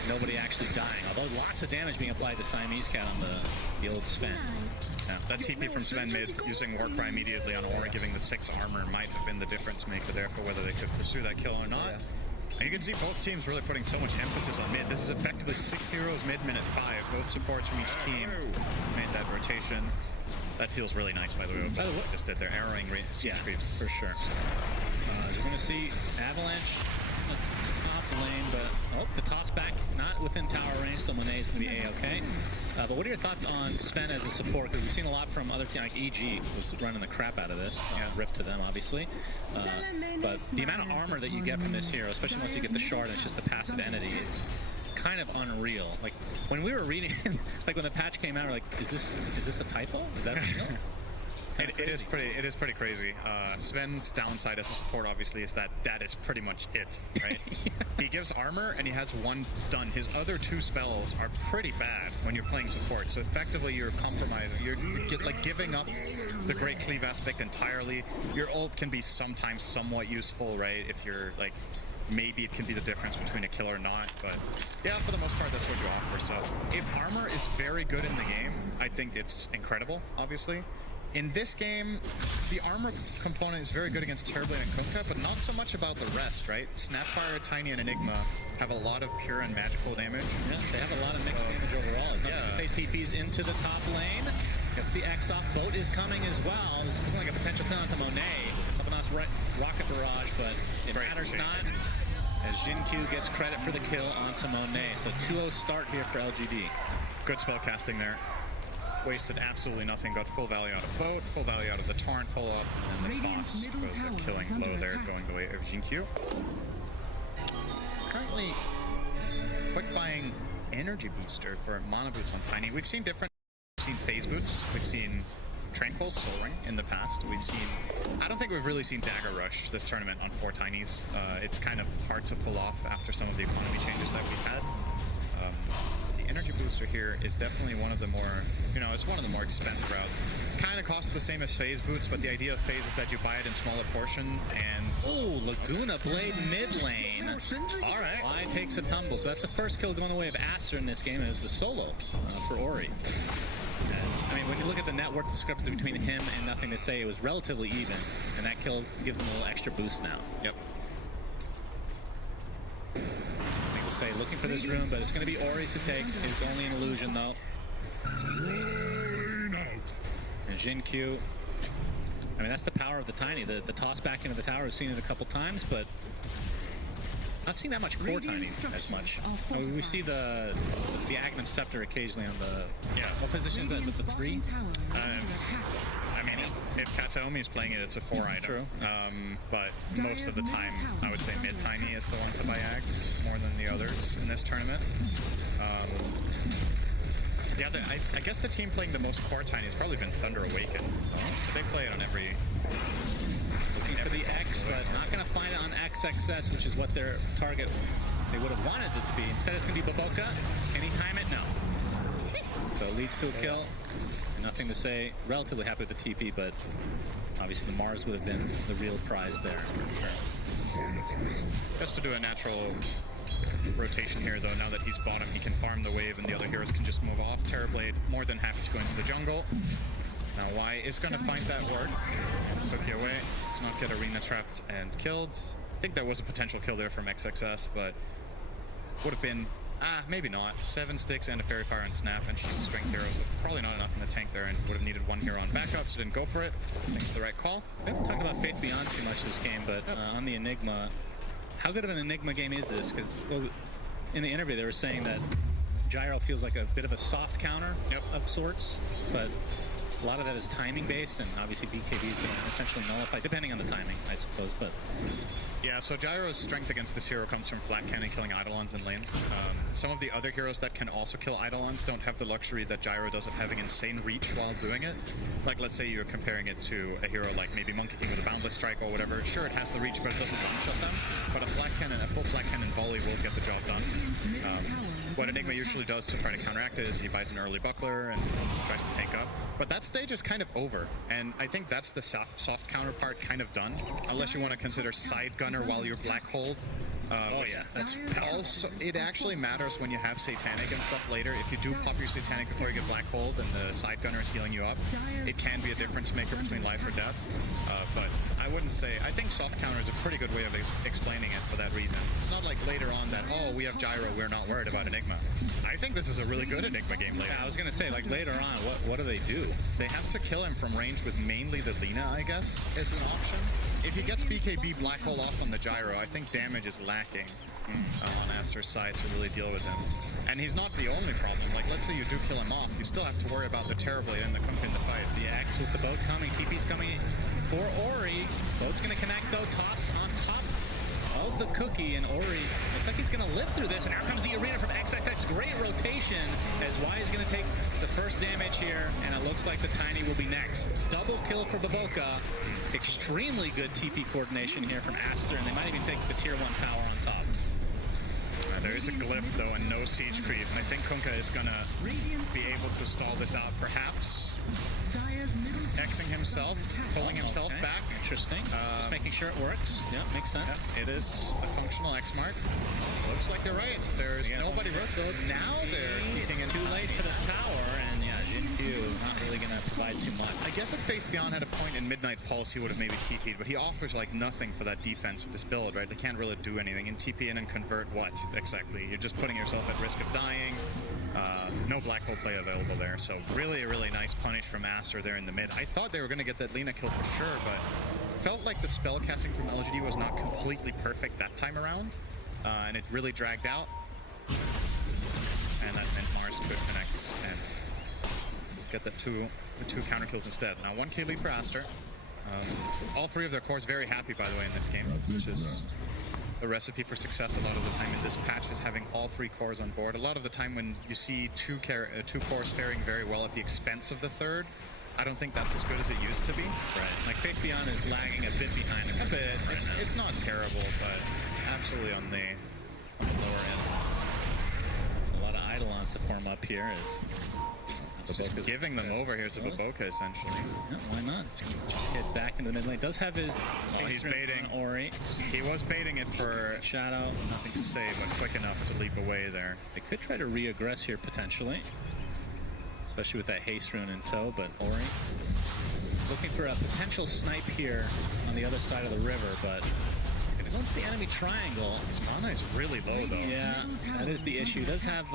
nobody actually dying. Although lots of damage being applied to Siamese Cat on the old Sven. Yeah, that TP from Sven mid using Warcry immediately on Ori, giving the 6 armor might have been the difference maker there for whether they could pursue that kill or not. And you can see both teams really putting so much emphasis on mid. This is effectively 6 heroes mid, minute 5. Both supports from each team made that rotation. That feels really nice, by the way. Just did their arrowing siege creeps. For sure. You're going to see Avalanche top lane, but the toss back not within tower range, so Monet is going to be A-okay. But what are your thoughts on Sven as a support? Because we've seen a lot from other teams, like EG was running the crap out of this. Rip to them, obviously. But the amount of armor that you get from this hero, especially once you get the shard, it's just the passive entity, it's kind of unreal. Like, when we were reading, like when the patch came out, we're like, is this a typo? Is that real? It is pretty crazy. Sven's downside as a support obviously is that is pretty much it, right? He gives armor and he has 1 stun. His other 2 spells are pretty bad when you're playing support. So effectively you're compromising. You're like giving up the great cleave aspect entirely. Your ult can be sometimes somewhat useful, right? If you're like, maybe it can be the difference between a kill or not, but yeah, for the most part that's what you offer. So if armor is very good in the game, I think it's incredible, obviously. In this game, the armor component is very good against Terrorblade and Kunkka, but not so much about the rest, right? Snapfire, Tiny, and Enigma have a lot of pure and magical damage. Yeah, they have a lot of mixed damage overall. They TP's into the top lane. Gets the X off. Boat is coming as well. This is looking like a potential kill onto Monet. Someone else rocket barrage, but it matters not. As Jinkyu gets credit for the kill onto Monet. So 2-0 start here for LGD. Good spell casting there. Wasted absolutely nothing, got full value out of Boat, full value out of the Torrent follow-up, and the toss for the killing blow there, going the way of Jinkyu. Currently, quick buying energy booster for mana boots on Tiny. We've seen phase boots, we've seen Tranquil Soaring in the past, I don't think we've really seen Dagger Rush this tournament on 4 Tinies. It's kind of hard to pull off after some of the economy changes that we've had. Energy booster here is definitely one of the more, it's one of the more expensive routes. Kind of costs the same as phase boots, but the idea of phase is that you buy it in smaller portion and... Oh, Laguna Blade mid lane. All right. Y takes a tumble. So that's the first kill going the way of Aster in this game, and it's the solo for Ori. And, I mean, when you look at the net worth discrepancy between him and Nothing to Say, it was relatively even, and that kill gives him a little extra boost now. Yep. Say looking for this room, but it's going to be Ori's to take. It's only an illusion though. And Jinkyu, I mean, that's the power of the Tiny. The toss back into the tower, we've seen it a couple times, but not seeing that much core Tiny as much. We see the Agnum Scepter occasionally on the... Yeah, what position is that? With the 3? I mean, if Kataomi is playing it, it's a 4 item. True. But most of the time, I would say mid-Tiny is the one to buy Ags more than the others in this tournament. Yeah, I guess the team playing the most core Tiny has probably been Thunder Awakened. They play it on every... Looking for the X, but not going to find it on XXS, which is what their target they would have wanted it to be. Instead, it's going to be Baboka. Can he time it? No. So it leads to a kill. Nothing to Say. Relatively happy with the TP, but obviously the Mars would have been the real prize there. Just to do a natural rotation here, though. Now that he's bottom, he can farm the wave, and the other heroes can just move off. Terrorblade more than happy to go into the jungle. Now Y is going to find that ward. Took you away. Does not get arena trapped and killed. I think that was a potential kill there from XXS, but would have been... maybe not. 7 sticks and a Fairy Fire and Snap, and she's a strength hero, so probably not enough in the tank there, and would have needed 1 hero on backup, so didn't go for it. I think it's the right call. We haven't talked about Faith Beyond too much this game, but on the Enigma, how good of an Enigma game is this? Because in the interview they were saying that gyro feels like a bit of a soft counter of sorts, but a lot of that is timing based, and obviously BKB is going to essentially nullify, depending on the timing, I suppose. But yeah, so Gyro's strength against this hero comes from flat cannon killing Eidolons in lane. Some of the other heroes that can also kill Eidolons don't have the luxury that Gyro does of having insane reach while doing it. Like, let's say you're comparing it to a hero like maybe Monkey King with a Boundless Strike or whatever. Sure, it has the reach, but it doesn't one-shot them. But a full flat cannon volley will get the job done. What Enigma usually does to try to counteract it is he buys an early buckler and tries to tank up. But that stage is kind of over, and I think that's the soft counterpart kind of done, unless you want to consider side gunner while you're black hold. That's also, it actually matters when you have Satanic and stuff later. If you do pop your Satanic before you get black hold and the side gunner is healing you up, it can be a difference maker between life or death. But I wouldn't say, I think soft counter is a pretty good way of explaining it for that reason. It's not like later on that, oh, we have Gyro, we're not worried about Enigma. I think this is a really good Enigma game later. Yeah, I was going to say, like, later on, what do they do? They have to kill him from range with mainly the Lina, I guess, as an option. If he gets BKB Black Hole off on the Gyro, I think damage is lacking on Aster's side to really deal with him. And he's not the only problem. Like, let's say you do kill him off, you still have to worry about the Terribly and the Kunkka in the fight. The X with the boat coming, TP's coming for Ori. Boat's going to connect, though, toss on top of the cookie, and Ori looks like he's going to live through this, and here comes the arena from XXX. Great rotation as Y is going to take the first damage here, and it looks like the Tiny will be next. Double kill for Baboka. Extremely good TP coordination here from Aster, and they might even take the tier 1 tower on top. There is a glyph, though, and no siege creep, and I think Kunkka is going to be able to stall this out, perhaps. Xing himself, pulling himself back. Interesting. Just making sure it works. Yeah, makes sense. Yeah, it is a functional X mark. Looks like you're right. There's nobody risk. Now they're taking it too late for the tower, and yeah, Jin not really going to provide too much. I guess if Faith Beyond had a point in Midnight Pulse, he would have maybe TP'd, but he offers like nothing for that defense with this build, right? They can't really do anything. In TP in and convert what exactly? You're just putting yourself at risk of dying. No black hole play available there, so really a really nice punish from Aster there in the mid. I thought they were going to get that Lina kill for sure, but felt like the spell casting from LGD was not completely perfect that time around, and it really dragged out. And that meant Mars could connect and get the two counter kills instead. Now 1k lead for Aster. All three of their cores very happy, by the way, in this game, which is a recipe for success a lot of the time in this patch, is having all three cores on board. A lot of the time when you see two cores faring very well at the expense of the third, I don't think that's as good as it used to be. Right. Like Faith Beyond is lagging a bit behind. A bit. It's not terrible, but absolutely on the lower end. A lot of Eidolons to form up here as just giving them over here to Baboka, essentially. Yeah, why not? Just hit back into the mid lane. Does have his... Oh, he's baiting. Ori. He was baiting it for Shadow. Nothing to say, but quick enough to leap away there. They could try to re-aggress here, potentially. Especially with that haste rune in tow, but Ori looking for a potential snipe here on the other side of the river, but he's going to go into the enemy triangle. His mana is really low, though. Yeah, that is the issue. He does have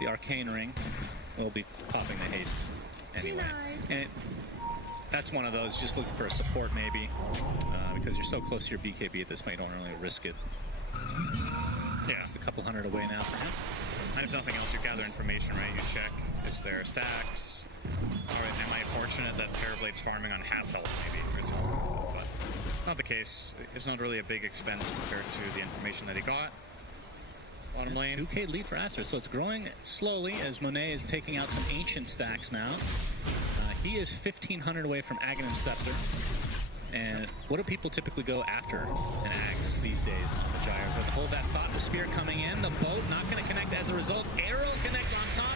the Arcane Ring. We'll be popping the haste anyway. And that's one of those, just looking for a support maybe, because you're so close to your BKB at this point, you don't really risk it. Yeah. Just a couple hundred away now for him. And if nothing else, you gather information, right? You check, is there stacks? Alright, am I fortunate that Terrorblade's farming on half health maybe? But not the case. It's not really a big expense compared to the information that he got. Bottom lane. 2k lead for Aster, so it's growing slowly as Monet is taking out some ancient stacks now. He is 1,500 away from Aghanim Scepter. And what do people typically go after an Axe these days? The Gyros. With hold that thought, the spear coming in, the boat not going to connect as a result. Arrow connects on top,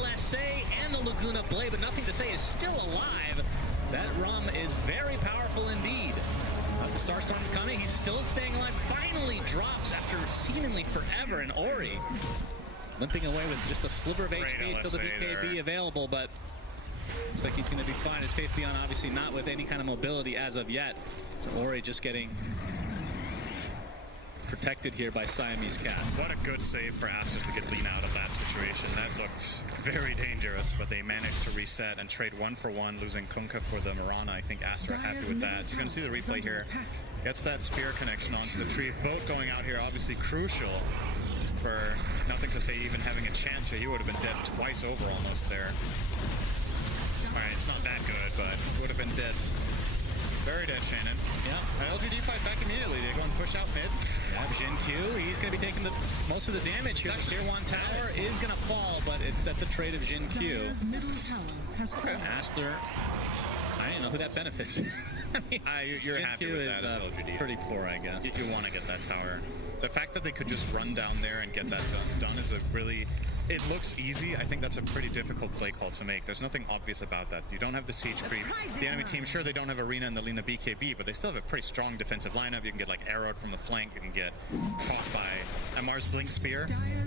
LSA and the Laguna Blade, but nothing to say is still alive. That Rum is very powerful indeed. The Starstorm coming, he's still staying alive, finally drops after seemingly forever, and Ori limping away with just a sliver of HP, still the BKB available, but looks like he's going to be fine. His Faith Beyond obviously not with any kind of mobility as of yet, so Ori just getting protected here by Siamese Cat. What a good save for Aster to get Lina out of that situation. That looked very dangerous, but they managed to reset and trade 1-for-1, losing Kunkka for the Mirana. I think Aster are happy with that. So you're going to see the replay here. Gets that spear connection onto the tree. Boat going out here, obviously crucial for nothing to say even having a chance here. He would have been dead twice over almost there. Alright, it's not that good, but would have been dead. Very dead, Shannon. Yeah. LGD fight back immediately. They go and push out mid. Yeah, Jin Q, he's going to be taking most of the damage here. The tier 1 tower is going to fall, but it's at the trade of Jin Q. Dire's middle tower has fallen. Aster, I didn't know who that benefits. I mean, you're Jin happy Q with is, that as LGD. pretty poor, I guess. You want to get that tower. The fact that they could just run down there and get that done is a really... It looks easy. I think that's a pretty difficult play call to make. There's nothing obvious about that. You don't have the siege creep. The enemy team, sure, they don't have Arena and the Lina BKB, but they still have a pretty strong defensive lineup. You can get, like, arrowed from the flank. You can get caught by a Mars Blink Spear.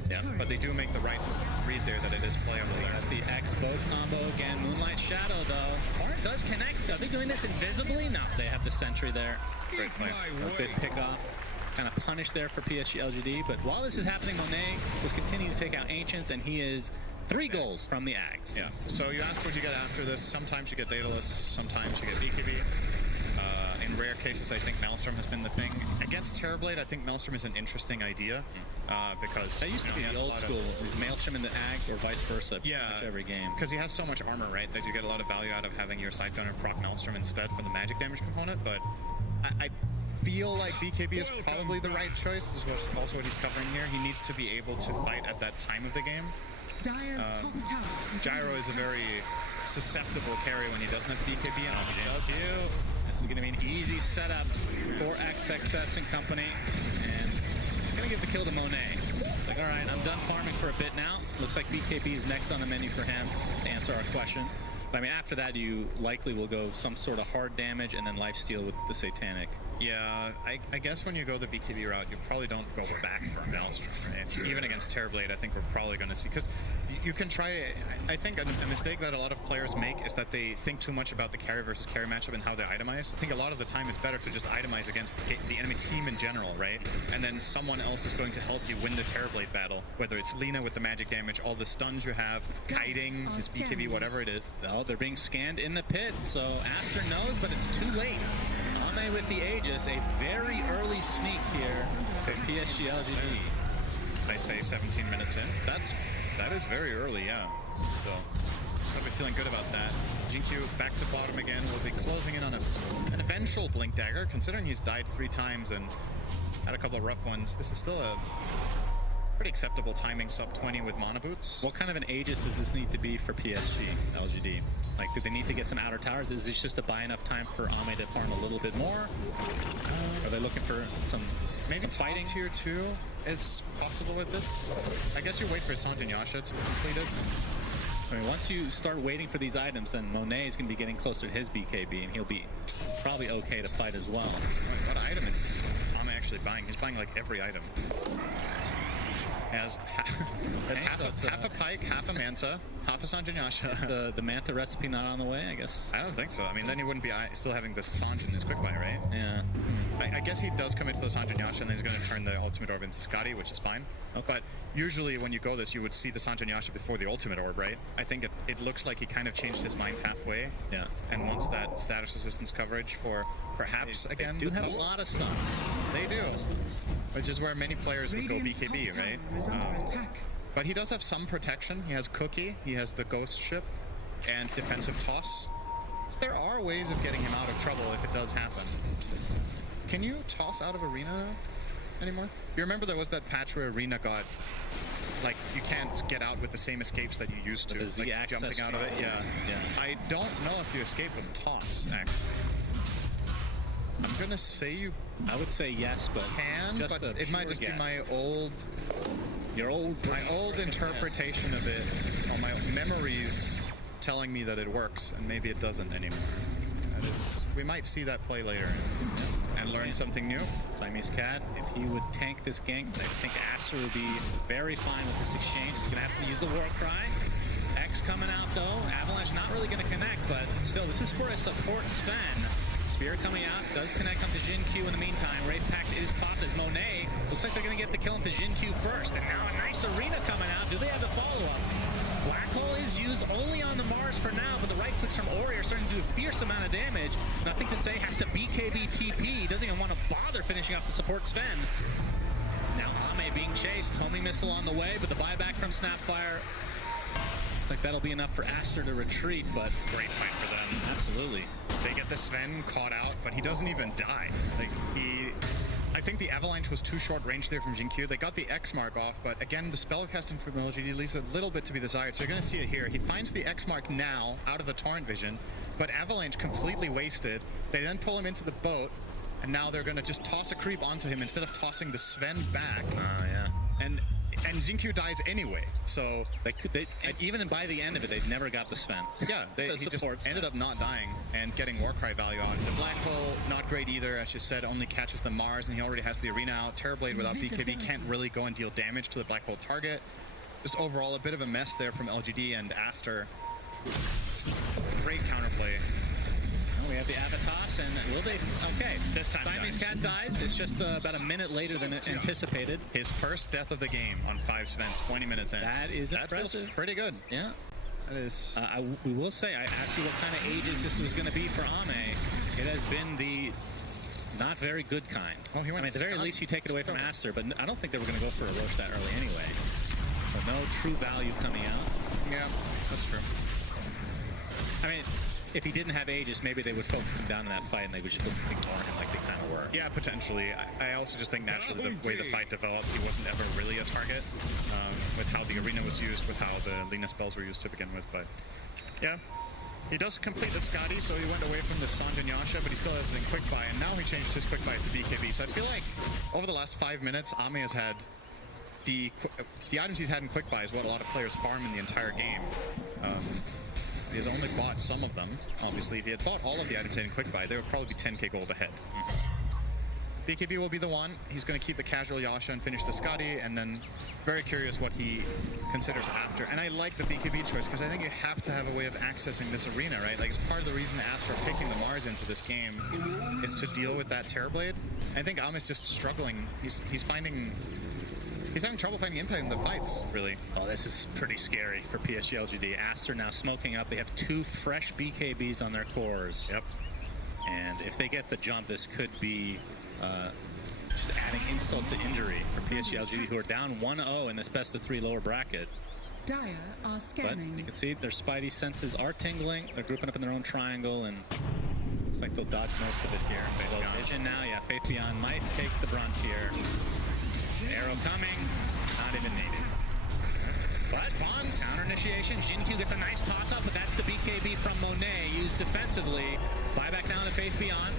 Yeah, but they do make the right read there that it is playable there. The X-Bow combo again. Moonlight Shadow, though. Art does connect. Are they doing this invisibly? No, they have the sentry there. Great play. A good pickoff. Kind of punish there for PSG LGD, but while this is happening, Monet was continuing to take out Ancients, and he is 3 gold from the Ags. Yeah, so you ask what you get after this. Sometimes you get Daedalus, sometimes you get BKB. In rare cases, I think Maelstrom has been the thing. Against Terrorblade, I think Maelstrom is an interesting idea, because... That used to be the old school, Maelstrom in the Ags or vice versa, yeah, pretty much every game. Because he has so much armor, right, that you get a lot of value out of having your side gunner proc Maelstrom instead for the magic damage component, but I feel like BKB is probably the right choice. This is also what he's covering here. He needs to be able to fight at that time of the game. Dire's top tower Gyro is a very susceptible carry when he doesn't have BKB, and he does. This is going to be an easy setup for XXS and company, and going to give the kill to Monet. Like, all right, I'm done farming for a bit now. Looks like BKB is next on the menu for him to answer our question. But I mean, after that, you likely will go some sort of hard damage and then lifesteal with the Satanic. Yeah, I guess when you go the BKB route, you probably don't go back for a Maelstrom, right? Even against Terrorblade, I think we're probably going to see... Because you can try... I think a mistake that a lot of players make is that they think too much about the carry versus carry matchup and how they itemize. I think a lot of the time it's better to just itemize against the enemy team in general, right? And then someone else is going to help you win the Terrorblade battle. Whether it's Lina with the magic damage, all the stuns you have, kiting, just BKB, whatever it is. No, they're being scanned in the pit, so Aster knows, but it's too late. Ame with the Aegis, a very early sneak here for PSG LGD. I say 17 minutes in. That is very early, yeah. So I'll be feeling good about that. GQ back to bottom again. We'll be closing in on an eventual Blink Dagger. Considering he's died 3 times and had a couple of rough ones, this is still a pretty acceptable timing, sub 20 with mana boots. What kind of an Aegis does this need to be for PSG LGD? Like, do they need to get some outer towers? Is this just to buy enough time for Ame to farm a little bit more? Are they looking for some maybe some fighting? Tier 2 is possible with this. I guess you wait for Sanjin Yasha to be completed. I mean, once you start waiting for these items, then Monet is going to be getting closer to his BKB, and he'll be probably okay to fight as well. What item is Ame actually buying? He's buying like every item. Has half a pike, half a manta, half a Sanjin Yasha. Is the manta recipe not on the way, I guess? I don't think so. I mean, then he wouldn't be still having the Sanjin in his quick buy, right? Yeah. I guess he does commit for the Sanjin Yasha, and then he's going to turn the ultimate orb into Scotty, which is fine. Okay. But usually when you go this, you would see the Sanjin Yasha before the ultimate orb, right? I think it looks like he kind of changed his mind halfway. Yeah. And wants that status resistance coverage for perhaps, again... They do have a lot of stuff. They do. Which is where many players would go BKB, right? But he does have some protection. He has Cookie, he has the Ghost Ship, and Defensive Toss. So there are ways of getting him out of trouble if it does happen. Can you toss out of Arena anymore? You remember there was that patch where Arena got... Like, you can't get out with the same escapes that you used to. Like, jumping out of it, yeah. I don't know if you escape with Toss, actually. I'm gonna say you... I would say yes, but... Can, but it might just be my old... My old interpretation of it, or my memories telling me that it works, and maybe it doesn't anymore. We might see that play later and learn something new. Siamese Cat, if he would tank this gank, I think Aster would be very fine with this exchange. He's going to have to use the War Cry. X coming out, though. Avalanche not really going to connect, but still, this is for a support Sven. Spear coming out, does connect onto Jin Q in the meantime. Wraith Pact is popped as Monet. Looks like they're going to get the kill onto Jin Q first. And now a nice Arena coming out. Do they have the follow-up? Black Hole is used only on the Mars for now, but the right clicks from Ori are starting to do a fierce amount of damage. Nothing to say, has to BKB TP. Doesn't even want to bother finishing off the support Sven. Now Ame being chased, homing missile on the way, but the buyback from Snapfire. Looks like that'll be enough for Aster to retreat, but Great fight for them. absolutely. They get the Sven caught out, but he doesn't even die. I think the Avalanche was too short range there from Jinkyu. They got the X mark off, but again, the spellcasting from LGD leaves a little bit to be desired, so you're going to see it here. He finds the X mark now out of the Torrent vision, but Avalanche completely wasted. They then pull him into the boat, and now they're going to just toss a creep onto him instead of tossing the Sven back. Yeah. And Jinkyu dies anyway, so and even by the end of it, they never got the Sven. Yeah, he just support ended up not dying and getting Warcry value out. The Black Hole, not great either. As you said, only catches the Mars, and he already has the Arena out. Terrorblade without BKB can't really go and deal damage to the Black Hole target. Just overall, a bit of a mess there from LGD and Aster. Great counterplay. We have the Avatos, and will they? Okay, this time Siamese Cat dies. It's just about a minute later than anticipated. His first death of the game on 5 Sven, 20 minutes in. That is impressive. Feels pretty good. Yeah. That is. We will say, I asked you what kind of ages this was going to be for Ame. It has been the not very good kind. Oh, he went at the very least, you take it away from Aster, but I don't think they were going to go for a Roche that early anyway. So no true value coming out. Yeah, that's true. I mean, if he didn't have Aegis, maybe they would focus him down in that fight and they would just ignore him like they kind of were. Yeah, potentially. I also just think naturally the way the fight developed, he wasn't ever really a target with how the Arena was used, with how the Lina spells were used to begin with. But yeah, he does complete the Skadi, so he went away from the Sanjin Yasha, but he still has it in Quick Buy, and now he changed his Quick Buy to BKB. So I feel like over the last 5 minutes, Ame has had the items he's had in Quick Buy is what a lot of players farm in the entire game. He has only bought some of them. Obviously, if he had bought all of the items in Quick Buy, they would probably be 10k gold ahead. BKB will be the one. He's going to keep the casual Yasha and finish the Skadi, and then very curious what he considers after. And I like the BKB choice, because I think you have to have a way of accessing this arena, right? Like, it's part of the reason Aster picking the Mars into this game is to deal with that Terrorblade. I think Ame's just struggling. He's having trouble finding impact in the fights, really. Oh, this is pretty scary for PSG LGD. Aster now smoking up. They have 2 fresh BKBs on their cores. Yep. And if they get the jump, this could be just adding insult to injury for PSG LGD, who are down 1-0 in this best-of-3 lower bracket. Dire are scanning. But you can see their spidey senses are tingling. They're grouping up in their own triangle, and looks like they'll dodge most of it here. Low vision now, yeah. Faith Beyond might take the brunt here. Arrow coming, not even needed. But counter initiation, Jinkyu gets a nice toss-up, but that's the BKB from Monet used defensively. Buyback down to Faith Beyond.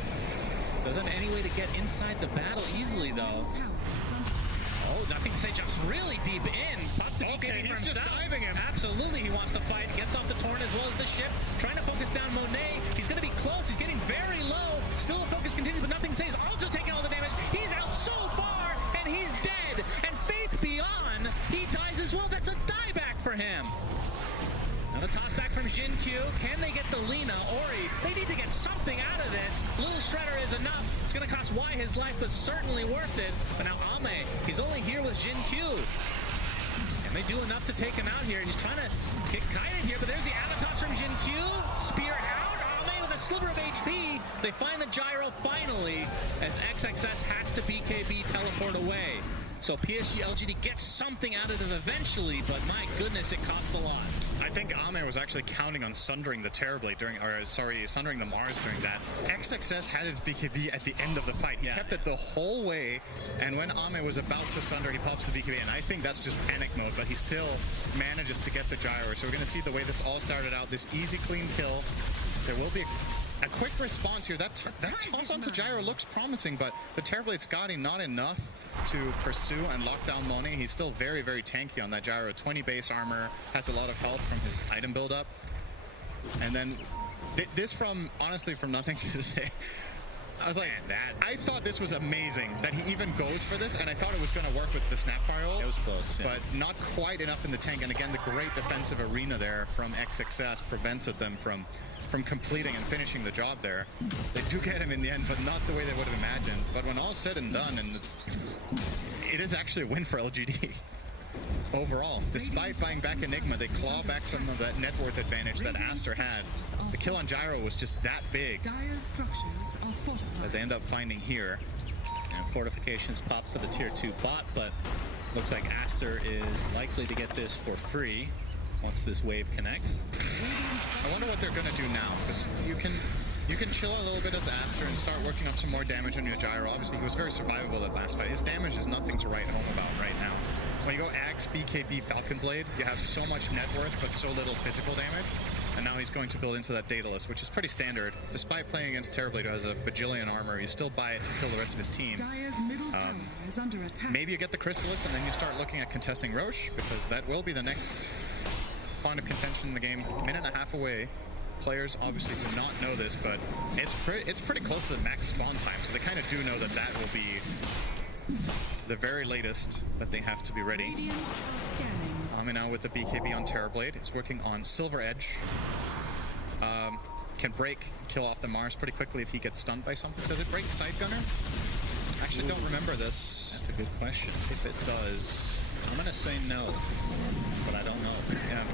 Doesn't have any way to get inside the battle easily, though. Oh, nothing to say, jumps really deep in. Pops the BKB he's for just himself. diving him. Absolutely, he wants to fight. Gets off the Torrent as well as the ship. Trying to focus down Monet. He's going to be close. He's getting very low. Still the focus continues, but nothing says. Also taking all the damage. He's out so far, and he's dead. And Faith Beyond, he dies as well. That's a dieback for him. Now the toss back from Jinkyu. Can they get the Lina? Ori, they need to get something out of this. Little Shredder is enough. It's going to cost Y his life, but certainly worth it. But now Ame, he's only here with Jinkyu. And they do enough to take him out here. He's trying to get Kaiden here, but there's the Avatos from Jinkyu. Spear out. Ame with a sliver of HP. They find the gyro finally, as XXS has to BKB teleport away. So PSG LGD gets something out of them eventually, but my goodness, it cost a lot. I think Ame was actually counting on sundering the Terrorblade sundering the Mars during that. XXS had his BKB at the end of the fight. He kept it the whole way, and when Ame was about to sunder, he pops the BKB, and I think that's just panic mode, but he still manages to get the gyro. So we're going to see the way this all started out, this easy, clean kill. There will be a quick response here. That toss onto gyro looks promising, but the Terrorblade Skadi not enough to pursue and lock down Monet. He's still very, very tanky on that gyro. 20 base armor, has a lot of health from his item buildup. And then this honestly from nothing to say. I was like, I thought this was amazing that he even goes for this, and I thought it was going to work with the Snapfire ult. It was close, yeah. But not quite enough in the tank. And again, the great defensive arena there from XXS prevented them from completing and finishing the job there. They do get him in the end, but not the way they would have imagined. But when all's said and done, and it is actually a win for LGD. Overall, despite buying back Enigma, they claw back some of that net worth advantage that Aster had. The kill on gyro was just that big Dire's structures are fortified. that they end up finding here. Yeah, And fortifications pop for the tier 2 bot, but looks like Aster is likely to get this for free once this wave connects. I wonder what they're going to do now, because you can chill a little bit as Aster and start working up some more damage on your gyro. Obviously, he was very survivable that last fight. His damage is nothing to write home about right now. When you go Axe, BKB, Falcon Blade, you have so much net worth, but so little physical damage. And now he's going to build into that Daedalus, which is pretty standard. Despite playing against Terrorblade, who has a bajillion armor, you still buy it to kill the rest of his team. Maybe you get the Crystallis, and then you start looking at contesting Roche, because that will be the next point of contention in the game. Minute and a half away. Players obviously do not know this, but it's pretty close to the max spawn time, so they kind of do know that that will be the very latest that they have to be ready. Ami now with the BKB on Terrorblade. It's working on Silver Edge. Can break, kill off the Mars pretty quickly if he gets stunned by something. Does it break Side Gunner? I actually don't remember this. That's a good question. If it does, I'm gonna say no, but I don't know. Yeah.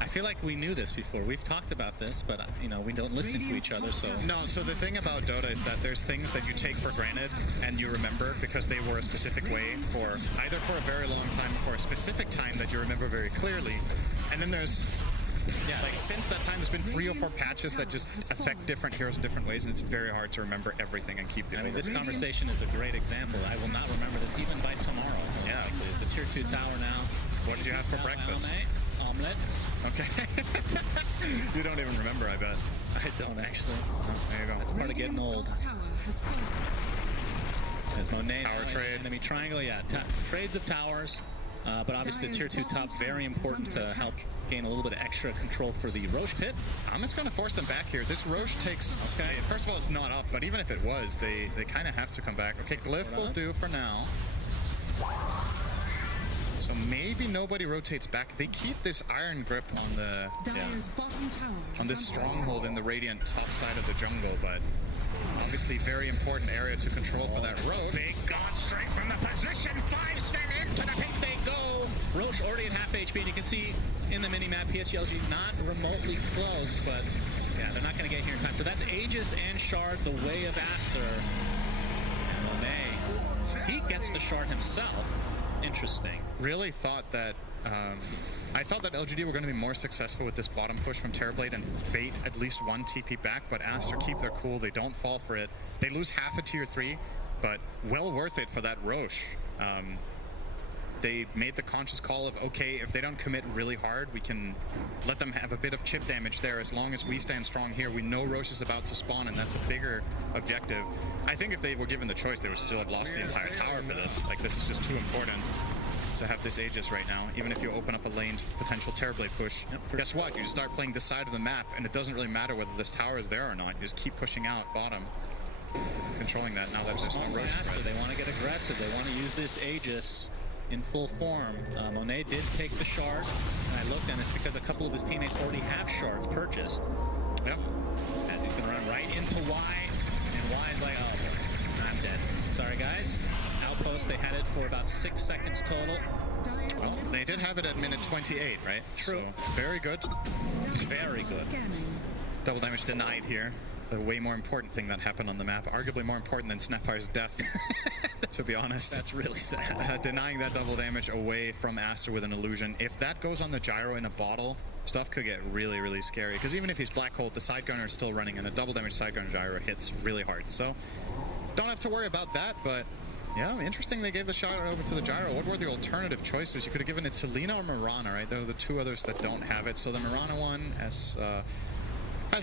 I feel like we knew this before. We've talked about this, but you know, we don't listen to each other, so... No, so the thing about Dota is that there's things that you take for granted and you remember because they were a specific way for either for a very long time or for a specific time that you remember very clearly. And then there's, like since that time there's been 3 or 4 patches that just affect different heroes in different ways, and it's very hard to remember everything and keep doing it. This conversation is a great example. I will not remember this even by tomorrow. Yeah. The tier 2 tower now. What did you have for breakfast? Omelette. Okay. You don't even remember, I bet. I don't actually. There you go. That's part of getting old. There's Monet. Tower trade. Enemy triangle, yeah. Trades of towers. But obviously the tier 2 top, very important to help gain a little bit of extra control for the Roche pit. I'm just going to force them back here. This Roche takes... Okay. First of all, it's not up, but even if it was, they kind of have to come back. Okay, Glyph will do for now. So maybe nobody rotates back. They keep this iron grip on the on this stronghold in the Radiant top side of the jungle, but obviously very important area to control for that Roche. They got straight from the position. 5 stand into the pink they go. Roche already at half HP, and you can see in the mini-map, PSGLG not remotely close, but yeah, they're not going to get here in time. So that's Aegis and Shard, the way of Aster. And Monet, he gets the Shard himself. Interesting. Really thought that I thought that LGD were going to be more successful with this bottom push from Terrorblade and bait at least 1 TP back, but Aster keep their cool. They don't fall for it. They lose half a tier 3, but well worth it for that Roche. They made the conscious call of, okay, if they don't commit really hard, we can let them have a bit of chip damage there. As long as we stand strong here, we know Roche is about to spawn, and that's a bigger objective. I think if they were given the choice, they would still have lost the entire tower for this. Like, this is just too important to have this Aegis right now, even if you open up a laned potential Terrorblade push. Guess what? You just start playing this side of the map, and it doesn't really matter whether this tower is there or not. You just keep pushing out bottom, controlling that. Now that there's no Roche spread. They want to get aggressive. They want to use this Aegis in full form. Monet did take the Shard, and I looked, and it's because a couple of his teammates already have Shards purchased. Yep. As he's going to run right into Y, and Y is like, oh, I'm dead. Sorry, guys. Outpost, they had it for about 6 seconds total. Well, they did have it at minute 28, right? True. So, very good. Very good. Double damage denied here. The way more important thing that happened on the map. Arguably more important than Snapfire's death, to be honest. That's really sad. Denying that double damage away from Aster with an illusion. If that goes on the gyro in a bottle, stuff could get really, really scary. Because even if he's Black Hole, the side gunner is still running, and a double damage side gunner gyro hits really hard. So, don't have to worry about that, but yeah, interesting they gave the shot over to the gyro. What were the alternative choices? You could have given it to Lina or Mirana, right? They're the 2 others that don't have it. So the Mirana one has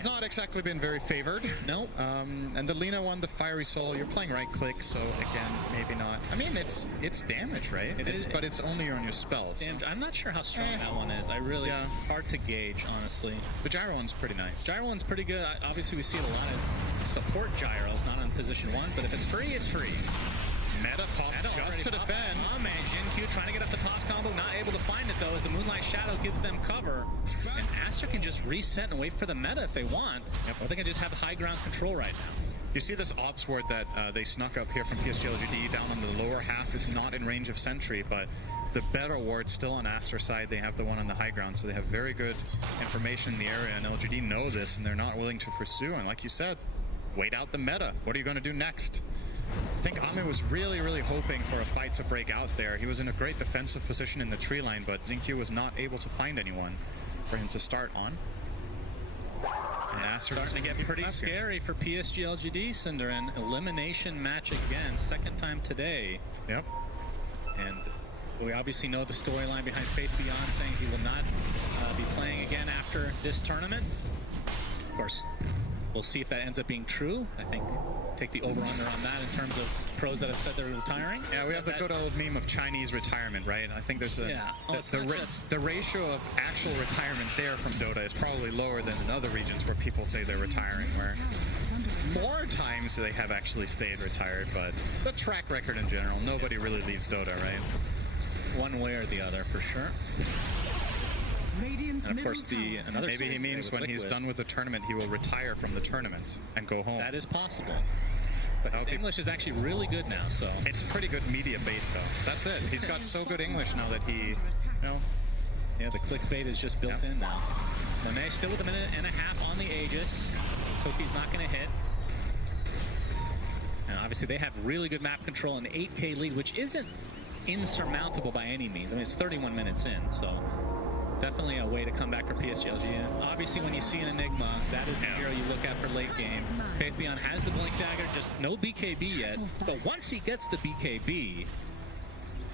not exactly been very favored. No. And the Lina one, the Fiery Soul, you're playing right click, so again, maybe not. I mean, it's damage, right? It is, but it's only on your spells. And I'm not sure how strong that one is. I really, hard to gauge, honestly. The gyro one's pretty nice. Gyro one's pretty good. Obviously, we see it a lot as support gyros, not on position 1, but if it's free, it's free. Meta pop just to defend. And Jin Q trying to get up the toss combo, not able to find it though, as the Moonlight Shadow gives them cover. And Aster can just reset and wait for the meta if they want, or they can just have high ground control right now. You see this Ops ward that they snuck up here from PSGLGD down on the lower half is not in range of Sentry, but the better ward's still on Aster's side. They have the one on the high ground, so they have very good information in the area, and LGD know this, and they're not willing to pursue. And like you said, wait out the meta. What are you going to do next? I think Ame was really, really hoping for a fight to break out there. He was in a great defensive position in the tree line, but Xingqiu was not able to find anyone for him to start on. And Aster starting to get pretty scary for PSG LGD, Cinderin. Elimination match again, second time today. Yep. And we obviously know the storyline behind Faith Beyond saying he will not be playing again after this tournament. Of course, we'll see if that ends up being true. I think take the over-under on that in terms of pros that have said they're retiring. Yeah, we have the good old meme of Chinese retirement, right? I think there's the ratio of actual retirement there from Dota is probably lower than in other regions where people say they're retiring, where more times they have actually stayed retired, but the track record in general, nobody really leaves Dota, right? One way or the other, for sure. And of course, maybe he means when he's done with the tournament, he will retire from the tournament and go home. That is possible. But his English is actually really good now, so... It's pretty good media bait, though. That's it. He's got so good English now that he... Yeah, the clickbait is just built in now. Monet still with a minute and a half on the Aegis. Cookie's not going to hit. And obviously they have really good map control and 8K lead, which isn't insurmountable by any means. I mean, it's 31 minutes in, so... Definitely a way to come back for PSG-LG. Obviously, when you see an Enigma, that is the hero you look at for late game. Faith Beyond has the Blink Dagger, just no BKB yet. But once he gets the BKB,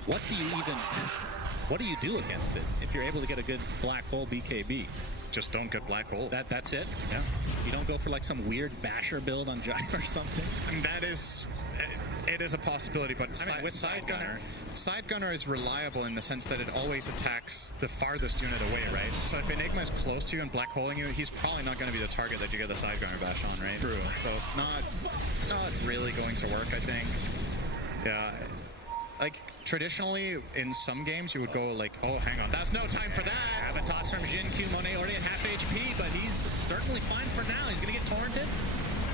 what do you do against it if you're able to get a good black hole BKB? Just don't get black hole. That's it? Yeah. You don't go for like some weird basher build on Gyro or something? And that is... It is a possibility, but with Side Gunner is reliable in the sense that it always attacks the farthest unit away, right? So if Enigma is close to you and black holing you, he's probably not going to be the target that you get the Side Gunner bash on, right? True. So it's not really going to work, I think. Yeah. Like, traditionally, in some games, you would go like, oh, hang on, that's no time for that. Have a toss from Xingqiu. Monet already at half HP, but he's certainly fine for now. He's going to get torrented.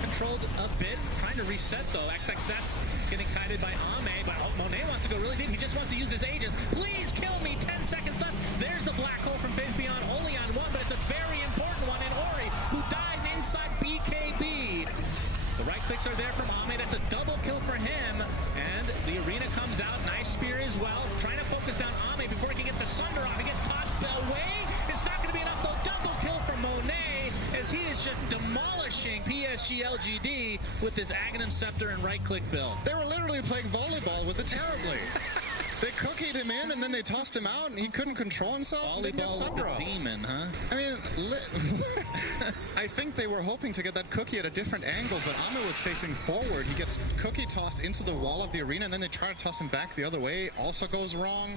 Controlled a bit, trying to reset though. XXS getting kited by Ame, but Monet wants to go really deep. He just wants to use his Aegis. Please kill me, 10 seconds left. There's the black hole from Faith Beyond, only on one, but it's a very important one in Ori, who dies inside BKB. The right clicks are there from Ame. That's a double kill for him, and the arena comes out. Nice spear as well, trying to focus down Ame before he can get the Sunder off. He gets tossed away. It's not going to be enough though. Double kill for Monet, as he is just demolishing PSG LGD with his Aghanim Scepter and right-click build. They were literally playing volleyball with it terribly. They cookied him in, and then they tossed him out, and he couldn't control himself. Volleyball with the demon, huh? I mean, I think they were hoping to get that cookie at a different angle, but Ame was facing forward. He gets cookie tossed into the wall of the arena, and then they try to toss him back the other way. Also goes wrong.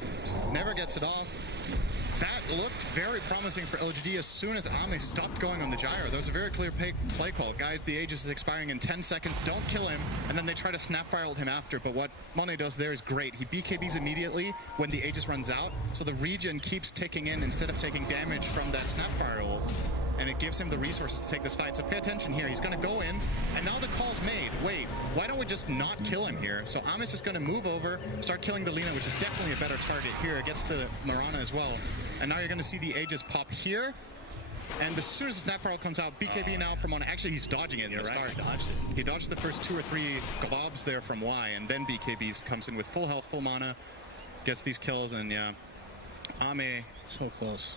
Never gets it off. That looked very promising for LGD as soon as Ame stopped going on the gyro. There was a very clear play call. Guys, the Aegis is expiring in 10 seconds. Don't kill him. And then they try to snapfire ult him after. But what Monet does there is great. He BKBs immediately when the Aegis runs out. So the regen keeps ticking in instead of taking damage from that snapfire ult. And it gives him the resources to take this fight. So pay attention here. He's going to go in. And now the call's made. Wait, why don't we just not kill him here? So Ame's just going to move over, start killing the Lina, which is definitely a better target here. It gets the Mirana as well. And now you're going to see the Aegis pop here. And as soon as the snapfire comes out, BKB now from on. Actually, he's dodging it in the start. He dodged the first 2 or 3 globs there from Y. And then BKB comes in with full health, full mana. Gets these kills. And yeah, Ame. So close.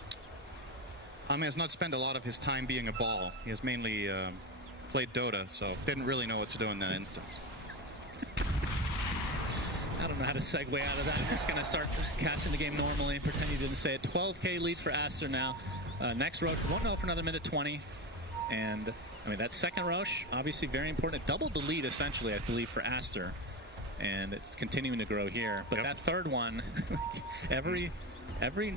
Ame has not spent a lot of his time being a ball. He has mainly played Dota, so didn't really know what to do in that instance. I don't know how to segue out of that. I'm just going to start casting the game normally and pretend you didn't say it. 12K lead for Aster now. Next Roche, won't know for another minute 20. And, I mean, that second Roche, obviously very important. It doubled the lead, essentially, I believe, for Aster. And it's continuing to grow here. But that third one, every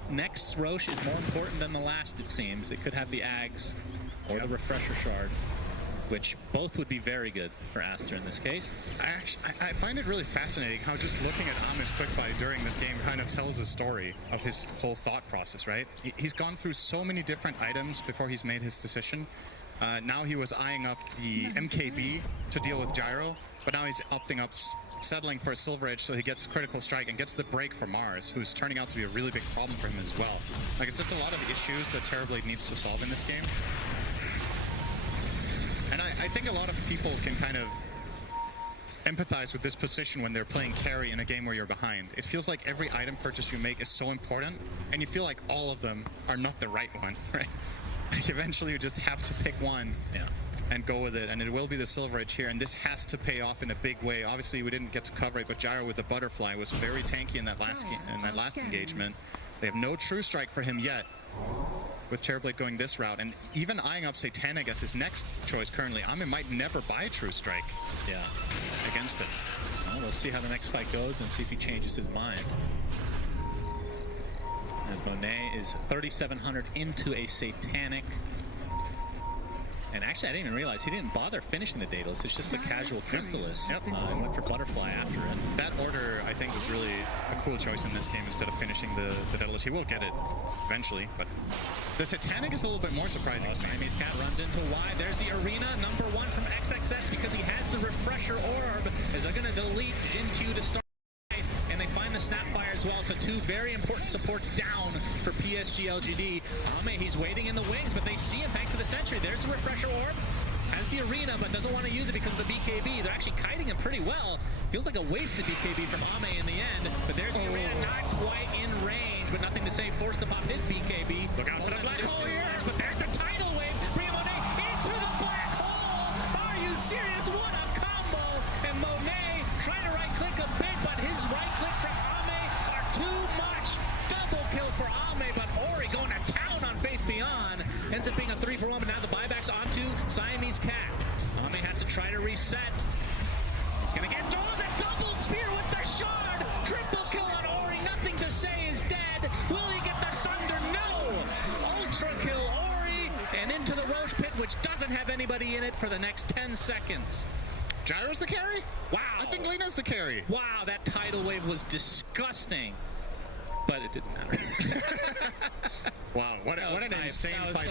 next Roche is more important than the last, it seems. It could have the Ags or the Refresher Shard, which both would be very good for Aster in this case. I find it really fascinating how just looking at Ame's quick buy during this game kind of tells a story of his whole thought process, right? He's gone through so many different items before he's made his decision. Now he was eyeing up the MKB to deal with Gyro, but now he's opting up settling for a Silver Edge so he gets critical strike and gets the break for Mars, who's turning out to be a really big problem for him as well. Like, it's just a lot of issues that Terrorblade needs to solve in this game. And I think a lot of people can kind of empathize with this position when they're playing carry in a game where you're behind. It feels like every item purchase you make is so important, and you feel like all of them are not the right one, right? Like eventually you just have to pick one and go with it, and it will be the Silver Edge here, and this has to pay off in a big way. Obviously, we didn't get to cover it, but Gyro with the butterfly was very tanky in that last engagement. They have no True Strike for him yet, with Terrorblade going this route, and even eyeing up Satan, I guess, his next choice currently. Ame might never buy True Strike against it. Well, we'll see how the next fight goes and see if he changes his mind. As Monet is 3,700 into a Satanic. And actually, I didn't even realize he didn't bother finishing the Daedalus. It's just a casual Crystallis. And went for Butterfly after it. That order, I think, was really a cool choice in this game instead of finishing the Daedalus. He will get it eventually, but the Satanic is a little bit more surprising. Siamese Cat runs into Y. There's the arena, number 1 from XXS because he has the Refresher Orb. Is they're going to delete Jin Q to start. And they find the Snapfire as well, so 2 very important supports down for PSG LGD. Ame, he's waiting in the wings, but they see him thanks to the Sentry. There's the Refresher Orb, has the arena, but doesn't want to use it because of the BKB. They're actually kiting him pretty well. Feels like a wasted BKB from Ame in the end, but there's the arena, not quite in range, but nothing to say, forced to pop his BKB. Look out for the black hole here! But there's the tidal wave, bringing Monet into the black hole! Are you serious? What a combo! And Monet trying to right-click a bit, but his right-click from Ame are too much. Double kills for Ame, but Ori going to town on Faith Beyond. Ends up being a 3-for-1, but now the buybacks onto Siamese Cat. Ame has to try to reset. He's going to get the double spear with the shard. Triple kill on Ori. Nothing to say is dead. Will he get the Sunder? No. Ultra kill Ori and into the Roche Pit, which doesn't have anybody in it for the next 10 seconds. Gyro's the carry? Wow. I think Lina's the carry. Wow, that tidal wave was disgusting. But it didn't matter. Wow, what an insane fight.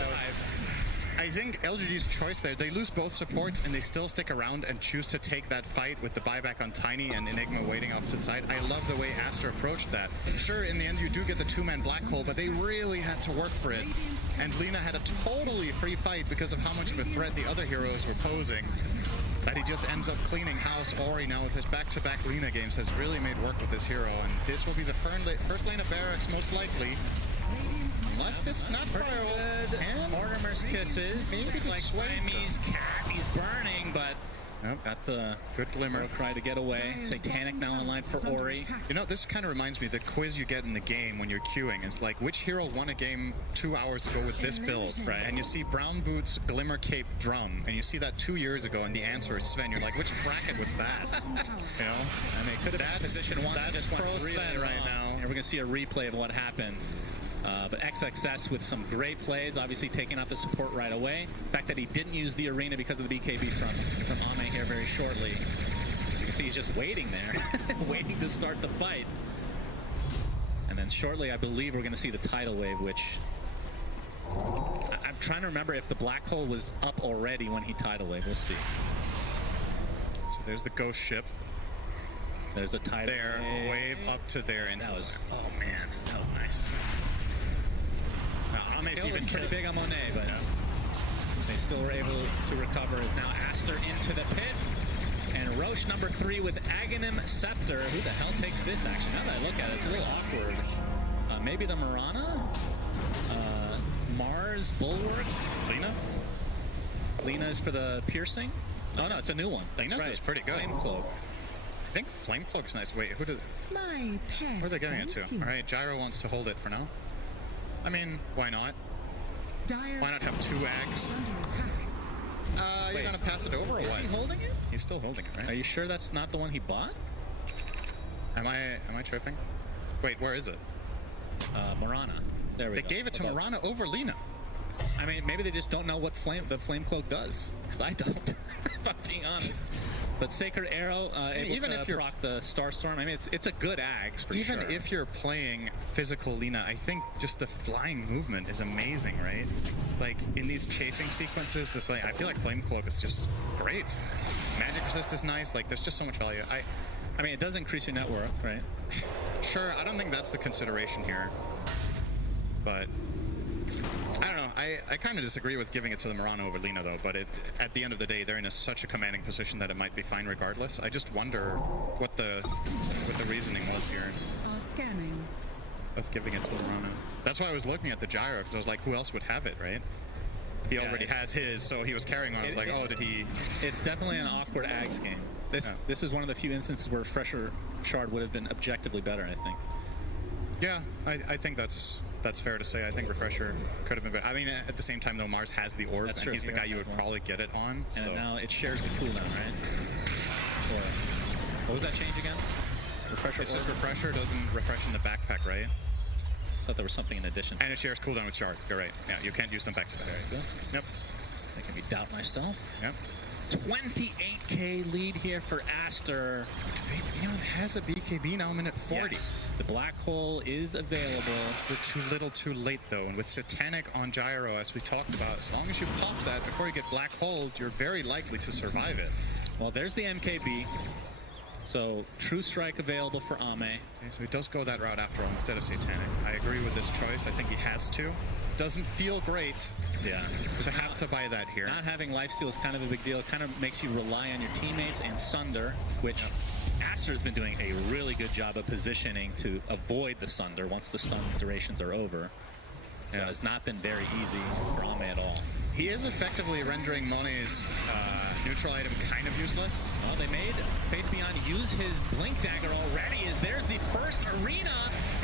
I think LGD's choice there, they lose both supports and they still stick around and choose to take that fight with the buyback on Tiny and Enigma waiting off to the side. I love the way Aster approached that. Sure, in the end you do get the 2-man black hole, but they really had to work for it. And Lina had a totally free fight because of how much of a threat the other heroes were posing. That he just ends up cleaning house. Ori now with his back-to-back Lina games has really made work with this hero, and this will be the first lane of Barracks most likely. Unless this Snapfire will... Mortimer's kisses. Maybe it's like Siamese Cat. He's burning, but got the good glimmer. Try to get away. Satanic now online for Ori. You know, this kind of reminds me of the quiz you get in the game when you're queuing. It's like, which hero won a game 2 hours ago with this build? Right. And you see Brown Boots, Glimmer Cape, Drum, and you see that 2 years ago, and the answer is Sven. You're like, which bracket was that? You know? I mean, it could have been position 1. That's pro Sven right now. And we're going to see a replay of what happened. But XXS with some great plays, obviously taking out the support right away. The fact that he didn't use the arena because of the BKB from Ame here very shortly. You can see he's just waiting there, waiting to start the fight. And then shortly, I believe we're going to see the tidal wave, which... I'm trying to remember if the black hole was up already when he tidal wave. We'll see. So there's the ghost ship. There's the tidal wave up to there. And that was, oh man, that was nice. Ame's even pretty big on Monet, but they still were able to recover. As now Aster into the pit, and Roche number 3 with Aghanim Scepter. Who the hell takes this? Actually, now that I look at it, it's a little awkward. Maybe the Marana, Mars Bulwark, Lina is for the piercing. Oh no, it's a new one. Lina's is pretty good. Flame Cloak. I think Flame Cloak's nice. Wait, who did? Where are they giving it to? All right, Gyro wants to hold it for now. I mean, why not? Why not have 2 Ags? You're gonna pass it over or what? Is he holding it? He's still holding it, right? Are you sure that's not the one he bought? Am I tripping? Wait, where is it? Marana. There we go. They gave it to Marana over Lina. I mean, maybe they just don't know what the Flame Cloak does. Because I don't, if I'm being honest. But Sacred Arrow, even if you're proc the Starstorm, I mean, it's a good Ags for sure. Even if you're playing physical Lina, I think just the flying movement is amazing, right? Like, in these chasing sequences, I feel like Flame Cloak is just great. Magic Resist is nice, like, there's just so much value. I mean, it does increase your net worth, right? Sure, I don't think that's the consideration here. But I don't know. I kind of disagree with giving it to the Murano over Lina, though, but at the end of the day, they're in such a commanding position that it might be fine regardless. I just wonder what the reasoning was here. Scanning. Of giving it to the Murano. That's why I was looking at the gyro, because I was like, who else would have it, right? He already has his, so he was carrying on. I was like, oh, did he... It's definitely an awkward Ags game. This is one of the few instances where Refresher Shard would have been objectively better, I think. Yeah, I think that's fair to say. I think Refresher could have been better. I mean, at the same time, though, Mars has the orb, and he's the guy you would probably get it on. So. And now it shares the cooldown, right? What was that change again? Refresher it's just Refresher doesn't refresh in the backpack, right? I thought there was something in addition. And it shares cooldown with Shard. You're right. Yeah, you can't use them back to back. Very good. Yep. Making me doubt myself. Yep. 28k lead here for Aster. Fabian has a BKB now, minute 40. Yes, the black hole is available. Is it too little too late, though? And with Satanic on Gyro, as we talked about, as long as you pop that before you get black holed, you're very likely to survive it. Well, there's the MKB. So, True Strike available for Ame. Okay, so he does go that route after all instead of Satanic. I agree with this choice. I think he has to. Doesn't feel great to have to buy that here. Not having lifesteal is kind of a big deal. It kind of makes you rely on your teammates and Sunder, which Aster's been doing a really good job of positioning to avoid the Sunder once the stun durations are over. So it's not been very easy for Ame at all. He is effectively rendering Mone's neutral item kind of useless. Well, they made Faith Beyond use his Blink Dagger already, as there's the first arena,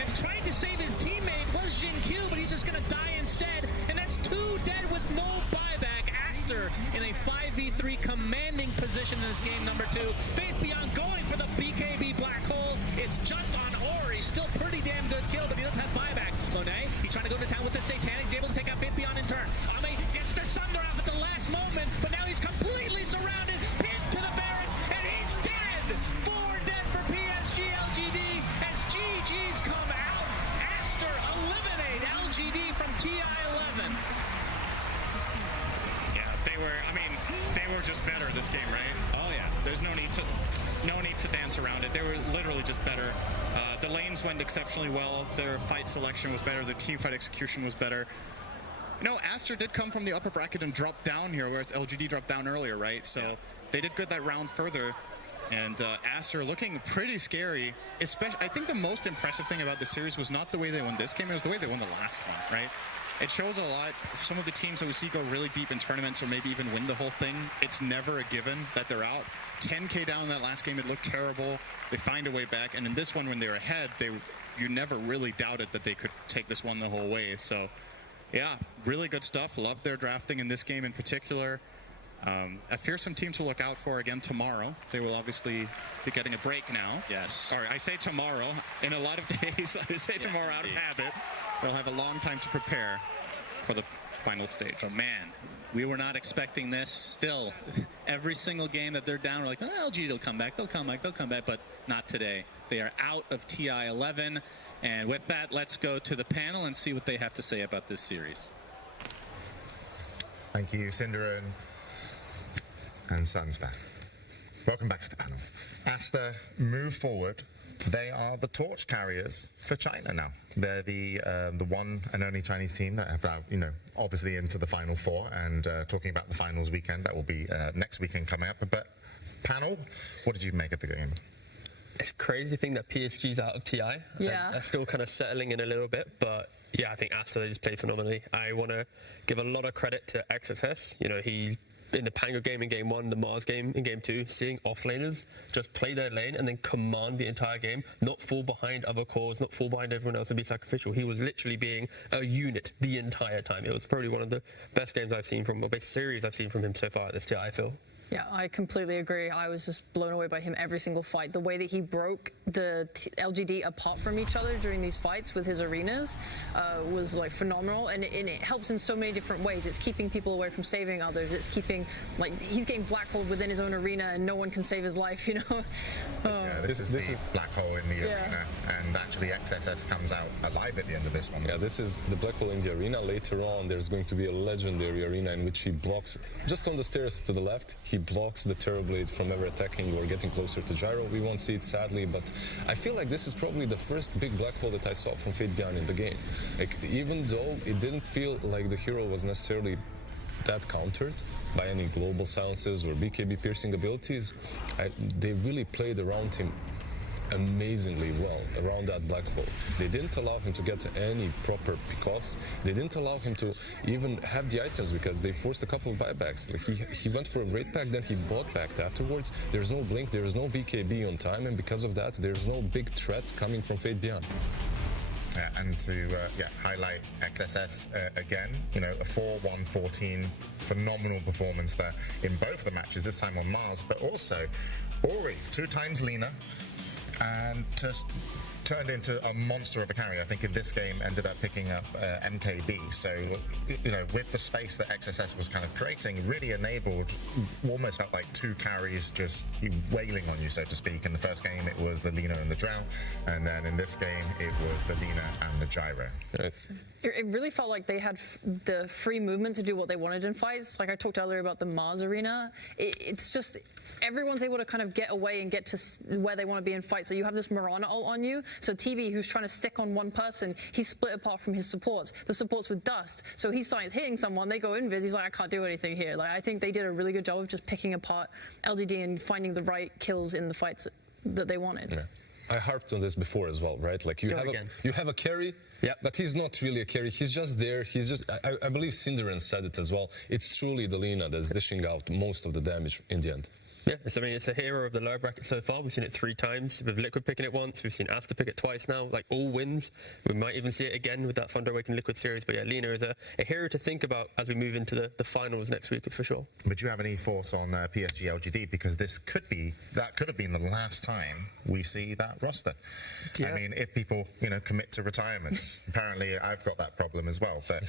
and trying to save his teammate was Jin Q, but he's just going to die instead, and that's 2 dead with no buyback. Aster in a 5v3 commanding position in this game, number 2. Faith Beyond going for the BKB Black Hole. It's just on Ori, still pretty damn good kill, but he doesn't have buyback. Monet, he's trying to go to town with the Satanic, he's able to take out Faith Beyond in turn. Ame gets the Sunder out at the last moment, but now he's completely surrounded, pinned to the Baron, and he's dead! 4 dead for PSG LGD as GG's come out. Aster eliminate LGD from TI-11. Yeah, they were just better this game, right? Oh yeah. There's no need to dance around it. They were literally just better. The lanes went exceptionally well. Their fight selection was better. Their team fight execution was better. You know, Aster did come from the upper bracket and drop down here, whereas LGD dropped down earlier, right? So they did good that round further. And Aster looking pretty scary. Especially, I think the most impressive thing about this series was not the way they won this game, it was the way they won the last one, right? It shows a lot. Some of the teams that we see go really deep in tournaments or maybe even win the whole thing, it's never a given that they're out. 10k down in that last game, it looked terrible. They find a way back. And in this one, when they were ahead, you never really doubted that they could take this one the whole way. So, yeah, really good stuff. Love their drafting in this game in particular. A fearsome team to look out for again tomorrow. They will obviously be getting a break now. Yes. Sorry, I say tomorrow. In a lot of days, I say tomorrow out of habit. They'll have a long time to prepare for the final stage. Oh, man. We were not expecting this. Still, every single game that they're down, we're like, oh, LG will come back. They'll come back. They'll come back. But not today. They are out of TI-11. And with that, let's go to the panel and see what they have to say about this series. Thank you, Cinderin and Sunspan. Welcome back to the panel. Aster move forward. They are the torch carriers for China now. They're the one and only Chinese team that have, obviously into the Final Four. And talking about the finals weekend, that will be next weekend coming up. But panel, what did you make of the game? It's crazy to think that PSG's out of TI. Yeah. They're still kind of settling in a little bit, but yeah, I think Aster, they just played phenomenally. I want to give a lot of credit to XSS. You know, he's in the Pango game in game 1, the Mars game in game 2, seeing offlaners just play their lane and then command the entire game, not fall behind other cores, not fall behind everyone else and be sacrificial. He was literally being a unit the entire time. It was probably one of the best games I've seen from, or best series I've seen from him so far at this TI, I feel. Yeah, I completely agree. I was just blown away by him every single fight. The way that he broke the LGD apart from each other during these fights with his arenas was like phenomenal, and it helps in so many different ways. It's keeping people away from saving others. It's keeping, like, he's getting black holed within his own arena and no one can save his life, you know? Yeah, this is the black hole in the arena, and actually XSS comes out alive at the end of this one. Yeah, this is the black hole in the arena. Later on, there's going to be a legendary arena in which he blocks just on the stairs to the left. He he blocks the Terror Blade from ever attacking you or getting closer to Gyro. We won't see it sadly, but I feel like this is probably the first big black hole that I saw from Fate Beyond in the game. Like, even though it didn't feel like the hero was necessarily that countered by any global silences or BKB piercing abilities, they really played around him amazingly well around that black hole. They didn't allow him to get any proper pickoffs. They didn't allow him to even have the items because they forced a couple of buybacks. Like he went for a great pack, then he bought back afterwards. There's no blink, there's no BKB on time, and because of that, there's no big threat coming from Fate Beyond. Yeah, and to highlight XSS again, you know, a 4-1-14, phenomenal performance there in both of the matches, this time on Mars, but also Ori, 2 times Lina, and just turned into a monster of a carry. I think in this game ended up picking up MKB. So, you know, with the space that XSS was kind of creating, really enabled, almost felt like 2 carries just wailing on you, so to speak. In the first game, it was the Lina and the Drow, and then in this game, it was the Lina and the Gyro. It really felt like they had the free movement to do what they wanted in fights. Like I talked earlier about the Mars arena. It's just everyone's able to kind of get away and get to where they want to be in fights. So you have this Mirana ult on you. So TB, who's trying to stick on one person, he's split apart from his supports. The supports with dust. So he starts hitting someone, they go invis. He's like, I can't do anything here. Like I think they did a really good job of just picking apart LGD and finding the right kills in the fights that they wanted. Yeah. I harped on this before as well, right? Like you have a carry, but he's not really a carry. He's just there. He's just. I believe Cinderin said it as well. It's truly the Lina that's dishing out most of the damage in the end. Yeah, it's a hero of the lower bracket so far. We've seen it 3 times. With Liquid picking it once, we've seen Aster pick it twice now, like all wins. We might even see it again with that Thunder Awakened Liquid series. But yeah, Lina is a hero to think about as we move into the finals next week for sure. But do you have any thoughts on PSG LGD? Because that could have been the last time we see that roster. Yeah. I mean, if people, you know, commit to retirements, apparently I've got that problem as well. But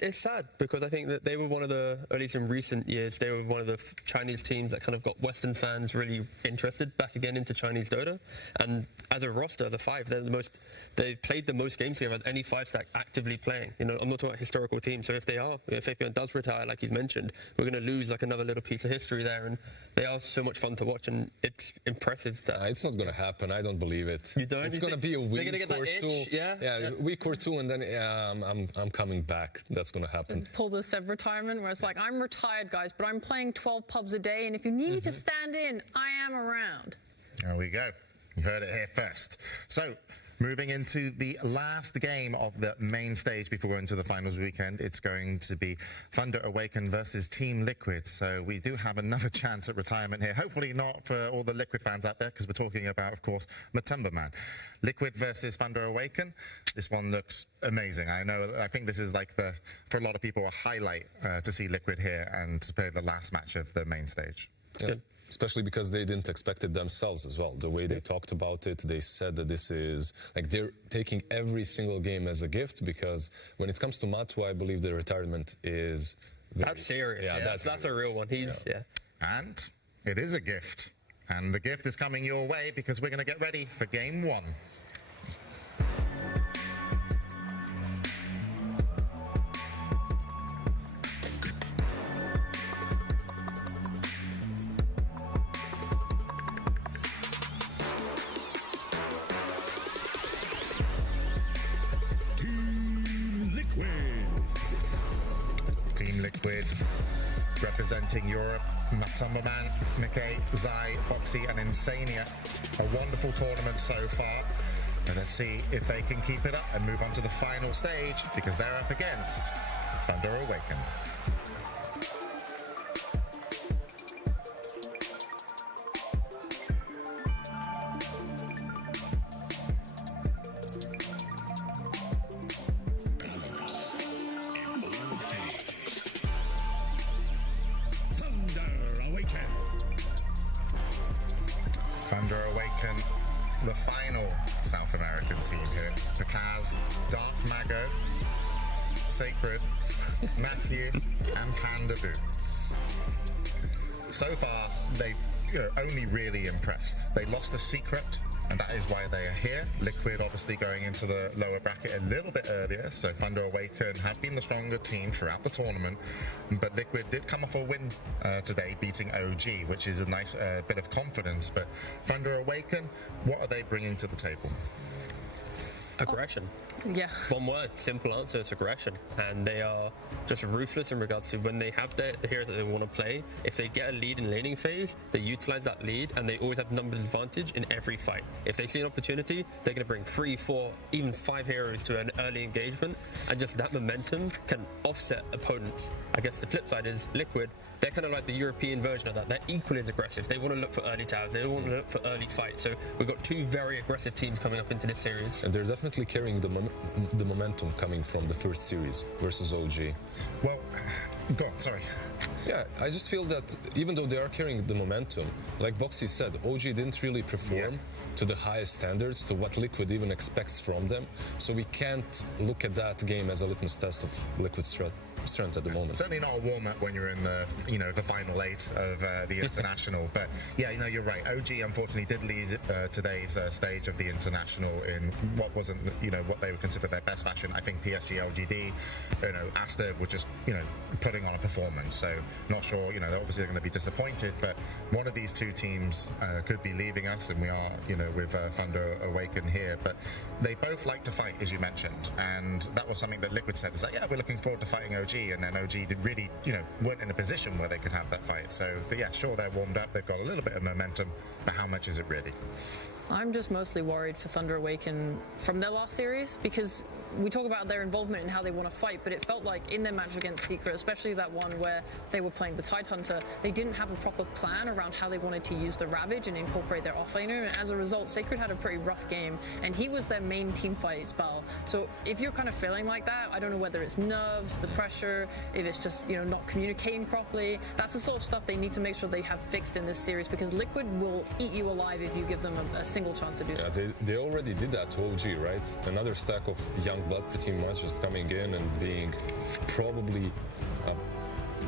It's sad because I think that they were one of the, at least in recent years, they were one of the Chinese teams that kind of got Western fans really interested back again into Chinese Dota. And as a roster, as a 5, they've played the most games together as any 5-stack actively playing. You know, I'm not talking about historical teams. So if Fabian does retire, like he's mentioned, we're going to lose like another little piece of history there. And they are so much fun to watch, and it's impressive. It's not going to happen. I don't believe it. You don't? It's going to be a week or 2. Yeah, week or 2, and then I'm coming back. That's going to happen. Pull the Seb retirement where it's like, I'm retired, guys, but I'm playing 12 pubs a day, and if you need me to stand in, I am around. There we go. You heard it here first. So, moving into the last game of the main stage before going to the finals weekend, it's going to be Thunder Awakened versus Team Liquid. So we do have another chance at retirement here. Hopefully not for all the Liquid fans out there, because we're talking about, of course, Matumba Man. Liquid versus Thunder Awakened. This one looks amazing. I think this is like for a lot of people, a highlight to see Liquid here and to play the last match of the main stage. Yes. Especially because they didn't expect it themselves as well. The way they talked about it, they said that this is, like, they're taking every single game as a gift, because when it comes to Matu, I believe the retirement is... That's serious. Yeah, that's a real one. And it is a gift. And the gift is coming your way because we're going to get ready for game 1. Team Liquid representing Europe, Matumba Man, Nikkei, Zai, Boxy and Insania. A wonderful tournament so far. And let's see if they can keep it up and move on to the final stage, because they're up against Thunder Awakened. Thunder Awaken, the final South American team here. Pakaz, Dark Mago, Sacred, Matthew, and Pandaboo. So far, they've only really impressed. They lost the Secret and that is why they are here. Liquid obviously going into the lower bracket a little bit earlier, so Thunder Awaken have been the stronger team throughout the tournament, but Liquid did come off a win today, beating OG, which is a nice bit of confidence. But Thunder Awaken, what are they bringing to the table? Aggression. Yeah. One word, simple answer, it's aggression. And they are just ruthless in regards to when they have the heroes that they want to play. If they get a lead in laning phase, they utilize that lead and they always have numbers advantage in every fight. If they see an opportunity, they're going to bring 3, 4, even 5 heroes to an early engagement, and just that momentum can offset opponents. I guess the flip side is Liquid, they're kind of like the European version of that. They're equally as aggressive. They want to look for early towers. They want to look for early fights. So we've got 2 very aggressive teams coming up into this series. And they're definitely carrying the momentum coming from the first series versus OG. Well, go on, sorry. Yeah, I just feel that even though they are carrying the momentum, like Boxy said, OG didn't really perform to the highest standards, to what Liquid even expects from them. So we can't look at that game as a litmus test of Liquid's strength at the moment. Certainly not a warm-up when you're in the, the final 8 of the international. But yeah, you're right. OG unfortunately did lead today's stage of the international in what wasn't, what they would consider their best fashion. I think PSG, LGD, Aster were just, putting on a performance. So not sure, they're obviously going to be disappointed. But one of these 2 teams could be leaving us, and we are, with Thunder Awaken here. But they both like to fight, as you mentioned, and that was something that Liquid said. It's like, yeah, we're looking forward to fighting OG, and then OG did really, weren't in a position where they could have that fight. So, but yeah, sure, they're warmed up, they've got a little bit of momentum, but how much is it really? I'm just mostly worried for Thunder Awaken from their last series, because we talk about their involvement and how they want to fight, but it felt like in their match against Secret, especially that one where they were playing the Tidehunter, they didn't have a proper plan around how they wanted to use the Ravage and incorporate their offlaner, and as a result, Sacred had a pretty rough game, and he was their main team fight spell. So if you're kind of feeling like that, I don't know whether it's nerves, the pressure, if it's just, not communicating properly. That's the sort of stuff they need to make sure they have fixed in this series, because Liquid will eat you alive if you give them a single chance to do so. Yeah, they already did that to OG, right? Another stack of young blood pretty much just coming in and being probably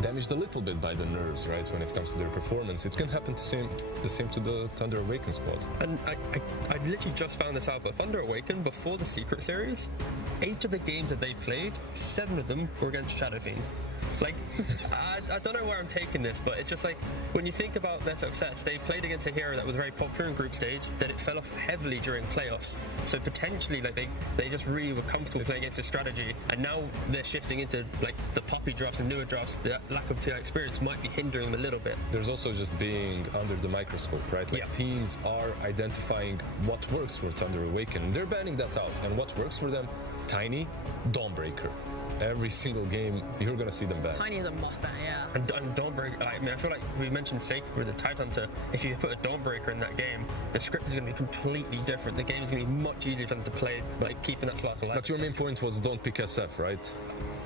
damaged a little bit by the nerves, right, when it comes to their performance. It can happen the same to the Thunder Awaken squad. And I literally just found this out, but Thunder Awaken, before the Secret series, 8 of the games that they played, 7 of them were against Shadow Fiend. Like, I don't know where I'm taking this, but it's just like, when you think about their success, they played against a hero that was very popular in group stage, then it fell off heavily during playoffs. So potentially, like, they just really were comfortable playing against a strategy, and now they're shifting into, like, the poppy drops and newer drops. The lack of TI experience might be hindering them a little bit. There's also just being under the microscope, right? Like, teams are identifying what works for Thunder Awaken. They're banning that out, and what works for them? Tiny, Dawnbreaker. Every single game, you're going to see them back. Tiny is a must ban, yeah. And Dawnbreaker, I feel like we mentioned Sacred with the Tidehunter. If you put a Dawnbreaker in that game, the script is going to be completely different. The game is going to be much easier for them to play, like keeping that spark alive. But your main point was don't pick SF, right?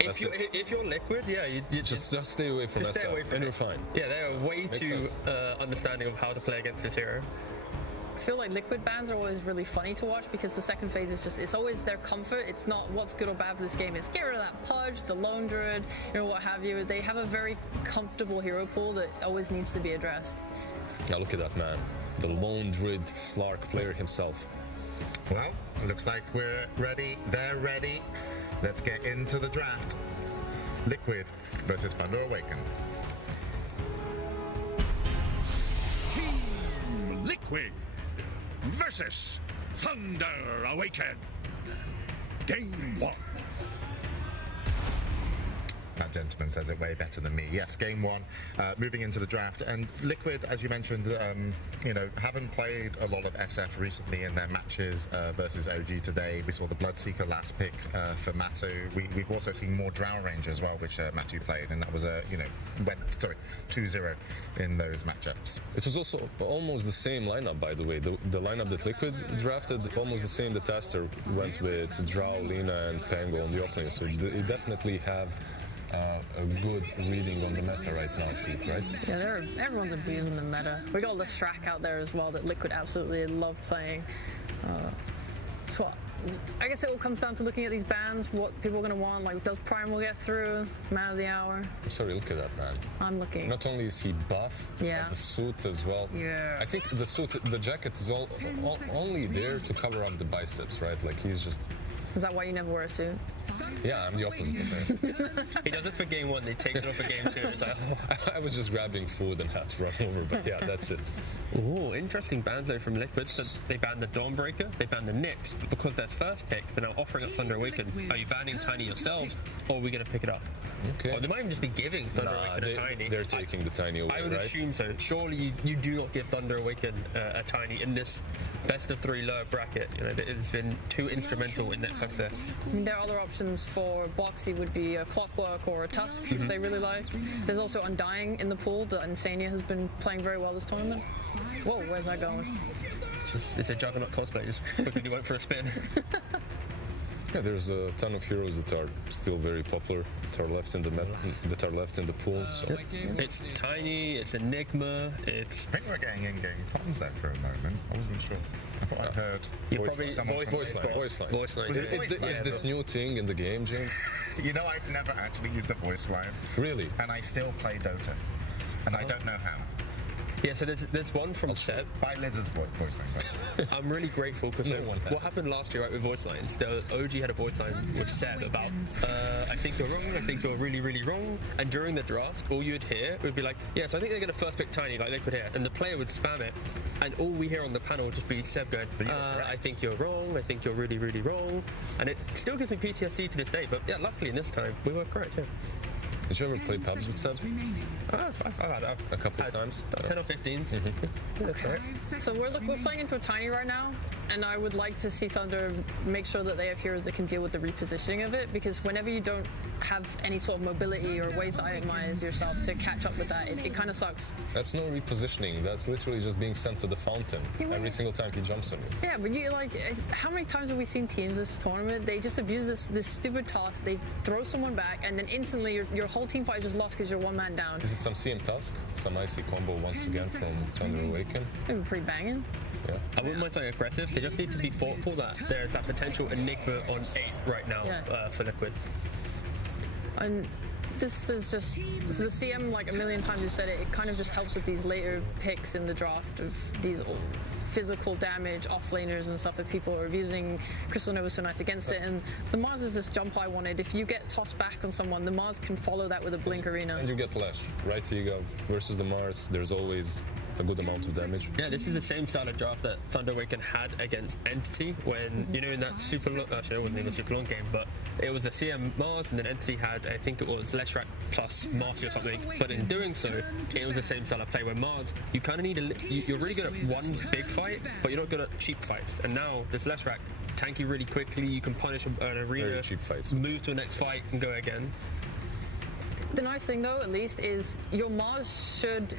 If you're Liquid, yeah, you just stay away from SF, stay away from and you're fine. Yeah, they are way too understanding of how to play against this hero. I feel like Liquid bans are always really funny to watch, because the second phase is just, it's always their comfort. It's not what's good or bad for this game. It's get rid of that Pudge, the Lone Druid, what have you. They have a very comfortable hero pool that always needs to be addressed. Now look at that man, the Lone Druid Slark player himself. Well, it looks like we're ready. They're ready. Let's get into the draft. Liquid versus Thunder Awaken. Team Liquid versus Thunder Awaken. Game 1. That gentleman says it way better than me. Yes, game 1, moving into the draft. And Liquid, as you mentioned, haven't played a lot of SF recently in their matches versus OG today. We saw the Bloodseeker last pick for Matu. We've also seen more Drow Ranger as well, which Matu played, and that was went 2-0 in those matchups. It was also almost the same lineup, by the way. The lineup that Liquid drafted, almost the same that Aster went with Drow, Lina, and Pango on the offlane. So they definitely have a good reading on the meta right now, I think, right? Yeah, everyone's abusing the meta. We got Lestrak out there as well that Liquid absolutely love playing. So I guess it all comes down to looking at these bans, what people are going to want. Like, does Primal get through? Man of the hour? I'm sorry, look at that man. I'm looking. Not only is he buff, Yeah. but the suit as well. Yeah. I think the suit, the jacket is only there to cover up the biceps, right? Like he's just. Is that why you never wear a suit? Yeah, I'm the opposite of that. He does it for game 1, they take it off for game 2. It's like, I was just grabbing food and had to run over, but yeah, that's it. Ooh, interesting bans though from Liquid. So they banned the Dawnbreaker, they banned the Nyx, but because their first pick, they're now offering up Thunder Awaken. Are you banning Tiny yourselves, or are we going to pick it up? Okay. Or they might even just be giving Thunder Awaken a Tiny. They're taking the Tiny away, I would right? assume so. Surely you do not give Thunder Awaken a Tiny in this best of 3 lower bracket. You know, it's been too instrumental in their success. I mean, there are other options for Boxy would be a Clockwork or a Tusk if they really like. There's also Undying in the pool that Insania has been playing very well this tournament. Whoa, where's that going? It's a Juggernaut cosplay, just quickly went for a spin. Yeah, there's a ton of heroes that are still very popular, that are left in the pool. So It's Tiny, it's Enigma, it's. I think we're getting in-game comms there for a moment. I wasn't sure. I thought I heard voice line. Is this new thing in the game, James? You know, I've never actually used a voice line. Really? And I still play Dota. And I don't know how. Yeah, so there's one from Seb. By Liz's voice line. I'm really grateful because what happened last year, right, with voice lines, the OG had a voice line with Seb about, I think you're wrong, I think you're really, really wrong. And during the draft, all you'd hear would be like, yes, I think they're going to first pick Tiny, like Liquid here. And the player would spam it. And all we hear on the panel would just be Seb going, I think you're wrong, I think you're really, really wrong. And it still gives me PTSD to this day. But yeah, luckily in this time, we were correct, yeah. Did you ever play pubs with Seb? I've had a couple of times. 10 or 15. That's right. So we're playing into a Tiny right now, and I would like to see Thunder make sure that they have heroes that can deal with the repositioning of it, because whenever you don't have any sort of mobility or ways to itemize yourself to catch up with that, it kind of sucks. That's no repositioning. That's literally just being sent to the fountain every single time he jumps on you. Yeah, but you how many times have we seen teams this tournament? They just abuse this stupid toss. They throw someone back, and then instantly your whole team fight is just lost because you're one man down. Is it some CM Tusk? Some icy combo once again from Thunder Awaken? They were pretty banging. Yeah. I wouldn't mind something aggressive. They just need to be thoughtful that there's that potential Enigma on 8 right now for Liquid. And this is just, so the CM, like a million times you said it, it kind of just helps with these later picks in the draft of these physical damage offlaners and stuff if people are abusing Crystal Nova so nice against it. And the Mars is this jump I wanted. If you get tossed back on someone, the Mars can follow that with a Blink Arena. And you get Lash, right? You go versus the Mars, there's always a good amount of damage. Yeah, this is the same style of draft that Thunder Awaken had against Entity when, you know, in that super long, actually it wasn't even a super long game, but it was a CM Mars and then Entity had, I think it was Leshrac plus Marcy or something, but in doing so, it was the same style of play where Mars, you kind of need you're really good at one big fight, but you're not good at cheap fights. And now this Leshrac, tanky really quickly, you can punish an arena, very cheap fights. Move to the next fight and go again. The nice thing though, at least, is your Mars should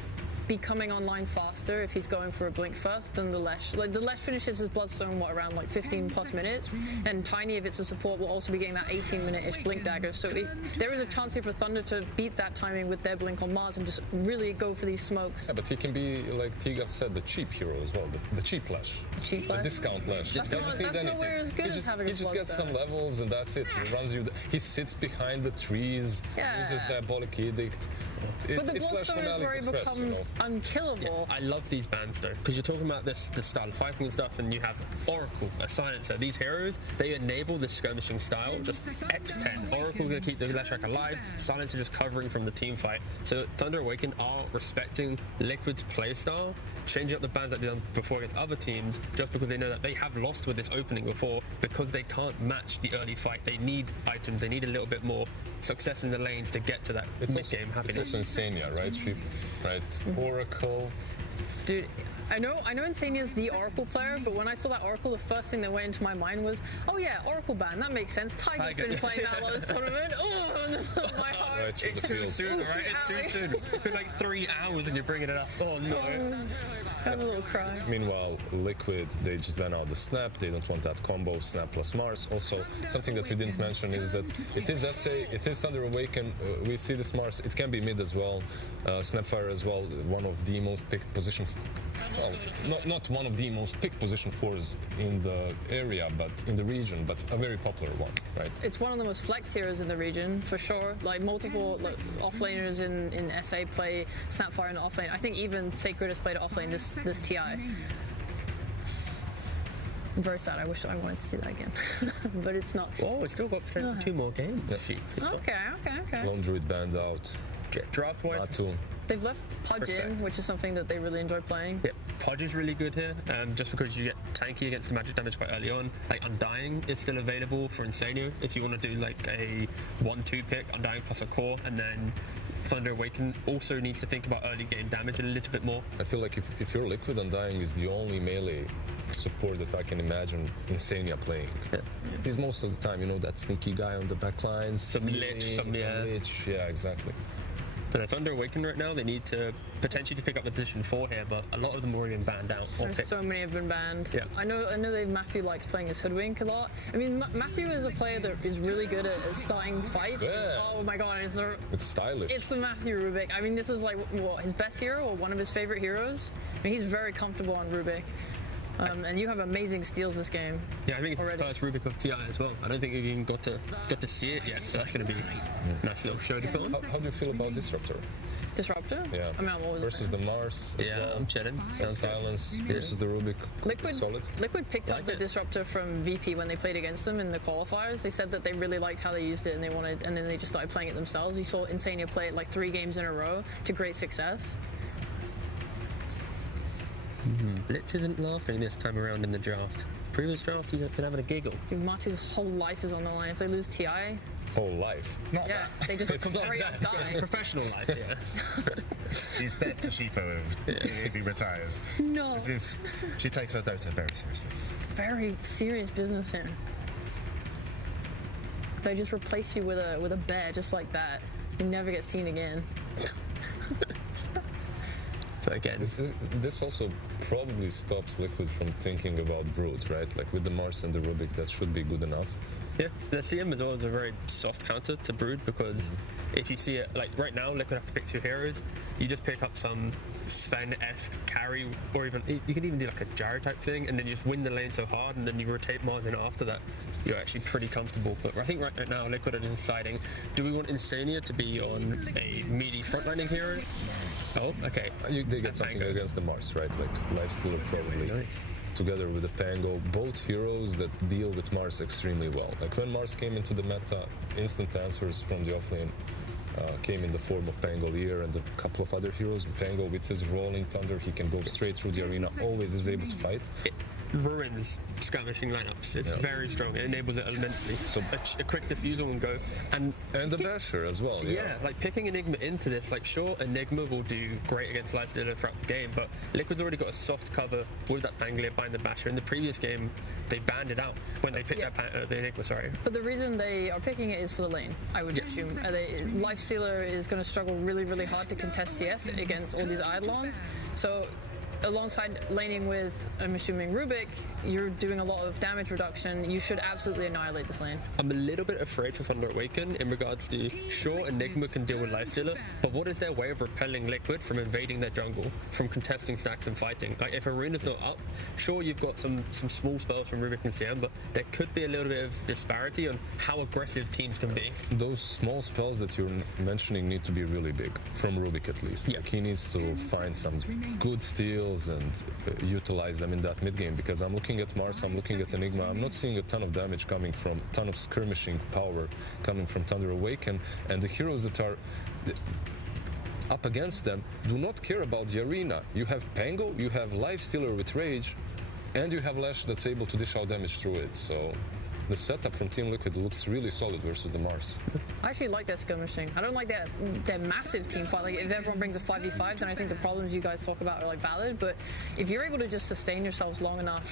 be coming online faster if he's going for a blink first than the Lesh. Like the Lesh finishes his Bloodstone around like 15 plus minutes, and Tiny, if it's a support, will also be getting that 18-minute-ish blink dagger. So there is a chance here for Thunder to beat that timing with their blink on Mars and just really go for these smokes. Yeah, but he can be, like Tigaf said, the cheap hero as well, the cheap Lash. Cheap Lash? The discount Lash. That's nowhere as good as having he just gets some levels and that's it. He runs you. He sits behind the trees, uses Diabolic Edict. But the Bloodstone is where he becomes unkillable. I love these bans though, because you're talking about this style of fighting and stuff, and you have Oracle, a Silencer. These heroes, they enable this skirmishing style, just X10. Oracle gonna keep the Leshrac alive, Silencer just covering from the team fight. So Thunder Awaken are respecting Liquid's playstyle, changing up the bans that they've done before against other teams, just because they know that they have lost with this opening before, because they can't match the early fight. They need items, they need a little bit more success in the lanes to get to that mid-game happiness. It's also Insania, right? Oracle. Dude, I know Insania's the Oracle player, but when I saw that Oracle, the first thing that went into my mind was, oh yeah, Oracle ban, that makes sense. Tiger's been playing that a lot this tournament. Oh, my heart. Right, it's too soon, right? It's too soon. It's been like 3 hours and you're bringing it up. Oh no. Have a little cry. Meanwhile, Liquid, they just ban out the snap. They don't want that combo, snap plus Mars. Also, something that we didn't mention is that it is SA, it is Thunder Awaken. We see this Mars, it can be mid as well. Snapfire as well, one of the most picked position. Well, not one of the most picked position 4s in the area, but in the region, but a very popular one, right? It's one of the most flexed heroes in the region, for sure. Like, multiple offlaners in SA play Snapfire in the offlane. I think even Sacred has played offlane this TI. I'm very sad. I wish I wanted to see that again. But it's not. Oh, it's still got potentially 2 more games. Yeah. Okay. Lone Druid banned out. Draft-wise, they've left Pudge in, which is something that they really enjoy playing. Yeah, Pudge is really good here, just because you get tanky against the magic damage quite early on. Like, Undying is still available for Insania if you want to do like a 1-2 pick, Undying plus a core, and then Thunder Awaken also needs to think about early game damage a little bit more. I feel like if you're Liquid, Undying is the only melee support that I can imagine Insania playing. Yeah. He's most of the time, you know, that sneaky guy on the back lines. Some Lich, Yeah, exactly. But Thunder Awaken right now, they need to potentially pick up the position 4 here, but a lot of them have already been banned out. There's so many have been banned. Yeah. I know that Matthew likes playing as Hoodwink a lot. I mean, Matthew is a player that is really good at starting fights. Yeah. Oh my god, it's stylish. It's the Matthew Rubik. I mean, this is like what, his best hero or one of his favorite heroes. I mean, he's very comfortable on Rubik. And you have amazing steals this game. Yeah, I think it's the first Rubik of TI as well. I don't think we've even got to see it yet, so that's going to be a nice little show to put on. How do you feel about Disruptor? Disruptor? Yeah. I mean, I'm always versus the Mars. Yeah, I'm chilling. Sounds Silence versus the Rubik. Liquid picked up the Disruptor from VP when they played against them in the qualifiers. They said that they really liked how they used it and and then they just started playing it themselves. You saw Insania play it like 3 games in a row to great success. Blitz isn't laughing this time around in the draft. Previous drafts, he's been having a giggle. Matu's whole life is on the line. If they lose TI... Whole life? It's not that. They just straight up die. Professional life, yeah. He's dead to Sheepo if he retires. No. She takes her Dota very seriously. Very serious business here. They just replace you with a bear just like that. You never get seen again. So again, this also probably stops Liquid from thinking about Brood, right? Like with the Mars and the Rubik, that should be good enough. Yeah, the CM as well is a very soft counter to Brood because if you see it, like right now, Liquid have to pick 2 heroes. You just pick up some Sven-esque carry, or even you can even do like a gyro type thing, and then you just win the lane so hard, and then you rotate Mars in after that. You're actually pretty comfortable. But I think right now, Liquid are just deciding: do we want Insania to be on a meaty frontlining hero? Oh, okay. They get something against the Mars, right? Like Lifestealer probably. Nice. Together with the Pango, both heroes that deal with Mars extremely well. Like when Mars came into the meta, instant answers from the offlane came in the form of Pangolier and a couple of other heroes. Pango with his Rolling Thunder, he can go straight through the arena, always is able to fight. It ruins skirmishing lineups. It's very strong. It enables it immensely. So a quick defusal and go. And the Basher as well. Yeah, like picking Enigma into this, like sure, Enigma will do great against Lifestealer throughout the game, but Liquid's already got a soft cover with that Pangolier behind the Basher. In the previous game, they banned it out when they picked the Enigma, sorry. But the reason they are picking it is for the lane, I would assume. Lifestealer is going to struggle really, really hard to contest CS against all these Eidolons. So alongside laning with, I'm assuming, Rubik, you're doing a lot of damage reduction. You should absolutely annihilate this lane. I'm a little bit afraid for Thunder Awaken in regards to, sure, Enigma can deal with Lifestealer, but what is their way of repelling Liquid from invading their jungle, from contesting stacks and fighting? Like, if Arena's not up, sure, you've got some small spells from Rubik and CM, but there could be a little bit of disparity on how aggressive teams can be. Those small spells that you're mentioning need to be really big, from Rubik at least. Yeah. Like he needs to find some good steals and utilize them in that mid game, because I'm looking at Mars, I'm looking at Enigma, I'm not seeing a ton of damage coming from, a ton of skirmishing power coming from Thunder Awaken, and the heroes that are up against them do not care about the arena. You have Pango, you have Lifestealer with Rage, and you have Lash that's able to dish out damage through it, so the setup from Team Liquid looks really solid versus the Mars. I actually like their skirmishing. I don't like their massive team fight. Like if everyone brings a 5v5, then I think the problems you guys talk about are like valid. But if you're able to just sustain yourselves long enough,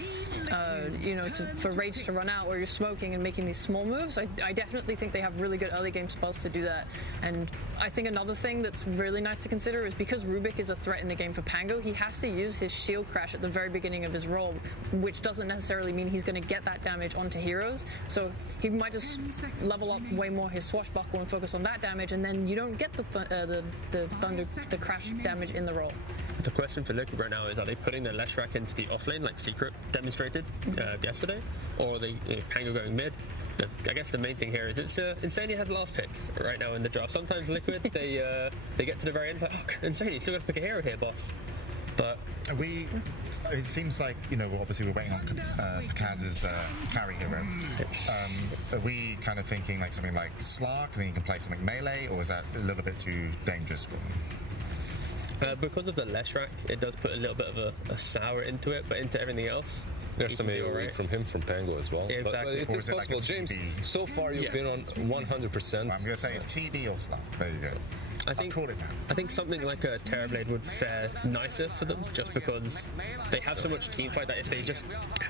for Rage to run out, or you're smoking and making these small moves, I definitely think they have really good early game spells to do that. And I think another thing that's really nice to consider is because Rubik is a threat in the game for Pango, he has to use his shield crash at the very beginning of his role, which doesn't necessarily mean he's going to get that damage onto heroes. So he might just level up way more his swashbuckle and focus on that damage, and then you don't get the crash damage in the role. The question for Liquid right now is, are they putting the Leshrac into the offlane like Secret demonstrated yesterday, or are they Pango going mid? I guess the main thing here is it's Insania has last pick right now in the draft. Sometimes Liquid they get to the very end, it's like, oh, Insania, you still got to pick a hero here, boss. But it seems like, obviously we're waiting on Pakaz's carry hero. Are we kind of thinking like something like Slark, then you can play something melee, or is that a little bit too dangerous for him? Because of the Leshrac, it does put a little bit of a sour into it, but into everything else, there's some AoE from him from Pango as well. Yeah, exactly. But it is possible. Like James, so far you've been on 100%. Well, I'm going to say it's TD or Slark. There you go. I think something like a Terrorblade would fare nicer for them, just because they have so much teamfight that if they just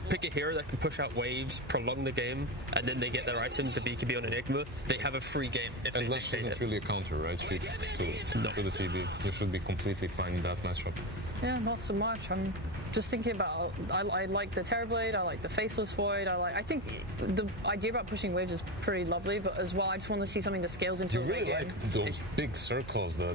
pick a hero that can push out waves, prolong the game, and then they get their items, the BKB on Enigma, they have a free game. If and Lesh isn't really a counter, right? To the TB. You should be completely fine in that matchup. Yeah, not so much. I'm just thinking about, I like the Terrorblade, I like the Faceless Void, I think the idea about pushing waves is pretty lovely, but as well, I just want to see something that scales into a really like those big circles, the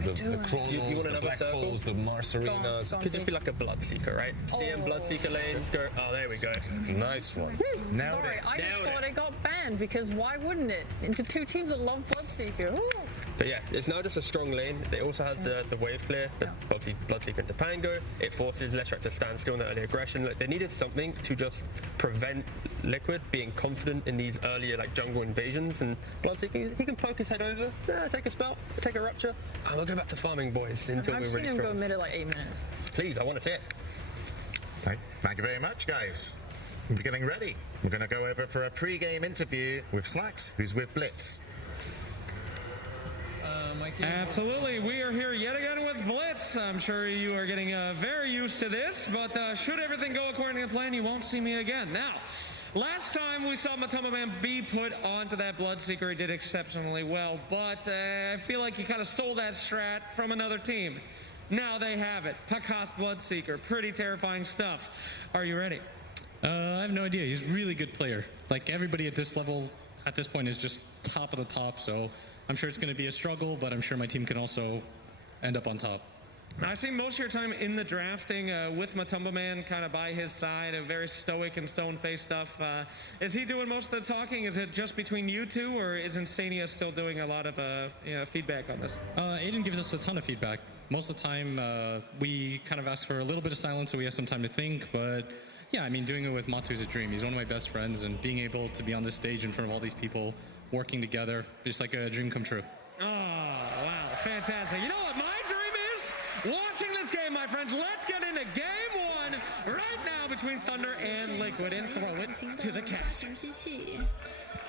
Chronos, the Black Holes, the Mars Arenas. It could just be like a Bloodseeker, right? CM Bloodseeker lane, oh, there we go. Nice one. Nailed it. I just thought it got banned, because why wouldn't it? Into two teams that love Bloodseeker. Ooh. But yeah, it's now just a strong lane. It also has the wave clear, obviously Bloodseeker into Pango. It forces Leshrac to stand still in that early aggression. Like, they needed something to just prevent Liquid being confident in these earlier jungle invasions. And Bloodseeker, he can poke his head over, take a spell, take a rupture, and we'll go back to farming, boys, until we're I've really seen him strong. go mid at like 8 minutes. Please, I want to see it. Thank you very much, guys. We're getting ready. We're going to go over for a pre-game interview with Slacks, who's with Blitz. Absolutely. We are here yet again with Blitz. I'm sure you are getting very used to this, but should everything go according to plan, you won't see me again. Now, last time we saw Matumba Man be put onto that Bloodseeker, he did exceptionally well, but I feel like he kind of stole that strat from another team. Now they have it. Pakaz Bloodseeker. Pretty terrifying stuff. Are you ready? I have no idea. He's a really good player. Like, everybody at this level, at this point, is just top of the top, so I'm sure it's going to be a struggle, but I'm sure my team can also end up on top. I see most of your time in the drafting with Matumba Man kind of by his side, a very stoic and stone-faced stuff. Is he doing most of the talking? Is it just between you two, or is Insania still doing a lot of feedback on this? Aiden gives us a ton of feedback. Most of the time, we kind of ask for a little bit of silence so we have some time to think, but yeah, I mean, doing it with Matu is a dream. He's one of my best friends, and being able to be on this stage in front of all these people, working together, just like a dream come true. Oh, wow, fantastic. You know what my dream is? Watching this game, my friends. Let's get into game one right now between Thunder and Liquid, and throw it to the cast.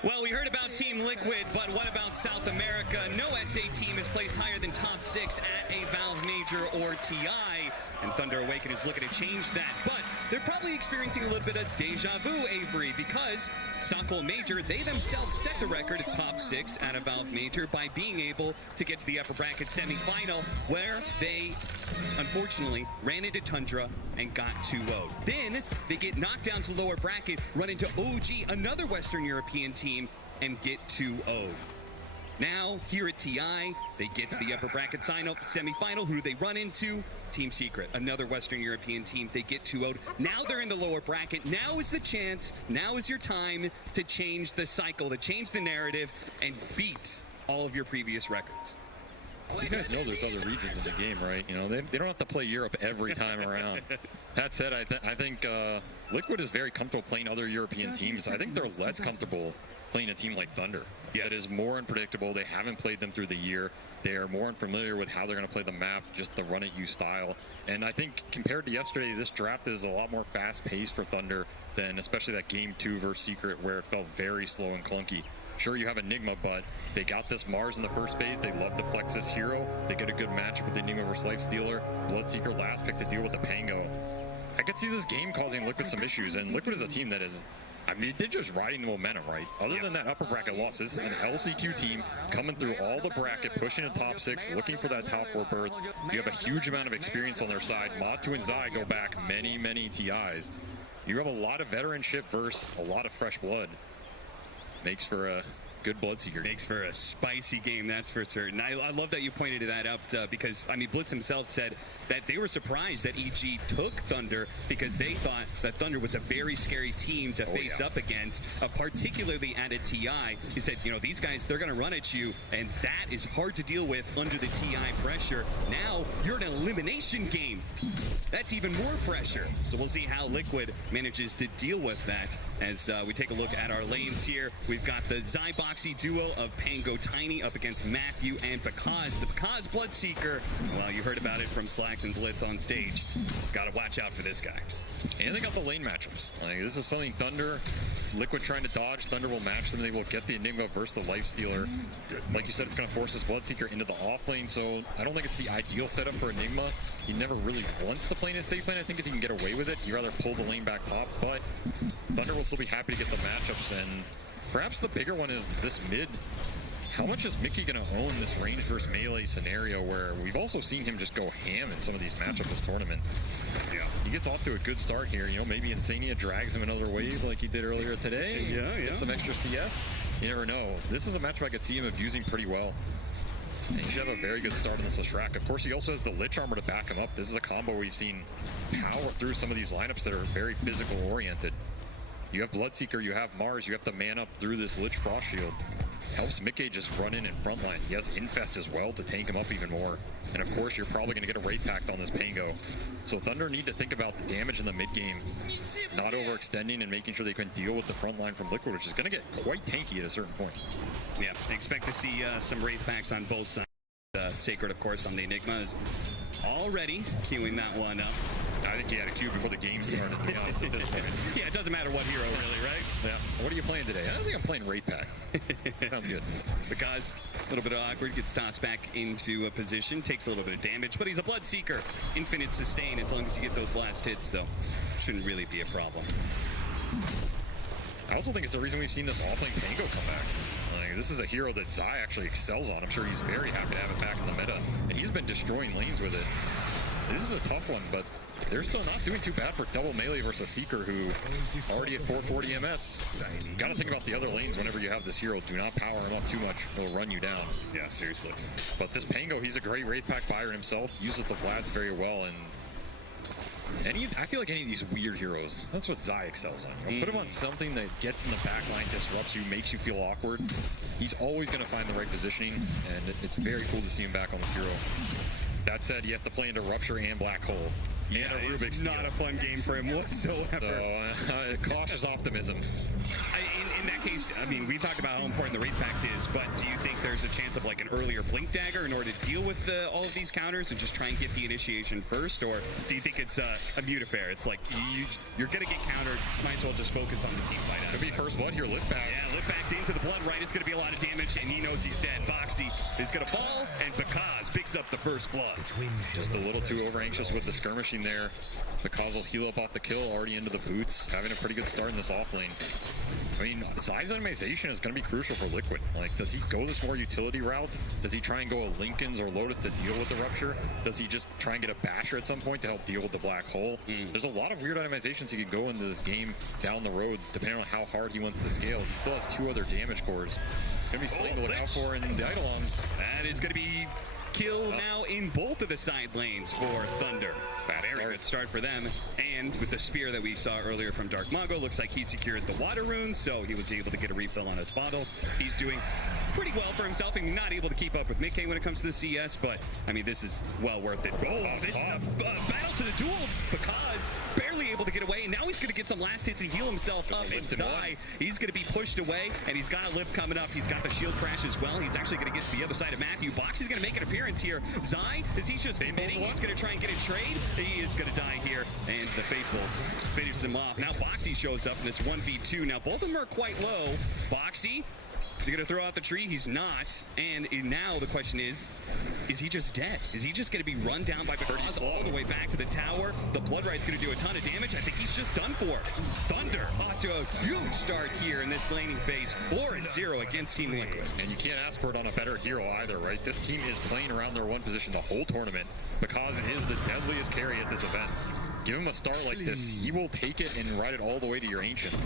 Well, we heard about Team Liquid, but what about South America? No SA team is placed higher than top 6 at a Valve Major or TI, and Thunder Awaken is looking to change that. But they're probably experiencing a little bit of deja vu, Avery, because Stockholm Major, they themselves set the record at top 6 at a Valve Major by being able to get to the upper bracket semifinal, where they unfortunately ran into Tundra and got 2-0. Then they get knocked down to lower bracket, run into OG, another Western European team, and get 2-0. Now, here at TI, they get to the upper bracket sign-up semifinal. Who do they run into? Team Secret, another Western European team. They get 2-0'd. Now they're in the lower bracket. Now is the chance, now is your time to change the cycle, to change the narrative, and beat all of your previous records. You guys know there's other regions in the game, right? You know, they don't have to play Europe every time around. That said, I think Liquid is very comfortable playing other European teams. I think they're less comfortable playing a team like Thunder. That is more unpredictable. They haven't played them through the year. They are more unfamiliar with how they're going to play the map, just the run-at-you style. And I think compared to yesterday, this draft is a lot more fast-paced for Thunder than especially that Game 2 versus Secret, where it felt very slow and clunky. Sure, you have Enigma, but they got this Mars in the first phase. They love to flex this hero. They get a good matchup with Enigma versus Lifestealer. Bloodseeker last pick to deal with the Pango. I could see this game causing Liquid some issues, and Liquid is a team that is, I mean, they're just riding the momentum, right? Other than that upper bracket loss, this is an LCQ team coming through all the bracket, pushing in top 6, looking for that top 4 berth. You have a huge amount of experience on their side. Matu and Zai go back many, many TIs. You have a lot of veteranship versus a lot of fresh blood. Makes for a good Bloodseeker. Makes for a spicy game, that's for certain. I love that you pointed that out because, I mean, Blitz himself said that they were surprised that EG took Thunder because they thought that Thunder was a very scary team to face up against, particularly at a TI. He said, you know, these guys, they're going to run at you, and that is hard to deal with under the TI pressure. Now, you're in an elimination game. That's even more pressure. So we'll see how Liquid manages to deal with that as we take a look at our lanes here. We've got the Zyboxy duo of Pango Tiny up against Matthew and Bakaz. The Bakaz Bloodseeker, well, you heard about it from Slacks and Blitz on stage. Got to watch out for this guy. And they got the lane matchups. Like, this is something Thunder, Liquid trying to dodge. Thunder will match them. They will get the Enigma versus the Lifestealer. Like you said, it's going to force this Bloodseeker into the off lane, so I don't think it's the ideal setup for Enigma. He never really wants to play in a safe lane. I think if he can get away with it, he'd rather pull the lane back top, but Thunder will still be happy to get the matchups, and perhaps the bigger one is this mid. How much is Mickey going to own this range versus melee scenario where we've also seen him just go ham in some of these matchups this tournament? Yeah. He gets off to a good start here. You know, maybe Insania drags him another wave like he did earlier today. Yeah. Get some extra CS. You never know. This is a matchup I could see him abusing pretty well. And he should have a very good start on this Leshrac. Of course, he also has the Lich Armor to back him up. This is a combo we've seen power through some of these lineups that are very physical oriented. You have Bloodseeker, you have Mars, you have to man up through this Lich Frost Shield. Helps Mickey just run in frontline. He has Infest as well to tank him up even more. And of course, you're probably going to get a Wraith Pact on this Pango. So Thunder need to think about the damage in the mid game, not overextending and making sure they can deal with the front line from Liquid, which is going to get quite tanky at a certain point. Yeah, expect to see some Wraith Packs on both sides. Sacred, of course, on the Enigma is already queuing that one up. I think he had a queue before the game started, to be honest, at this point. Yeah, it doesn't matter what hero, really, right? Yeah. What are you playing today? I don't think I'm playing Wraith Pack. Sounds good. Because a little bit awkward, gets tossed back into a position, takes a little bit of damage, but he's a Bloodseeker. Infinite sustain as long as you get those last hits, so shouldn't really be a problem. I also think it's the reason we've seen this off-lane Pango come back. Like, this is a hero that Zai actually excels on. I'm sure he's very happy to have it back in the meta. And he's been destroying lanes with it. This is a tough one, but they're still not doing too bad for double melee versus Seeker, who already at 440 MS. You gotta think about the other lanes whenever you have this hero. Do not power him up too much. He'll run you down. Yeah, seriously. But this Pango, he's a great Wraith Pack buyer himself. Uses the Vlads very well, and I feel like any of these weird heroes, that's what Zai excels on. You know, put him on something that gets in the back line, disrupts you, makes you feel awkward. He's always going to find the right positioning, and it's very cool to see him back on this hero. That said, he has to play into Rupture and Black Hole. Yeah, it's not a fun game for him whatsoever. So, cautious optimism. In that case, I mean, we talked about how important the Wraith Pact is, but do you think there's a chance of like an earlier Blink Dagger in order to deal with all of these counters and just try and get the initiation first? Or do you think it's a mute affair? It's like, you're going to get countered, might as well just focus on the team fight. Could be first blood here, lift back. Yeah, lift back into the blood, right? It's going to be a lot of damage, and he knows he's dead. Boxy is going to fall, and Bakaz picks up the first blood. Just a little too over anxious with the skirmishing there. Bakaz will heal up off the kill, already into the boots, having a pretty good start in this off lane. I mean, Zai's itemization is going to be crucial for Liquid. Like, does he go this more utility route? Does he try and go a Lincoln's or Lotus to deal with the Rupture? Does he just try and get a Basher at some point to help deal with the Black Hole? There's a lot of weird itemizations he could go into this game down the road, depending on how hard he wants to scale. He still has 2 other damage cores. It's going to be Sling to look out for in the Eidolons. That is going to be kill now in both of the side lanes for Thunder. Very good start for them. And with the spear that we saw earlier from Dark Mago, looks like he secured the water rune, so he was able to get a refill on his bottle. He's doing pretty well for himself, and not able to keep up with Mickey when it comes to the CS, but, I mean, this is well worth it. Oh, this is a battle to the duel, because barely able to get away, and now he's going to get some last hits to heal himself up. And Zai, he's going to be pushed away, and he's got a lift coming up. He's got the shield crash as well. He's actually going to get to the other side of Matthew. Box is going to make an appearance here. Zai, is he just committing? He's going to try and get a trade. He is going to die here, and the Faithful finishes him off. Now Boxy shows up in this 1v2. Now both of them are quite low. Boxy, is he going to throw out the tree? He's not. And now the question is he just dead? Is he just going to be run down by Bacaz all the way back to the tower? The Blood Right's going to do a ton of damage. I think he's just done for. Thunder off to a huge start here in this laning phase. 4-0 against Team Liquid. And you can't ask for it on a better hero either, right? This team is playing around their one position the whole tournament. Bacaz is the deadliest carry at this event. Give him a star like this, he will take it and ride it all the way to your Ancient.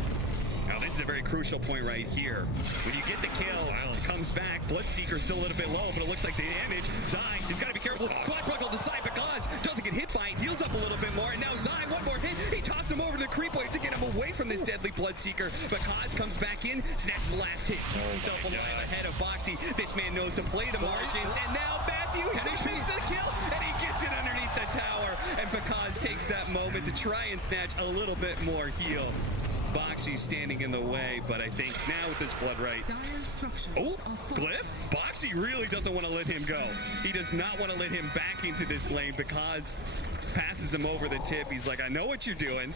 Now this is a very crucial point right here. When you get the kill, comes back, Bloodseeker still a little bit low, but it looks like the damage. Zai, he's got to be careful. Swashbuckle to side because doesn't get hit by it, heals up a little bit more, and now Zai, one more hit, he tosses him over to the creep wave to get him away from this deadly Bloodseeker. Bacaz comes back in, snatches the last hit, himself alive ahead of Boxy. This man knows to play the margins, and now Matthew finishes the kill, and he gets it underneath the tower, and Bacaz takes that moment to try and snatch a little bit more heal. Boxy standing in the way, but I think now with this Blood Right. Oh, Glyph? Boxy really doesn't want to let him go. He does not want to let him back into this lane because passes him over the tip. He's like, I know what you're doing.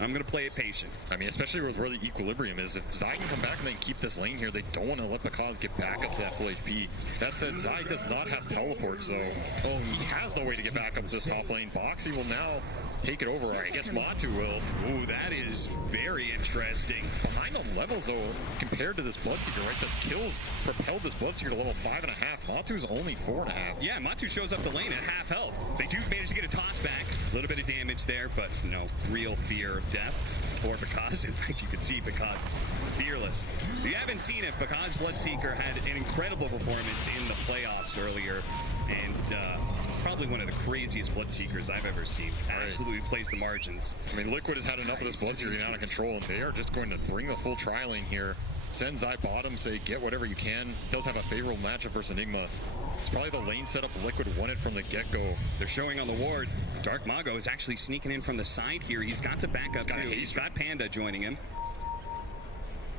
I'm going to play it patient. I mean, especially with where the equilibrium is. If Zai can come back and then keep this lane here, they don't want to let Bacaz get back up to that full HP. That said, Zai does not have teleport, so he has no way to get back up to this top lane. Boxy will now take it over. I guess Matu will. Ooh, that is very interesting. Behind on levels, though, compared to this Bloodseeker, right? The kills propelled this Bloodseeker to level 5.5. Matu's only 4.5. Yeah, Matu shows up the lane at half health. They do manage to get a toss back. A little bit of damage there, but no real fear of death for Bacaz. In fact, you can see Bacaz fearless. If you haven't seen it, Bacaz Bloodseeker had an incredible performance in the playoffs earlier, and probably one of the craziest Bloodseekers I've ever seen. Absolutely plays the margins. I mean, Liquid has had enough of this Bloodseeker getting out of control, and they are just going to bring the full tri-lane here. Send Zai bottom, say get whatever you can. Does have a favorable matchup versus Enigma. It's probably the lane setup Liquid wanted from the get-go. They're showing on the ward. Dark Mago is actually sneaking in from the side here. He's got to back up too. He's got Panda joining him.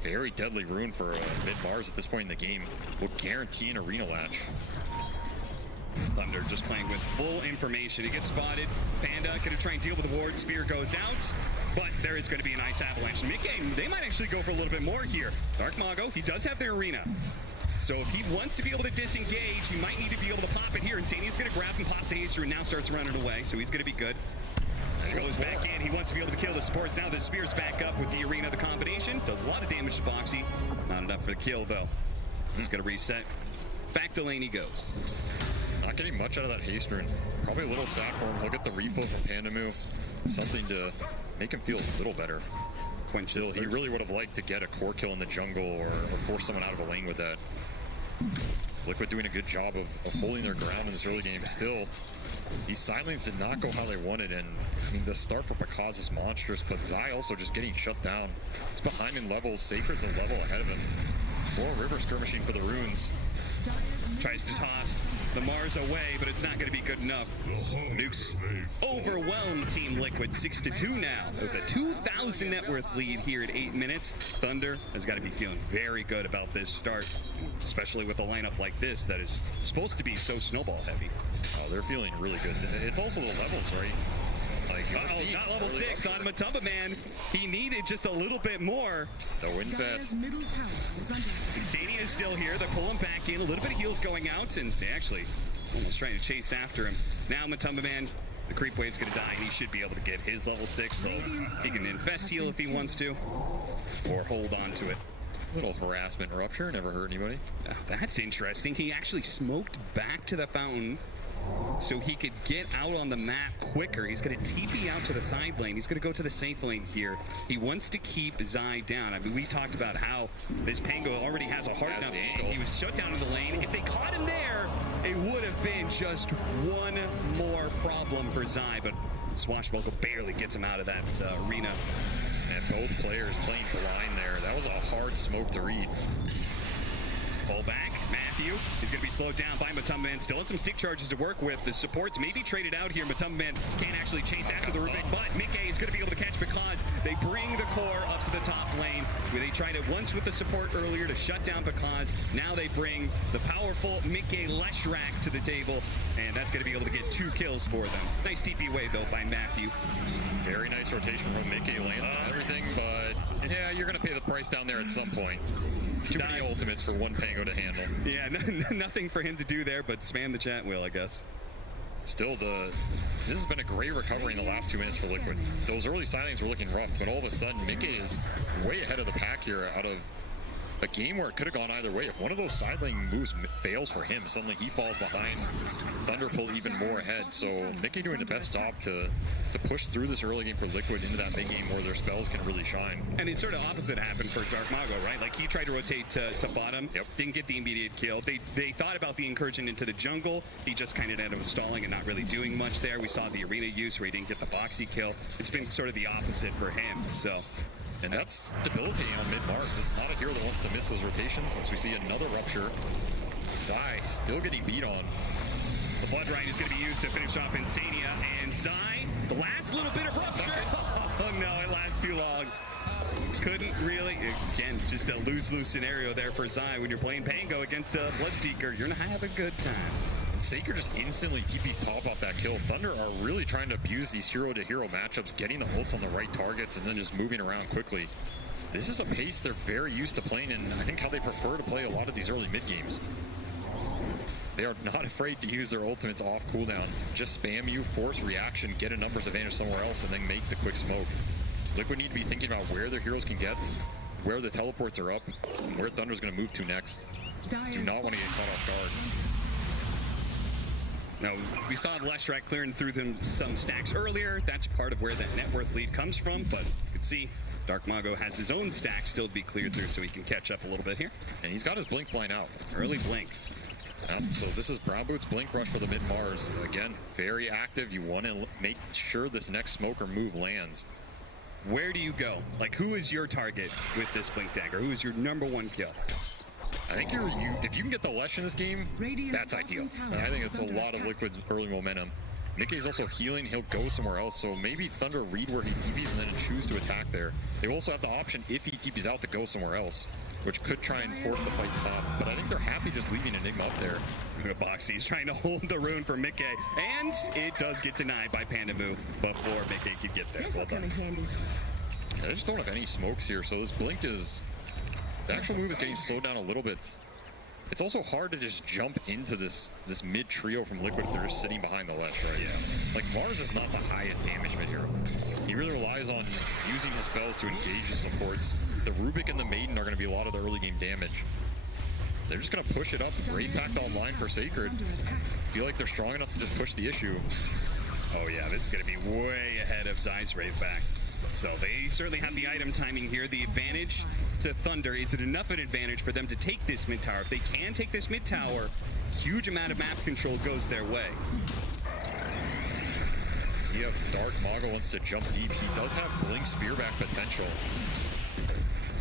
Very deadly rune for mid-Mars at this point in the game. Will guarantee an arena latch. Thunder just playing with full information. He gets spotted. Panda going to try and deal with the ward. Spear goes out, but there is going to be a nice avalanche. Mickey, they might actually go for a little bit more here. Dark Mago, he does have their arena. So if he wants to be able to disengage, he might need to be able to pop it here. Insania's going to grab and pops Acer and now starts running away, so he's going to be good. Goes back in. He wants to be able to kill the supports. Now the Spear's back up with the arena. The combination does a lot of damage to Boxy. Not enough for the kill, though. He's going to reset. Back to lane he goes. Not getting much out of that haste rune. Probably a little sad for him. He'll get the refill from Pandamu. Something to make him feel a little better. Still, he really would have liked to get a core kill in the jungle or force someone out of a lane with that. Liquid doing a good job of holding their ground in this early game. Still, these side lanes did not go how they wanted, and I mean, the start for Bacaz is monstrous, but Zai also just getting shut down. He's behind in levels. Sacred's a level ahead of him. More river skirmishing for the runes. Tries to toss the Mars away, but it's not going to be good enough. Nukes overwhelmed Team Liquid 6-2 now with a 2,000 net worth lead here at 8 minutes. Thunder has got to be feeling very good about this start, especially with a lineup like this that is supposed to be so snowball heavy. Oh, they're feeling really good. It's also the levels, right? Got level 6 on Matumba Man. He needed just a little bit more. The Windfest. Insania is still here. They're pulling back in. A little bit of heals going out, and they actually almost trying to chase after him. Now Matumba Man, the creep wave's going to die, and he should be able to get his level 6, so he can infest heal if he wants to, or hold on to it. Little harassment rupture, never hurt anybody. Oh, that's interesting. He actually smoked back to the fountain so he could get out on the map quicker. He's going to TP out to the side lane. He's going to go to the safe lane here. He wants to keep Zai down. I mean, we talked about how this Pango already has a hard enough angle. He was shut down in the lane. If they caught him there, it would have been just one more problem for Zai, but Swashbuckle barely gets him out of that arena. And both players playing blind there. That was a hard smoke to read. Pull back. Matthew is going to be slowed down by Matumbaman. Still has some stick charges to work with. The supports may be traded out here. Matumbaman can't actually chase after the Rubik, but Mickey is going to be able to catch because they bring the core up to the top lane, where they tried it once with the support earlier to shut down because now they bring the powerful Mickey Leshrak to the table, and that's going to be able to get 2 kills for them. Nice TP away, though, by Matthew. Very nice rotation from Mickey, lands everything, but yeah, you're going to pay the price down there at some point. Too many ultimates for one Pango to handle. Yeah, nothing for him to do there, but spam the chat wheel, I guess. Still, this has been a great recovery in the last 2 minutes for Liquid. Those early signings were looking rough, but all of a sudden, Mickey is way ahead of the pack here out of a game where it could have gone either way. If one of those side lane moves fails for him, suddenly he falls behind. Thunder pull even more ahead. So Mickey doing the best job to push through this early game for Liquid into that mid game where their spells can really shine. And it's sort of opposite happened for Dark Mago, right? Like he tried to rotate to bottom, didn't get the immediate kill. They thought about the incursion into the jungle. He just kind of ended up stalling and not really doing much there. We saw the arena use where he didn't get the boxy kill. It's been sort of the opposite for him. So. And that's debilitating on mid-Mars. This is not a hero that wants to miss those rotations. Since we see another rupture, Zai still getting beat on. The Blood Rite is going to be used to finish off Insania, and Zai, the last little bit of rupture. Oh no, it lasts too long. Couldn't really, again, just a lose-lose scenario there for Zai when you're playing Pango against a Bloodseeker. You're going to have a good time. Saker just instantly TP's top off that kill. Thunder are really trying to abuse these hero-to-hero matchups, getting the ults on the right targets and then just moving around quickly. This is a pace they're very used to playing, and I think how they prefer to play a lot of these early mid games. They are not afraid to use their ultimates off cooldown. Just spam you, force reaction, get a numbers advantage somewhere else, and then make the quick smoke. Liquid need to be thinking about where their heroes can get, where the teleports are up, and where Thunder's going to move to next. Do not want to get caught off guard. Now, we saw Leshrak clearing through them some stacks earlier. That's part of where that net worth lead comes from, but you can see Dark Mago has his own stack still to be cleared through, so he can catch up a little bit here. And he's got his Blink flying out. Early Blink. So this is Brown Boots Blink Rush for the mid-Mars. Again, very active. You want to make sure this next smoke or move lands. Where do you go? Like, who is your target with this Blink Dagger? Who is your #1 kill? I think if you can get the Lesh in this game, that's ideal. I think it's a lot of Liquid's early momentum. Mickey's also healing. He'll go somewhere else. So maybe Thunder read where he TPs and then choose to attack there. They also have the option, if he TPs out, to go somewhere else, which could try and force the fight top. But I think they're happy just leaving Enigma up there. Boxy's trying to hold the rune for Mickey, and it does get denied by Pandamu before Mickey could get there. Well done. I just don't have any smokes here, so this Blink is... The actual move is getting slowed down a little bit. It's also hard to just jump into this mid trio from Liquid if they're just sitting behind the Lesh, right? Yeah. Like, Mars is not the highest damage mid hero. He really relies on using his spells to engage his supports. The Rubik and the Maiden are going to be a lot of the early game damage. They're just going to push it up. Raid packed online for Sacred. Feel like they're strong enough to just push the issue. Oh yeah, this is going to be way ahead of Zai's Raid back. So they certainly have the item timing here. The advantage to Thunder, is it enough an advantage for them to take this mid tower? If they can take this mid tower, huge amount of map control goes their way. See if Dark Mago wants to jump deep. He does have Blink Spearback potential.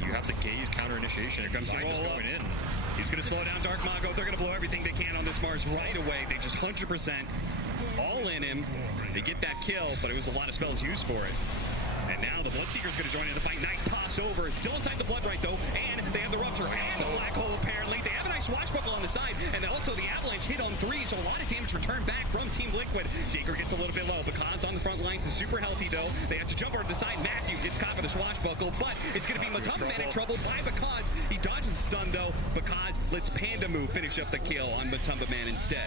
You have the Gaze counter initiation. Here comes the roll going in. He's going to slow down Dark Mago. They're going to blow everything they can on this Mars right away. They just 100% all in him. They get that kill, but it was a lot of spells used for it. And now the Bloodseeker's going to join in the fight. Nice toss over. Still inside the Blood Rite, though. And they have the Rupture and the Black Hole, apparently. They have a nice swashbuckle on the side. And then also the Avalanche hit on 3, so a lot of damage returned back from Team Liquid. Saker gets a little bit low. Because on the front line is super healthy, though. They have to jump over to the side. Matthew gets caught with a swashbuckle, but it's going to be Matumbaman in trouble by Because. He dodges the stun, though. Because lets Pandamu finish up the kill on Matumbaman instead.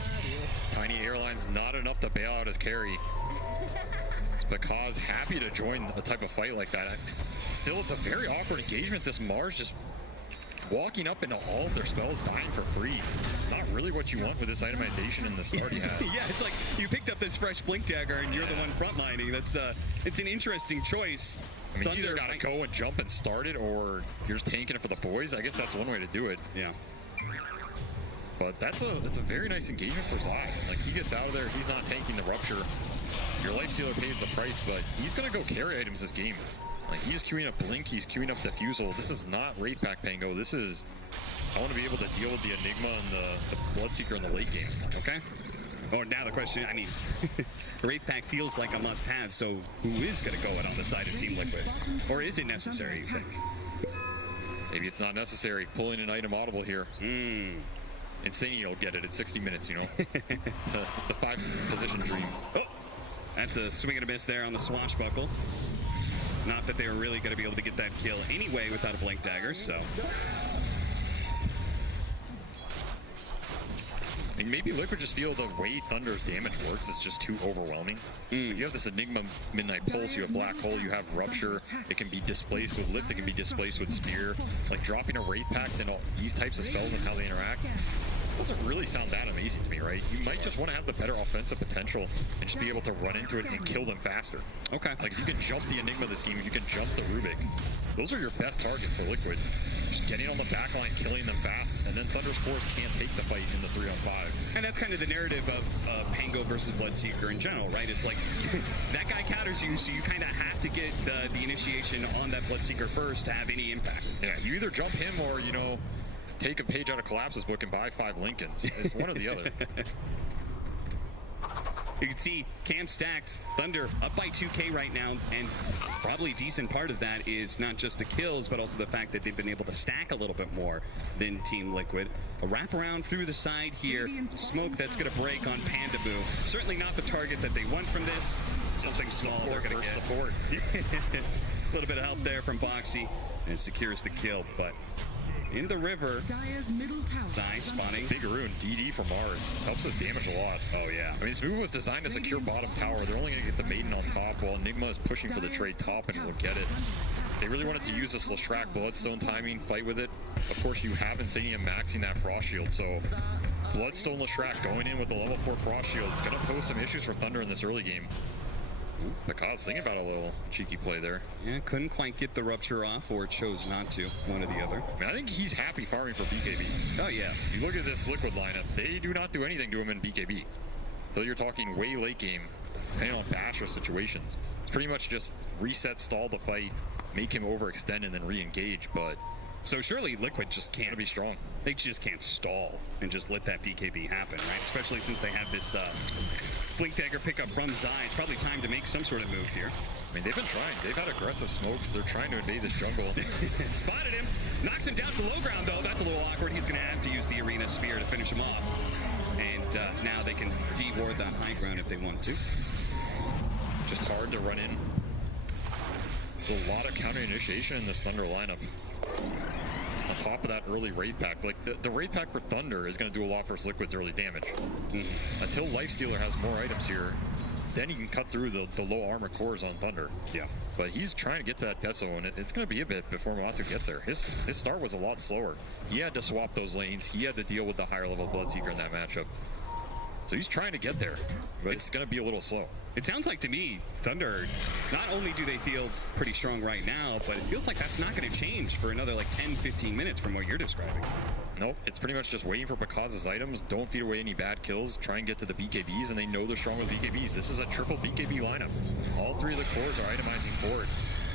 Tiny Airline's not enough to bail out his carry. Because happy to join a type of fight like that. Still, it's a very awkward engagement. This Mars just walking up into all of their spells, dying for free. Not really what you want with this itemization and the start he had. Yeah, it's like you picked up this fresh Blink Dagger and you're the one frontlining. That's it's an interesting choice. I mean, you either gotta go and jump and start it, or you're just tanking it for the boys. I guess that's one way to do it. Yeah. But that's a very nice engagement for Zai. Like, he gets out of there, he's not tanking the Rupture. Your Life Stealer pays the price, but he's going to go carry items this game. Like, he's queuing up Blink, he's queuing up Defusal. This is not Wraithpack Pango. This is, I want to be able to deal with the Enigma and the Bloodseeker in the late game. Okay. Or now the question, I mean, Wraithpack feels like a must-have, so who is going to go it on the side of Team Liquid? Or is it necessary, you think? Maybe it's not necessary. Pulling an item audible here. Insania will get it at 60 minutes, you know. the 5-position dream. Oh, that's a swing and a miss there on the Swashbuckle. Not that they were really going to be able to get that kill anyway without a Blink Dagger, so... I mean, maybe Liquid just feel the way Thunder's damage works is just too overwhelming. You have this Enigma Midnight Pulse, you have Black Hole, you have Rupture. It can be displaced with Lift, it can be displaced with Spear. Like, dropping a Wraith Pact and all these types of spells and how they interact doesn't really sound that amazing to me, right? You might just want to have the better offensive potential and just be able to run into it and kill them faster. Okay. Like, if you can jump the Enigma this game, if you can jump the Rubik, those are your best targets for Liquid. Just getting on the back line, killing them fast, and then Thunder's Force can't take the fight in the 3-on-5. And that's kind of the narrative of Pango versus Bloodseeker in general, right? It's like, that guy counters you, so you kind of have to get the initiation on that Bloodseeker first to have any impact. Yeah, you either jump him or, you know, take a page out of Collapse's book and buy 5 Lincolns. It's one or the other. You can see Cam stacked, Thunder up by 2K right now, and probably a decent part of that is not just the kills, but also the fact that they've been able to stack a little bit more than Team Liquid. A wraparound through the side here, smoke that's going to break on Panda Boo. Certainly not the target that they want from this. Something small they're going to get. Support. A little bit of help there from Boxy, and it secures the kill, but in the river, Zai spawning. Biggeroon, DD for Mars. Helps us damage a lot. Oh, yeah. I mean, this move was designed to secure bottom tower. They're only going to get the Maiden on top while Enigma is pushing for the trade top and will get it. They really wanted to use this Leshrac Bloodstone timing, fight with it. Of course, you have Insania maxing that Frost Shield, so Bloodstone Leshrac going in with the level 4 Frost Shield. It's going to pose some issues for Thunder in this early game. Because thinking about a little cheeky play there. Yeah, couldn't quite get the Rupture off, or chose not to, one or the other. I mean, I think he's happy farming for BKB. Oh, yeah. You look at this Liquid lineup, they do not do anything to him in BKB. So you're talking way late game, depending on bash or situations. It's pretty much just reset, stall the fight, make him overextend, and then re-engage, but... So surely Liquid just can't be strong. They just can't stall and just let that BKB happen, right? Especially since they have this Blink Dagger pickup from Zai. It's probably time to make some sort of move here. I mean, they've been trying. They've had aggressive smokes. They're trying to invade this jungle. Spotted him. Knocks him down to low ground, though. That's a little awkward. He's going to have to use the Arena Spear to finish him off. And now they can deward the high ground if they want to. Just hard to run in. A lot of counter initiation in this Thunder lineup. On top of that early Wraith Pack, like the Wraith Pack for Thunder is going to do a lot for Liquid's early damage. Until Lifestealer has more items here, then he can cut through the low armor cores on Thunder. Yeah. But he's trying to get to that death zone. It's going to be a bit before Matu gets there. His start was a lot slower. He had to swap those lanes. He had to deal with the higher level Bloodseeker in that matchup. So he's trying to get there, but it's going to be a little slow. It sounds like to me, Thunder, not only do they feel pretty strong right now, but it feels like that's not going to change for another like 10-15 minutes from what you're describing. Nope, it's pretty much just waiting for Picas's items, don't feed away any bad kills, try and get to the BKBs, and they know they're strong with BKBs. This is a triple BKB lineup. All 3 of the cores are itemizing forward.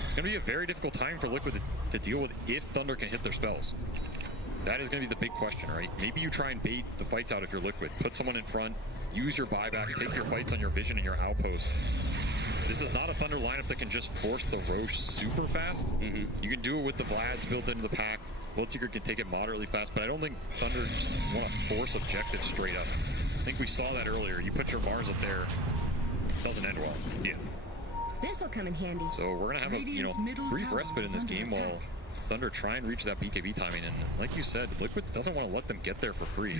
It's going to be a very difficult time for Liquid to deal with if Thunder can hit their spells. That is going to be the big question, right? Maybe you try and bait the fights out if you're Liquid. Put someone in front, use your buybacks, take your fights on your vision and your outpost. This is not a Thunder lineup that can just force the Roche super fast. You can do it with the Vlads built into the pack. Bloodseeker can take it moderately fast, but I don't think Thunder just want to force objectives straight up. I think we saw that earlier. You put your Mars up there, it doesn't end well. Yeah. This'll come in handy. So we're going to have a brief respite in this game while Thunder try and reach that BKB timing, and like you said, Liquid doesn't want to let them get there for free.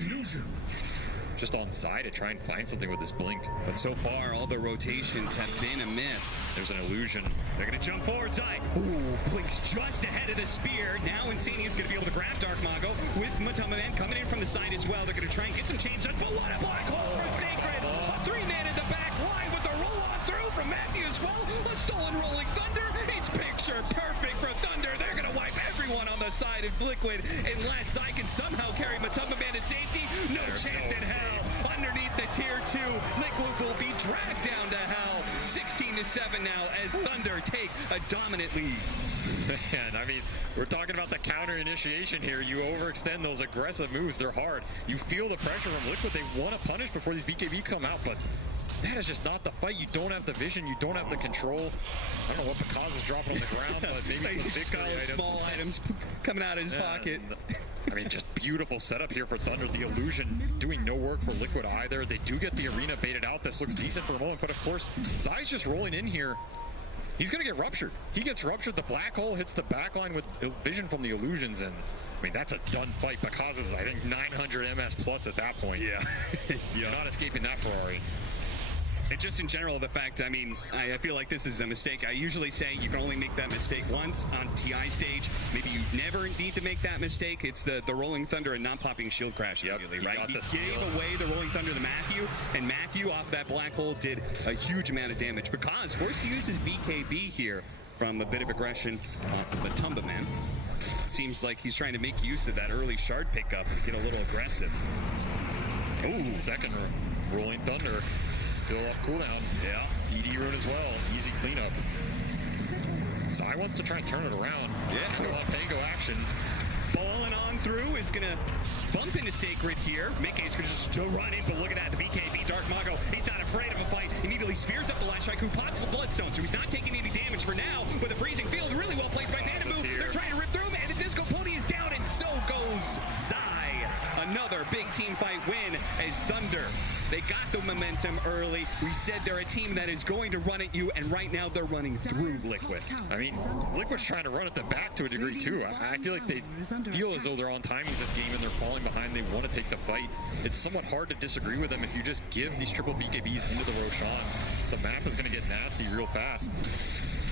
Just on side to try and find something with this Blink. But so far, all the rotations have been a miss. There's an illusion. They're going to jump forward, Zai. Ooh, Blink's just ahead of the spear. Now Insania's going to be able to grab Dark Mago with Matama Man coming in from the side as well. They're going to try and get some change. But what a black hole for Sacred. A 3-man in the back line with the roll on through from Matthew as well. A stolen rolling Thunder. It's picture perfect for Thunder. They're going to wipe everyone on the side of Liquid unless Zai can somehow carry Matama Man to safety. No chance in hell. Underneath the tier 2, Liquid will be dragged down to hell. 16 9-7 now as Thunder take a dominant lead. Man, I mean, we're talking about the counter initiation here. You overextend those aggressive moves. They're hard. You feel the pressure from Liquid. They want to punish before these BKB come out, but that is just not the fight. You don't have the vision. You don't have the control. I don't know what Picaz is dropping on the ground, but maybe some victory items. Small items coming out of his pocket. I mean, just beautiful setup here for Thunder. The illusion doing no work for Liquid either. They do get the arena baited out. This looks decent for a moment, but of course, Zai's just rolling in here. He's going to get ruptured. He gets ruptured. The black hole hits the backline with vision from the illusions, and I mean, that's a done fight. Picaz is, I think, 900 MS plus at that point. Yeah. You're not escaping that Ferrari. And just in general, the fact, I mean, I feel like this is a mistake. I usually say you can only make that mistake once on TI stage. Maybe you never need to make that mistake. It's the Rolling Thunder and not popping Shield Crash immediately, right? He gave away the Rolling Thunder to Matthew, and Matthew off that black hole did a huge amount of damage. Because forced to use his BKB here from a bit of aggression off of the Tumba Man. Seems like he's trying to make use of that early shard pickup and get a little aggressive. Ooh, second Rolling Thunder. Still off cooldown. Yeah. ED rune as well. Easy cleanup. Zai wants to try and turn it around. Yeah. Go on Pango action. Balling on through is going to bump into Sacred here. Mickey's going to just run in, but look at that. The BKB, Dark Mago, he's not afraid of a fight. Immediately spears up the last strike, who pops the Bloodstone, so he's not taking any damage for now. With a freezing field, really well placed by Manamu. They're trying to rip through him, and the Disco Pony is down, and so goes Zai. Another big team fight win as Thunder. They got the momentum early. We said they're a team that is going to run at you, and right now they're running through Liquid. I mean, Liquid's trying to run at the back to a degree too. I feel like they feel as though they're on timings this game and they're falling behind. They want to take the fight. It's somewhat hard to disagree with them if you just give these triple BKBs into the Roshan. The map is going to get nasty real fast.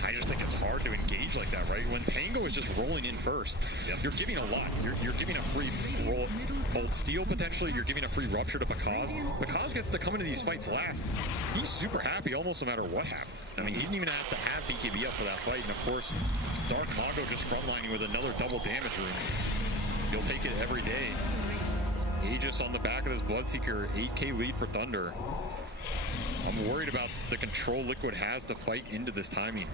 I just think it's hard to engage like that, right? When Pango is just rolling in first, you're giving a lot. You're giving a free roll, Old Steel potentially. You're giving a free rupture to Picaz. Picaz gets to come into these fights last. He's super happy almost no matter what happens. I mean, he didn't even have to have BKB up for that fight. And of course, Dark Mago just frontlining with another double damage rune. He'll take it every day. Aegis on the back of this Bloodseeker, 8k lead for Thunder. I'm worried about the control Liquid has to fight into this timing.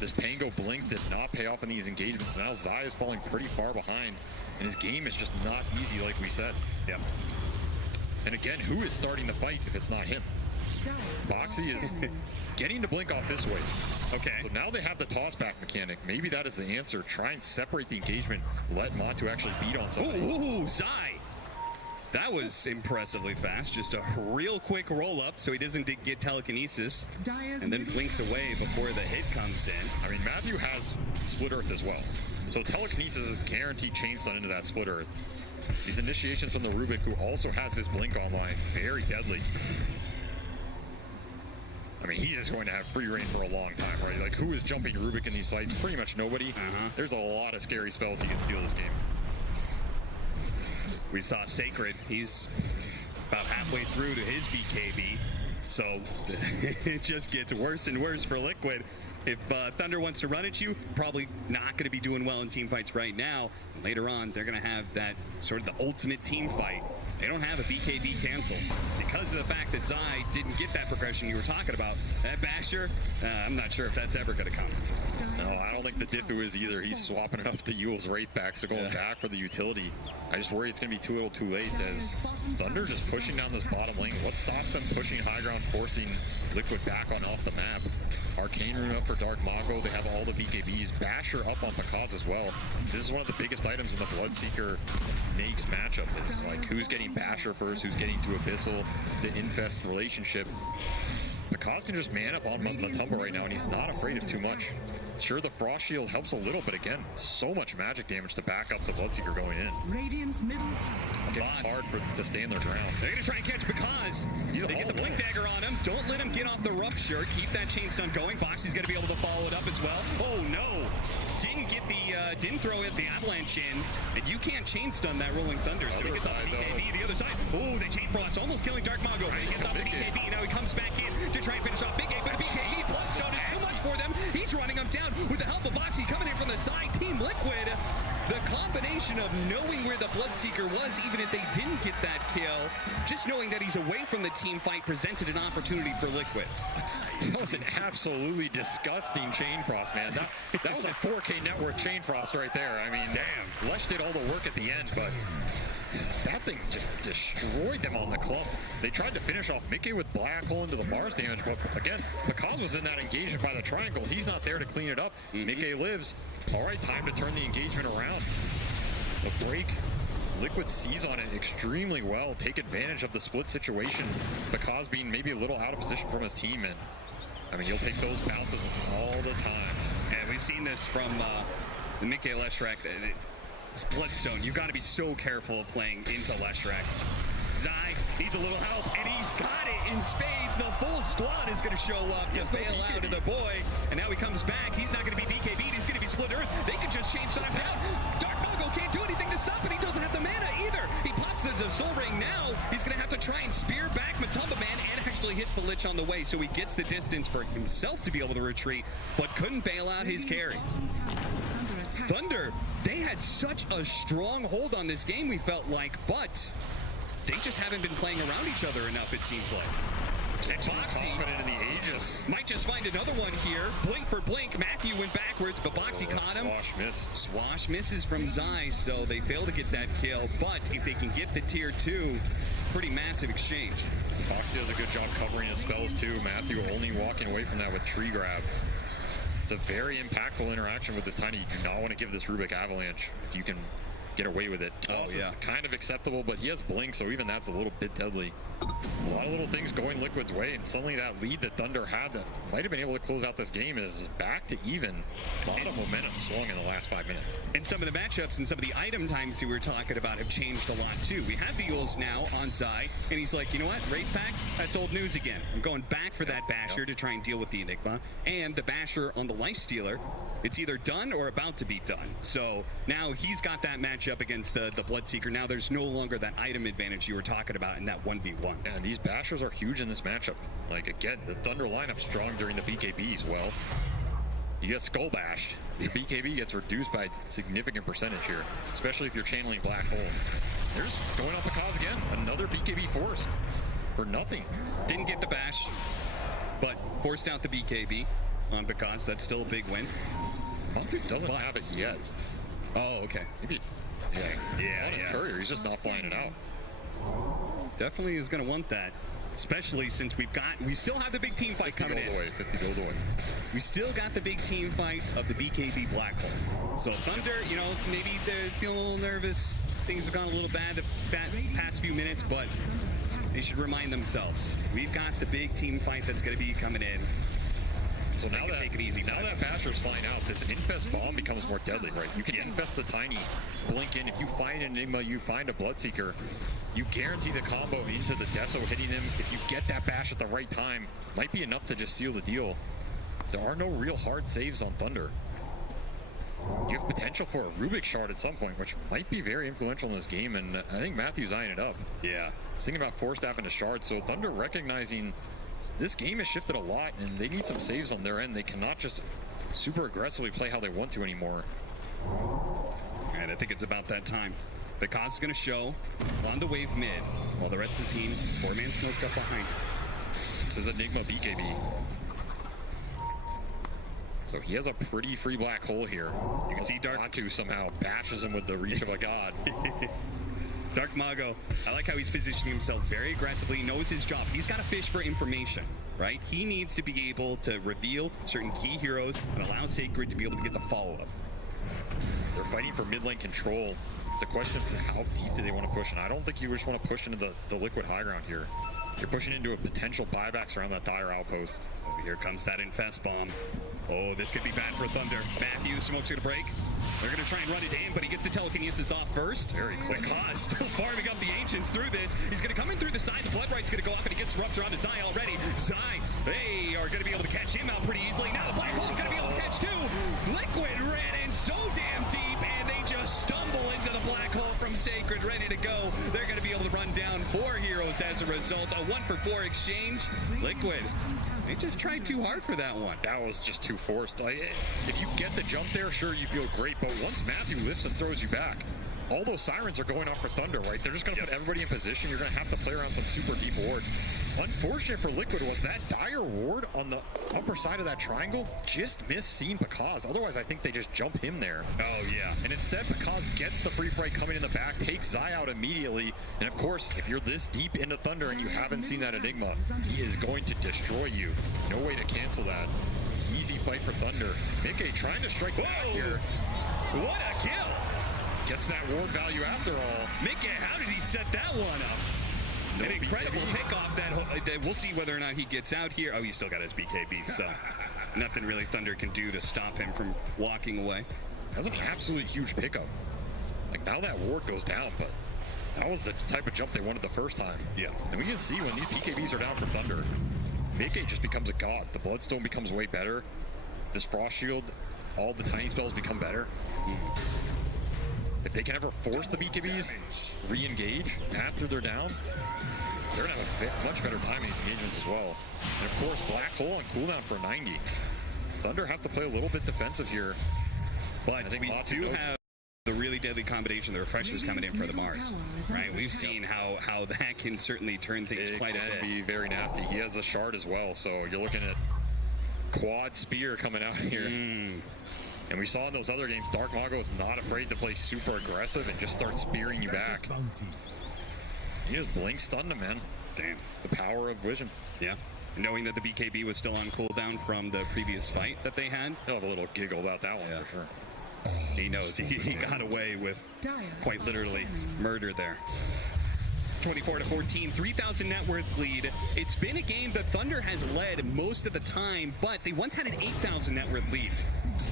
This Pango blink did not pay off in these engagements. Now Zai is falling pretty far behind, and his game is just not easy like we said. Yeah. And again, who is starting the fight if it's not him? Boxy is getting to blink off this way. Okay. So now they have the toss back mechanic. Maybe that is the answer. Try and separate the engagement. Let Matu actually beat on somebody. Ooh, Zai. That was impressively fast. Just a real quick roll up so he doesn't get telekinesis and then blinks away before the hit comes in. I mean, Matthew has Split Earth as well. So telekinesis is guaranteed chain stun into that Split Earth. These initiations from the Rubik, who also has his blink online, very deadly. I mean, he is going to have free reign for a long time, right? Like, who is jumping Rubik in these fights? Pretty much nobody. There's a lot of scary spells he can steal this game. We saw Sacred. He's about halfway through to his BKB. So it just gets worse and worse for Liquid. If Thunder wants to run at you, probably not going to be doing well in team fights right now. Later on, they're going to have that sort of the ultimate team fight. They don't have a BKB cancel because of the fact that Zai didn't get that progression you were talking about. That Basher, I'm not sure if that's ever going to come. No, I don't think the Diffu is either. He's swapping it up to Yule's Wraith back, so going back for the utility. I just worry it's going to be too little too late as Thunder just pushing down this bottom lane. What stops them pushing high ground, forcing Liquid back on off the map? Arcane Rune up for Dark Mago. They have all the BKBs. Basher up on Picaz as well. This is one of the biggest items in the Bloodseeker Nakes matchup. It's like who's getting Basher first, who's getting to Abyssal, the Infest relationship. Picaz can just man up on Matumba right now, and he's not afraid of too much. Sure, the Frost Shield helps a little, but again, so much magic damage to back up the Bloodseeker going in. Radiant's middle Getting hard to stand their ground. They're going to try and catch Picaz. They get the Blink Dagger on him. Don't let him get off the Rupture. Keep that chain stun going. Boxy's going to be able to follow it up as well. Oh, no. Didn't throw it the Avalanche in. And you can't chain stun that Rolling Thunder. So he gets off the BKB. The other side. Oh, the Chain Frost almost killing Dark Mago. He gets off the BKB. Now he comes back in to try and finish off Big A. But a BKB Bloodstone is too much for them. He's running them down with the help of Boxy coming in from the side. Team Liquid. The combo combination of knowing where the Bloodseeker was, even if they didn't get that kill, just knowing that he's away from the team fight presented an opportunity for Liquid. That was an absolutely disgusting chain frost, man. That was a 4K network chain frost right there. I mean, damn. Lesh did all the work at the end, but that thing just destroyed them on the club. They tried to finish off Mickey with Black Hole into the Mars damage, but again, Mikaz was in that engagement by the triangle. He's not there to clean it up. Mickey lives. All right, time to turn the engagement around. The break. Liquid sees on it extremely well, take advantage of the split situation. Mikaz being maybe a little out of position from his team, and I mean, you'll take those bounces all the time. And we've seen this from the Mickey Leshrac. This Bloodstone, you've got to be so careful of playing into Leshrac. Zai needs a little help, and he's got it in spades. The full squad is going to show up to bail out of the boy, and now he comes back. He's not going to be BKB'd. He's going to be split earth. They could just change side down. Dark Mago can't do anything to stop it. He doesn't have the mana either. He pops the Soul Ring now. He's going to have to try and spear back Matumba Man and actually hit the Lich on the way, so he gets the distance for himself to be able to retreat, but couldn't bail out his carry. Thunder, they had such a strong hold on this game, we felt like, but they just haven't been playing around each other enough, it seems like. And Boxy confident in the Aegis. Might just find another one here. Blink for Blink. Matthew went backwards, but Boxy caught him. Swash missed. Swash misses from Zai, so they fail to get that kill. But if they can get the tier 2, it's a pretty massive exchange. Boxy does a good job covering his spells too. Matthew only walking away from that with Tree Grab. It's a very impactful interaction with this Tiny. You do not want to give this Rubik Avalanche if you can get away with it. It's kind of acceptable, but he has Blink, so even that's a little bit deadly. A lot of little things going Liquid's way, and suddenly that lead that Thunder had that might have been able to close out this game is back to even. A lot of momentum swung in the last 5 minutes. And some of the matchups and some of the item times we were talking about have changed a lot too. We have the Yules now on Zai, and he's like, you know what, Wraith Pact, that's old news again. I'm going back for that Basher to try and deal with the Enigma, and the Basher on the Lifestealer. It's either done or about to be done. So now he's got that matchup against the Bloodseeker. Now there's no longer that item advantage you were talking about in that 1v1. And these Bashers are huge in this matchup. Like, again, the Thunder lineup's strong during the BKBs. Well, you get Skull Bashed. Your BKB gets reduced by a significant percentage here, especially if you're channeling Black Hole. There's going off the cause again. Another BKB forced for nothing. Didn't get the bash, but forced out the BKB on because that's still a big win. Montu doesn't have it yet. Oh, okay. Maybe. Yeah. Courier, he's just not flying it out. Definitely is going to want that, especially since we still have the big team fight coming in. 50 gold away. We still got the big team fight of the BKB Black Hole. So Thunder, you know, maybe they're feeling a little nervous. Things have gone a little bad the past few minutes, but they should remind themselves. We've got the big team fight that's going to be coming in. So now that, take it easy. Now that Basher's flying out, this Infest Bomb becomes more deadly, right? You can infest the Tiny, blink in. If you find an Enigma, you find a Bloodseeker, you guarantee the combo into the Deso hitting him. If you get that bash at the right time, might be enough to just seal the deal. There are no real hard saves on Thunder. You have potential for a Rubik Shard at some point, which might be very influential in this game, and I think Matthew's eyeing it up. Yeah. He's thinking about Force Staff into Shard, so Thunder recognizing this game has shifted a lot, and they need some saves on their end. They cannot just super aggressively play how they want to anymore. And I think it's about that time. The cause is going to show on the wave mid, while the rest of the team, 4-man smoked up behind. This is Enigma BKB. So he has a pretty free Black Hole here. You can see Dark somehow bashes him with the reach of a god. Dark Mago, I like how he's positioning himself very aggressively. He knows his job. He's got to fish for information, right? He needs to be able to reveal certain key heroes and allow Sacred to be able to get the follow-up. They're fighting for mid lane control. It's a question of how deep do they want to push, and I don't think you just want to push into the Liquid high ground here. You're pushing into a potential buybacks around that dire outpost. Oh, here comes that Infest Bomb. Oh, this could be bad for Thunder. Matthew, smoke's gonna break. They're gonna try and run it in, but he gets the telekinesis off first. Very close. Because still farming up the Ancients through this. He's gonna come in through the side. The Blood Right's gonna go off, and he gets Rupture onto Zai already. Zai, they are gonna be able to catch him out pretty easily. Now the Black Hole's gonna be able to catch too. Liquid ran in so damn deep, and they just stumble into the Black Hole from Sacred, ready to go. They're gonna be able to run down 4 heroes as a a result. A 1-for-4 exchange. Liquid, they just tried too hard for that one. That was just too forced. Like, if you get the jump there, sure, you feel great. But once Matthew lifts and throws you back, all those sirens are going off for Thunder, right? They're just going to put everybody in position. You're going to have to play around some super deep ward. Unfortunate for Liquid was that dire ward on the upper side of that triangle just missed seeing Pakaz. Otherwise, I think they just jump him there. Oh, yeah. And instead, Pakaz gets the free flight coming in the back, takes Zai out immediately. And of course, if you're this deep into Thunder and you haven't seen that Enigma, he is going to destroy you. No way to cancel that. Easy fight for Thunder. Mickey trying to strike back here. What a kill! Gets that ward value after all. Mickey, how did he set that one up? An incredible pick off that. We'll see whether or not he gets out here. Oh, he's still got his BKB, so nothing really Thunder can do to stop him from walking away. That's an absolutely huge pickup. Like, now that ward goes down, but that was the type of jump they wanted the first time. Yeah. And we can see when these BKBs are down for Thunder, Mickey just becomes a god. The Bloodstone becomes way better. This Frost Shield, all the tiny spells become better. If they can ever force the BKBs re-engage after they're down, they're going to have a much better time in these engagements as well. And of course, Black Hole on cooldown for 90. Thunder have to play a little bit defensive here. But we do have the really deadly combination, the refreshers coming in for the Mars, right? We've seen how that can certainly turn things quite a bit. It can be very nasty. He has a shard as well, so you're looking at quad spear coming out here. And we saw in those other games, Dark Mago is not afraid to play super aggressive and just start spearing you back. He just blink stunned him, man. Damn. The power of vision. Yeah. Knowing that the BKB was still on cooldown from the previous fight that they had. He'll have a little giggle about that one for sure. He knows he got away with quite literally murder there. 24-14, 3,000 net worth lead. It's been a game that Thunder has led most of the time, but they once had an 8,000 net worth lead.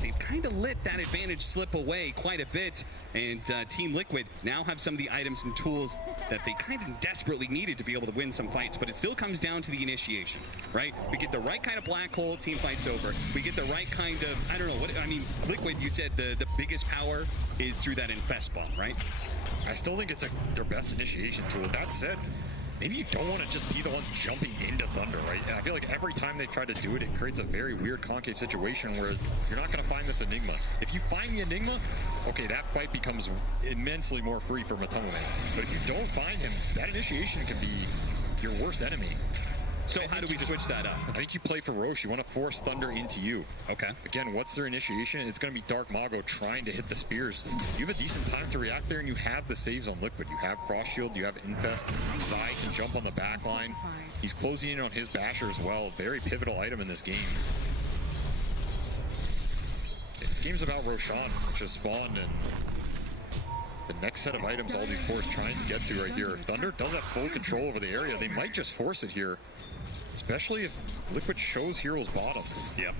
They've kind of let that advantage slip away quite a bit, and Team Liquid now have some of the items and tools that they kind of desperately needed to be able to win some fights, but it still comes down to the initiation, right? We get the right kind of black hole, team fight's over. We get the right kind of, I don't know, what I mean, Liquid, you said the biggest power is through that Infest bomb, right? I still think it's their best initiation tool. That said, maybe you don't want to just be the ones jumping into Thunder, right? And I feel like every time they try to do it, it creates a very weird concave situation where you're not going to find this Enigma. If you find the Enigma, okay, that fight becomes immensely more free for Matoma. But if you don't find him, that initiation can be your worst enemy. So how do we switch that up? I think you play for Roche. You want to force Thunder into you. Okay. Again, what's their initiation? It's going to be Dark Mago trying to hit the spears. You have a decent time to react there, and you have the saves on Liquid. You have Frost Shield, you have Infest. Zai can jump on the back line. He's closing in on his Basher as well. Very pivotal item in this game. This game's about Roshan, which has spawned, and the next set of items all these fours trying to get to right here. Thunder does have full control over the area. They might just force it here, especially if Liquid shows Heroes bottom. Yep.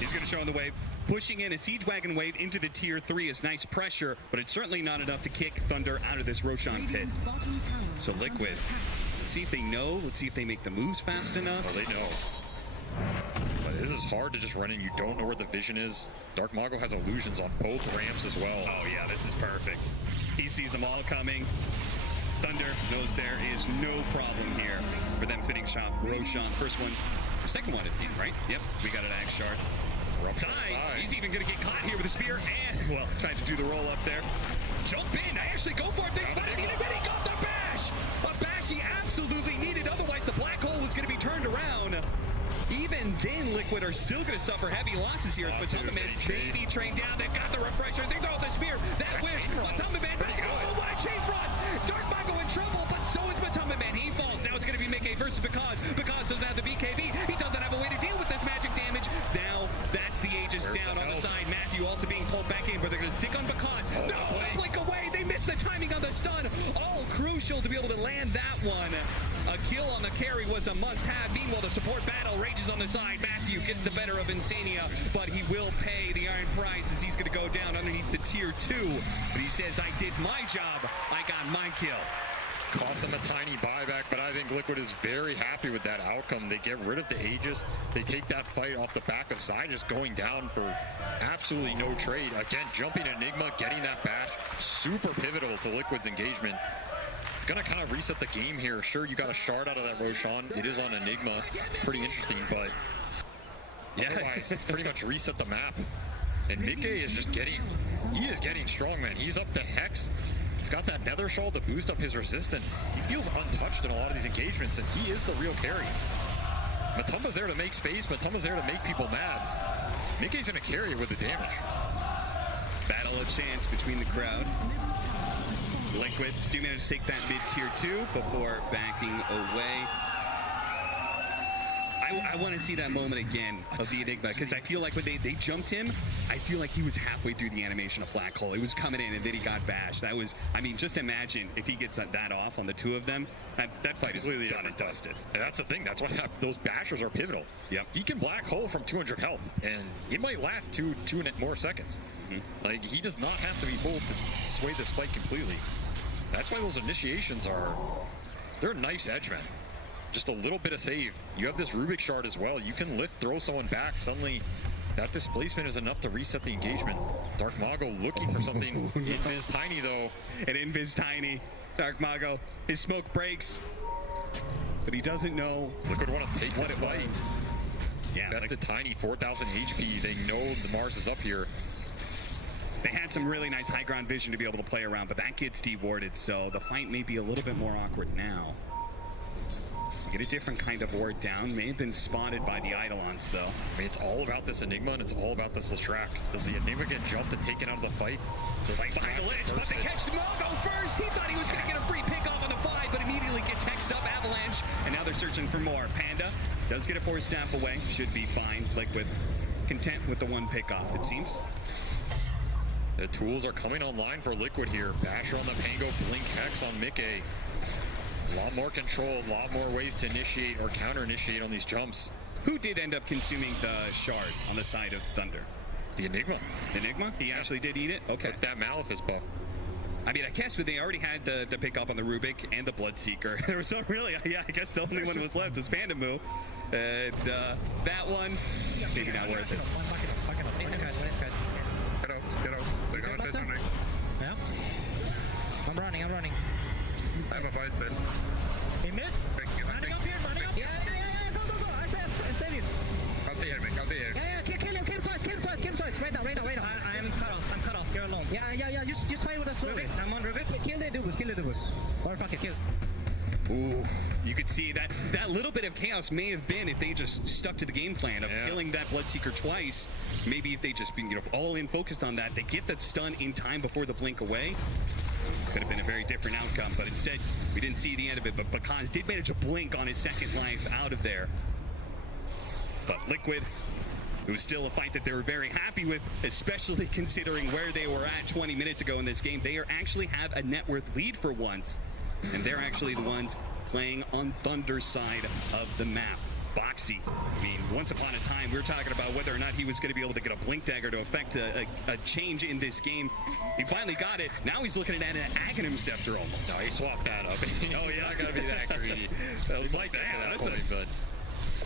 He's going to show on the wave. Pushing in a Siege Wagon wave into the tier 3 is nice pressure, but it's certainly not enough to kick Thunder out of this Roshan pit. So Liquid, let's see if they know. Let's see if they make the moves fast enough. Oh, they know. But this is hard to just run in. You don't know where the vision is. Dark Mago has illusions on both ramps as well. Oh yeah, this is perfect. He sees them all coming. Thunder knows there is no problem here for them fitting shot Roshan. First one, second one, I think, right? Yep, we got an Axe Shard. Zai, he's even going to get caught here with a spear and, well, trying to do the roll up there. Jump in, actually go for it. They spotted it, and he got the bash. A bash he absolutely needed, otherwise the black hole was going to be turned around. Even then, Liquid are still going to suffer heavy losses here. But Matoma Man's baby train down. They've got the refresher. They throw the spear. That whips. Matoma Man. Oh, my chain frost. Dark Mago in trouble, but so is Matoma Man. He falls. Now it's going to be Mickey versus Pakaz. Pakaz doesn't have the BKB. He doesn't have a way to deal with this magic damage. Now that's the Aegis down on the side. Matthew also being pulled back in, but they're going to stick on Pakaz. No, blink away. They missed the timing on the stun. All crucial to be able to land that one. A kill on the carry was a must-have. Meanwhile, the support battle rages on the side. Matthew gets the better of Insania, but he will pay the iron price as he's going to go down underneath the tier 2. But he says, I did my job. I got my kill. Cost them a tiny buyback, but I think Liquid is very happy with that outcome. They get rid of the Aegis. They take that fight off the back of Zai just going down for absolutely no trade. Again, jumping Enigma, getting that bash, super pivotal to Liquid's engagement. It's going to kind of reset the game here. Sure, you got a shard out of that Roshan. It is on Enigma. Pretty interesting, but otherwise, pretty much reset the map. And Mickey is just getting strong, man. He's up to Hex. He's got that Nether Shawl to boost up his resistance. He feels untouched in a lot of these engagements, and he is the real carry. Matumba's there to make space. Matumba's there to make people mad. Mickey's going to carry it with the damage. Battle a chance between the crowd. Liquid do manage to take that mid-tier 2 before backing away. I want to see that moment again of the Enigma, because I feel like when they jumped him, I feel like he was halfway through the animation of Black Hole. It was coming in and then he got bashed. That was, I mean, just imagine if he gets that off on the two of them. That fight is completely done and dusted. And that's the thing. That's why those bashers are pivotal. Yep. He can Black Hole from 200 health, and it might last two and more seconds. Like, he does not have to be full to sway this fight completely. That's why those initiations they're a nice edge, man. Just a little bit of save. You have this Rubik shard as well. You can throw someone back. Suddenly, that displacement is enough to reset the engagement. Dark Mago looking for something. Invis Tiny, though. And Invis Tiny. Dark Mago. His smoke breaks. But he doesn't know. Liquid want to take this fight. Yeah. Bested Tiny, 4,000 HP. They know the Mars is up here. They had some really nice high ground vision to be able to play around, but that gets dewarded, so the fight may be a little bit more awkward now. Get a different kind of ward down. May have been spotted by the Eidolons, though. I mean, it's all about this Enigma, and it's all about this Leshrac. Does the Enigma get jumped and taken out of the fight? Right behind the ledge, but they catch the Mago first! He thought he was going to get a free pick off on the 5, but immediately gets hexed up, Avalanche, and now they're searching for more. Panda does get a force staff away. Should be fine. Liquid content with the one pick off, it seems. The tools are coming online for Liquid here. Basher on the Pango, Blink Hex on Mickey. A lot more control, a lot more ways to initiate or counter-initiate on these jumps. Who did end up consuming the shard on the side of Thunder? The Enigma. The Enigma? He actually did eat it? Okay. Took that Malefice buff. I mean, I guess, but they already had the pick up on the Rubik and the Bloodseeker. There was no really, I guess the only one was left was Panda Moo. And that one, maybe not worth it. Get out. They're going to this one. Yeah. I'm running. I have a vice there. He missed? Running up here. Yeah. Go. I save you. I'll be here, Mick. Yeah. Kill him twice. Right now. I am cut off. You're alone. Yeah. Just fight with us slowly. I'm on Rubik. Kill the Dubus. Or fuck it, kills. Ooh, you could see that little bit of chaos may have been if they just stuck to the game plan of killing that Bloodseeker twice. Maybe if they just been all in focused on that, they get that stun in time before the blink away. Could have been a very different outcome, but instead we didn't see the end of it. But Bakaz did manage to blink on his second life out of there. But Liquid, it was still a fight that they were very happy with, especially considering where they were at 20 minutes ago in this game. They actually have a net worth lead for once. And they're actually the ones playing on Thunder's side of the map. Boxy, I mean, once upon a time, we were talking about whether or not he was going to be able to get a Blink Dagger to affect a change in this game. He finally got it. Now he's looking at an Aghanim Scepter almost. No, he swapped that up. Oh, yeah. Not going to be that greedy. I was like, but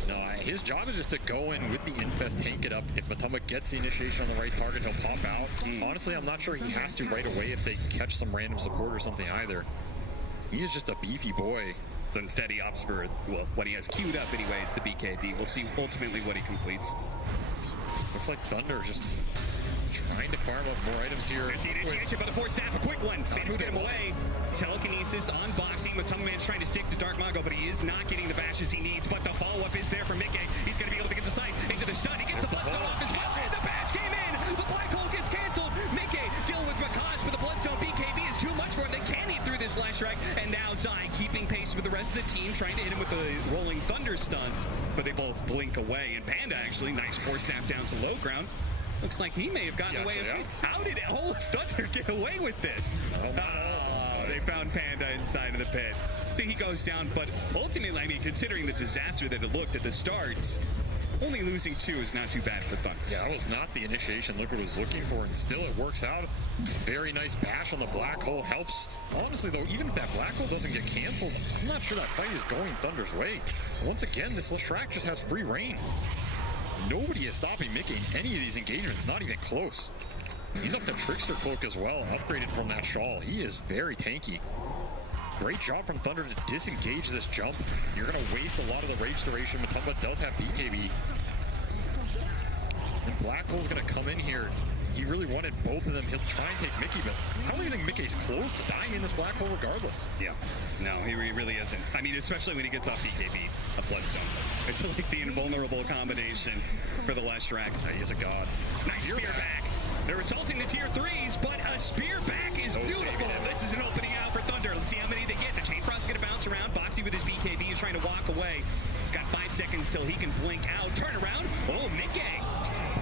no, his job is just to go in with the Infest, tank it up. If Matumba gets the initiation on the right target, he'll pop out. Honestly, I'm not sure he has to right away if they catch some random support or something either. He is just a beefy boy. So instead he opts for, well, what he has queued up anyways, the BKB. We'll see ultimately what he completes. Looks like Thunder just trying to farm up more items here. It's the initiation by the force staff, a quick one. Fans get him away. Telekinesis on Boxy. Matumba Man's trying to stick to Dark Mago, but he is not getting the bashes he needs. But the follow-up is there for Mickey. He's going to be able to get the sight into the stun. He gets the bloodstone off his well. The bash came in. The black hole gets canceled. Mickey dealing with Bakaz, but the bloodstone BKB is too much for him. They can't eat through this Leshrac. And now Zai keeping pace with the rest of the team, trying to hit him with the rolling Thunder stuns. But they both blink away. And Panda actually, nice force snap down to low ground. Looks like he may have gotten away. How did Thunder get away with this? They found Panda inside of the pit. So he goes down, but ultimately, I mean, considering the disaster that it looked at the start, only losing 2 is not too bad for Thunder. Yeah, that was not the initiation Liquid was looking for, and still it works out. Very nice bash on the black hole helps. Honestly, though, even if that black hole doesn't get canceled, I'm not sure that fight is going Thunder's way. Once again, this Leshrac just has free reign. Nobody is stopping Mickey in any of these engagements, not even close. He's up to Trickster Cloak as well, upgraded from that shawl. He is very tanky. Great job from Thunder to disengage this jump. You're going to waste a lot of the rage duration. Matumba does have BKB. And Black Hole's going to come in here. He really wanted both of them. He'll try and take Mickey, but I don't even think Mickey's close to dying in this Black Hole regardless. Yeah, no, he really isn't. I mean, especially when he gets off BKB of Bloodstone. It's like the invulnerable combination for the Leshrac. He's a god. Nice spear back. They're assaulting the tier 3s, but a spear back is beautiful. This is an opening out for Thunder. Let's see how many they get. The Chain Frost's going to bounce around. Boxy with his BKB is trying to walk away. He's got 5 seconds till he can blink out. Turn around. Oh, Mickey.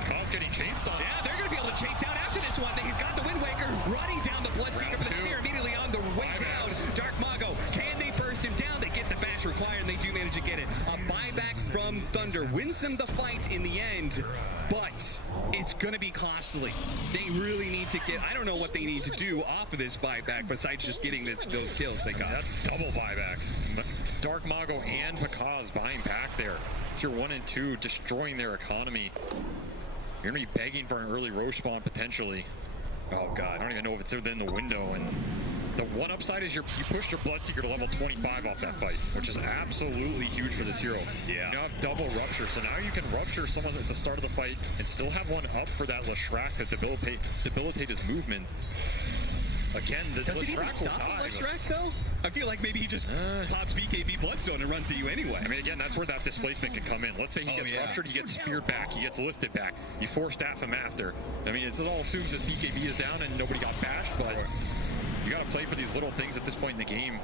Cause getting chain stomped. Yeah, they're going to be able to chase out after this one. They've got the Wind Waker running down the Bloodseeker for the spear immediately on the way down. Dark Mago, can they burst him down? They get the bash required, and they do manage to get it. A buyback from Thunder wins them the fight in the end, but it's going to be costly. They really need to get, I don't know what they need to do off of this buyback besides just getting those kills they got. That's double buyback. Dark Mago and Pakaz buying back there. Tier 1 and 2 destroying their economy. You're going to be begging for an early Roche spawn potentially. Oh god, I don't even know if it's within the window. And the one upside is you pushed your Bloodseeker to level 25 off that fight, which is absolutely huge for this hero. Yeah. You now have double rupture, so now you can rupture someone at the start of the fight and still have one up for that Leshrac to debilitate his movement. Again, the Does it even stop the Leshrac though? I feel like maybe he just pops BKB Bloodstone and runs to you anyway. I mean, again, that's where that displacement can come in. Let's say he gets ruptured, he gets speared back, he gets lifted back. You force staff him after. I mean, it all assumes his BKB is down and nobody got bashed, but you got to play for these little things at this point in the game.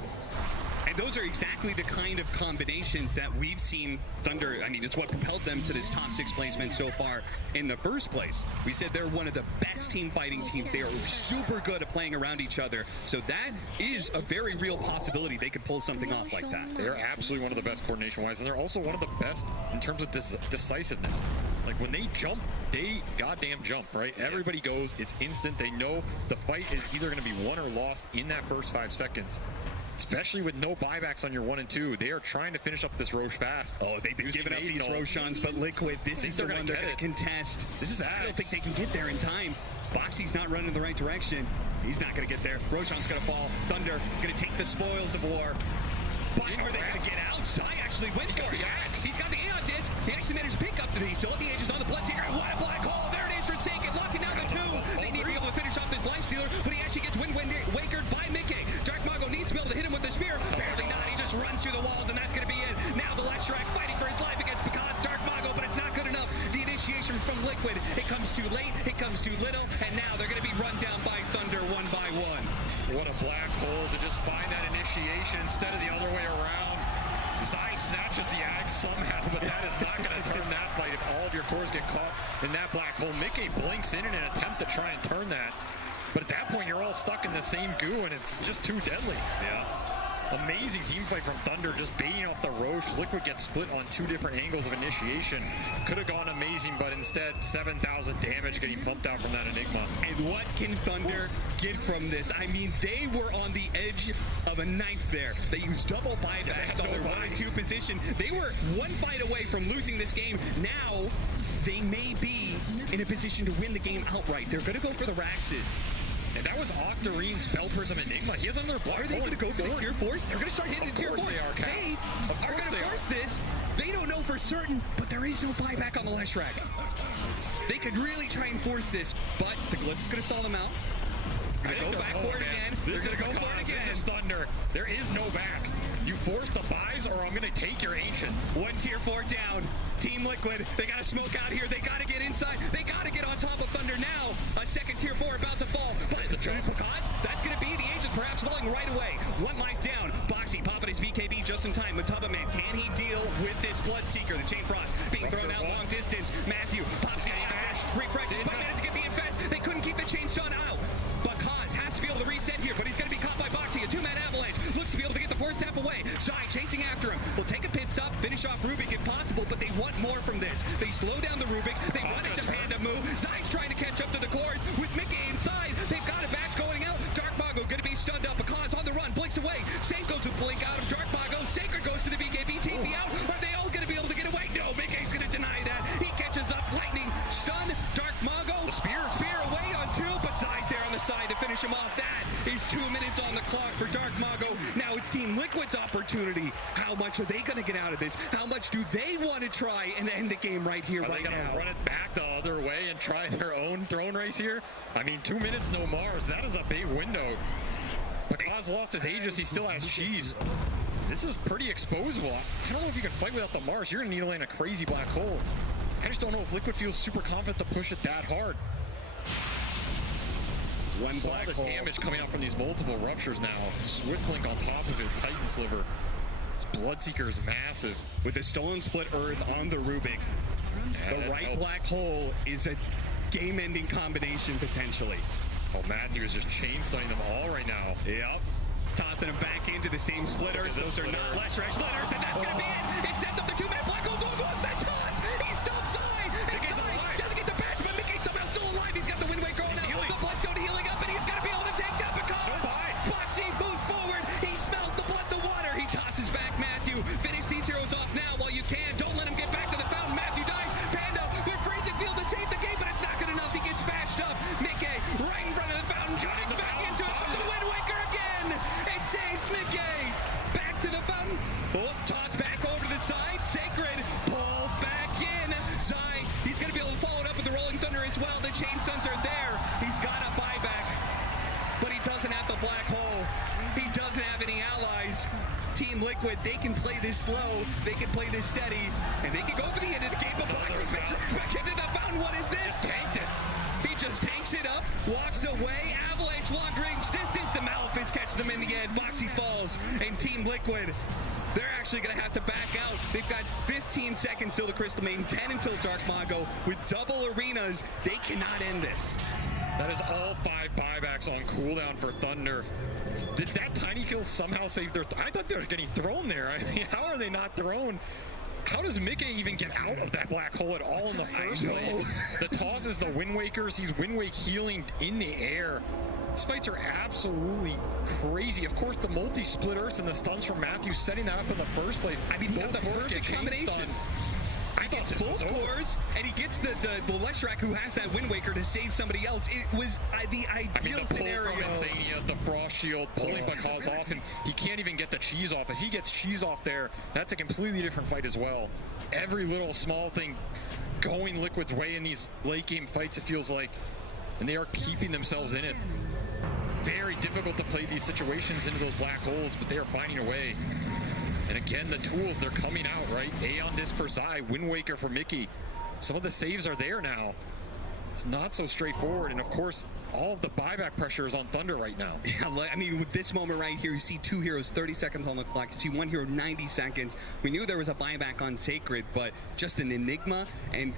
And those are exactly the kind of combinations that we've seen Thunder. I mean, it's what propelled them to this top 6 placement so far in the first place. We said they're one of the best team fighting teams. They are super good at playing around each other. So that is a very real possibility they could pull something off like that. They're absolutely one of the best coordination-wise, and they're also one of the best in terms of decisiveness. Like, when they jump, they goddamn jump, right? Everybody goes. It's instant. They know the fight is either going to be won or lost in that first 5 seconds. Especially with no buybacks on your 1 and 2. They are trying to finish up this Roche fast. Oh, they've been giving up these Roshans, but Liquid, this is the one they're going to contest. This is I don't think they can get there in time. Boxy's not running in the right direction. He's not going to get there. Roshan's going to fall. Thunder going to take the spoils of war. But are they going to get out? Zai actually went for it. He's got the Aeon Disc. He actually managed to pick up the still at the edges on the Bloodseeker. What a black hole. There it is for Taken. Locking down the 2. They need to be able to finish off this Life Stealer, but he actually gets Wind Wakered by Mickey. Dark Mago needs to be able to hit him with the spear. Apparently not. He just runs through the walls, and that's going to be it. Now the Leshrac fighting for his life against Pakaz. Dark Mago, but it's not good enough. The initiation from Liquid. It comes too late. It comes too little. And now they're going to be run down by Thunder 1 by 1. What a black hole to just find that initiation instead of the other way around. Zai snatches the Ag somehow, but that is not going to turn that fight if all of your cores get caught in that black hole. Mickey blinks in an attempt to try and turn that. But at that point, you're all stuck in the same goo, and it's just too deadly. Yeah. Amazing team fight from Thunder, just baiting off the Roche. Liquid gets split on 2 different angles of initiation. Could have gone amazing, but instead, 7,000 damage getting pumped out from that Enigma. And what can Thunder get from this? I mean, they were on the edge of a knife there. They used double buybacks on their 1 and 2 position. They were 1 fight away from losing this game. Now, they may be in a position to win the game outright. They're going to go for the Raxes. And that was Octarine, Spell Prism, Enigma. He has another block. Are they going to go for the tier 4s? They're going to start hitting the tier 4s. They are, They are going to force this. They don't know for certain, but there is no buyback on the Leshrac. They could really try and force this, but the Glyph is going to stall them out. They're going to go back for it again. They're going to go for it again. This is Thunder. There is no back. You force the buys, or I'm going to take your Ancient. 1 tier 4 down. Team Liquid, they got to smoke out here. They got to get inside. They got to get on top of Thunder now. A 2nd tier 4 about to fall. But the Pakaz, that's going to be the Ancient perhaps falling right away. 1 life down. Boxy popping his BKB just in time. Mataba Man, can he deal with this Bloodseeker? The Chain Frost being thrown out long distance. Matthew pops the dash, refreshes, but managed to get the infest. They couldn't keep the chain stun out. Pakaz has to be able to reset here, but he's going to be caught by Boxy. A 2-man avalanche. Looks to be able to get the force half away. Zai chasing after him. Will take a pit stop, finish off Rubik if possible, but they want more from this. They slow down the Rubik. They want it to Panda move. Zai's trying to catch up to the cores with Mickey inside. They've got a bash going out. Dark Mago going to be stunned up. Pakaz on the run, blinks away. Same goes with blink out of Dark Mago. Sacred goes to the BKB. TP out. Are they all going to be able to get away? No, Mickey's going to deny that. He catches up. Lightning, stun. Dark Mago. The spear away on 2, but Zai's there on the side to finish him off. That is is 2 minutes on the clock for Dark Mago. Now it's Team Liquid's opportunity. How much are they going to get out of this? How much do they want to try and end the game right here, right now? Are they going to run it back the other way and try their own throne race here? I mean, 2 minutes, no Mars. That is a big window. Because lost his Aegis, he still has cheese. This is pretty exposable. I don't know if you can fight without the Mars. You're going to need to land a crazy black hole. I just don't know if Liquid feels super confident to push it that hard. One black hole. Damage coming out from these multiple ruptures now. Swift Blink on top of it. Titan Sliver. This Bloodseeker is massive. With the Stolen Split Earth on the Rubik, the right black hole is a game-ending combination potentially. Oh, Matthew is just chain stunning them all right now. Yep. Tossing them back into the same splitters. Those are not Leshrac splitters, and that's going to be it. It sets up the 2-minute black hole. Go, that toss. He stomps Zai. And Zai doesn't get the bash, but Mickey's somehow still alive. He's got the Wind Waker now. The Bloodstone healing up, and he's going to be able to take down Picard. Boxy moves forward. He smells the blood, the water. He tosses back Matthew. Finish these heroes off now while you can. Don't let him get back to the fountain. Matthew dies. Panda with freezing field to save the game, but it's not good enough. He gets bashed up. Mickey right in front of the fountain, jumping back into it. The Wind Waker again. It saves Mickey. Back to the fountain. Oh, toss back over to the side. Sacred pull back in. Zai, he's going to be able to follow it up with the Rolling Thunder as well. The chain stuns are there. He's got a buyback, but he doesn't have the black hole. He doesn't have any allies. Team Liquid, they can play this slow, they can play this steady, and they can go for the end of the game. But Boxy's been dragged back into the fountain. What is this? Tanked it. He just tanks it up, walks away. Avalanche long range distance. The Malefice catches them in the end. Boxy falls, and Team Liquid, they're actually going to have to back out. They've got 15 seconds till the Crystal Maiden, 10 until Dark Mago. With double arenas, they cannot end this. That is all 5 buybacks on cooldown for Thunder. Did that tiny kill somehow save their... I thought they were getting thrown there. I mean, how are they not thrown? How does Mickey even get out of that black hole at all in the first place? The toss is the Wind Wakers. He's Wind Wake healing in the air. These fights are absolutely crazy. Of course, the multi-split Earths and the stuns from Matthew setting that up in the first place. I mean, both the perfect combination. I thought this was cores, and he gets the Leshrac who has that Wind Waker to save somebody else. It was the ideal scenario. Insania, the Frost Shield, pulling Bakaz off, and he can't even get the cheese off. If he gets cheese off there, that's a completely different fight as well. Every little small thing going Liquid's way in these late game fights, it feels like, and they are keeping themselves in it. Very difficult to play these situations into those black holes, but they are finding a way. And again, the tools, they're coming out, right? Aeon Disc for Zai, Wind Waker for Mickey. Some of the saves are there now. It's not so straightforward. And of course, all of the buyback pressure is on Thunder right now. Yeah, I mean, with this moment right here, you see 2 heroes, 30 seconds on the clock. You see 1 hero, 90 seconds. We knew there was a buyback on Sacred, but just an Enigma and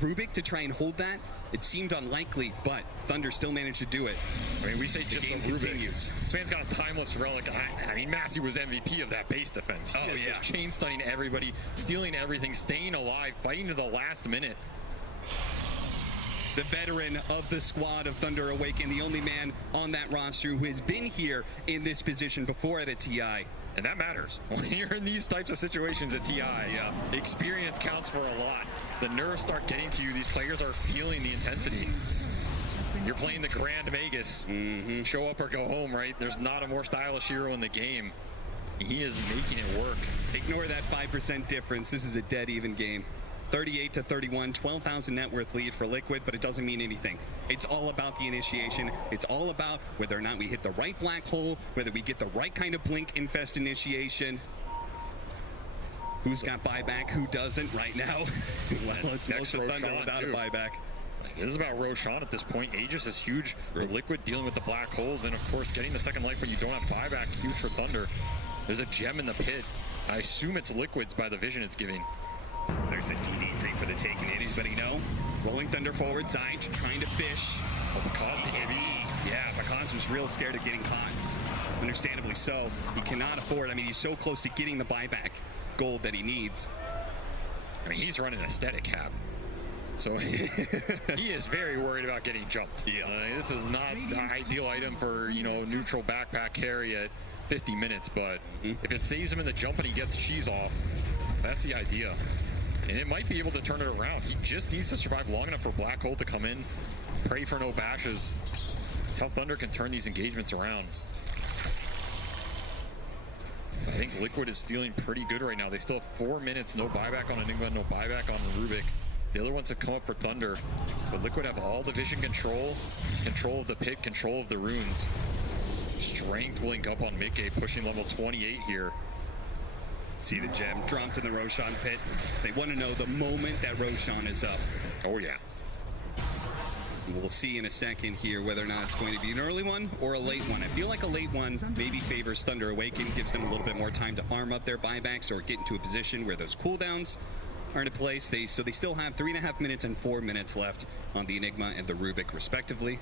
Rubik to try and hold that, it seemed unlikely, but Thunder still managed to do it. I mean, we say just the Rubik. This man's got a timeless relic. I mean, Matthew was MVP of that base defense. He is just chain stunning everybody, stealing everything, staying alive, fighting to the last minute. The veteran of the squad of Thunder Awaken, the only man on that roster who has been here in this position before at a TI. And that matters. When you're in these types of situations at TI, experience counts for a lot. The nerves start getting to you. These players are feeling the intensity. You're playing the Grand Vegas. Show up or go home, right? There's not a more stylish hero in the game. He is making it work. Ignore that 5% difference. This is a dead even game. 38-31, 12,000 net worth lead for Liquid, but it doesn't mean anything. It's all about the initiation. It's all about whether or not we hit the right black hole, whether we get the right kind of blink infest initiation. Who's got buyback, who doesn't right now? Well, it's most of Thunder without a buyback. This is about Roshan at this point. Aegis is huge for Liquid, dealing with the black holes, and of course getting the second life when you don't have buyback, huge for Thunder. There's a gem in the pit. I assume it's Liquid's by the vision it's giving. There's a DD3 for the taking. Anybody know? Rolling Thunder forward, Zai trying to fish. Oh, Bakaz was real scared of getting caught. Understandably so. He cannot afford, I mean, he's so close to getting the buyback gold that he needs. I mean, he's running a static cap. So he is very worried about getting jumped. This is not the ideal item for, neutral backpack carry at 50 minutes, but if it saves him in the jump and he gets cheese off, that's the idea. And it might be able to turn it around. He just needs to survive long enough for Black Hole to come in, pray for no bashes. That's how Thunder can turn these engagements around. I think Liquid is feeling pretty good right now. They still have 4 minutes, no buyback on Enigma, no buyback on Rubik. The other ones have come up for Thunder, but Liquid have all the vision control, control of the pit, control of the runes. Strength will link up on Mickey, pushing level 28 here. See the gem dropped in the Roshan pit. They want to know the moment that Roshan is up. Oh yeah. We'll see in a second here whether or not it's going to be an early one or a late one. I feel like a late one maybe favors Thunder Awaken, gives them a little bit more time to farm up their buybacks or get into a position where those cooldowns are in place. So they still have 3.5 minutes and 4 minutes left on the Enigma and the Rubik respectively.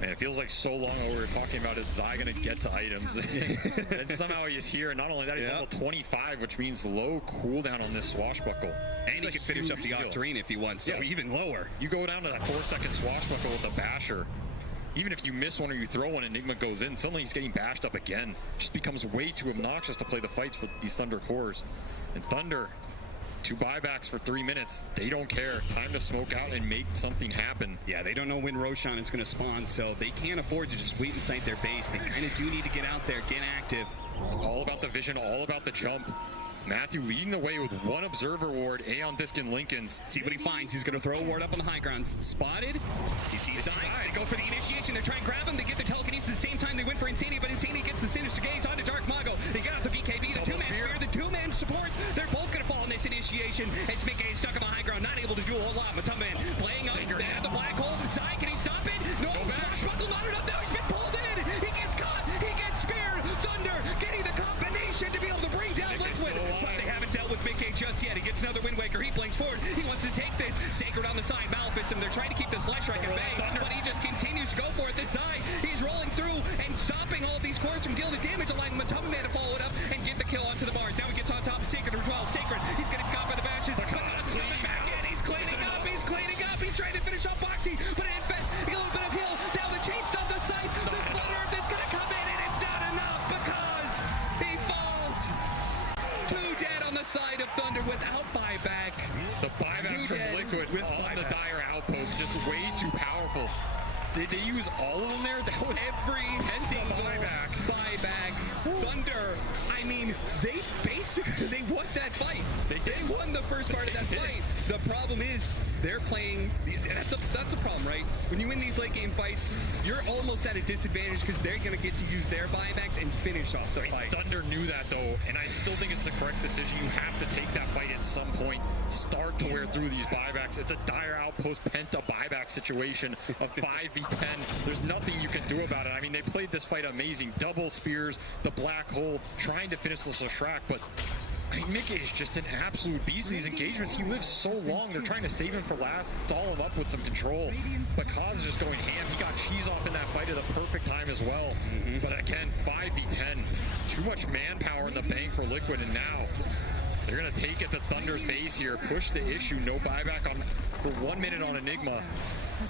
Man, it feels like so long ago we were talking about is Zai going to get to items. And somehow he's here. And not only that, he's level 25, which means low cooldown on this swashbuckle. And he can finish up the Octarine if he wants, so even lower. You go down to that 4-second swashbuckle with the basher. Even if you miss one or you throw one, Enigma goes in, suddenly he's getting bashed up again. Just becomes way too obnoxious to play the fights for these Thunder cores. And Thunder, 2 buybacks for 3 minutes. They don't care. Time to smoke out and make something happen. Yeah, they don't know when Roshan is going to spawn, so they can't afford to just wait inside their base. They kind of do need to get out there, get active. It's all about the vision, all about the jump. Matthew leading the way with 1 observer ward, Aeon, Disc, and Lincoln's. See what he finds. He's going to throw a ward up on the high ground. Spotted. He sees Zai. They go for the initiation. They try and grab him. They get the telekinesis at the same time. They went for Insanity, but Insanity gets the Sinister Gaze onto Dark Mago. They get out the BKB, the 2-man spear, the 2-man supports. They're both going to fall in this initiation. It's Mickey stuck on the high ground, not able to do a whole lot. Matumban playing up. They have the black hole. Zai, can he stop it? No, Swashbuckle not enough. Now he's been pulled in. He gets caught. He gets speared. Thunder getting the combination to be able to bring down Liquid. But they haven't dealt with Mickey just yet. He gets another Wind Waker. He blinks forward. He wants to take this. Sacred on the side. Maleficent. They're trying to keep this Flash Strike at bay, but he just continues to go for it. This Zai, he's rolling through and stopping all of these cores from dealing the damage, allowing Matumban to follow it up and get the kill onto the bars. Now he gets on top of Sacred as well. Sacred, he's going to be caught by the bashes. But God's coming back in. He's cleaning up. He's cleaning up. He's trying to finish off Boxy, but it infests. A little bit of heal. Now the chain stuff the site. The Split Earth is going to come in, and it's not enough because he falls. 2 dead on the side of Thunder without buyback. The buybacks from Liquid with on the Dire Outpost, just way too powerful. Did they use all of them there? That was every single buyback. Thunder, I mean, they basically won that fight. They won the first part of that fight. The problem is they're playing. That's a problem, right? When you win these late game fights, you're almost at a disadvantage because they're going to get to use their buybacks and finish off the fight. Thunder knew that though, and I still think it's the correct decision. You have to take that fight at some point. Start to wear through these buybacks. It's a Dire Outpost Penta buyback situation of 5v10. There's nothing you can do about it. I mean, they played this fight amazing. Double spears, the black hole, trying to finish this Leshrac, but I mean, Mickey is just an absolute beast in these engagements. He lives so long. They're trying to save him for last, stall him up with some control. But Kaz is just going ham. He got cheese off in that fight at the perfect time as well. But again, 5v10. Too much manpower in the bank for Liquid, and now they're going to take it to Thunder's base here, push the issue, no buyback on for 1 minute on Enigma.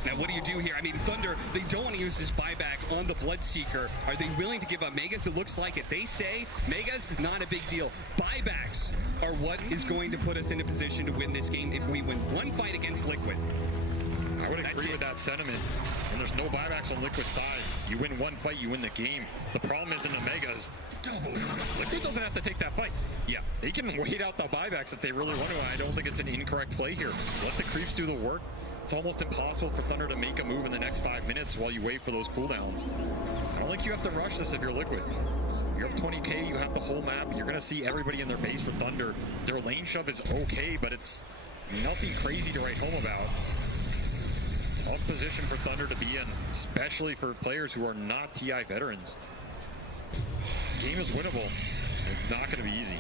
Now, what do you do here? I mean, Thunder, they don't want to use this buyback on the Bloodseeker. Are they willing to give up Megas? It looks like it. They say Megas, not a big deal. Buybacks are what is going to put us in a position to win this game if we win one fight against Liquid. I would agree with that sentiment. When there's no buybacks on Liquid's side, you win one fight, you win the game. The problem is in the Megas, Liquid doesn't have to take that fight. Yeah, they can wait out the buybacks if they really want to. I don't think it's an incorrect play here. Let the creeps do the work. It's almost impossible for Thunder to make a move in the next 5 minutes while you wait for those cooldowns. I don't think you have to rush this if you're Liquid. You have 20k, you have the whole map, you're going to see everybody in their base for Thunder. Their lane shove is okay, but it's nothing crazy to write home about. Tough position for Thunder to be in, especially for players who are not TI veterans. This game is winnable. It's not going to be easy.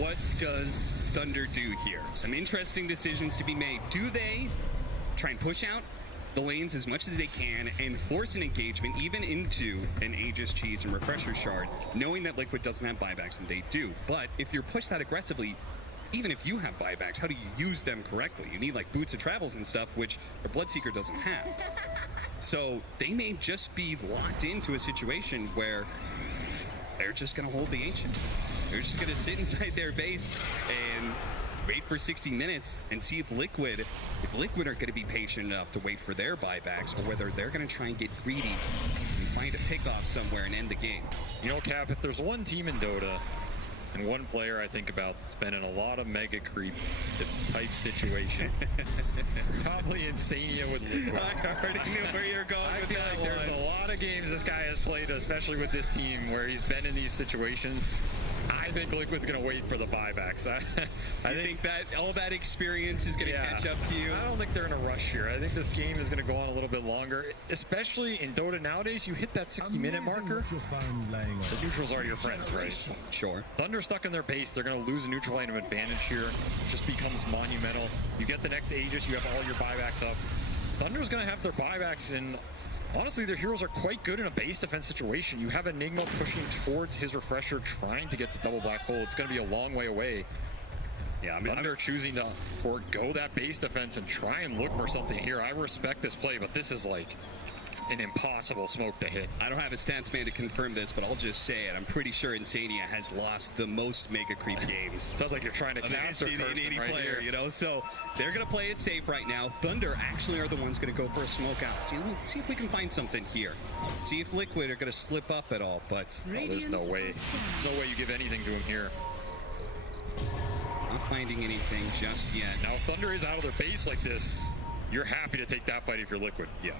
What does Thunder do here? Some interesting decisions to be made. Do they try and push out the lanes as much as they can and force an engagement even into an Aegis Cheese and Refresher Shard, knowing that Liquid doesn't have buybacks and they do? But if you're pushed that aggressively, even if you have buybacks, how do you use them correctly? You need like boots of travels and stuff, which a Bloodseeker doesn't have. So they may just be locked into a situation where they're just going to hold the Ancient. They're just going to sit inside their base and wait for 60 minutes and see if Liquid are going to be patient enough to wait for their buybacks, or whether they're going to try and get greedy and find a pickoff somewhere and end the game. You know, Cap, if there's one team in Dota and one player I think about that's been in a lot of mega creep type situation, probably Insania with Liquid. I already knew where you're going I with feel that like one. there's a lot of games this guy has played, especially with this team, where he's been in these situations. I think Liquid's going to wait for the buybacks. I think that all that experience is going to catch up to you? I don't think they're in a rush here. I think this game is going to go on a little bit longer, especially in Dota nowadays. You hit that 60-minute marker, the neutrals are your friends, right? Sure. Thunder stuck in their base. They're going to lose a neutral item advantage here. It just becomes monumental. You get the next Aegis, you have all your buybacks up. Thunder's going to have their buybacks in. Honestly, their heroes are quite good in a base defense situation. You have Enigma pushing towards his refresher, trying to get the double black hole. It's going to be a long way away. Yeah, I mean, Thunder choosing to forego that base defense and try and look for something here. I respect this play, but this is like an impossible smoke to hit. I don't have a stats man to confirm this, but I'll just say it. I'm pretty sure Insania has lost the most mega creep games. Sounds like you're trying to cast a person right player, here. you know? So they're going to play it safe right now. Thunder actually are the ones going to go for a smoke out. See if we can find something here. See if Liquid are going to slip up at all, but there's no way. There's no way you give anything to him here. Not finding anything just yet. Now, if Thunder is out of their base like this, you're happy to take that fight if you're Liquid. Yeah.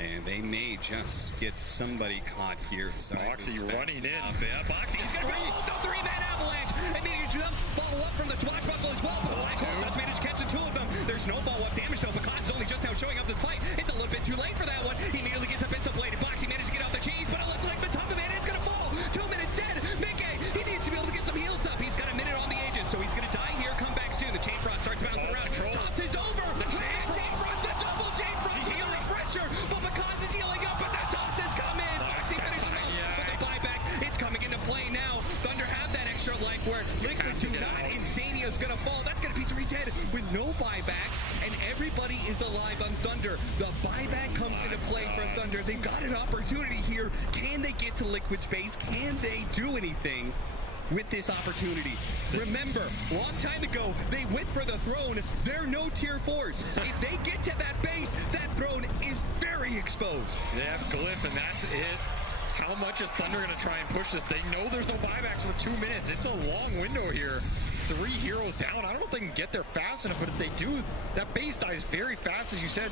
And they may just get somebody caught here. Boxy running in. Yeah, Boxy is going to go. The three-man avalanche. And managed to follow up from the swashbuckle as well. But Black Hole does manage to catch the two of them. There's no follow-up damage though. Because is only just now showing up to the fight. It's a little bit too late for that one. He immediately gets up in some bladed. Boxy managed to get off the cheese, but it looks like the top of it is going to fall. 2 minutes dead. Mickey, he needs to be able to get some heals up. He's got a minute on the Aegis, so he's going to die here. Come back soon. The chain frost starts bouncing around. Toss is over. The chain frost, the double chain frost. He's under pressure, but because is healing up, but the toss has come in. Boxy finishes off with the buyback. It's coming into play now. Thunder have that extra life where Liquid do not. Insania's going to fall. That's going to be 3 dead with no buybacks, and everybody is alive on Thunder. The buyback comes into play for Thunder. They've got an opportunity here. Can they get to Liquid's base? Can they do anything with this opportunity? Remember, long time ago, they went for the throne. They're no tier 4s. If they get to that base, that throne is very exposed. They have Glyph, and that's it. How much is Thunder going to try and push this? They know there's no buybacks for 2 minutes. It's a long window here. 3 heroes down. I don't know if they can get there fast enough, but if they do, that base dies very fast, as you said.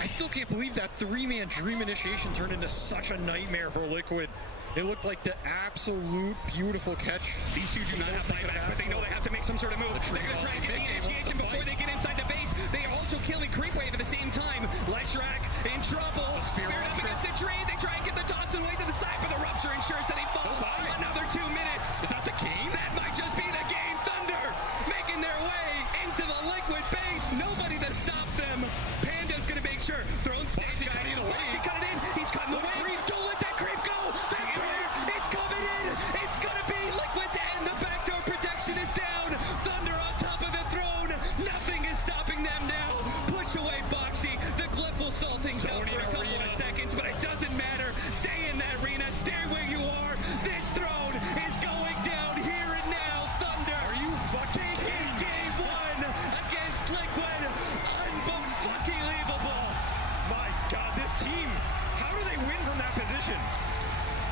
I still can't believe that 3-man Dream Initiation turned into such a nightmare for Liquid. It looked like the absolute beautiful catch. These two do not have buybacks, but they know they have to make some sort of move. They're going to try and get the initiation before they get inside the base. They are also killing Creep Wave at the same time. Lyshrak in trouble. Spirit up against the tree. They try and get the toss away to the side, but the rupture ensures that he falls. Another 2 minutes. Is that the game? That might just be the game. Thunder making their way into the Liquid base. Nobody to stop them. Panda's going to make sure. Throne stays got it away. He cut it in. He's cutting the way. Don't let that creep go. That creep, it's coming in. It's going to be Liquid's end. The backdoor protection is down. Thunder on top of the throne. Nothing is stopping them now. Push away Boxy. The Glyph will stall things out for a couple of seconds, but it doesn't matter. Stay in that arena. Stay where you are. This throne is going down here and now. Thunder, are you taking game 1 against Liquid? Unbelievable. My God, this team, how do they win from that position?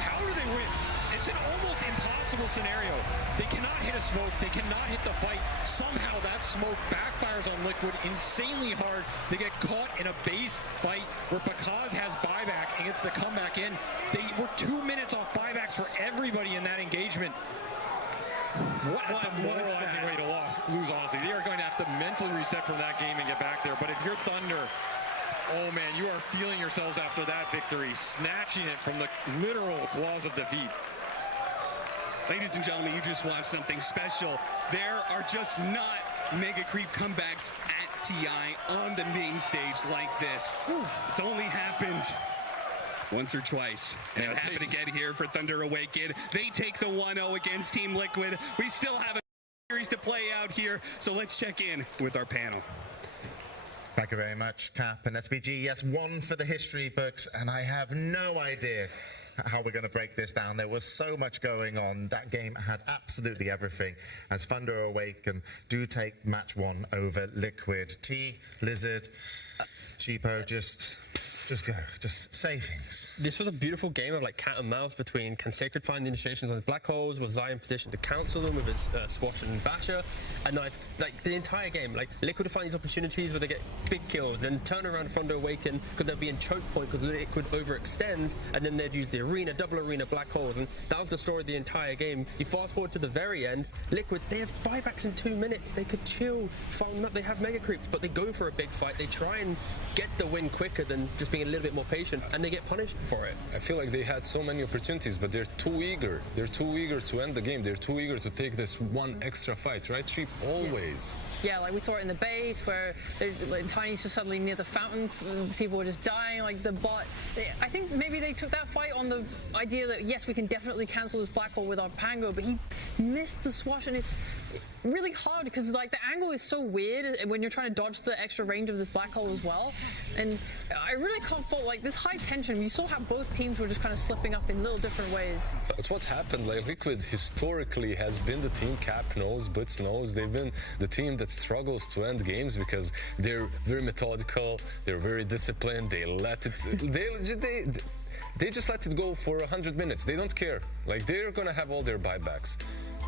How do they win? It's an almost impossible scenario. They cannot hit a smoke. They cannot hit the fight. Somehow that smoke backfires on Liquid insanely hard. They get caught in a base fight where Bakaz has buyback and gets to come back in. They were 2 minutes off buybacks for everybody in that engagement. What a demoralizing way to lose, honestly. They are going to have to mentally reset from that game and get back there. But if you're Thunder, oh man, you are feeling yourselves after that victory, snatching it from the literal claws of defeat. Ladies and gentlemen, you just watched something special. There are just not mega creep comebacks at TI on the main stage like this. It's only happened once or twice. And it happened again here for Thunder Awakened. They take the 1-0 against Team Liquid. We still have a series to play out here, so let's check in with our panel. Thank you very much, Cap and SVG. Yes, 1 for the history books, and I have no idea how we're going to break this down. There was so much going on. That game had absolutely everything. As Thunder Awaken do take match 1 over Liquid. T, Lizard, Cheapo, just go. Just say things. This was a beautiful game of like cat and mouse between can Sacred find the initiations on his black holes, was Zai in position to cancel them with his Swash and Basher, and like the entire game, like Liquid would find these opportunities where they get big kills, then turn around Thunder Awaken because they'd be in choke point because Liquid overextend, and then they'd use the arena, double arena, black holes, and that was the story of the entire game. You fast forward to the very end, Liquid, they have buybacks in 2 minutes, they could chill, farm up, they have mega creeps, but they go for a big fight, they try and get the win quicker than just being a little bit more patient, and they get punished for it. I feel like they had so many opportunities, but they're too eager. They're too eager to end the game. They're too eager to take this one extra fight, right, Sheep? Always. Yeah, like we saw it in the base where like, Tiny's just suddenly near the fountain, people were just dying, like the bot. I think maybe they took that fight on the idea that, yes, we can definitely cancel this black hole with our Pango, but he missed the Swash, and it's really hard because like the angle is so weird when you're trying to dodge the extra range of this black hole as well. And I really can't fault like this high tension. You saw how both teams were just kind of slipping up in little different ways. That's what happened. Like Liquid historically has been the team Cap knows, Blitz knows. They've been the team that struggles to end games because they're very methodical, they're very disciplined, they let it they just let it go for 100 minutes. They don't care. Like they're gonna have all their buybacks.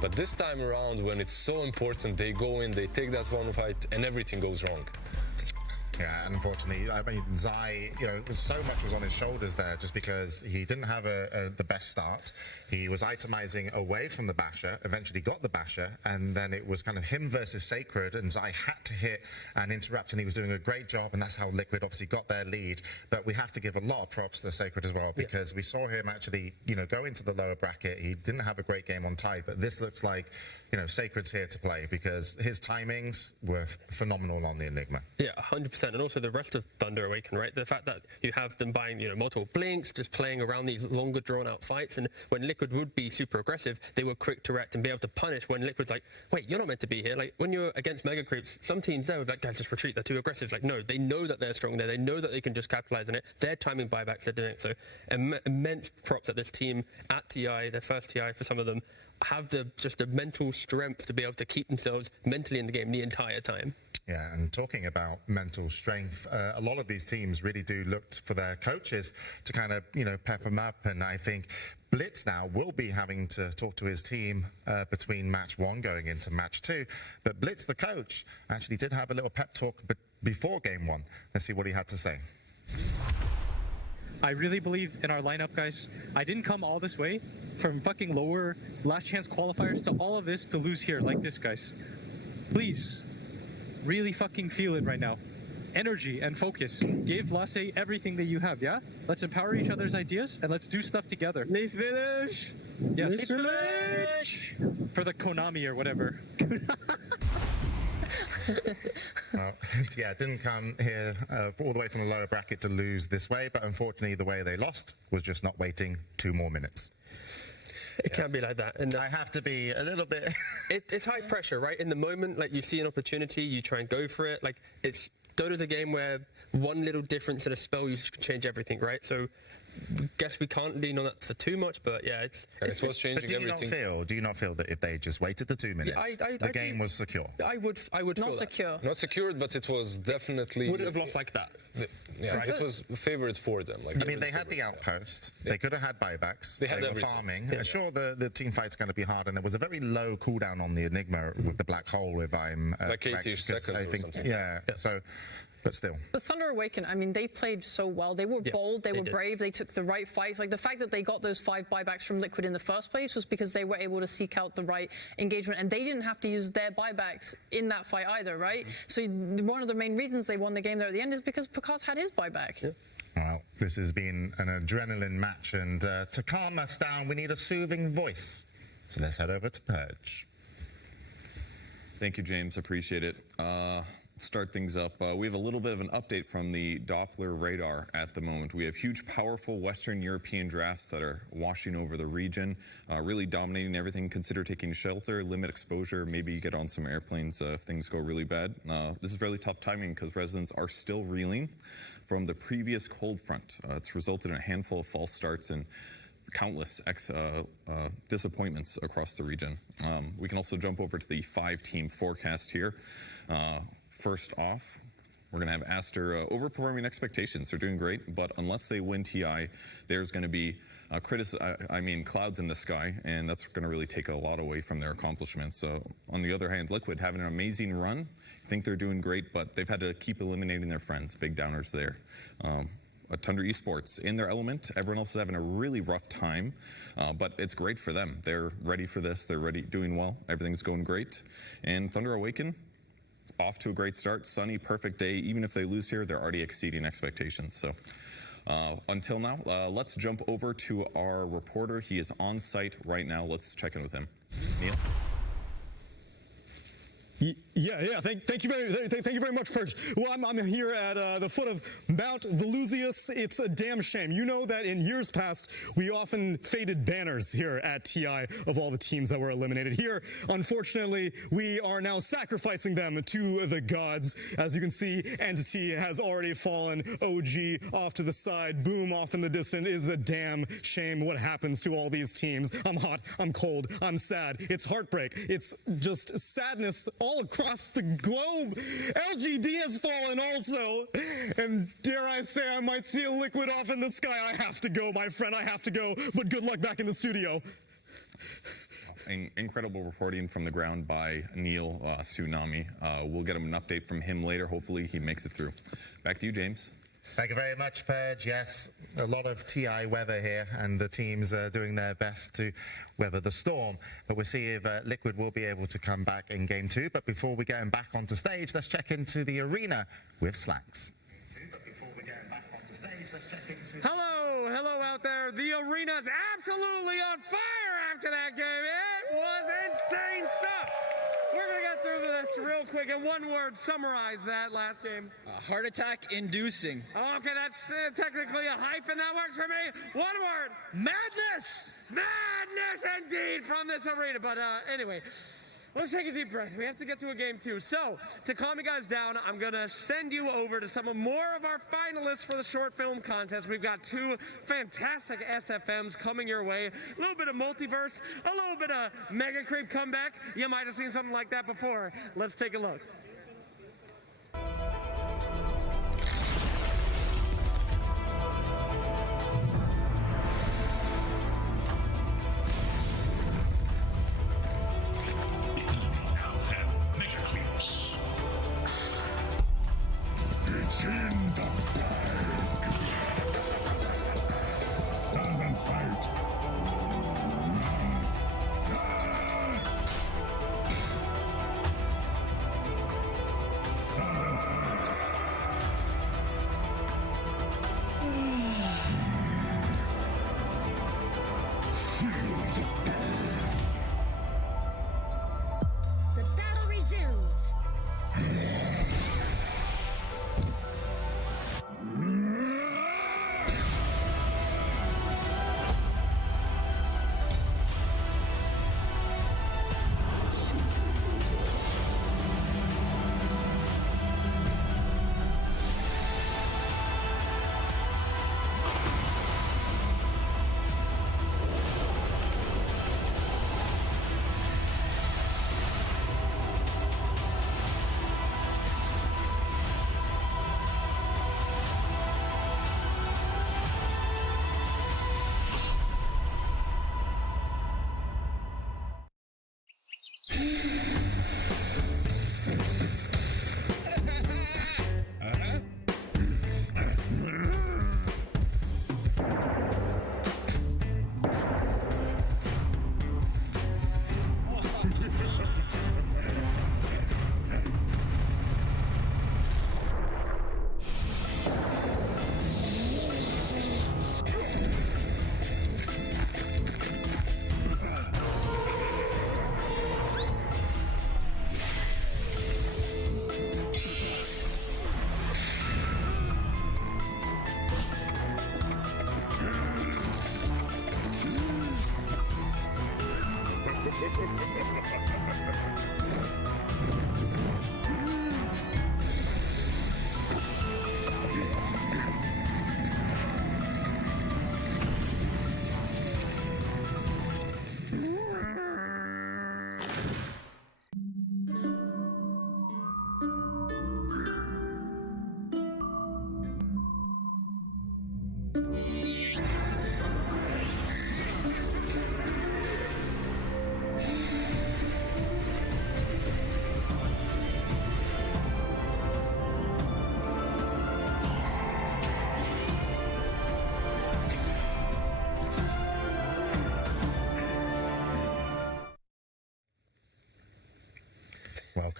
But this time around, when it's so important, they go in, they take that one fight, and everything goes wrong. Yeah, unfortunately, I mean, Zai, so much was on his shoulders there just because he didn't have the best start. He was itemizing away from the Basher, eventually got the Basher, and then it was kind of him versus Sacred, and Zai had to hit and interrupt, and he was doing a great job, and that's how Liquid obviously got their lead. But we have to give a lot of props to Sacred as well, because we saw him actually, go into the lower bracket. He didn't have a great game on Tide, but this looks like, Sacred's here to play because his timings were phenomenal on the Enigma. Yeah, 100%. And also the rest of Thunder Awaken, right? The fact that you have them buying, multiple blinks, just playing around these longer drawn-out fights, and when Liquid would be super aggressive, they were quick to react and be able to punish when Liquid's like, wait, you're not meant to be here. Like, when you're against Mega Creeps, some teams there would be like, guys, just retreat, they're too aggressive. Like, no, they know that they're strong there. They know that they can just capitalize on it. They're timing buybacks, they're doing it. So immense props at this team at TI, their first TI for some of them, have the mental strength to be able to keep themselves mentally in the game the entire time. Yeah, and talking about mental strength, a lot of these teams really do look for their coaches to kind of, pep them up. And I think Blitz now will be having to talk to his team between match 1 going into match 2. But Blitz, the coach, actually did have a little pep talk before game 1. Let's see what he had to say. I really believe in our lineup, guys. I didn't come all this way from fucking lower last chance qualifiers to all of this to lose here like this, guys. Please, really fucking feel it right now. Energy and focus. Give Lasse everything that you have, yeah? Let's empower each other's ideas and let's do stuff together. Let's finish! Yes. Let's finish! For the Konami or whatever. Well, yeah, it didn't come here all the way from the lower bracket to lose this way, but unfortunately the way they lost was just not waiting 2 more minutes. It can't be like that. And I have to be a little bit... it's high pressure, right? In the moment, like, you see an opportunity, you try and go for it. Like, Dota's a game where one little difference in a spell you can change everything, right? So guess we can't lean on that for too much, but yeah, it's what's changing everything. Do you not feel that if they just waited the 2 minutes, the game was secure? I would feel not secure. Not secured, but it was definitely... Wouldn't have lost like that. Right. It was favored for them. Like, I mean, they had the outpost. Yeah. They could have had buybacks. They were farming. Yeah. Sure, the team fight's going to be hard, and there was a very low cooldown on the Enigma with the black hole, if I'm like correct. 80 seconds or something. Yeah, so... But still. But Thunder Awaken, I mean, they played so well. They were bold, they were brave, they took the right fights. Like, the fact that they got those 5 buybacks from Liquid in the first place was because they were able to seek out the right engagement, and they didn't have to use their buybacks in that fight either, right? So one of the main reasons they won the game there at the end is because Picasso had his buyback. Yeah. Well, this has been an adrenaline match, and to calm us down, we need a soothing voice. So let's head over to Purge. Thank you, James. Appreciate it. Start things up. We have a little bit of an update from the Doppler radar at the moment. We have huge, powerful Western European drafts that are washing over the region, really dominating everything. Consider taking shelter, limit exposure, maybe get on some airplanes if things go really bad. This is really tough timing because residents are still reeling from the previous cold front. It's resulted in a handful of false starts and countless disappointments across the region. We can also jump over to the 5-team forecast here. First off, we're going to have Aster overperforming expectations. They're doing great, but unless they win TI, there's going to be clouds in the sky, and that's going to really take a lot away from their accomplishments. On the other hand, Liquid having an amazing run. I think they're doing great, but they've had to keep eliminating their friends. Big downers there. Tundra Esports in their element. Everyone else is having a really rough time, but it's great for them. They're ready for this. They're ready, doing well. Everything's going great. And Thunder Awaken, off to a great start. Sunny, perfect day. Even if they lose here, they're already exceeding expectations. So until now, let's jump over to our reporter. He is on site right now. Let's check in with him. Neil? Yeah. Thank you very much, Purge. Well, I'm here at the foot of Mount Velusius. It's a damn shame. You know that in years past, we often faded banners here at TI of all the teams that were eliminated. Here, unfortunately, we are now sacrificing them to the gods. As you can see, Entity has already fallen. OG off to the side. Boom off in the distance. It is a damn shame what happens to all these teams. I'm hot. I'm cold. I'm sad. It's heartbreak. It's just sadness all across the globe. LGD has fallen also, and dare I say I might see a Liquid off in the sky. I have to go, my friend, I have to go, but good luck back in the studio. Incredible reporting from the ground by Neil Tsunami. We'll get an update from him later. Hopefully he makes it through. Back to you, James. Thank you very much, Purge. Yes, a lot of TI weather here, and the teams are doing their best to weather the storm. But we'll see if Liquid will be able to come back in Game 2. But before we get them back onto stage, let's check into the arena with Slacks. Hello out there. The arena's absolutely on fire after that game. It was insane stuff. We're going to get through this real quick. In one word, summarize that last game. Heart attack inducing. Okay, that's technically a hyphen. That works for me. One word. Madness! Madness indeed from this arena. But anyway, let's take a deep breath. We have to get to a Game 2. So, to calm you guys down, I'm going to send you over to some more of our finalists for the short film contest. We've got 2 fantastic SFMs coming your way. A little bit of multiverse, a little bit of Mega Creep comeback. You might have seen something like that before. Let's take a look. It's in the bag. Stand and fight. Stand and fight. Feel the burn. The battle resumes.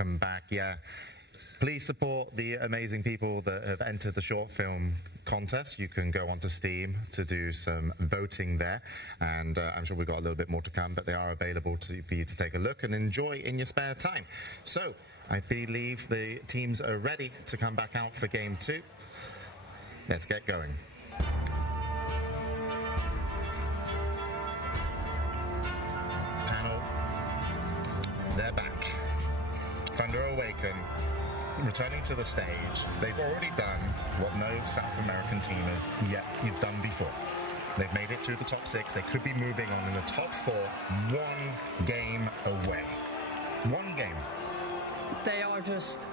welcome back. Yeah, please support the amazing people that have entered the short film contest. You can go onto Steam to do some voting there, and I'm sure we've got a little bit more to come, but they are available for you to take a look and enjoy in your spare time. So I believe the teams are ready to come back out for game 2. Let's get going. Panel, they're back. Thunder Awaken returning to the stage. They've already done what no South American team has yet done before. They've made it to the top 6. They could be moving on in the top 4, 1 game away. 1 game. They are just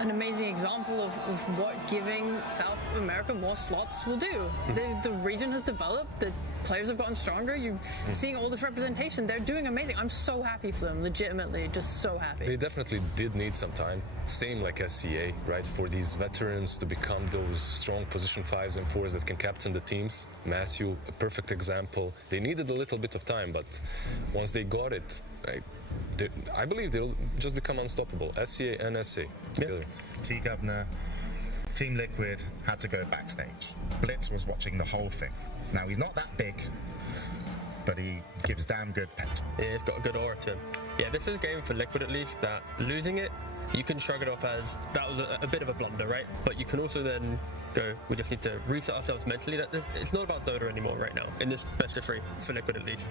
an amazing example of what giving South America more slots will do. The region has developed, the players have gotten stronger, you're seeing all this representation, they're doing amazing. I'm so happy for them, legitimately, just so happy. They definitely did need some time, same like SCA, right, for these veterans to become those strong position 5s and 4s that can captain the teams. Matthew, a perfect example. They needed a little bit of time, but once they got it, I believe they'll just become unstoppable. SCA and SA together. T-Governor, Team Liquid had to go backstage. Blitz was watching the whole thing. Now, he's not that big, but he gives damn good pep talks. Yeah, he's got a good aura to him. Yeah, this is a game for Liquid at least that losing it, you can shrug it off as that was a bit of a blunder, right? But you can also then go, we just need to reset ourselves mentally. That it's not about Dota anymore right now, in this best of 3, for Liquid at least.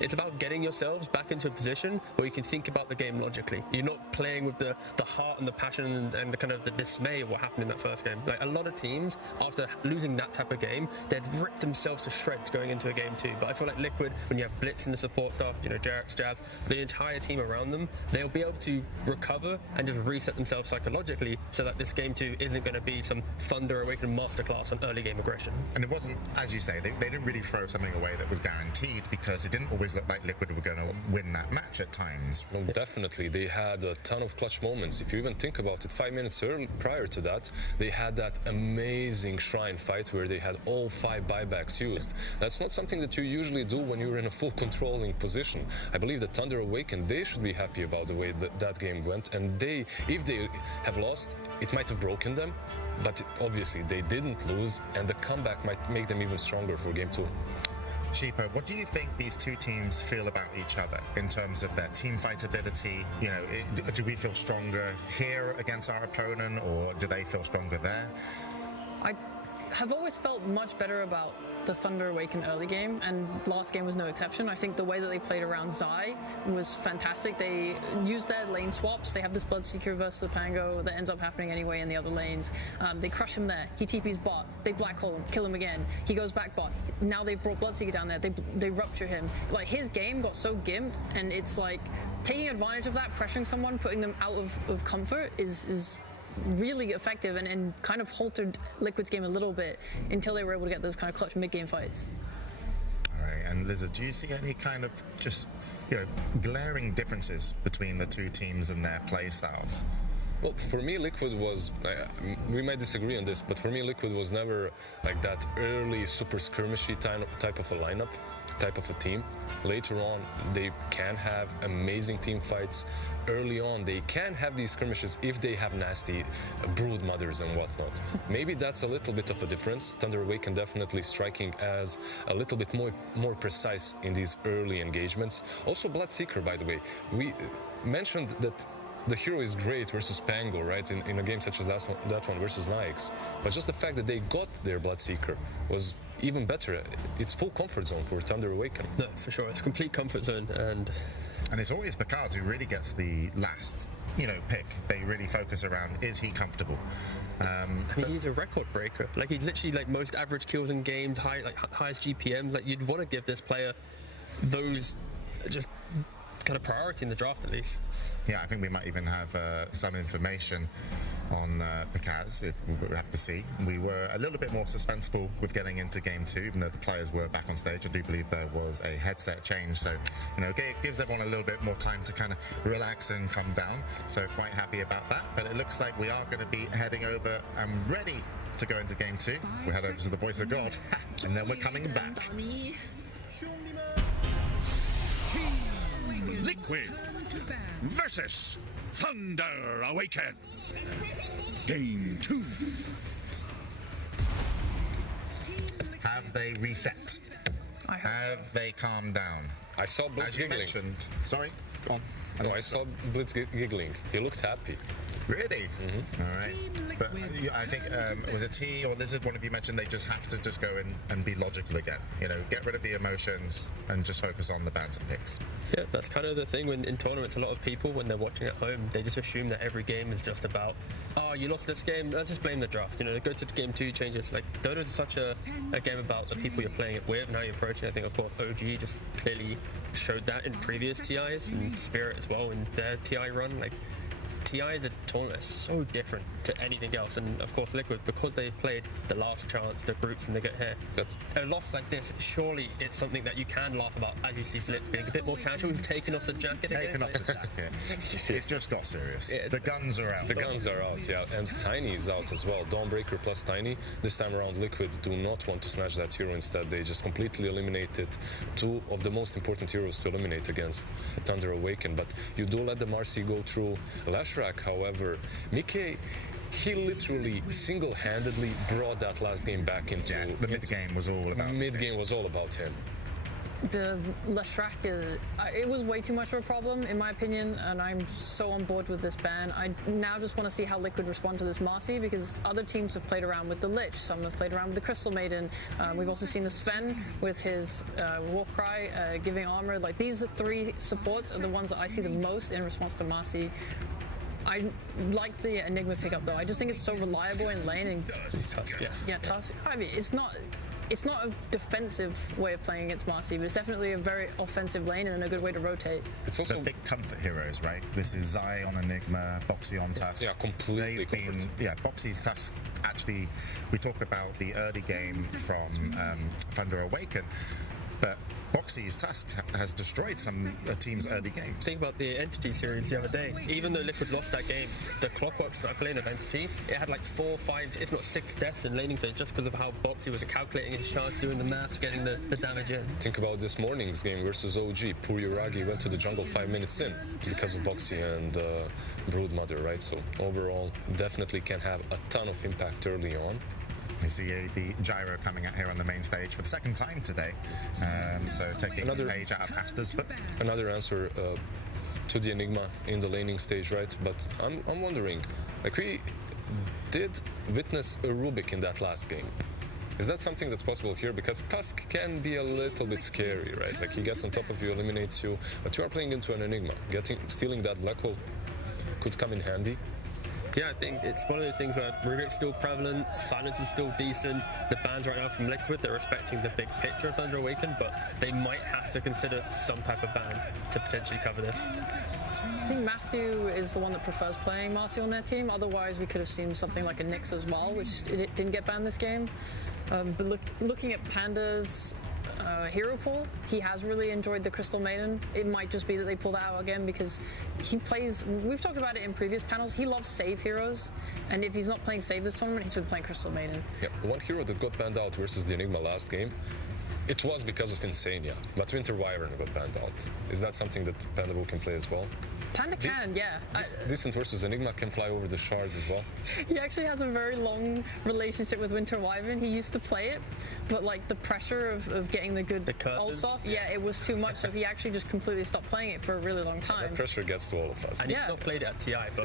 It's about getting yourselves back into a position where you can think about the game logically. You're not playing with the heart and the passion and the kind of the dismay of what happened in that first game. Like, a lot of teams, after losing that type of game, they'd rip themselves to shreds going into a game 2. But I feel like Liquid, when you have Blitz and the support staff, Jarek's Jab, the entire team around them, they'll be able to recover and just reset themselves psychologically so that this game 2 isn't going to be some Thunder Awakened masterclass on early game aggression. And it wasn't, as you say, they didn't really throw something away that was guaranteed, because it didn't always look like Liquid were going to win that match at times. Well, definitely. They had a ton of clutch moments. If you even think about it, 5 minutes prior to that, they had that amazing Shrine fight where they had all 5 buybacks used. That's not something that you usually do when you're in a full controlling position. I believe that Thunder Awakened, they should be happy about the way that game went, and if they have lost, it might have broken them, but obviously they didn't lose, and the comeback might make them even stronger for game 2. Sheepo, what do you think these two teams feel about each other in terms of their team fight ability? Do we feel stronger here against our opponent, or do they feel stronger there? I have always felt much better about the Thunder Awakened early game, and last game was no exception. I think the way that they played around Zai was fantastic. They used their lane swaps. They have this Bloodseeker versus the Pango that ends up happening anyway in the other lanes. They crush him there. He TP's bot. They black hole him, kill him again. He goes back bot. Now they've brought Bloodseeker down there. They rupture him. Like, his game got so gimped, and it's like taking advantage of that, pressuring someone, putting them out of comfort is really effective, and kind of halted Liquid's game a little bit until they were able to get those kind of clutch mid-game fights. All right, and Lizard, do you see any kind of just glaring differences between the two teams and their play styles? Well, for me, Liquid was, we might disagree on this, but for me, Liquid was never like that early super skirmishy type of a lineup, type of a team. Later on, they can have amazing team fights. Early on, they can have these skirmishes if they have nasty brood mothers and whatnot. Maybe that's a little bit of a difference. Thunder Awakened definitely striking as a little bit more precise in these early engagements. Also, Bloodseeker, by the way, we mentioned that the hero is great versus Pango, right? In a game such as that one versus Nyx. But just the fact that they got their Bloodseeker was even better. It's full comfort zone for Thunder Awakened. No, for sure. It's a complete comfort zone, and it's always Bakaz who really gets the last, pick. They really focus around, is he comfortable? He's a record breaker. Like, he's literally like most average kills in games, highest GPMs. Like, you'd want to give this player those just kind of priority in the draft, at least. Yeah, I think we might even have some information on Bakaz. We'll have to see. We were a little bit more suspenseful with getting into game 2, even though the players were back on stage. I do believe there was a headset change, so it gives everyone a little bit more time to kind of relax and come down. So quite happy about that. But it looks like we are going to be heading over and ready to go into game 2. We'll head over to the Voice of God, and then we're coming back. Liquid versus Thunder Awaken. Game 2. Have they reset? Have they calmed down? I saw Blitz As you giggling. mentioned. Sorry, go on. No, I saw Blitz giggling. He looked happy. Really? All right. But I think, was it T or Lizard, one of you mentioned they just have to just go in and be logical again. You know, get rid of the emotions and just focus on the bans and picks. Yeah, that's kind of the thing when in tournaments, a lot of people, when they're watching at home, they just assume that every game is just about, oh, you lost this game, let's just blame the draft. You know, go to game 2, changes. Like, Dota is such a game about the people you're playing it with and how you approach it. I think, of course, OG just clearly showed that in previous TIs and Spirit as well in their TI run. Like, TI as a tournament is so different to anything else, and of course Liquid, because they've played the last chance, the groups, and they get here. A loss like this, surely it's something that you can laugh about, as you see Blitz being a bit more casual. He's taken off the jacket. Taken off the jacket. It just got serious. Yeah, the guns are out. The guns are out, yeah. And Tiny is out as well. Dawnbreaker plus Tiny. This time around, Liquid do not want to snatch that hero. Instead, they just completely eliminated two of the most important heroes to eliminate against Thunder Awaken. But you do let the Marcy go through Lashrak, however. Mickey, he literally single-handedly brought that last game back into... Yeah, the mid-game was all about... Mid-game was all about him. The Lashrak, it was way too much of a problem, in my opinion, and I'm so on board with this ban. I now just want to see how Liquid respond to this Marcy, because other teams have played around with the Lich, some have played around with the Crystal Maiden. We've also seen the Sven with his Warcry giving armor. Like, these are 3 supports are the ones that I see the most in response to Marcy. I like the Enigma pickup though. I just think it's so reliable in lane and Tusk, yeah, Tusk. I mean, it's not a defensive way of playing against Marcy, but it's definitely a very offensive lane and a good way to rotate. It's also big comfort heroes, right? This is Zai on Enigma, Boxy on Tusk. Yeah, completely comfort. Yeah, Boxy's Tusk, actually, we talk about the early game from Thunder Awaken, but Boxy's Tusk has destroyed some teams' early games. Think about the Entity series the other day. Even though Liquid lost that game, the Clockwork Sniper lane of Entity, it had like 4, 5, if not 6 deaths in laning phase just because of how Boxy was calculating his charge, doing the maths, getting the damage in. Think about this morning's game versus OG. Pururagi went to the jungle 5 minutes in because of Boxy and Broodmother, right? So overall, definitely can have a ton of impact early on. We see the Gyro coming out here on the main stage for the second time today. So taking a page out of Asta's book. Another answer to the Enigma in the laning stage, right? But I'm wondering, like, we did witness a Rubik in that last game. Is that something that's possible here? Because Tusk can be a little bit scary, right? Like, he gets on top of you, eliminates you, but you are playing into an Enigma. Stealing that black hole could come in handy. Yeah, I think it's one of those things where Rubik's still prevalent, Silence is still decent. The bans right now from Liquid, they're respecting the big picture of Thunder Awaken, but they might have to consider some type of ban to potentially cover this. I think Matthew is the one that prefers playing Marcy on their team. Otherwise, we could have seen something like a Nyx as well, which it didn't get banned this game. But looking at Panda's hero pool, he has really enjoyed the Crystal Maiden. It might just be that they pull that out again because he plays, we've talked about it in previous panels, he loves save heroes, and if he's not playing save this tournament, he's been playing Crystal Maiden. Yeah, one hero that got banned out versus the Enigma last game, it was because of Insania, but Winter Wyvern got banned out. Is that something that Panda can play as well? Panda can, yeah. Decent versus Enigma can fly over the shards as well. He actually has a very long relationship with Winter Wyvern. He used to play it, but like the pressure of getting the good ults off, it was too much, so he actually just completely stopped playing it for a really long time. That pressure gets to all of us. And he's not played it at TI, but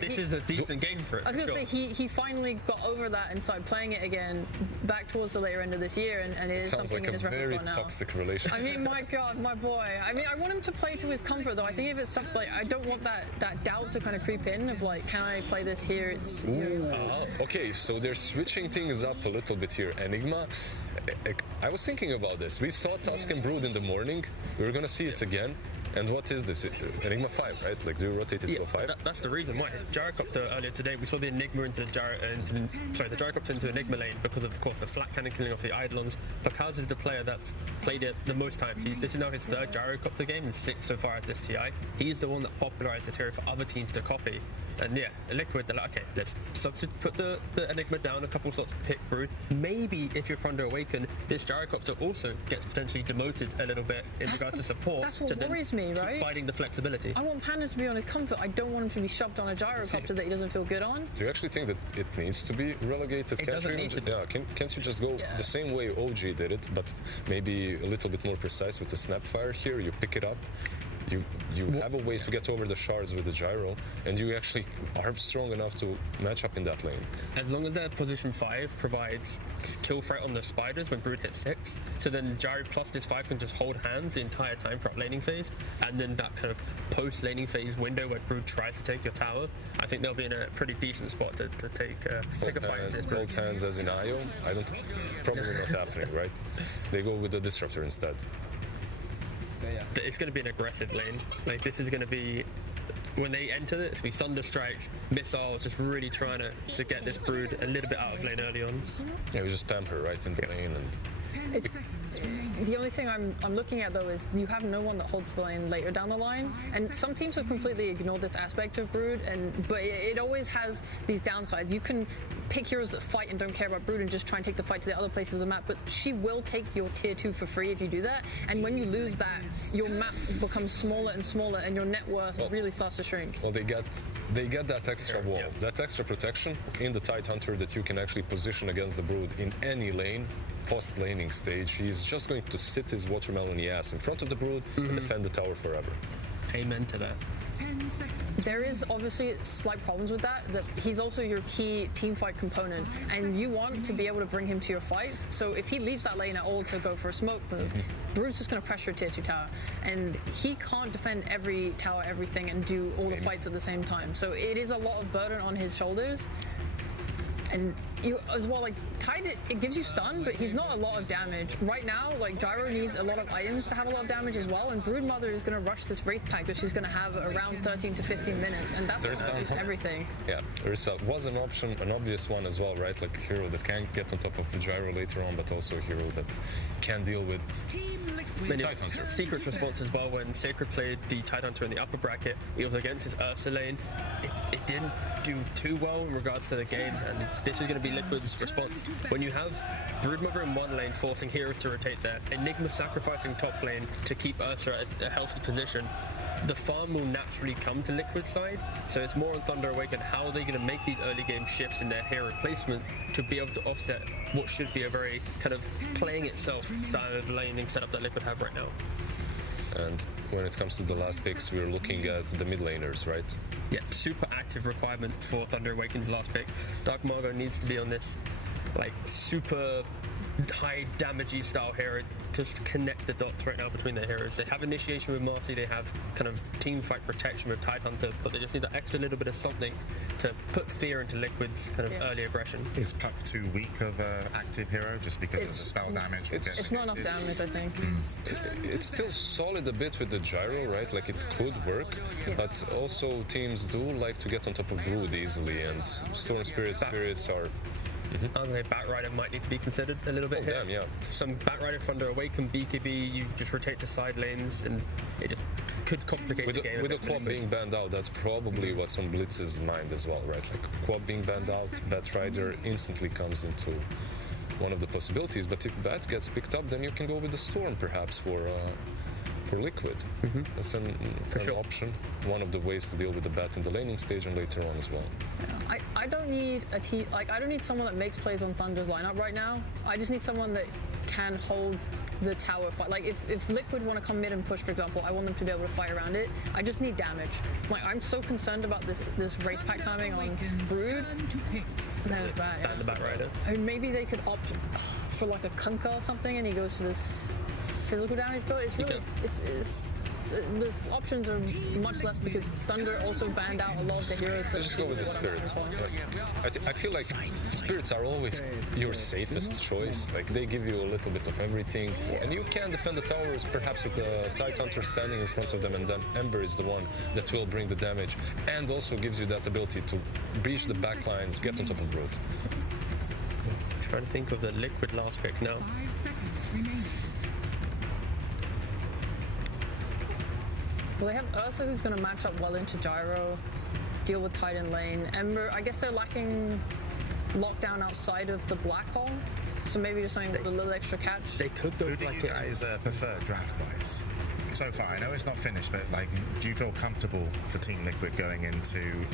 this is a decent game for it. I was going to say, he finally got over that and started playing it again back towards the later end of this year, and it is something in his repertoire now. Very toxic relationship. I mean, my God, my boy. I mean, I want him to play to his comfort, though. I think if it's something like, I don't want that doubt to kind of creep in of like, can I play this here? It's okay, so they're switching things up a little bit here. Enigma, I was thinking about this. We saw Tusk and Brood in the morning. We were gonna see it again. And what is this? Enigma 5, right? Like, do you rotate it to a 5? That's the reason why. Gyrocopter earlier today, we saw the Enigma into the Gyrocopter into Enigma lane because of course, the flat cannon killing off the Eidolons. Pakaz is the player that's played it the most time. This is now his 3rd Gyrocopter game and 6 so far at this TI. He's the one that popularized this hero for other teams to copy. And yeah, Liquid, they're like, okay, let's put the Enigma down a couple slots, pick Brood. Maybe if you're Thunder Awaken, this Gyrocopter also gets potentially demoted a little bit in regards to support. That's what worries me, right? Fighting the flexibility. I want Panda to be on his comfort. I don't want him to be shoved on a Gyrocopter that he doesn't feel good on. Do you actually think that it needs to be relegated? Can't you just go the same way OG did it, but maybe a little bit more precise with the Snapfire here? You pick it up. You have a way to get over the shards with the gyro, and you actually are strong enough to match up in that lane. As long as that position 5 provides kill threat on the spiders when Brood hits 6, so then Gyro plus this 5 can just hold hands the entire time throughout laning phase, and then that kind of post-laning phase window where Brood tries to take your tower, I think they'll be in a pretty decent spot to take a fight with this Brood. Hold hands as in IO? Probably not happening, right? They go with the Disruptor instead. It's going to be an aggressive lane. Like, this is going to be, when they enter this, we Thunder Strikes, missiles, just really trying to get this Brood a little bit out of lane early on. Yeah, we just spam her right in the lane. And the only thing I'm looking at, though, is you have no one that holds the lane later down the line, and some teams have completely ignored this aspect of Brood, but it always has these downsides. You can pick heroes that fight and don't care about Brood and just try and take the fight to the other places of the map, but she will take your tier 2 for free if you do that, and when you lose that, your map becomes smaller and smaller, and your net worth really starts to shrink. Well, they get that extra wall, that extra protection in the Tidehunter that you can actually position against the Brood in any lane. Post-laning stage, he's just going to sit his watermelon ass in front of the Brood and defend the tower forever. Amen to that. 10 seconds. There is obviously slight problems with that he's also your key team fight component, and you want to be able to bring him to your fights. So if he leaves that lane at all to go for a smoke move, Brood's just going to pressure tier 2 tower, and he can't defend every tower, everything, and do all the fights at the same time. So it is a lot of burden on his shoulders. And you as well, like, Tide, it gives you stun, but he's not a lot of damage. Right now, like, Gyro needs a lot of items to have a lot of damage as well, and Broodmother is going to rush this Wraith pack that she's going to have around 13 to 15 minutes, and that's going to reduce everything. Yeah, Ursa was an option, an obvious one as well, right? Like a hero that can get on top of the Gyro later on, but also a hero that can deal with Tidehunter. Secret's response as well, when Sacred played the Tidehunter in the upper bracket, it was against his Ursa lane. It didn't do too well in regards to the game, and this is going to be Liquid's response. When you have Broodmother in one lane forcing heroes to rotate there, Enigma sacrificing top lane to keep Ursa at a healthy position, the farm will naturally come to Liquid's side. So it's more on Thunder Awaken, how are they going to make these early game shifts in their hero placement to be able to offset what should be a very kind of playing itself style of laning setup that Liquid have right now. And when it comes to the last picks, we're looking at the mid laners, right? Yeah, super active requirement for Thunder Awaken's last pick. Dark Margot needs to be on this, like, super high damagey style hero to just connect the dots right now between their heroes. They have initiation with Marcy, they have kind of team fight protection with Tidehunter, but they just need that extra little bit of something to put fear into Liquid's kind of early aggression. Is Puck too weak of an active hero just because of the spell damage? It's not enough damage, I think. It's still solid a bit with the Gyro, right? Like, it could work, but also teams do like to get on top of Brood easily, and Storm Spirits are... I'd say Batrider might need to be considered a little bit here. Damn, yeah. Some Batrider Thunder Awaken BKB, you just rotate to side lanes, and it just could complicate the game. With the quad being banned out, that's probably what's on Blitz's mind as well, right? Like, quad being banned out, Batrider instantly comes into one of the possibilities. But if Bat gets picked up, then you can go with the Storm perhaps for Liquid. That's an option. One of the ways to deal with the Bat in the laning stage and later on as well. I don't need a team, like, I don't need someone that makes plays on Thunder's lineup right now. I just need someone that can hold the tower fight. Like, if Liquid want to come mid and push, for example, I want them to be able to fight around it. I just need damage. Like, I'm so concerned about this Wraith pack timing on Brood. That is bad. That's the Batrider. I mean, maybe they could opt for like a Kunkka or something, and he goes for this physical damage, but it's really the options are much less because Thunder also banned out a lot of the heroes that just go with the Spirits. I feel like Spirits are always your safest choice. Like, they give you a little bit of everything, and you can defend the towers perhaps with the Tidehunter standing in front of them, and then Ember is the one that will bring the damage and also gives you that ability to breach the backlines, get on top of Brood. I'm trying to think of the Liquid last pick now. 5 seconds remaining. Well, they have Ursa, who's going to match up well into Gyro. deal with Titan lane. Ember, I guess they're lacking lockdown outside of the black hole, so maybe just something with a little extra catch. They could go Who for do like you guys prefer draft-wise? So far, I know it's not finished, but like, do you feel comfortable for Team Liquid going into,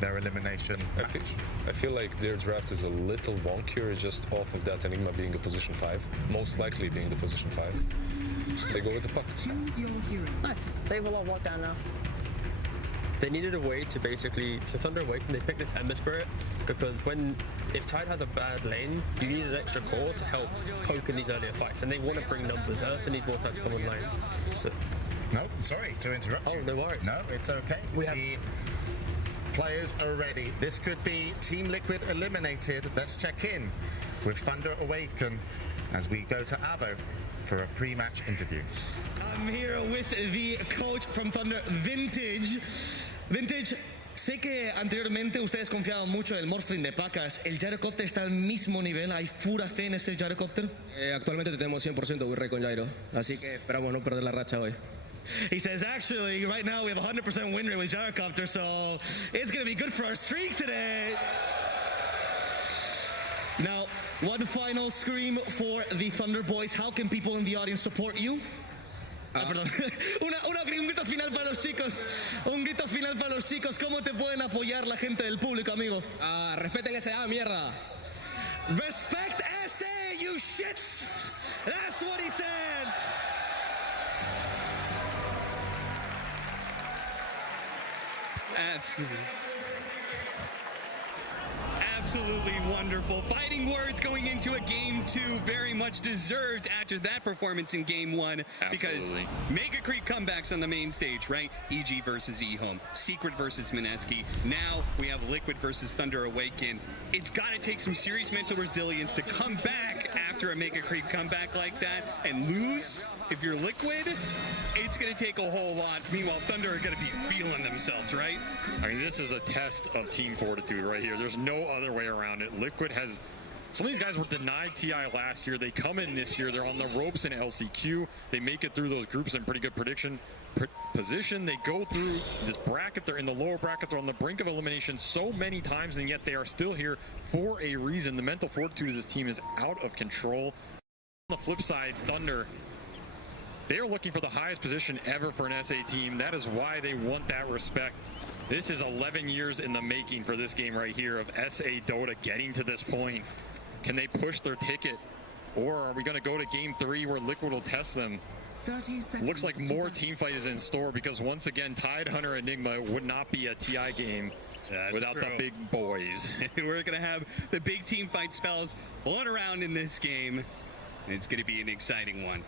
their elimination match? I feel like their draft is a little wonkier, just off of that Enigma being a position 5, most likely being the position 5. They go with the puck. Choose your hero. Nice. They have a lot of lockdown now. They needed a way to Thunder Awaken, they picked this Ember Spirit because if Tide has a bad lane, you need an extra core to help poke in these earlier fights, and they want to bring numbers. Ursa needs more time to come online. So. No, sorry to interrupt you. Oh, no worries. No, it's okay. The players are ready. This could be Team Liquid eliminated. Let's check in with Thunder Awaken as we go to Avo for a pre-match interview. I'm here with the coach from Thunder, Vintage. Vintage, sé que anteriormente ustedes confiaban mucho en el Morphling de Pacas. ¿El Gyrocopter está al mismo nivel? ¿Hay pura fe en ese Gyrocopter? Actualmente tenemos 100% win rate con Gyro, así que esperamos no perder la racha hoy. He says, actually, right now we have 100% win rate with Gyrocopter, so it's going to be good for our streak today. Now, one final scream for the Thunder Boys. How can people in the audience support you? Perdón. Un grito final para los chicos. Un grito final para los chicos. ¿Cómo te pueden apoyar la gente del público, amigo? Respeten SA, mierda. Respect SA, you shits. That's what he said. Absolutely wonderful. Fighting words going into a game 2, very much deserved after that performance in game 1. Because Mega Creep comebacks on the main stage, right? EG versus eHome, Secret versus Mineski. Now we have Liquid versus Thunder Awaken. It's got to take some serious mental resilience to come back after a Mega Creep comeback like that and lose. If you're Liquid, it's going to take a whole lot. Meanwhile, Thunder are going to be feeling themselves, right? I mean, this is a test of team fortitude right here. There's no other way around it. Liquid has... Some of these guys were denied TI last year. They come in this year. They're on the ropes in LCQ. They make it through those groups in pretty good position. They go through this bracket. They're in the lower bracket. They're on the brink of elimination so many times, and yet they are still here for a reason. The mental fortitude of this team is out of control. On the flip side, Thunder... They are looking for the highest position ever for an SA team. That is why they want that respect. This is 11 years in the making for this game right here of SA Dota getting to this point. Can they push their ticket? Or are we going to go to game 3 where Liquid will test them? 30 seconds. Looks like more teamfight is in store because once again, Tide Hunter Enigma would not be a TI game without the big boys. We're going to have the big team fight spells blown around in this game. And it's going to be an exciting one.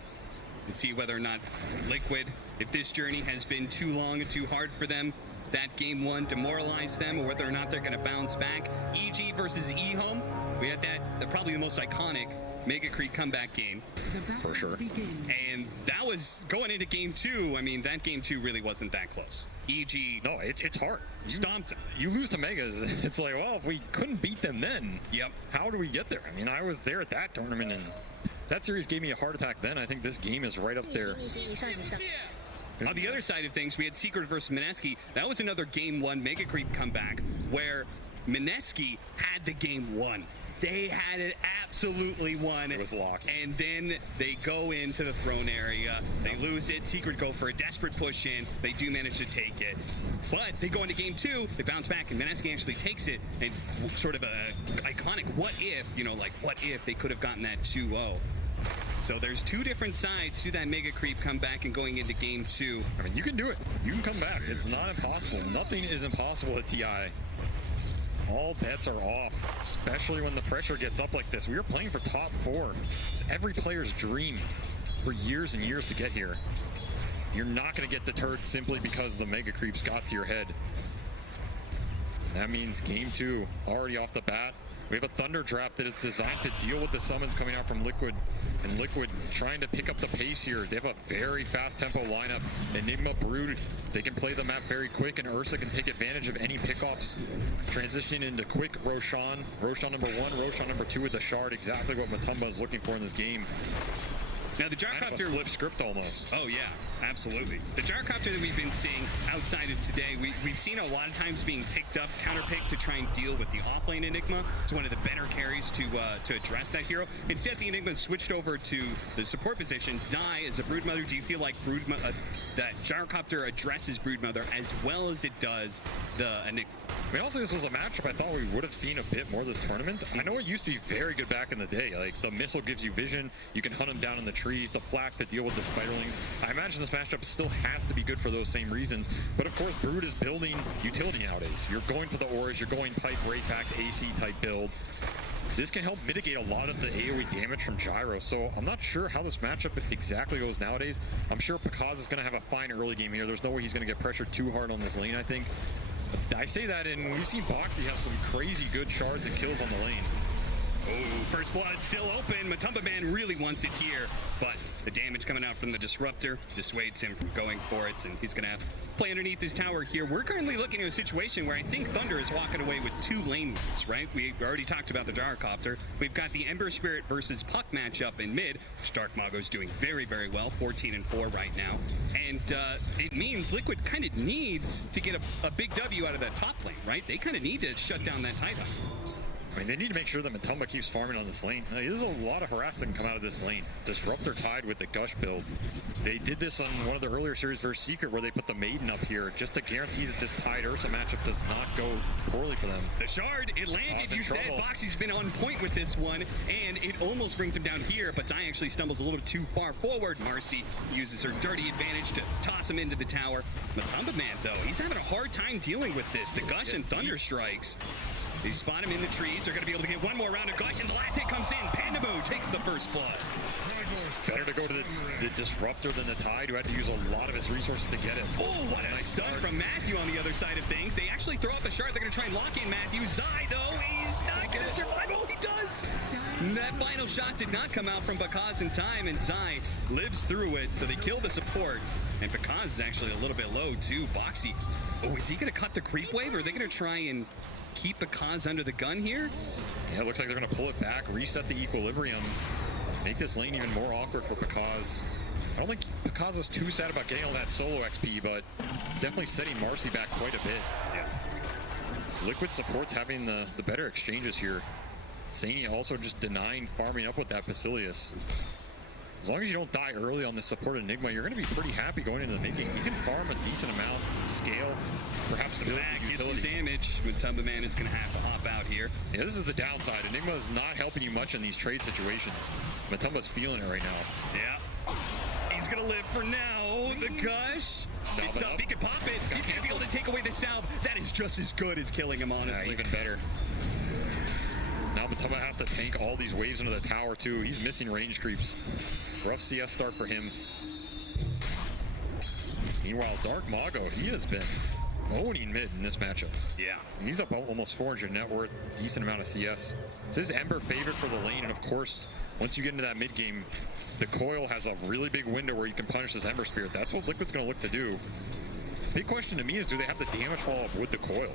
To see whether or not Liquid, if this journey has been too long and too hard for them, that game 1 demoralized them, or whether or not they're going to bounce back. EG versus eHome, we had that probably the most iconic Mega Creep comeback game, for sure. And that was going into game 2. I mean, that game 2 really wasn't that close. EG, no, it's hard. Stomped them. You lose to Megas. It's like, well, if we couldn't beat them then, how do we get there? I mean, I was there at that tournament, and that series gave me a heart attack then. I think this game is right up there. On the other side of things, we had Secret versus Mineski. That was another game 1 Mega Creep comeback where Mineski had the game 1. They had it absolutely won. It was locked. And then they go into the throne area. They lose it. Secret go for a desperate push in. They do manage to take it. But they go into game 2. They bounce back, and Mineski actually takes it. And sort of a iconic what if, what if they could have gotten that 2-0. So there's 2 different sides to that Mega Creep comeback and going into game 2. I mean, you can do it. You can come back. It's not impossible. Nothing is impossible at TI. All bets are off, especially when the pressure gets up like this. We are playing for top 4. It's every player's dream for years and years to get here. You're not going to get deterred simply because the Mega Creeps got to your head. That means game 2, already off the bat. We have a Thunder draft that is designed to deal with the summons coming out from Liquid. And Liquid trying to pick up the pace here. They have a very fast tempo lineup. Enigma Brood, they can play the map very quick, and Ursa can take advantage of any pickoffs. Transitioning into quick Roshan. Roshan number 1, Roshan number 2 with the shard. Exactly what Matumba is looking for in this game. Now the Gyrocopter flip script almost. Oh yeah. Absolutely. The gyrocopter that we've been seeing outside of today, we've seen a lot of times being picked up, counterpicked to try and deal with the offlane Enigma. It's one of the better carries to address that hero. Instead, the Enigma switched over to the support position. Zai as a Broodmother, do you feel like that gyrocopter addresses Broodmother as well as it does the Enigma? I mean, also, this was a matchup I thought we would have seen a bit more this tournament. I know it used to be very good back in the day. Like, the missile gives you vision. You can hunt them down in the trees. The flak to deal with the spiderlings. I imagine this matchup still has to be good for those same reasons. But, of course, Brood is building utility nowadays. You're going for the auras. You're going pipe, right back, AC type build. This can help mitigate a lot of the AoE damage from Gyro, so I'm not sure how this matchup exactly goes nowadays. I'm sure Pakaz is going to have a fine early game here. There's no way he's going to get pressured too hard on this lane, I think. I say that, and we've seen Boxy have some crazy good shards and kills on the lane. Oh, first blood still open. Matumba Man really wants it here, but the damage coming out from the Disruptor dissuades him from going for it, and he's going to have to play underneath his tower here. We're currently looking at a situation where I think Thunder is walking away with 2 lane wins, right? We already talked about the Gyrocopter. We've got the Ember Spirit versus Puck matchup in mid. Dark Mago's doing very, very well, 14-4 right now. And it means Liquid kind of needs to get a big W out of that top lane, right? They kind of need to shut down that Titan. I mean, they need to make sure that Matumba keeps farming on this lane. There's a lot of harassment come out of this lane. Disruptor tied with the Gush build. They did this on one of the earlier series versus Secret where they put the Maiden up here just to guarantee that this tied Ursa matchup does not go poorly for them. The shard, it landed. You said Boxy's been on point with this one, and it almost brings him down here, but Zai actually stumbles a little bit too far forward. Marcy uses her dirty advantage to toss him into the tower. Matumba Man, though, he's having a hard time dealing with this. The Gush and Thunder strikes. They spot him in the trees. They're going to be able to get one more round of Gush, and the last hit comes in. Pandamoo takes the first blood. Better to go to the Disruptor than the Tide, who had to use a lot of his resources to get it. Oh, what a stun from Matthew on the other side of things. They actually throw out the shard. They're going to try and lock in Matthew. Zai, though, he's not going to survive. Oh, he does! That final shot did not come out from Pakaz in time, and Zai lives through it, so they kill the support. And Pakaz is actually a little bit low, too. Boxy, oh, is he going to cut the creep wave, or are they going to try and keep Pakaz under the gun here? Yeah, it looks like they're going to pull it back, reset the equilibrium, make this lane even more awkward for Pakaz. I don't think Pakaz is too sad about getting all that solo XP, but it's definitely setting Marcy back quite a bit. Yeah. Liquid support's having the better exchanges here. Sani also just denying farming up with that Basilius. As long as you don't die early on this support Enigma, you're going to be pretty happy going into the mid game. You can farm a decent amount, scale, perhaps the That gets some damage. Matumba Man is going to have to hop out here. Yeah, this is the downside. Enigma is not helping you much in these trade situations. Matumba's feeling it right now. Yeah. He's going to live for now. The Gush. It's up. He can pop it. He's going to be able to take away the salve. That is just as good as killing him, honestly. Yeah, even better. Now Matumba has to tank all these waves into the tower, too. He's missing range creeps. Rough CS start for him. Meanwhile, Dark Mago, he has been owning mid in this matchup. Yeah. He's up almost 400 net worth, decent amount of CS. So this Ember favorite for the lane, and of course, once you get into that mid game, the Coil has a really big window where you can punish this Ember Spirit. That's what Liquid's going to look to do. Big question to me is, do they have the damage follow-up with the Coil?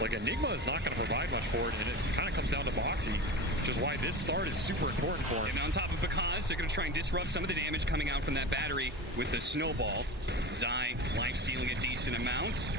Like, Enigma is not going to provide much for it, and it kind of comes down to Boxy, which is why this start is super important for him. And on top of Pakaz, they're going to try and disrupt some of the damage coming out from that battery with the snowball. Zai life-stealing a decent amount.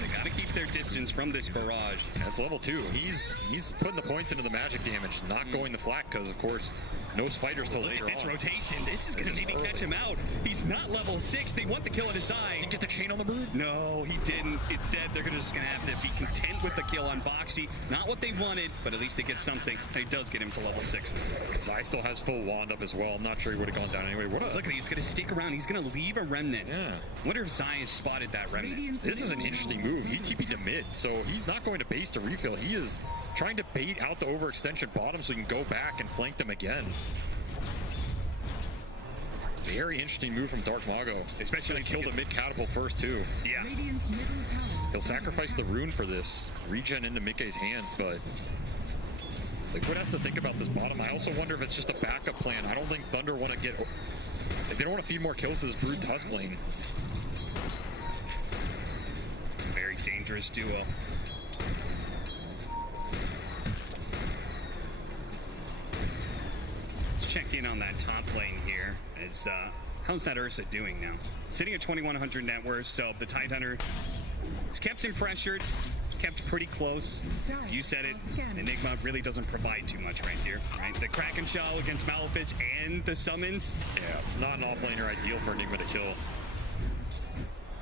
They got to keep their distance from this barrage. That's level 2. He's putting the points into the magic damage, not going the flak, because, of course, no spiders till later This on. rotation, this is going to maybe catch him out. He's not level 6. They want the kill at his eye. Did he get the chain on the Brood? No, he didn't. It said they're just going to have to be content with the kill on Boxy. Not what they wanted, but at least they get something. And he does get him to level 6. Zai still has full wand up as well. I'm not sure he would have gone down anyway. Look at it. He's going to stick around. He's going to leave a remnant. Yeah. Wonder if Zai has spotted that remnant. This is an interesting move. He TP'd to mid, so he's not going to base to refill. He is trying to bait out the overextension bottom so he can go back and flank them again. Very interesting move from Dark Mago, especially kill the mid catapult first too. Yeah. He'll sacrifice the rune for this. Regen into Mikkei's hands, but Liquid has to think about this bottom. I also wonder if it's just a backup plan. I don't think Thunder want to get... They don't want to feed more kills to this Brood Tusk lane. It's a very dangerous duo. Let's check in on that top lane here as how's that Ursa doing now? Sitting at 2,100 net worth, so the Tidehunter is kept him pressured, kept pretty close. You said it, Enigma really doesn't provide too much right here, right? The Kraken Shell against Malefice and the summons. Yeah, it's not an offlaner ideal for Enigma to kill.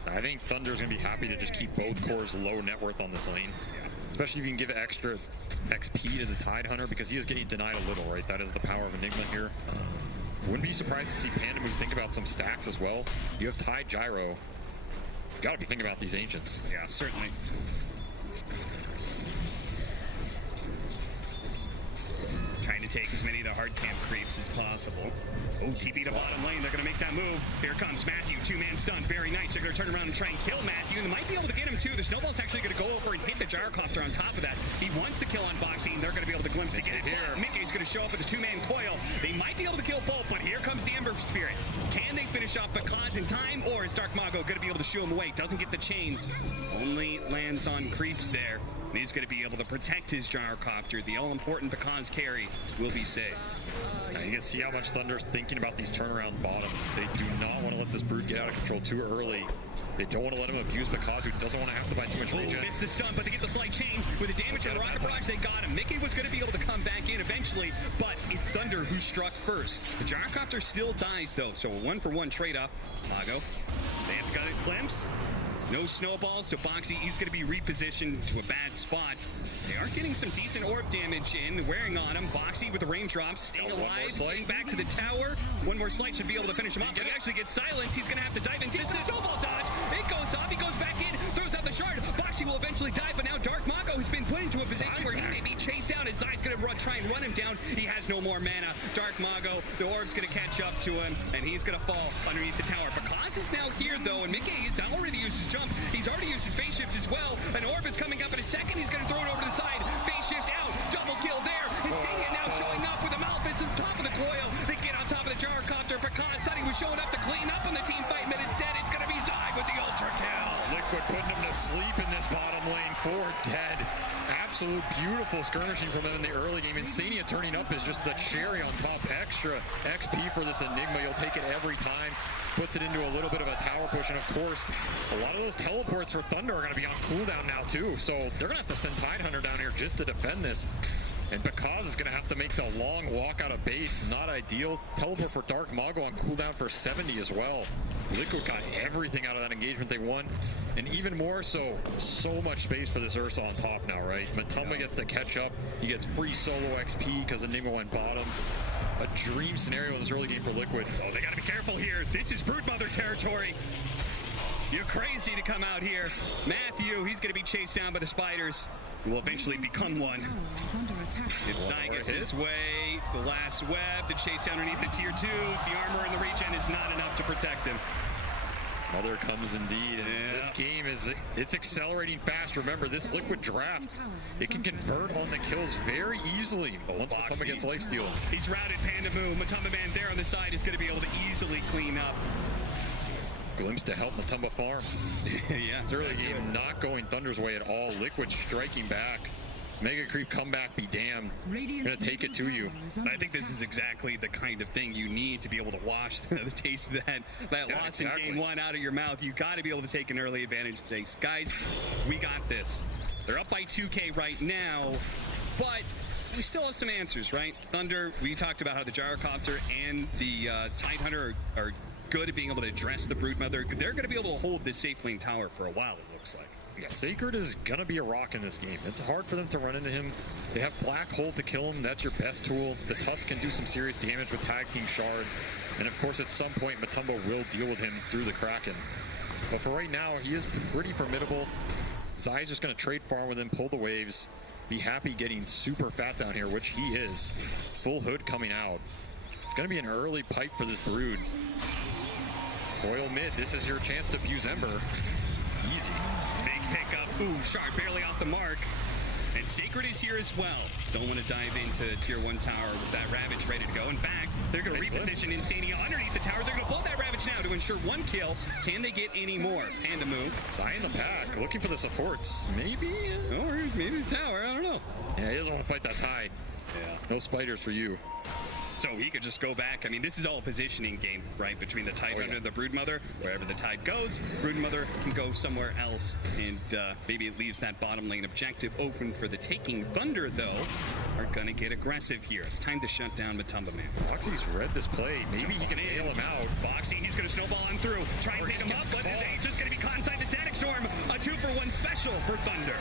I think Thunder's going to be happy to just keep both cores low net worth on this lane. Yeah. Especially if you can give extra XP to the Tidehunter, because he is getting denied a little, right? That is the power of Enigma here. Wouldn't be surprised to see Pandamu think about some stacks as well. You have Tide Gyro. You got to be thinking about these Ancients. Yeah, certainly. Trying to take as many of the hard camp creeps as possible. Oh, TP to bottom lane. They're going to make that move. Here comes Matthew. Two-man stun. Very nice. They're going to turn around and try and kill Matthew. And they might be able to get him, too. The snowball's actually going to go over and hit the gyrocopter on top of that. He wants the kill on Boxy, and they're going to be able to glimpse to get it here. Mickey's going to show up with a two-man coil. They might be able to kill both, but here comes the Ember Spirit. Can they finish off Bakaz in time, or is Dark Mago going to be able to shoo him away? Doesn't get the chains. Only lands on creeps there. And he's going to be able to protect his gyrocopter. The all-important Bakaz carry will be saved. Now you can see how much Thunder's thinking about these turnaround bottom. They do not want to let this Brood get out of control too early. They don't want to let him abuse Bakaz, who doesn't want to have to buy too much regen. Missed the stun, but they get the slight chain. With the damage on the rocket barrage, they got him. Mickey was going to be able to come back in eventually, but it's Thunder who struck first. The gyrocopter still dies, though, so a one-for-one trade-off. Mago, they have got it glimpse. No snowballs, so Boxy is going to be repositioned to a bad spot. They are getting some decent orb damage in, wearing on him. Boxy with the raindrops, staying alive, getting back to the tower. One more slight should be able to finish him off. He actually gets silenced. He's going to have to dive in. This is a snowball dodge. It goes off. He goes back in, throws out the shard. Boxy will eventually die, but now Dark Mago has been put into a position where he may be chased down. His Zai's going to try and run him down. He has no more mana. Dark Mago, the orb's going to catch up to him, and he's going to fall underneath the tower. Bakaz is now here, though, and Mickey has already used his jump. He's already used his phase shift as well. An orb is coming up in a second. He's going to throw it over to the side. Phase shift out. Double kill there. Insania now showing up with a Malefice on top of the coil. They get on top of the gyrocopter. Bakaz thought he was showing up to clean up on the team fight, but instead it's going to be Zai with the ultra kill. Liquid putting him to sleep in this bottom lane. 4 dead. Absolute beautiful skirmishing from them in the early game. Insania turning up is just the cherry on top. Extra XP for this Enigma. You'll take it every time. Puts it into a little bit of a tower push, and of course, a lot of those teleports for Thunder are going to be on cooldown now too, so they're going to have to send Tidehunter down here just to defend this. And Bakaz is going to have to make the long walk out of base. Not ideal. Teleport for Dark Mago on cooldown for 70 as well. Liquid got everything out of that engagement they won. And even more so much space for this Ursa on top now, right? Matumba gets to catch up. He gets free solo XP because Enigma went bottom. A dream scenario in this early game for Liquid. Oh, they got to be careful here. This is Broodmother territory. You're crazy to come out here. Matthew, he's going to be chased down by the spiders. He will eventually become one. If Zai gets his way, the last web, the chase underneath the tier 2s, the armor in the regen is not enough to protect him. Mother comes indeed, and this game it's accelerating fast. Remember, this Liquid draft, it can convert on the kills very easily. But once Matumba gets lifesteal. He's routed Pandamu. Matumba Man there on the side is going to be able to easily clean up. Glimpse to help Matumba farm. Yeah. It's early game not going Thunder's way at all. Liquid striking back. Mega Creep comeback be damned. I'm gonna take it to you. I think this is exactly the kind of thing you need to be able to wash the taste of that loss in game 1 out of your mouth. You got to be able to take an early advantage today. Guys, we got this. They're up by 2K right now, but we still have some answers, right? Thunder, we talked about how the Gyrocopter and the Tidehunter are good at being able to address the Broodmother. They're going to be able to hold this safe lane tower for a while, it looks like. Yeah, Sacred is going to be a rock in this game. It's hard for them to run into him. They have Black Hole to kill him. That's your best tool. The Tusk can do some serious damage with tag team shards. And of course, at some point, Matumba will deal with him through the Kraken. But for right now, he is pretty formidable. Zai's just going to trade farm with him, pull the waves, be happy getting super fat down here, which he is. Full hood coming out. It's going to be an early pipe for this Brood. Coil mid, this is your chance to abuse Ember. Easy. Big pickup. Ooh, Shard barely off the mark. And Sacred is here as well. Don't want to dive into tier 1 tower with that Ravage ready to go. In fact, they're going to reposition Insania underneath the tower. They're going to pull that Ravage now to ensure 1 kill. Can they get any more? Panda move. Zai in the pack, looking for the supports. Maybe? Or maybe the tower, I don't know. Yeah, he doesn't want to fight that Tide. Yeah. No spiders for you. So he could just go back. I mean, this is all a positioning game, right? Between the Tidebender and the Broodmother. Wherever the Tide goes, Broodmother can go somewhere else. And maybe it leaves that bottom lane objective open for the taking. Thunder, though, are going to get aggressive here. It's time to shut down Matumba Man. Foxy's read this play. Maybe he can bail him out. Foxy, he's going to snowball on through. Try and pick him up, but his age is going to be caught inside the Static Storm. A 2-for-1 special for Thunder.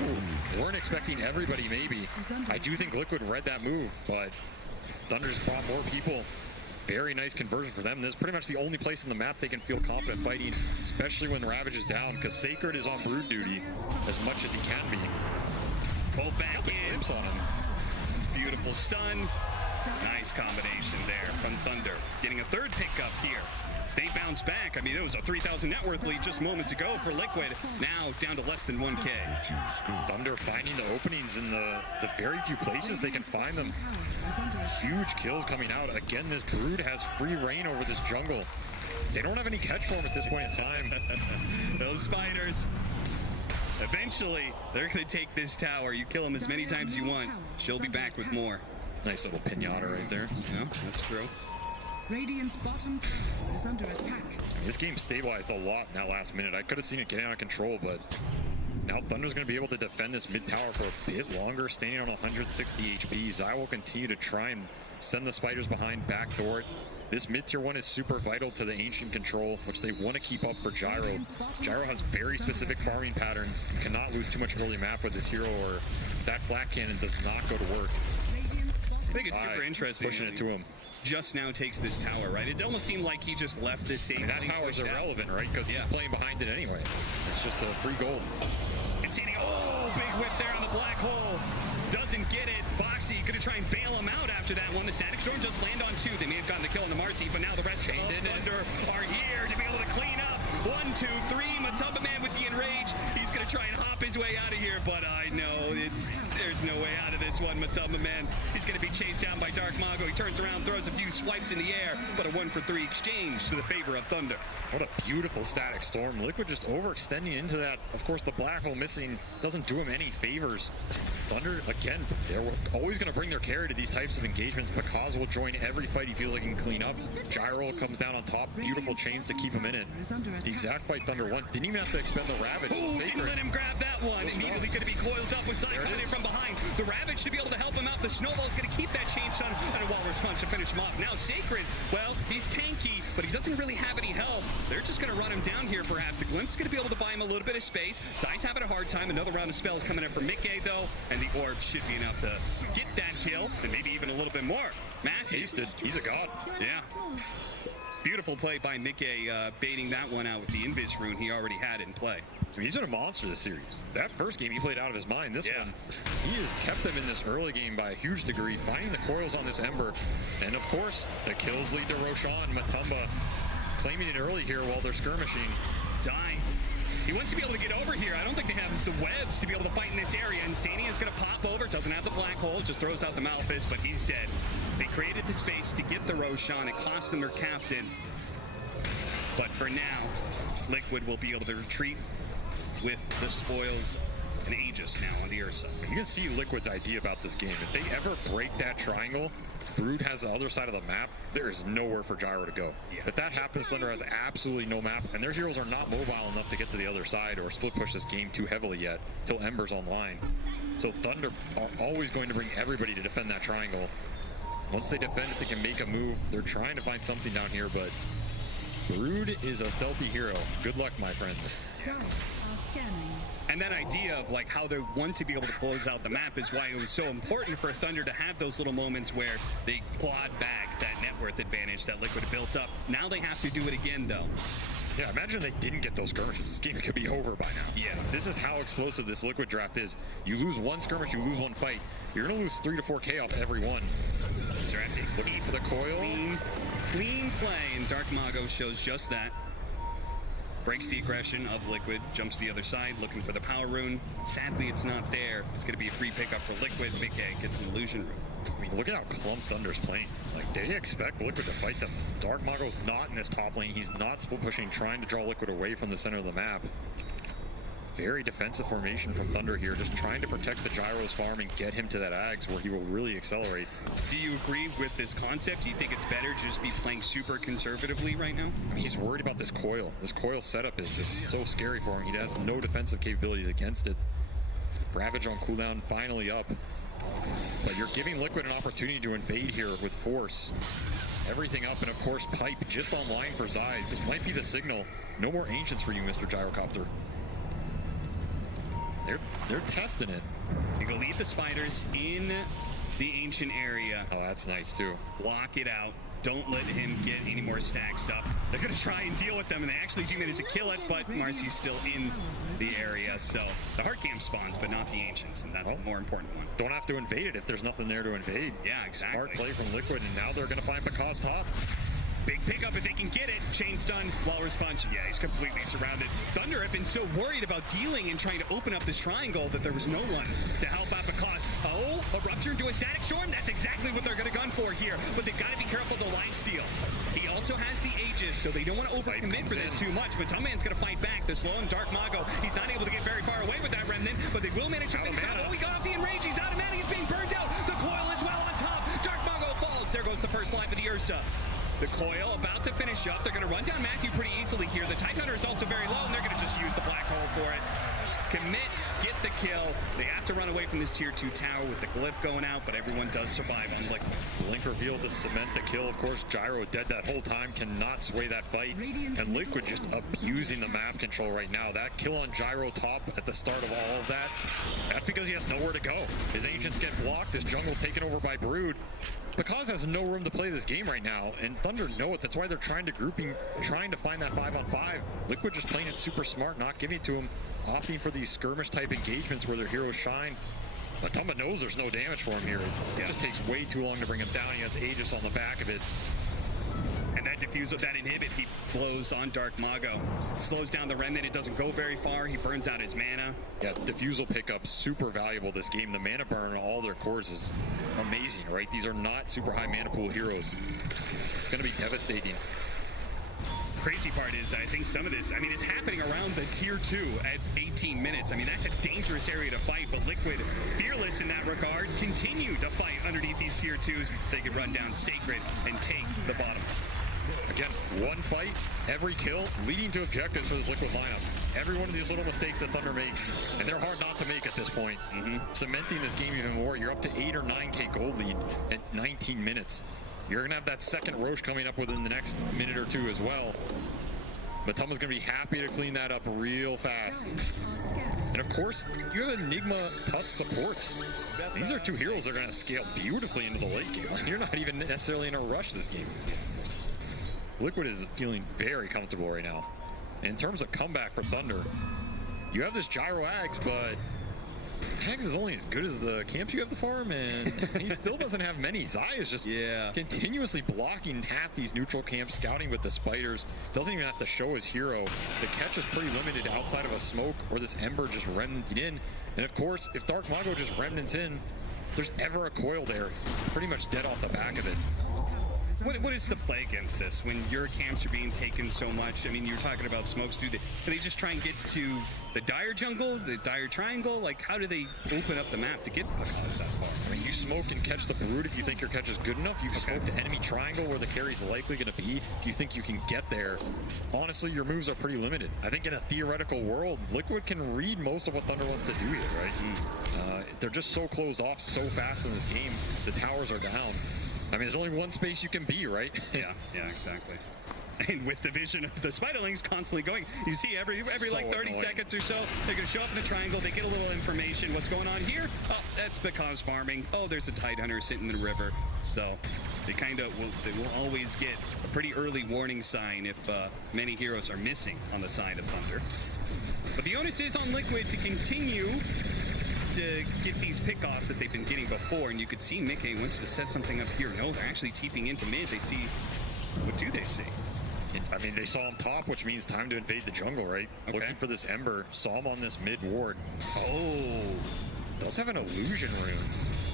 Ooh, weren't expecting everybody, maybe. I do think Liquid read that move, but Thunder's brought more people. Very nice conversion for them. This is pretty much the only place in the map they can feel confident fighting, especially when the Ravage is down, because Sacred is on Brood duty as much as he can be. Pull back in. Glimpse on him. Beautiful stun. Nice combination there from Thunder. Getting a third pickup here. They bounce back. I mean, it was a 3,000 net worth lead just moments ago for Liquid. Now down to less than 1K. Thunder finding the openings in the very few places they can find them. Huge kills coming out. Again, this Brood has free reign over this jungle. They don't have any catch for him at this point in time. Those spiders. Eventually, they're going to take this tower. You kill them as many times as you want. She'll be back with more. Nice little pinata right there. Yeah, that's true. Radiant's bottom tower is under attack. This game stabilized a lot in that last minute. I could have seen it getting out of control, but now Thunder's going to be able to defend this mid tower for a bit longer, standing on 160 HP. Zai will continue to try and send the spiders behind, backdoor it. This mid tier 1 is super vital to the Ancient control, which they want to keep up for Gyro. Gyro has very specific farming patterns. You cannot lose too much early map with this hero, or that flat cannon does not go to work. I think it's super interesting. Pushing it to him. Just now takes this tower, right? It almost seemed like he just left this safe. That tower's irrelevant, right? Because he's playing behind it anyway. It's just a free gold. And Sandy, big whip there on the black hole. Doesn't get it. Foxy gonna try and bail him out after that one. The Static Storm just land on 2. They may have gotten the kill on the Marcy, but now the rest of Thunder are here to be able to clean up. 1, 2, 3. Matumba Man with the enrage. He's gonna try and hop his way out of here, but I know there's no way out of this one. Matumba Man. He's gonna be chased down by Dark Mago. He turns around, throws a few swipes in the air, but a 1-for-3 exchange to the favor of Thunder. What a beautiful Static Storm. Liquid just overextending into that. Of course, the black hole missing doesn't do him any favors. Thunder, again, they're always going to bring their carry to these types of engagements. Pakaz will join every fight he feels like he can clean up. Gyro comes down on top. Beautiful chains to keep him in it. The exact fight Thunder won. Didn't even have to expend the Ravage. Didn't let him grab that one. Immediately going to be coiled up with Zai coming from behind. The Ravage to be able to help him out. The Snowball's going to keep that chain stun and a Walrus Punch to finish him off. Now Sacred, well, he's tanky, but he doesn't really have any help. They're just going to run him down here, perhaps. The Glimpse is going to be able to buy him a little bit of space. Zai's having a hard time. Another round of spells coming in from Mickey, though, and the orb should be enough to get that kill, and maybe even a little bit more. Matt tasted. He's a god. Yeah. Beautiful play by Mickey, baiting that one out with the Invis rune he already had in play. I mean, he's been a monster this series. That first game, he played out of his mind. This one, he has kept them in this early game by a huge degree, finding the coils on this Ember. And, of course, the kills lead to Roshan. Matumba claiming it early here while they're skirmishing. Zai, he wants to be able to get over here. I don't think they have the webs to be able to fight in this area. And Sania's going to pop over. Doesn't have the black hole. Just throws out the Malphus, but he's dead. They created the space to get the Roshan. It cost them their captain. But for now, Liquid will be able to retreat with the spoils and Aegis now on the Ursa. You can see Liquid's idea about this game. If they ever break that triangle, Brood has the other side of the map. There is nowhere for Gyro to go. If that happens, Thunder has absolutely no map, and their heroes are not mobile enough to get to the other side or split push this game too heavily yet till Ember's online. So Thunder are always going to bring everybody to defend that triangle. Once they defend it, they can make a move. They're trying to find something down here, but Brood is a stealthy hero. Good luck, my friends. And that idea of like how they want to be able to close out the map is why it was so important for Thunder to have those little moments where they clawed back that net worth advantage that Liquid built up. Now they have to do it again, though. Yeah, imagine they didn't get those skirmishes. This game could be over by now. Yeah. This is how explosive this Liquid draft is. You lose one skirmish, you lose one fight. You're going to lose 3 to 4K off every one. Strategy. Looking for the coil. Clean play, and Dark Mago shows just that. Breaks the aggression of Liquid, jumps to the other side, looking for the power rune. Sadly, it's not there. It's going to be a free pickup for Liquid. Mickey gets an illusion rune. I mean, look at how clump Thunder's playing. Like, they expect Liquid to fight them. Dark Mago's not in this top lane. He's not split pushing, trying to draw Liquid away from the center of the map. Very defensive formation from Thunder here, just trying to protect the Gyro's farm and get him to that Ags where he will really accelerate. Do you agree with this concept? Do you think it's better to just be playing super conservatively right now? I mean, he's worried about this coil. This coil setup is just so scary for him. He has no defensive capabilities against it. Ravage on cooldown finally up. But you're giving Liquid an opportunity to invade here with force. Everything up, and of course Pipe just online for Zai. This might be the signal. No more Ancients for you, Mr. Gyrocopter. They're testing it. You go lead the spiders in the ancient area. Oh, that's nice too. Block it out. Don't let him get any more stacks up. They're going to try and deal with them, and they actually do manage to kill it, but Marcy's still in the area. So the hard camp spawns, but not the Ancients, and that's the more important one. Don't have to invade it if there's nothing there to invade. Yeah, exactly. Smart play from Liquid, and now they're going to find Bakaz top. Big pickup if they can get it. Chain stun, while response. Yeah, he's completely surrounded. Thunder have been so worried about dealing and trying to open up this triangle that there was no one to help out Bakaz. Oh, a rupture into a static storm? That's exactly what they're going to gun for here. But they've got to be careful of the lifesteal. He also has the Aegis, so they don't want to overcommit for this too much. But Tumman's going to fight back. The slow and Dark Mago, he's not able to get very far away with that Remnant, but they will manage to finish out. Oh, he got off the enrage. He's out of mana. He's being burned out. The coil is well on top. Dark Mago falls. There goes the first life of the Ursa. The coil about to finish up. They're going to run down Matthew pretty easily here. The Tidehunter is also very low, and they're going to just use the black hole for it. Commit, get the kill. They have to run away from this tier 2 tower with the glyph going out, but everyone does survive. Unlike Blink revealed to cement the kill. Of course, Gyro dead that whole time, cannot sway that fight. And Liquid just abusing the map control right now. That kill on Gyro top at the start of all of that, that's because he has nowhere to go. His Ancients get blocked, his jungle's taken over by Brood. Bakaz has no room to play this game right now, and Thunder know it. That's why they're trying to trying to find that 5-on-5. Liquid just playing it super smart, not giving it to him, opting for these skirmish-type engagements where their heroes shine. But Tumba knows there's no damage for him here. It just takes way too long to bring him down. He has Aegis on the back of it. And that diffuse of that inhibit, he blows on Dark Mago. Slows down the Remnant. It doesn't go very far. He burns out his mana. Yeah, diffusal pickup, super valuable this game. The mana burn on all their cores is amazing, right? These are not super high mana pool heroes. It's going to be devastating. Crazy part is, I think some of this, I mean, it's happening around the tier 2 at 18 minutes. I mean, that's a dangerous area to fight, but Liquid, fearless in that regard, continue to fight underneath these tier 2s. They could run down Sacred and take the bottom. Again, one fight, every kill, leading to objectives for this Liquid lineup. Every one of these little mistakes that Thunder makes, and they're hard not to make at this point. Cementing this game even more. You're up to 8 or 9k gold lead at 19 minutes. You're going to have that second Roche coming up within the next minute or two as well. But Tumba's going to be happy to clean that up real fast. And of course, you have Enigma Tusk supports. These are two heroes that are going to scale beautifully into the late game. You're not even necessarily in a rush this game. Liquid is feeling very comfortable right now. In terms of comeback for Thunder, you have this Gyro Ags, but Ags is only as good as the camps you have to farm, and he still doesn't have many. Zai is just continuously blocking half these neutral camps, scouting with the spiders. Doesn't even have to show his hero. The catch is pretty limited outside of a smoke or this Ember just remnanted in. And of course, if Dark Mago just remnants in, if there's ever a coil there, pretty much dead off the back of it. What is the play against this? When your camps are being taken so much, I mean, you're talking about smokes. Do they just try and get to the dire jungle, the dire triangle? Like, how do they open up the map to get Bakaz that far? I mean, you smoke and catch the Brood if you think your catch is good enough. You smoke the enemy triangle where the carry's likely going to be. If you think you can get there, honestly, your moves are pretty limited. I think in a theoretical world, Liquid can read most of what Thunder wants to do here, right? They're just so closed off so fast in this game. The towers are down. I mean, there's only one space you can be, right? Yeah, exactly. And with the vision of the Spiderlings constantly going, you see every so like 30 annoying. seconds or so, they're going to show up in a triangle, they get a little information. What's going on here? Oh, that's Bakaz farming. Oh, there's a Tidehunter sitting in the river. So they will always get a pretty early warning sign if many heroes are missing on the side of Thunder. But the onus is on Liquid to continue to get these pickoffs that they've been getting before, and you could see Mickey wants to set something up here. No, they're actually TPing into mid. They see, what do they see? I mean, they saw him top, which means time to invade the jungle, right? Okay. Looking for this Ember, saw him on this mid ward. Oh, does have an illusion rune.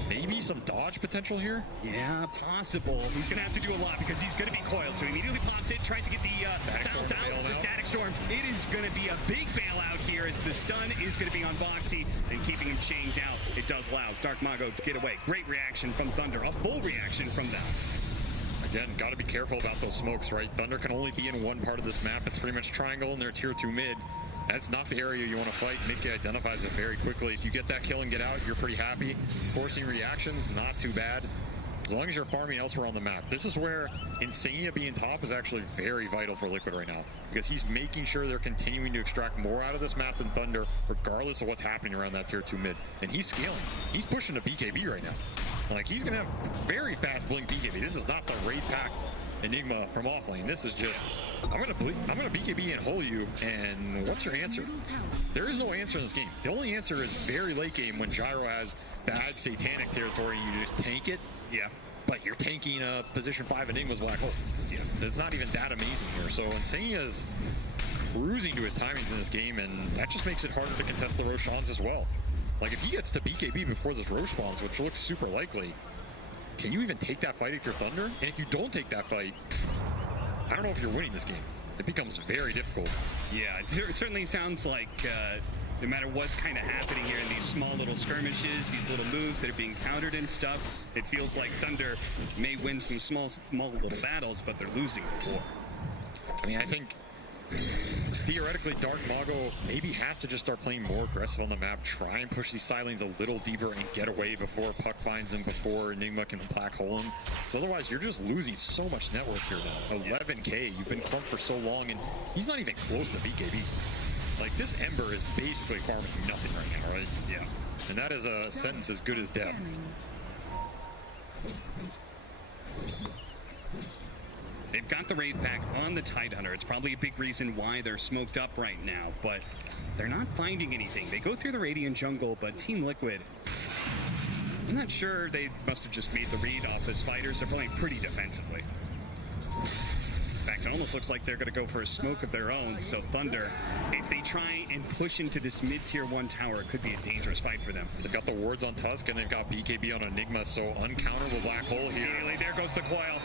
Maybe some dodge potential here? Yeah, possible. He's going to have to do a lot because he's going to be coiled. So he immediately pops it, tries to get the bounce out. The Static Storm. It is going to be a big bailout here as the stun is going to be on Boxy and keeping him chained out. It does allow Dark Mago to get away. Great reaction from Thunder. A full reaction from them. Again, got to be careful about those smokes, right? Thunder can only be in one part of this map. It's pretty much triangle in their tier 2 mid. That's not the area you want to fight. Mickey identifies it very quickly. If you get that kill and get out, you're pretty happy. Forcing reactions, not too bad. As long as you're farming elsewhere on the map. This is where Insania being top is actually very vital for Liquid right now. Because he's making sure they're continuing to extract more out of this map than Thunder, regardless of what's happening around that tier 2 mid. And he's scaling. He's pushing to BKB right now. Like, he's going to have very fast blink BKB. This is not the raid pack Enigma from offlane. This is just, I'm gonna BKB and hole you, and what's your answer? There is no answer in this game. The only answer is very late game when Gyro has bad satanic territory and you just tank it. Yeah. But you're tanking a position 5 Enigma's black hole. Yeah. It's not even that amazing here. So Insania's cruising to his timings in this game, and that just makes it harder to contest the Roshans as well. Like, if he gets to BKB before this Rosh spawns, which looks super likely, can you even take that fight if you're Thunder? And if you don't take that fight, I don't know if you're winning this game. It becomes very difficult. Yeah, it certainly sounds like no matter what's kind of happening here in these small little skirmishes, these little moves that are being countered and stuff, it feels like Thunder may win some small little battles, but they're losing the war. I mean, I think theoretically Dark Mago maybe has to just start playing more aggressive on the map, try and push these side lanes a little deeper and get away before Puck finds him, before Enigma can black hole him. So otherwise you're just losing so much net worth here now. 11k, you've been clumped for so long, and he's not even close to BKB. Like, this Ember is basically farming nothing right now, right? Yeah. And that is a sentence as good as death. They've got the raid pack on the Tidehunter. It's probably a big reason why they're smoked up right now, but they're not finding anything. They go through the Radiant jungle, but Team Liquid, I'm not sure. They must have just made the read off as fighters. They're playing pretty defensively. In fact, it almost looks like they're going to go for a smoke of their own. So Thunder, if they try and push into this mid-tier 1 tower, it could be a dangerous fight for them. They've got the wards on Tusk, and they've got BKB on Enigma, so uncounterable black hole here. Immediately, there goes the coil.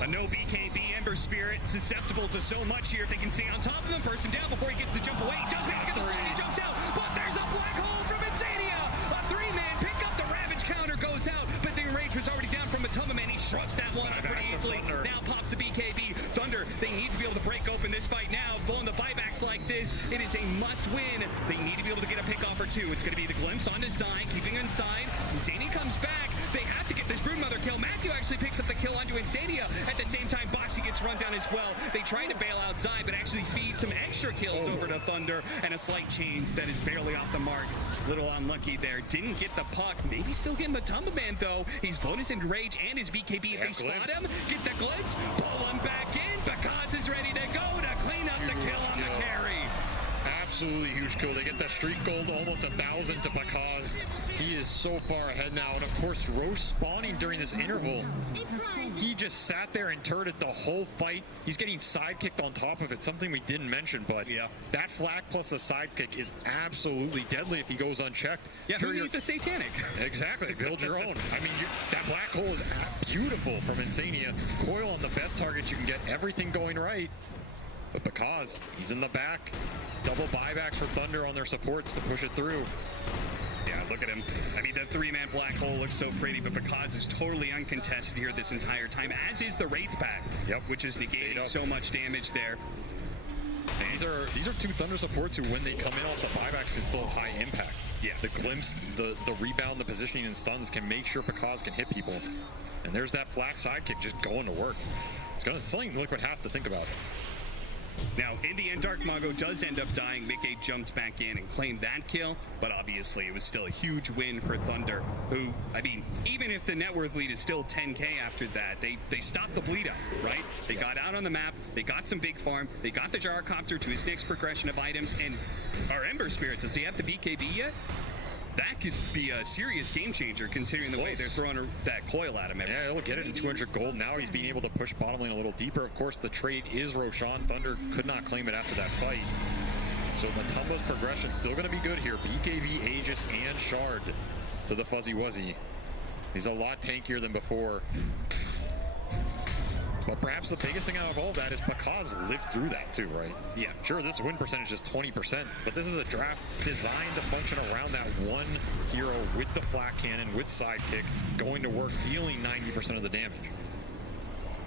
A no BKB Ember Spirit, susceptible to so much here if they can stay on top of him. First him down before he gets the jump away. He does make it, he jumps out, but there's a black hole from Insania. A 3-man pick up, the Ravage counter goes out, but the Rage was already down from Matumba Man. He shrugs that one up pretty easily. Now pops the BKB. Thunder, they need to be able to break open this fight now. Blowing the buybacks like this, it is a must-win. They need to be able to get a pick off or two. It's going to be the glimpse on design, keeping inside. Insania comes back. They have to get this Broodmother kill. Matthew actually picks up the kill onto Insania. At the same time, Boxy gets run down as well. They try to bail out Zai, but actually feed some extra kills over to Thunder, and a slight change that is barely off the mark. Little unlucky there. Didn't get the puck. Maybe still get Matumba Man, though. He's bonus into Rage and his BKB. If they spot him, get the glimpse, pull him back in. Bakaz is ready to go to clean up the kill on the carry. Absolutely huge kill. They get that streak gold, almost 1,000 to Bakaz. He is so far ahead now. And of course, Roche spawning during this interval. He just sat there and turreted the whole fight. He's getting sidekicked on top of it, something we didn't mention, but yeah, that flak plus a sidekick is absolutely deadly if he goes unchecked. Yeah, who needs a satanic? Exactly, build your own. I mean, that black hole is beautiful from Insania. Coil on the best target you can get, everything going right. But because he's in the back, double buybacks for Thunder on their supports to push it through. Yeah, look at him. I mean, the 3-man black hole looks so pretty, but Bakaz is totally uncontested here this entire time, as is the Wraith pack, which is negating so much damage there. These are two Thunder supports who, when they come in off the buybacks, can still have high impact. Yeah. The glimpse, the rebound, the positioning, and stuns can make sure Bakaz can hit people. And there's that flak sidekick just going to work. It's something Liquid has to think about. Now, in the end, Dark Mago does end up dying. Mickey jumped back in and claimed that kill, but obviously it was still a huge win for Thunder, who, I mean, even if the net worth lead is still 10k after that, they stopped the bleed out, right? They got out on the map, they got some big farm, they got the Gyrocopter to his next progression of items, and our Ember Spirit, does he have the BKB yet? That could be a serious game changer considering the way they're throwing that coil at him. Yeah, he'll get it in 200 gold. Now he's being able to push bottom lane a little deeper. Of course, the trade is Roshan. Thunder could not claim it after that fight. So Matumba's progression still going to be good here. BKB, Aegis, and Shard to the Fuzzy Wuzzy. He's a lot tankier than before. But perhaps the biggest thing out of all that is Pakaz lived through that too, right? Yeah, sure, this win percentage is 20%, but this is a draft designed to function around that one hero with the flat cannon, with sidekick, going to work, dealing 90% of the damage.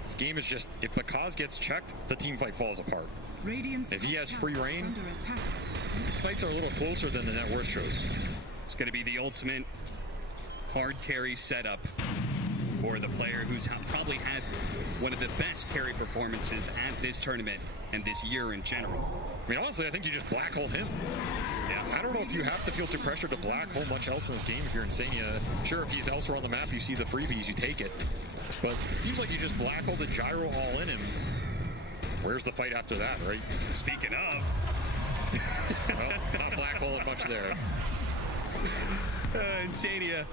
This game is just, if Pakaz gets checked, the team fight falls apart. If he has free reign, these fights are a little closer than the net worth shows. It's going to be the ultimate hard carry setup for the player who's probably had one of the best carry performances at this tournament and this year in general. I mean, honestly, I think you just black hole him. Yeah, I don't know if you have to feel too pressured to black hole much else in this game if you're Insania. Sure, if he's elsewhere on the map, you see the freebies, you take it. But it seems like you just black hole the gyro all in, and where's the fight after that, right? Speaking of. Well, not black hole much there. Insania,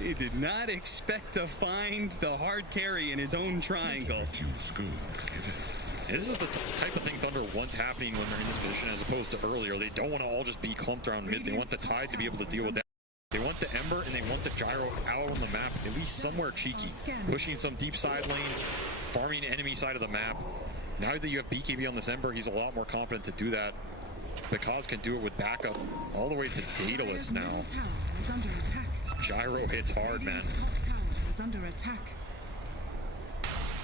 he did not expect to find the hard carry in his own triangle. This is the type of thing Thunder wants happening when they're in this position as opposed to earlier. They don't want to all just be clumped around mid. They want the Tide to be able to deal with that. They want the Ember and they want the Gyro out on the map, at least somewhere cheeky. Pushing some deep side lane, farming enemy side of the map. Now that you have BKB on this Ember, he's a lot more confident to do that. Pakaz can do it with backup all the way to Daedalus now. Gyro hits hard, man.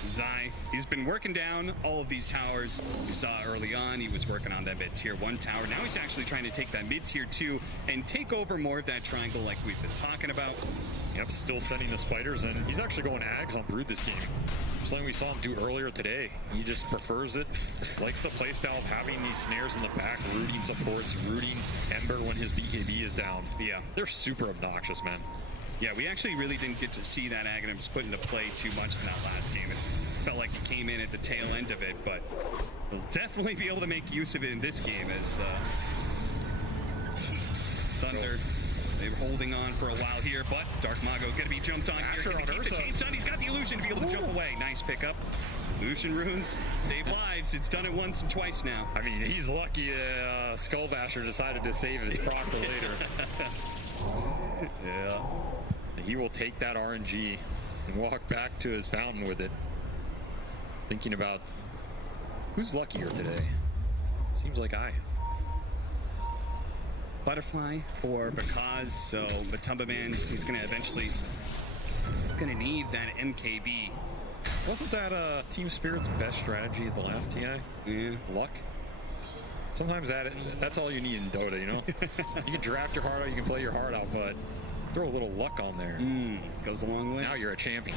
Zai, he's been working down all of these towers. We saw early on he was working on that mid tier 1 tower. Now he's actually trying to take that mid tier 2 and take over more of that triangle like we've been talking about. Yep, still sending the spiders, and he's actually going Ags on Brood this game. Something we saw him do earlier today. He just prefers it, likes the playstyle of having these snares in the back, rooting supports, rooting Ember when his BKB is down. Yeah, they're super obnoxious, man. Yeah, we actually really didn't get to see that Aghanims put into play too much in that last game. It felt like he came in at the tail end of it, but we'll definitely be able to make use of it in this game as Thunder, they're holding on for a while here, but Dark Mago gonna be jumped on here. Gonna keep the chains on. He's got the illusion to be able to jump away. Nice pickup. Illusion runes save lives. It's done it once and twice now. I mean, he's lucky Skullbasher decided to save his proc for later. Yeah. He will take that RNG and walk back to his fountain with it. Thinking about who's luckier today. Seems like I. Butterfly for Pakaz, so Matumba Man, he's gonna eventually need that MKB. Wasn't that Team Spirit's best strategy at the last TI? Yeah. Luck? Sometimes that's all you need in Dota, you know? You can draft your heart out, you can play your heart out, but throw a little luck on there. Goes a long way. Now you're a champion.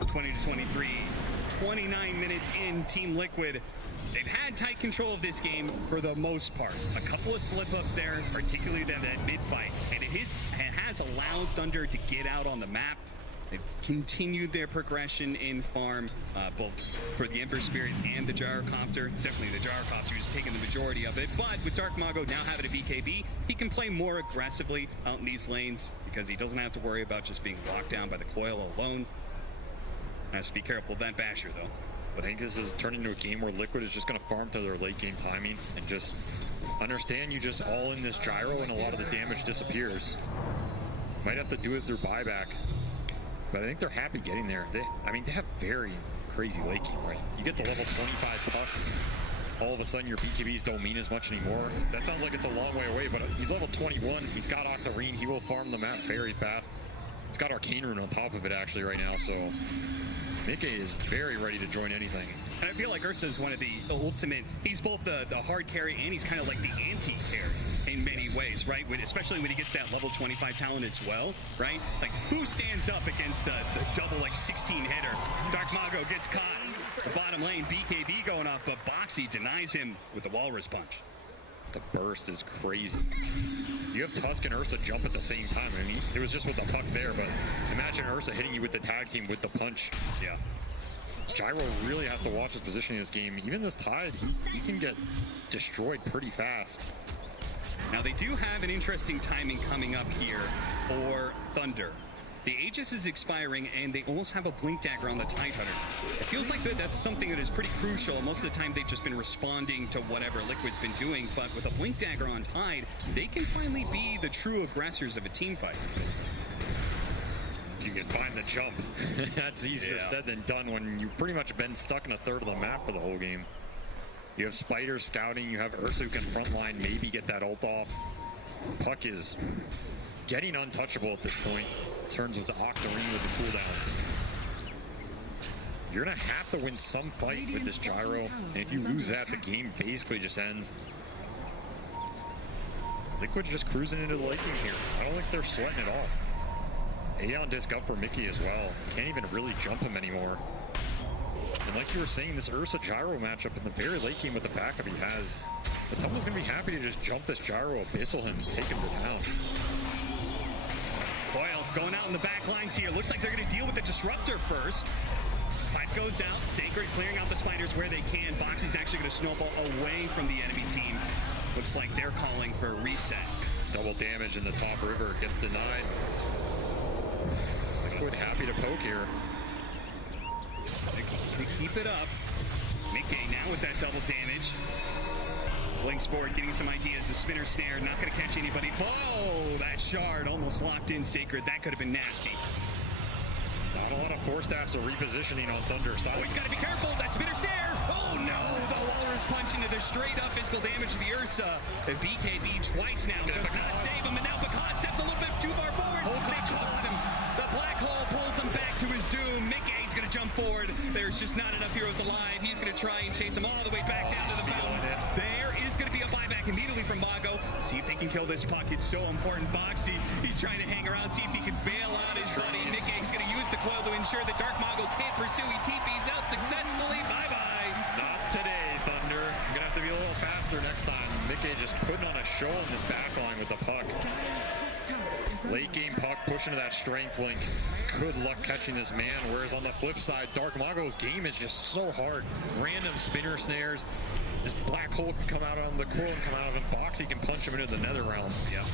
20-23, 29 minutes in, Team Liquid. They've had tight control of this game for the most part. A couple of slip-ups there, particularly that mid-fight, and it has allowed Thunder to get out on the map. They've continued their progression in farm, both for the Ember Spirit and the Gyrocopter. It's definitely the Gyrocopter who's taken the majority of it, but with Dark Mago now having a BKB, he can play more aggressively out in these lanes because he doesn't have to worry about just being locked down by the coil alone. Has to be careful of that Basher, though. But I think this is turning into a game where Liquid is just going to farm to their late game timing and just understand you just all in this gyro and a lot of the damage disappears. Might have to do it through buyback, but I think they're happy getting there. They have very crazy late game, right? You get to level 25 puck, all of a sudden your BKBs don't mean as much anymore. That sounds like it's a long way away, but he's level 21. He's got Octarine. He will farm the map very fast. It's got Arcane Rune on top of it actually right now, so Mickey is very ready to join anything. And I feel like Ursa is one of the ultimate, he's both the hard carry and he's kind of like the anti-carry in many ways, right? Especially when he gets that level 25 talent as well, right? Like, who stands up against the double, 16 hitter? Dark Mago gets caught. The bottom lane, BKB going off, but Boxy denies him with the Walrus Punch. The burst is crazy. You have Tusk and Ursa jump at the same time. I mean, it was just with the puck there, but imagine Ursa hitting you with the tag team with the punch. Yeah. Gyro really has to watch his position in this game. Even this Tide, he can get destroyed pretty fast. Now, they do have an interesting timing coming up here for Thunder. The Aegis is expiring, and they almost have a Blink Dagger on the Tidehunter. It feels like that's something that is pretty crucial. Most of the time, they've just been responding to whatever Liquid's been doing, but with a Blink Dagger on Tide, they can finally be the true aggressors of a team fight. You can find the jump. That's easier said than done when you've pretty much been stuck in a third of the map for the whole game. You have Spider scouting, you have Ursa who can frontline, maybe get that ult off. Puck is getting untouchable at this point. Turns with the Octarine with the cooldowns. You're gonna have to win some fight with this gyro, and if you lose that, the game basically just ends. Liquid's just cruising into the late game here. I don't think they're sweating at all. Aeon disc up for Mickey as well. Can't even really jump him anymore. And like you were saying, this Ursa gyro matchup in the very late game with the backup he has, Matumba's gonna be happy to just jump this gyro, abyssal him, take him to town. Boyle going out in the back lines here. Looks like they're going to deal with the Disruptor first. Pipe goes out. Sacred clearing out the Spiders where they can. Boxy's actually going to snowball away from the enemy team. Looks like they're calling for a reset. Double damage in the top river. Gets denied. Liquid happy to poke here. They keep it up. Mickey now with that double damage. Blinks forward, getting some ideas. The spinner snare, not going to catch anybody. Oh, that shard almost locked in Sacred. That could have been nasty. Not a lot of force staffs or repositioning on Thunder side. Oh, he's got to be careful. That spinner snare. Oh, no. The Walrus punch into the straight up physical damage to the Ursa. The BKB twice now does not save him. And now Bakaz steps a little bit too far forward. They caught him. The Black Hole pulls him back to his doom. Mickey's going to jump forward. There's just not enough heroes alive. He's going to try and chase him all the way back down to the mountain. There is going to be a buyback immediately from Mago. See if they can kill this puck. It's so important. Boxy, he's trying to hang around, see if he can bail out his buddy. Mickey's going to use the coil to ensure that Dark Mago can't pursue. He TP's out successfully. Bye-bye. Not today, Thunder. You're going to have to be a little faster next time. Mickey just putting on a show in this backline with the puck. Late game puck, pushing to that strength link. Good luck catching this man. Whereas on the flip side, Dark Mago's game is just so hard. Random spinner snares. This Black Hole can come out on the coil and come out of him. Boxy can punch him into the nether realm. Yeah.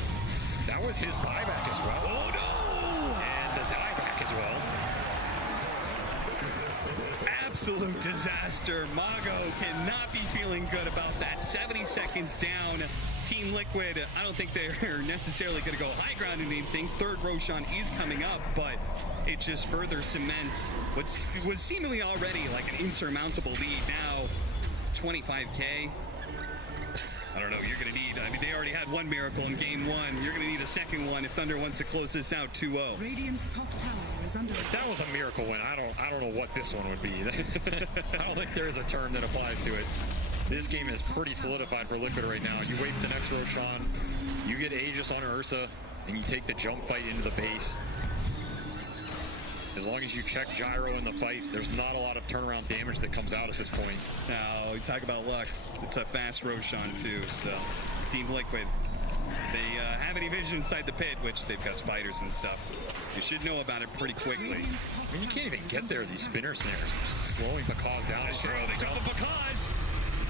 That was his buyback as well. Oh no! And the dieback as well. Absolute disaster. Mago cannot be feeling good about that. 70 seconds down. Team Liquid, I don't think they're necessarily going to go high ground in anything. Third Roshan is coming up, but it just further cements what was seemingly already like an insurmountable lead. Now, 25K. I don't know, you're going to need, I mean, they already had one miracle in game one. You're going to need a second one if Thunder wants to close this out 2-0. Radiant's top tower is under attack. That was a miracle win. I don't know what this one would be. I don't think there is a term that applies to it. This game is pretty solidified for Liquid right now. You wait for the next Roshan, you get Aegis on Ursa, and you take the jump fight into the base. As long as you check Gyro in the fight, there's not a lot of turnaround damage that comes out at this point. Now, we talk about luck. It's a fast Roshan, too, so Team Liquid, they have any vision inside the pit, which they've got spiders and stuff. You should know about it pretty quickly. I mean, you can't even get there, these spinner snares. Just slowing Bakaz down. They jump with Bakaz.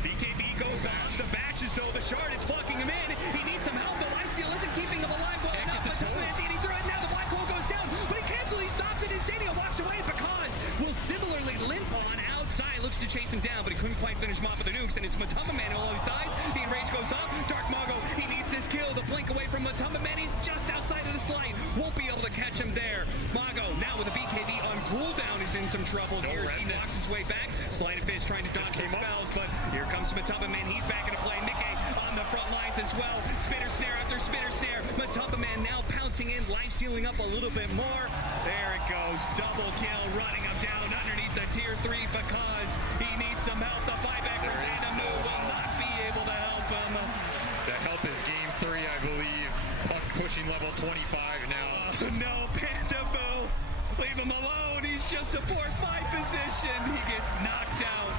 BKB goes off. The bashes, though. The shard, it's blocking him in. He needs some help. The lifesteal isn't keeping him alive well enough. But he threat now. The Black Hole goes down. But he cancels. He stops it. Insania walks away. Bakaz will similarly limp on outside. Looks to chase him down, but he couldn't quite finish him off with the nukes. And it's Matumba Man who always dies. The enrage goes off. Dark Mago, he needs this kill. The blink away from Matumba Man. He's just outside of the slide. Won't be able to catch him there. Mago, now with the BKB on cooldown, is in some trouble here. He knocks his way back. Sleight of Fist trying to dodge his spells, but here comes Matumba Man. He's back into play. Mickey on the front lines as well. Spinner snare after spinner snare. Matumba Man now pouncing in, life stealing up a little bit more. There it goes. Double kill, running him down underneath the tier 3 because he needs some help. The buyback from Random will not be able to help him. The help is game 3, I believe. Puck pushing level 25 now. No, Panda Boo. Leave him alone. He's just support 5 position. He gets knocked out.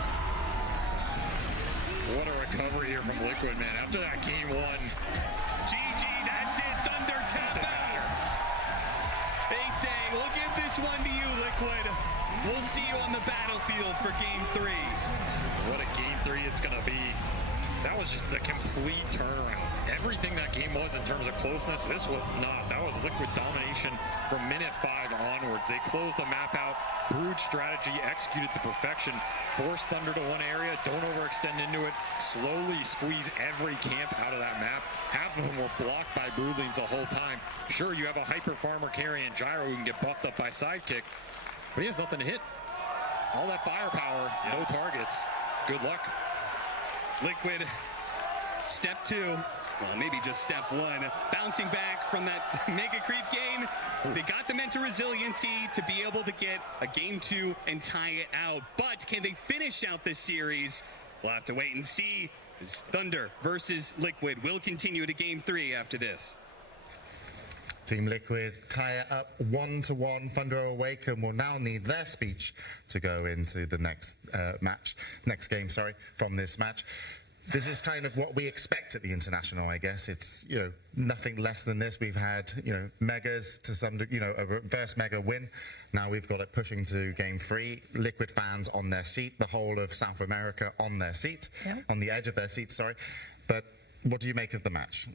What a recovery here from Liquid, man. After that game 1. GG, that's it. Thunder tap out. They say, we'll give this one to you, Liquid. We'll see you on the battlefield for game 3. What a game 3 it's going to be. that was just the complete turnaround. Everything that game was in terms of closeness, this was not. That was Liquid domination from minute 5 onwards. They closed the map out, brewed strategy, executed to perfection, forced Thunder to one area, don't overextend into it, slowly squeeze every camp out of that map. Half of them were blocked by broodlings the whole time. Sure, you have a hyper farmer carrying Gyro who can get buffed up by sidekick, but he has nothing to hit. All that firepower, no targets. Good luck. Liquid, step 2. Well, maybe just step 1. Bouncing back from that mega creep game. They got the mental resiliency to be able to get a game 2 and tie it out. But can they finish out this series? We'll have to wait and see. It's Thunder versus Liquid will continue to game 3 after this. Team Liquid tie it up 1-1. Thunder Awaken will now need their speech to go into the next game, from this match. This is kind of what we expect at the International, I guess. It's, nothing less than this. We've had, megas to some, a reverse mega win. Now we've got it pushing to game 3. Liquid fans on their seat, the whole of South America on their seat, on the edge of their seat, But what do you make of the match?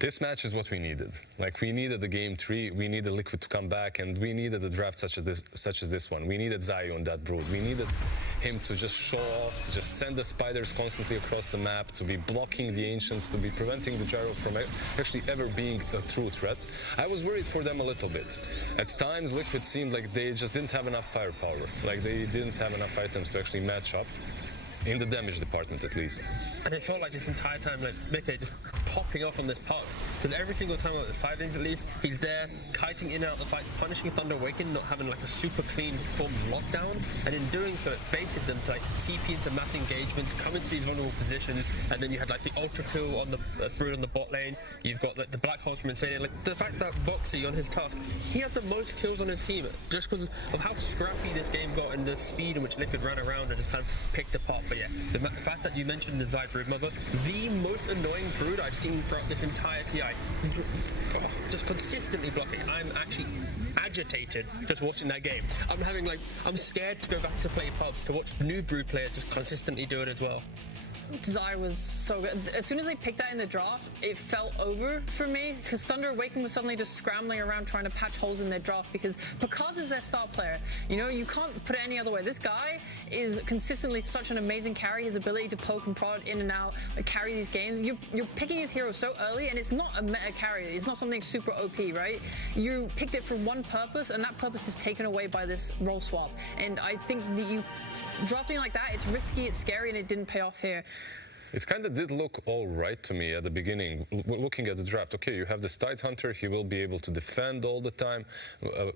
This match is what we needed. Like, we needed the game 3, we needed Liquid to come back, and we needed a draft such as this one. We needed Zio on that brood. We needed him to just show off, to just send the spiders constantly across the map, to be blocking the Ancients, to be preventing the Gyro from actually ever being a true threat. I was worried for them a little bit. At times, Liquid seemed like they just didn't have enough firepower. Like, they didn't have enough items to actually match up. In the damage department, at least. And it felt like this entire time, like, Mickey just popping off on this puck. Because every single time on the sidelines, at least, he's there, kiting in and out the fights, punishing Thunder Awaken, not having, like, a super clean form lockdown. And in doing so, it baited them to, like, TP into mass engagements, come into these vulnerable positions, and then you had, like, the Ultra kill on the Brood on the bot lane. You've got, like, the Black Holes from Insania. Like, the fact that Boxy on his task, he had the most kills on his team, just because of how scrappy this game got and the speed in which Liquid ran around and just kind of picked apart. But yeah, the fact that you mentioned the Zai Broodmother, the most annoying brood I've seen throughout this entire TI. Just consistently blocking. I'm actually agitated just watching that game. I'm scared to go back to play pubs, to watch new brood players just consistently do it as well. Zai was so good. As soon as they picked that in the draft, it felt over for me because Thunder Awaken was suddenly just scrambling around trying to patch holes in their draft because Pakaz is their star player. You can't put it any other way. This guy is consistently such an amazing carry. His ability to poke and prod in and out, carry these games. You're picking his hero so early, and it's not a meta carry. It's not something super OP, right? You picked it for one purpose, and that purpose is taken away by this role swap. And I think that you drafting like that, it's risky, it's scary, and it didn't pay off here. It kind of did look all right to me at the beginning, looking at the draft. Okay, you have this Tidehunter, he will be able to defend all the time,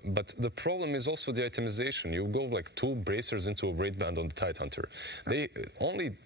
but the problem is also the itemization. You go like 2 bracers into a raid band on the Tidehunter. They only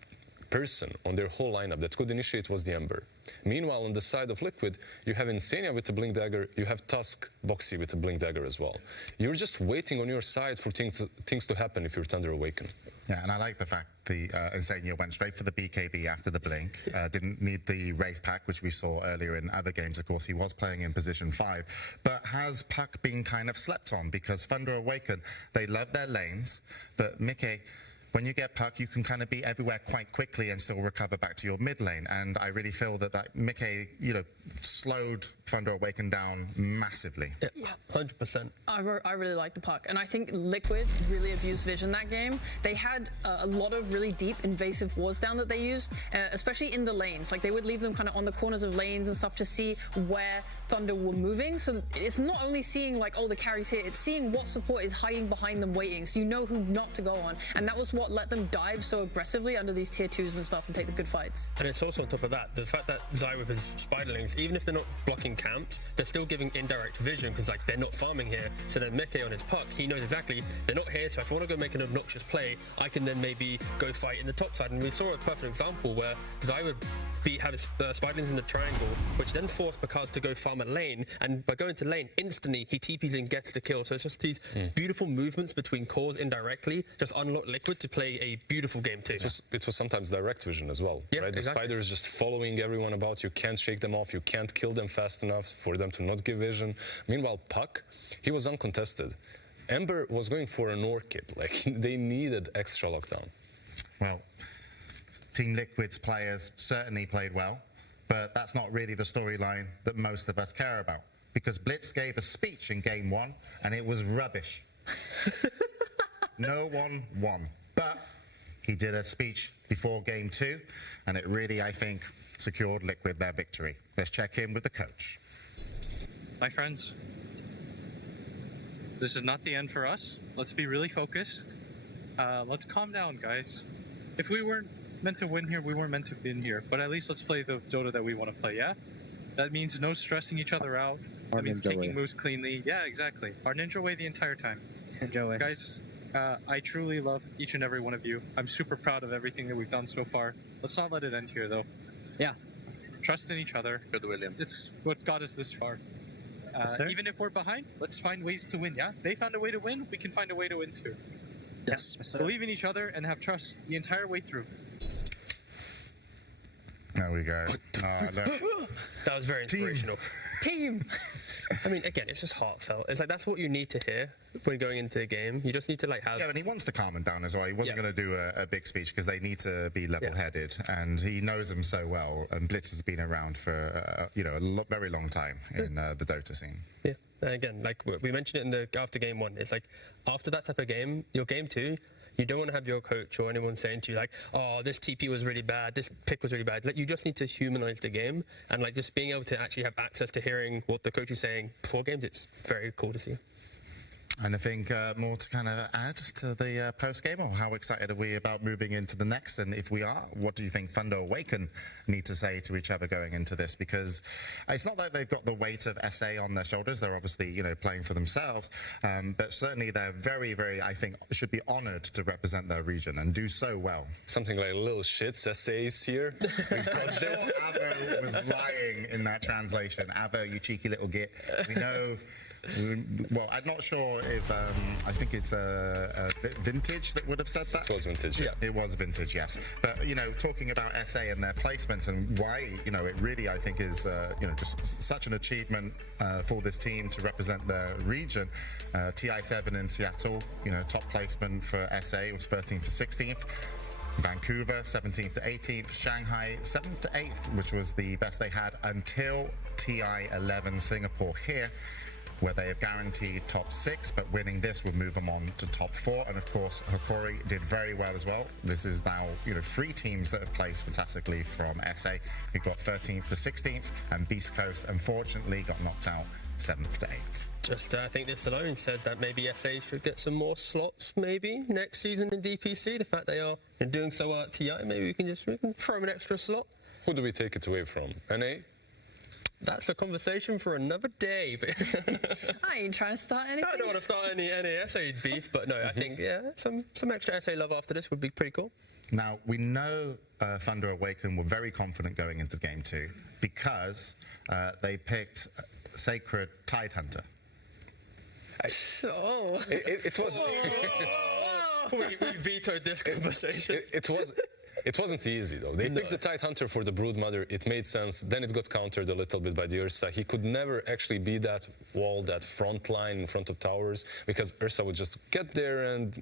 person on their whole lineup that could initiate was the Ember. Meanwhile, on the side of Liquid, you have Insania with the Blink Dagger, you have Tusk, Boxy with the Blink Dagger as well. You're just waiting on your side for things to happen if you're Thunder Awaken. Yeah, and I like the fact the Insania went straight for the BKB after the Blink, didn't need the Wraith Pack, which we saw earlier in other games. Of course, he was playing in position 5, but has Puck been kind of slept on? Because Thunder Awaken, they love their lanes, but Mickey, when you get Puck, you can kind of be everywhere quite quickly and still recover back to your mid lane. And I really feel that Mickey, slowed Thunder Awaken down massively. Yeah, 100%. I really like the Puck. And I think Liquid really abused Vision that game. They had a lot of really deep invasive wards down that they used, especially in the lanes. Like, they would leave them kind of on the corners of lanes and stuff to see where Thunder were moving. So it's not only seeing, like, oh, the carry's here. It's seeing what support is hiding behind them waiting. So you know who not to go on. And that was what let them dive so aggressively under these tier 2s and stuff and take the good fights. And it's also on top of that, the fact that Zai with his spiderlings, even if they're not blocking camps, they're still giving indirect vision because, like, they're not farming here. So then Mickey on his Puck, he knows exactly they're not here, so if I want to go make an obnoxious play, I can then maybe go fight in the top side. And we saw a perfect example where Zai would have his spiderlings in the triangle, which then forced Pakaz to go farm a lane, and by going to lane, instantly he TPs and gets the kill. So it's just these beautiful movements between cores indirectly just unlock Liquid to play a beautiful game too. It was sometimes direct vision as well, right? The spiders just following everyone about. You can't shake them off, you can't kill them fast enough for them to not give vision. Meanwhile, Puck, he was uncontested. Ember was going for an orchid, like they needed extra lockdown. Well, Team Liquid's players certainly played well, but that's not really the storyline that most of us care about. Because Blitz gave a speech in Game 1, and it was rubbish. No one won. But he did a speech before Game 2, and it really, I think, secured Liquid their victory. Let's check in with the coach. My friends, this is not the end for us. Let's be really focused. Let's calm down, guys. If we weren't meant to win here, we weren't meant to win here. But at least let's play the Dota that we want to play, yeah? That means no stressing each other out. That means taking moves cleanly. Yeah, exactly. Our ninja way the entire time. Ninja way. Guys, I truly love each and every one of you. I'm super proud of everything that we've done so far. Let's not let it end here, though. Yeah. Trust in each other. Good, William. It's what got us this far. Even if we're behind, let's find ways to win, yeah? They found a way to win, we can find a way to win too. Yes. Believe in each other and have trust the entire way through. There we go. That was very inspirational. Team! I mean, again, it's just heartfelt. It's like, that's what you need to hear when going into the game. You just need to, like, have... Yeah, and he wants to calm them down as well. He wasn't going to do a big speech because they need to be level-headed, and he knows them so well. And Blitz has been around for, a very long time in the Dota scene. Yeah, and again, like we mentioned it in the after Game 1, it's like, after that type of game, your Game 2, you don't want to have your coach or anyone saying to you, like, oh, this TP was really bad, this pick was really bad. Like, you just need to humanize the game, and, like, just being able to actually have access to hearing what the coach is saying before games, it's very cool to see. Anything more to kind of add to the post-game, or how excited are we about moving into the next? And if we are, what do you think Thunder Awaken need to say to each other going into this? Because it's not like they've got the weight of SA on their shoulders. They're obviously, playing for themselves. But certainly they're very, very, I think, should be honored to represent their region and do so well. Something like little shits, SA's here. We've got this. Avo was lying in that translation. Avo, you cheeky little git. We know... Well, I'm not sure if I think it's Vintage that would have said that. It was Vintage, yeah. It was Vintage, yes. But talking about SA and their placements and why it really I think is just such an achievement for this team to represent their region. TI7 in Seattle, top placement for SA was 13th to 16th. Vancouver 17th to 18th, Shanghai 7th to 8th, which was the best they had until TI11 Singapore here, where they have guaranteed top 6, but winning this would move them on to top 4. And of course, Hokori did very well as well. This is now, 3 teams that have placed fantastically from SA. We got 13th to 16th, and Beast Coast, unfortunately, got knocked out 7th to 8th. I think this alone says that maybe SA should get some more slots, maybe, next season in DPC. The fact they are doing so well at TI, maybe we can throw them an extra slot. Who do we take it away from? NA? That's a conversation for another day. Are you trying to start anything? I don't want to start any SA beef, but no, I think, some extra SA love after this would be pretty cool. Now, we know Thunder Awaken were very confident going into Game 2 because they picked Sacred Tidehunter. So... It was... we vetoed this conversation. It wasn't easy, though. They picked the Tidehunter for the Broodmother. It made sense. Then it got countered a little bit by the Ursa. He could never actually be that wall, that front line in front of towers, because Ursa would just get there and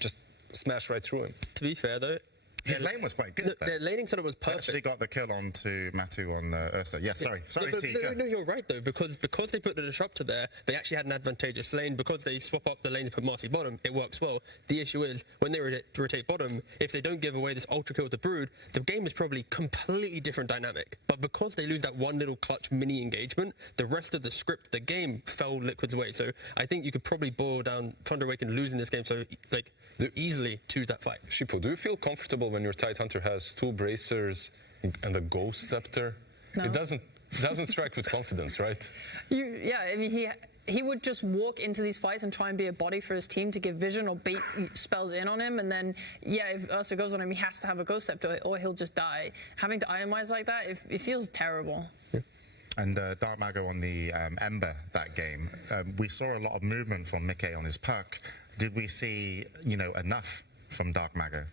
just smash right through him. To be fair, though, his lane was quite good. Their laning setup was perfect. They actually got the kill on to Matu on Ursa. Yes, sorry, T. No, you're right though, because they put the disruptor there, they actually had an advantageous lane. Because they swap up the lane to put Marcy bottom, it works well. The issue is when they rotate bottom, if they don't give away this ultra kill to Brood, the game is probably completely different dynamic. But because they lose that one little clutch mini engagement, the rest of the script, the game fell Liquid's way. So I think you could probably boil down Thunder Awaken losing this game so easily to that fight. Shippo, do you feel comfortable when your Tidehunter has 2 bracers and a Ghost Scepter? No. It doesn't strike with confidence, right? I mean, he would just walk into these fights and try and be a body for his team to give vision or bait spells in on him, and then, if Ursa goes on him, he has to have a Ghost Scepter or he'll just die. Having to Ironize like that, it feels terrible. Yeah. And Dark Mago on the Ember that game, we saw a lot of movement from Mickey on his puck. Did we see, enough from Dark Mago?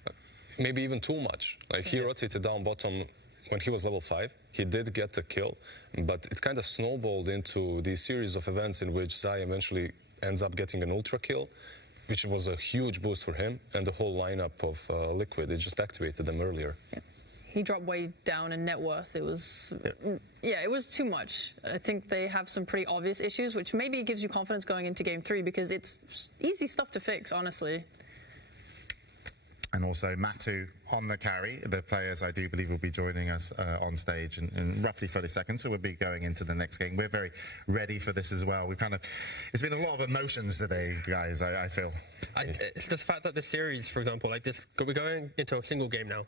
Maybe even too much. Like, he rotated down bottom when he was level 5. He did get a kill, but it kind of snowballed into the series of events in which Zai eventually ends up getting an ultra kill. which was a huge boost for him and the whole lineup of Liquid. It just activated them earlier. Yeah. He dropped way down in net worth. It was, it was too much. I think they have some pretty obvious issues, which maybe gives you confidence going into Game 3 because it's easy stuff to fix, honestly. And also Matu on the carry. The players, I do believe, will be joining us on stage in roughly 30 seconds. So we'll be going into the next game. We're very ready for this as well. It's been a lot of emotions today, guys, I feel. It's just the fact that this series, for example, like this, we're going into a single game now.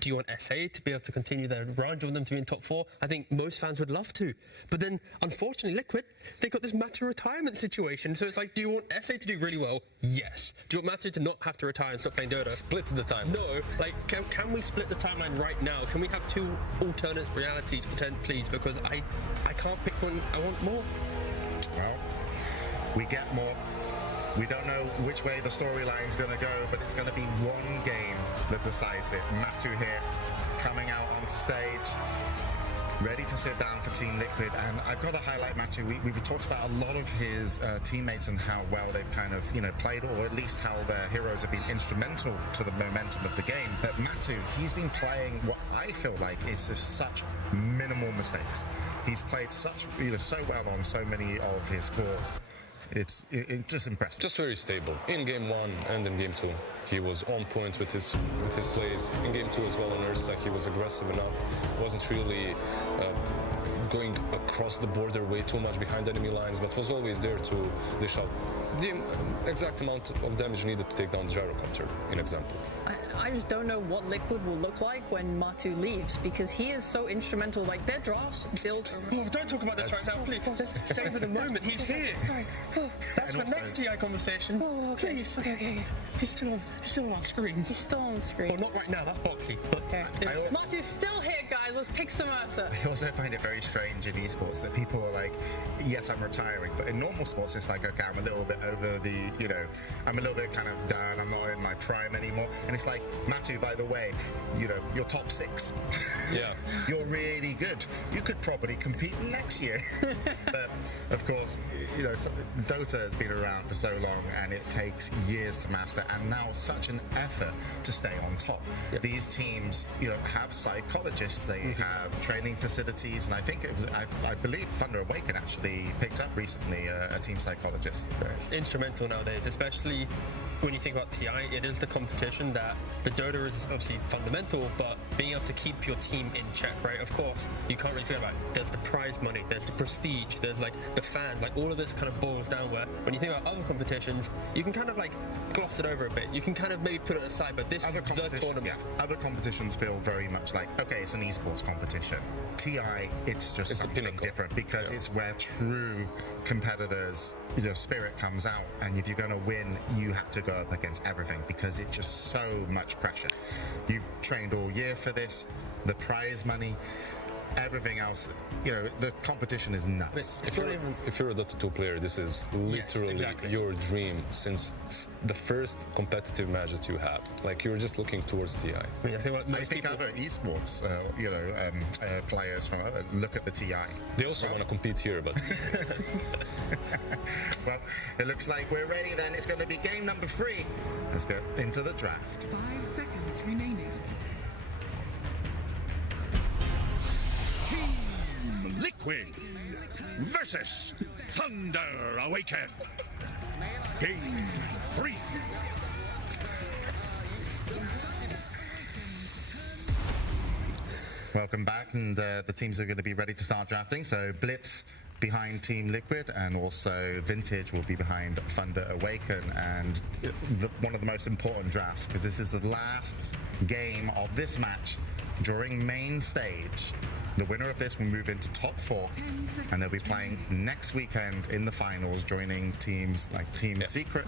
Do you want SA to be able to continue their run? Do you want them to be in top 4? I think most fans would love to. But then, unfortunately, Liquid, they've got this Matu retirement situation. So it's like, do you want SA to do really well? Yes. Do you want Matu to not have to retire and stop playing Dota? Split the time. No. Like, can we split the timeline right now? Can we have 2 alternate realities, please? Because I can't pick one. I want more. Well, we get more. We don't know which way the storyline's going to go, but it's going to be one game that decides it. Matu here, coming out onto stage, ready to sit down for Team Liquid. And I've got to highlight Matu. We've talked about a lot of his teammates and how well they've kind of, played, or at least how their heroes have been instrumental to the momentum of the game. But Matu, he's been playing what I feel like is just such minimal mistakes. He's played so well on so many of his scores. It's just impressive. Just very stable. In Game 1 and in Game 2, he was on point with his plays. In Game 2 as well on Ursa, he was aggressive enough. Wasn't really going across the border way too much behind enemy lines, but was always there to dish out the exact amount of damage needed to take down the gyro counter, in example. I just don't know what Liquid will look like when Matu leaves, because he is so instrumental. Like, their drafts built... Oh, don't talk about this right now, please. Savor the moment. He's here. Sorry. That's the next TI conversation. Oh, okay. Please. Okay. He's still on screen. He's still on screen. Well, not right now. That's Boxy. But okay. Matu's still here, guys. Let's pick some Ursa. I also find it very strange in esports that people are like, yes, I'm retiring. But in normal sports, it's like, okay, I'm a little bit over the, I'm a little bit kind of down. I'm not in my prime anymore. And it's like, Matu, by the way, you're top 6. Yeah. You're really good. You could probably compete next year. But, of course, Dota has been around for so long and it takes years to master, and now such an effort to stay on top. Yep. These teams, have psychologists, they have training facilities, and I think I believe Thunder Awaken actually picked up recently a team psychologist. It's instrumental nowadays, especially when you think about TI. It is the competition that the Dota is obviously fundamental, but being able to keep your team in check, right? Of course, you can't really forget about it. There's the prize money, there's the prestige, there's like the fans, like all of this kind of boils down where when you think about other competitions, you can kind of like gloss it over a bit. You can kind of maybe put it aside, but this is the tournament. Yeah. Other competitions feel very much like, okay, it's an esports competition. TI, it's just something different because it's where true competitors, spirit comes out, and if you're going to win, you have to go up against everything because it's just so much pressure. You've trained all year for this, the prize money, everything else, the competition is nuts. If you're a Dota 2 player, this is literally your dream since the first competitive match that you have. Like, you're just looking towards TI. I think other esports, players from look at the TI. They also want to compete here, but... Well, it looks like we're ready then. It's going to be game number 3. Let's go into the draft. 5 seconds remaining. Team Liquid versus Thunder Awaken. Game 3. Welcome back, and the teams are going to be ready to start drafting. So Blitz behind Team Liquid, and also Vintage will be behind Thunder Awaken. And one of the most important drafts, because this is the last game of this match during main stage. The winner of this will move into top 4, and they'll be playing next weekend in the finals, joining teams like Team Secret,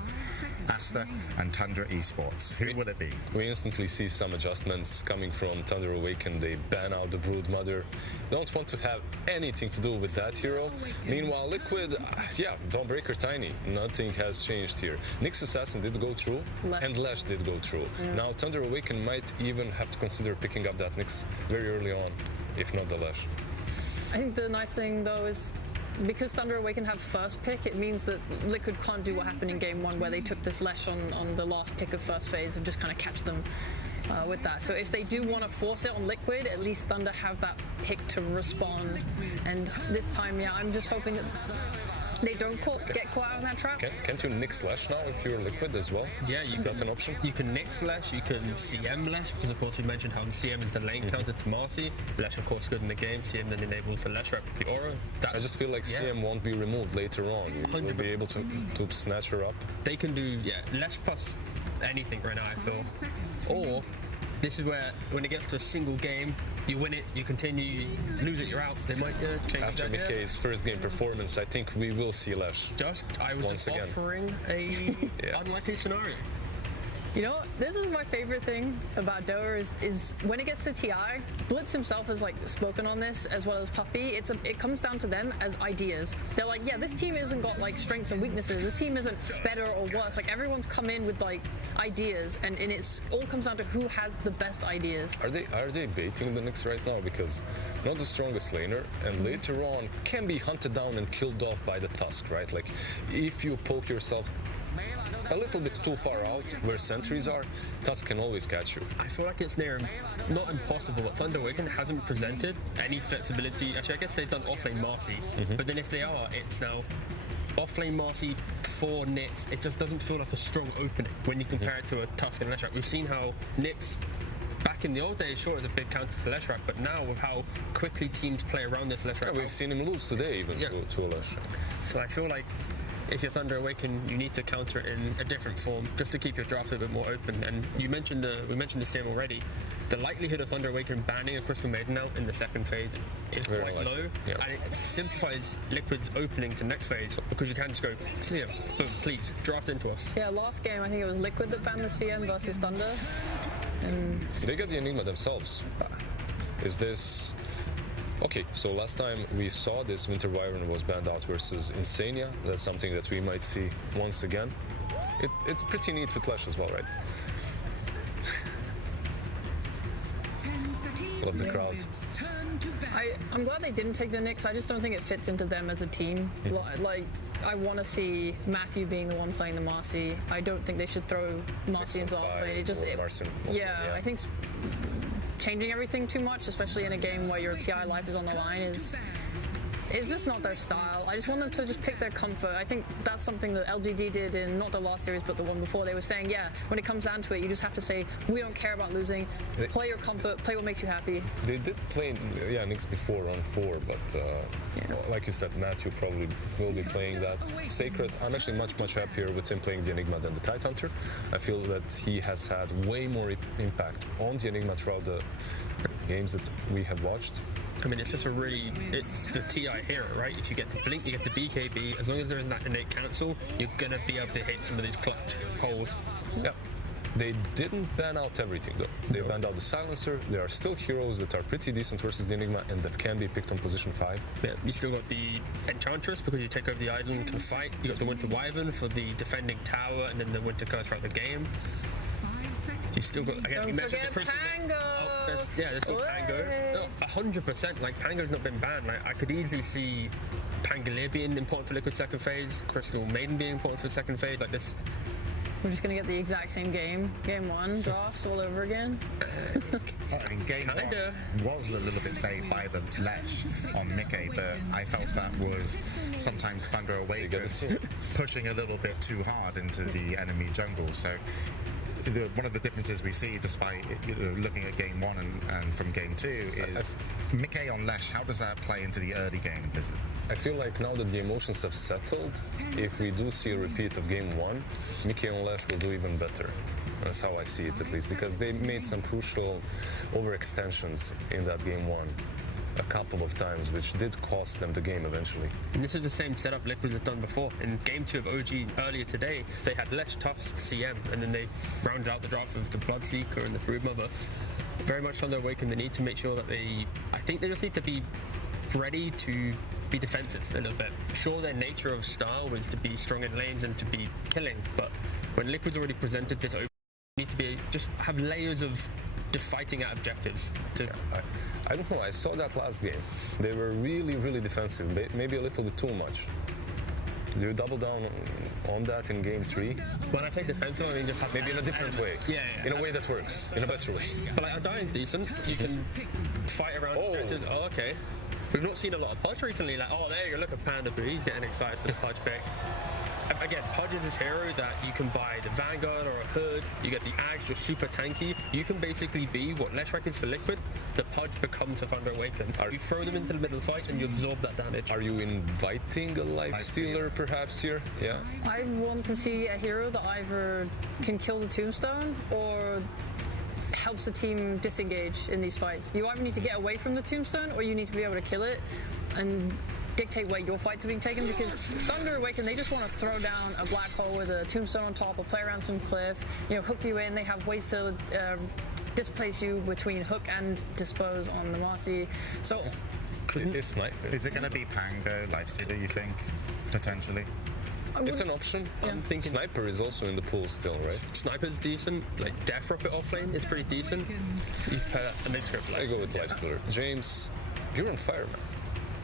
Asta, and Tundra Esports. Who will it be? We instantly see some adjustments coming from Thunder Awaken. They ban out the Brood Mother. Don't want to have anything to do with that hero. Meanwhile, Liquid, Dawnbreaker Tiny. Nothing has changed here. Nyx Assassin did go through, and Lash did go through. Now Thunder Awaken might even have to consider picking up that Nyx very early on, if not the Lash. I think the nice thing, though, is because Thunder Awaken have first pick, it means that Liquid can't do what happened in game 1 where they took this Lesh on the last pick of first phase and just kind of catch them with that. So if they do want to force it on Liquid, at least Thunder have that pick to respond. And this time, yeah, I'm just hoping that they don't get caught out in that trap. Can't you nick Slash now if you're Liquid as well? Yeah, is that an option? You can nick Slash, you can CM Lesh, because of course we mentioned how the CM is the lane counter to Marcy. Lesh of course good in the game, CM then enables the Lesh rep the aura. I just feel like CM won't be removed later on. You'll be able to snatch her up. They can do, Lesh plus anything right now, I feel. Or, this is where, when it gets to a single game, you win it, you continue, you lose it, you're out. They might change After that. Mickey's first game performance, I think we will see Lesh. I was once just again offering a unlikely scenario. You know, this is my favorite thing about Dota is when it gets to TI, Blitz himself has like spoken on this as well as Puppy. It comes down to them as ideas. They're like, yeah, this team isn't got like strengths and weaknesses. This team isn't better or worse. Like everyone's come in with like ideas, and it's all comes down to who has the best ideas. Are they baiting the Knicks right now? Because not the strongest laner, and later on can be hunted down and killed off by the Tusk, right? Like if you poke yourself a little bit too far out where sentries are, Tusk can always catch you. I feel like it's near not impossible, but Thunder Awaken hasn't presented any flexibility. Actually, I guess they've done offlane Marcy, but then if they are, it's now offlane Marcy for Knicks. It just doesn't feel like a strong opening when you compare it to a Tusk and Leshrac. We've seen how Knicks back in the old days, sure, it was a big counter to Leshrac, but now with how quickly teams play around this Leshrac, we've seen him lose today even to a Leshrac. So I feel like if you're Thunder Awaken, you need to counter it in a different form just to keep your draft a bit more open. And we mentioned the same already. The likelihood of Thunder Awaken banning a Crystal Maiden out in the second phase is quite low, and it simplifies Liquid's opening to next phase because you can just go, CM, boom, please, draft into us. Yeah, last game I think it was Liquid that banned the CM versus Thunder. And they got the Enigma themselves. Is this... Okay, so last time we saw this, Winter Wyvern was banned out versus Insania. That's something that we might see once again. It's pretty neat with Clash as well, right? Love the crowd. I'm glad they didn't take the Knicks. I just don't think it fits into them as a team. Like, I want to see Matthew being the one playing the Marcy. I don't think they should throw Marcy into offlane. I think changing everything too much, especially in a game where your TI life is on the line, is just not their style. I just want them to just pick their comfort. I think that's something that LGD did in not the last series but the one before. They were saying, yeah, when it comes down to it, you just have to say, we don't care about losing. Play your comfort, play what makes you happy. They did play Knicks before on 4, but like you said, Matthew probably will be playing that. Sacred, I'm actually much happier with him playing the Enigma than the Tidehunter. I feel that he has had way more impact on the Enigma throughout the games that we have watched. I mean, it's the TI hero, right? If you get to Blink, you get to BKB. As long as there is that innate cancel, you're gonna be able to hit some of these clutch holes. Yeah. They didn't ban out everything though. They banned out the Silencer. There are still heroes that are pretty decent versus the Enigma and that can be picked on position 5. Yeah, you still got the Enchantress because you take over the island and can fight. You got the Winter Wyvern for the defending tower and then the Winter Curse throughout the game. You still got, again, you mentioned the Crystal. Pango! There's still Pango. 100%, like, Pango's not been banned. Like, I could easily see Pangolier being important for Liquid second phase, Crystal Maiden being important for the second phase, like this. We're just going to get the exact same game 1, drafts all over again. Game 1 was a little bit saved by the Lesh on Mickey, but I felt that was sometimes Thunder Awaken pushing a little bit too hard into the enemy jungle. So one of the differences we see, despite looking at game 1 and from game 2, is Mickey on Lesh. How does that play into the early game? I feel like now that the emotions have settled, if we do see a repeat of game 1, Mickey on Lesh will do even better. That's how I see it, at least, because they made some crucial overextensions in that game 1. A couple of times, which did cost them the game eventually. And this is the same setup Liquid have done before. In game 2 of OG earlier today, they had Lesh, Tusk, CM, and then they rounded out the draft with the Bloodseeker and the Broodmother. Very much on their Awaken, they need to make sure that I think they just need to be ready to be defensive a little bit. Sure, their nature of style is to be strong in lanes and to be killing, but when Liquid's already presented this open, you need to just have layers of fighting at objectives. I don't know. I saw that last game. They were really, really defensive. Maybe a little bit too much. Do you double down on that in game 3? When I say defensive, I mean just have maybe in a different way. Yeah. In a way that works. In a better way. But like Undying's decent. You can fight around objectives. Oh, okay. We've not seen a lot of Pudge recently. Like, oh, there you go. Look at Panda Boo. He's getting excited for the Pudge pick. Again, Pudge is this hero that you can buy the Vanguard or a Hood, you get the Axe, you're super tanky. You can basically be what Leshrac is for Liquid, the Pudge becomes a Thunder Awaken. You throw them into the middle of the fight and you absorb that damage. Are you inviting a Lifestealer perhaps here? Yeah. I want to see a hero that either can kill the Tombstone or helps the team disengage in these fights. You either need to get away from the Tombstone or you need to be able to kill it and dictate where your fights are being taken, because Thunder Awaken, they just want to throw down a black hole with a tombstone on top or play around some cliff, hook you in. They have ways to displace you between hook and dispose on the Marcy. So is it going to be Pango, Lifestealer, you think, potentially? It's an option. I'm thinking Sniper is also in the pool still, right? Sniper's decent. Like Death Prophet offlane is pretty decent. You pair a mixture of I go with Lifestealer. James, you're on fire, man.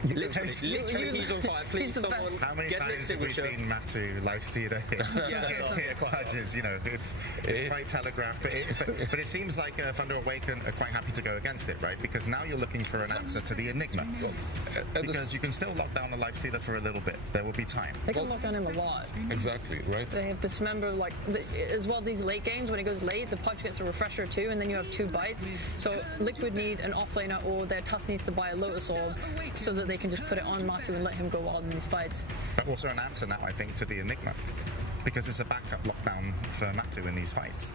Literally, he's on fire. Please, someone how many get times have we seen Matu Lifestealer hit Pudges? It's quite telegraphed, but it seems like Thunder Awaken are quite happy to go against it, right? Because now you're looking for an answer to the Enigma. Because you can still lock down a Lifestealer for a little bit. There will be time. They can lock down him a lot. Exactly, right? They have Dismember, as well, these late games, when it goes late, the Pudge gets a refresher too, and then you have 2 bites. So Liquid need an offlaner, or their Tusk needs to buy a Lotus Orb so that they can just put it on Matu and let him go wild in these fights. But also an answer now, I think, to the Enigma, because it's a backup lockdown for Matu in these fights.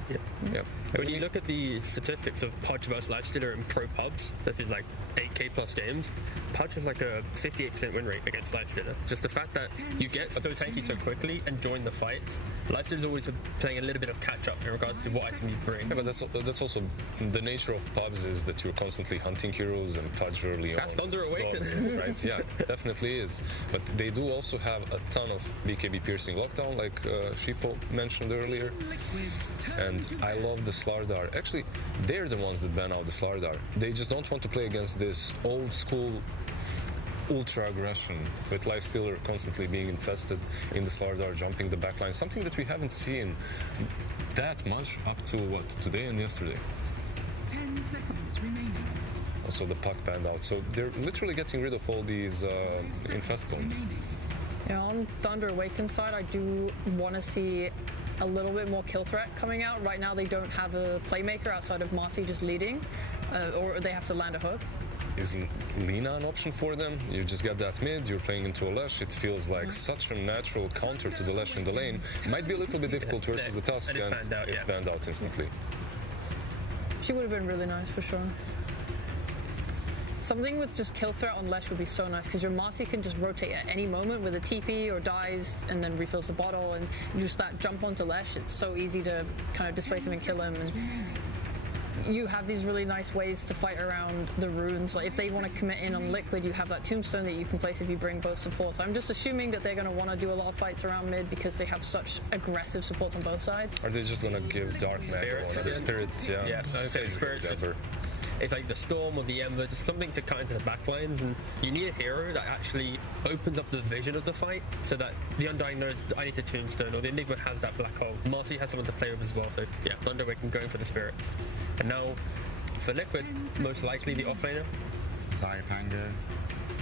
Yep. When you look at the statistics of Pudge versus Lifestealer in pro pubs, this is like 8k plus games, Pudge has like a 58% win rate against Lifestealer. Just the fact that you get so tanky so quickly and join the fights. Lifestealer's always playing a little bit of catch up in regards to what item you bring. Yeah, but that's also the nature of pubs, is that you're constantly hunting heroes, and Pudge early That's Thunder Awaken. Right? Yeah, definitely is. But they do also have a ton of BKB piercing lockdown, like Sheeple mentioned earlier. And I love the Slardar. Actually, they're the ones that ban out the Slardar. They just don't want to play against this old school ultra aggression with Lifestealer constantly being infested in the Slardar, jumping the backline, something that we haven't seen that much up to today and yesterday. 10 seconds remaining. Also the puck banned out, so they're literally getting rid of all these infestments. On Thunder Awaken side, I do want to see a little bit more kill threat coming out. Right now they don't have a playmaker outside of Marcy just leading, or they have to land a hook. Isn't Lina an option for them? You just get that mid, you're playing into a Lesh, it feels like such a natural counter to the Lesh in the lane. Might be a little bit difficult versus the Tusk, and it's banned out instantly. She would have been really nice for sure. Something with just kill threat on Lesh would be so nice, because your Marcy can just rotate at any moment with a TP or dies and then refills the bottle, and you just that jump onto Lesh. It's so easy to kind of displace him and kill him. And you have these really nice ways to fight around the runes. Like if they want to commit in on Liquid, you have that Tombstone that you can place if you bring both supports. I'm just assuming that they're going to want to do a lot of fights around mid because they have such aggressive supports on both sides. Are they just going to give Dark Knight or Spirits? Yeah, I think Spirits. It's like the Storm or the Ember, just something to cut into the backlines, and you need a hero that actually opens up the vision of the fight so that the Undying knows I need to Tombstone, or the Enigma has that black hole. Marcy has someone to play with as well, so yeah, Thunder Awaken going for the Spirits. And now, for Liquid, most likely the offlaner. Pango.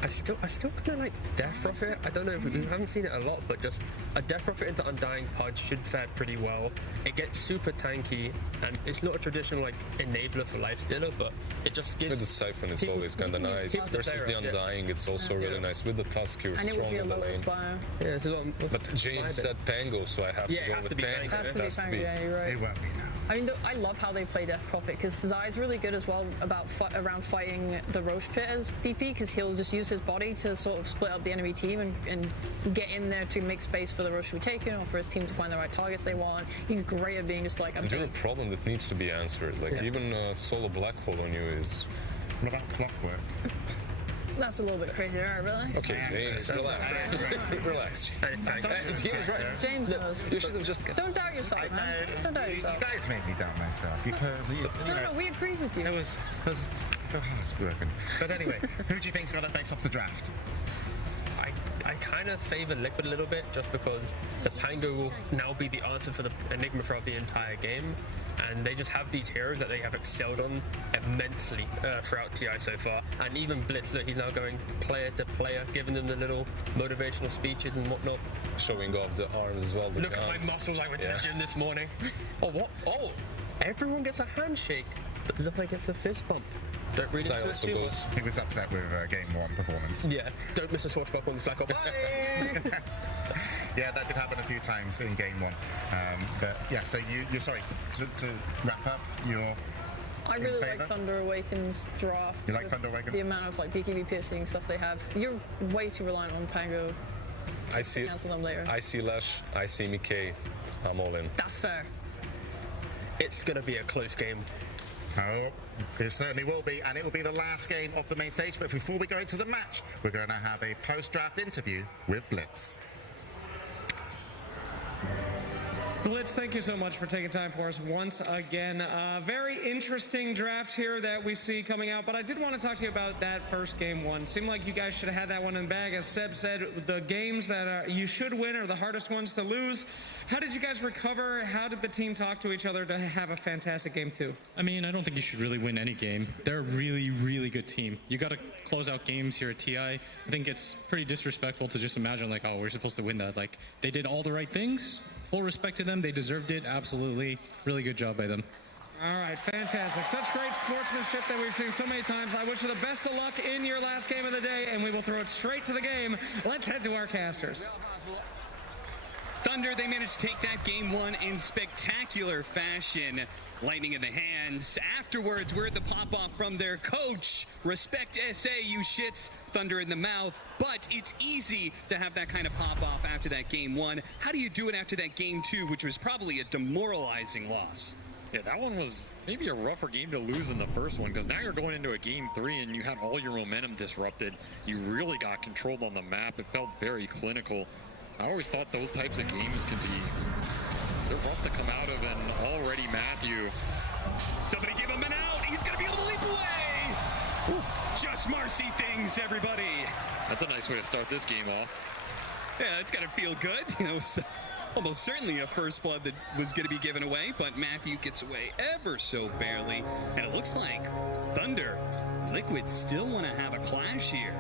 I still kind of like Death Prophet. I don't know, we haven't seen it a lot, but just a Death Prophet into Undying Pudge should fare pretty well. It gets super tanky, and it's not a traditional enabler for Lifestealer, but it just gives... With the Siphon, it's always kind of nice. Versus the Undying, it's also really nice. With the Tusk, you're strong in the lane. But James said Pango, so I have to go with Pango. It has to be Pango, yeah, you're right. It won't be now. I mean, I love how they play Death Prophet, because Zai's really good as well around fighting the Roche Pit as DP, because he'll just use his body to sort of split up the enemy team and get in there to make space for the Roche to be taken, or for his team to find the right targets they want. He's great at being just like a you're a problem that needs to be answered. Like even solo black hole on you is... What about Clockwork? That's a little bit crazy, all right, relax. Okay, James, relax. Relax. James, right. James knows. You should have just... Don't doubt yourself, man. Don't doubt yourself. You guys made me doubt myself because No, we agreed with you. It was hard working. But anyway, who do you think's got to base off the draft? I kind of favour Liquid a little bit just because the Pango will now be the answer for the Enigma throughout the entire game, and they just have these heroes that they have excelled on immensely throughout TI so far. And even Blitzler, he's now going player to player, giving them the little motivational speeches and whatnot. Showing off the arms as well. Look at my muscles, I went to the gym this morning. Oh, what? Oh, everyone gets a handshake, but Zafai gets a fist bump. Don't read into it too much. He was upset with Game 1 performance. Yeah, don't miss a swashbuckle on this Black Ops. Yeah, that did happen a few times in Game 1. But yeah, so you're sorry, to wrap up, I really like Thunder Awaken's draft. You like Thunder Awaken? The amount of like BKB piercing stuff they have. You're way too reliant on Pango. Cancel them later. I see Lush, I see Mickey. I'm all in. That's fair. It's going to be a close game. Oh, it certainly will be, and it will be the last game of the main stage. But before we go into the match, we're going to have a post-draft interview with Blitz. Blitz, thank you so much for taking time for us once again. Very interesting draft here that we see coming out, but I did want to talk to you about that first game one. Seemed like you guys should have had that one in the bag. As Seb said, the games that you should win are the hardest ones to lose. How did you guys recover? How did the team talk to each other to have a fantastic game two? I mean, I don't think you should really win any game. They're a really, really good team. You got to close out games here at TI. I think it's pretty disrespectful to just imagine like, oh, we're supposed to win that. Like, they did all the right things. Full respect to them. They deserved it. Absolutely. Really good job by them. All right, fantastic. Such great sportsmanship that we've seen so many times. I wish you the best of luck in your last game of the day, and we will throw it straight to the game. Let's head to our casters. Thunder, they managed to take that game one in spectacular fashion. Lightning in the hands. Afterwards, word the pop-off from their coach. Respect SA, you shits. Thunder in the mouth. But it's easy to have that kind of pop-off after that game one. How do you do it after that game two, which was probably a demoralizing loss? Yeah, that one was maybe a rougher game to lose than the first one, because now you're going into a game three and you had all your momentum disrupted. You really got controlled on the map. It felt very clinical. I always thought those types of games can be, they're rough to come out of, and already Matthew. Somebody give him an out. He's going to be able to leap away. Ooh. Just Marcy things, everybody. That's a nice way to start this game off. Yeah, it's got to feel good. You know, almost certainly a first blood that was going to be given away, but Matthew gets away ever so barely. And it looks like Thunder, Liquid still want to have a clash here.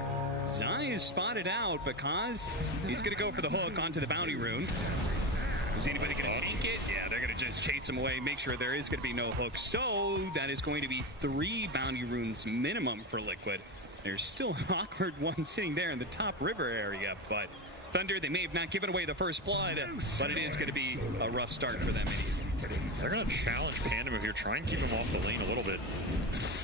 Zai is spotted out because he's going to go for the hook onto the bounty rune. Is anybody going to take it? Yeah, they're going to just chase him away, make sure there is going to be no hook. So that is going to be 3 bounty runes minimum for Liquid. There's still an awkward one sitting there in the top river area, but Thunder, they may have not given away the first blood, but it is going to be a rough start for them. They're going to challenge Pandem here, try and keep him off the lane a little bit.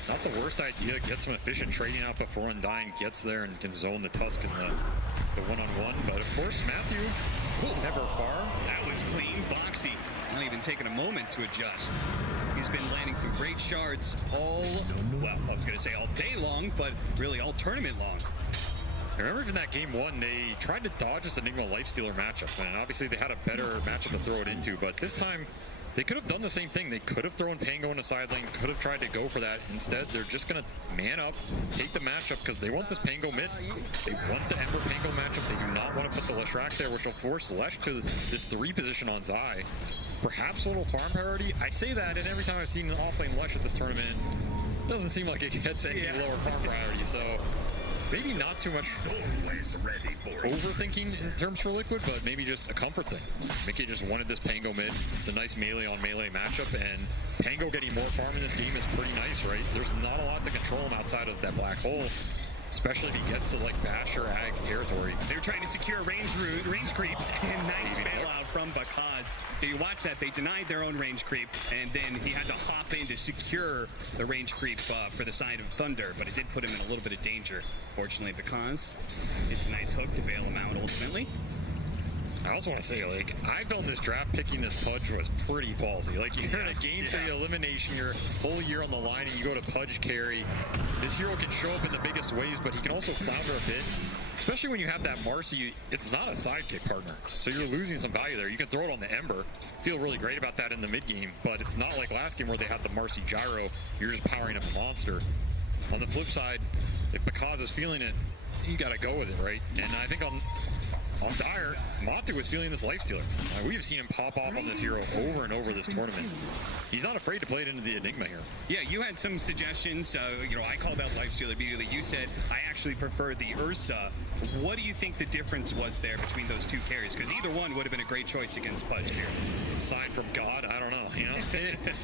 Not the worst idea. Get some efficient trading out before Undying gets there and can zone the Tusk in the one-on-one. But of course, Matthew, never far. That was clean. Boxy, not even taking a moment to adjust. He's been landing some great shards all, well, I was going to say all day long, but really all tournament long. I remember in that game one, they tried to dodge this Enigma Lifestealer matchup, and obviously they had a better matchup to throw it into, but this time they could have done the same thing. They could have thrown Pango in the side lane, could have tried to go for that. Instead, they're just going to man up, take the matchup, because they want this Pango mid. They want the Ember Pango matchup. They do not want to put the Leshrac there, which will force Lesh to this 3 position on Zai. Perhaps a little farm parity. I say that, and every time I've seen an off-lane Lesh at this tournament, it doesn't seem like it gets any lower farm priority, so maybe not too much overthinking in terms for Liquid, but maybe just a comfort thing. Mickey just wanted this Pango mid. It's a nice melee on melee matchup, and Pango getting more farm in this game is pretty nice, right? There's not a lot to control him outside of that black hole, especially if he gets to like Basher Ag's territory. They're trying to secure range creeps, and nice bailout from Bakaz. So you watch that, they denied their own range creep, and then he had to hop in to secure the range creep for the side of Thunder, but it did put him in a little bit of danger, fortunately, because it's a nice hook to bail him out ultimately. I also want to say, like, I felt this draft picking this Pudge was pretty ballsy. Like, you're in a game 3 elimination, your whole year on the line, and you go to Pudge carry. This hero can show up in the biggest ways, but he can also flounder a bit. Especially when you have that Marcy, it's not a sidekick partner. So you're losing some value there. You can throw it on the Ember. Feel really great about that in the mid game, but it's not like last game where they had the Marcy gyro. You're just powering up a monster. On the flip side, if Bakaz is feeling it, you got to go with it, right? And I think on Dire, Matu was feeling this lifestealer. We've seen him pop off on this hero over and over this tournament. He's not afraid to play it into the Enigma here. Yeah, you had some suggestions. I called out lifestealer immediately. You said, I actually prefer the Ursa. What do you think the difference was there between those two carries? Because either one would have been a great choice against Pudge here. Aside from God, I don't know.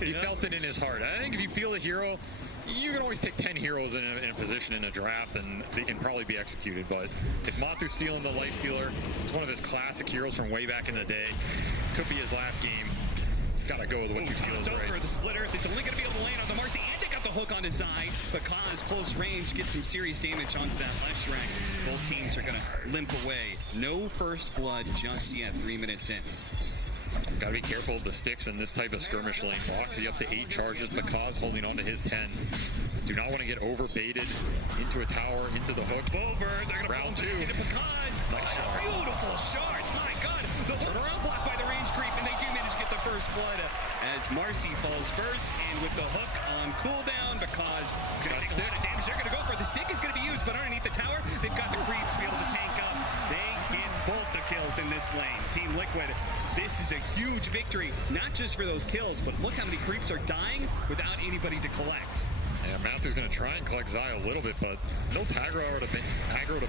He felt it in his heart. I think if you feel the hero, you can always pick 10 heroes in a position in a draft, and they can probably be executed. But if Matu's feeling the Lifestealer, it's one of his classic heroes from way back in the day. Could be his last game. Gotta go with what you feel is right. Over the splitter. It's only gonna be able to land on the Marcy, and they got the hook on his side. Because close range gets some serious damage onto that left rank. Both teams are gonna limp away. No first blood just yet. 3 minutes in. Gotta be careful of the sticks in this type of skirmish lane. Boxy up to 8 charges. Bakaz holding on to his 10. Do not want to get over baited into a tower, into the hook. Over. They're gonna round 2. Into Bakaz. Nice shot. Beautiful shards. My God. The turnaround blocked by the range creep, and they do manage to get the first blood as Marcy falls first, and with the hook on cooldown, Bakaz is gonna take a lot of damage. They're gonna go for it. The stick is gonna be used, but underneath the tower, they've got the creeps to be able to tank up. They get both the kills in this lane. Team Liquid, this is a huge victory, not just for those kills, but look how many creeps are dying without anybody to collect. Yeah, Matthew's going to try and collect Zai a little bit, but no aggro to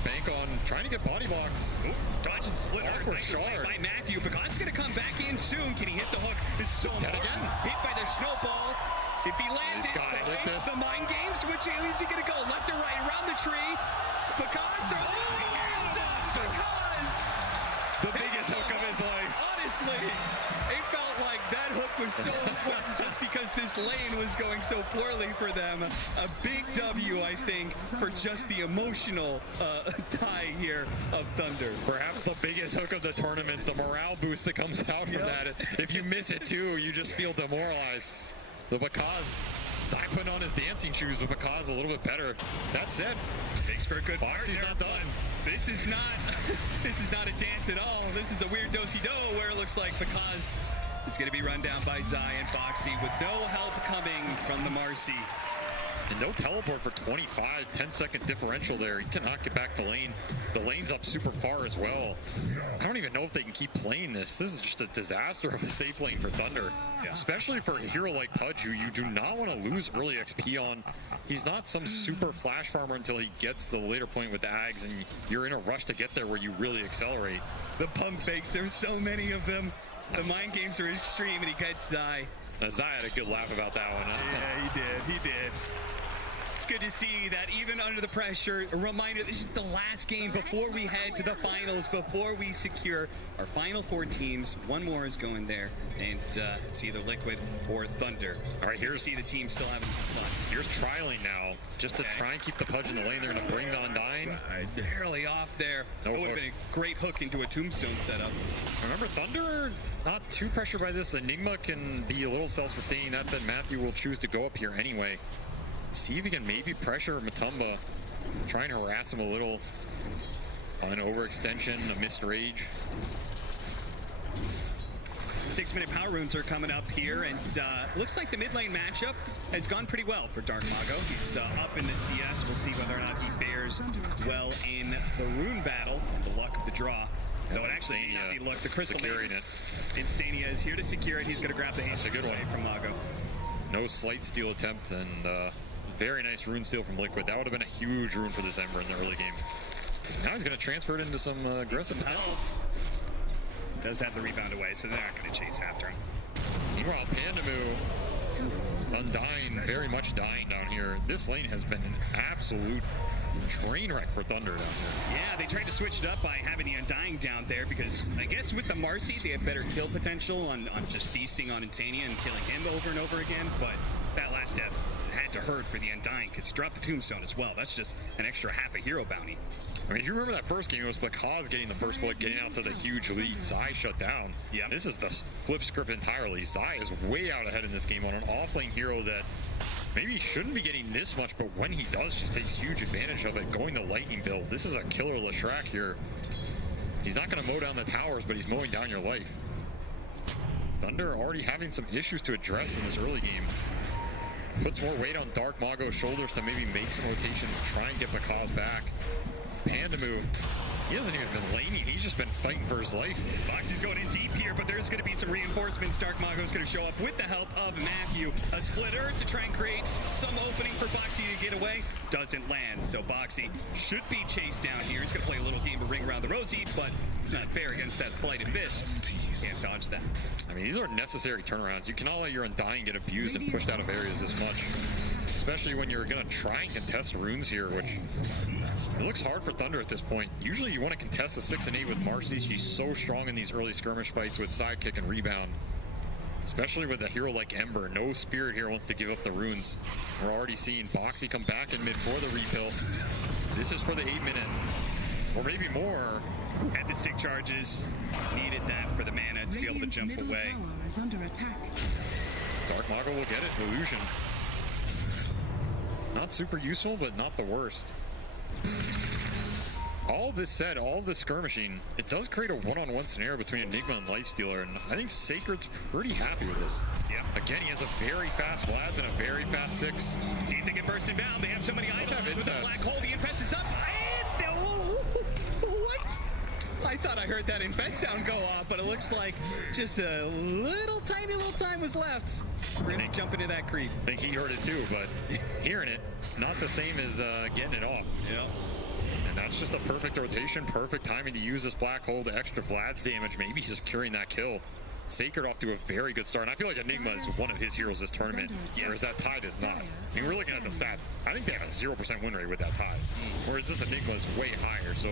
bank on. Trying to get body blocks. Dodges the split. Awkward shard. By Matthew. Bakaz is going to come back in soon. Can he hit the hook? This is so important. Hit by the snowball. If he lands it, the mind games, which way is he going to go? Left or right? Around the tree. Bakaz throws. Bakaz! The biggest hook of his life. Honestly, it felt like that hook was so important just because this lane was going so poorly for them. A big W, I think, for just the emotional tie here of Thunder. Perhaps the biggest hook of the tournament, the morale boost that comes out from that. If you miss it too, you just feel demoralized. The Bakaz, Zai putting on his dancing shoes, but Bakaz a little bit better. That said, makes for a good Boxy's not done. This is not a dance at all. This is a weird do-si-do where it looks like Bakaz is going to be run down by Zai and Boxy with no help coming from the Marcy. And no teleport for 25, 10-second differential there. He cannot get back the lane. The lane's up super far as well. I don't even know if they can keep playing this. This is just a disaster of a safe lane for Thunder. Yeah. Especially for a hero like Pudge, who you do not want to lose early XP on. He's not some super flash farmer until he gets to the later point with the Ags, and you're in a rush to get there where you really accelerate. The pump fakes, there's so many of them. The mind games are extreme, and he gets Zai. Zai had a good laugh about that one. Yeah, he did. It's good to see that even under the pressure, a reminder, this is the last game before we head to the finals, before we secure our final 4 teams. One more is going there, and it's either Liquid or Thunder. All right, here's see the team still having some fun. Here's trialing now, just to try and keep the Pudge in the lane. They're going to bring the Undying. Barely off there. That would have been a great hook into a tombstone setup. Remember, Thunder, not too pressured by this. The Enigma can be a little self-sustaining. That said, Matthew will choose to go up here anyway. See if he can maybe pressure Matumba, try and harass him a little on an overextension, a missed rage. 6-minute power runes are coming up here, and looks like the mid lane matchup has gone pretty well for Dark Mago. He's up in the CS. We'll see whether or not he fares well in the rune battle and the luck of the draw. Though it actually may not be luck. The crystal securing it. Insania is here to secure it. He's going to grab the haste. That's a good one from Mago. No slight steal attempt, and very nice rune steal from Liquid. That would have been a huge rune for this Ember in the early game. Now he's going to transfer it into some aggressive potential. Does have the rebound away, so they're not going to chase after him. Meanwhile, Pandamu, Undying, very much dying down here. This lane has been an absolute train wreck for Thunder down here. Yeah, they tried to switch it up by having the Undying down there because I guess with the Marcy, they have better kill potential on just feasting on Insania and killing him over and over again. But that last step had to hurt for the Undying because he dropped the Tombstone as well. That's just an extra half a hero bounty. I mean, if you remember that first game, it was Bakaz getting the first blood, getting out to the huge lead. Zai shut down. Yeah. This is the flip script entirely. Zai is way out ahead in this game on an off-lane hero that maybe shouldn't be getting this much, but when he does, just takes huge advantage of it. Going the lightning build. This is a killer Leshrac here. He's not going to mow down the towers, but he's mowing down your life. Thunder already having some issues to address in this early game. Puts more weight on Dark Mago's shoulders to maybe make some rotations, try and get Bakaz back. Panda move. He hasn't even been laning. He's just been fighting for his life. Foxy's going in deep here, but there's going to be some reinforcements. Dark Mago's going to show up with the help of Matthew. A splitter to try and create some opening for Boxy to get away. Doesn't land, so Boxy should be chased down here. He's going to play a little game of Ring Around the Rosy, but it's not fair against that sleighted fist. Can't dodge that. I mean, these are necessary turnarounds. You cannot let your Undying get abused and pushed out of areas this much. Especially when you're going to try and contest runes here, which it looks hard for Thunder at this point. Usually you want to contest a 6 and 8 with Marcy. She's so strong in these early skirmish fights with sidekick and rebound. Especially with a hero like Ember. No spirit here wants to give up the runes. We're already seeing Boxy come back in mid for the repill. This is for the 8-minute. Or maybe more. Had the stick charges. Needed that for the mana to be able to jump away. Is under attack. Dark Mago will get it. Illusion. Not super useful, but not the worst. All this said, all this skirmishing, it does create a one-on-one scenario between Enigma and Lifestealer, and I think Sacred's pretty happy with this. Yeah. Again, he has a very fast Vlads and a very fast 6. See if they can burst him down. They have so many eyes on it with a black hole. The Infest is up. And what? I thought I heard that Infest sound go off, but it looks like just a tiny little time was left. Really jump into that creep. I think he heard it too, but hearing it, not the same as getting it off. Yeah. And that's just a perfect rotation, perfect timing to use this black hole to extra Vlad's damage, maybe securing that kill. Sacred off to a very good start. And I feel like Enigma is one of his heroes this tournament, whereas that Tide is not. I mean, we're looking at the stats. I think they have a 0% win rate with that Tide, whereas this Enigma is way higher. So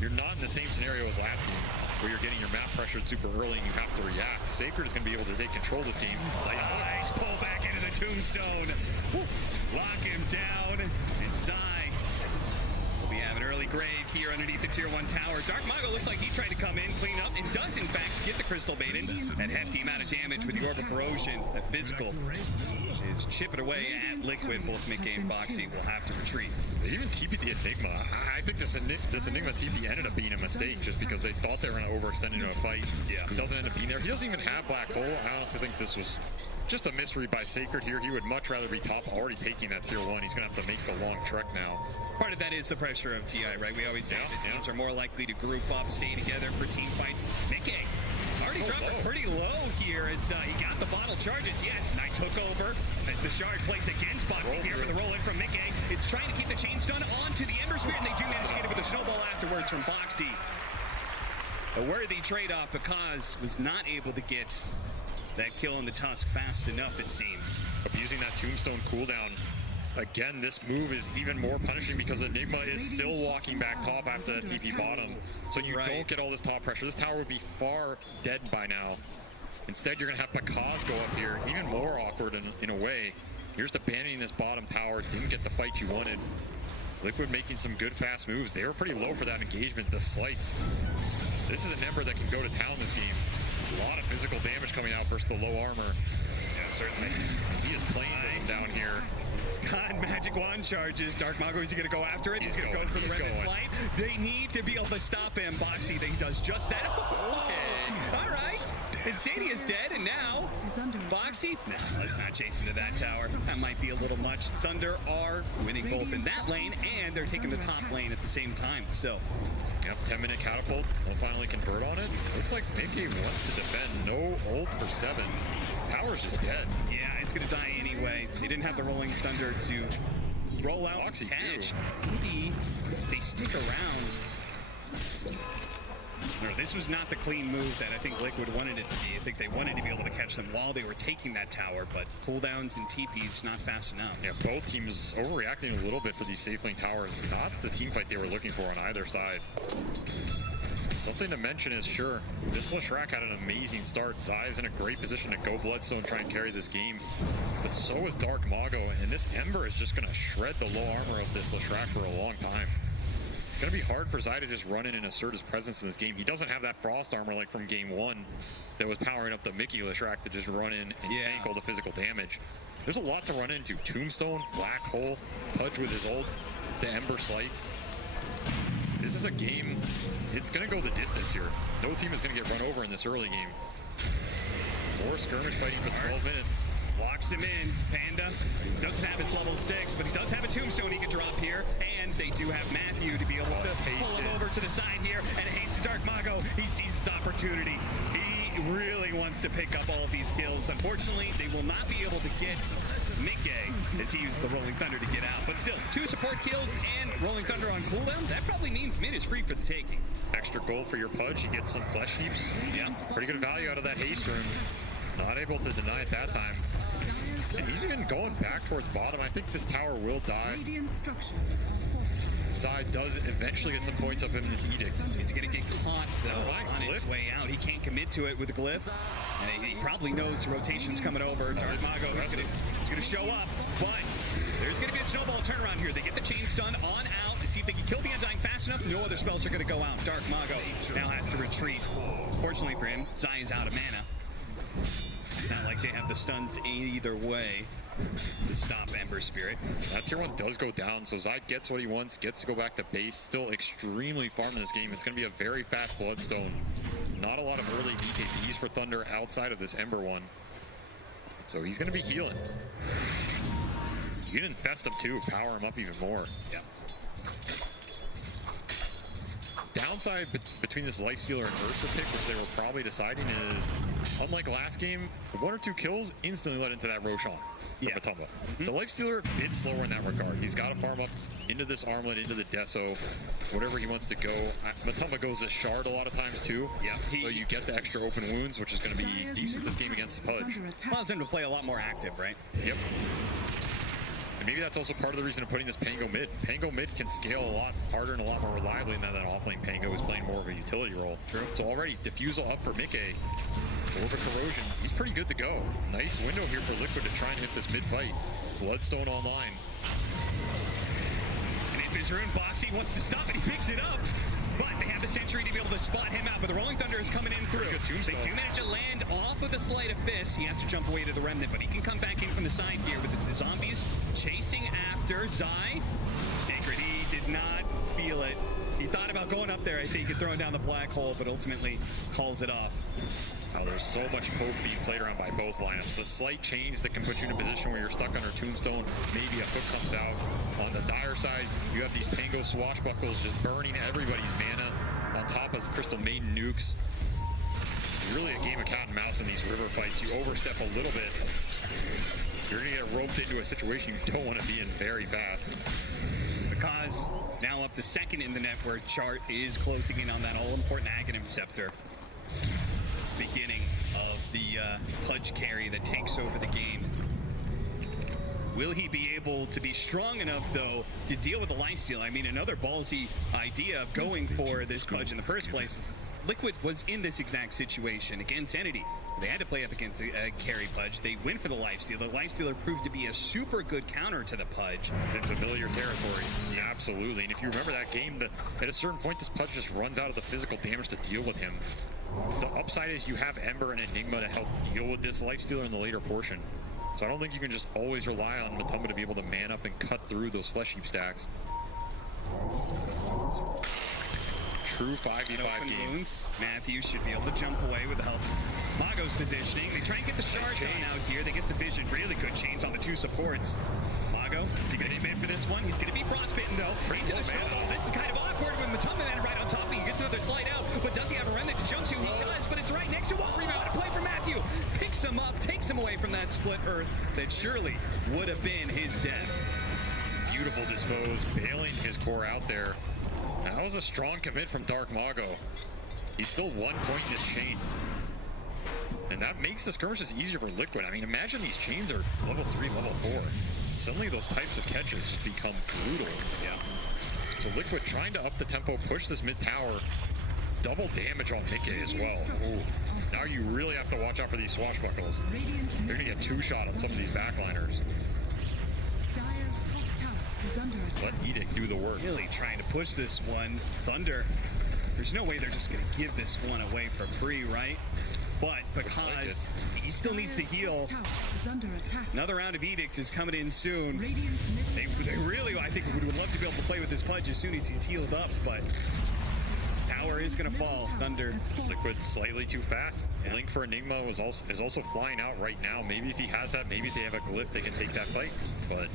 you're not in the same scenario as last game, where you're getting your map pressured super early and you have to react. Sacred is going to be able to take control of this game. Nice pull back into the Tombstone. Lock him down. And Zai will be having early grave here underneath the tier 1 tower. Dark Mago looks like he tried to come in, clean up, and does in fact get the Crystal Maiden. That hefty amount of damage with the Orb of Corrosion. That physical is chipping away at Liquid. Both Mickey and Boxy will have to retreat. They even TP'd the Enigma. I think this Enigma TP ended up being a mistake just because they thought they were going to overextend into a fight. Yeah. It doesn't end up being there. He doesn't even have Black Hole. I honestly think this was just a mystery by Sacred here. He would much rather be top, already taking that tier 1. He's going to have to make the long trek now. Part of that is the pressure of TI, right? We always say that teams are more likely to group up, stay together for team fights. Mickey already dropped it pretty low here as he got the bottle charges. Yes, nice hook over as the shard plays against Boxy here for the roll in from Mickey. It's trying to keep the chain stun onto the Ember Spirit, and they do manage to get it with a snowball afterwards from Boxy. A worthy trade-off because was not able to get that kill in the Tusk fast enough, it seems. Abusing that Tombstone cooldown. Again, this move is even more punishing because Enigma is still walking back top after that TP bottom. So you don't get all this top pressure. This tower would be far dead by now. Instead, you're going to have Bakaz go up here. Even more awkward in a way. You're just abandoning this bottom tower. Didn't get the fight you wanted. Liquid making some good fast moves. They were pretty low for that engagement. The slights. This is an Ember that can go to town this game. A lot of physical damage coming out versus the low armor. Yeah, certainly. He is playing down here. Scott Magic Wand charges. Dark Mago, is he going to go after it? He's going to go for the Remnant Slight. They need to be able to stop him. Boxy, he does just that. Okay. All right. Insania's dead, and now Boxy? No, let's not chase into that tower. That might be a little much. Thunder are winning both in that lane, and they're taking the top lane at the same time. So, yep, 10-minute catapult. We'll finally convert on it. Looks like Mickey wants to defend. No ult for 7. Tower's just dead. Yeah, it's going to die anyway. They didn't have the Rolling Thunder to roll out Boxy catch. Maybe they stick around. No, this was not the clean move that I think Liquid wanted it to be. I think they wanted to be able to catch them while they were taking that tower, but cooldowns and TPs not fast enough. Yeah, both teams overreacting a little bit for these safe lane towers. Not the team fight they were looking for on either side. Something to mention is, sure, this Leshrac had an amazing start. Zai's in a great position to go Bloodstone, try and carry this game. But so is Dark Mago, and this Ember is just going to shred the low armor of this Leshrac for a long time. It's going to be hard for Zai to just run in and assert his presence in this game. He doesn't have that Frost armor like from game 1 that was powering up the Mickey Leshrac to just run in and tank all the physical damage. There's a lot to run into. Tombstone, Black Hole, Pudge with his ult, the Ember Slights. This is a game, it's going to go the distance here. No team is going to get run over in this early game. Or skirmish fighting for 12 minutes. Locks him in. Panda doesn't have his level 6, but he does have a tombstone he can drop here. And they do have Matthew to be able to pull him over to the side here. And haste Dark Mago. He sees his opportunity. He really wants to pick up all of these kills. Unfortunately, they will not be able to get Mickey as he uses the Rolling Thunder to get out. But still, 2 support kills and Rolling Thunder on cooldown. That probably means mid is free for the taking. Extra gold for your Pudge. You get some flesh heaps. Yeah, pretty good value out of that haste rune. Not able to deny it that time. And he's even going back towards bottom. I think this tower will die. Zai does eventually get some points up in his edict. He's going to get caught though on his way out. He can't commit to it with the glyph. And he probably knows the rotation's coming over. Dark Mago is going to show up. But there's going to be a snowball turnaround here. They get the chain stun on out to see if they can kill the Undying fast enough. No other spells are going to go out. Dark Mago now has to retreat. Fortunately for him, Zai is out of mana. Not like they have the stuns either way to stop Ember Spirit. That tier 1 does go down, so Zai gets what he wants, gets to go back to base. Still extremely farm in this game. It's going to be a very fast Bloodstone. Not a lot of early DKPs for Thunder outside of this Ember one. So he's going to be healing. You can infest him too, power him up even more. Yeah. Downside between this Lifestealer and Ursa pick, which they were probably deciding, is unlike last game, 1 or 2 kills instantly led into that Roshan. Yeah. Matumba. The Lifestealer, a bit slower in that regard. He's got to farm up into this Armlet, into the Deso, whatever he wants to go. Matumba goes a Shard a lot of times too. Yeah. So you get the extra open wounds, which is going to be decent this game against the Pudge. Allows him to play a lot more active, right? Yep. And maybe that's also part of the reason of putting this Pango mid. Pango mid can scale a lot harder and a lot more reliably than that offlane Pango is playing more of a utility role. True. So already, Diffusal up for Mickey. Orbit Corrosion, he's pretty good to go. Nice window here for Liquid to try and hit this mid fight. Bloodstone online. And if his rune box, he wants to stop it, he picks it up. But they have the Sentry to be able to spot him out, but the Rolling Thunder is coming in through. They do manage to land off of the Sleight of Fist. He has to jump away to the Remnant, but he can come back in from the side here with the zombies chasing after Zai. Sacred, he did not feel it. He thought about going up there, I think, and throwing down the black hole, but ultimately calls it off. Oh, there's so much poke being played around by both lineups. The slight change that can put you in a position where you're stuck under Tombstone, maybe a hook comes out. On the Dire side, you have these Pango swashbuckles just burning everybody's mana on top of Crystal Maiden nukes. It's really a game of cat and mouse in these river fights. You overstep a little bit, you're going to get roped into a situation you don't want to be in very fast. The Cause now up to second in the network chart is closing in on that all-important Aghanim Scepter. Beginning of the Pudge carry that takes over the game. Will he be able to be strong enough, though, to deal with the lifesteal? I mean, another ballsy idea of going for this Pudge in the first place. Liquid was in this exact situation against Entity. They had to play up against a carry Pudge. They went for the lifesteal. The lifestealer proved to be a super good counter to the Pudge. It's in familiar territory. Yeah, absolutely. And if you remember that game, at a certain point, this Pudge just runs out of the physical damage to deal with him. The upside is you have Ember and Enigma to help deal with this Lifestealer in the later portion. So I don't think you can just always rely on Matumba to be able to man up and cut through those Flesh Heap stacks. True 5v5 game. Wounds. Matthew should be able to jump away with the help. Mago's positioning. They try and get the shards on out here. They get some vision. Really good chains on the 2 supports. Mago, is he going to be mid for this one? He's going to be frostbitten though. Right to the snowball. This is kind of awkward with Matumba then right on top. He gets another slide out. But does he have a remnant to jump to? He does, but it's right next to wall rebound. A play for Matthew. Picks him up, takes him away from that split earth that surely would have been his death. Beautiful dispose, bailing his core out there. That was a strong commit from Dark Mago. He's still 1 point in his chains. And that makes the skirmishes easier for Liquid. I mean, imagine these chains are level 3, level 4. Suddenly those types of catches just become brutal. Yeah. So Liquid trying to up the tempo, push this mid tower. Double damage on Mickey as well. Ooh. Now you really have to watch out for these swashbuckles. They're going to get 2-shot on some of these backliners. Let Edict do the work. Really trying to push this one. Thunder, there's no way they're just going to give this one away for free, right? But because he still needs to heal, another round of Edicts is coming in soon. They really, I think, would love to be able to play with this Pudge as soon as he's healed up, but tower is going to fall. Thunder. Liquid slightly too fast. Link for Enigma is also flying out right now. Maybe if he has that, maybe if they have a glyph, they can take that fight. But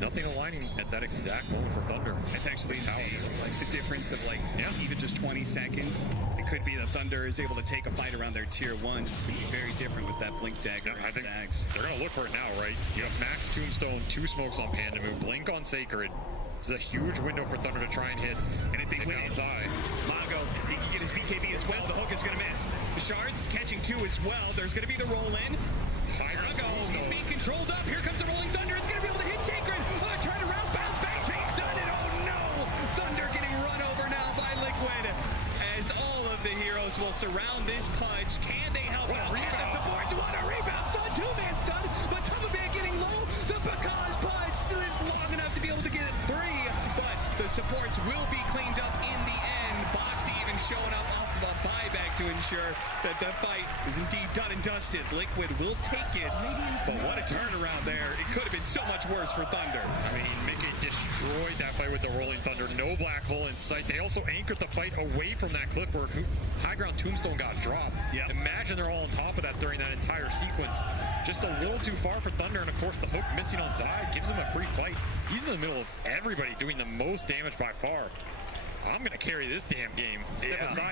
nothing aligning at that exact moment for Thunder. It's actually the difference of even just 20 seconds. It could be that Thunder is able to take a fight around their tier 1. It's going to be very different with that Blink Dagger. I think they're going to look for it now, right? You have Max Tombstone, 2 smokes on Panda Moon, Blink on Sacred. This is a huge window for Thunder to try and hit. And if they win, outside. Mago, he can get his BKB as well. The hook is going to miss. The Shards catching 2 as well. There's going to be the roll in. Mago, he's being controlled up. Here comes the rolling Thunder. It's going to be able to hit Sacred. Try to round bounce back. James done it. Oh no! Thunder getting run over now by Liquid. As all of the heroes will surround this Pudge. Can they help out? And the supports want a rebound. Saw 2-man stun, but Tumbleman getting low. The Bakaz Pudge still is long enough to be able to get it 3, but the supports will be cleaned up in the end. Boxy even showing up off of a buyback to ensure that the fight is indeed done and dusted. Liquid will take it, but what a turnaround there. It could have been so much worse for Thunder. I mean, Mickey destroyed that fight with the Rolling Thunder. No black hole in sight. They also anchored the fight away from that cliff where high ground Tombstone got dropped. Yeah. Imagine they're all on top of that during that entire sequence. Just a little too far for Thunder, and of course the hook missing on side gives him a free fight. He's in the middle of everybody doing the most damage by far. I'm going to carry this damn game. Step aside.